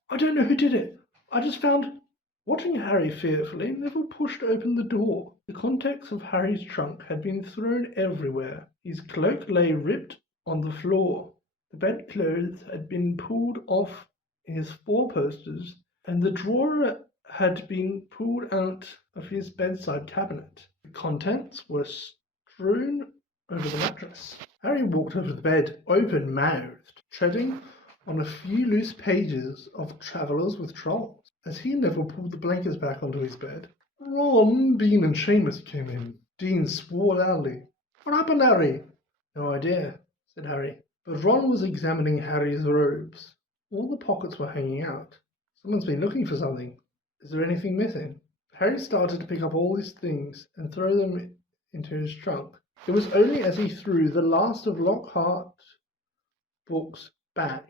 I don't know who did it. I just found... Watching Harry fearfully, Neville pushed open the door. The contents of Harry's trunk had been thrown everywhere. His cloak lay ripped on the floor. The bedclothes had been pulled off his four-posters, and the drawer had been pulled out of his bedside cabinet. The contents were strewn over the mattress. Harry walked over the bed, open-mouthed, treading on a few loose pages of Travellers with Trolls. As he and Neville pulled the blankets back onto his bed, Ron, Bean and Seamus came in. Dean swore loudly. What happened, Harry? No idea, said Harry. But Ron was examining Harry's robes. All the pockets were hanging out. Someone's been looking for something. Is there anything missing? Harry started to pick up all his things and throw them into his trunk. It was only as he threw the last of Lockhart books back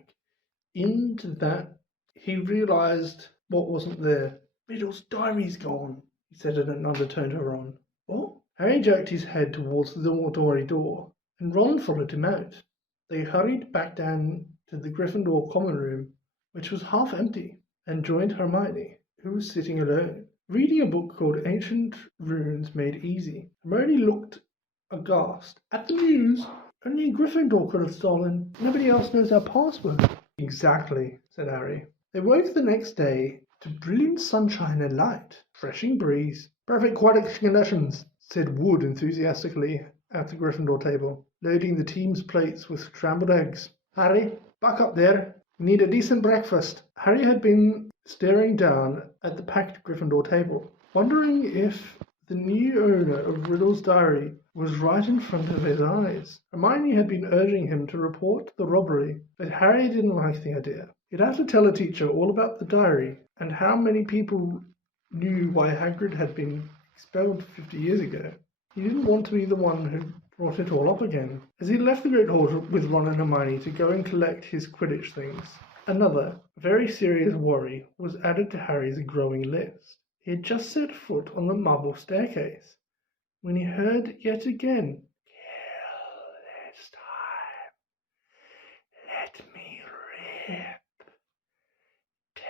into that he realized what wasn't there. Riddle's diary's gone, he said in an undertone to Ron. What? Harry jerked his head towards the dormitory door, and Ron followed him out. They hurried back down to the Gryffindor common room, which was half empty. and joined Hermione, who was sitting alone, reading a book called Ancient Runes Made Easy. Hermione looked aghast at the news. Only Gryffindor could have stolen. Nobody else knows our password. Exactly, said Harry. They woke the next day to brilliant sunshine and light, refreshing breeze. Perfect aquatic conditions, said Wood enthusiastically at the Gryffindor table, loading the team's plates with scrambled eggs. Harry, back up there. We need a decent breakfast. Harry had been staring down at the packed Gryffindor table, wondering if the new owner of Riddle's diary was right in front of his eyes. Hermione had been urging him to report the robbery, but Harry didn't like the idea. He'd have to tell a teacher all about the diary and how many people knew why Hagrid had been expelled 50 years ago. He didn't want to be the one who brought it all up again. As he left the Great Hall with Ron and Hermione to go and collect his Quidditch things, another, very serious worry was added to Harry's growing list. He had just set foot on the marble staircase when he heard yet again, "Kill this time. Let me rip. Tear."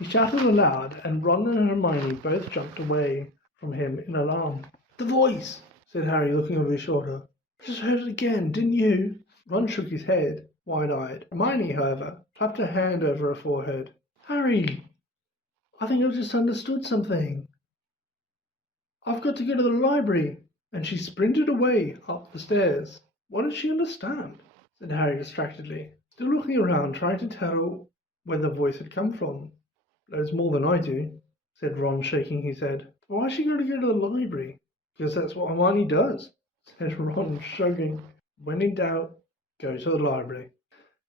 He shouted aloud, and Ron and Hermione both jumped away from him in alarm. "The voice," said Harry, looking over his shoulder. "I just heard it again, didn't you?" Ron shook his head, wide-eyed. Hermione, however, clapped her hand over her forehead. "Harry, I think I've just understood something. I've got to go to the library." And she sprinted away up the stairs. "What did she understand?" said Harry distractedly, still looking around, trying to tell where the voice had come from. "Knows more than I do," said Ron, shaking his head. "Why has she got to go to the library?" "Because that's what Hermione does," said Ron, shrugging. "When in doubt, go to the library."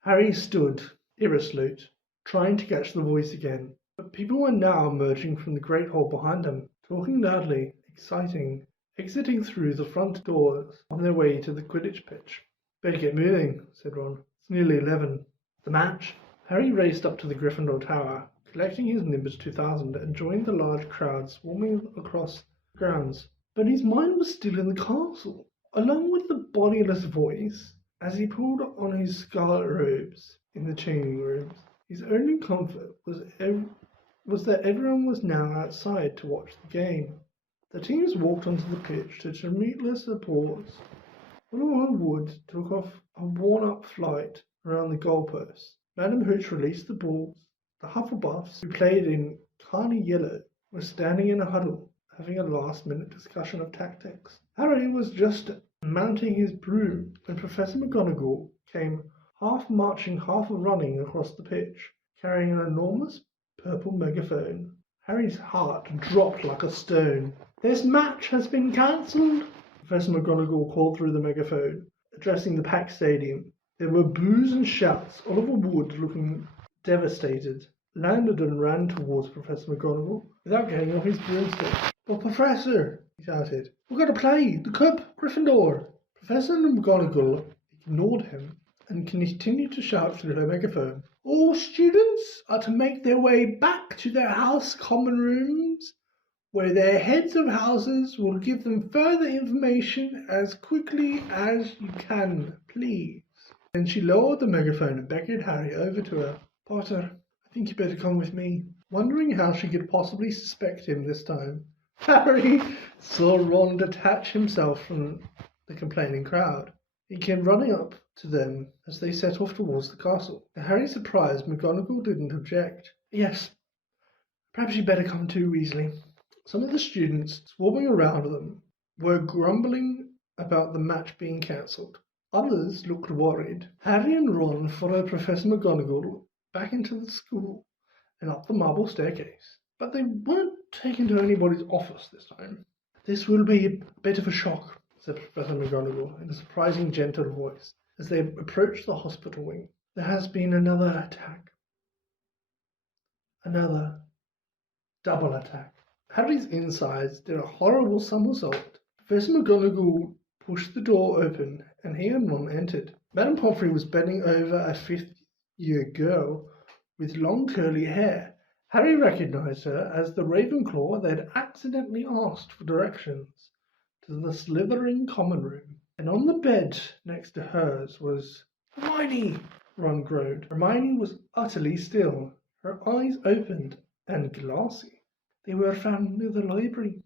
Harry stood, irresolute, trying to catch the voice again. But people were now emerging from the Great Hall behind him, talking loudly, exciting, exiting through the front doors on their way to the Quidditch pitch. "Better get moving," said Ron. "It's nearly 11. The match." Harry raced up to the Gryffindor Tower, collecting his Nimbus 2000, and joined the large crowd swarming across the grounds. But his mind was still in the castle, along with the bodiless voice. As he pulled on his scarlet robes in the changing rooms, his only comfort was that everyone was now outside to watch the game. The teams walked onto the pitch to tremulous applause. Oliver Wood took off a worn-up flight around the goalposts. Madam Hooch released the balls. The Hufflepuffs, who played in Carney Yellow, were standing in a huddle, having a last-minute discussion of tactics. Harry was just mounting his broom when Professor McGonagall came half marching, half running across the pitch, carrying an enormous purple megaphone. Harry's heart dropped like a stone. "This match has been cancelled," Professor McGonagall called through the megaphone, addressing the packed stadium. There were boos and shouts. Oliver Wood, looking devastated, landed and ran towards Professor McGonagall without getting off his broomstick. "But Professor," he shouted, "we've got to play! The Cup! Gryffindor!" Professor McGonagall ignored him and continued to shout through her megaphone. "All students are to make their way back to their house common rooms, where their heads of houses will give them further information as quickly as you can, please." Then she lowered the megaphone and beckoned Harry over to her. "Potter, I think you better come with me." Wondering how she could possibly suspect him this time, Harry saw Ron detach himself from the complaining crowd. He came running up to them as they set off towards the castle. To Harry's surprise, McGonagall didn't object. "Yes, perhaps you'd better come too, Weasley." Some of the students swarming around them were grumbling about the match being cancelled. Others looked worried. Harry and Ron followed Professor McGonagall back into the school and up the marble staircase. But they weren't taken to anybody's office this time. "This will be a bit of a shock," said Professor McGonagall in a surprising gentle voice as they approached the hospital wing. "There has been another attack. Another double attack." Harry's insides did a horrible somersault. Professor McGonagall pushed the door open, and he and Ron entered. Madame Pomfrey was bending over a fifth-year girl with long curly hair. Harry recognized her as the Ravenclaw that had accidentally asked for directions to the Slytherin common room. And on the bed next to hers was Hermione. Ron groaned. Hermione was utterly still, her eyes opened and glassy. They were found near the library,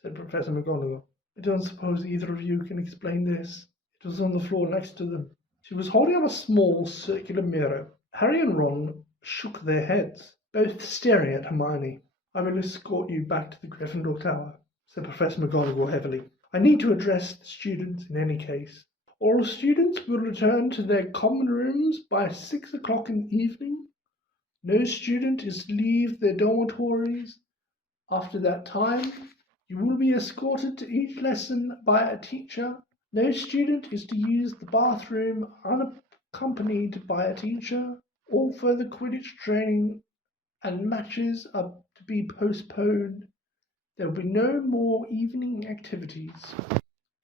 said Professor McGonagall. I don't suppose either of you can explain this. It was on the floor next to them. She was holding up a small circular mirror. Harry and Ron shook their heads, both staring at Hermione. I will escort you back to the Gryffindor Tower, said Professor McGonagall heavily. I need to address the students in any case. All students will return to their common rooms by 6 o'clock in the evening. No student is to leave their dormitories after that time. You will be escorted to each lesson by a teacher. No student is to use the bathroom unaccompanied by a teacher. All further Quidditch training and matches are to be postponed. There will be no more evening activities.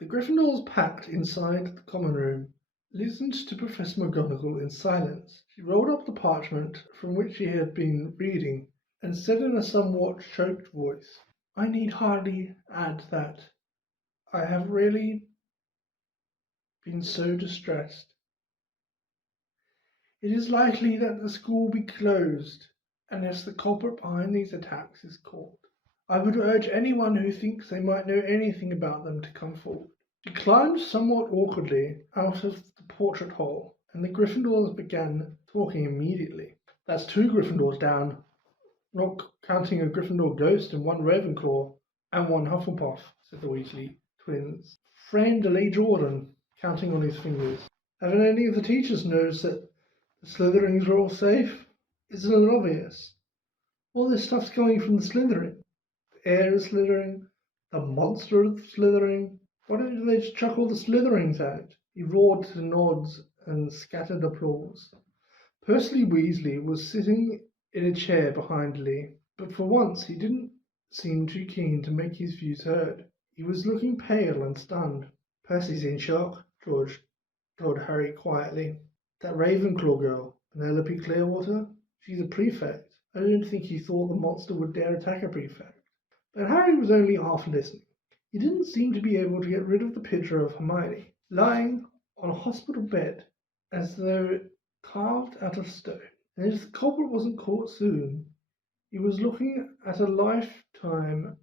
The Gryffindors packed inside the common room, listened to Professor McGonagall in silence. She rolled up the parchment from which she had been reading and said in a somewhat choked voice, I need hardly add that I have really been so distressed. It is likely that the school will be closed unless the culprit behind these attacks is caught. I would urge anyone who thinks they might know anything about them to come forward. She climbed somewhat awkwardly out of the portrait hole, and the Gryffindors began talking immediately. That's 2 Gryffindors down, not counting a Gryffindor ghost and 1 Ravenclaw and 1 Hufflepuff, said the Weasley twins. Friend Lee Jordan, counting on his fingers. Haven't any of the teachers noticed that the Slytherins are all safe? Isn't it obvious? All this stuff's coming from the Slytherin. The air is Slytherin, the monster is Slytherin. Why don't they just chuck all the Slytherins out? He roared to nods and scattered applause. Percy Weasley was sitting in a chair behind Lee, but for once he didn't seem too keen to make his views heard. He was looking pale and stunned. Percy's in shock, George told Harry quietly. That Ravenclaw girl, Penelope Clearwater, she's a prefect. I don't think he thought the monster would dare attack a prefect. But Harry was only half listening. He didn't seem to be able to get rid of the picture of Hermione, lying on a hospital bed as though carved out of stone. And if the culprit wasn't caught soon, he was looking at a lifetime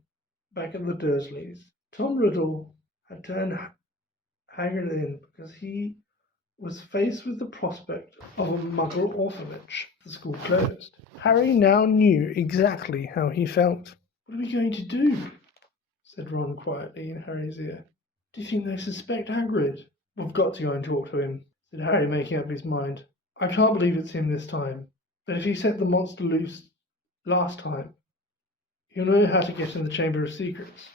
back at the Dursleys. Tom Riddle had turned Hagrid in because he was faced with the prospect of a Muggle orphanage. The school closed. Harry now knew exactly how he felt. What are we going to do? Said Ron quietly in Harry's ear. Do you think they suspect Hagrid? We've got to go and talk to him, said Harry, making up his mind. I can't believe it's him this time. But if he set the monster loose last time, he'll know how to get in the Chamber of Secrets.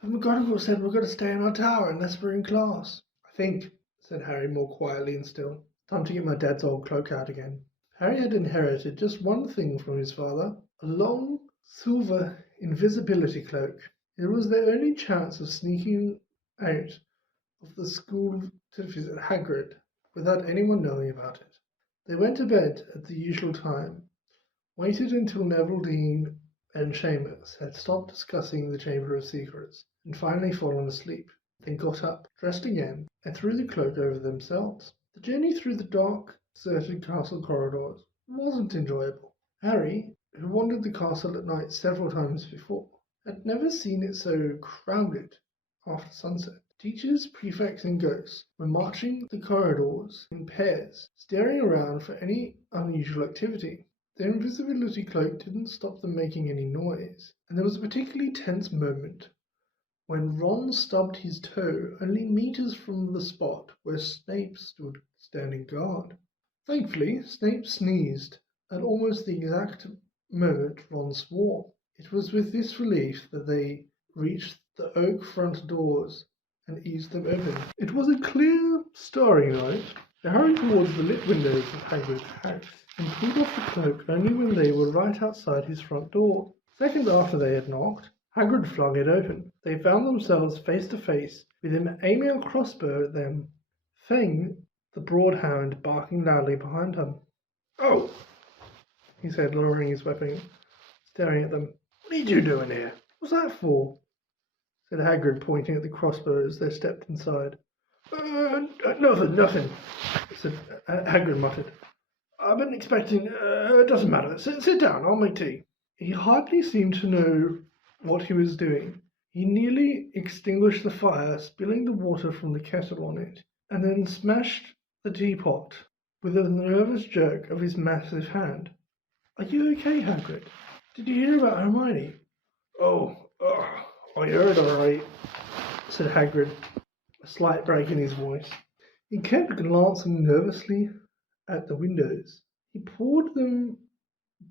But McGonagall said we've got to stay in our tower unless we're in class. I think, said Harry more quietly and still. Time to get my dad's old cloak out again. Harry had inherited just one thing from his father, a long silver invisibility cloak. It was their only chance of sneaking out of the school to visit Hagrid without anyone knowing about it. They went to bed at the usual time, waited until Neville, Dean and Seamus had stopped discussing the Chamber of Secrets and finally fallen asleep, then got up, dressed again, and threw the cloak over themselves. The journey through the dark, deserted castle corridors wasn't enjoyable. Harry, who wandered the castle at night several times before, had never seen it so crowded after sunset. Teachers, prefects, and ghosts were marching the corridors in pairs, staring around for any unusual activity. Their invisibility cloak didn't stop them making any noise, and there was a particularly tense moment when Ron stubbed his toe only meters from the spot where Snape stood standing guard. Thankfully, Snape sneezed at almost the exact moment Ron swore. It was with this relief that they reached the oak front doors and eased them open. It was a clear, starry night. They hurried towards the lit windows of Hagrid's house and pulled off the cloak only when they were right outside his front door. Seconds after they had knocked, Hagrid flung it open. They found themselves face to face with him aiming a crossbow at them, Fang, the broadhound, barking loudly behind him. "Oh!" he said, lowering his weapon, staring at them. "What are you doing here? What's that for?" said Hagrid, pointing at the crossbow as they stepped inside. Nothing, said Hagrid muttered. I've been expecting... it doesn't matter. Sit down, I'll make tea. He hardly seemed to know what he was doing. He nearly extinguished the fire, spilling the water from the kettle on it, and then smashed the teapot with a nervous jerk of his massive hand. Are you okay, Hagrid? Did you hear about Hermione? I heard all right, said Hagrid, a slight break in his voice. He kept glancing nervously at the windows. He poured them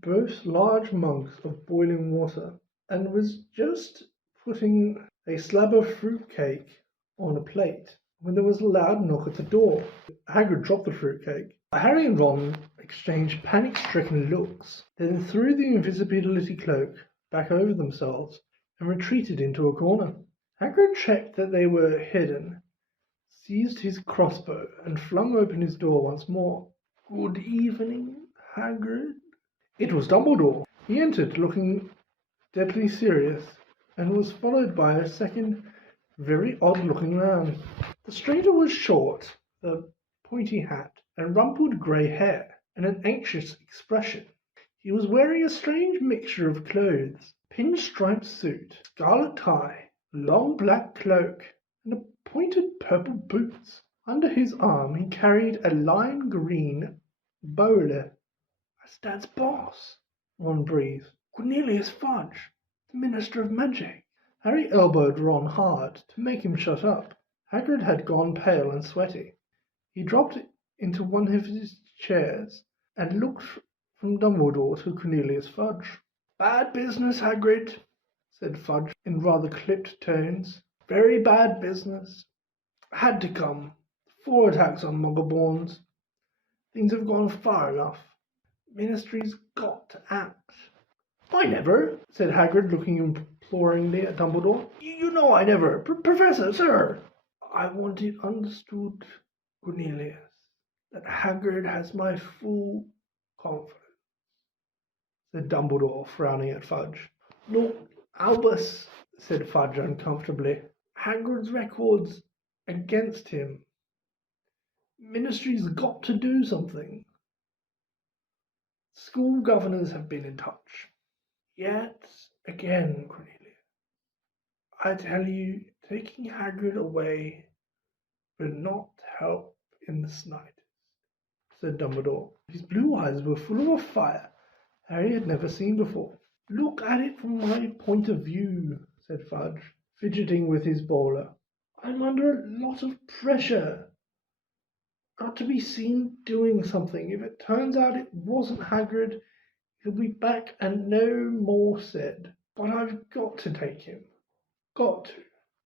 both large mugs of boiling water and was just putting a slab of fruitcake on a plate when there was a loud knock at the door. Hagrid dropped the fruitcake. Harry and Ron exchanged panic-stricken looks, then threw the invisibility cloak back over themselves and retreated into a corner. Hagrid checked that they were hidden, seized his crossbow, and flung open his door once more. Good evening, Hagrid. It was Dumbledore. He entered, looking deadly serious, and was followed by a second, very odd-looking man. The stranger was short, a pointy hat, and rumpled grey hair, and an anxious expression. He was wearing a strange mixture of clothes: pinstriped suit, scarlet tie, long black cloak, and pointed purple boots. Under his arm he carried a lime green bowler. That's Dad's boss, Ron breathed. Cornelius Fudge, the Minister of Magic. Harry elbowed Ron hard to make him shut up. Hagrid had gone pale and sweaty. He dropped into one of his chairs and looked from Dumbledore to Cornelius Fudge. Bad business, Hagrid, said Fudge in rather clipped tones. Very bad business. Had to come. 4 attacks on Muggleborns. Things have gone far enough. Ministry's got to act. I never, said Hagrid, looking imploringly at Dumbledore. You know I never. Professor, sir. I want it understood, Cornelius, that Hagrid has my full confidence, said Dumbledore, frowning at Fudge. Look, Albus, said Fudge uncomfortably. Hagrid's record's against him. Ministry's got to do something. School governors have been in touch. Yet again, Cornelius, I tell you, taking Hagrid away will not help in the slightest, said Dumbledore. His blue eyes were full of a fire Harry had never seen before. Look at it from my point of view, said Fudge, fidgeting with his bowler. I'm under a lot of pressure. Got to be seen doing something. If it turns out it wasn't Hagrid, he'll be back and no more said. But I've got to take him. Got to.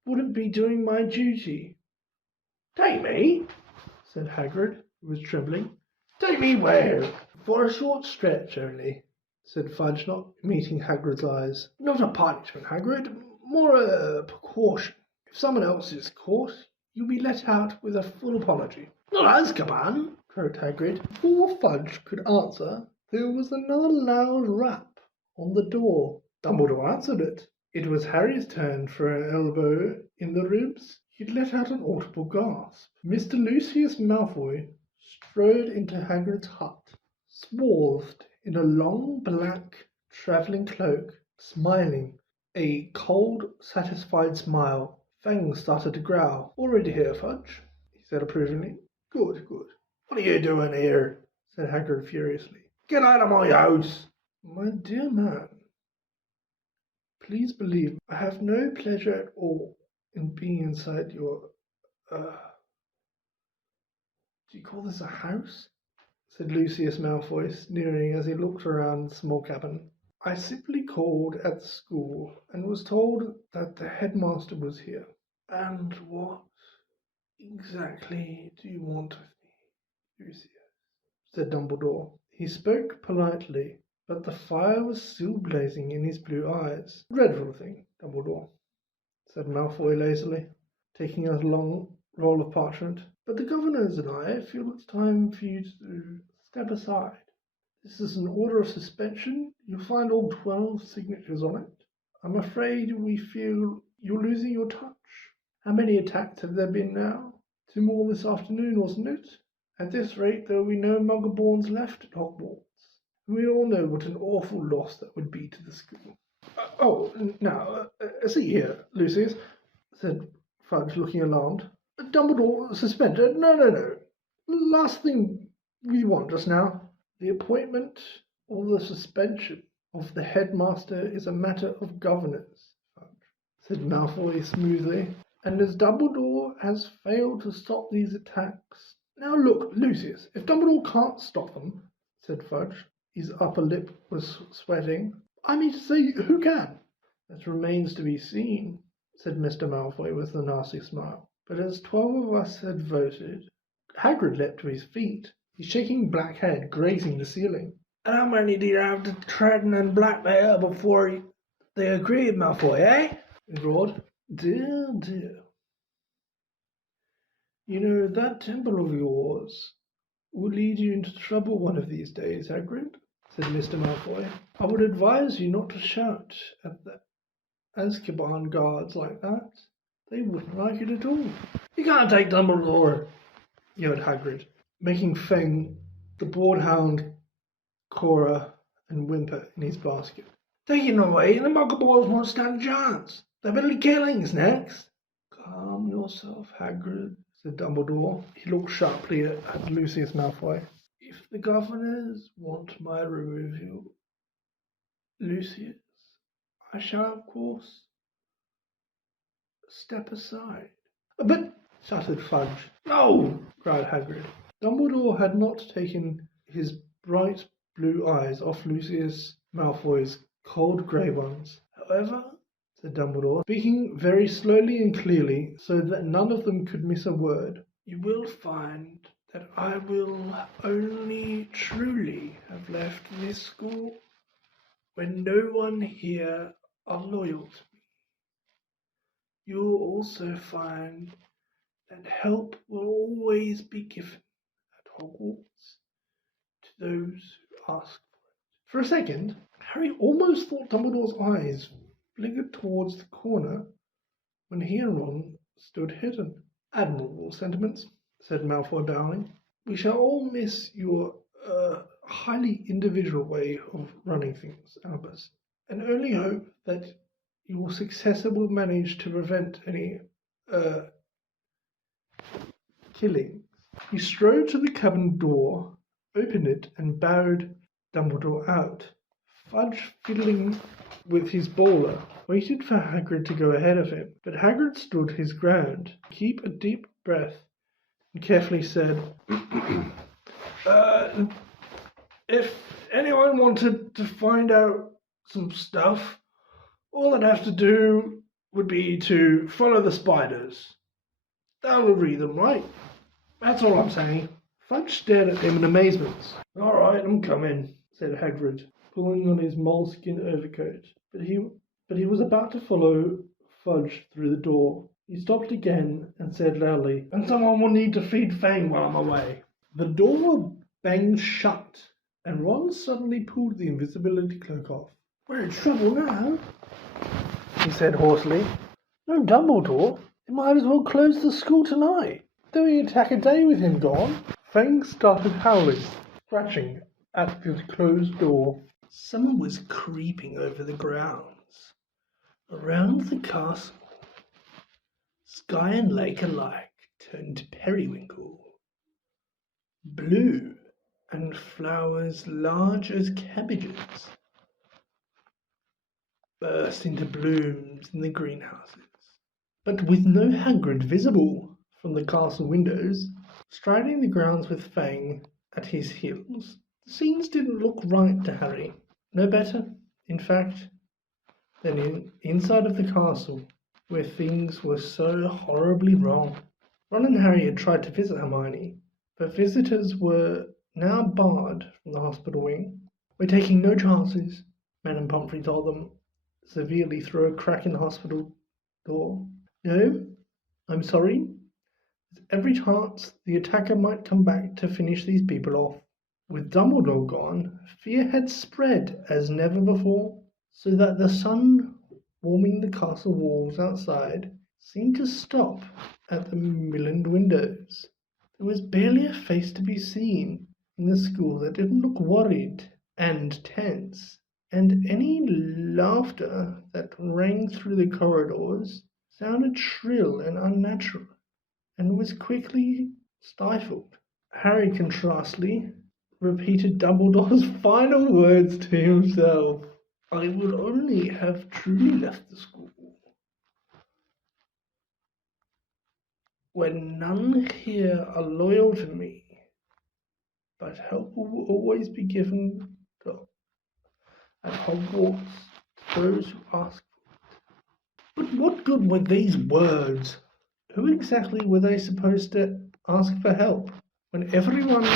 Wouldn't be doing my duty. Take me, said Hagrid, who was trembling. Take me where? For a short stretch only, said Fudge, not meeting Hagrid's eyes. Not a punishment, Hagrid, more a precaution. If someone else is caught, you'll be let out with a full apology. Not Azkaban, croaked Hagrid. Before Fudge could answer, there was another loud rap on the door. Dumbledore answered it. It was Harry's turn for an elbow in the ribs. He'd let out an audible gasp. Mr. Lucius Malfoy strode into Hagrid's hut, swathed in a long black travelling cloak, smiling, a cold, satisfied smile. Fang started to growl. Already here, Fudge, he said approvingly. Good, good. What are you doing here? Said Hagrid furiously. Get out of my house! My dear man, please believe I have no pleasure at all in being inside your, do you call this a house? Said Lucius Malfoy, sneering as he looked around the small cabin. I simply called at the school and was told that the headmaster was here. And what exactly do you want with me, Lucius? Said Dumbledore. He spoke politely, but the fire was still blazing in his blue eyes. Dreadful thing, Dumbledore, said Malfoy lazily, taking a long roll of parchment. But the governors and I feel it's time for you to step aside. This is an order of suspension. You'll find all 12 signatures on it. I'm afraid we feel you're losing your touch. How many attacks have there been now? 2 more this afternoon, wasn't it? At this rate, there will be no Muggle-borns left at Hogwarts. And we all know what an awful loss that would be to the school. Now, see here, Lucius, said Fudge, looking alarmed. Dumbledore suspended? No. Last thing we want just now. The appointment or the suspension of the headmaster is a matter of governance, said Malfoy smoothly. And as Dumbledore has failed to stop these attacks... Now look, Lucius, if Dumbledore can't stop them, said Fudge. His upper lip was sweating. I mean to say, who can? That remains to be seen, said Mr. Malfoy with a nasty smile. But as 12 of us had voted... Hagrid leapt to his feet, his shaking black head grazing the ceiling. How many do you have to threaten and blackmail before they agree, Malfoy, eh? He roared. Dear. You know, that temple of yours will lead you into trouble one of these days, Hagrid, said Mr. Malfoy. I would advise you not to shout at the Azkaban guards like that. They wouldn't like it at all. You can't take Dumbledore, yelled Hagrid, making Fang, the boardhound, Cora, and Whimper in his basket. Take him away, and the Muggleborns won't stand a chance. There will be killings next. Calm yourself, Hagrid, said Dumbledore. He looked sharply at Lucius Malfoy. If the governors want my removal, Lucius, I shall, of course, step aside. But, shouted Fudge. No, cried Hagrid. Dumbledore had not taken his bright blue eyes off Lucius Malfoy's cold grey ones. However, said Dumbledore, speaking very slowly and clearly so that none of them could miss a word, you will find that I will only truly have left this school when no one here are loyal to me. You will also find that help will always be given at Hogwarts to those who ask for it. For a second, Harry almost thought Dumbledore's eyes flickered towards the corner when he and Ron stood hidden. Admirable sentiments, said Malfoy, bowing. We shall all miss your highly individual way of running things, Albus, and only hope that your successor will manage to prevent any killings. He strode to the cabin door, opened it, and bowed Dumbledore out. Fudge, fiddling with his bowler, waited for Hagrid to go ahead of him, but Hagrid stood his ground, keep a deep breath, and carefully said, if anyone wanted to find out some stuff, all I'd have to do would be to follow the spiders. That will read them, right? That's all I'm saying. Fudge stared at him in amazement. All right, I'm coming, said Hagrid, pulling on his moleskin overcoat. But he was about to follow Fudge through the door. He stopped again and said loudly, and someone will need to feed Fang while I'm away. The door banged shut, and Ron suddenly pulled the invisibility cloak off. We're in trouble now, he said hoarsely. No Dumbledore. They might as well close the school tonight. Doing attack a day with him gone. Fang started howling, scratching at the closed door. Someone was creeping over the grounds. Around the castle, sky and lake alike turned periwinkle. Blue and flowers large as cabbages burst into blooms in the greenhouses. But with no Hagrid visible from the castle windows, striding the grounds with Fang at his heels, the scenes didn't look right to Harry. No better, in fact, than inside of the castle, where things were so horribly wrong. Ron and Harry had tried to visit Hermione, but visitors were now barred from the hospital wing. We're taking no chances, Madame Pomfrey told them, severely through a crack in the hospital door. No, I'm sorry. There's every chance the attacker might come back to finish these people off. With Dumbledore gone, fear had spread as never before, so that the sun warming the castle walls outside seemed to stop at the millined windows. There was barely a face to be seen in the school that didn't look worried and tense, and any laughter that rang through the corridors sounded shrill and unnatural, and was quickly stifled. Harry, contrastly, repeated Dumbledore's final words to himself. I would only have truly left the school when none here are loyal to me, but help will always be given at Hogwarts to those who ask. But what good were these words? Who exactly were they supposed to ask for help when everyone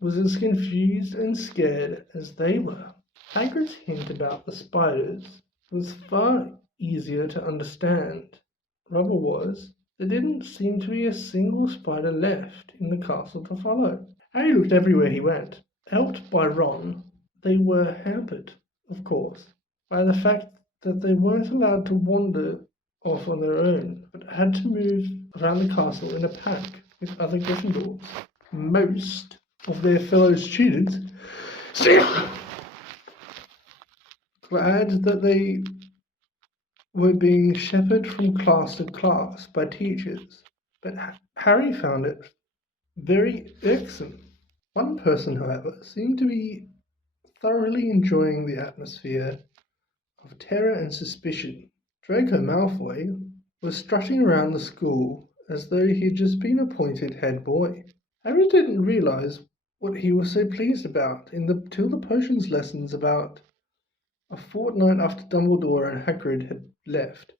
was as confused and scared as they were? Hagrid's hint about the spiders was far easier to understand. Rubber was, there didn't seem to be a single spider left in the castle to follow. Harry looked everywhere he went. Helped by Ron, they were hampered, of course, by the fact that they weren't allowed to wander off on their own, but had to move around the castle in a pack with other Gryffindors. Most of their fellow students glad that they were being shepherded from class to class by teachers, but Harry found it very irksome. One person, however, seemed to be thoroughly enjoying the atmosphere of terror and suspicion. Draco Malfoy was strutting around the school as though he had just been appointed head boy. Harry didn't realize what he was so pleased about till the potions lessons about a fortnight after Dumbledore and Hagrid had left.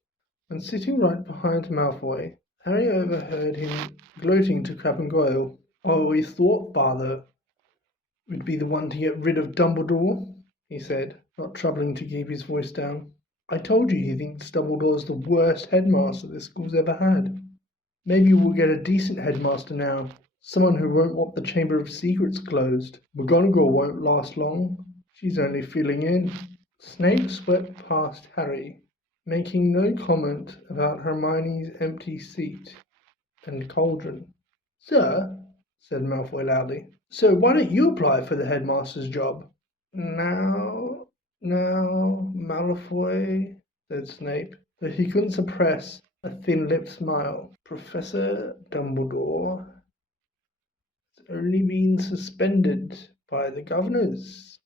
When sitting right behind Malfoy, Harry overheard him gloating to Crabbe and Goyle. "I always thought Father would be the one to get rid of Dumbledore," he said, not troubling to keep his voice down. "I told you he thinks Dumbledore's the worst headmaster this school's ever had. Maybe we'll get a decent headmaster now, someone who won't want the Chamber of Secrets closed. McGonagall won't last long. She's only filling in." Snape swept past Harry, making no comment about Hermione's empty seat and cauldron. "Sir," said Malfoy loudly, "so why don't you apply for the headmaster's job?" Now, Malfoy," said Snape, though he couldn't suppress a thin-lipped smile. "Professor Dumbledore has only been suspended by the governors.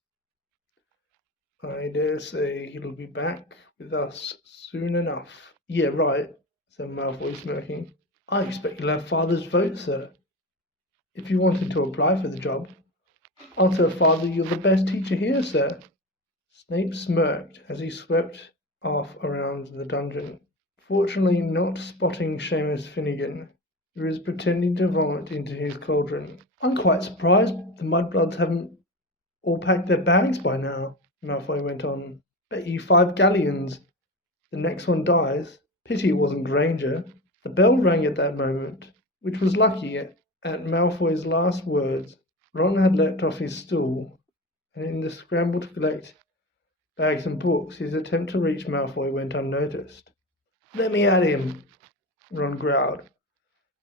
I dare say he'll be back with us soon enough." "Yeah, right," said Malfoy, smirking. "I expect you'll have Father's vote, sir. If you wanted to apply for the job, I'll tell Father you're the best teacher here, sir." Snape smirked as he swept off around the dungeon, fortunately not spotting Seamus Finnegan, who was pretending to vomit into his cauldron. "I'm quite surprised the Mudbloods haven't all packed their bags by now," Malfoy went on. "Bet you 5 galleons the next one dies. Pity it wasn't Granger." The bell rang at that moment, which was lucky. At Malfoy's last words, Ron had leapt off his stool, and in the scramble to collect bags and books, his attempt to reach Malfoy went unnoticed. "Let me at him," Ron growled,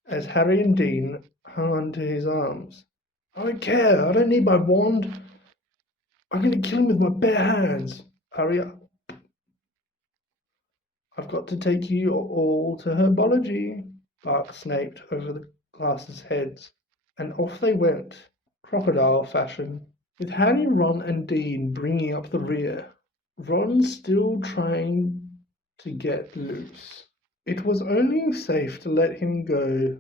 as Harry and Dean hung onto his arms. "I don't care. I don't need my wand. I'm going to kill him with my bare hands. Hurry up. I've got to take you all to herbology," barked Snape over the classes' heads, and off they went, crocodile fashion, with Harry, Ron and Dean bringing up the rear, Ron still trying to get loose. It was only safe to let him go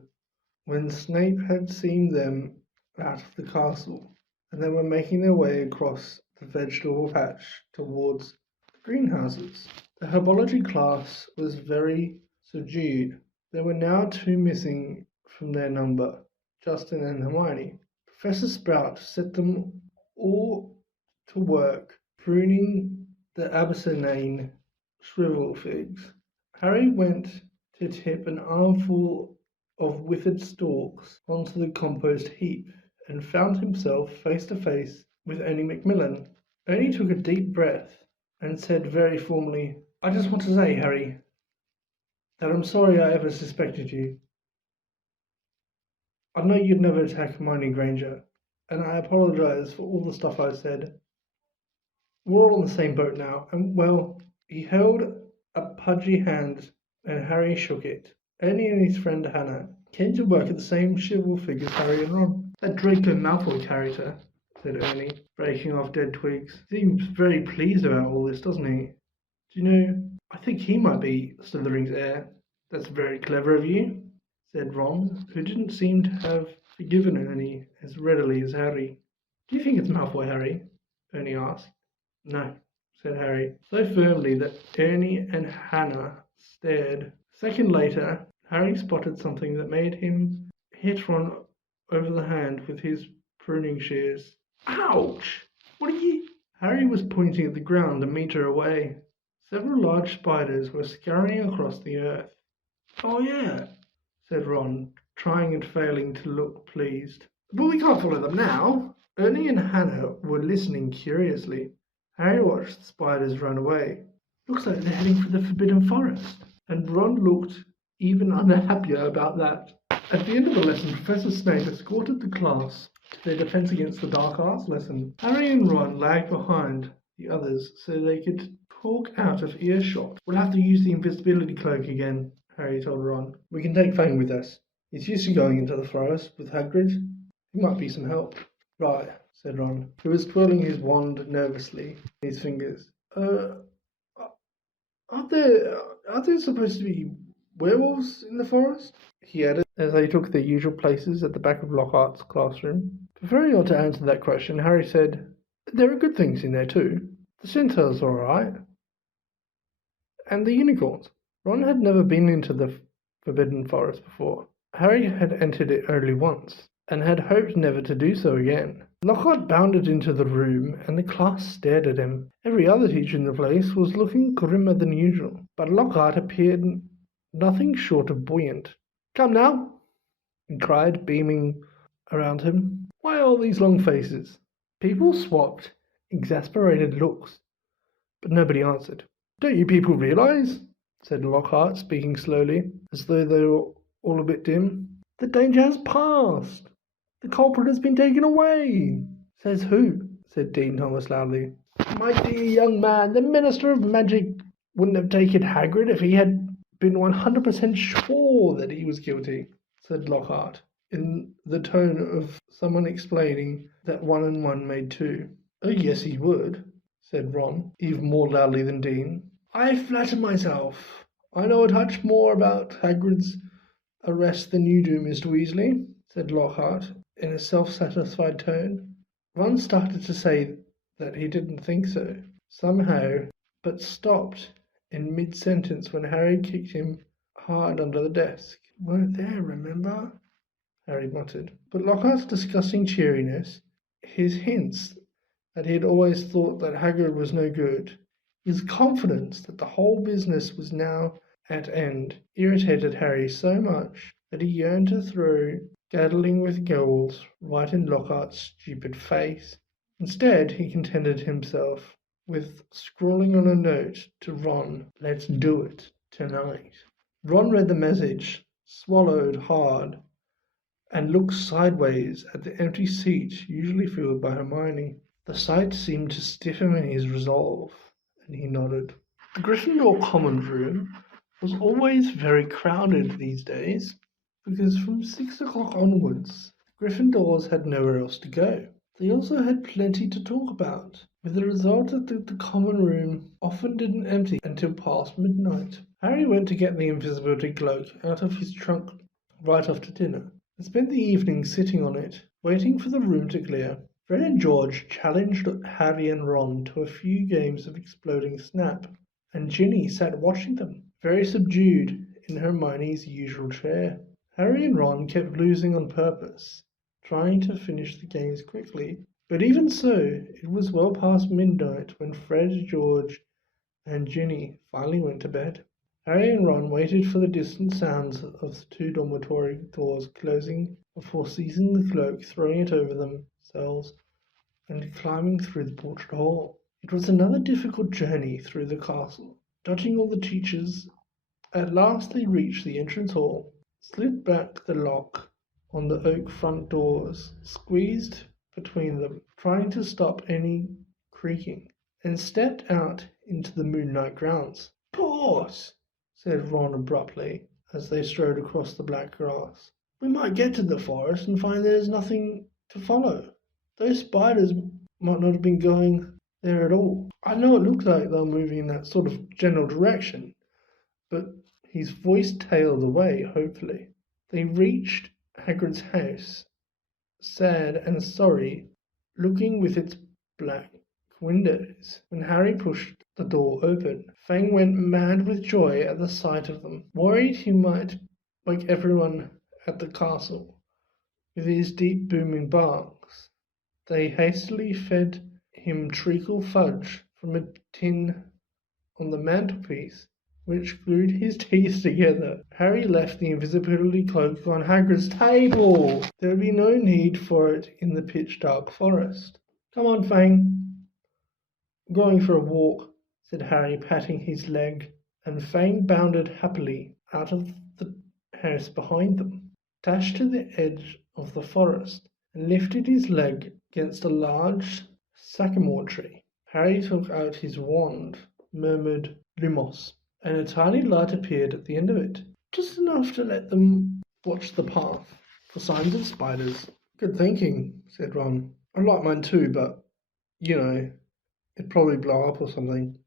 when Snape had seen them out of the castle, and they were making their way across the vegetable patch towards the greenhouses. The herbology class was very subdued. There were now 2 missing from their number, Justin and Hermione. Professor Sprout set them all to work pruning the Abyssinian shrivel figs. Harry went to tip an armful of withered stalks onto the compost heap and found himself face to face with Ernie Macmillan. Ernie took a deep breath and said very formally, "I just want to say, Harry, that I'm sorry I ever suspected you. I know you'd never attack Hermione Granger, and I apologize for all the stuff I said. We're all on the same boat now, and well, he held a pudgy hand and Harry shook it. Ernie and his friend Hannah came to work at the same civil fig as Harry and Ron. That Draco Malfoy character, said Ernie, breaking off dead twigs, seems very pleased about all this, doesn't he? Do you know, I think he might be Slytherin's heir. That's very clever of you, said Ron, who didn't seem to have forgiven Ernie as readily as Harry. Do you think it's Malfoy, Harry? Ernie asked. No, said Harry, so firmly that Ernie and Hannah stared. A second later, Harry spotted something that made him hit Ron over the hand with his pruning shears. Ouch! What are you? Harry was pointing at the ground a metre away. Several large spiders were scurrying across the earth. Oh yeah, said Ron, trying and failing to look pleased. But we can't follow them now. Ernie and Hannah were listening curiously. Harry watched the spiders run away. Looks like they're heading for the Forbidden Forest. And Ron looked even unhappier about that. At the end of the lesson, Professor Snape escorted the class to their Defense Against the Dark Arts lesson. Harry and Ron lagged behind the others so they could talk out of earshot. We'll have to use the invisibility cloak again, Harry told Ron. We can take Fang with us. He's used to going into the forest with Hagrid. He might be some help. Right, said Ron, who was twirling his wand nervously in his fingers. Are there supposed to be werewolves in the forest? He added, as they took their usual places at the back of Lockhart's classroom. Preferring not to answer that question, Harry said, there are good things in there too. The centaurs are alright. And the unicorns. Ron had never been into the Forbidden Forest before. Harry had entered it only once, and had hoped never to do so again. Lockhart bounded into the room, and the class stared at him. Every other teacher in the place was looking grimmer than usual, but Lockhart appeared nothing short of buoyant. Come now, he cried, beaming around him. Why all these long faces? People swapped exasperated looks, but nobody answered. Don't you people realize, said Lockhart, speaking slowly, as though they were all a bit dim, the danger has passed. The culprit has been taken away. Says who? Said Dean Thomas loudly. My dear young man, the Minister of Magic wouldn't have taken Hagrid if he had been 100% sure that he was guilty, said Lockhart, in the tone of someone explaining that 1 and 1 made 2. Oh, yes, he would, said Ron, even more loudly than Dean. I flatter myself I know a touch more about Hagrid's arrest than you do, Mr. Weasley, said Lockhart, in a self-satisfied tone. Ron started to say that he didn't think so, somehow, but stopped in mid-sentence when Harry kicked him hard under the desk. Weren't there, remember? Harry muttered. But Lockhart's disgusting cheeriness, his hints that he had always thought that Hagrid was no good, his confidence that the whole business was now at end, irritated Harry so much that he yearned to throw Gaddling with Goals right in Lockhart's stupid face. Instead, he contented himself with scrawling on a note to Ron, let's do it tonight. Ron read the message, swallowed hard, and looked sideways at the empty seat usually filled by Hermione. The sight seemed to stiffen his resolve, and he nodded. The Gryffindor common room was always very crowded these days, because from 6 o'clock onwards, Gryffindors had nowhere else to go. They also had plenty to talk about, with the result that the common room often didn't empty until past midnight. Harry went to get the invisibility cloak out of his trunk right after dinner, and spent the evening sitting on it, waiting for the room to clear. Fred and George challenged Harry and Ron to a few games of Exploding Snap, and Ginny sat watching them, very subdued in Hermione's usual chair. Harry and Ron kept losing on purpose, trying to finish the games quickly, but even so, it was well past midnight when Fred, George, and Ginny finally went to bed. Harry and Ron waited for the distant sounds of the 2 dormitory doors closing before seizing the cloak, throwing it over themselves, and climbing through the portrait hall. It was another difficult journey through the castle, dodging all the teachers. At last they reached the entrance hall, slid back the lock on the oak front doors, squeezed between them, trying to stop any creaking, and stepped out into the moonlight grounds. "Pause," said Ron abruptly, as they strode across the black grass. "We might get to the forest and find there's nothing to follow. Those spiders might not have been going there at all. I know it looks like they're moving in that sort of general direction," but his voice tailed away hopefully. They reached Hagrid's house, sad and sorry looking with its black windows. When Harry pushed the door open, Fang went mad with joy at the sight of them, worried he might wake everyone at the castle with his deep booming barks. They hastily fed him treacle fudge from a tin on the mantelpiece, which glued his teeth together. Harry left the invisibility cloak on Hagrid's table. There would be no need for it in the pitch-dark forest. "Come on, Fang. I'm going for a walk," said Harry, patting his leg, and Fang bounded happily out of the house behind them, dashed to the edge of the forest, and lifted his leg against a large sycamore tree. Harry took out his wand, murmured "Lumos," and a tiny light appeared at the end of it, just enough to let them watch the path for signs of spiders. "Good thinking," said Ron. "I like mine too, but, it'd probably blow up or something."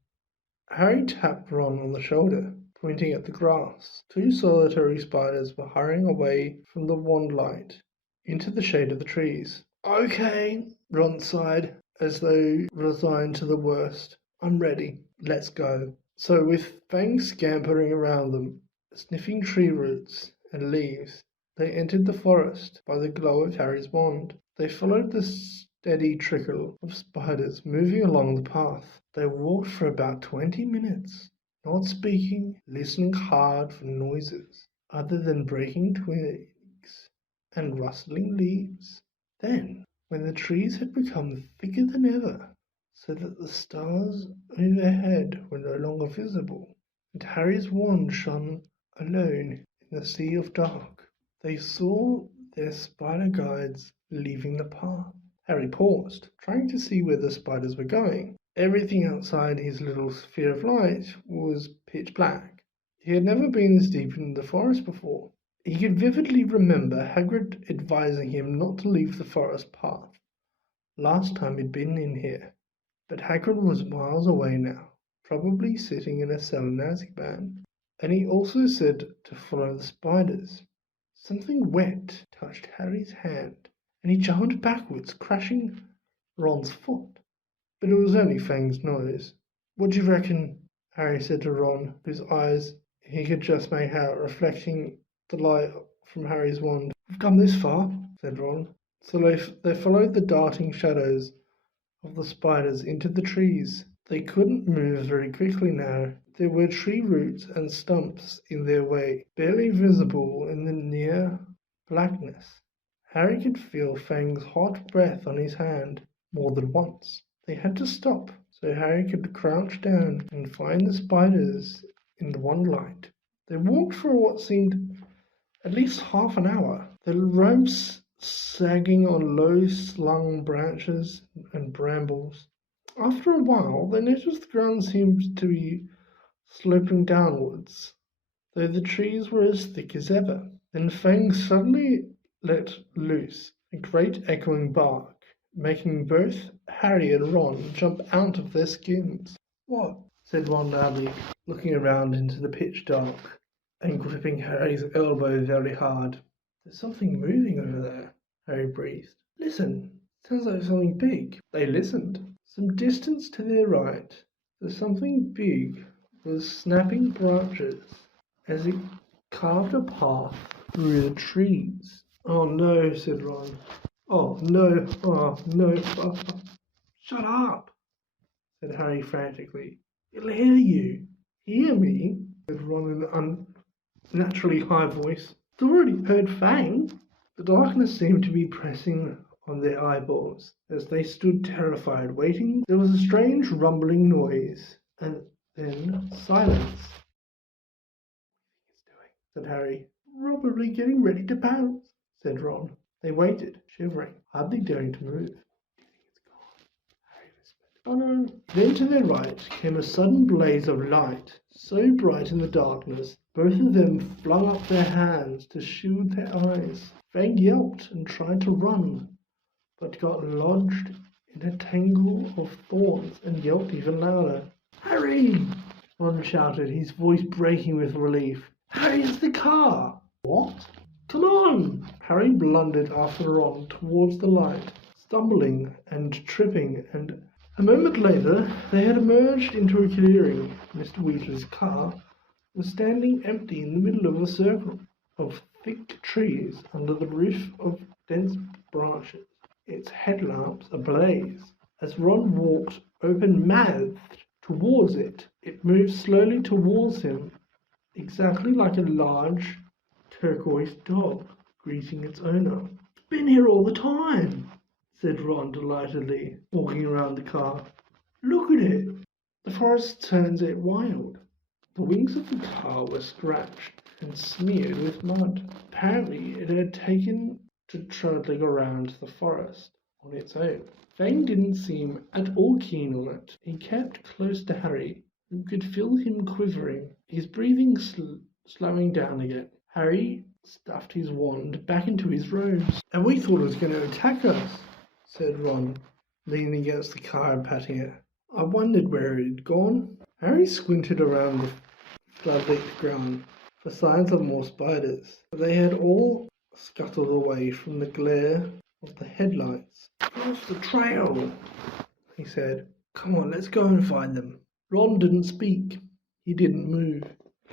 Harry tapped Ron on the shoulder, pointing at the grass. 2 solitary spiders were hurrying away from the wand light into the shade of the trees. "Okay," Ron sighed, as though resigned to the worst. "I'm ready. Let's go." So with Fang scampering around them, sniffing tree roots and leaves, they entered the forest by the glow of Harry's wand. They followed the steady trickle of spiders moving along the path. They walked for about 20 minutes, not speaking, listening hard for noises other than breaking twigs and rustling leaves. Then, when the trees had become thicker than ever, so that the stars overhead were no longer visible, and Harry's wand shone alone in the sea of dark, they saw their spider guides leaving the path. Harry paused, trying to see where the spiders were going. Everything outside his little sphere of light was pitch black. He had never been this deep in the forest before. He could vividly remember Hagrid advising him not to leave the forest path last time he'd been in here. But Hagrid was miles away now, probably sitting in a cell in Azkaban, and he also said to follow the spiders. Something wet touched Harry's hand, and he jumped backwards, crushing Ron's foot. But it was only Fang's nose. "What do you reckon?" Harry said to Ron, whose eyes he could just make out reflecting the light from Harry's wand. "We've come this far," said Ron. So they followed the darting shadows of the spiders into the trees. They couldn't move very quickly now. There were tree roots and stumps in their way, barely visible in the near blackness. Harry could feel Fang's hot breath on his hand more than once. They had to stop so Harry could crouch down and find the spiders in the one light. They walked for what seemed at least half an hour, the ropes sagging on low-slung branches and brambles. After a while, they noticed the ground seemed to be sloping downwards, though the trees were as thick as ever. Then Fang suddenly let loose a great echoing bark, making both Harry and Ron jump out of their skins. "What?" said Ron loudly, looking around into the pitch dark and gripping Harry's elbow very hard. "There's something moving over there," Harry breathed. "Listen, sounds like something big." They listened. Some distance to their right, there's something big was snapping branches as it carved a path through the trees. "Oh no," said Ron. "Oh no, oh no, oh. Shut up," said Harry frantically. "It'll hear you." "Hear me?" said Ron in an unnaturally high voice. "It's already heard Fang." The darkness seemed to be pressing on their eyeballs as they stood terrified, waiting. There was a strange rumbling noise, and then silence. "What do you think it's doing?" said Harry. "Probably getting ready to pounce." said Ron. They waited, shivering, hardly daring to move. "It's gone," Harry whispered. "Oh no." Then to their right came a sudden blaze of light, so bright in the darkness, both of them flung up their hands to shield their eyes. Fang yelped and tried to run, but got lodged in a tangle of thorns and yelped even louder. "Harry!" Ron shouted, his voice breaking with relief. "Harry, it's the car!" "What?" "Come on!" Harry blundered after Ron towards the light, stumbling and tripping, and a moment later they had emerged into a clearing. Mr. Weasley's car was standing empty in the middle of a circle of thick trees under the roof of dense branches, its headlamps ablaze. As Ron walked open-mouthed towards it, it moved slowly towards him, exactly like a large turquoise dog greeting its owner. "It's been here all the time," said Ron delightedly, walking around the car. "Look at it. The forest turns it wild." The wings of the car were scratched and smeared with mud. Apparently it had taken to trudging around the forest on its own. Fang didn't seem at all keen on it. He kept close to Harry, who could feel him quivering, his breathing slowing down again. Harry stuffed his wand back into his robes. "And we thought it was going to attack us," said Ron, leaning against the car and patting it. "I wondered where it had gone." Harry squinted around the floodlit ground for signs of more spiders, but they had all scuttled away from the glare of the headlights. "Off the trail," he said. "Come on, let's go and find them." Ron didn't speak. He didn't move.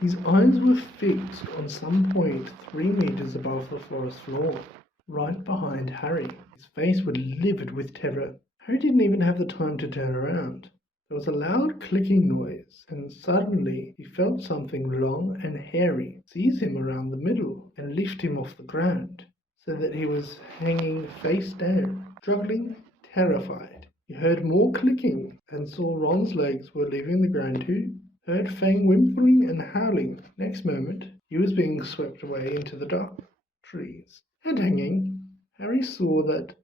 His eyes were fixed on some point 3 meters above the forest floor, right behind Harry. His face was livid with terror. Harry didn't even have the time to turn around. There was a loud clicking noise, and suddenly he felt something long and hairy seize him around the middle and lift him off the ground, so that he was hanging face down, struggling, terrified. He heard more clicking and saw Ron's legs were leaving the ground too. Heard Fang whimpering and howling. Next moment, he was being swept away into the dark trees. Head hanging, Harry saw that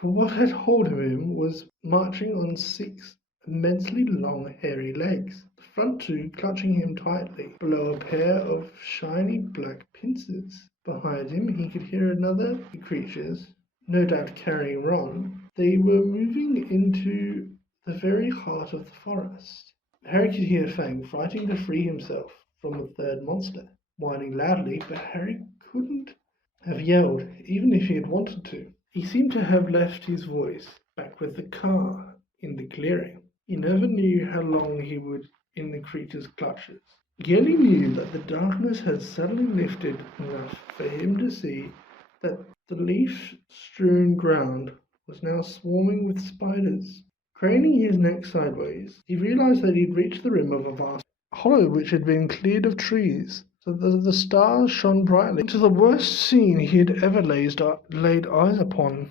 what had hold of him was marching on 6 immensely long, hairy legs, the front 2 clutching him tightly below a pair of shiny black pincers. Behind him, he could hear another creatures, no doubt carrying Ron. They were moving into the very heart of the forest. Harry could hear Fang fighting to free himself from the third monster, whining loudly, but Harry couldn't have yelled, even if he had wanted to. He seemed to have left his voice back with the car in the clearing. He never knew how long he would in the creature's clutches. He only knew that the darkness had suddenly lifted enough for him to see that the leaf-strewn ground was now swarming with spiders. Craning his neck sideways, he realized that he'd reached the rim of a vast hollow which had been cleared of trees, so that the stars shone brightly. Into the worst scene he had ever laid eyes upon.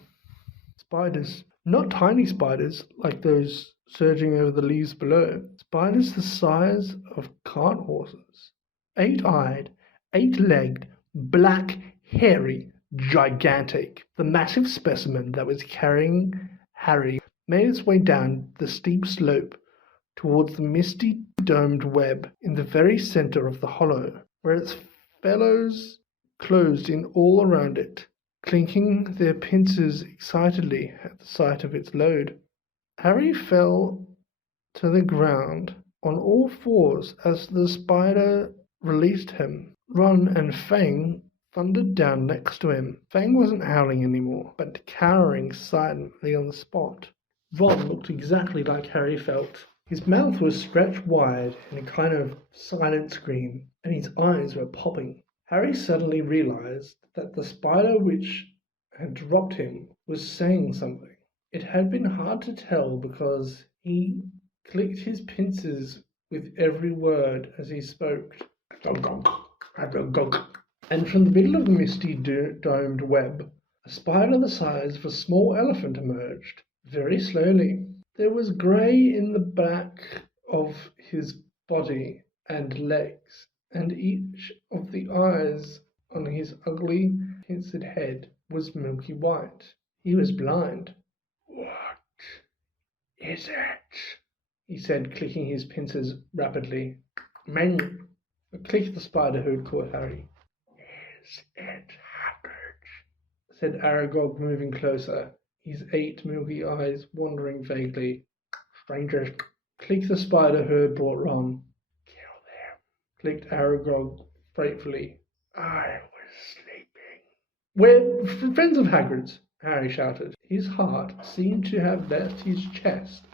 Spiders. Not tiny spiders like those surging over the leaves below. Spiders the size of cart horses. 8-eyed, 8-legged, black, hairy, gigantic. The massive specimen that was carrying Harry made its way down the steep slope towards the misty domed web in the very center of the hollow, where its fellows closed in all around it, clinking their pincers excitedly at the sight of its load. Harry fell to the ground on all fours as the spider released him. Ron and Fang thundered down next to him. Fang wasn't howling anymore, but cowering silently on the spot. Ron looked exactly like Harry felt. His mouth was stretched wide in a kind of silent scream, and his eyes were popping. Harry suddenly realized that the spider which had dropped him was saying something. It had been hard to tell because he clicked his pincers with every word as he spoke. And from the middle of the misty domed web, a spider the size of a small elephant emerged, very slowly. There was grey in the back of his body and legs, and each of the eyes on his ugly, pincered head was milky white. He was blind. "What is it?" he said, clicking his pincers rapidly. "Menu." Click the spider who had caught Harry. "Is it Hagrid?" said Aragog, moving closer, his 8 milky eyes wandering vaguely. "Strangers." Click the spider who had brought Ron. "Kill them," clicked Aragog fretfully. "I was sleeping." "We're friends of Hagrid's," Harry shouted. His heart seemed to have left his chest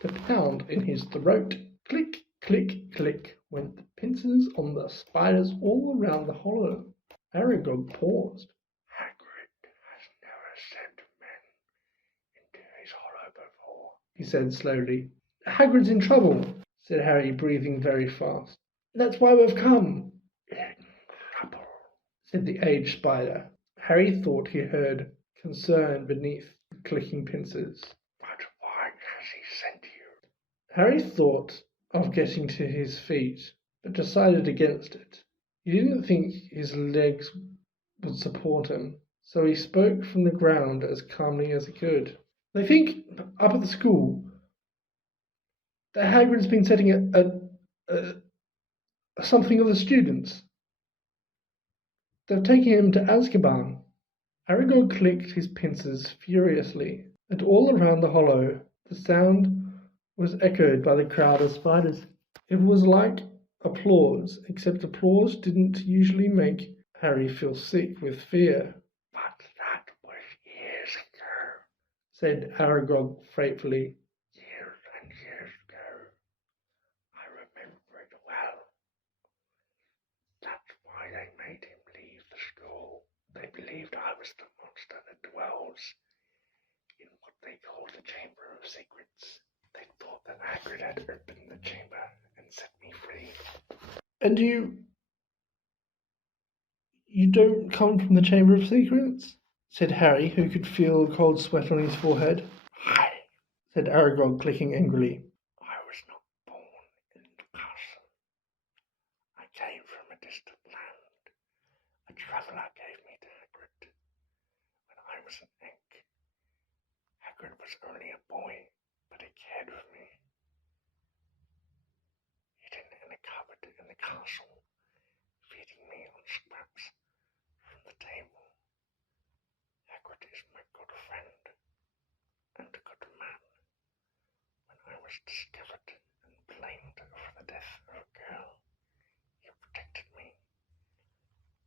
to pound in his throat. Click, click, click went the pincers on the spiders all around the hollow. Aragog paused. "Hagrid has never sent men into his hollow before," he said slowly. "Hagrid's in trouble," said Harry, breathing very fast. "That's why we've come." "In trouble," said the aged spider. Harry thought he heard concern beneath the clicking pincers. "But why has he sent you?" Harry thought of getting to his feet, but decided against it. He didn't think his legs would support him, so he spoke from the ground as calmly as he could. "They think up at the school that Hagrid's been setting something of the students. They're taking him to Azkaban." Aragog clicked his pincers furiously, and all around the hollow the sound was echoed by the crowd of spiders. It was like applause, except applause didn't usually make Harry feel sick with fear. "But that was years ago," said Aragog fretfully. "Years and years ago. I remember it well. That's why they made him leave the school. They believed I was the monster that dwells in what they call the Chamber of Secrets. They thought that Hagrid had opened the chamber and set me free." "And you don't come from the Chamber of Secrets?" said Harry, who could feel a cold sweat on his forehead. "I," said Aragog, clicking angrily. "I was not born in the castle. I came from a distant land. A traveller gave me to Hagrid when I was an egg. Hagrid was only a boy, but he cared for me. Hidden in a cupboard in the castle, feeding me on scraps from the table. Hagrid is my good friend and a good man. When I was discovered and blamed for the death of a girl, he protected me,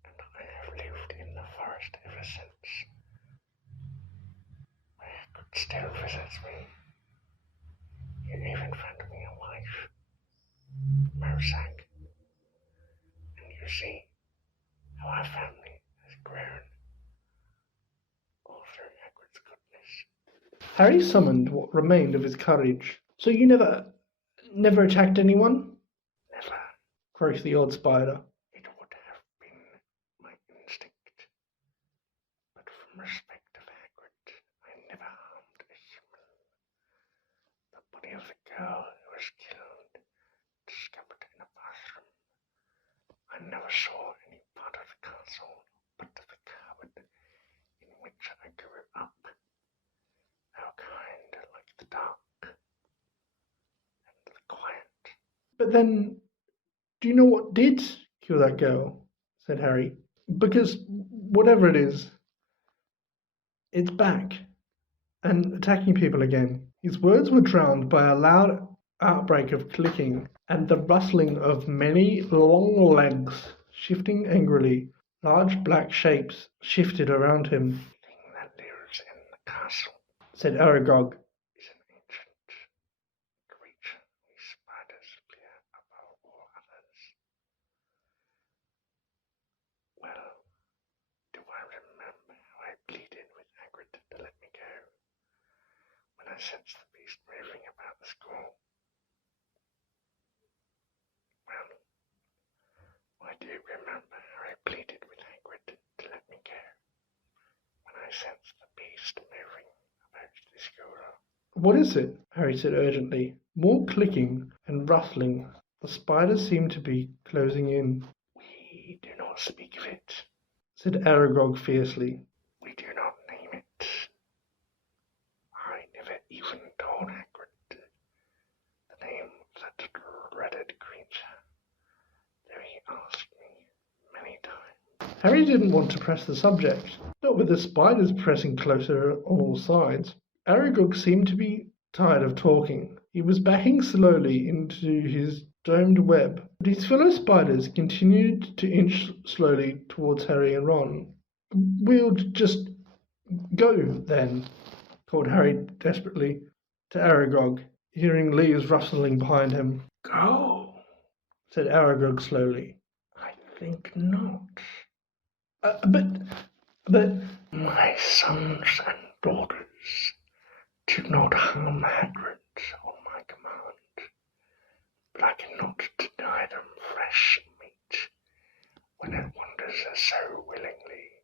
and I have lived in the forest ever since. Hagrid still visits me. He even found me a wife, Marsac. And you see how our family has grown all through Hagrid's goodness." Harry summoned what remained of his courage. "So you never attacked anyone?" "Never," croaked the old spider. "It would have been my instinct, but from respect of Hagrid, I never harmed a human. The body of the girl who was killed, discovered in a bathroom. I never saw any part of the castle but the cupboard in which I grew up. How kind, like the dark and the quiet." "But then, do you know what did kill that girl?" said Harry. "Because whatever it is, it's back and attacking people again." His words were drowned by a loud outbreak of clicking and the rustling of many long legs shifting angrily. Large black shapes shifted around him. "The thing that lives in the castle," said Aragog, "is an ancient creature we spiders fear above all others. Well, do I remember how I pleaded with Hagrid to let me go when I sensed the beast moving about the school? Well, I do remember how I pleaded with Hagrid to let me go when I sensed the beast moving about the school." "What is it?" Harry said urgently. More clicking and rustling. The spiders seemed to be closing in. "We do not speak of it," said Aragog fiercely. We do not name it. I never even told Hagrid the name of that dreaded creature, though he asked me many times. Harry didn't want to press the subject, not with the spiders pressing closer on all sides. Aragog seemed to be tired of talking. He was backing slowly into his domed web, but his fellow spiders continued to inch slowly towards Harry and Ron. "We'll just go, then," called Harry desperately to Aragog, hearing leaves rustling behind him. Go, said Aragog slowly. I think not. But... My sons and daughters do not harm Hagrid on my command, but I cannot deny them fresh meat when it wanders so willingly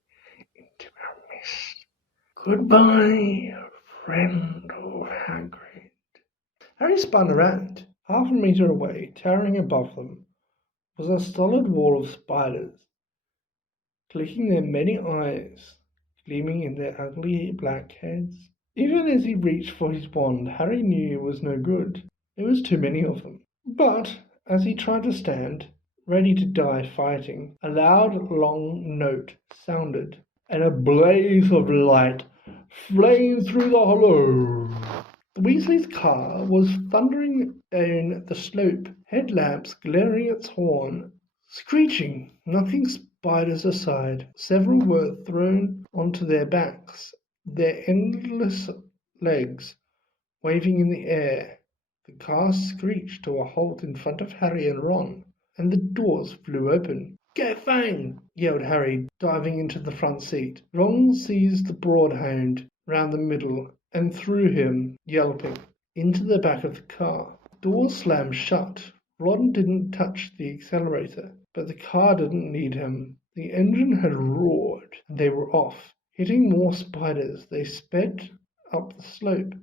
into our midst. Goodbye, friend of Hagrid. Harry spun around. Half a meter away, towering above them, was a solid wall of spiders, clicking their many eyes, gleaming in their ugly black heads. Even as he reached for his wand, Harry knew it was no good. There was too many of them. But as he tried to stand, ready to die fighting, a loud, long note sounded, and a blaze of light flamed through the hollow. The Weasley's car was thundering down the slope, headlamps glaring its horn, screeching, knocking spiders aside. Several were thrown onto their backs, their endless legs waving in the air. The car screeched to a halt in front of Harry and Ron, and the doors flew open. "Get Fang!" yelled Harry, diving into the front seat. Ron seized the Broadhound round the middle and threw him, yelping, into the back of the car. Doors slammed shut. Ron didn't touch the accelerator, but the car didn't need him. The engine had roared, and they were off. Hitting more spiders, they sped up the slope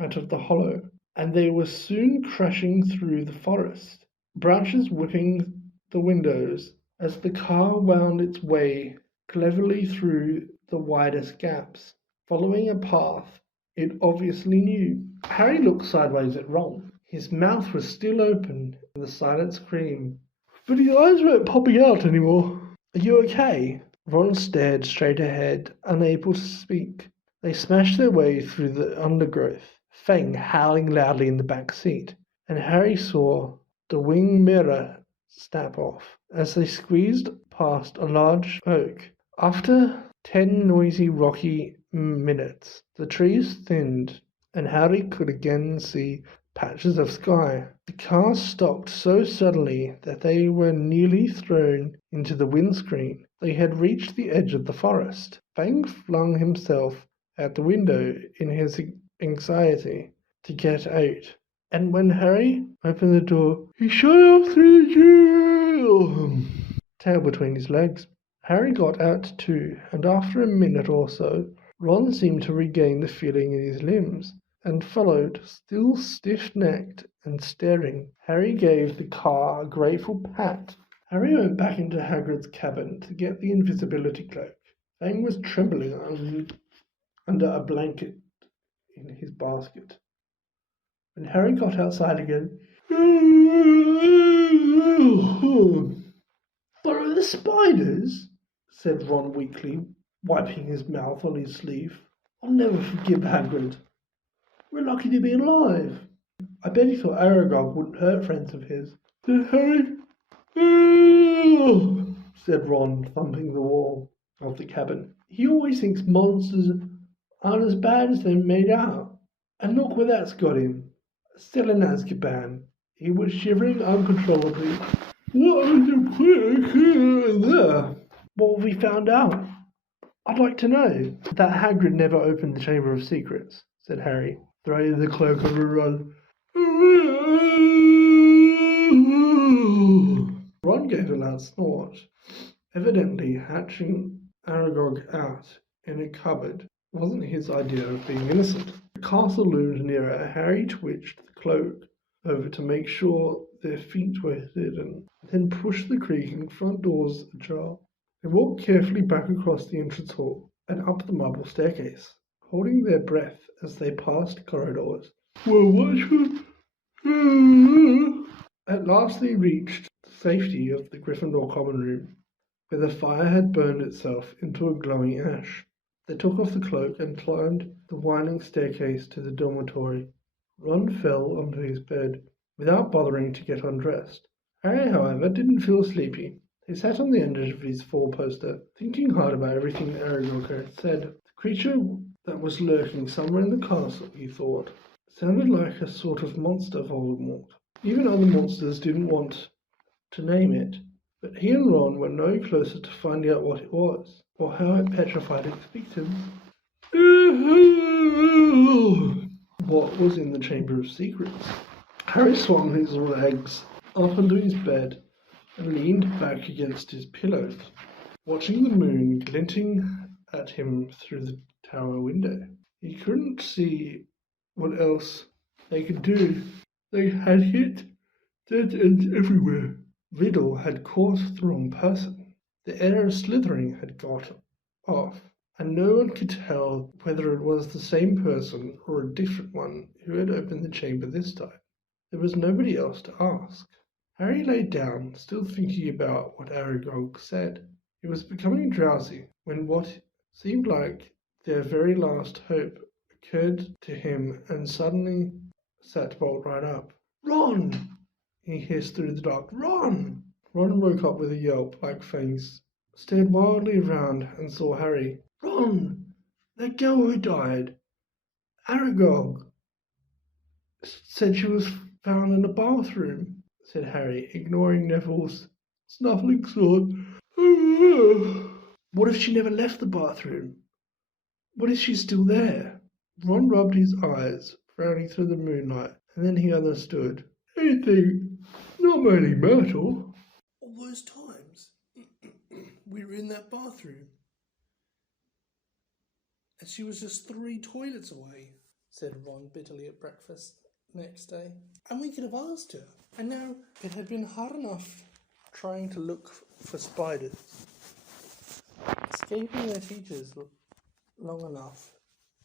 out of the hollow, and they were soon crashing through the forest, branches whipping the windows as the car wound its way cleverly through the widest gaps, following a path it obviously knew. Harry looked sideways at Ron. His mouth was still open in the silent scream, but his eyes weren't popping out anymore. "Are you okay?" Ron stared straight ahead, unable to speak. They smashed their way through the undergrowth, Fang howling loudly in the back seat, and Harry saw the wing mirror snap off as they squeezed past a large oak. After 10 noisy, rocky minutes, the trees thinned, and Harry could again see patches of sky. The car stopped so suddenly that they were nearly thrown into the windscreen. They had reached the edge of the forest. Fang flung himself out the window in his anxiety to get out, and when Harry opened the door, he shot off through the tail between his legs. Harry got out too, and after a minute or so, Ron seemed to regain the feeling in his limbs, and followed, still stiff-necked and staring. Harry gave the car a grateful pat. Harry went back into Hagrid's cabin to get the invisibility cloak. Fang was trembling under a blanket in his basket. When Harry got outside again, "Follow the spiders?" said Ron weakly, wiping his mouth on his sleeve. "I'll never forgive Hagrid. We're lucky to be alive." "I bet he thought Aragog wouldn't hurt friends of his," said Harry. Said Ron, thumping the wall of the cabin. "He always thinks monsters aren't as bad as they're made out. And look where that's got him. Still in Azkaban." He was shivering uncontrollably. "What was the quick there? What have we found out?" "I'd like to know." "That Hagrid never opened the Chamber of Secrets," said Harry, throwing the cloak on a run. Ron gave a loud snort, evidently hatching Aragog out in a cupboard wasn't his idea of being innocent. The castle loomed nearer. Harry twitched the cloak over to make sure their feet were hidden, then pushed the creaking front doors ajar. They walked carefully back across the entrance hall and up the marble staircase, holding their breath as they passed corridors. Well, what should... At last they reached the safety of the Gryffindor common room, where the fire had burned itself into a glowing ash. They took off the cloak and climbed the winding staircase to the dormitory. Ron fell onto his bed without bothering to get undressed. Harry, however, didn't feel sleepy. He sat on the end of his four-poster, thinking hard about everything Aragog had said. The creature that was lurking somewhere in the castle, he thought, sounded like a sort of monster Voldemort. Even other monsters didn't want to name it, but he and Ron were no closer to finding out what it was, or how it petrified its victims. What was in the Chamber of Secrets? Harry swung his legs up onto his bed and leaned back against his pillows, watching the moon glinting at him through the tower window. He couldn't see what else they could do. They had hit dead ends everywhere. Riddle had caught the wrong person. The air of Slytherin had got off, and no one could tell whether it was the same person or a different one who had opened the chamber this time. There was nobody else to ask. Harry lay down, still thinking about what Aragog said. He was becoming drowsy when what seemed like their very last hope occurred to him and suddenly sat bolt right up. "Ron!" he hissed through the dark. "Ron!" Ron woke up with a yelp like Fangs, stared wildly around and saw Harry. "Ron! That girl who died! Aragog said she was found in the bathroom," said Harry, ignoring Neville's snuffling sword. "What if she never left the bathroom? What if she's still there?" Ron rubbed his eyes, frowning through the moonlight, and then he understood. "Anything, not mainly Myrtle." All those times we were in that bathroom, and she was just 3 toilets away, said Ron bitterly at breakfast next day. And we could have asked her. And now it had been hard enough trying to look for spiders, escaping their teachers long enough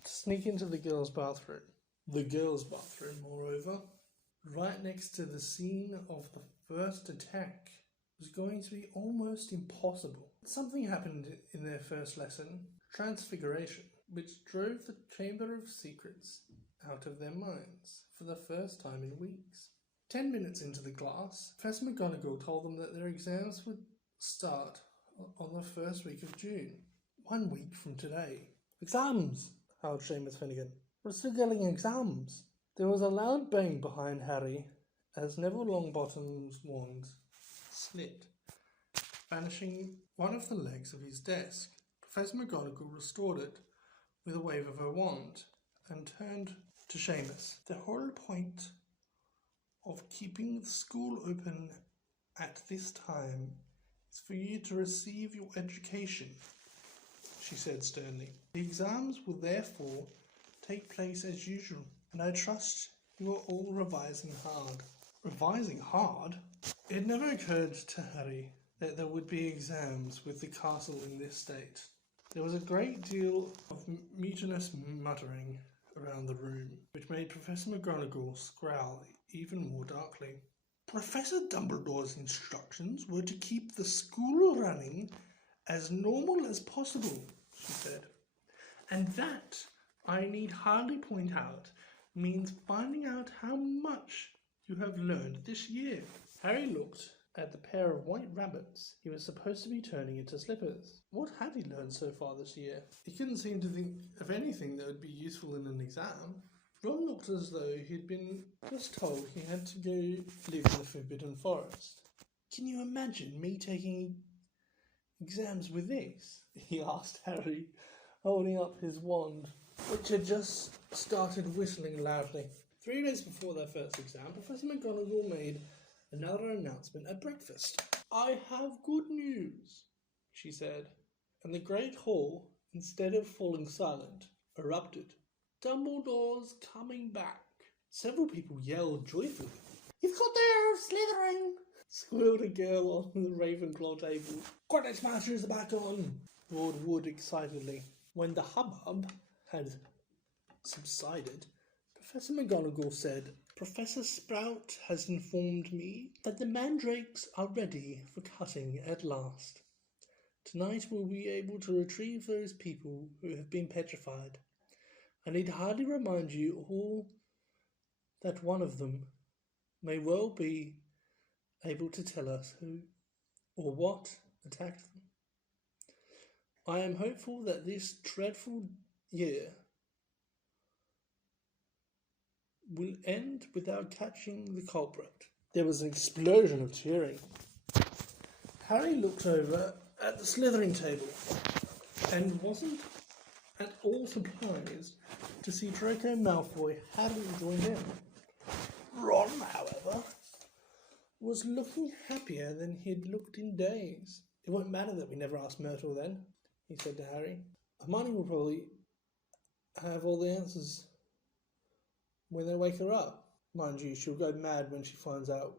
to sneak into the girls' bathroom. The girls' bathroom, moreover, right next to the scene of the first attack, was going to be almost impossible. Something happened in their first lesson, Transfiguration, which drove the Chamber of Secrets out of their minds for the first time in weeks. 10 minutes into the class, Professor McGonagall told them that their exams would start on the first week of June, 1 week from today. "Exams!" howled Seamus Finnegan. "We're still getting exams!" There was a loud bang behind Harry as Neville Longbottom's wand slit, vanishing one of the legs of his desk. Professor McGonagall restored it with a wave of her wand and turned to Seamus. "The whole point of keeping the school open at this time is for you to receive your education," she said sternly. "The exams will therefore take place as usual, and I trust you are all revising hard." Revising hard? It never occurred to Harry that there would be exams with the castle in this state. There was a great deal of mutinous muttering around the room, which made Professor McGonagall scowl even more darkly. "Professor Dumbledore's instructions were to keep the school running as normal as possible," she said. "And that, I need hardly point out, means finding out how much you have learned this year." Harry looked at the pair of white rabbits he was supposed to be turning into slippers. What had he learned so far this year? He couldn't seem to think of anything that would be useful in an exam. Ron looked as though he'd been just told he had to go live in the Forbidden Forest. "Can you imagine me taking exams with this?" he asked Harry, holding up his wand, which had just started whistling loudly. 3 days before their first exam, Professor McGonagall made another announcement at breakfast. "I have good news," she said, and the great hall, instead of falling silent, erupted. "Dumbledore's coming back." Several people yelled joyfully. "You've got the air of Slytherin," squealed a girl on the Ravenclaw table. Quidditch match is back on, roared Wood excitedly. When the hubbub had subsided, Professor McGonagall said, Professor Sprout has informed me that the mandrakes are ready for cutting at last. Tonight we'll be able to retrieve those people who have been petrified. I need hardly remind you all that one of them may well be able to tell us who or what attacked them. I am hopeful that this dreadful year will end without catching the culprit. There was an explosion of cheering. Harry looked over at the Slytherin table and wasn't at all surprised to see Draco Malfoy hadn't joined in. Ron, however, was looking happier than he'd looked in days. It won't matter that we never asked Myrtle then, he said to Harry. Hermione will probably have all the answers when they wake her up. Mind you, she'll go mad when she finds out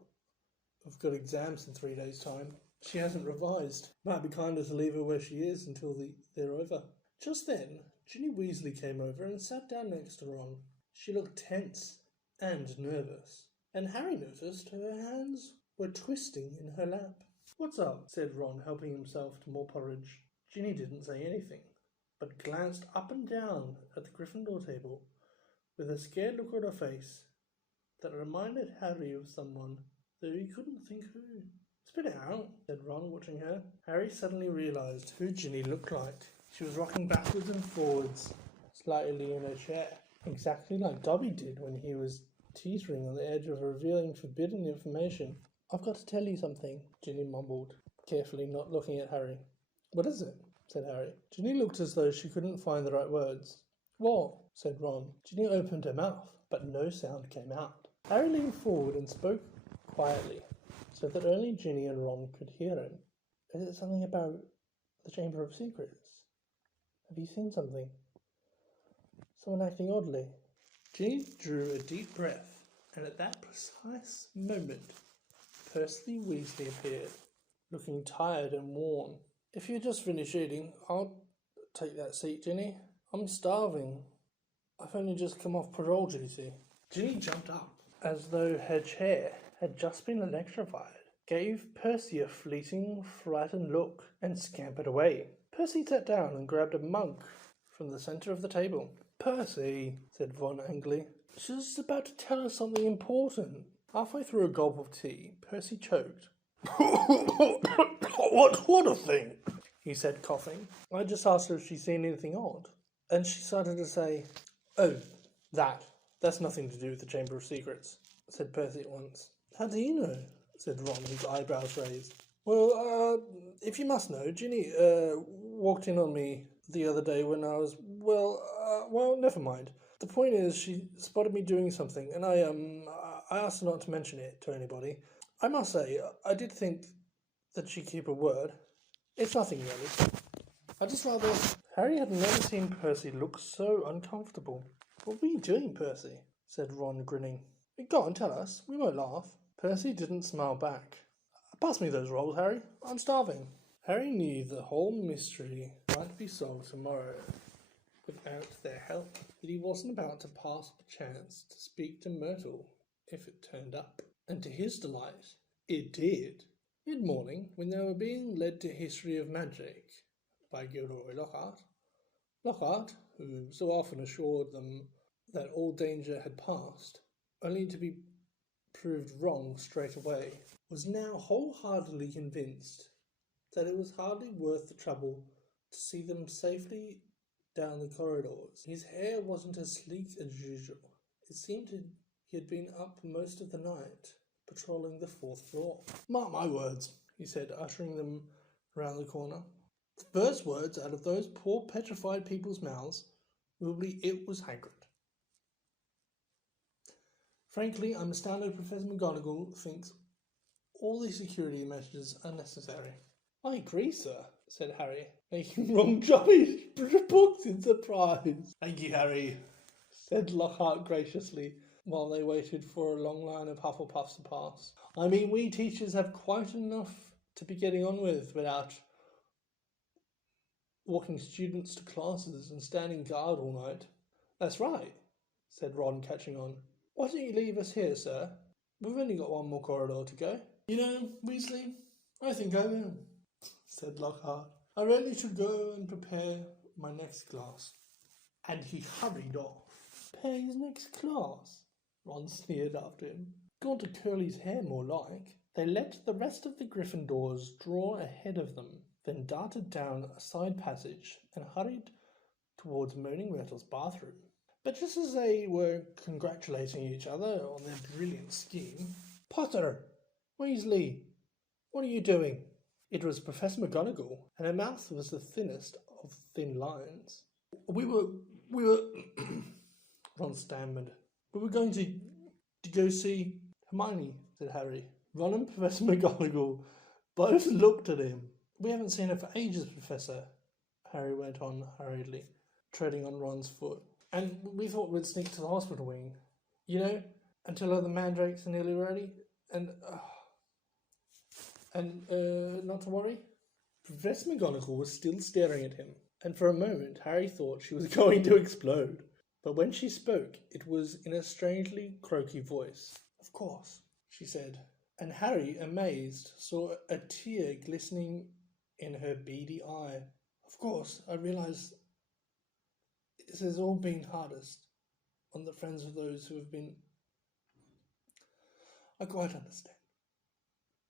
we've got exams in 3 days' time. She hasn't revised. Might be kinder to leave her where she is until they're over. Just then, Ginny Weasley came over and sat down next to Ron. She looked tense and nervous, and Harry noticed her hands were twisting in her lap. What's up? Said Ron, helping himself to more porridge. Ginny didn't say anything, but glanced up and down at the Gryffindor table with a scared look on her face that reminded Harry of someone, though he couldn't think who. Spit it out, said Ron, watching her. Harry suddenly realised who Ginny looked like. She was rocking backwards and forwards, slightly in her chair, exactly like Dobby did when he was teetering on the edge of revealing forbidden information. I've got to tell you something, Ginny mumbled, carefully not looking at Harry. What is it? Said Harry. Ginny looked as though she couldn't find the right words. What? Said Ron. Ginny opened her mouth, but no sound came out. Harry leaned forward and spoke quietly, so that only Ginny and Ron could hear him. Is it something about the Chamber of Secrets? Have you seen something? Someone acting oddly? Ginny drew a deep breath, and at that precise moment, Percy Weasley appeared, looking tired and worn. If you just finished eating, I'll take that seat, Ginny. I'm starving. I've only just come off parole duty. Ginny jumped up, as though her chair had just been electrified, gave Percy a fleeting, frightened look, and scampered away. Percy sat down and grabbed a mug from the centre of the table. Percy, said Ron angrily, she's about to tell us something important. Halfway through a gulp of tea, Percy choked. What sort of thing? He said, coughing. I just asked her if she'd seen anything odd, and she started to say, Oh, that's nothing to do with the Chamber of Secrets, said Percy at once. How do you know? Said Ron, his eyebrows raised. Well, if you must know, Ginny, walked in on me the other day when I was, well, never mind. The point is, she spotted me doing something, and I asked her not to mention it to anybody. I must say, I did think that she'd keep her word. It's nothing really. I just rather... Harry had never seen Percy look so uncomfortable. What were you doing, Percy? Said Ron, grinning. Go on, tell us. We won't laugh. Percy didn't smile back. Pass me those rolls, Harry. I'm starving. Harry knew the whole mystery might be solved tomorrow without their help, that he wasn't about to pass up a chance to speak to Myrtle if it turned up. And to his delight, it did. Mid-morning, when they were being led to History of Magic by Gilderoy Lockhart, Lockhart, who so often assured them that all danger had passed, only to be proved wrong straight away, was now wholeheartedly convinced that it was hardly worth the trouble to see them safely down the corridors. His hair wasn't as sleek as usual. It seemed he had been up most of the night, patrolling the 4th floor. Mark my words, he said, ushering them round the corner. The first words out of those poor petrified people's mouths will be, "It was Hagrid." Frankly, I'm astounded Professor McGonagall thinks all these security measures are necessary. I agree, sir, said Harry, making Ron drop his books in surprise. Thank you, Harry, said Lockhart graciously. while they waited for a long line of Hufflepuffs to pass. I mean, we teachers have quite enough to be getting on with without walking students to classes and standing guard all night. That's right, said Ron, catching on. Why don't you leave us here, sir? We've only got one more corridor to go. You know, Weasley, I think I will, said Lockhart. I really should go and prepare my next class. And he hurried off. Prepare his next class? Ron sneered after him. Gone to curl his hair, more like. They let the rest of the Gryffindors draw ahead of them, then darted down a side passage and hurried towards Moaning Myrtle's bathroom. But just as they were congratulating each other on their brilliant scheme, Potter! Weasley! What are you doing? It was Professor McGonagall, and her mouth was the thinnest of thin lines. We were... Ron stammered. We were going to go see Hermione, said Harry. Ron and Professor McGonagall both looked at him. We haven't seen her for ages, Professor, Harry went on hurriedly, treading on Ron's foot. And we thought we'd sneak to the hospital wing, you know, until all the mandrakes are nearly ready. And not to worry. Professor McGonagall was still staring at him, and for a moment Harry thought she was going to explode. But when she spoke, it was in a strangely croaky voice. Of course, she said, and Harry, amazed, saw a tear glistening in her beady eye. Of course, I realise this has all been hardest on the friends of those who have been... I quite understand.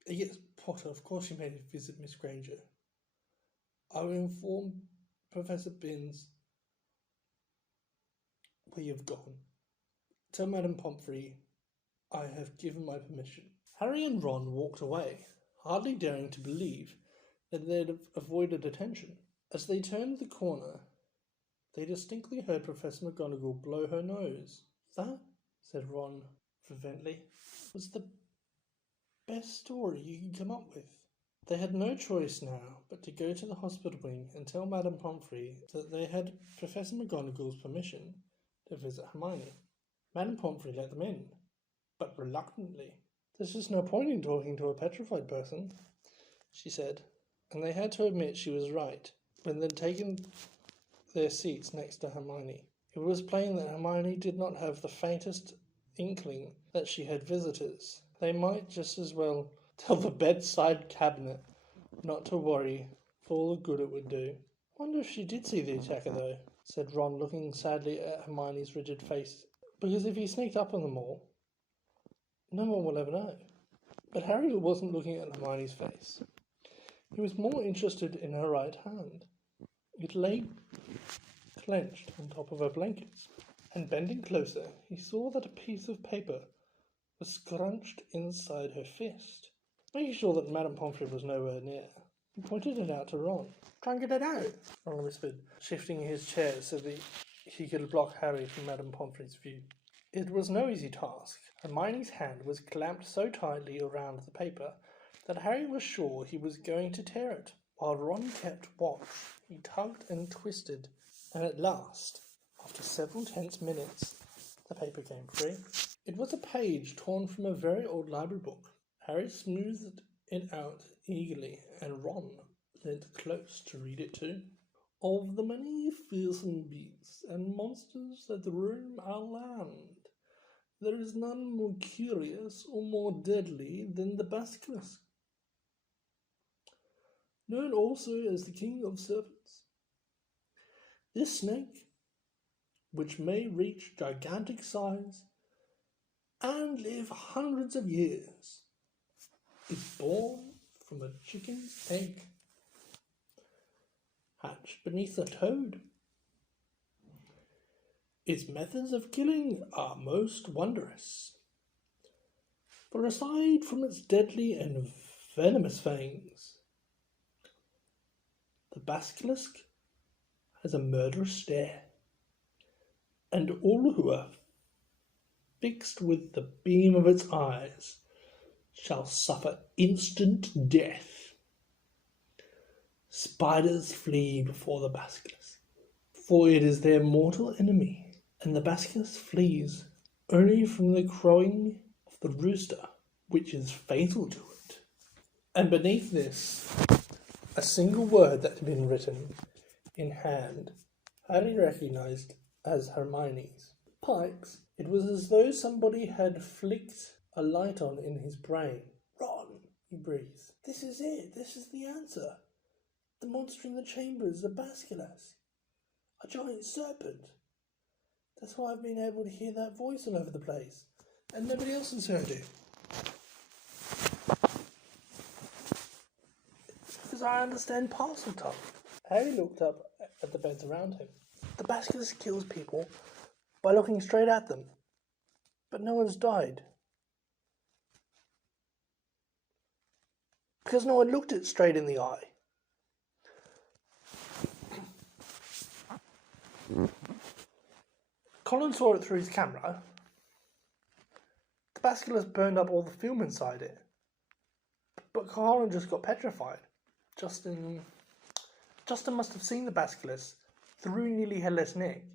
Yes, Potter, of course you may visit Miss Granger. I will inform Professor Binns where you've gone. Tell Madame Pomfrey I have given my permission. Harry and Ron walked away, hardly daring to believe that they had avoided attention. As they turned the corner, they distinctly heard Professor McGonagall blow her nose. That, said Ron fervently, was the best story you could come up with. They had no choice now but to go to the hospital wing and tell Madame Pomfrey that they had Professor McGonagall's permission to visit Hermione. Madame Pomfrey let them in, but reluctantly. There's just no point in talking to a petrified person, she said, and they had to admit she was right when they'd taken their seats next to Hermione. It was plain that Hermione did not have the faintest inkling that she had visitors. They might just as well tell the bedside cabinet not to worry for all the good it would do. Wonder if she did see the attacker, though, said Ron, looking sadly at Hermione's rigid face. Because if he sneaked up on them all, no one will ever know. But Harry wasn't looking at Hermione's face. He was more interested in her right hand. It lay clenched on top of her blanket, and bending closer, he saw that a piece of paper was scrunched inside her fist. Making sure that Madame Pomfrey was nowhere near, he pointed it out to Ron. Try and get it out, Ron whispered, shifting his chair so that he could block Harry from Madame Pomfrey's view. It was no easy task. Hermione's hand was clamped so tightly around the paper that Harry was sure he was going to tear it. While Ron kept watch, he tugged and twisted, and at last, after several tense minutes, the paper came free. It was a page torn from a very old library book. Harry smoothed it out eagerly, and Ron leant close to read it too. Of the many fearsome beasts and monsters that roam our land, there is none more curious or more deadly than the basilisk, known also as the King of Serpents. This snake, which may reach gigantic size and live hundreds of years, is born from a chicken's egg, hatched beneath a toad. Its methods of killing are most wondrous, for aside from its deadly and venomous fangs, the basilisk has a murderous stare, and all who are fixed with the beam of its eyes shall suffer instant death. Spiders flee before the basilisk, for it is their mortal enemy, and the basilisk flees only from the crowing of the rooster, which is fatal to it. And beneath this, a single word that had been written in hand, Harry recognized as Hermione's. Pipes. It was as though somebody had flicked a light on in his brain. Ron, he breathed. This is it. This is the answer. The monster in the chamber is a Basculus, a giant serpent. That's why I've been able to hear that voice all over the place, and nobody else has heard it. Because I understand parcel tongue. Harry looked up at the beds around him. The Basculus kills people by looking straight at them, but no one's died. Because no one looked it straight in the eye. Colin saw it through his camera. The Basculus burned up all the film inside it. But Colin just got petrified. Justin must have seen the Basculus through nearly headless Nick.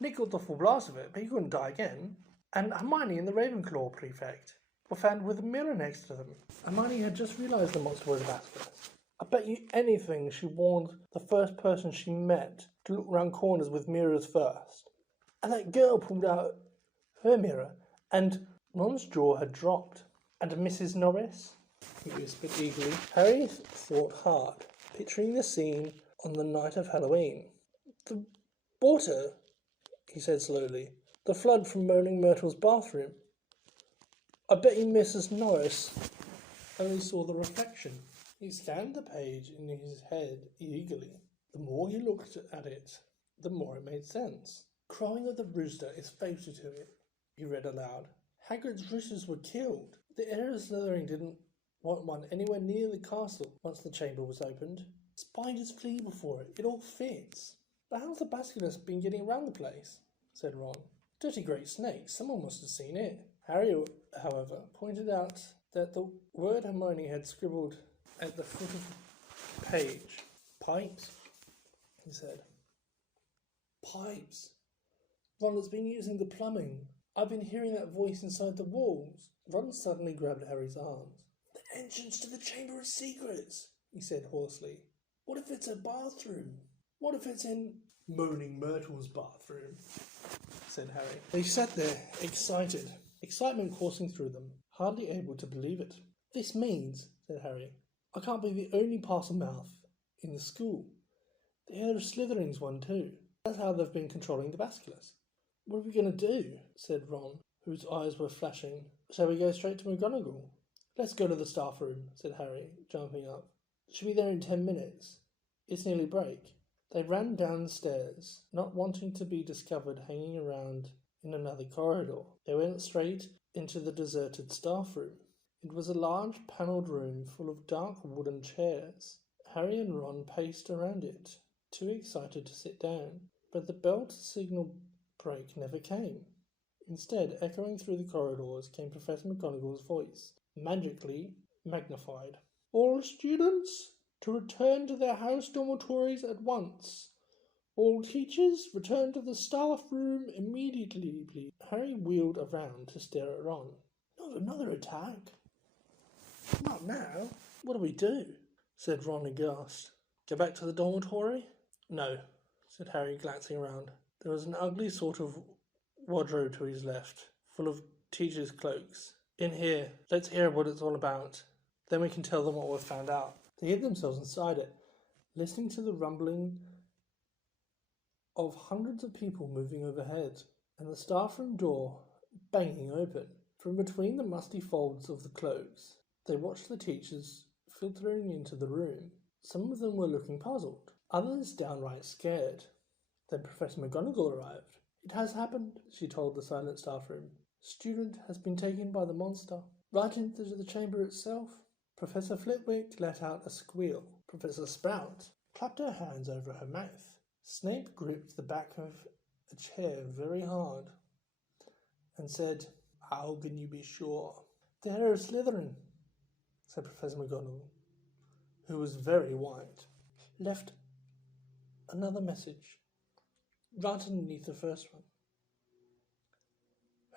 Nick got the full blast of it, but he couldn't die again. And Hermione and the Ravenclaw prefect were found with a mirror next to them. Hermione had just realised the monster was a Basculus. I bet you anything she warned the first person she met to look round corners with mirrors first. And that girl pulled out her mirror, and Ron's jaw had dropped. And Mrs. Norris? He whispered eagerly. Harry thought hard, picturing the scene on the night of Halloween. The water, he said slowly. The flood from Moaning Myrtle's bathroom. I bet you Mrs. Norris only saw the reflection. He scanned the page in his head eagerly. The more he looked at it, the more it made sense. Crowing of the rooster is fatal to it, he read aloud. Hagrid's roosters were killed. The heir of Slytherin didn't want one anywhere near the castle once the chamber was opened. Spiders flee before it. It all fits. But how's the Basculus been getting around the place? Said Ron. Dirty great snake. Someone must have seen it. Harry, however, pointed out that the word Hermione had scribbled at the foot of the page. Pipes, he said. Pipes. Ron has been using the plumbing. I've been hearing that voice inside the walls. Ron suddenly grabbed Harry's arms. The entrance to the Chamber of Secrets, he said hoarsely. What if it's a bathroom? What if it's in Moaning Myrtle's bathroom? Said Harry. They sat there, excited, excitement coursing through them, hardly able to believe it. This means, said Harry, I can't be the only Parselmouth in the school. The heir of Slytherin's one too. That's how they've been controlling the Basculus. What are we going to do? Said Ron, whose eyes were flashing. Shall we go straight to McGonagall? Let's go to the staff room, said Harry, jumping up. She'll be there in 10 minutes. It's nearly break. They ran downstairs, not wanting to be discovered hanging around in another corridor. They went straight into the deserted staff room. It was a large panelled room full of dark wooden chairs. Harry and Ron paced around it, too excited to sit down, but the bell to signal break never came. Instead, echoing through the corridors came Professor McGonagall's voice, magically magnified. All students to return to their house dormitories at once. All teachers return to the staff room immediately, please. Harry wheeled around to stare at Ron. Not another attack. Not now. What do we do? Said Ron aghast. Go back to the dormitory? No, said Harry, glancing around. There was an ugly sort of wardrobe to his left, full of teachers' cloaks. In here, let's hear what it's all about. Then we can tell them what we've found out. They hid themselves inside it, listening to the rumbling of hundreds of people moving overhead, and the staff room door banging open. From between the musty folds of the cloaks, they watched the teachers filtering into the room. Some of them were looking puzzled, others downright scared. Then Professor McGonagall arrived. It has happened, she told the silent staff room. Student has been taken by the monster. Right into the chamber itself. Professor Flitwick let out a squeal. Professor Sprout clapped her hands over her mouth. Snape gripped the back of a chair very hard and said, How can you be sure? The heir of Slytherin, said Professor McGonagall, who was very white, left another message right underneath the first one.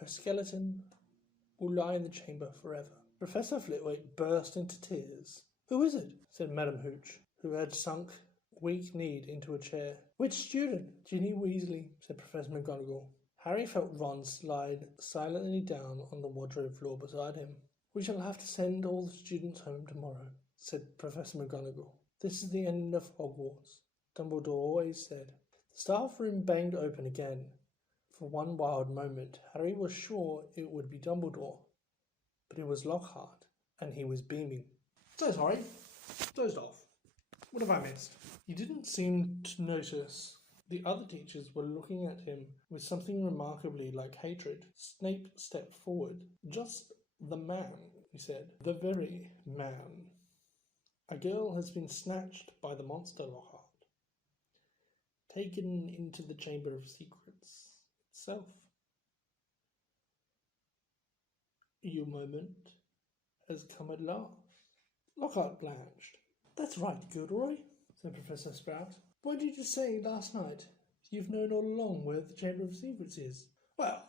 Her skeleton will lie in the chamber forever. Professor Flitwick burst into tears. Who is it? Said Madam Hooch, who had sunk weak-kneed into a chair. Which student? Ginny Weasley, said Professor McGonagall. Harry felt Ron slide silently down on the wardrobe floor beside him. We shall have to send all the students home tomorrow, said Professor McGonagall. This is the end of Hogwarts, Dumbledore always said. The staff room banged open again. For one wild moment, Harry was sure it would be Dumbledore. But it was Lockhart, and he was beaming. So sorry. Dozed off. What have I missed? He didn't seem to notice. The other teachers were looking at him with something remarkably like hatred. Snape stepped forward. Just the man, he said. The very man. A girl has been snatched by the monster, Lockhart. Taken into the Chamber of Secrets itself. Your moment has come at last. Lockhart blanched. That's right, Gilderoy, said Professor Sprout. What did you say last night? You've known all along where the Chamber of Secrets is. Well,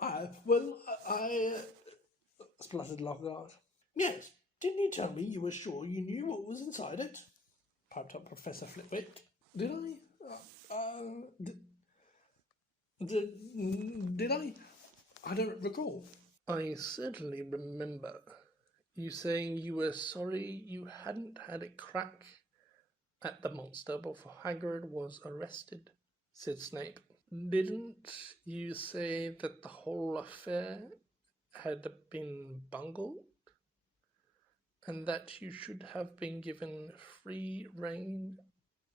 I spluttered Lockhart. Yes, didn't you tell me you were sure you knew what was inside it? Piped up Professor Flitwick. Did I? Did I? I don't recall. I certainly remember you saying you were sorry you hadn't had a crack at the monster before Hagrid was arrested, said Snape. Didn't you say that the whole affair had been bungled? And that you should have been given free rein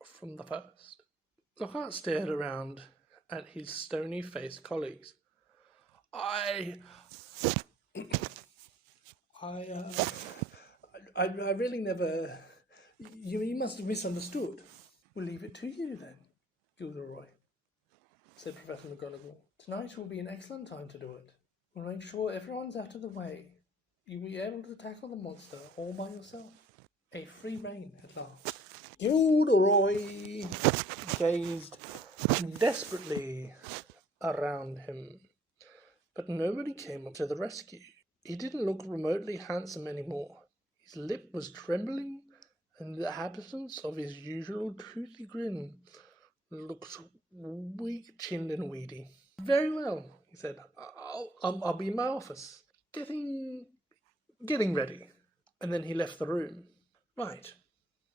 from the first? Lockhart stared around at his stony-faced colleagues. I really never... You must have misunderstood. We'll leave it to you then, Gilderoy, said Professor McGonagall. Tonight will be an excellent time to do it. We'll make sure everyone's out of the way. You'll be able to tackle the monster all by yourself. A free rein at last. Gilderoy gazed desperately around him, but nobody came up to the rescue. He didn't look remotely handsome anymore. His lip was trembling, and the absence of his usual toothy grin looked weak-chinned and weedy. Very well, he said. I'll be in my office. Getting ready. And then he left the room. Right,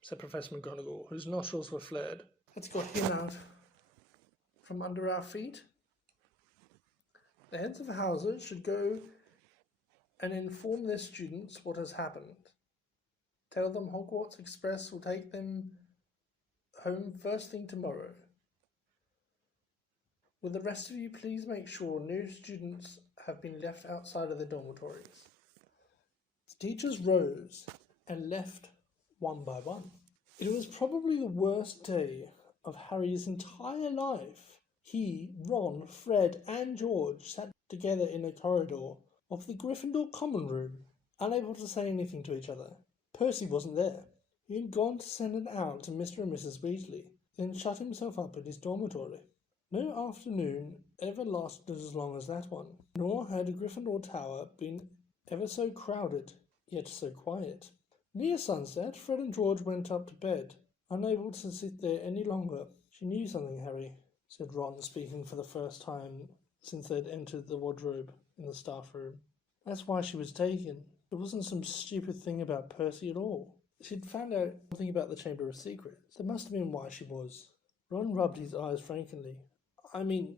said Professor McGonagall, whose nostrils were flared. Let's got him out from under our feet. The heads of houses should go and inform their students what has happened. Tell them Hogwarts Express will take them home first thing tomorrow. Will the rest of you please make sure no students have been left outside of the dormitories? The teachers rose and left one by one. It was probably the worst day of Harry's entire life. He, Ron, Fred, and George sat together in a corridor of the Gryffindor common room, unable to say anything to each other. Percy wasn't there. He had gone to send it out to Mr. and Mrs. Weasley, then shut himself up in his dormitory. No afternoon ever lasted as long as that one, nor had a Gryffindor tower been ever so crowded, yet so quiet. Near sunset, Fred and George went up to bed, unable to sit there any longer. She knew something, Harry, said Ron, speaking for the first time since they'd entered the wardrobe in the staff room. That's why she was taken. It wasn't some stupid thing about Percy at all. She'd found out something about the Chamber of Secrets. That must have been why she was. Ron rubbed his eyes frankly. I mean,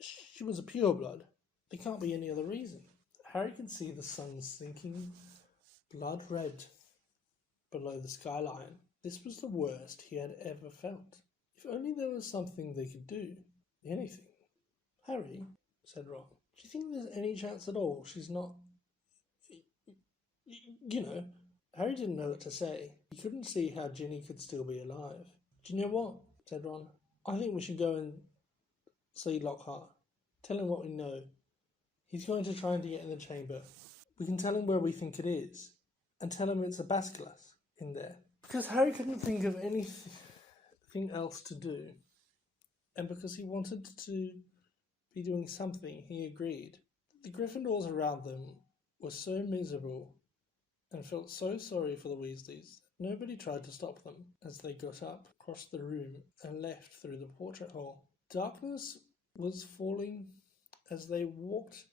she was a pureblood. There can't be any other reason. Harry could see the sun sinking blood red below the skyline. This was the worst he had ever felt. If only there was something they could do. Anything. Harry, said Ron, do you think there's any chance at all she's not... You know, Harry didn't know what to say. He couldn't see how Ginny could still be alive. Do you know what? Said Ron. I think we should go and see Lockhart. Tell him what we know. He's going to try and get in the chamber. We can tell him where we think it is, and tell him it's a basilisk in there. Because Harry couldn't think of anything else to do, and because he wanted to be doing something, he agreed. The Gryffindors around them were so miserable and felt so sorry for the Weasleys that nobody tried to stop them as they got up, crossed the room, and left through the portrait hole. Darkness was falling as they walked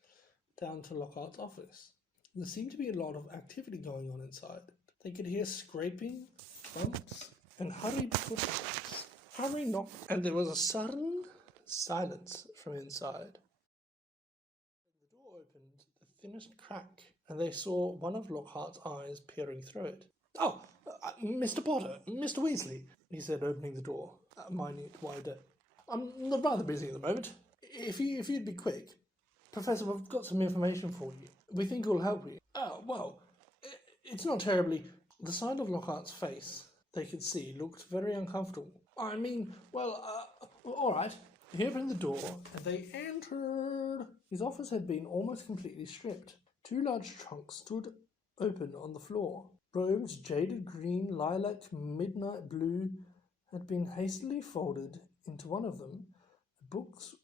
down to Lockhart's office. There seemed to be a lot of activity going on inside. They could hear scraping, thumps, and hurried footsteps. Harry knocked, and there was a sudden silence from inside. The door opened the thinnest crack, and they saw one of Lockhart's eyes peering through it. "Oh, Mr. Potter, Mr. Weasley," he said, opening the door a minute wider. "I'm rather busy at the moment. If you'd be quick. Professor, we've got some information for you. We think it will help you." "Oh, well, it's not terribly..." The side of Lockhart's face, they could see, looked very uncomfortable. "I mean, well, all right." He opened the door, and they entered. His office had been almost completely stripped. Two large trunks stood open on the floor. Robes, jaded green, lilac, midnight blue, had been hastily folded into one of them. The books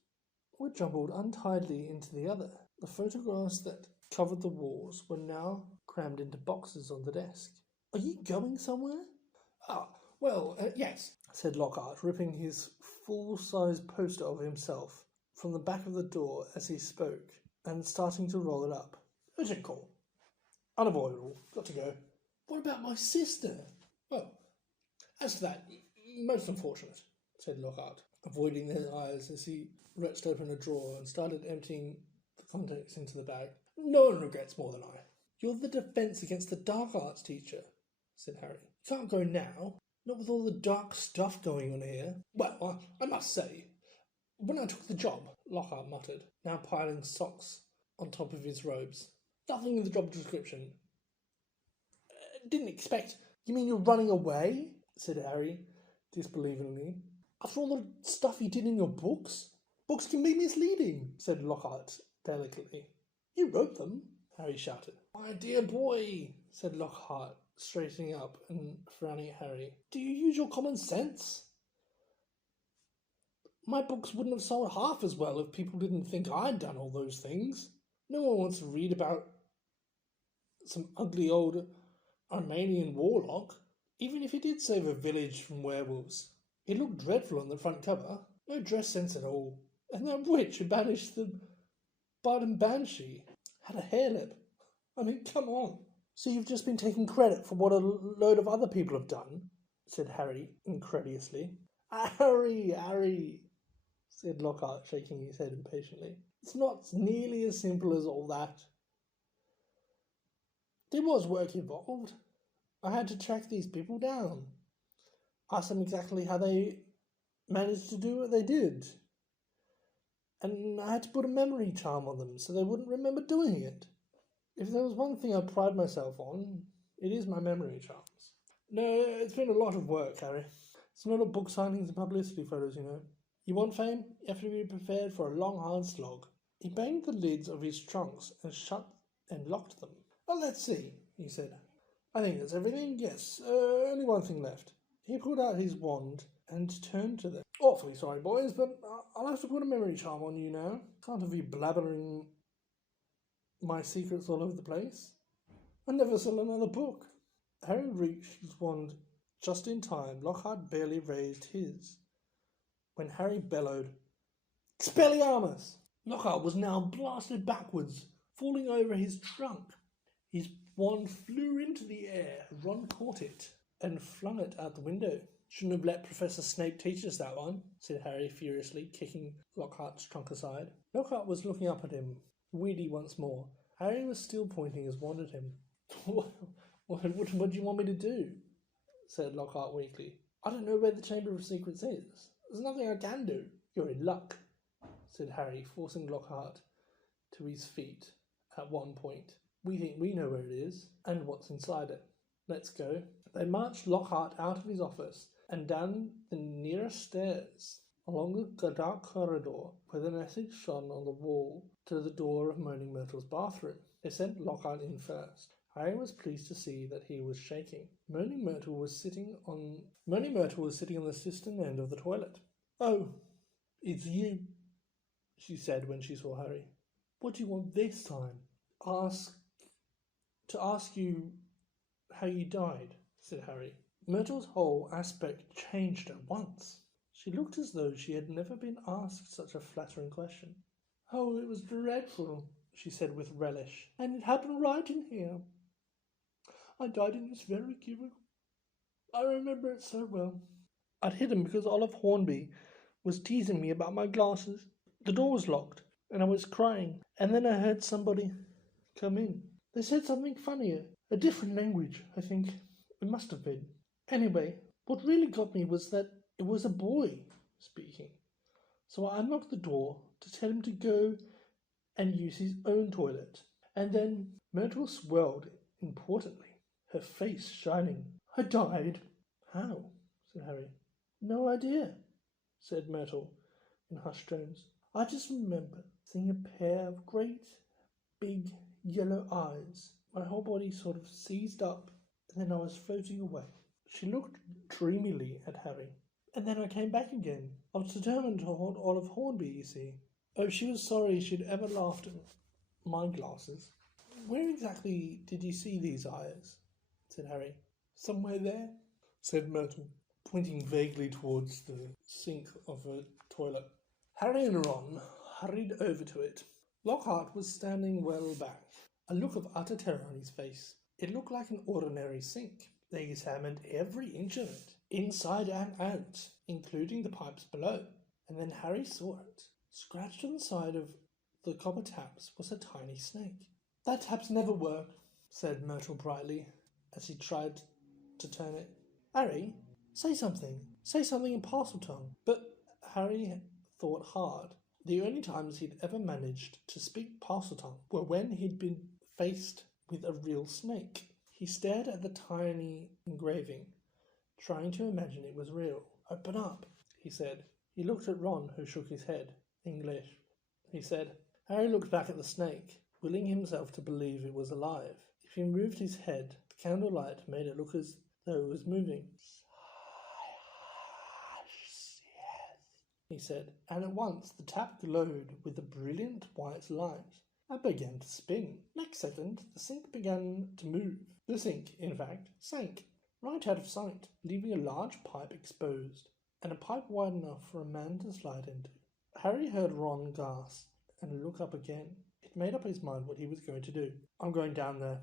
were jumbled untidily into the other. The photographs that covered the walls were now crammed into boxes on the desk. "Are you going somewhere?" Well, yes," said Lockhart, ripping his full-size poster of himself from the back of the door as he spoke, and starting to roll it up. "Urgent call. Unavoidable. Got to go." "What about my sister?" "Well, as to that, most unfortunate," said Lockhart, avoiding their eyes as he wrenched open a drawer and started emptying the contents into the bag. "No one regrets more than I." "You're the defence against the dark arts teacher," said Harry. "You can't go now. Not with all the dark stuff going on here." "Well, I must say, when I took the job," Lockhart muttered, now piling socks on top of his robes. "Nothing in the job description. Didn't expect..." "You mean you're running away?" said Harry, disbelievingly. "After all the stuff you did in your books?" "Books can be misleading," said Lockhart delicately. "You wrote them," Harry shouted. "My dear boy," said Lockhart, straightening up and frowning at Harry. "Do you use your common sense? My books wouldn't have sold half as well if people didn't think I'd done all those things. No one wants to read about some ugly old Armenian warlock, even if he did save a village from werewolves. It looked dreadful on the front cover. No dress sense at all. And that witch who banished the Barden Banshee had a hair lip. I mean, come on." "So you've just been taking credit for what a load of other people have done?" said Harry incredulously. Harry, said Lockhart, shaking his head impatiently. "It's not nearly as simple as all that. There was work involved. I had to track these people down, ask them exactly how they managed to do what they did. And I had to put a memory charm on them so they wouldn't remember doing it. If there was one thing I pride myself on, it is my memory charms. No, it's been a lot of work, Harry. It's not all book signings and publicity photos, you know. You want fame? You have to be prepared for a long, hard slog." He banged the lids of his trunks and shut and locked them. "Well, let's see," he said. "I think that's everything. Yes, only one thing left." He pulled out his wand and turned to them. "Awfully sorry, boys, but I'll have to put a memory charm on you now. Can't have you blabbering my secrets all over the place. I'll never sell another book." Harry reached his wand just in time. Lockhart barely raised his when Harry bellowed, "Expelliarmus!" Lockhart was now blasted backwards, falling over his trunk. His wand flew into the air. Ron caught it and flung it out the window. "Shouldn't have let Professor Snape teach us that one," said Harry furiously, kicking Lockhart's trunk aside. Lockhart was looking up at him, weedy once more. Harry was still pointing his wand at him. What do you want me to do?" said Lockhart weakly. "I don't know where the Chamber of Secrets is. There's nothing I can do." "You're in luck," said Harry, forcing Lockhart to his feet at one point. "We think we know where it is and what's inside it. Let's go." They marched Lockhart out of his office and down the nearest stairs, along the dark corridor where the message shone on the wall to the door of Moaning Myrtle's bathroom. They sent Lockhart in first. Harry was pleased to see that he was shaking. Moaning Myrtle was sitting on the cistern end of the toilet. "Oh, it's you," she said when she saw Harry. What do you want this time? To ask you how you died, said Harry. Myrtle's whole aspect changed at once. She looked as though she had never been asked such a flattering question. Oh, it was dreadful, she said with relish, and it happened right in here. I died in this very cubicle. I remember it so well. I'd hidden because Olive Hornby was teasing me about my glasses. The door was locked, and I was crying, and then I heard somebody come in. They said something funnier, a different language, I think. It must have been. Anyway, what really got me was that it was a boy speaking. So I unlocked the door to tell him to go and use his own toilet. And then Myrtle swirled importantly, her face shining. I died. How? Said Harry. No idea, said Myrtle in hushed tones. I just remember seeing a pair of great, big, yellow eyes. My whole body sort of seized up, and then I was floating away. She looked dreamily at Harry. And then I came back again. I was determined to haunt Olive Hornby, you see. Oh, she was sorry she'd ever laughed at my glasses. Where exactly did you see these eyes? Said Harry. Somewhere there, said Myrtle, pointing vaguely towards the sink of a toilet. Harry and Ron hurried over to it. Lockhart was standing well back, a look of utter terror on his face. It looked like an ordinary sink. They examined every inch of it, inside and out, including the pipes below. And then Harry saw it. Scratched on the side of the copper taps was a tiny snake. That tap's never worked, said Myrtle brightly, as he tried to turn it. Harry, say something. Say something in Parseltongue. But Harry thought hard. The only times he'd ever managed to speak Parseltongue were when he'd been faced with a real snake. He stared at the tiny engraving, trying to imagine it was real. Open up, he said. He looked at Ron, who shook his head. English, he said. Harry looked back at the snake, willing himself to believe it was alive. If he moved his head, the candlelight made it look as though it was moving. He said, and at once the tap glowed with a brilliant white light and began to spin. Next second, the sink began to move. The sink, in fact, sank right out of sight, leaving a large pipe exposed, and a pipe wide enough for a man to slide into. Harry heard Ron gasp and look up again. It made up his mind what he was going to do. I'm going down there,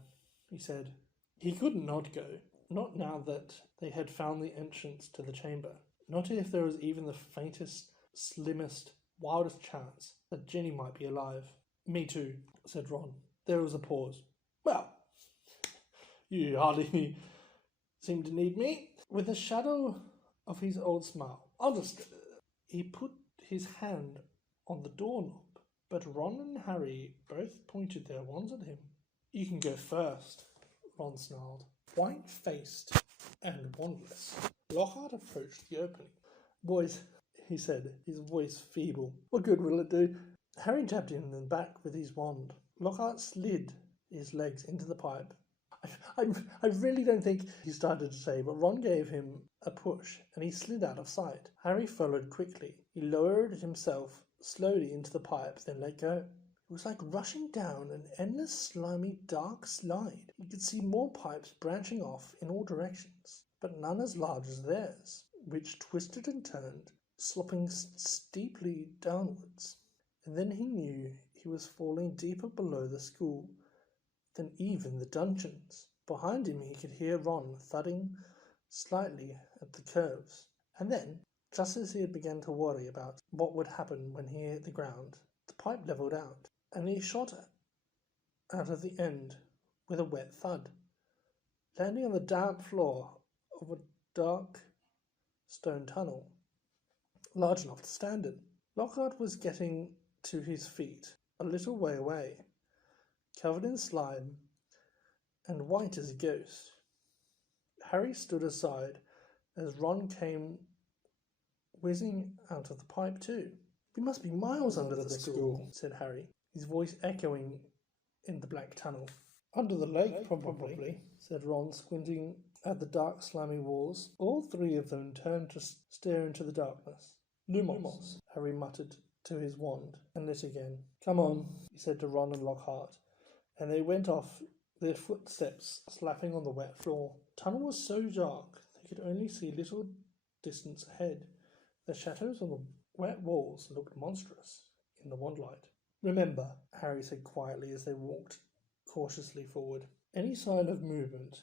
he said. He could not go, not now that they had found the entrance to the chamber, not if there was even the faintest, slimmest, wildest chance that Jenny might be alive. Me too, said Ron. There was a pause. Well, you hardly seem to need me. With a shadow of his old smile, I'll just... He put his hand on the doorknob, but Ron and Harry both pointed their wands at him. You can go first, Ron snarled. White-faced and wandless, Lockhart approached the opening. Boys, he said, his voice feeble. What good will it do? Harry jabbed him in the back with his wand. Lockhart slid his legs into the pipe. I really don't think, he started to say, but Ron gave him a push, and he slid out of sight. Harry followed quickly. He lowered himself slowly into the pipe, then let go. It was like rushing down an endless, slimy, dark slide. He could see more pipes branching off in all directions, but none as large as theirs, which twisted and turned, slopping steeply downwards. And then he knew he was falling deeper below the school than even the dungeons. Behind him he could hear Ron thudding slightly at the curves. And then, just as he had begun to worry about what would happen when he hit the ground, the pipe levelled out, and he shot out of the end with a wet thud, landing on the damp floor of a dark stone tunnel, large enough to stand in. Lockhart was getting to his feet a little way away, covered in slime and white as a ghost. Harry stood aside as Ron came whizzing out of the pipe too. We must be miles under the school, said Harry, his voice echoing in the black tunnel. Under the lake, probably, said Ron, squinting at the dark, slimy walls. All three of them turned to stare into the darkness. Lumos, Harry muttered. to his wand and lit again. "Come on," he said to Ron and Lockhart, and they went off, their footsteps slapping on the wet floor. The tunnel was so dark they could only see little distance ahead. The shadows on the wet walls looked monstrous in the wandlight. "Remember," Harry said quietly as they walked cautiously forward, "any sign of movement,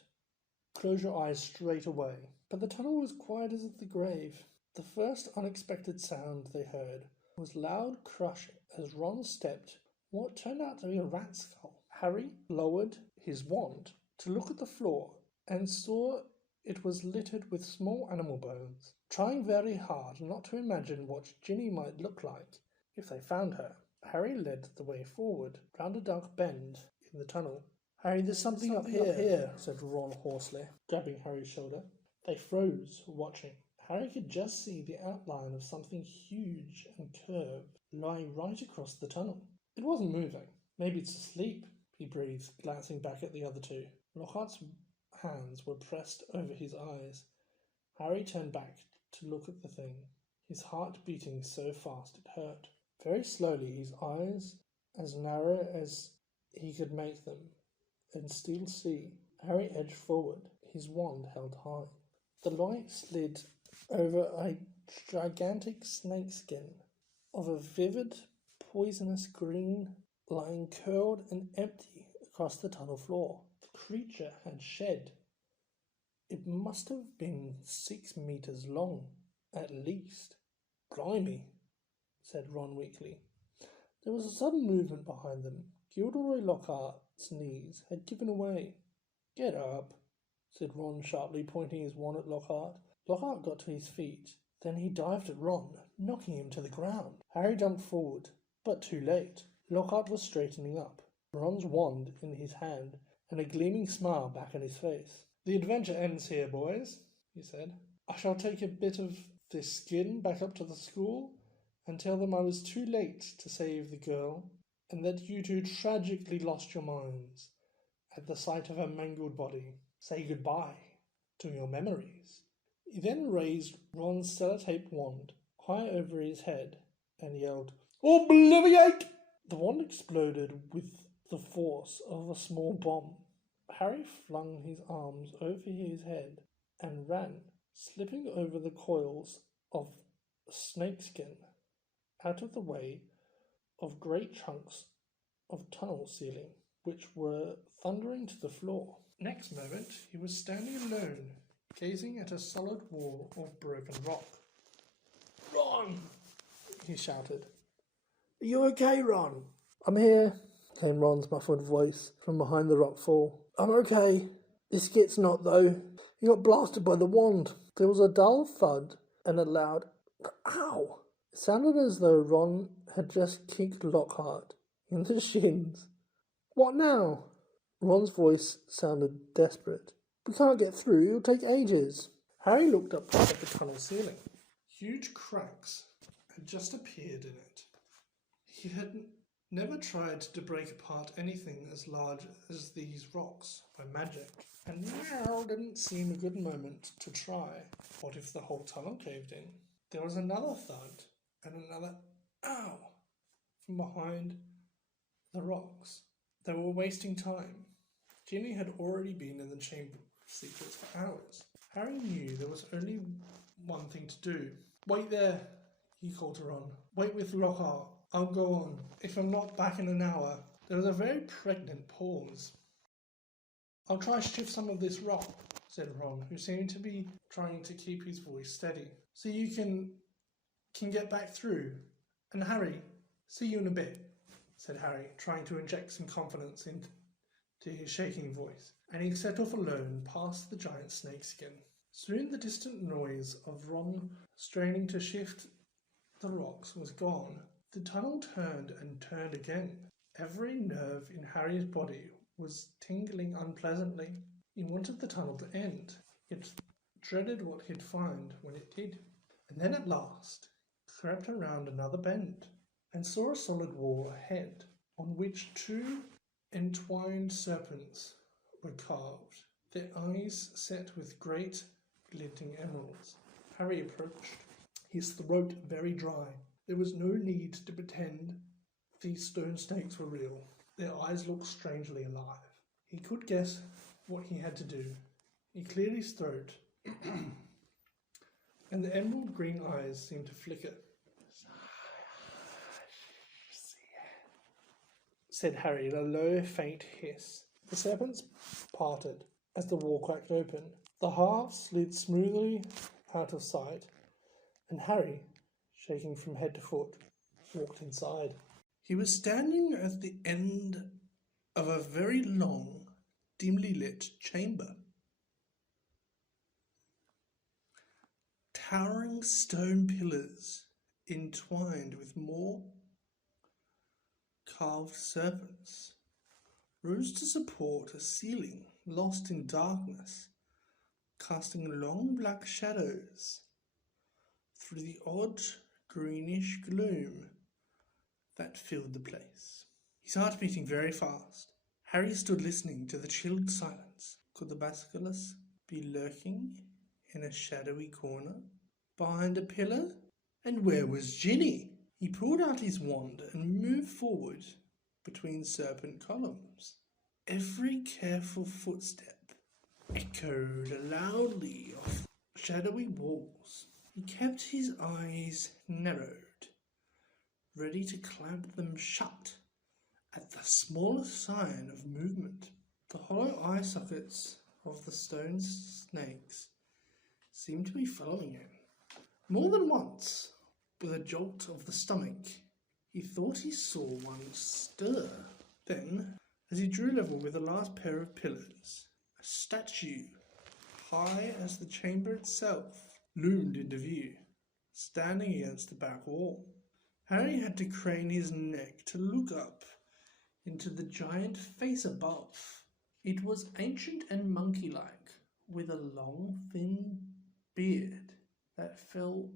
close your eyes straight away." But the tunnel was quiet as the grave. The first unexpected sound they heard was loud crushing as Ron stepped what turned out to be a rat skull. Harry lowered his wand to look at the floor and saw it was littered with small animal bones. Trying very hard not to imagine what Ginny might look like if they found her, Harry led the way forward, round a dark bend in the tunnel. "Harry, there's something up here," said Ron hoarsely, grabbing Harry's shoulder. They froze, watching. Harry could just see the outline of something huge and curved lying right across the tunnel. It wasn't moving. "Maybe it's asleep," he breathed, glancing back at the other two. Lockhart's hands were pressed over his eyes. Harry turned back to look at the thing, his heart beating so fast it hurt. Very slowly, his eyes as narrow as he could make them and still see, Harry edged forward, his wand held high. The light slid over a gigantic snakeskin of a vivid, poisonous green, lying curled and empty across the tunnel floor. The creature had shed. It must have been 6 meters long, at least. "Blimey," said Ron weakly. There was a sudden movement behind them. Gilderoy Lockhart's knees had given away. "Get up," said Ron sharply, pointing his wand at Lockhart. Lockhart got to his feet. Then he dived at Ron, knocking him to the ground. Harry jumped forward, but too late. Lockhart was straightening up, Ron's wand in his hand, and a gleaming smile back on his face. "The adventure ends here, boys," he said. "I shall take a bit of this skin back up to the school and tell them I was too late to save the girl, and that you two tragically lost your minds at the sight of her mangled body. Say goodbye to your memories." He then raised Ron's sellotaped wand high over his head and yelled, "Obliviate!" The wand exploded with the force of a small bomb. Harry flung his arms over his head and ran, slipping over the coils of snakeskin out of the way of great chunks of tunnel ceiling, which were thundering to the floor. Next moment, he was standing alone, gazing at a solid wall of broken rock. "Ron!" he shouted. "Are you okay, Ron?" "I'm here," came Ron's muffled voice from behind the rock fall. "I'm okay. This Skit's not, though. He got blasted by the wand." There was a dull thud and a loud "ow." It sounded as though Ron had just kicked Lockhart in the shins. "What now?" Ron's voice sounded desperate. "We can't get through. It'll take ages." Harry looked up at the tunnel ceiling. Huge cracks had just appeared in it. He had never tried to break apart anything as large as these rocks by magic, and now didn't seem a good moment to try. What if the whole tunnel caved in? There was another thud and another "ow" from behind the rocks. They were wasting time. Ginny had already been in the Chamber of Secrets for hours. Harry knew there was only one thing to do. "Wait there," he called to Ron. "Wait with Lockhart. I'll go on. If I'm not back in an hour." There was a very pregnant pause. "I'll try shift some of this rock," said Ron, who seemed to be trying to keep his voice steady, "so you can get back through. And Harry, see you in a bit," said Harry, trying to inject some confidence into his shaking voice, and he set off alone past the giant snakeskin. Soon the distant noise of Ron straining to shift the rocks was gone. The tunnel turned and turned again. Every nerve in Harry's body was tingling unpleasantly. He wanted the tunnel to end, yet dreaded what he'd find when it did. And then at last crept around another bend and saw a solid wall ahead, on which 2 entwined serpents were carved, their eyes set with great glinting emeralds. Harry approached, his throat very dry. There was no need to pretend these stone snakes were real. Their eyes looked strangely alive. He could guess what he had to do. He cleared his throat, and the emerald green eyes seemed to flicker. Said Harry in a low, faint hiss. The serpents parted as the wall cracked open. The half slid smoothly out of sight, and Harry, shaking from head to foot, walked inside. He was standing at the end of a very long, dimly lit chamber. Towering stone pillars entwined with more carved serpents rose to support a ceiling lost in darkness, casting long black shadows through the odd greenish gloom that filled the place. His heart beating very fast, Harry stood listening to the chilled silence. Could the basilisk be lurking in a shadowy corner behind a pillar? And where was Ginny? He pulled out his wand and moved forward between serpent columns. Every careful footstep echoed loudly off the shadowy walls. He kept his eyes narrowed, ready to clamp them shut at the smallest sign of movement. The hollow eye sockets of the stone snakes seemed to be following him. More than once, with a jolt of the stomach, he thought he saw one stir. Then, as he drew level with the last pair of pillars, a statue, high as the chamber itself, loomed into view, standing against the back wall. Harry had to crane his neck to look up into the giant face above. It was ancient and monkey-like, with a long, thin beard that fell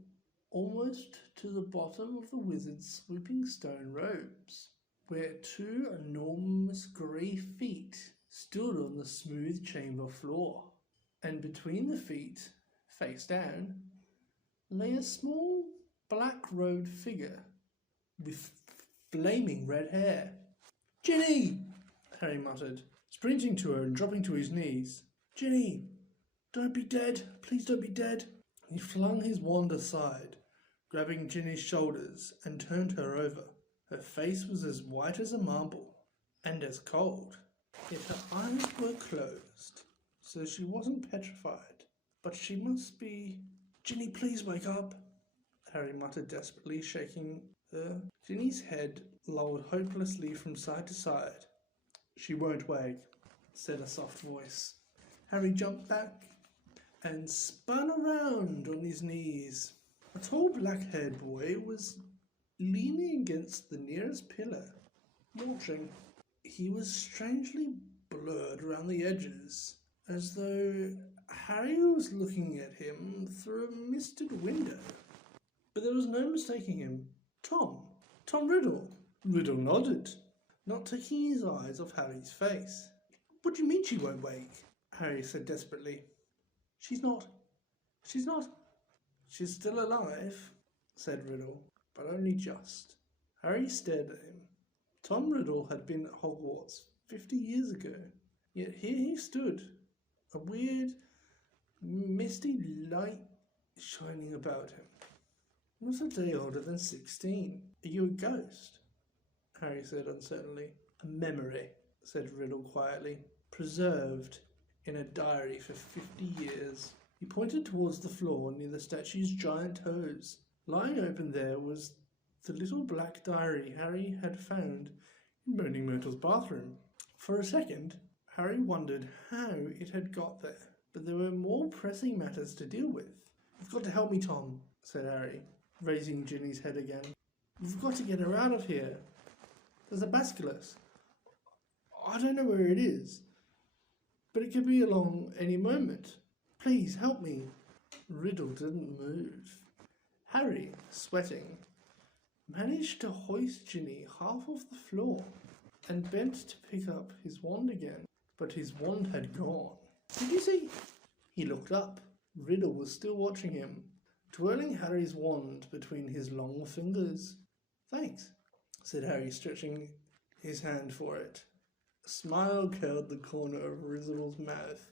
almost to the bottom of the wizard's sweeping stone robes, where two enormous grey feet stood on the smooth chamber floor, and between the feet, face down, lay a small black-robed figure with flaming red hair. "Ginny!" Harry muttered, sprinting to her and dropping to his knees. "Ginny, don't be dead. Please don't be dead." He flung his wand aside, grabbing Ginny's shoulders, and turned her over. Her face was as white as a marble, and as cold, yet her eyes were closed, so she wasn't petrified. But she must be... "Ginny, please wake up," Harry muttered desperately, shaking her. Ginny's head lolled hopelessly from side to side. "She won't wake," said a soft voice. Harry jumped back and spun around on his knees. A tall black-haired boy was leaning against the nearest pillar, watching. He was strangely blurred around the edges, as though Harry was looking at him through a misted window. But there was no mistaking him. Tom Riddle. Riddle nodded, not taking his eyes off Harry's face. "What do you mean she won't wake?" Harry said desperately. She's not. "She's still alive," said Riddle, "but only just." Harry stared at him. Tom Riddle had been at Hogwarts 50 years ago, yet here he stood, a weird, misty light shining about him. Not a day older than 16. "Are you a ghost?" Harry said uncertainly. "A memory," said Riddle quietly, "preserved in a diary for 50 years. He pointed towards the floor near the statue's giant toes. Lying open there was the little black diary Harry had found in Moaning Myrtle's bathroom. For a second, Harry wondered how it had got there, but there were more pressing matters to deal with. "You've got to help me, Tom," said Harry, raising Ginny's head again. "We've got to get her out of here. There's a basilisk. I don't know where it is, but it could be along any moment. Please help me." Riddle didn't move. Harry, sweating, managed to hoist Ginny half off the floor and bent to pick up his wand again, but his wand had gone. "Did you see?" He looked up. Riddle was still watching him, twirling Harry's wand between his long fingers. Thanks, said Harry, stretching his hand for it. A smile curled the corner of Rizzle's mouth.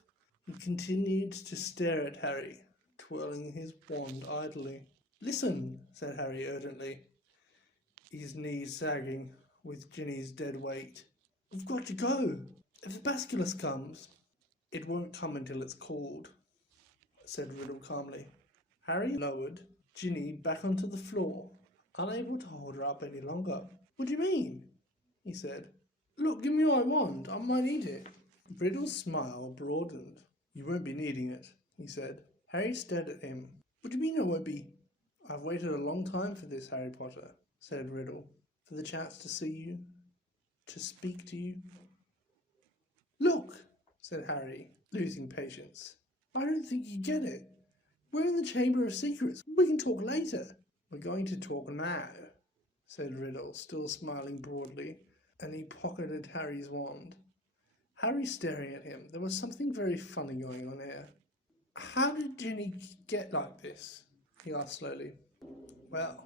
He continued to stare at Harry, twirling his wand idly. Listen, said Harry urgently, his knees sagging with Ginny's dead weight. We've got to go. If the basilisk comes, it won't come until it's called, said Riddle calmly. Harry lowered Ginny back onto the floor, unable to hold her up any longer. What do you mean? He said. Look, give me my wand. I might need it. Riddle's smile broadened. You won't be needing it, he said. Harry stared at him. What do you mean I won't be? I've waited a long time for this, Harry Potter, said Riddle. For the chance to see you, to speak to you. Look, said Harry, losing patience. I don't think you get it. We're in the Chamber of Secrets. We can talk later. We're going to talk now, said Riddle, still smiling broadly, and he pocketed Harry's wand. Harry staring at him. There was something very funny going on here. How did Ginny get like this? He asked slowly. Well,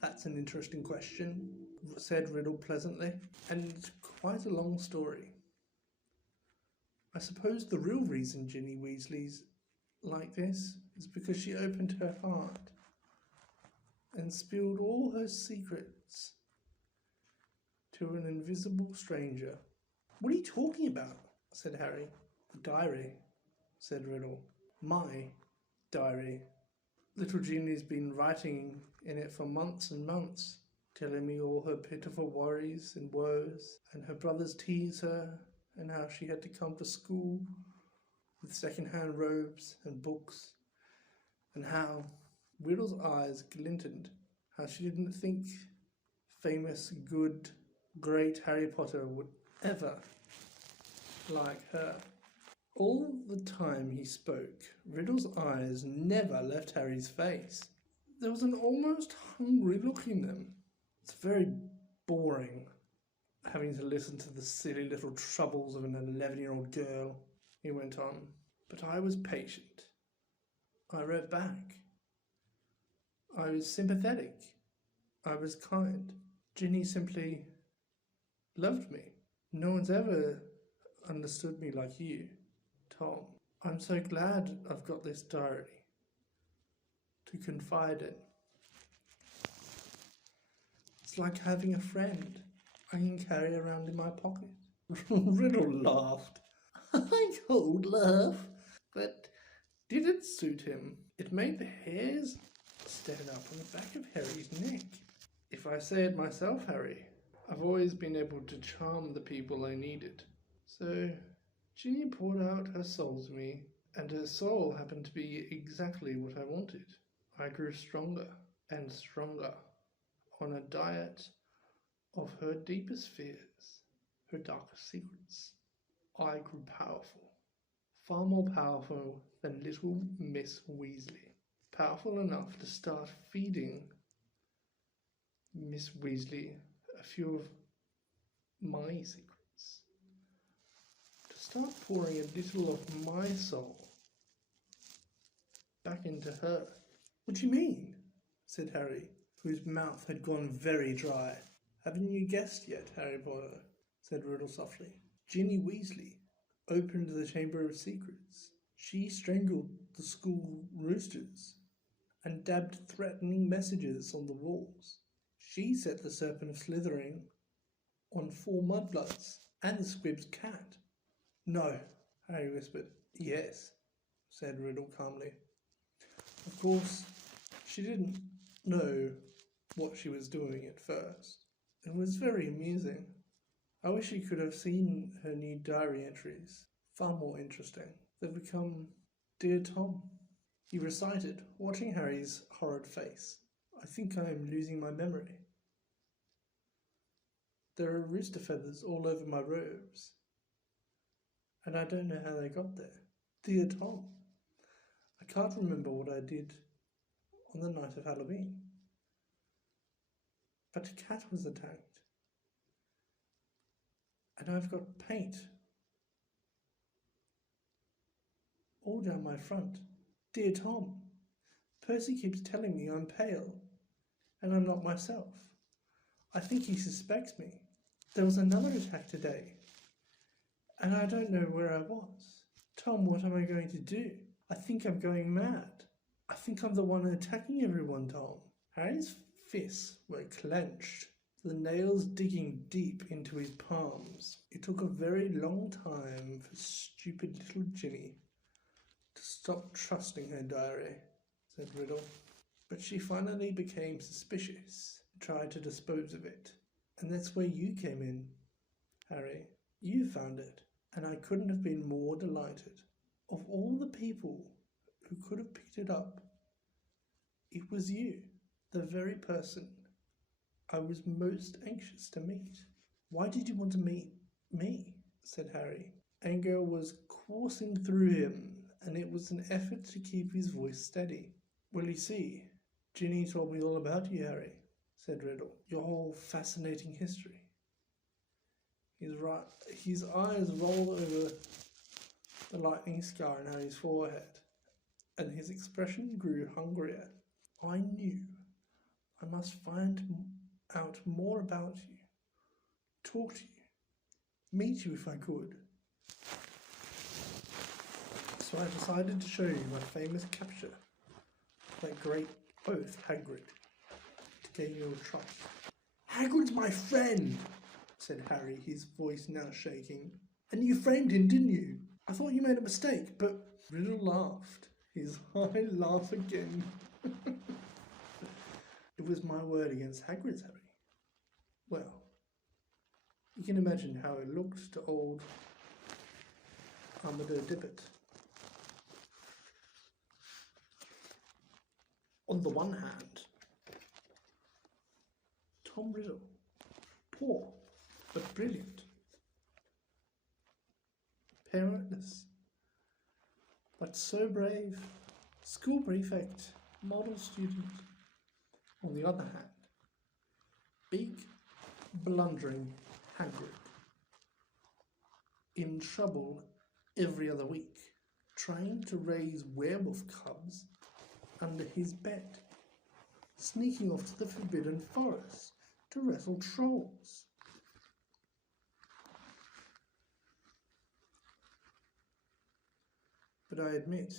that's an interesting question, said Riddle pleasantly, and quite a long story. I suppose the real reason Ginny Weasley's like this is because she opened her heart and spilled all her secrets to an invisible stranger. What are you talking about? Said Harry. The diary, said Riddle. My diary. Little Ginny's been writing in it for months and months, telling me all her pitiful worries and woes, and her brothers tease her, and how she had to come to school with second-hand robes and books, and how Riddle's eyes glinted, how she didn't think famous, good, great Harry Potter would ever like her. All the time he spoke, Riddle's eyes never left Harry's face. There was an almost hungry look in them. It's very boring, having to listen to the silly little troubles of an 11-year-old girl, he went on. But I was patient. I wrote back. I was sympathetic. I was kind. Ginny simply loved me. No one's ever understood me like you, Tom. I'm so glad I've got this diary to confide in. It's like having a friend I can carry around in my pocket. Riddle laughed. A cold laugh, but didn't suit him. It made the hairs stand up on the back of Harry's neck. If I say it myself, Harry, I've always been able to charm the people I needed. So Ginny poured out her soul to me, and her soul happened to be exactly what I wanted. I grew stronger and stronger on a diet of her deepest fears, her darkest secrets. I grew powerful, far more powerful than little Miss Weasley. Powerful enough to start feeding Miss Weasley a few of my secrets. To start pouring a little of my soul back into her. What do you mean? Said Harry, whose mouth had gone very dry. Haven't you guessed yet, Harry Potter? Said Riddle softly. Ginny Weasley opened the Chamber of Secrets. She strangled the school roosters and dabbed threatening messages on the walls. She set the Serpent of Slytherin on 4 mudbloods and the Squib's cat. No, Harry whispered. Yes, said Riddle calmly. Of course, she didn't know what she was doing at first. It was very amusing. I wish you could have seen her new diary entries. Far more interesting. They've become Dear Tom. He recited, watching Harry's horrid face. I think I am losing my memory. There are rooster feathers all over my robes, and I don't know how they got there. Dear Tom. I can't remember what I did on the night of Halloween, but a cat was attacked. And I've got paint all down my front. Dear Tom, Percy keeps telling me I'm pale, and I'm not myself. I think he suspects me. There was another attack today, and I don't know where I was. Tom, what am I going to do? I think I'm going mad. I think I'm the one attacking everyone, Tom. Harry's fists were clenched, the nails digging deep into his palms. It took a very long time for stupid little Ginny to stop trusting her diary, said Riddle. But she finally became suspicious and tried to dispose of it. And that's where you came in, Harry. You found it, and I couldn't have been more delighted. Of all the people who could have picked it up, it was you, the very person I was most anxious to meet. Why did you want to meet me? Said Harry. Anger was coursing through him, and it was an effort to keep his voice steady. Well, you see, Ginny told me all about you, Harry, said Riddle. Your whole fascinating history. His eyes rolled over the lightning scar on Harry's forehead, and his expression grew hungrier. I knew I must find out more about you, talk to you, meet you if I could. So I decided to show you my famous capture, that great oath, Hagrid, to gain your trust. Hagrid's my friend, said Harry, his voice now shaking. And you framed him, didn't you? I thought you made a mistake, but Riddle laughed, his high laugh again. It was my word against Hagrid's, Harry. Well, you can imagine how it looked to old Armadillo Dippet. On the one hand, Tom Riddle, poor but brilliant, parentless but so brave, school prefect, model student. On the other hand, big, blundering Hagrid, in trouble every other week, trying to raise werewolf cubs under his bed, sneaking off to the Forbidden Forest to wrestle trolls. But I admit,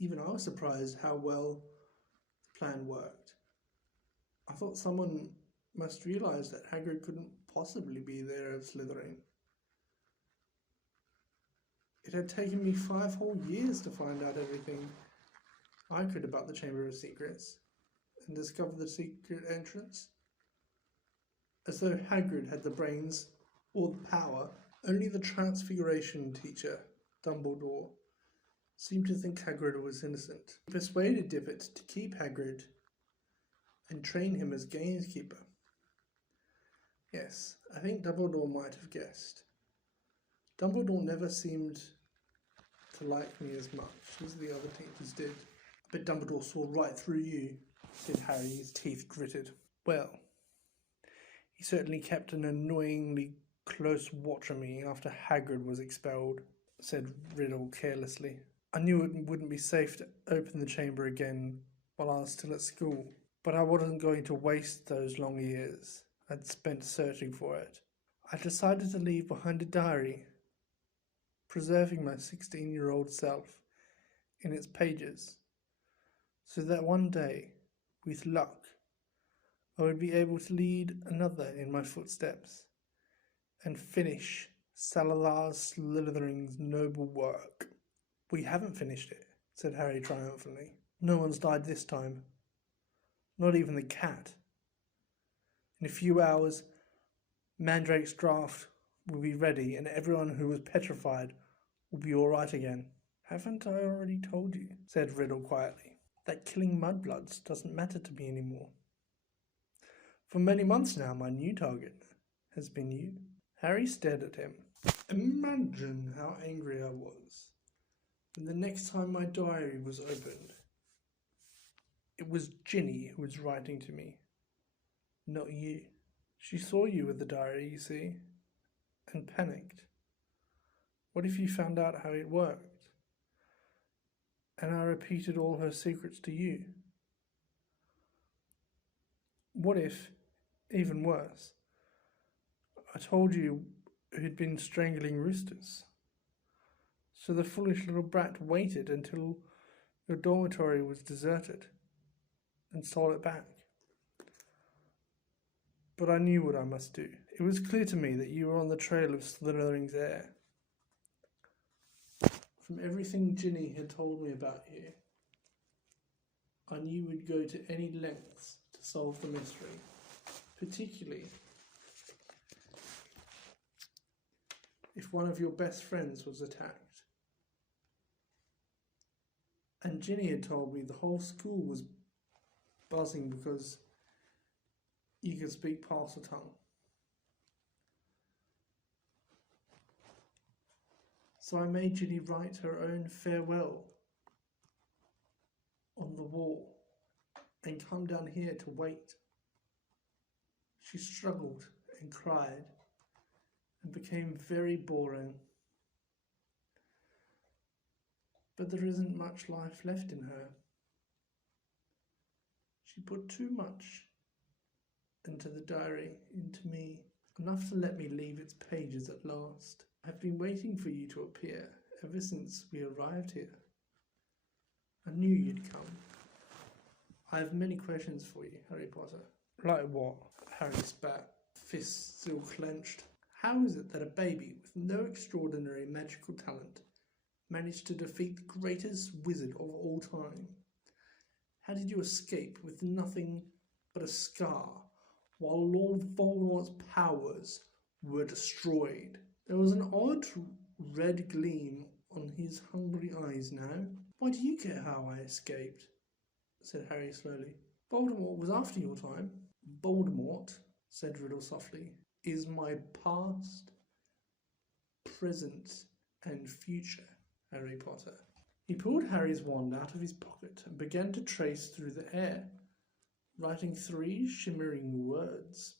even I was surprised how well the plan worked. I thought someone must realize that Hagrid couldn't possibly be the heir of Slytherin. It had taken me 5 whole years to find out everything I could about the Chamber of Secrets and discover the secret entrance. As though Hagrid had the brains or the power, only the Transfiguration teacher, Dumbledore, seemed to think Hagrid was innocent. He persuaded Dippet to keep Hagrid and train him as gamekeeper. Yes, I think Dumbledore might have guessed. Dumbledore never seemed to like me as much as the other teachers did. But Dumbledore saw right through you, said Harry, his teeth gritted. Well, he certainly kept an annoyingly close watch on me after Hagrid was expelled, said Riddle carelessly. I knew it wouldn't be safe to open the chamber again while I was still at school, but I wasn't going to waste those long years I'd spent searching for it. I decided to leave behind a diary, preserving my 16-year-old self in its pages, so that one day, with luck, I would be able to lead another in my footsteps and finish Salazar Slytherin's noble work. We haven't finished it, said Harry triumphantly. No one's died this time. Not even the cat. In a few hours, Mandrake's draft will be ready and everyone who was petrified will be all right again. Haven't I already told you, said Riddle quietly, that killing mudbloods doesn't matter to me anymore? For many months now, my new target has been you. Harry stared at him. Imagine how angry I was when the next time my diary was opened. It was Ginny who was writing to me, not you. She saw you with the diary, you see, and panicked. What if you found out how it worked? And I repeated all her secrets to you. What if, even worse, I told you who'd been strangling roosters? So the foolish little brat waited until your dormitory was deserted and stole it back. But I knew what I must do. It was clear to me that you were on the trail of Slytherin's heir. From everything Ginny had told me about you, I knew you would go to any lengths to solve the mystery, particularly if one of your best friends was attacked. And Ginny had told me the whole school was buzzing because you could speak Parseltongue. So I made Ginny write her own farewell on the wall and come down here to wait. She struggled and cried and became very boring. But there isn't much life left in her. She put too much into the diary, into me, enough to let me leave its pages at last. I've been waiting for you to appear ever since we arrived here. I knew you'd come. I have many questions for you, Harry Potter. Like what? Harry spat, fists still clenched. How is it that a baby with no extraordinary magical talent managed to defeat the greatest wizard of all time? How did you escape with nothing but a scar while Lord Voldemort's powers were destroyed? There was an odd red gleam on his hungry eyes now. Why do you care how I escaped? Said Harry slowly. Voldemort was after your time. Voldemort, said Riddle softly, is my past, present, and future, Harry Potter. He pulled Harry's wand out of his pocket and began to trace through the air, writing 3 shimmering words.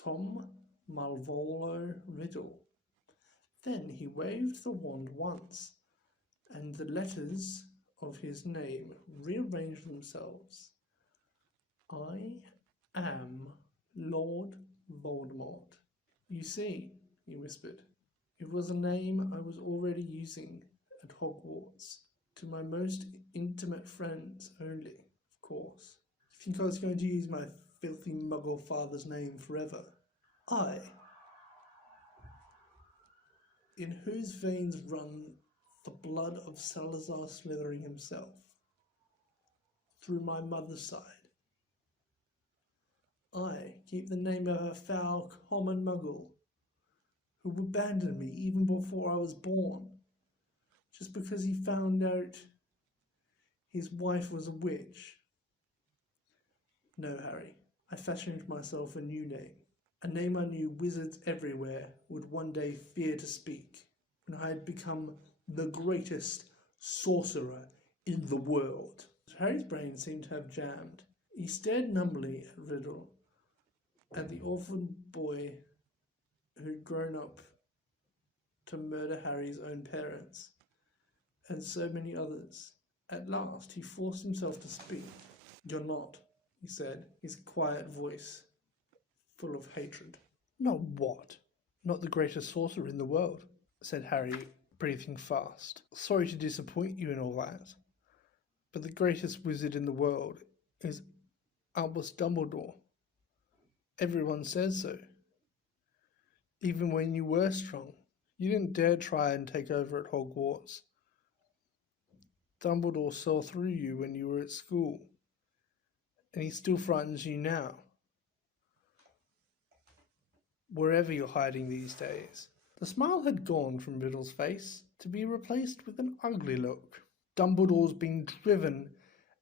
Tom Malvolio Riddle. Then he waved the wand once, and the letters of his name rearranged themselves. I am Lord Voldemort. You see, he whispered, it was a name I was already using at Hogwarts, to my most intimate friends only, of course. You think I was going to use my filthy muggle father's name forever? I, in whose veins run the blood of Salazar Slytherin himself, through my mother's side. I keep the name of a foul common muggle who abandoned me even before I was born, just because he found out his wife was a witch. No, Harry, I fashioned myself a new name, a name I knew wizards everywhere would one day fear to speak, when I had become the greatest sorcerer in the world. Harry's brain seemed to have jammed. He stared numbly at Riddle, at the orphan boy who'd grown up to murder Harry's own parents, and so many others. At last, he forced himself to speak. You're not, he said, his quiet voice full of hatred. Not what? Not the greatest sorcerer in the world, said Harry, breathing fast. Sorry to disappoint you and all that, but the greatest wizard in the world is Albus Dumbledore. Everyone says so. Even when you were strong, you didn't dare try and take over at Hogwarts. Dumbledore saw through you when you were at school, and he still frightens you now, wherever you're hiding these days. The smile had gone from Riddle's face to be replaced with an ugly look. Dumbledore's been driven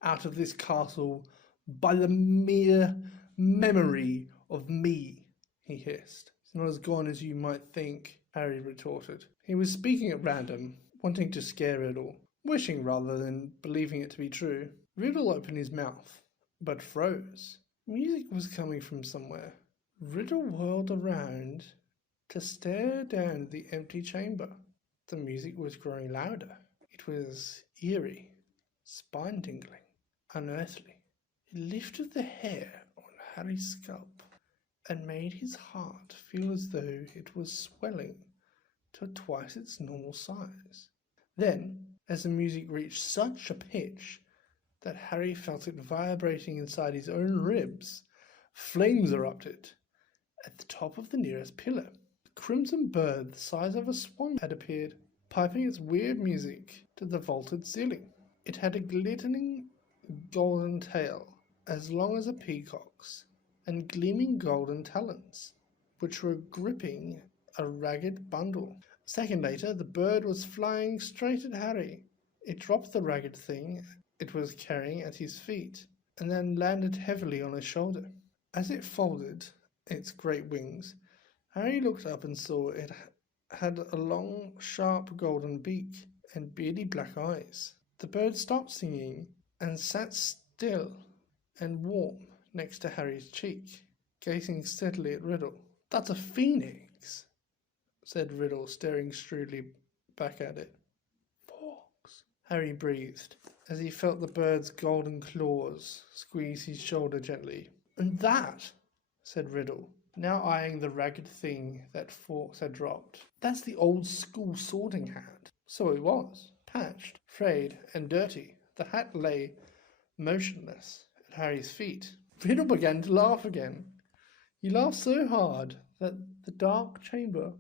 out of this castle by the mere memory of me, he hissed. It's not as gone as you might think, Harry retorted. He was speaking at random, wanting to scare Riddle, wishing rather than believing it to be true. Riddle opened his mouth, but froze. Music was coming from somewhere. Riddle whirled around to stare down at the empty chamber. The music was growing louder. It was eerie, spine-tingling, unearthly. It lifted the hair on Harry's scalp and made his heart feel as though it was swelling to twice its normal size. Then, as the music reached such a pitch that Harry felt it vibrating inside his own ribs, flames erupted at the top of the nearest pillar. A crimson bird the size of a swan had appeared, piping its weird music to the vaulted ceiling. It had a glittering golden tail as long as a peacock's, and gleaming golden talons, which were gripping a ragged bundle. A second later, the bird was flying straight at Harry. It dropped the ragged thing it was carrying at his feet, and then landed heavily on his shoulder. As it folded its great wings, Harry looked up and saw it had a long, sharp golden beak and beady black eyes. The bird stopped singing and sat still and warm next to Harry's cheek, gazing steadily at Riddle. "That's a phoenix," said Riddle, staring shrewdly back at it. "Fawkes," Harry breathed, as he felt the bird's golden claws squeeze his shoulder gently. "And that," said Riddle, now eyeing the ragged thing that Fawkes had dropped, "that's the old school sorting hat." So it was, patched, frayed, and dirty. The hat lay motionless at Harry's feet. Riddle began to laugh again. He laughed so hard that the dark chamber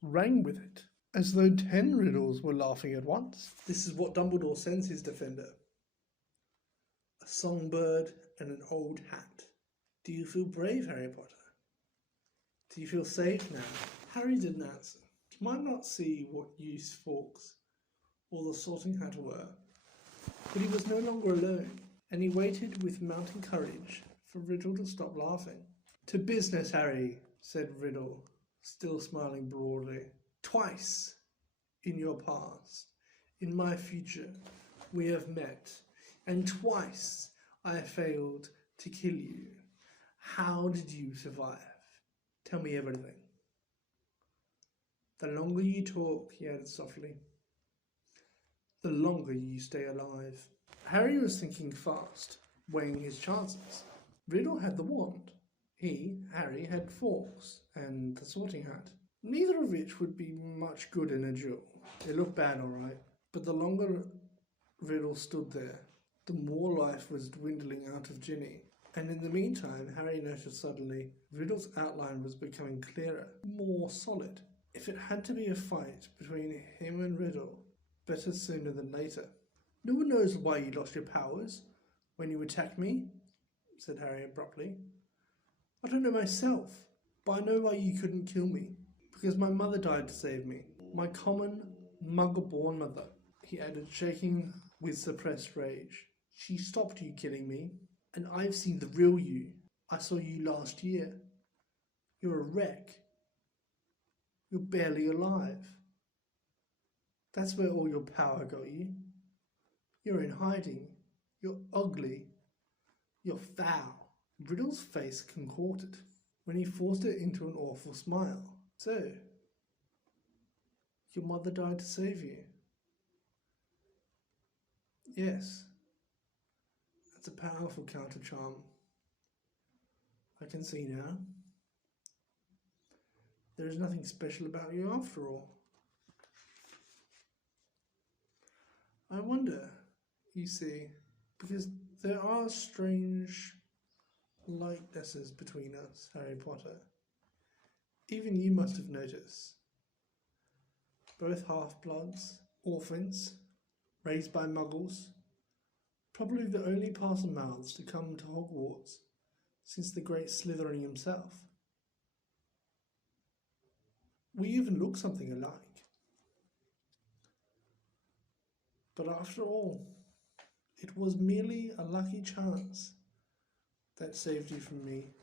rang with it, as though 10 Riddles were laughing at once. This is what Dumbledore sends his defender: a songbird and an old hat. Do you feel brave, Harry Potter? Do you feel safe now? Harry didn't answer. He might not see what use Fawkes or the sorting hat were, but he was no longer alone, and he waited with mounting courage for Riddle to stop laughing. "To business, Harry," said Riddle, still smiling broadly. "Twice in your past, in my future, we have met, and twice I failed to kill you. How did you survive? Tell me everything." "The longer you talk," he added softly, "the longer you stay alive." Harry was thinking fast, weighing his chances. Riddle had the wand. He, Harry, had Fawkes and the sorting hat, neither of which would be much good in a duel. It looked bad, all right, but the longer Riddle stood there, the more life was dwindling out of Ginny. And in the meantime, Harry noticed suddenly Riddle's outline was becoming clearer, more solid. If it had to be a fight between him and Riddle, better sooner than later. "No one knows why you lost your powers when you attacked me," said Harry abruptly. "I don't know myself, but I know why you couldn't kill me. Because my mother died to save me. My common, muggle-born mother," he added, shaking with suppressed rage. "She stopped you killing me, and I've seen the real you. I saw you last year. You're a wreck. You're barely alive. That's where all your power got you. You're in hiding. You're ugly. You're foul." Riddle's face contorted when he forced it into an awful smile. "So, your mother died to save you?" "Yes. That's a powerful counter-charm. I can see now. There is nothing special about you after all. I wonder, you see, because there are strange likenesses between us, Harry Potter. Even you must have noticed. Both half-bloods, orphans, raised by muggles, probably the only parson mouths to come to Hogwarts since the great Slytherin himself. We even look something alike. But after all, it was merely a lucky chance that saved you from me.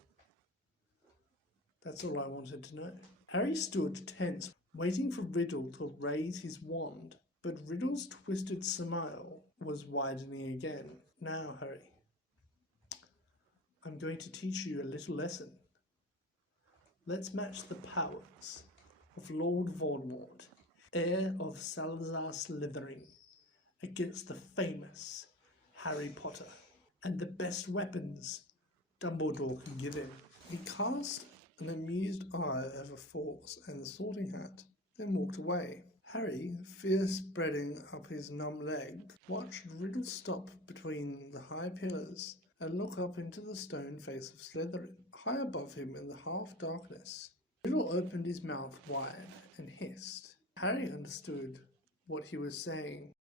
That's all I wanted to know." Harry stood tense, waiting for Riddle to raise his wand, but Riddle's twisted smile was widening again. "Now, Harry, I'm going to teach you a little lesson. Let's match the powers of Lord Voldemort, heir of Salazar Slytherin, against the famous Harry Potter, and the best weapons Dumbledore can give him. He cast an amused eye over Fawkes and the Sorting Hat, then walked away. Harry, fear spreading up his numb leg, watched Riddle stop between the high pillars and look up into the stone face of Slytherin. High above him in the half-darkness, Riddle opened his mouth wide and hissed. Harry understood what he was saying.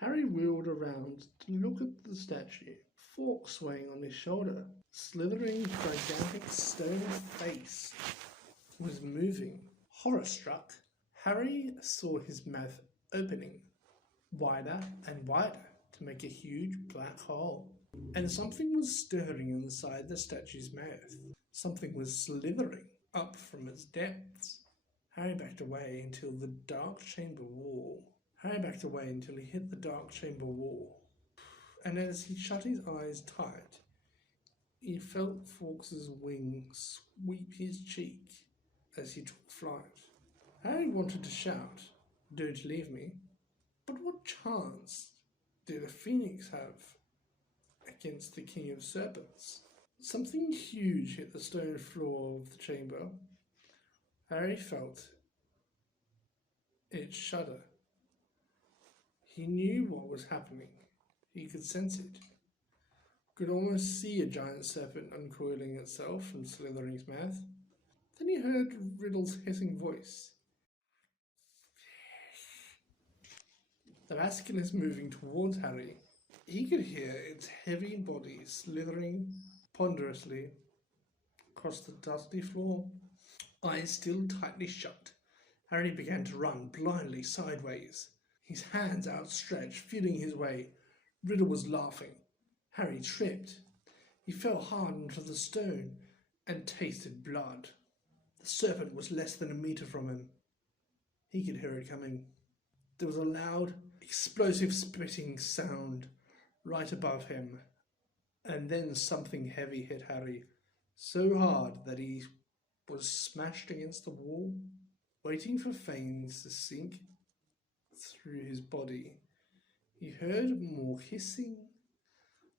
Harry wheeled around to look at the statue, Fawkes swaying on his shoulder. Slytherin's gigantic stone face was moving. Horror-struck, Harry saw his mouth opening, wider and wider, to make a huge black hole. And something was stirring inside the statue's mouth. Something was slithering up from its depths. Harry backed away until he hit the dark chamber wall. And as he shut his eyes tight, he felt Fawkes's wing sweep his cheek as he took flight. Harry wanted to shout, "Don't leave me," but what chance did a phoenix have against the King of Serpents? Something huge hit the stone floor of the chamber. Harry felt it shudder. He knew what was happening. He could sense it. Could almost see a giant serpent uncoiling itself from Slytherin's mouth. Then he heard Riddle's hissing voice. The basilisk moving towards Harry. He could hear its heavy body slithering ponderously across the dusty floor. Eyes still tightly shut, Harry began to run blindly sideways, his hands outstretched, feeling his way. Riddle was laughing. Harry tripped. He fell hard onto the stone and tasted blood. The serpent was less than a metre from him. He could hear it coming. There was a loud, explosive spitting sound right above him, and then something heavy hit Harry, so hard that he was smashed against the wall. Waiting for fangs to sink through his body, he heard more hissing,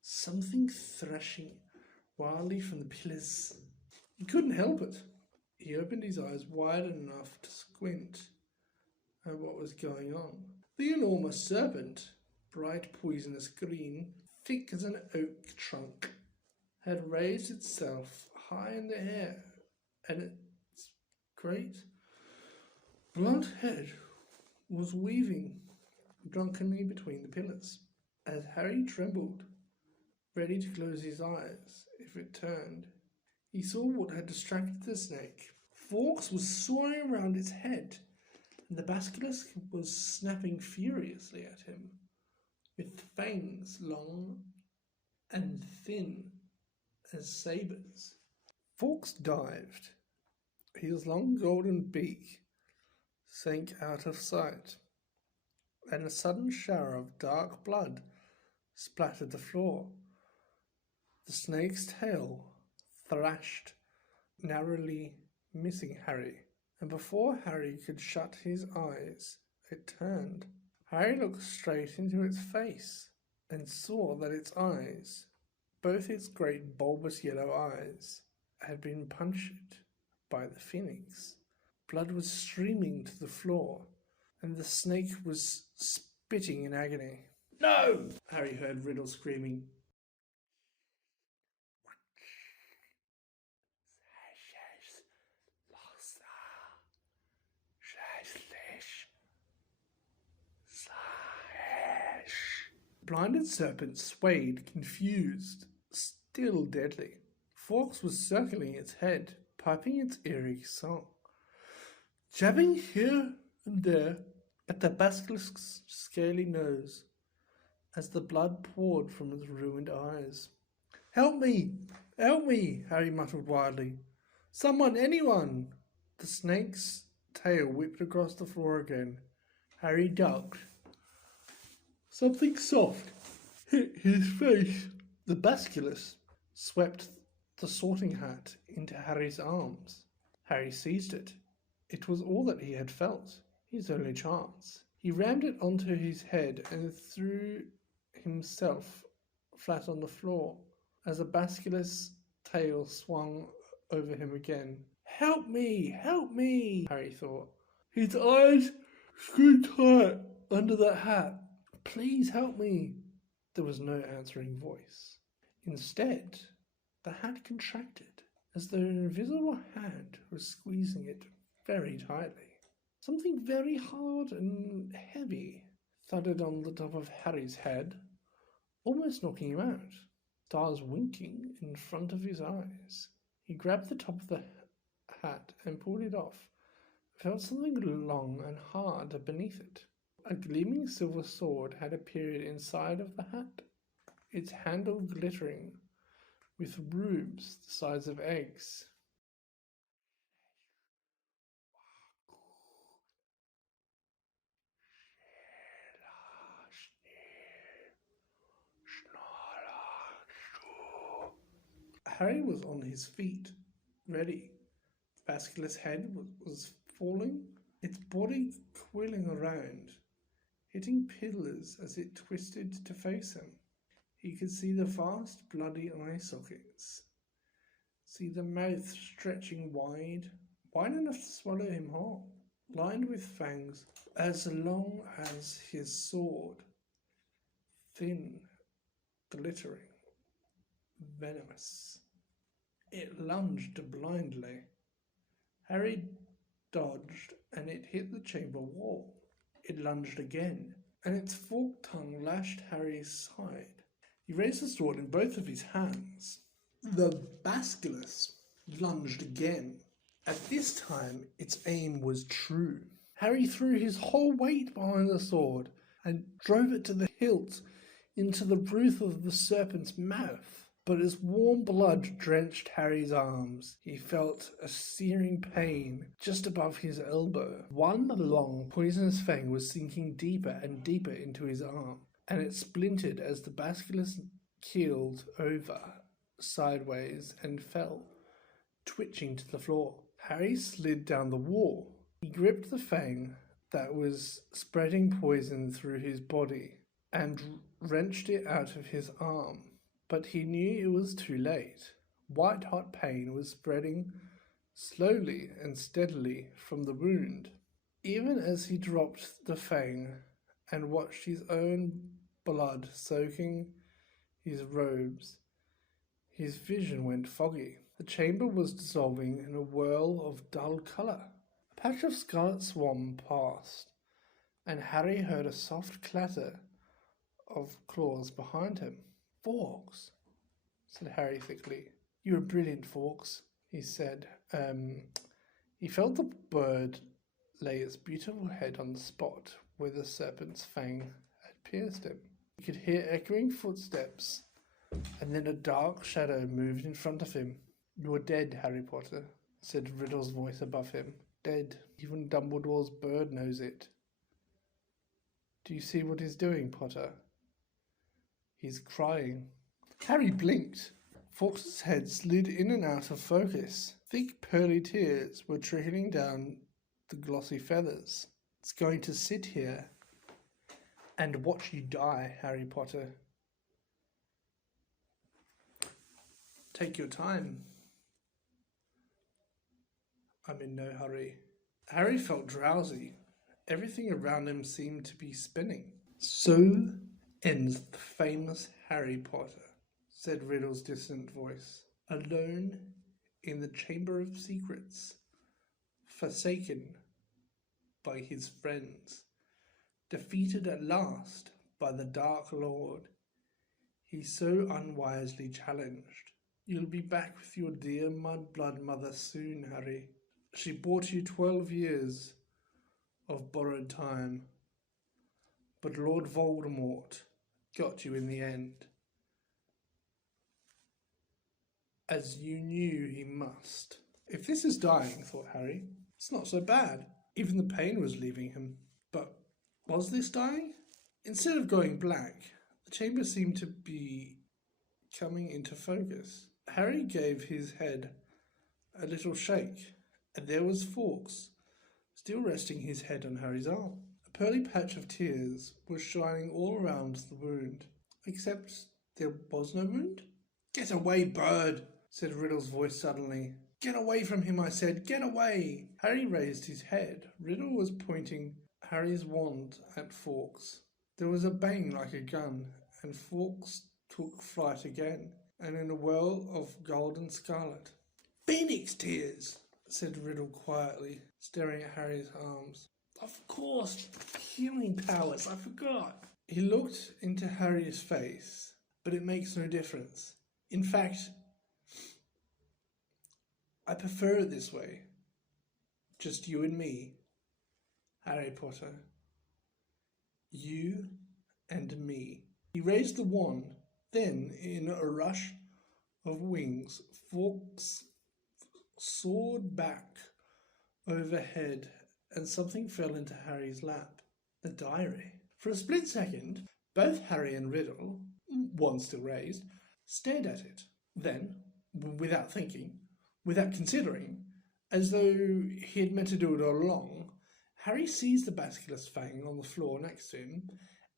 something thrashing wildly from the pillars. He couldn't help it. He opened his eyes wide enough to squint at what was going on. The enormous serpent, bright poisonous green, thick as an oak trunk, had raised itself high in the air, and its great blunt head was weaving drunkenly between the pillars. As Harry trembled, ready to close his eyes if it turned, he saw what had distracted the snake. Fawkes was soaring around its head, and the basilisk was snapping furiously at him, with fangs long and thin as sabres. Fawkes dived. His long golden beak sank out of sight, and a sudden shower of dark blood splattered the floor. The snake's tail thrashed, narrowly missing Harry, and before Harry could shut his eyes, it turned. Harry looked straight into its face and saw that its eyes, both its great bulbous yellow eyes, had been punctured by the phoenix. Blood was streaming to the floor, and the snake was spitting in agony. "No!" Harry heard Riddle screaming. Blinded serpent swayed, confused, still deadly. Fawkes was circling its head, piping its eerie song, jabbing here and there at the basilisk's scaly nose as the blood poured from its ruined eyes. "Help me! Help me!" Harry muttered wildly. "Someone, anyone!" The snake's tail whipped across the floor again. Harry ducked. Something soft hit his face. The basilisk swept the Sorting Hat into Harry's arms. Harry seized it. It was all that he had felt, his only chance. He rammed it onto his head and threw himself flat on the floor as a basilisk's tail swung over him again. Help me! Help me! Harry thought. His eyes screwed tight under that hat. Please help me! There was no answering voice. Instead, the hat contracted as though an invisible hand was squeezing it very tightly. Something very hard and heavy thudded on the top of Harry's head, almost knocking him out. Stars winking in front of his eyes. He grabbed the top of the hat and pulled it off. Felt something long and hard beneath it. A gleaming silver sword had appeared inside of the hat, its handle glittering with rubes the size of eggs. Harry was on his feet, ready. Basilisk's head was falling, its body coiling around, hitting pillars as it twisted to face him. He could see the vast bloody eye sockets, see the mouth stretching wide enough to swallow him whole, lined with fangs as long as his sword, thin, glittering, venomous. It lunged blindly. Harry dodged, and it hit the chamber wall. It lunged again, and its forked tongue lashed Harry's side. He raised the sword in both of his hands. The basilisk lunged again. At this time, its aim was true. Harry threw his whole weight behind the sword and drove it to the hilt into the roof of the serpent's mouth. But as warm blood drenched Harry's arms, he felt a searing pain just above his elbow. One long, poisonous fang was sinking deeper and deeper into his arm, and it splintered as the basilisk keeled over sideways and fell, twitching to the floor. Harry slid down the wall. He gripped the fang that was spreading poison through his body and wrenched it out of his arm. But he knew it was too late. White-hot pain was spreading slowly and steadily from the wound. Even as he dropped the fang and watched his own blood soaking his robes, his vision went foggy. The chamber was dissolving in a whirl of dull colour. A patch of scarlet swam past, and Harry heard a soft clatter of claws behind him. Fawkes, said Harry thickly. You're brilliant, Fawkes, he said. He felt the bird lay its beautiful head on the spot where the serpent's fang had pierced him. He could hear echoing footsteps, and then a dark shadow moved in front of him. You're dead, Harry Potter, said Riddle's voice above him. Dead. Even Dumbledore's bird knows it. Do you see what he's doing, Potter? He's crying. Harry blinked. Fawkes' head slid in and out of focus. Thick pearly tears were trickling down the glossy feathers. It's going to sit here and watch you die, Harry Potter. Take your time. I'm in no hurry. Harry felt drowsy. Everything around him seemed to be spinning. So ends the famous Harry Potter, said Riddle's distant voice. Alone in the Chamber of Secrets, forsaken by his friends, defeated at last by the Dark Lord, he so unwisely challenged. You'll be back with your dear mudblood mother soon, Harry. She bought you 12 years of borrowed time, but Lord Voldemort got you in the end, as you knew he must. If this is dying, thought Harry, it's not so bad. Even the pain was leaving him. But was this dying? Instead of going black, the chamber seemed to be coming into focus. Harry gave his head a little shake, and there was Fawkes, still resting his head on Harry's arm. A pearly patch of tears was shining all around the wound, except there was no wound. "Get away, bird," said Riddle's voice suddenly. "Get away from him, I said. Get away." Harry raised his head. Riddle was pointing Harry's wand at Fawkes. There was a bang like a gun, and Fawkes took flight again, and in a whirl of gold and scarlet. "Phoenix tears," said Riddle quietly, staring at Harry's arms. "Of course, healing powers, I forgot." He looked into Harry's face, but it makes no difference. In fact, I prefer it this way. Just you and me, Harry Potter. You and me. He raised the wand. Then, in a rush of wings, Fawkes soared back overhead, and something fell into Harry's lap. The diary. For a split second, both Harry and Riddle, wand still raised, stared at it. Then, without thinking, without considering, as though he had meant to do it all along, Harry seized the basilisk fang on the floor next to him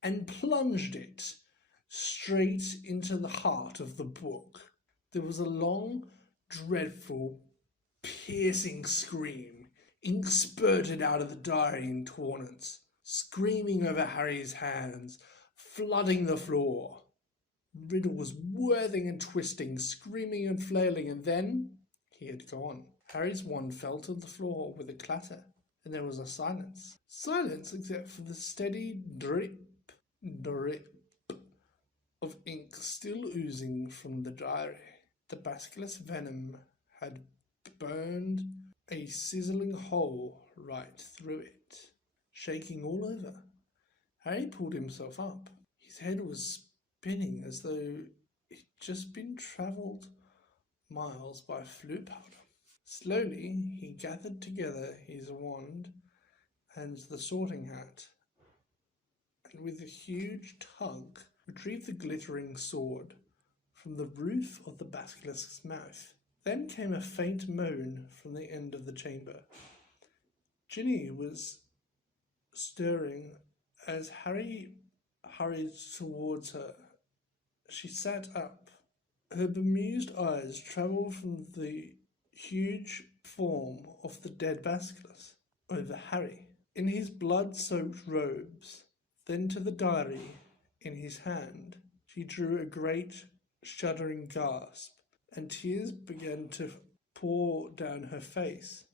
and plunged it straight into the heart of the book. There was a long, dreadful, piercing scream. Ink spurted out of the diary in torrents, screaming over Harry's hands, flooding the floor. Riddle was whirling and twisting, screaming and flailing, and then he had gone. Harry's wand fell to the floor with a clatter, and there was a silence. Silence except for the steady drip, drip of ink still oozing from the diary. The basilisk venom had burned a sizzling hole right through it, shaking all over. Harry pulled himself up. His head was spinning as though he'd just been travelled miles by flute powder. Slowly he gathered together his wand and the sorting hat, and with a huge tug retrieved the glittering sword from the roof of the basilisk's mouth. Then came a faint moan from the end of the chamber. Ginny was stirring as Harry hurried towards her. She sat up. Her bemused eyes travelled from the huge form of the dead basilisk over Harry in his blood-soaked robes, then to the diary in his hand. She drew a great shuddering gasp, and tears began to pour down her face.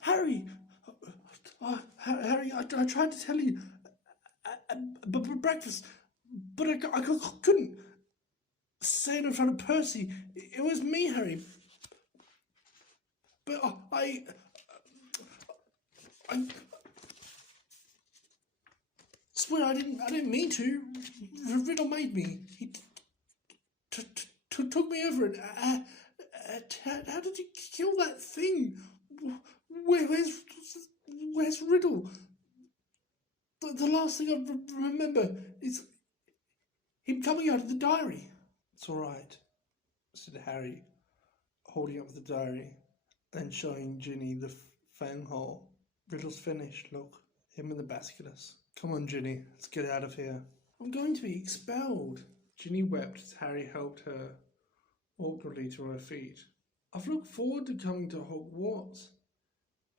"Harry! Harry, I tried to tell you breakfast, but I couldn't say it in front of Percy. It was me, Harry. But I swear I didn't mean to. Riddle made me. He took me over and how did you kill that thing? Where's Riddle? The last thing I remember is him coming out of the diary." "It's all right," said Harry, holding up the diary and showing Ginny the fang hole. "Riddle's finished, look. Him and the basilisk. Come on, Ginny, let's get out of here." "I'm going to be expelled." Ginny wept as Harry helped her awkwardly to her feet. "I've looked forward to coming to Hogwarts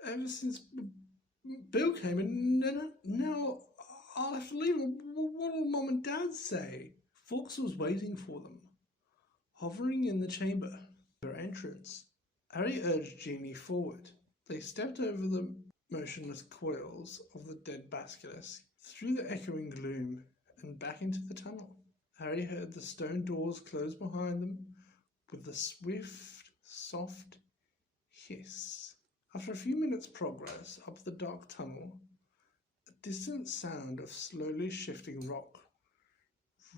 ever since Bill came, and now I'll have to leave. What'll Mum and Dad say?" Fawkes was waiting for them, hovering in the chamber, their entrance. Harry urged Ginny forward. They stepped over the motionless coils of the dead basilisk, through the echoing gloom, and back into the tunnel. Harry heard the stone doors close behind them with a swift, soft hiss. After a few minutes' progress up the dark tunnel, a distant sound of slowly shifting rock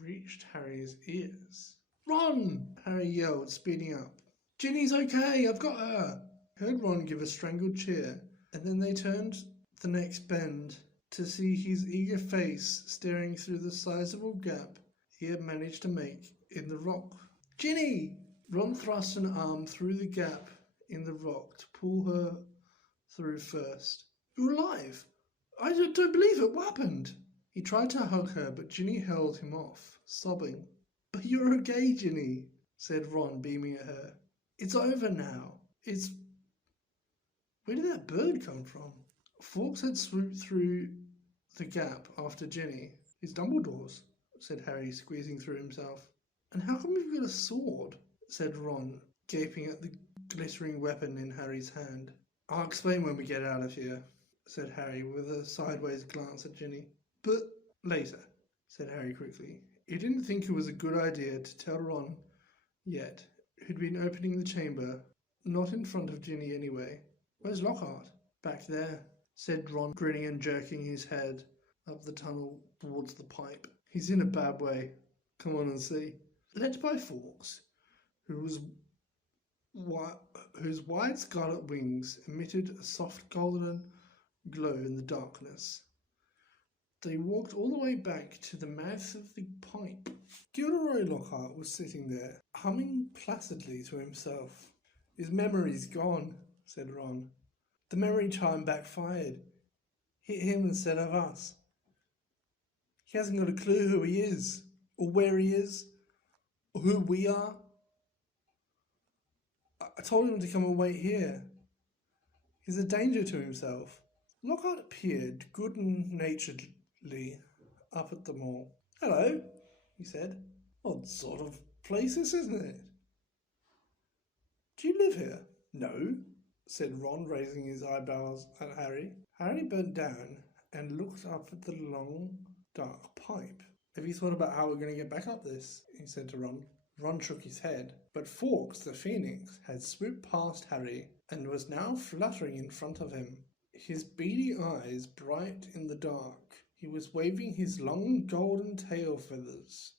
reached Harry's ears. "Ron!" Harry yelled, speeding up. "Ginny's okay, I've got her!" He heard Ron give a strangled cheer, and then they turned the next bend to see his eager face staring through the sizable gap he had managed to make in the rock. "Ginny!" Ron thrust an arm through the gap in the rock to pull her through first. "You're alive! I don't believe it. What happened? He tried to hug her, but Ginny held him off, sobbing. But you're okay, Ginny, said Ron, beaming at her. It's over now. Where did that bird come from? Fawkes had swooped through the gap after Ginny. It's Dumbledore's, said Harry, squeezing through himself. And how come you've got a sword? Said Ron, gaping at the glittering weapon in Harry's hand. I'll explain when we get out of here, said Harry, with a sideways glance at Ginny. But later, said Harry quickly. He didn't think it was a good idea to tell Ron yet, who'd been opening the chamber, not in front of Ginny anyway. Where's Lockhart? Back there, said Ron, grinning and jerking his head up the tunnel towards the pipe. He's in a bad way. Come on and see. Led by Fawkes, whose wide scarlet wings emitted a soft golden glow in the darkness. They walked all the way back to the mouth of the pipe. Gilderoy Lockhart was sitting there, humming placidly to himself. His memory's gone, said Ron. The memory chime backfired. Hit him instead of us. He hasn't got a clue who he is, or where he is, or who we are. I told him to come and wait here. He's a danger to himself. Lockhart appeared good-naturedly up at them all. Hello, he said. Odd sort of place this, isn't it? Do you live here? No, said Ron, raising his eyebrows at Harry. Harry bent down and looked up at the long, dark pipe. Have you thought about how we're going to get back up this? He said to Ron. Ron shook his head, but Fawkes the Phoenix had swooped past Harry and was now fluttering in front of him. His beady eyes bright in the dark. He was waving his long golden tail feathers.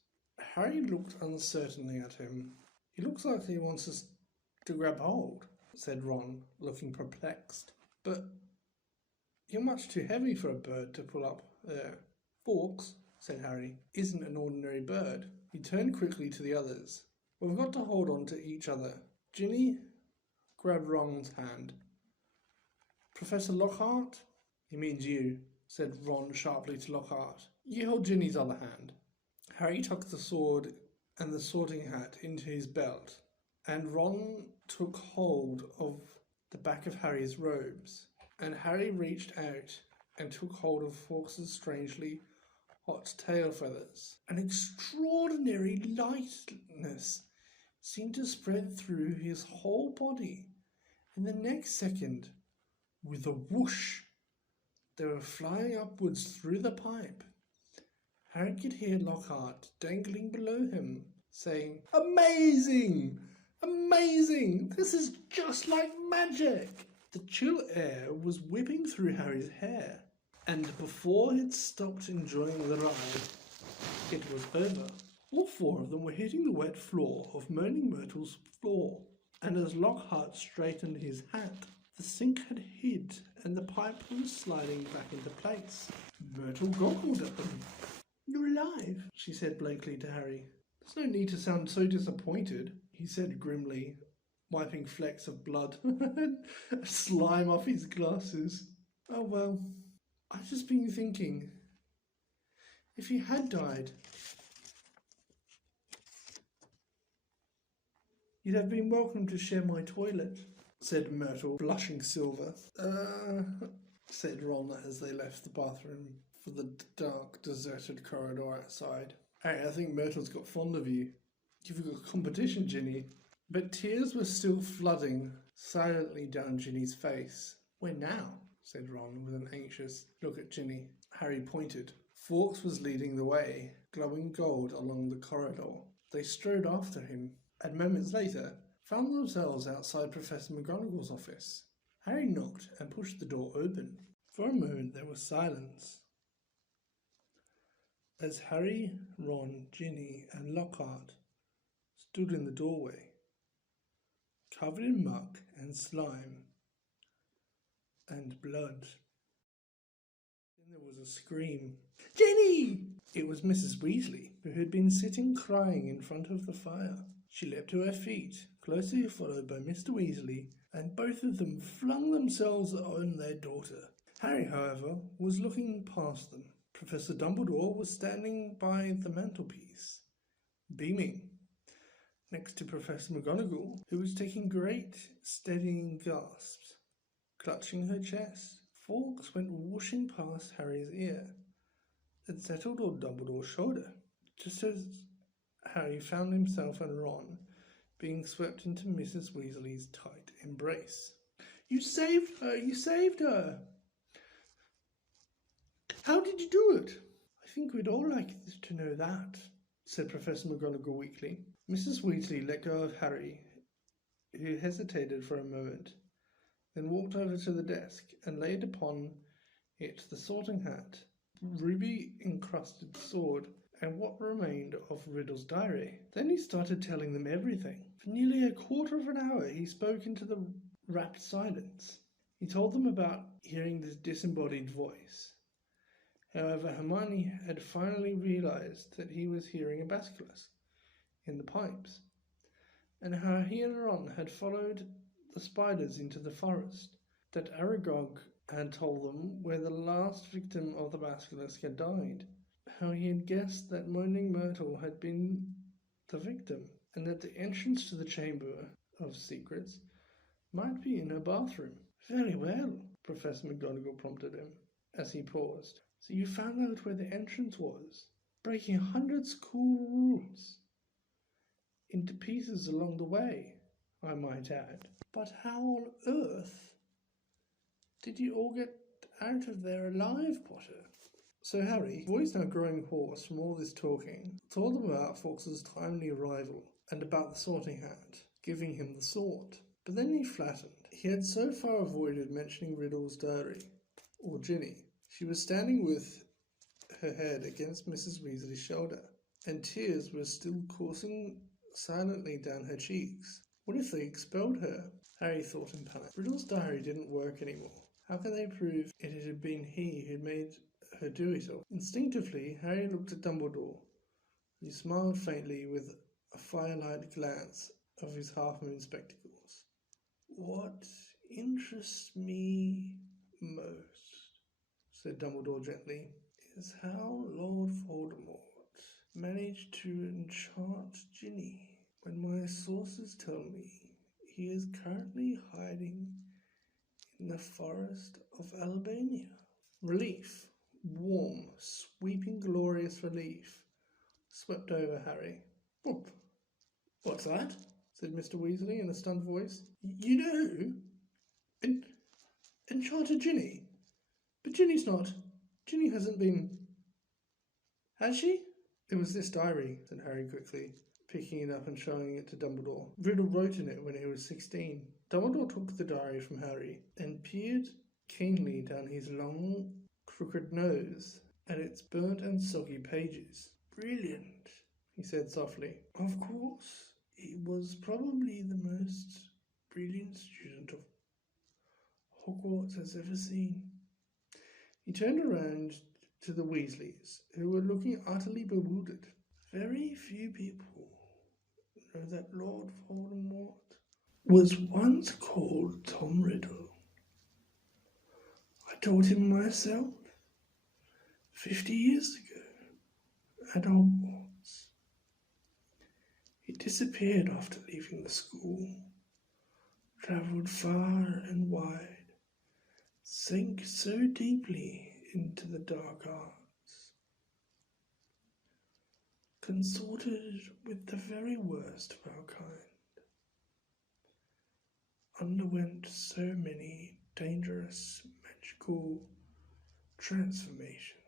Harry looked uncertainly at him. He looks like he wants us to grab hold, said Ron, looking perplexed. But you're much too heavy for a bird to pull up there. Fawkes, said Harry, isn't an ordinary bird. He turned quickly to the others. We've got to hold on to each other. Ginny grabbed Ron's hand. Professor Lockhart? He means you, said Ron sharply to Lockhart. You hold Ginny's other hand. Harry tucked the sword and the sorting hat into his belt, and Ron took hold of the back of Harry's robes, and Harry reached out and took hold of Fawkes's strangely hot tail feathers. An extraordinary lightness seemed to spread through his whole body, and the next second, with a whoosh, they were flying upwards through the pipe. Harry could hear Lockhart dangling below him, saying, Amazing! Amazing! This is just like magic! The chill air was whipping through Harry's hair, and before he'd stopped enjoying the ride, it was over. All four of them were hitting the wet floor of Moaning Myrtle's floor, and as Lockhart straightened his hat, the sink had hid and the pipe was sliding back into place. Myrtle goggled at them. You're alive, she said blankly to Harry. There's no need to sound so disappointed, he said grimly, wiping flecks of blood and slime off his glasses. Oh well, I've just been thinking, if he had died, you'd have been welcome to share my toilet, said Myrtle, blushing silver. Said Ron as they left the bathroom for the dark, deserted corridor outside. Hey, I think Myrtle's got fond of you. You've got competition, Ginny. But tears were still flooding silently down Ginny's face. Where now? Said Ron with an anxious look at Ginny. Harry pointed. Fawkes was leading the way, glowing gold along the corridor. They strode after him, and moments later found themselves outside Professor McGonagall's office. Harry knocked and pushed the door open. For a moment there was silence. As Harry, Ron, Ginny and Lockhart stood in the doorway, covered in muck and slime and blood. Then there was a scream. Ginny! It was Mrs. Weasley, who had been sitting crying in front of the fire. She leapt to her feet, closely followed by Mr. Weasley, and both of them flung themselves on their daughter. Harry, however, was looking past them. Professor Dumbledore was standing by the mantelpiece, beaming, next to Professor McGonagall, who was taking great, steadying gasps, clutching her chest. Fawkes went whooshing past Harry's ear, then settled on Dumbledore's shoulder, just as Harry found himself and Ron being swept into Mrs. Weasley's tight embrace. "You saved her! You saved her! How did you do it?" "I think we'd all like to know that," said Professor McGonagall weakly. Mrs. Weasley let go of Harry, who hesitated for a moment, then walked over to the desk and laid upon it the sorting hat, ruby-encrusted sword, and what remained of Riddle's diary. Then he started telling them everything. For nearly a quarter of an hour he spoke into the rapt silence. He told them about hearing this disembodied voice. However, Hermione had finally realized that he was hearing a basilisk in the pipes, and how he and Ron had followed the spiders into the forest, that Aragog had told them where the last victim of the basilisk had died, how he had guessed that Moaning Myrtle had been the victim, and that the entrance to the Chamber of Secrets might be in her bathroom. "Very well," Professor McGonagall prompted him, as he paused. "So you found out where the entrance was, breaking 100 school rules into pieces along the way, I might add. But how on earth did you all get out of there alive, Potter?" So Harry, voice now growing hoarse from all this talking, told them about Fawkes's timely arrival and about the sorting hat, giving him the sword. But then he flattened. He had so far avoided mentioning Riddle's diary, or Ginny. She was standing with her head against Mrs. Weasley's shoulder, and tears were still coursing silently down her cheeks. What if they expelled her? Harry thought in panic. Riddle's diary didn't work anymore. How could they prove it had been he who made her do it all? Instinctively, Harry looked at Dumbledore. He smiled faintly with a firelight glance of his half-moon spectacles. "What interests me most," said Dumbledore gently, "is how Lord Voldemort managed to enchant Ginny, when my sources tell me he is currently hiding in the forest of Albania." Relief, warm, sweeping, glorious relief, swept over Harry. "What's that?" said Mr. Weasley in a stunned voice. "You know who? Enchanted Ginny? But Ginny hasn't been... Has she?" "It was this diary," said Harry quickly, picking it up and showing it to Dumbledore. "Riddle wrote in it when he was 16. Dumbledore took the diary from Harry and peered keenly down his long, crooked nose at its burnt and soggy pages. "Brilliant," he said softly. "Of course, he was probably the most brilliant student of Hogwarts has ever seen." He turned around to the Weasleys, who were looking utterly bewildered. "Very few people know that Lord Voldemort was once called Tom Riddle. I taught him myself 50 years ago at Hogwarts. He disappeared after leaving the school, travelled far and wide, sank so deeply into the dark arts, consorted with the very worst of our kind, underwent so many dangerous magical transformations,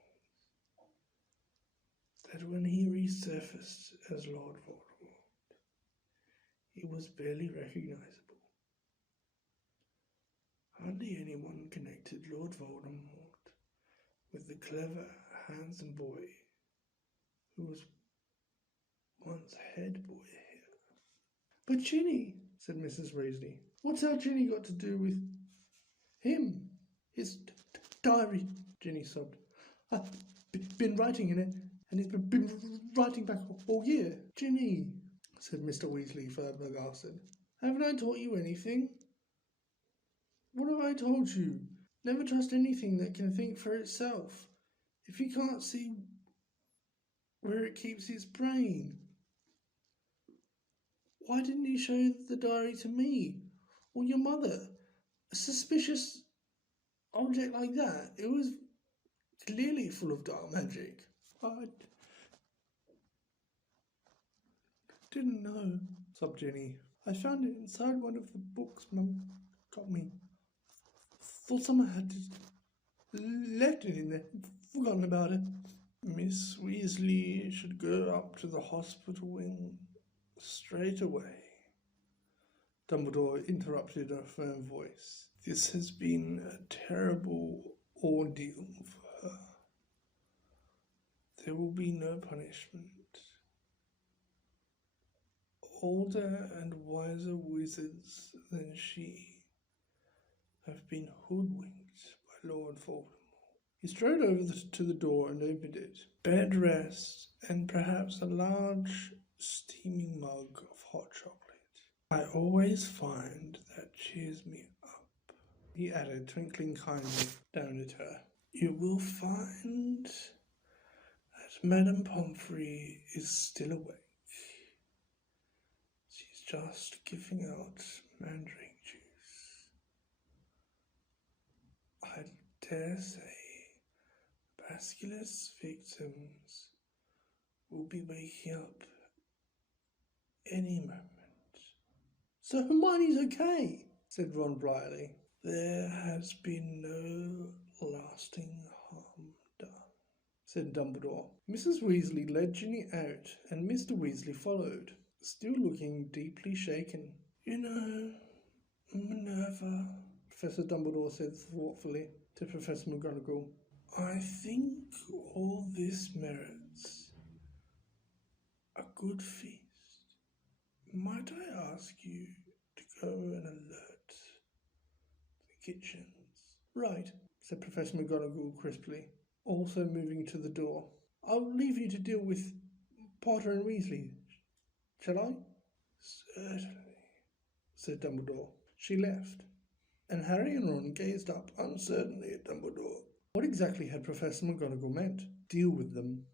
that when he resurfaced as Lord Voldemort, he was barely recognizable. Hardly anyone connected Lord Voldemort with the clever, handsome boy who was once head boy here." "But Ginny," said Mrs. Weasley. "What's our Ginny got to do with him? His diary," Ginny sobbed. "I've been writing in it, and he's been writing back all year." "Ginny," said Mr. Weasley, flabbergasted. "Haven't I taught you anything? What have I told you? Never trust anything that can think for itself. If you can't see where it keeps its brain. Why didn't you show the diary to me or your mother? A suspicious object like that, it was clearly full of dark magic. I didn't know, sobbed Jenny. I found it inside one of the books Mum got me. Thought someone had just left it in there, forgotten about it. Miss Weasley should go up to the hospital wing straight away. Dumbledore interrupted in a firm voice. This has been a terrible ordeal for her. There will be no punishment. Older and wiser wizards than she have been hoodwinked by Lord Voldemort. He strode over to the door and opened it. Bed rest and perhaps a large steaming mug of hot chocolate. I always find that cheers me up, he added, twinkling kindly down at her. You will find that Madame Pomfrey is still awake. She's just giving out mandrake juice. I dare say Basculus victims will be waking up any moment. So Hermione's okay, said Ron blithely. There has been no lasting harm done, said Dumbledore. Mrs. Weasley led Ginny out, and Mr. Weasley followed, still looking deeply shaken. You know, Minerva, Professor Dumbledore said thoughtfully to Professor McGonagall, I think all this merits a good feast. Might I ask you to go and alert the kitchens? Right, said Professor McGonagall crisply, also moving to the door. I'll leave you to deal with Potter and Weasley, shall I? Certainly, said Dumbledore. She left, and Harry and Ron gazed up uncertainly at Dumbledore. What exactly had Professor McGonagall meant? Deal with them.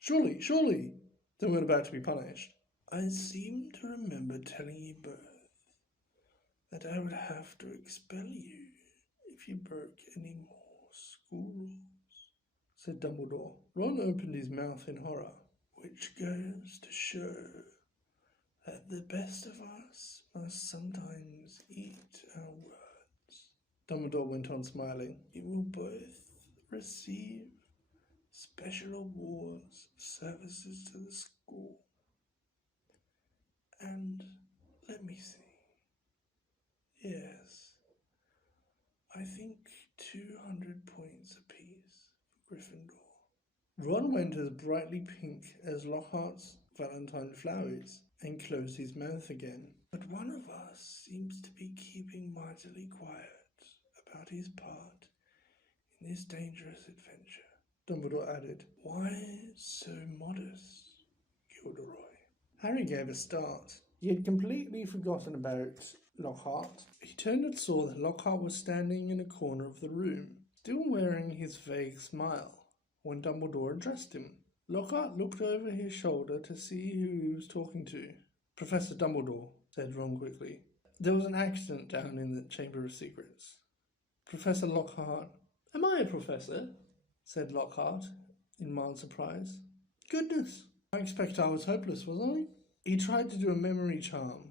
Surely, they weren't about to be punished. I seem to remember telling you both that I would have to expel you if you broke any more school rules, said Dumbledore. Ron opened his mouth in horror, which goes to show that the best of us must sometimes eat our words. Dumbledore went on smiling. You will both receive special awards for services to the school. And let me see. Yes, I think 200 points apiece for Gryffindor. Ron went as brightly pink as Lockhart's Valentine flowers and closed his mouth again. But one of us seems to be keeping mightily quiet about his part in this dangerous adventure, Dumbledore added. Why so modest, Gilderoy? Harry gave a start. He had completely forgotten about Lockhart. He turned and saw that Lockhart was standing in a corner of the room, still wearing his vague smile, when Dumbledore addressed him. Lockhart looked over his shoulder to see who he was talking to. Professor Dumbledore, said Ron quickly. There was an accident down in the Chamber of Secrets. Professor Lockhart. Am I a professor? Said Lockhart, in mild surprise. Goodness, I expect I was hopeless, was I? He tried to do a memory charm,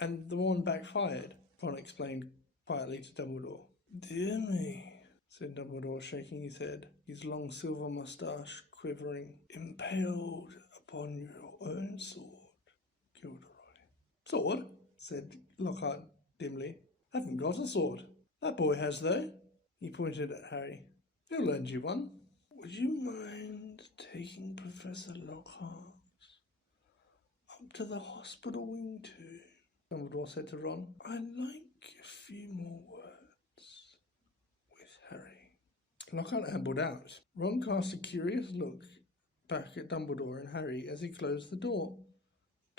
and the one backfired, Ron explained quietly to Dumbledore. Dear me, said Dumbledore, shaking his head, his long silver moustache quivering. Impaled upon your own sword, Gilderoy. Sword? Said Lockhart dimly. Haven't got a sword. That boy has, though. He pointed at Harry. He'll lend you one. Would you mind taking Professor Lockhart up to the hospital wing too? Dumbledore said to Ron. I'd like a few more words with Harry. Lockhart ambled out. Ron cast a curious look back at Dumbledore and Harry as he closed the door.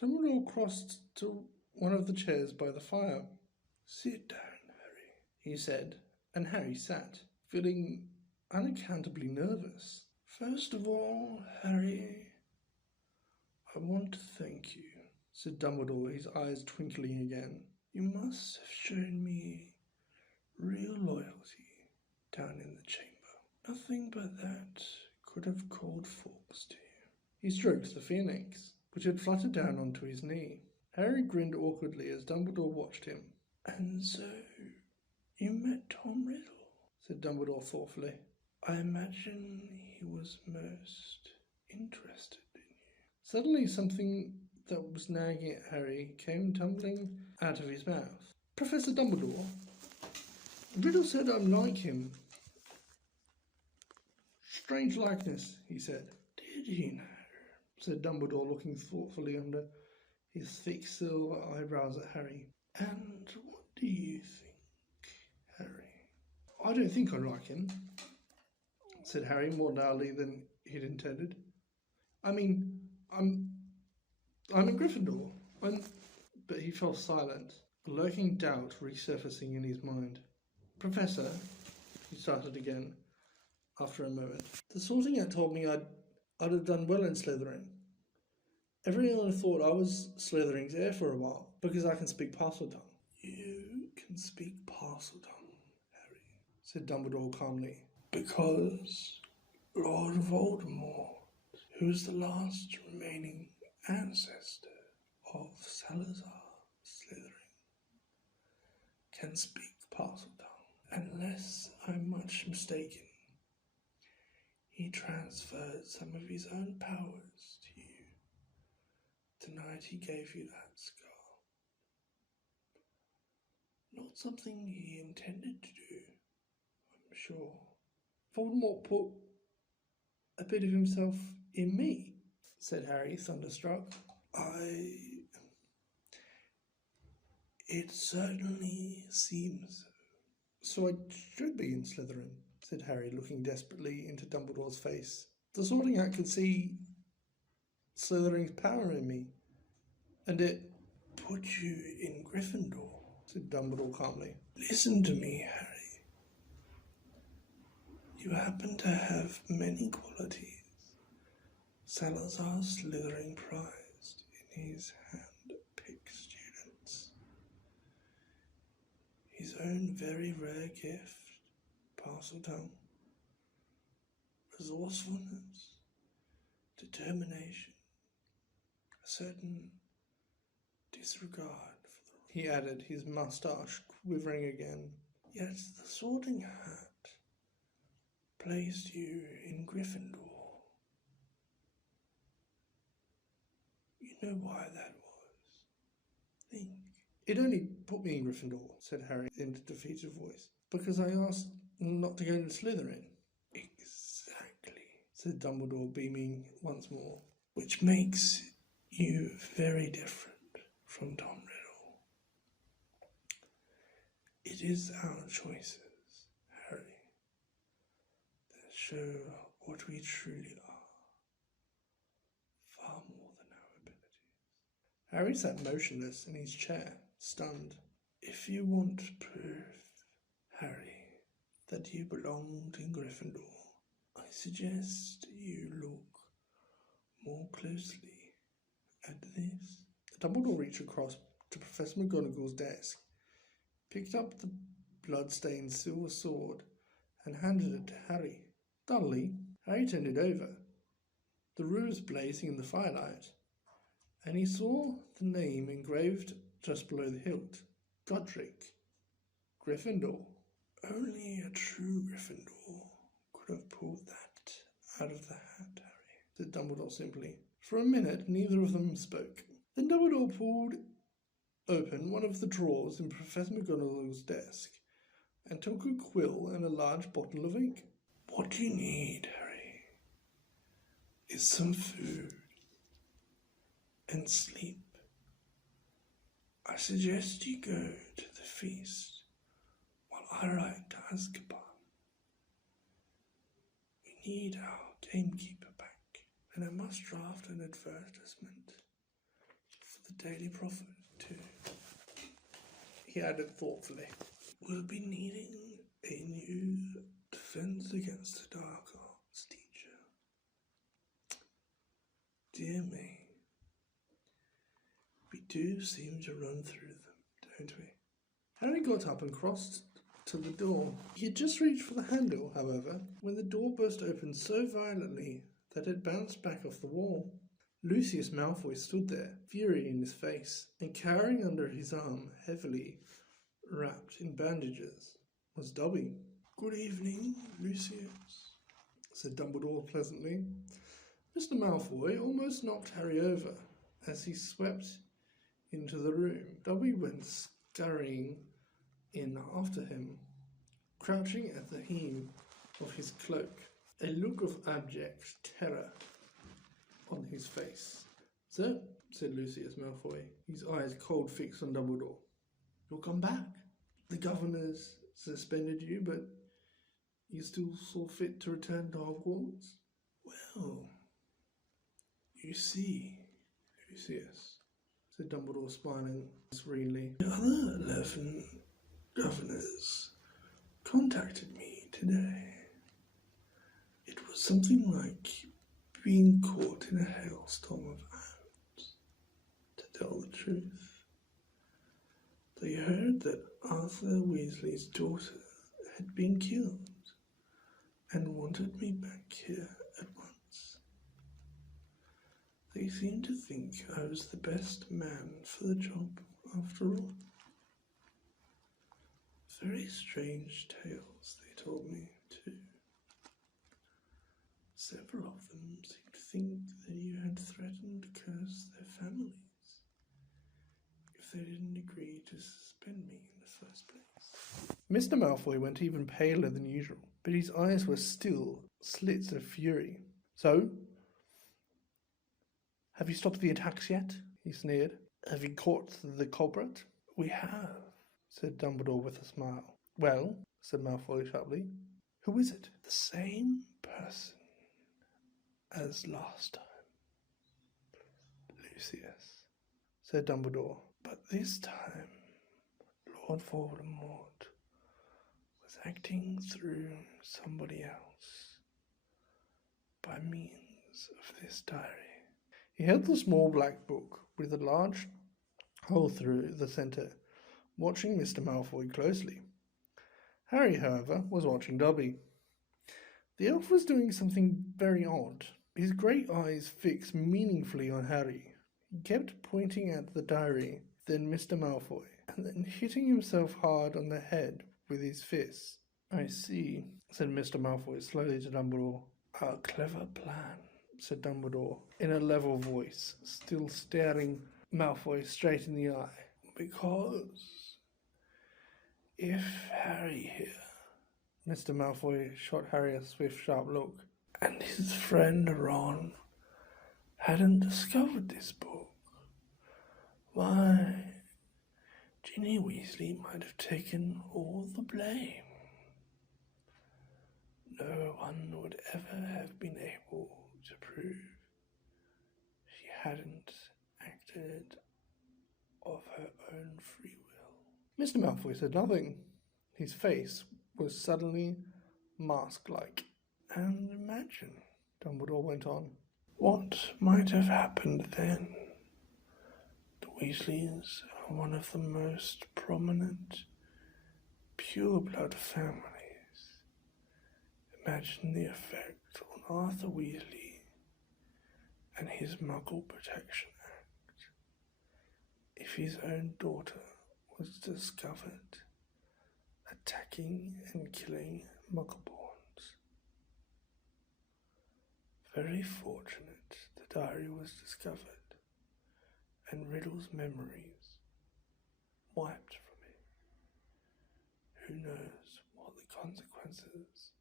Dumbledore crossed to one of the chairs by the fire. Sit down, Harry, he said, and Harry sat, feeling unaccountably nervous. "First of all, Harry, I want to thank you," said Dumbledore, his eyes twinkling again. "You must have shown me real loyalty down in the chamber. Nothing but that could have called Fawkes to you." He stroked the phoenix, which had fluttered down onto his knee. Harry grinned awkwardly as Dumbledore watched him. "And so you met Tom Riddle," said Dumbledore thoughtfully. "I imagine he was most interested in you." Suddenly something that was nagging at Harry came tumbling out of his mouth. "Professor Dumbledore, Riddle said I'm like him." "Strange likeness," he said. "Did he know?" said Dumbledore, looking thoughtfully under his thick silver eyebrows at Harry. "And what do you think, Harry?" "I don't think I like him," said Harry more loudly than he'd intended. "I mean, I'm a Gryffindor. But he fell silent, a lurking doubt resurfacing in his mind. "Professor," he started again after a moment, "the Sorting Hat told me I'd have done well in Slytherin. Everyone thought I was Slytherin's heir for a while, because I can speak Parseltongue." "You can speak Parseltongue, Harry," said Dumbledore calmly, "because Lord Voldemort, who is the last remaining ancestor of Salazar Slytherin, can speak Parseltongue. Unless I'm much mistaken, he transferred some of his own powers to you the night he gave you that scar. Not something he intended to do, I'm sure." "Voldemort put a bit of himself in me," said Harry, thunderstruck. It certainly seems so. "So I should be in Slytherin," said Harry, looking desperately into Dumbledore's face. "The Sorting Hat could see Slytherin's power in me, and it put you in Gryffindor," said Dumbledore calmly. "Listen to me, Harry. You happen to have many qualities Salazar Slytherin prized in his hand-picked students. His own very rare gift, Parseltongue, resourcefulness, determination, a certain disregard for the," he added, his moustache quivering again. "Yet the Sorting Hat placed you in Gryffindor. You know why that was? Think." "It only put me in Gryffindor," said Harry in a defeated voice, "because I asked not to go to Slytherin." "Exactly," said Dumbledore, beaming once more. "Which makes you very different from Tom Riddle. It is our choices, Harry, that show what we truly are, far more than our abilities." Harry sat motionless in his chair, stunned. "If you want proof, Harry, that you belonged in Gryffindor, I suggest you look more closely at this." Dumbledore reached across to Professor McGonagall's desk, picked up the blood-stained silver sword, and handed it to Harry. Dully, Harry turned it over. The ruse blazing in the firelight, and he saw the name engraved just below the hilt. Godric Gryffindor. Only a true Gryffindor could have pulled that out of the hat, Harry, said Dumbledore simply. For a minute, neither of them spoke. Then Dumbledore pulled open one of the drawers in Professor McGonagall's desk and took a quill and a large bottle of ink. "What you need, Harry, is some food and sleep. I suggest you go to the feast while I write to Azkaban. We need our gamekeeper back, and I must draft an advertisement for the Daily Prophet too," he added thoughtfully. "We'll be needing A new defense against the dark arts teacher. Dear me. We do seem to run through them, don't we? Harry got up and crossed to the door. He had just reached for the handle, however, when the door burst open so violently that it bounced back off the wall. Lucius Malfoy stood there, fury in his face, and carrying under his arm, heavily wrapped in bandages, was Dobby. "Good evening, Lucius," said Dumbledore pleasantly. Mr. Malfoy almost knocked Harry over as he swept into the room. Dobby went scurrying in after him, crouching at the hem of his cloak, a look of abject terror on his face. "Sir," said Lucius Malfoy, his eyes cold fixed on Dumbledore, "you'll come back. The governor's suspended you, but you still saw fit to return to Hogwarts?" "Well, you see, Lucius," said Dumbledore, smiling serenely, "the other 11 governors contacted me today. It was something like being caught in a hailstorm of ants, to tell the truth. They heard that Arthur Weasley's daughter had been killed and wanted me back here at once. They seemed to think I was the best man for the job after all. Very strange tales they told me, too. Several of them seemed to think that you had threatened to curse their families if they didn't agree to suspend me in the first place." Mr. Malfoy went even paler than usual, but his eyes were still slits of fury. "So, have you stopped the attacks yet?" he sneered. "Have you caught the culprit?" "We have," said Dumbledore with a smile. "Well," said Malfoy sharply, "who is it?" "The same person as last time, Lucius," said Dumbledore. "But this time Lord Voldemort was acting through somebody else by means of this diary." He held the small black book with a large hole through the centre, watching Mr. Malfoy closely. Harry, however, was watching Dobby. The elf was doing something very odd. His great eyes fixed meaningfully on Harry. He kept pointing at the diary, then Mr. Malfoy, and then hitting himself hard on the head with his fists. "I see," said Mr. Malfoy slowly to Dumbledore. "A clever plan," said Dumbledore in a level voice, still staring Malfoy straight in the eye. "Because if Harry here," Mr. Malfoy shot Harry a swift, sharp look, "and his friend Ron hadn't discovered this book, why, Ginny Weasley might have taken all the blame. No one would ever have been able to prove she hadn't acted of her own free will." Mr. Malfoy said nothing. His face was suddenly mask-like. "And imagine," Dumbledore went on, "what might have happened then. The Weasleys are one of the most prominent pure-blood families. Imagine the effect on Arthur Weasley and his Muggle Protection Act if his own daughter was discovered attacking and killing Muggleborns. Very fortunate the diary was discovered and Riddle's memories wiped from it. Who knows what the consequences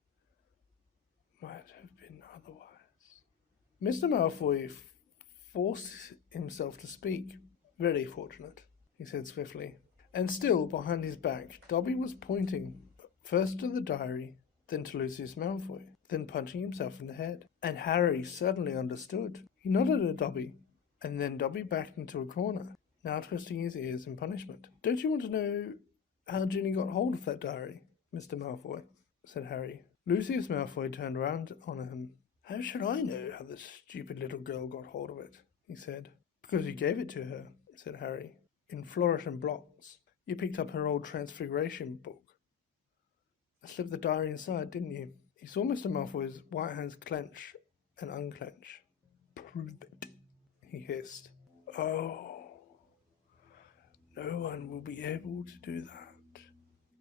might have been otherwise." Mr. Malfoy forced himself to speak. "Very fortunate," he said swiftly. And still behind his back, Dobby was pointing first to the diary, then to Lucius Malfoy, then punching himself in the head. And Harry suddenly understood. He nodded at Dobby, and then Dobby backed into a corner, now twisting his ears in punishment. "Don't you want to know how Ginny got hold of that diary?" Mr. Malfoy, said Harry. Lucius Malfoy turned round on him. How should I know how the stupid little girl got hold of it? He said. Because you gave it to her, said Harry, in Flourish and Blocks. You picked up her old Transfiguration book. I slipped the diary inside, didn't you? He saw Mr. Malfoy's white hands clench and unclench. Prove it, he hissed. Oh, no one will be able to do that,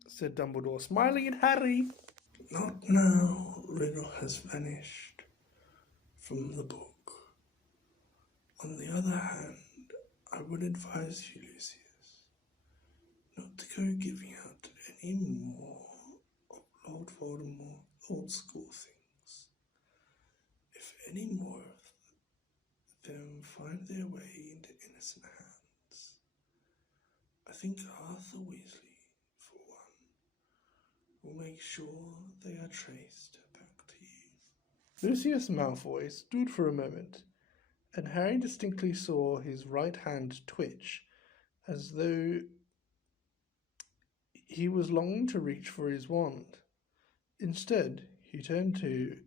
said Dumbledore, smiling at Harry. Not now. Riddle has vanished from the book. On the other hand, I would advise you, Lucius, not to go giving out any more of Lord Voldemort's old school things. If any more of them find their way into innocent hands, I think Arthur Weasley, for one, will make sure they are traced back to you. Lucius Malfoy stood for a moment, and Harry distinctly saw his right hand twitch, as though he was longing to reach for his wand. Instead, he turned to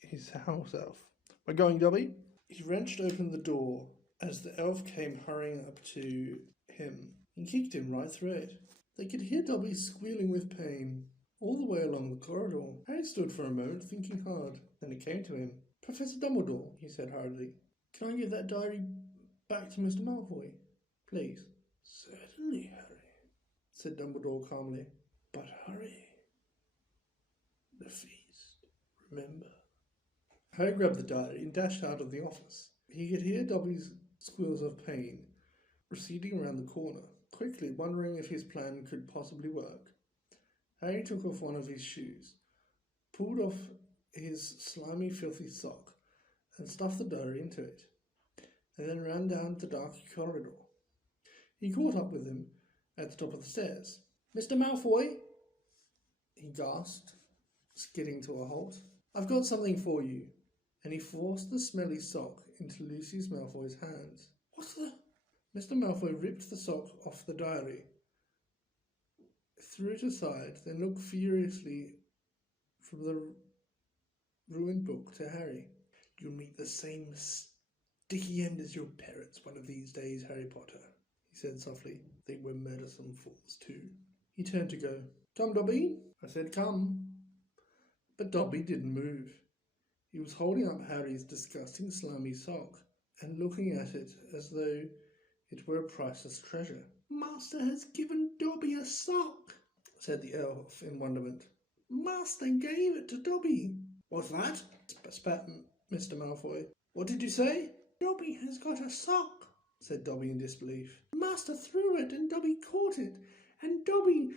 his house elf. We're going, Dobby? He wrenched open the door as the elf came hurrying up to him and kicked him right through it. They could hear Dobby squealing with pain all the way along the corridor. Harry stood for a moment, thinking hard. Then it came to him. Professor Dumbledore, he said hurriedly. Can I give that diary back to Mr. Malfoy, please? Certainly, Harry, said Dumbledore calmly. But hurry. The feast, remember. Harry grabbed the diary and dashed out of the office. He could hear Dobby's squeals of pain receding around the corner, quickly wondering if his plan could possibly work. Harry took off one of his shoes, pulled off his slimy, filthy sock, and stuffed the diary into it, and then ran down the dark corridor. He caught up with him at the top of the stairs. Mr. Malfoy, he gasped, skidding to a halt. I've got something for you. And he forced the smelly sock into Lucius Malfoy's hands. What the? Mr. Malfoy ripped the sock off the diary, threw it aside, then looked furiously from the ruined book to Harry. You'll meet the same sticky end as your parents one of these days, Harry Potter, he said softly. They were meddlesome fools too. He turned to go. Come, Dobby. I said come. But Dobby didn't move. He was holding up Harry's disgusting slimy sock and looking at it as though it were a priceless treasure. Master has given Dobby a sock, said the elf in wonderment. Master gave it to Dobby. What's that? Spat Mr. Malfoy. What did you say? Dobby has got a sock, said Dobby in disbelief. Master threw it and Dobby caught it, and Dobby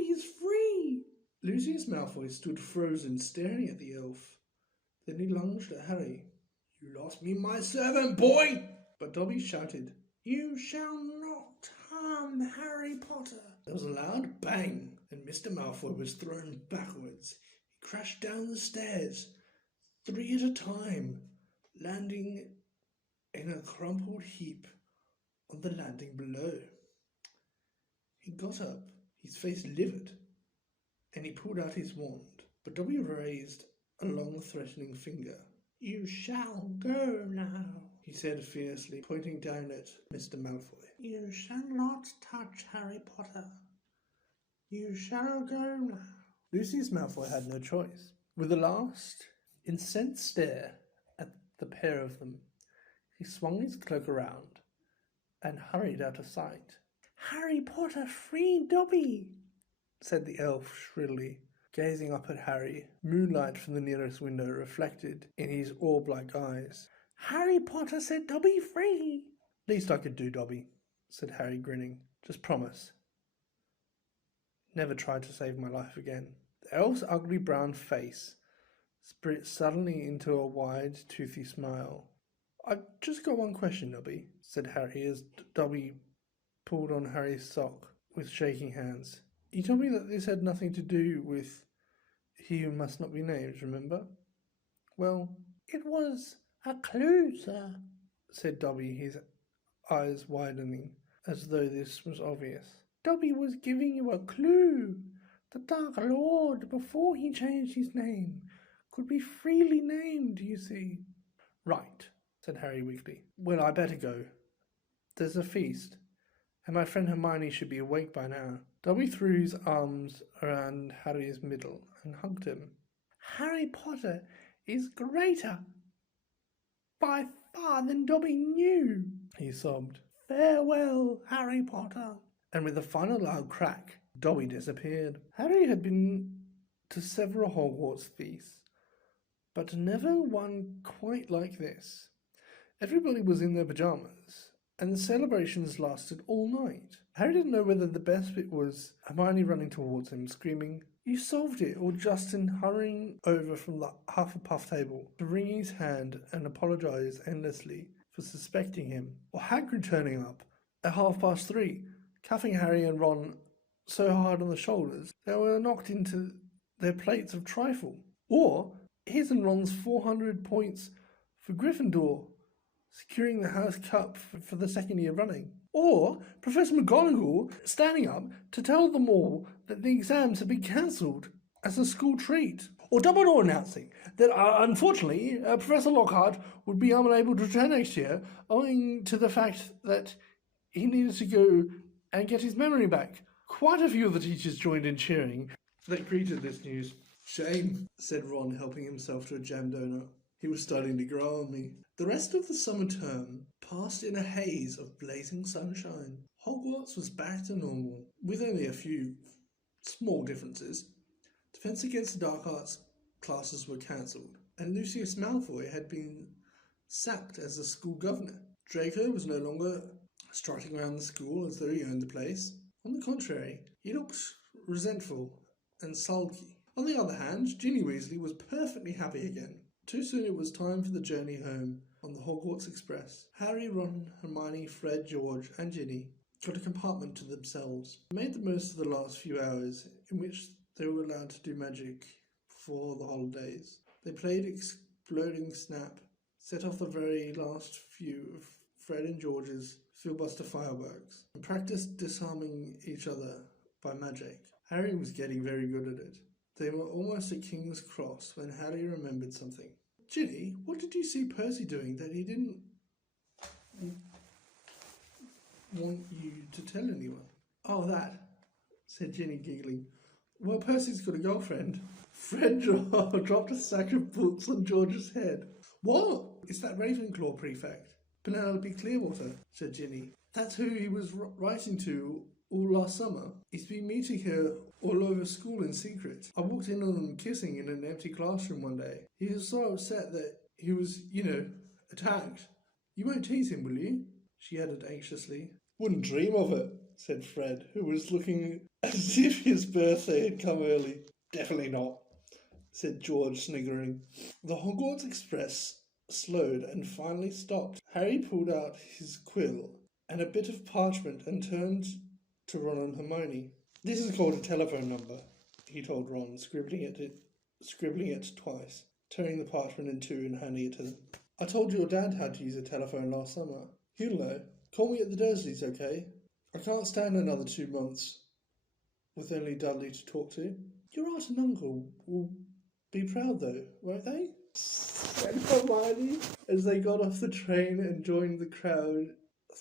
is free. Lucius Malfoy stood frozen, staring at the elf. Then he lunged at Harry. You lost me my servant, boy! But Dobby shouted, You shall not harm Harry Potter. There was a loud bang, and Mr. Malfoy was thrown backwards. He crashed down the stairs, 3 at a time, landing in a crumpled heap on the landing below. He got up, his face livid, and he pulled out his wand. But Dobby raised a long threatening finger. You shall go now, he said fiercely, pointing down at Mr. Malfoy. You shall not touch Harry Potter. You shall go now. Lucius Malfoy had no choice. With a last incensed stare at the pair of them, he swung his cloak around and hurried out of sight. Harry Potter free Dobby, said the elf shrilly, gazing up at Harry, moonlight from the nearest window reflected in his orb-like eyes. Harry Potter said Dobby free. Least I could do, Dobby, said Harry, grinning. Just promise. Never try to save my life again. The elf's ugly brown face split suddenly into a wide, toothy smile. I've just got one question, Dobby, said Harry as Dobby pulled on Harry's sock with shaking hands. You told me that this had nothing to do with he who must not be named, remember? Well, it was a clue, sir, said Dobby, his eyes widening, as though this was obvious. Dobby was giving you a clue. The Dark Lord, before he changed his name, could be freely named, you see. Right, said Harry weakly. Well, I better go. There's a feast, and my friend Hermione should be awake by now. Dobby threw his arms around Harry's middle and hugged him. Harry Potter is greater by far than Dobby knew, he sobbed. Farewell, Harry Potter. And with a final loud crack, Dobby disappeared. Harry had been to several Hogwarts feasts, but never one quite like this. Everybody was in their pajamas, and the celebrations lasted all night. Harry didn't know whether the best bit was Hermione running towards him, screaming, "You solved it," or Justin hurrying over from the Hufflepuff table to wring his hand and apologise endlessly for suspecting him, or Hagrid turning up at 3:30, cuffing Harry and Ron so hard on the shoulders they were knocked into their plates of trifle, or his and Ron's 400 points for Gryffindor, securing the House Cup for the second year running, or Professor McGonagall standing up to tell them all that the exams had been cancelled as a school treat, or Dumbledore announcing that unfortunately Professor Lockhart would be unable to return next year owing to the fact that he needed to go and get his memory back. Quite a few of the teachers joined in cheering that greeted this news. Shame, said Ron, helping himself to a jam donut. He was starting to grow on me. The rest of the summer term passed in a haze of blazing sunshine. Hogwarts was back to normal, with only a few small differences. Defense Against the Dark Arts classes were cancelled, and Lucius Malfoy had been sacked as the school governor. Draco was no longer strutting around the school as though he owned the place. On the contrary, he looked resentful and sulky. On the other hand, Ginny Weasley was perfectly happy again. Too soon it was time for the journey home on the Hogwarts Express. Harry, Ron, Hermione, Fred, George and Ginny got a compartment to themselves. They made the most of the last few hours in which they were allowed to do magic for the holidays. They played Exploding Snap, set off the very last few of Fred and George's filibuster fireworks, and practiced disarming each other by magic. Harry was getting very good at it. They were almost at King's Cross when Harry remembered something. Ginny, what did you see Percy doing that he didn't want you to tell anyone? Oh, that, said Ginny, giggling. Well, Percy's got a girlfriend. Fred dropped a sack of books on George's head. What? It's that Ravenclaw prefect. Penelope Clearwater, said Ginny. That's who he was writing to all last summer. He's been meeting her all over school in secret. I walked in on them kissing in an empty classroom one day. He was so upset that he was, attacked. You won't tease him, will you? She added anxiously. Wouldn't dream of it, said Fred, who was looking as if his birthday had come early. Definitely not, said George, sniggering. The Hogwarts Express slowed and finally stopped. Harry pulled out his quill and a bit of parchment and turned to Ron and Hermione. This is called a telephone number, he told Ron, scribbling it twice, tearing the parchment in two and handing it to them. I told your dad how to use a telephone last summer. He'll know. Call me at the Dursleys, okay? I can't stand another 2 months with only Dudley to talk to. Your aunt and uncle will be proud though, won't they? Said Hermione as they got off the train and joined the crowd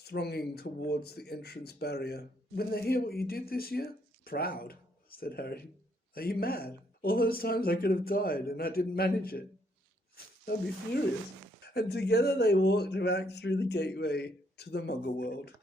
thronging towards the entrance barrier. When they hear what you did this year? Proud, said Harry. Are you mad? All those times I could have died and I didn't manage it. I'd be furious. And together they walked back through the gateway to the Muggle world.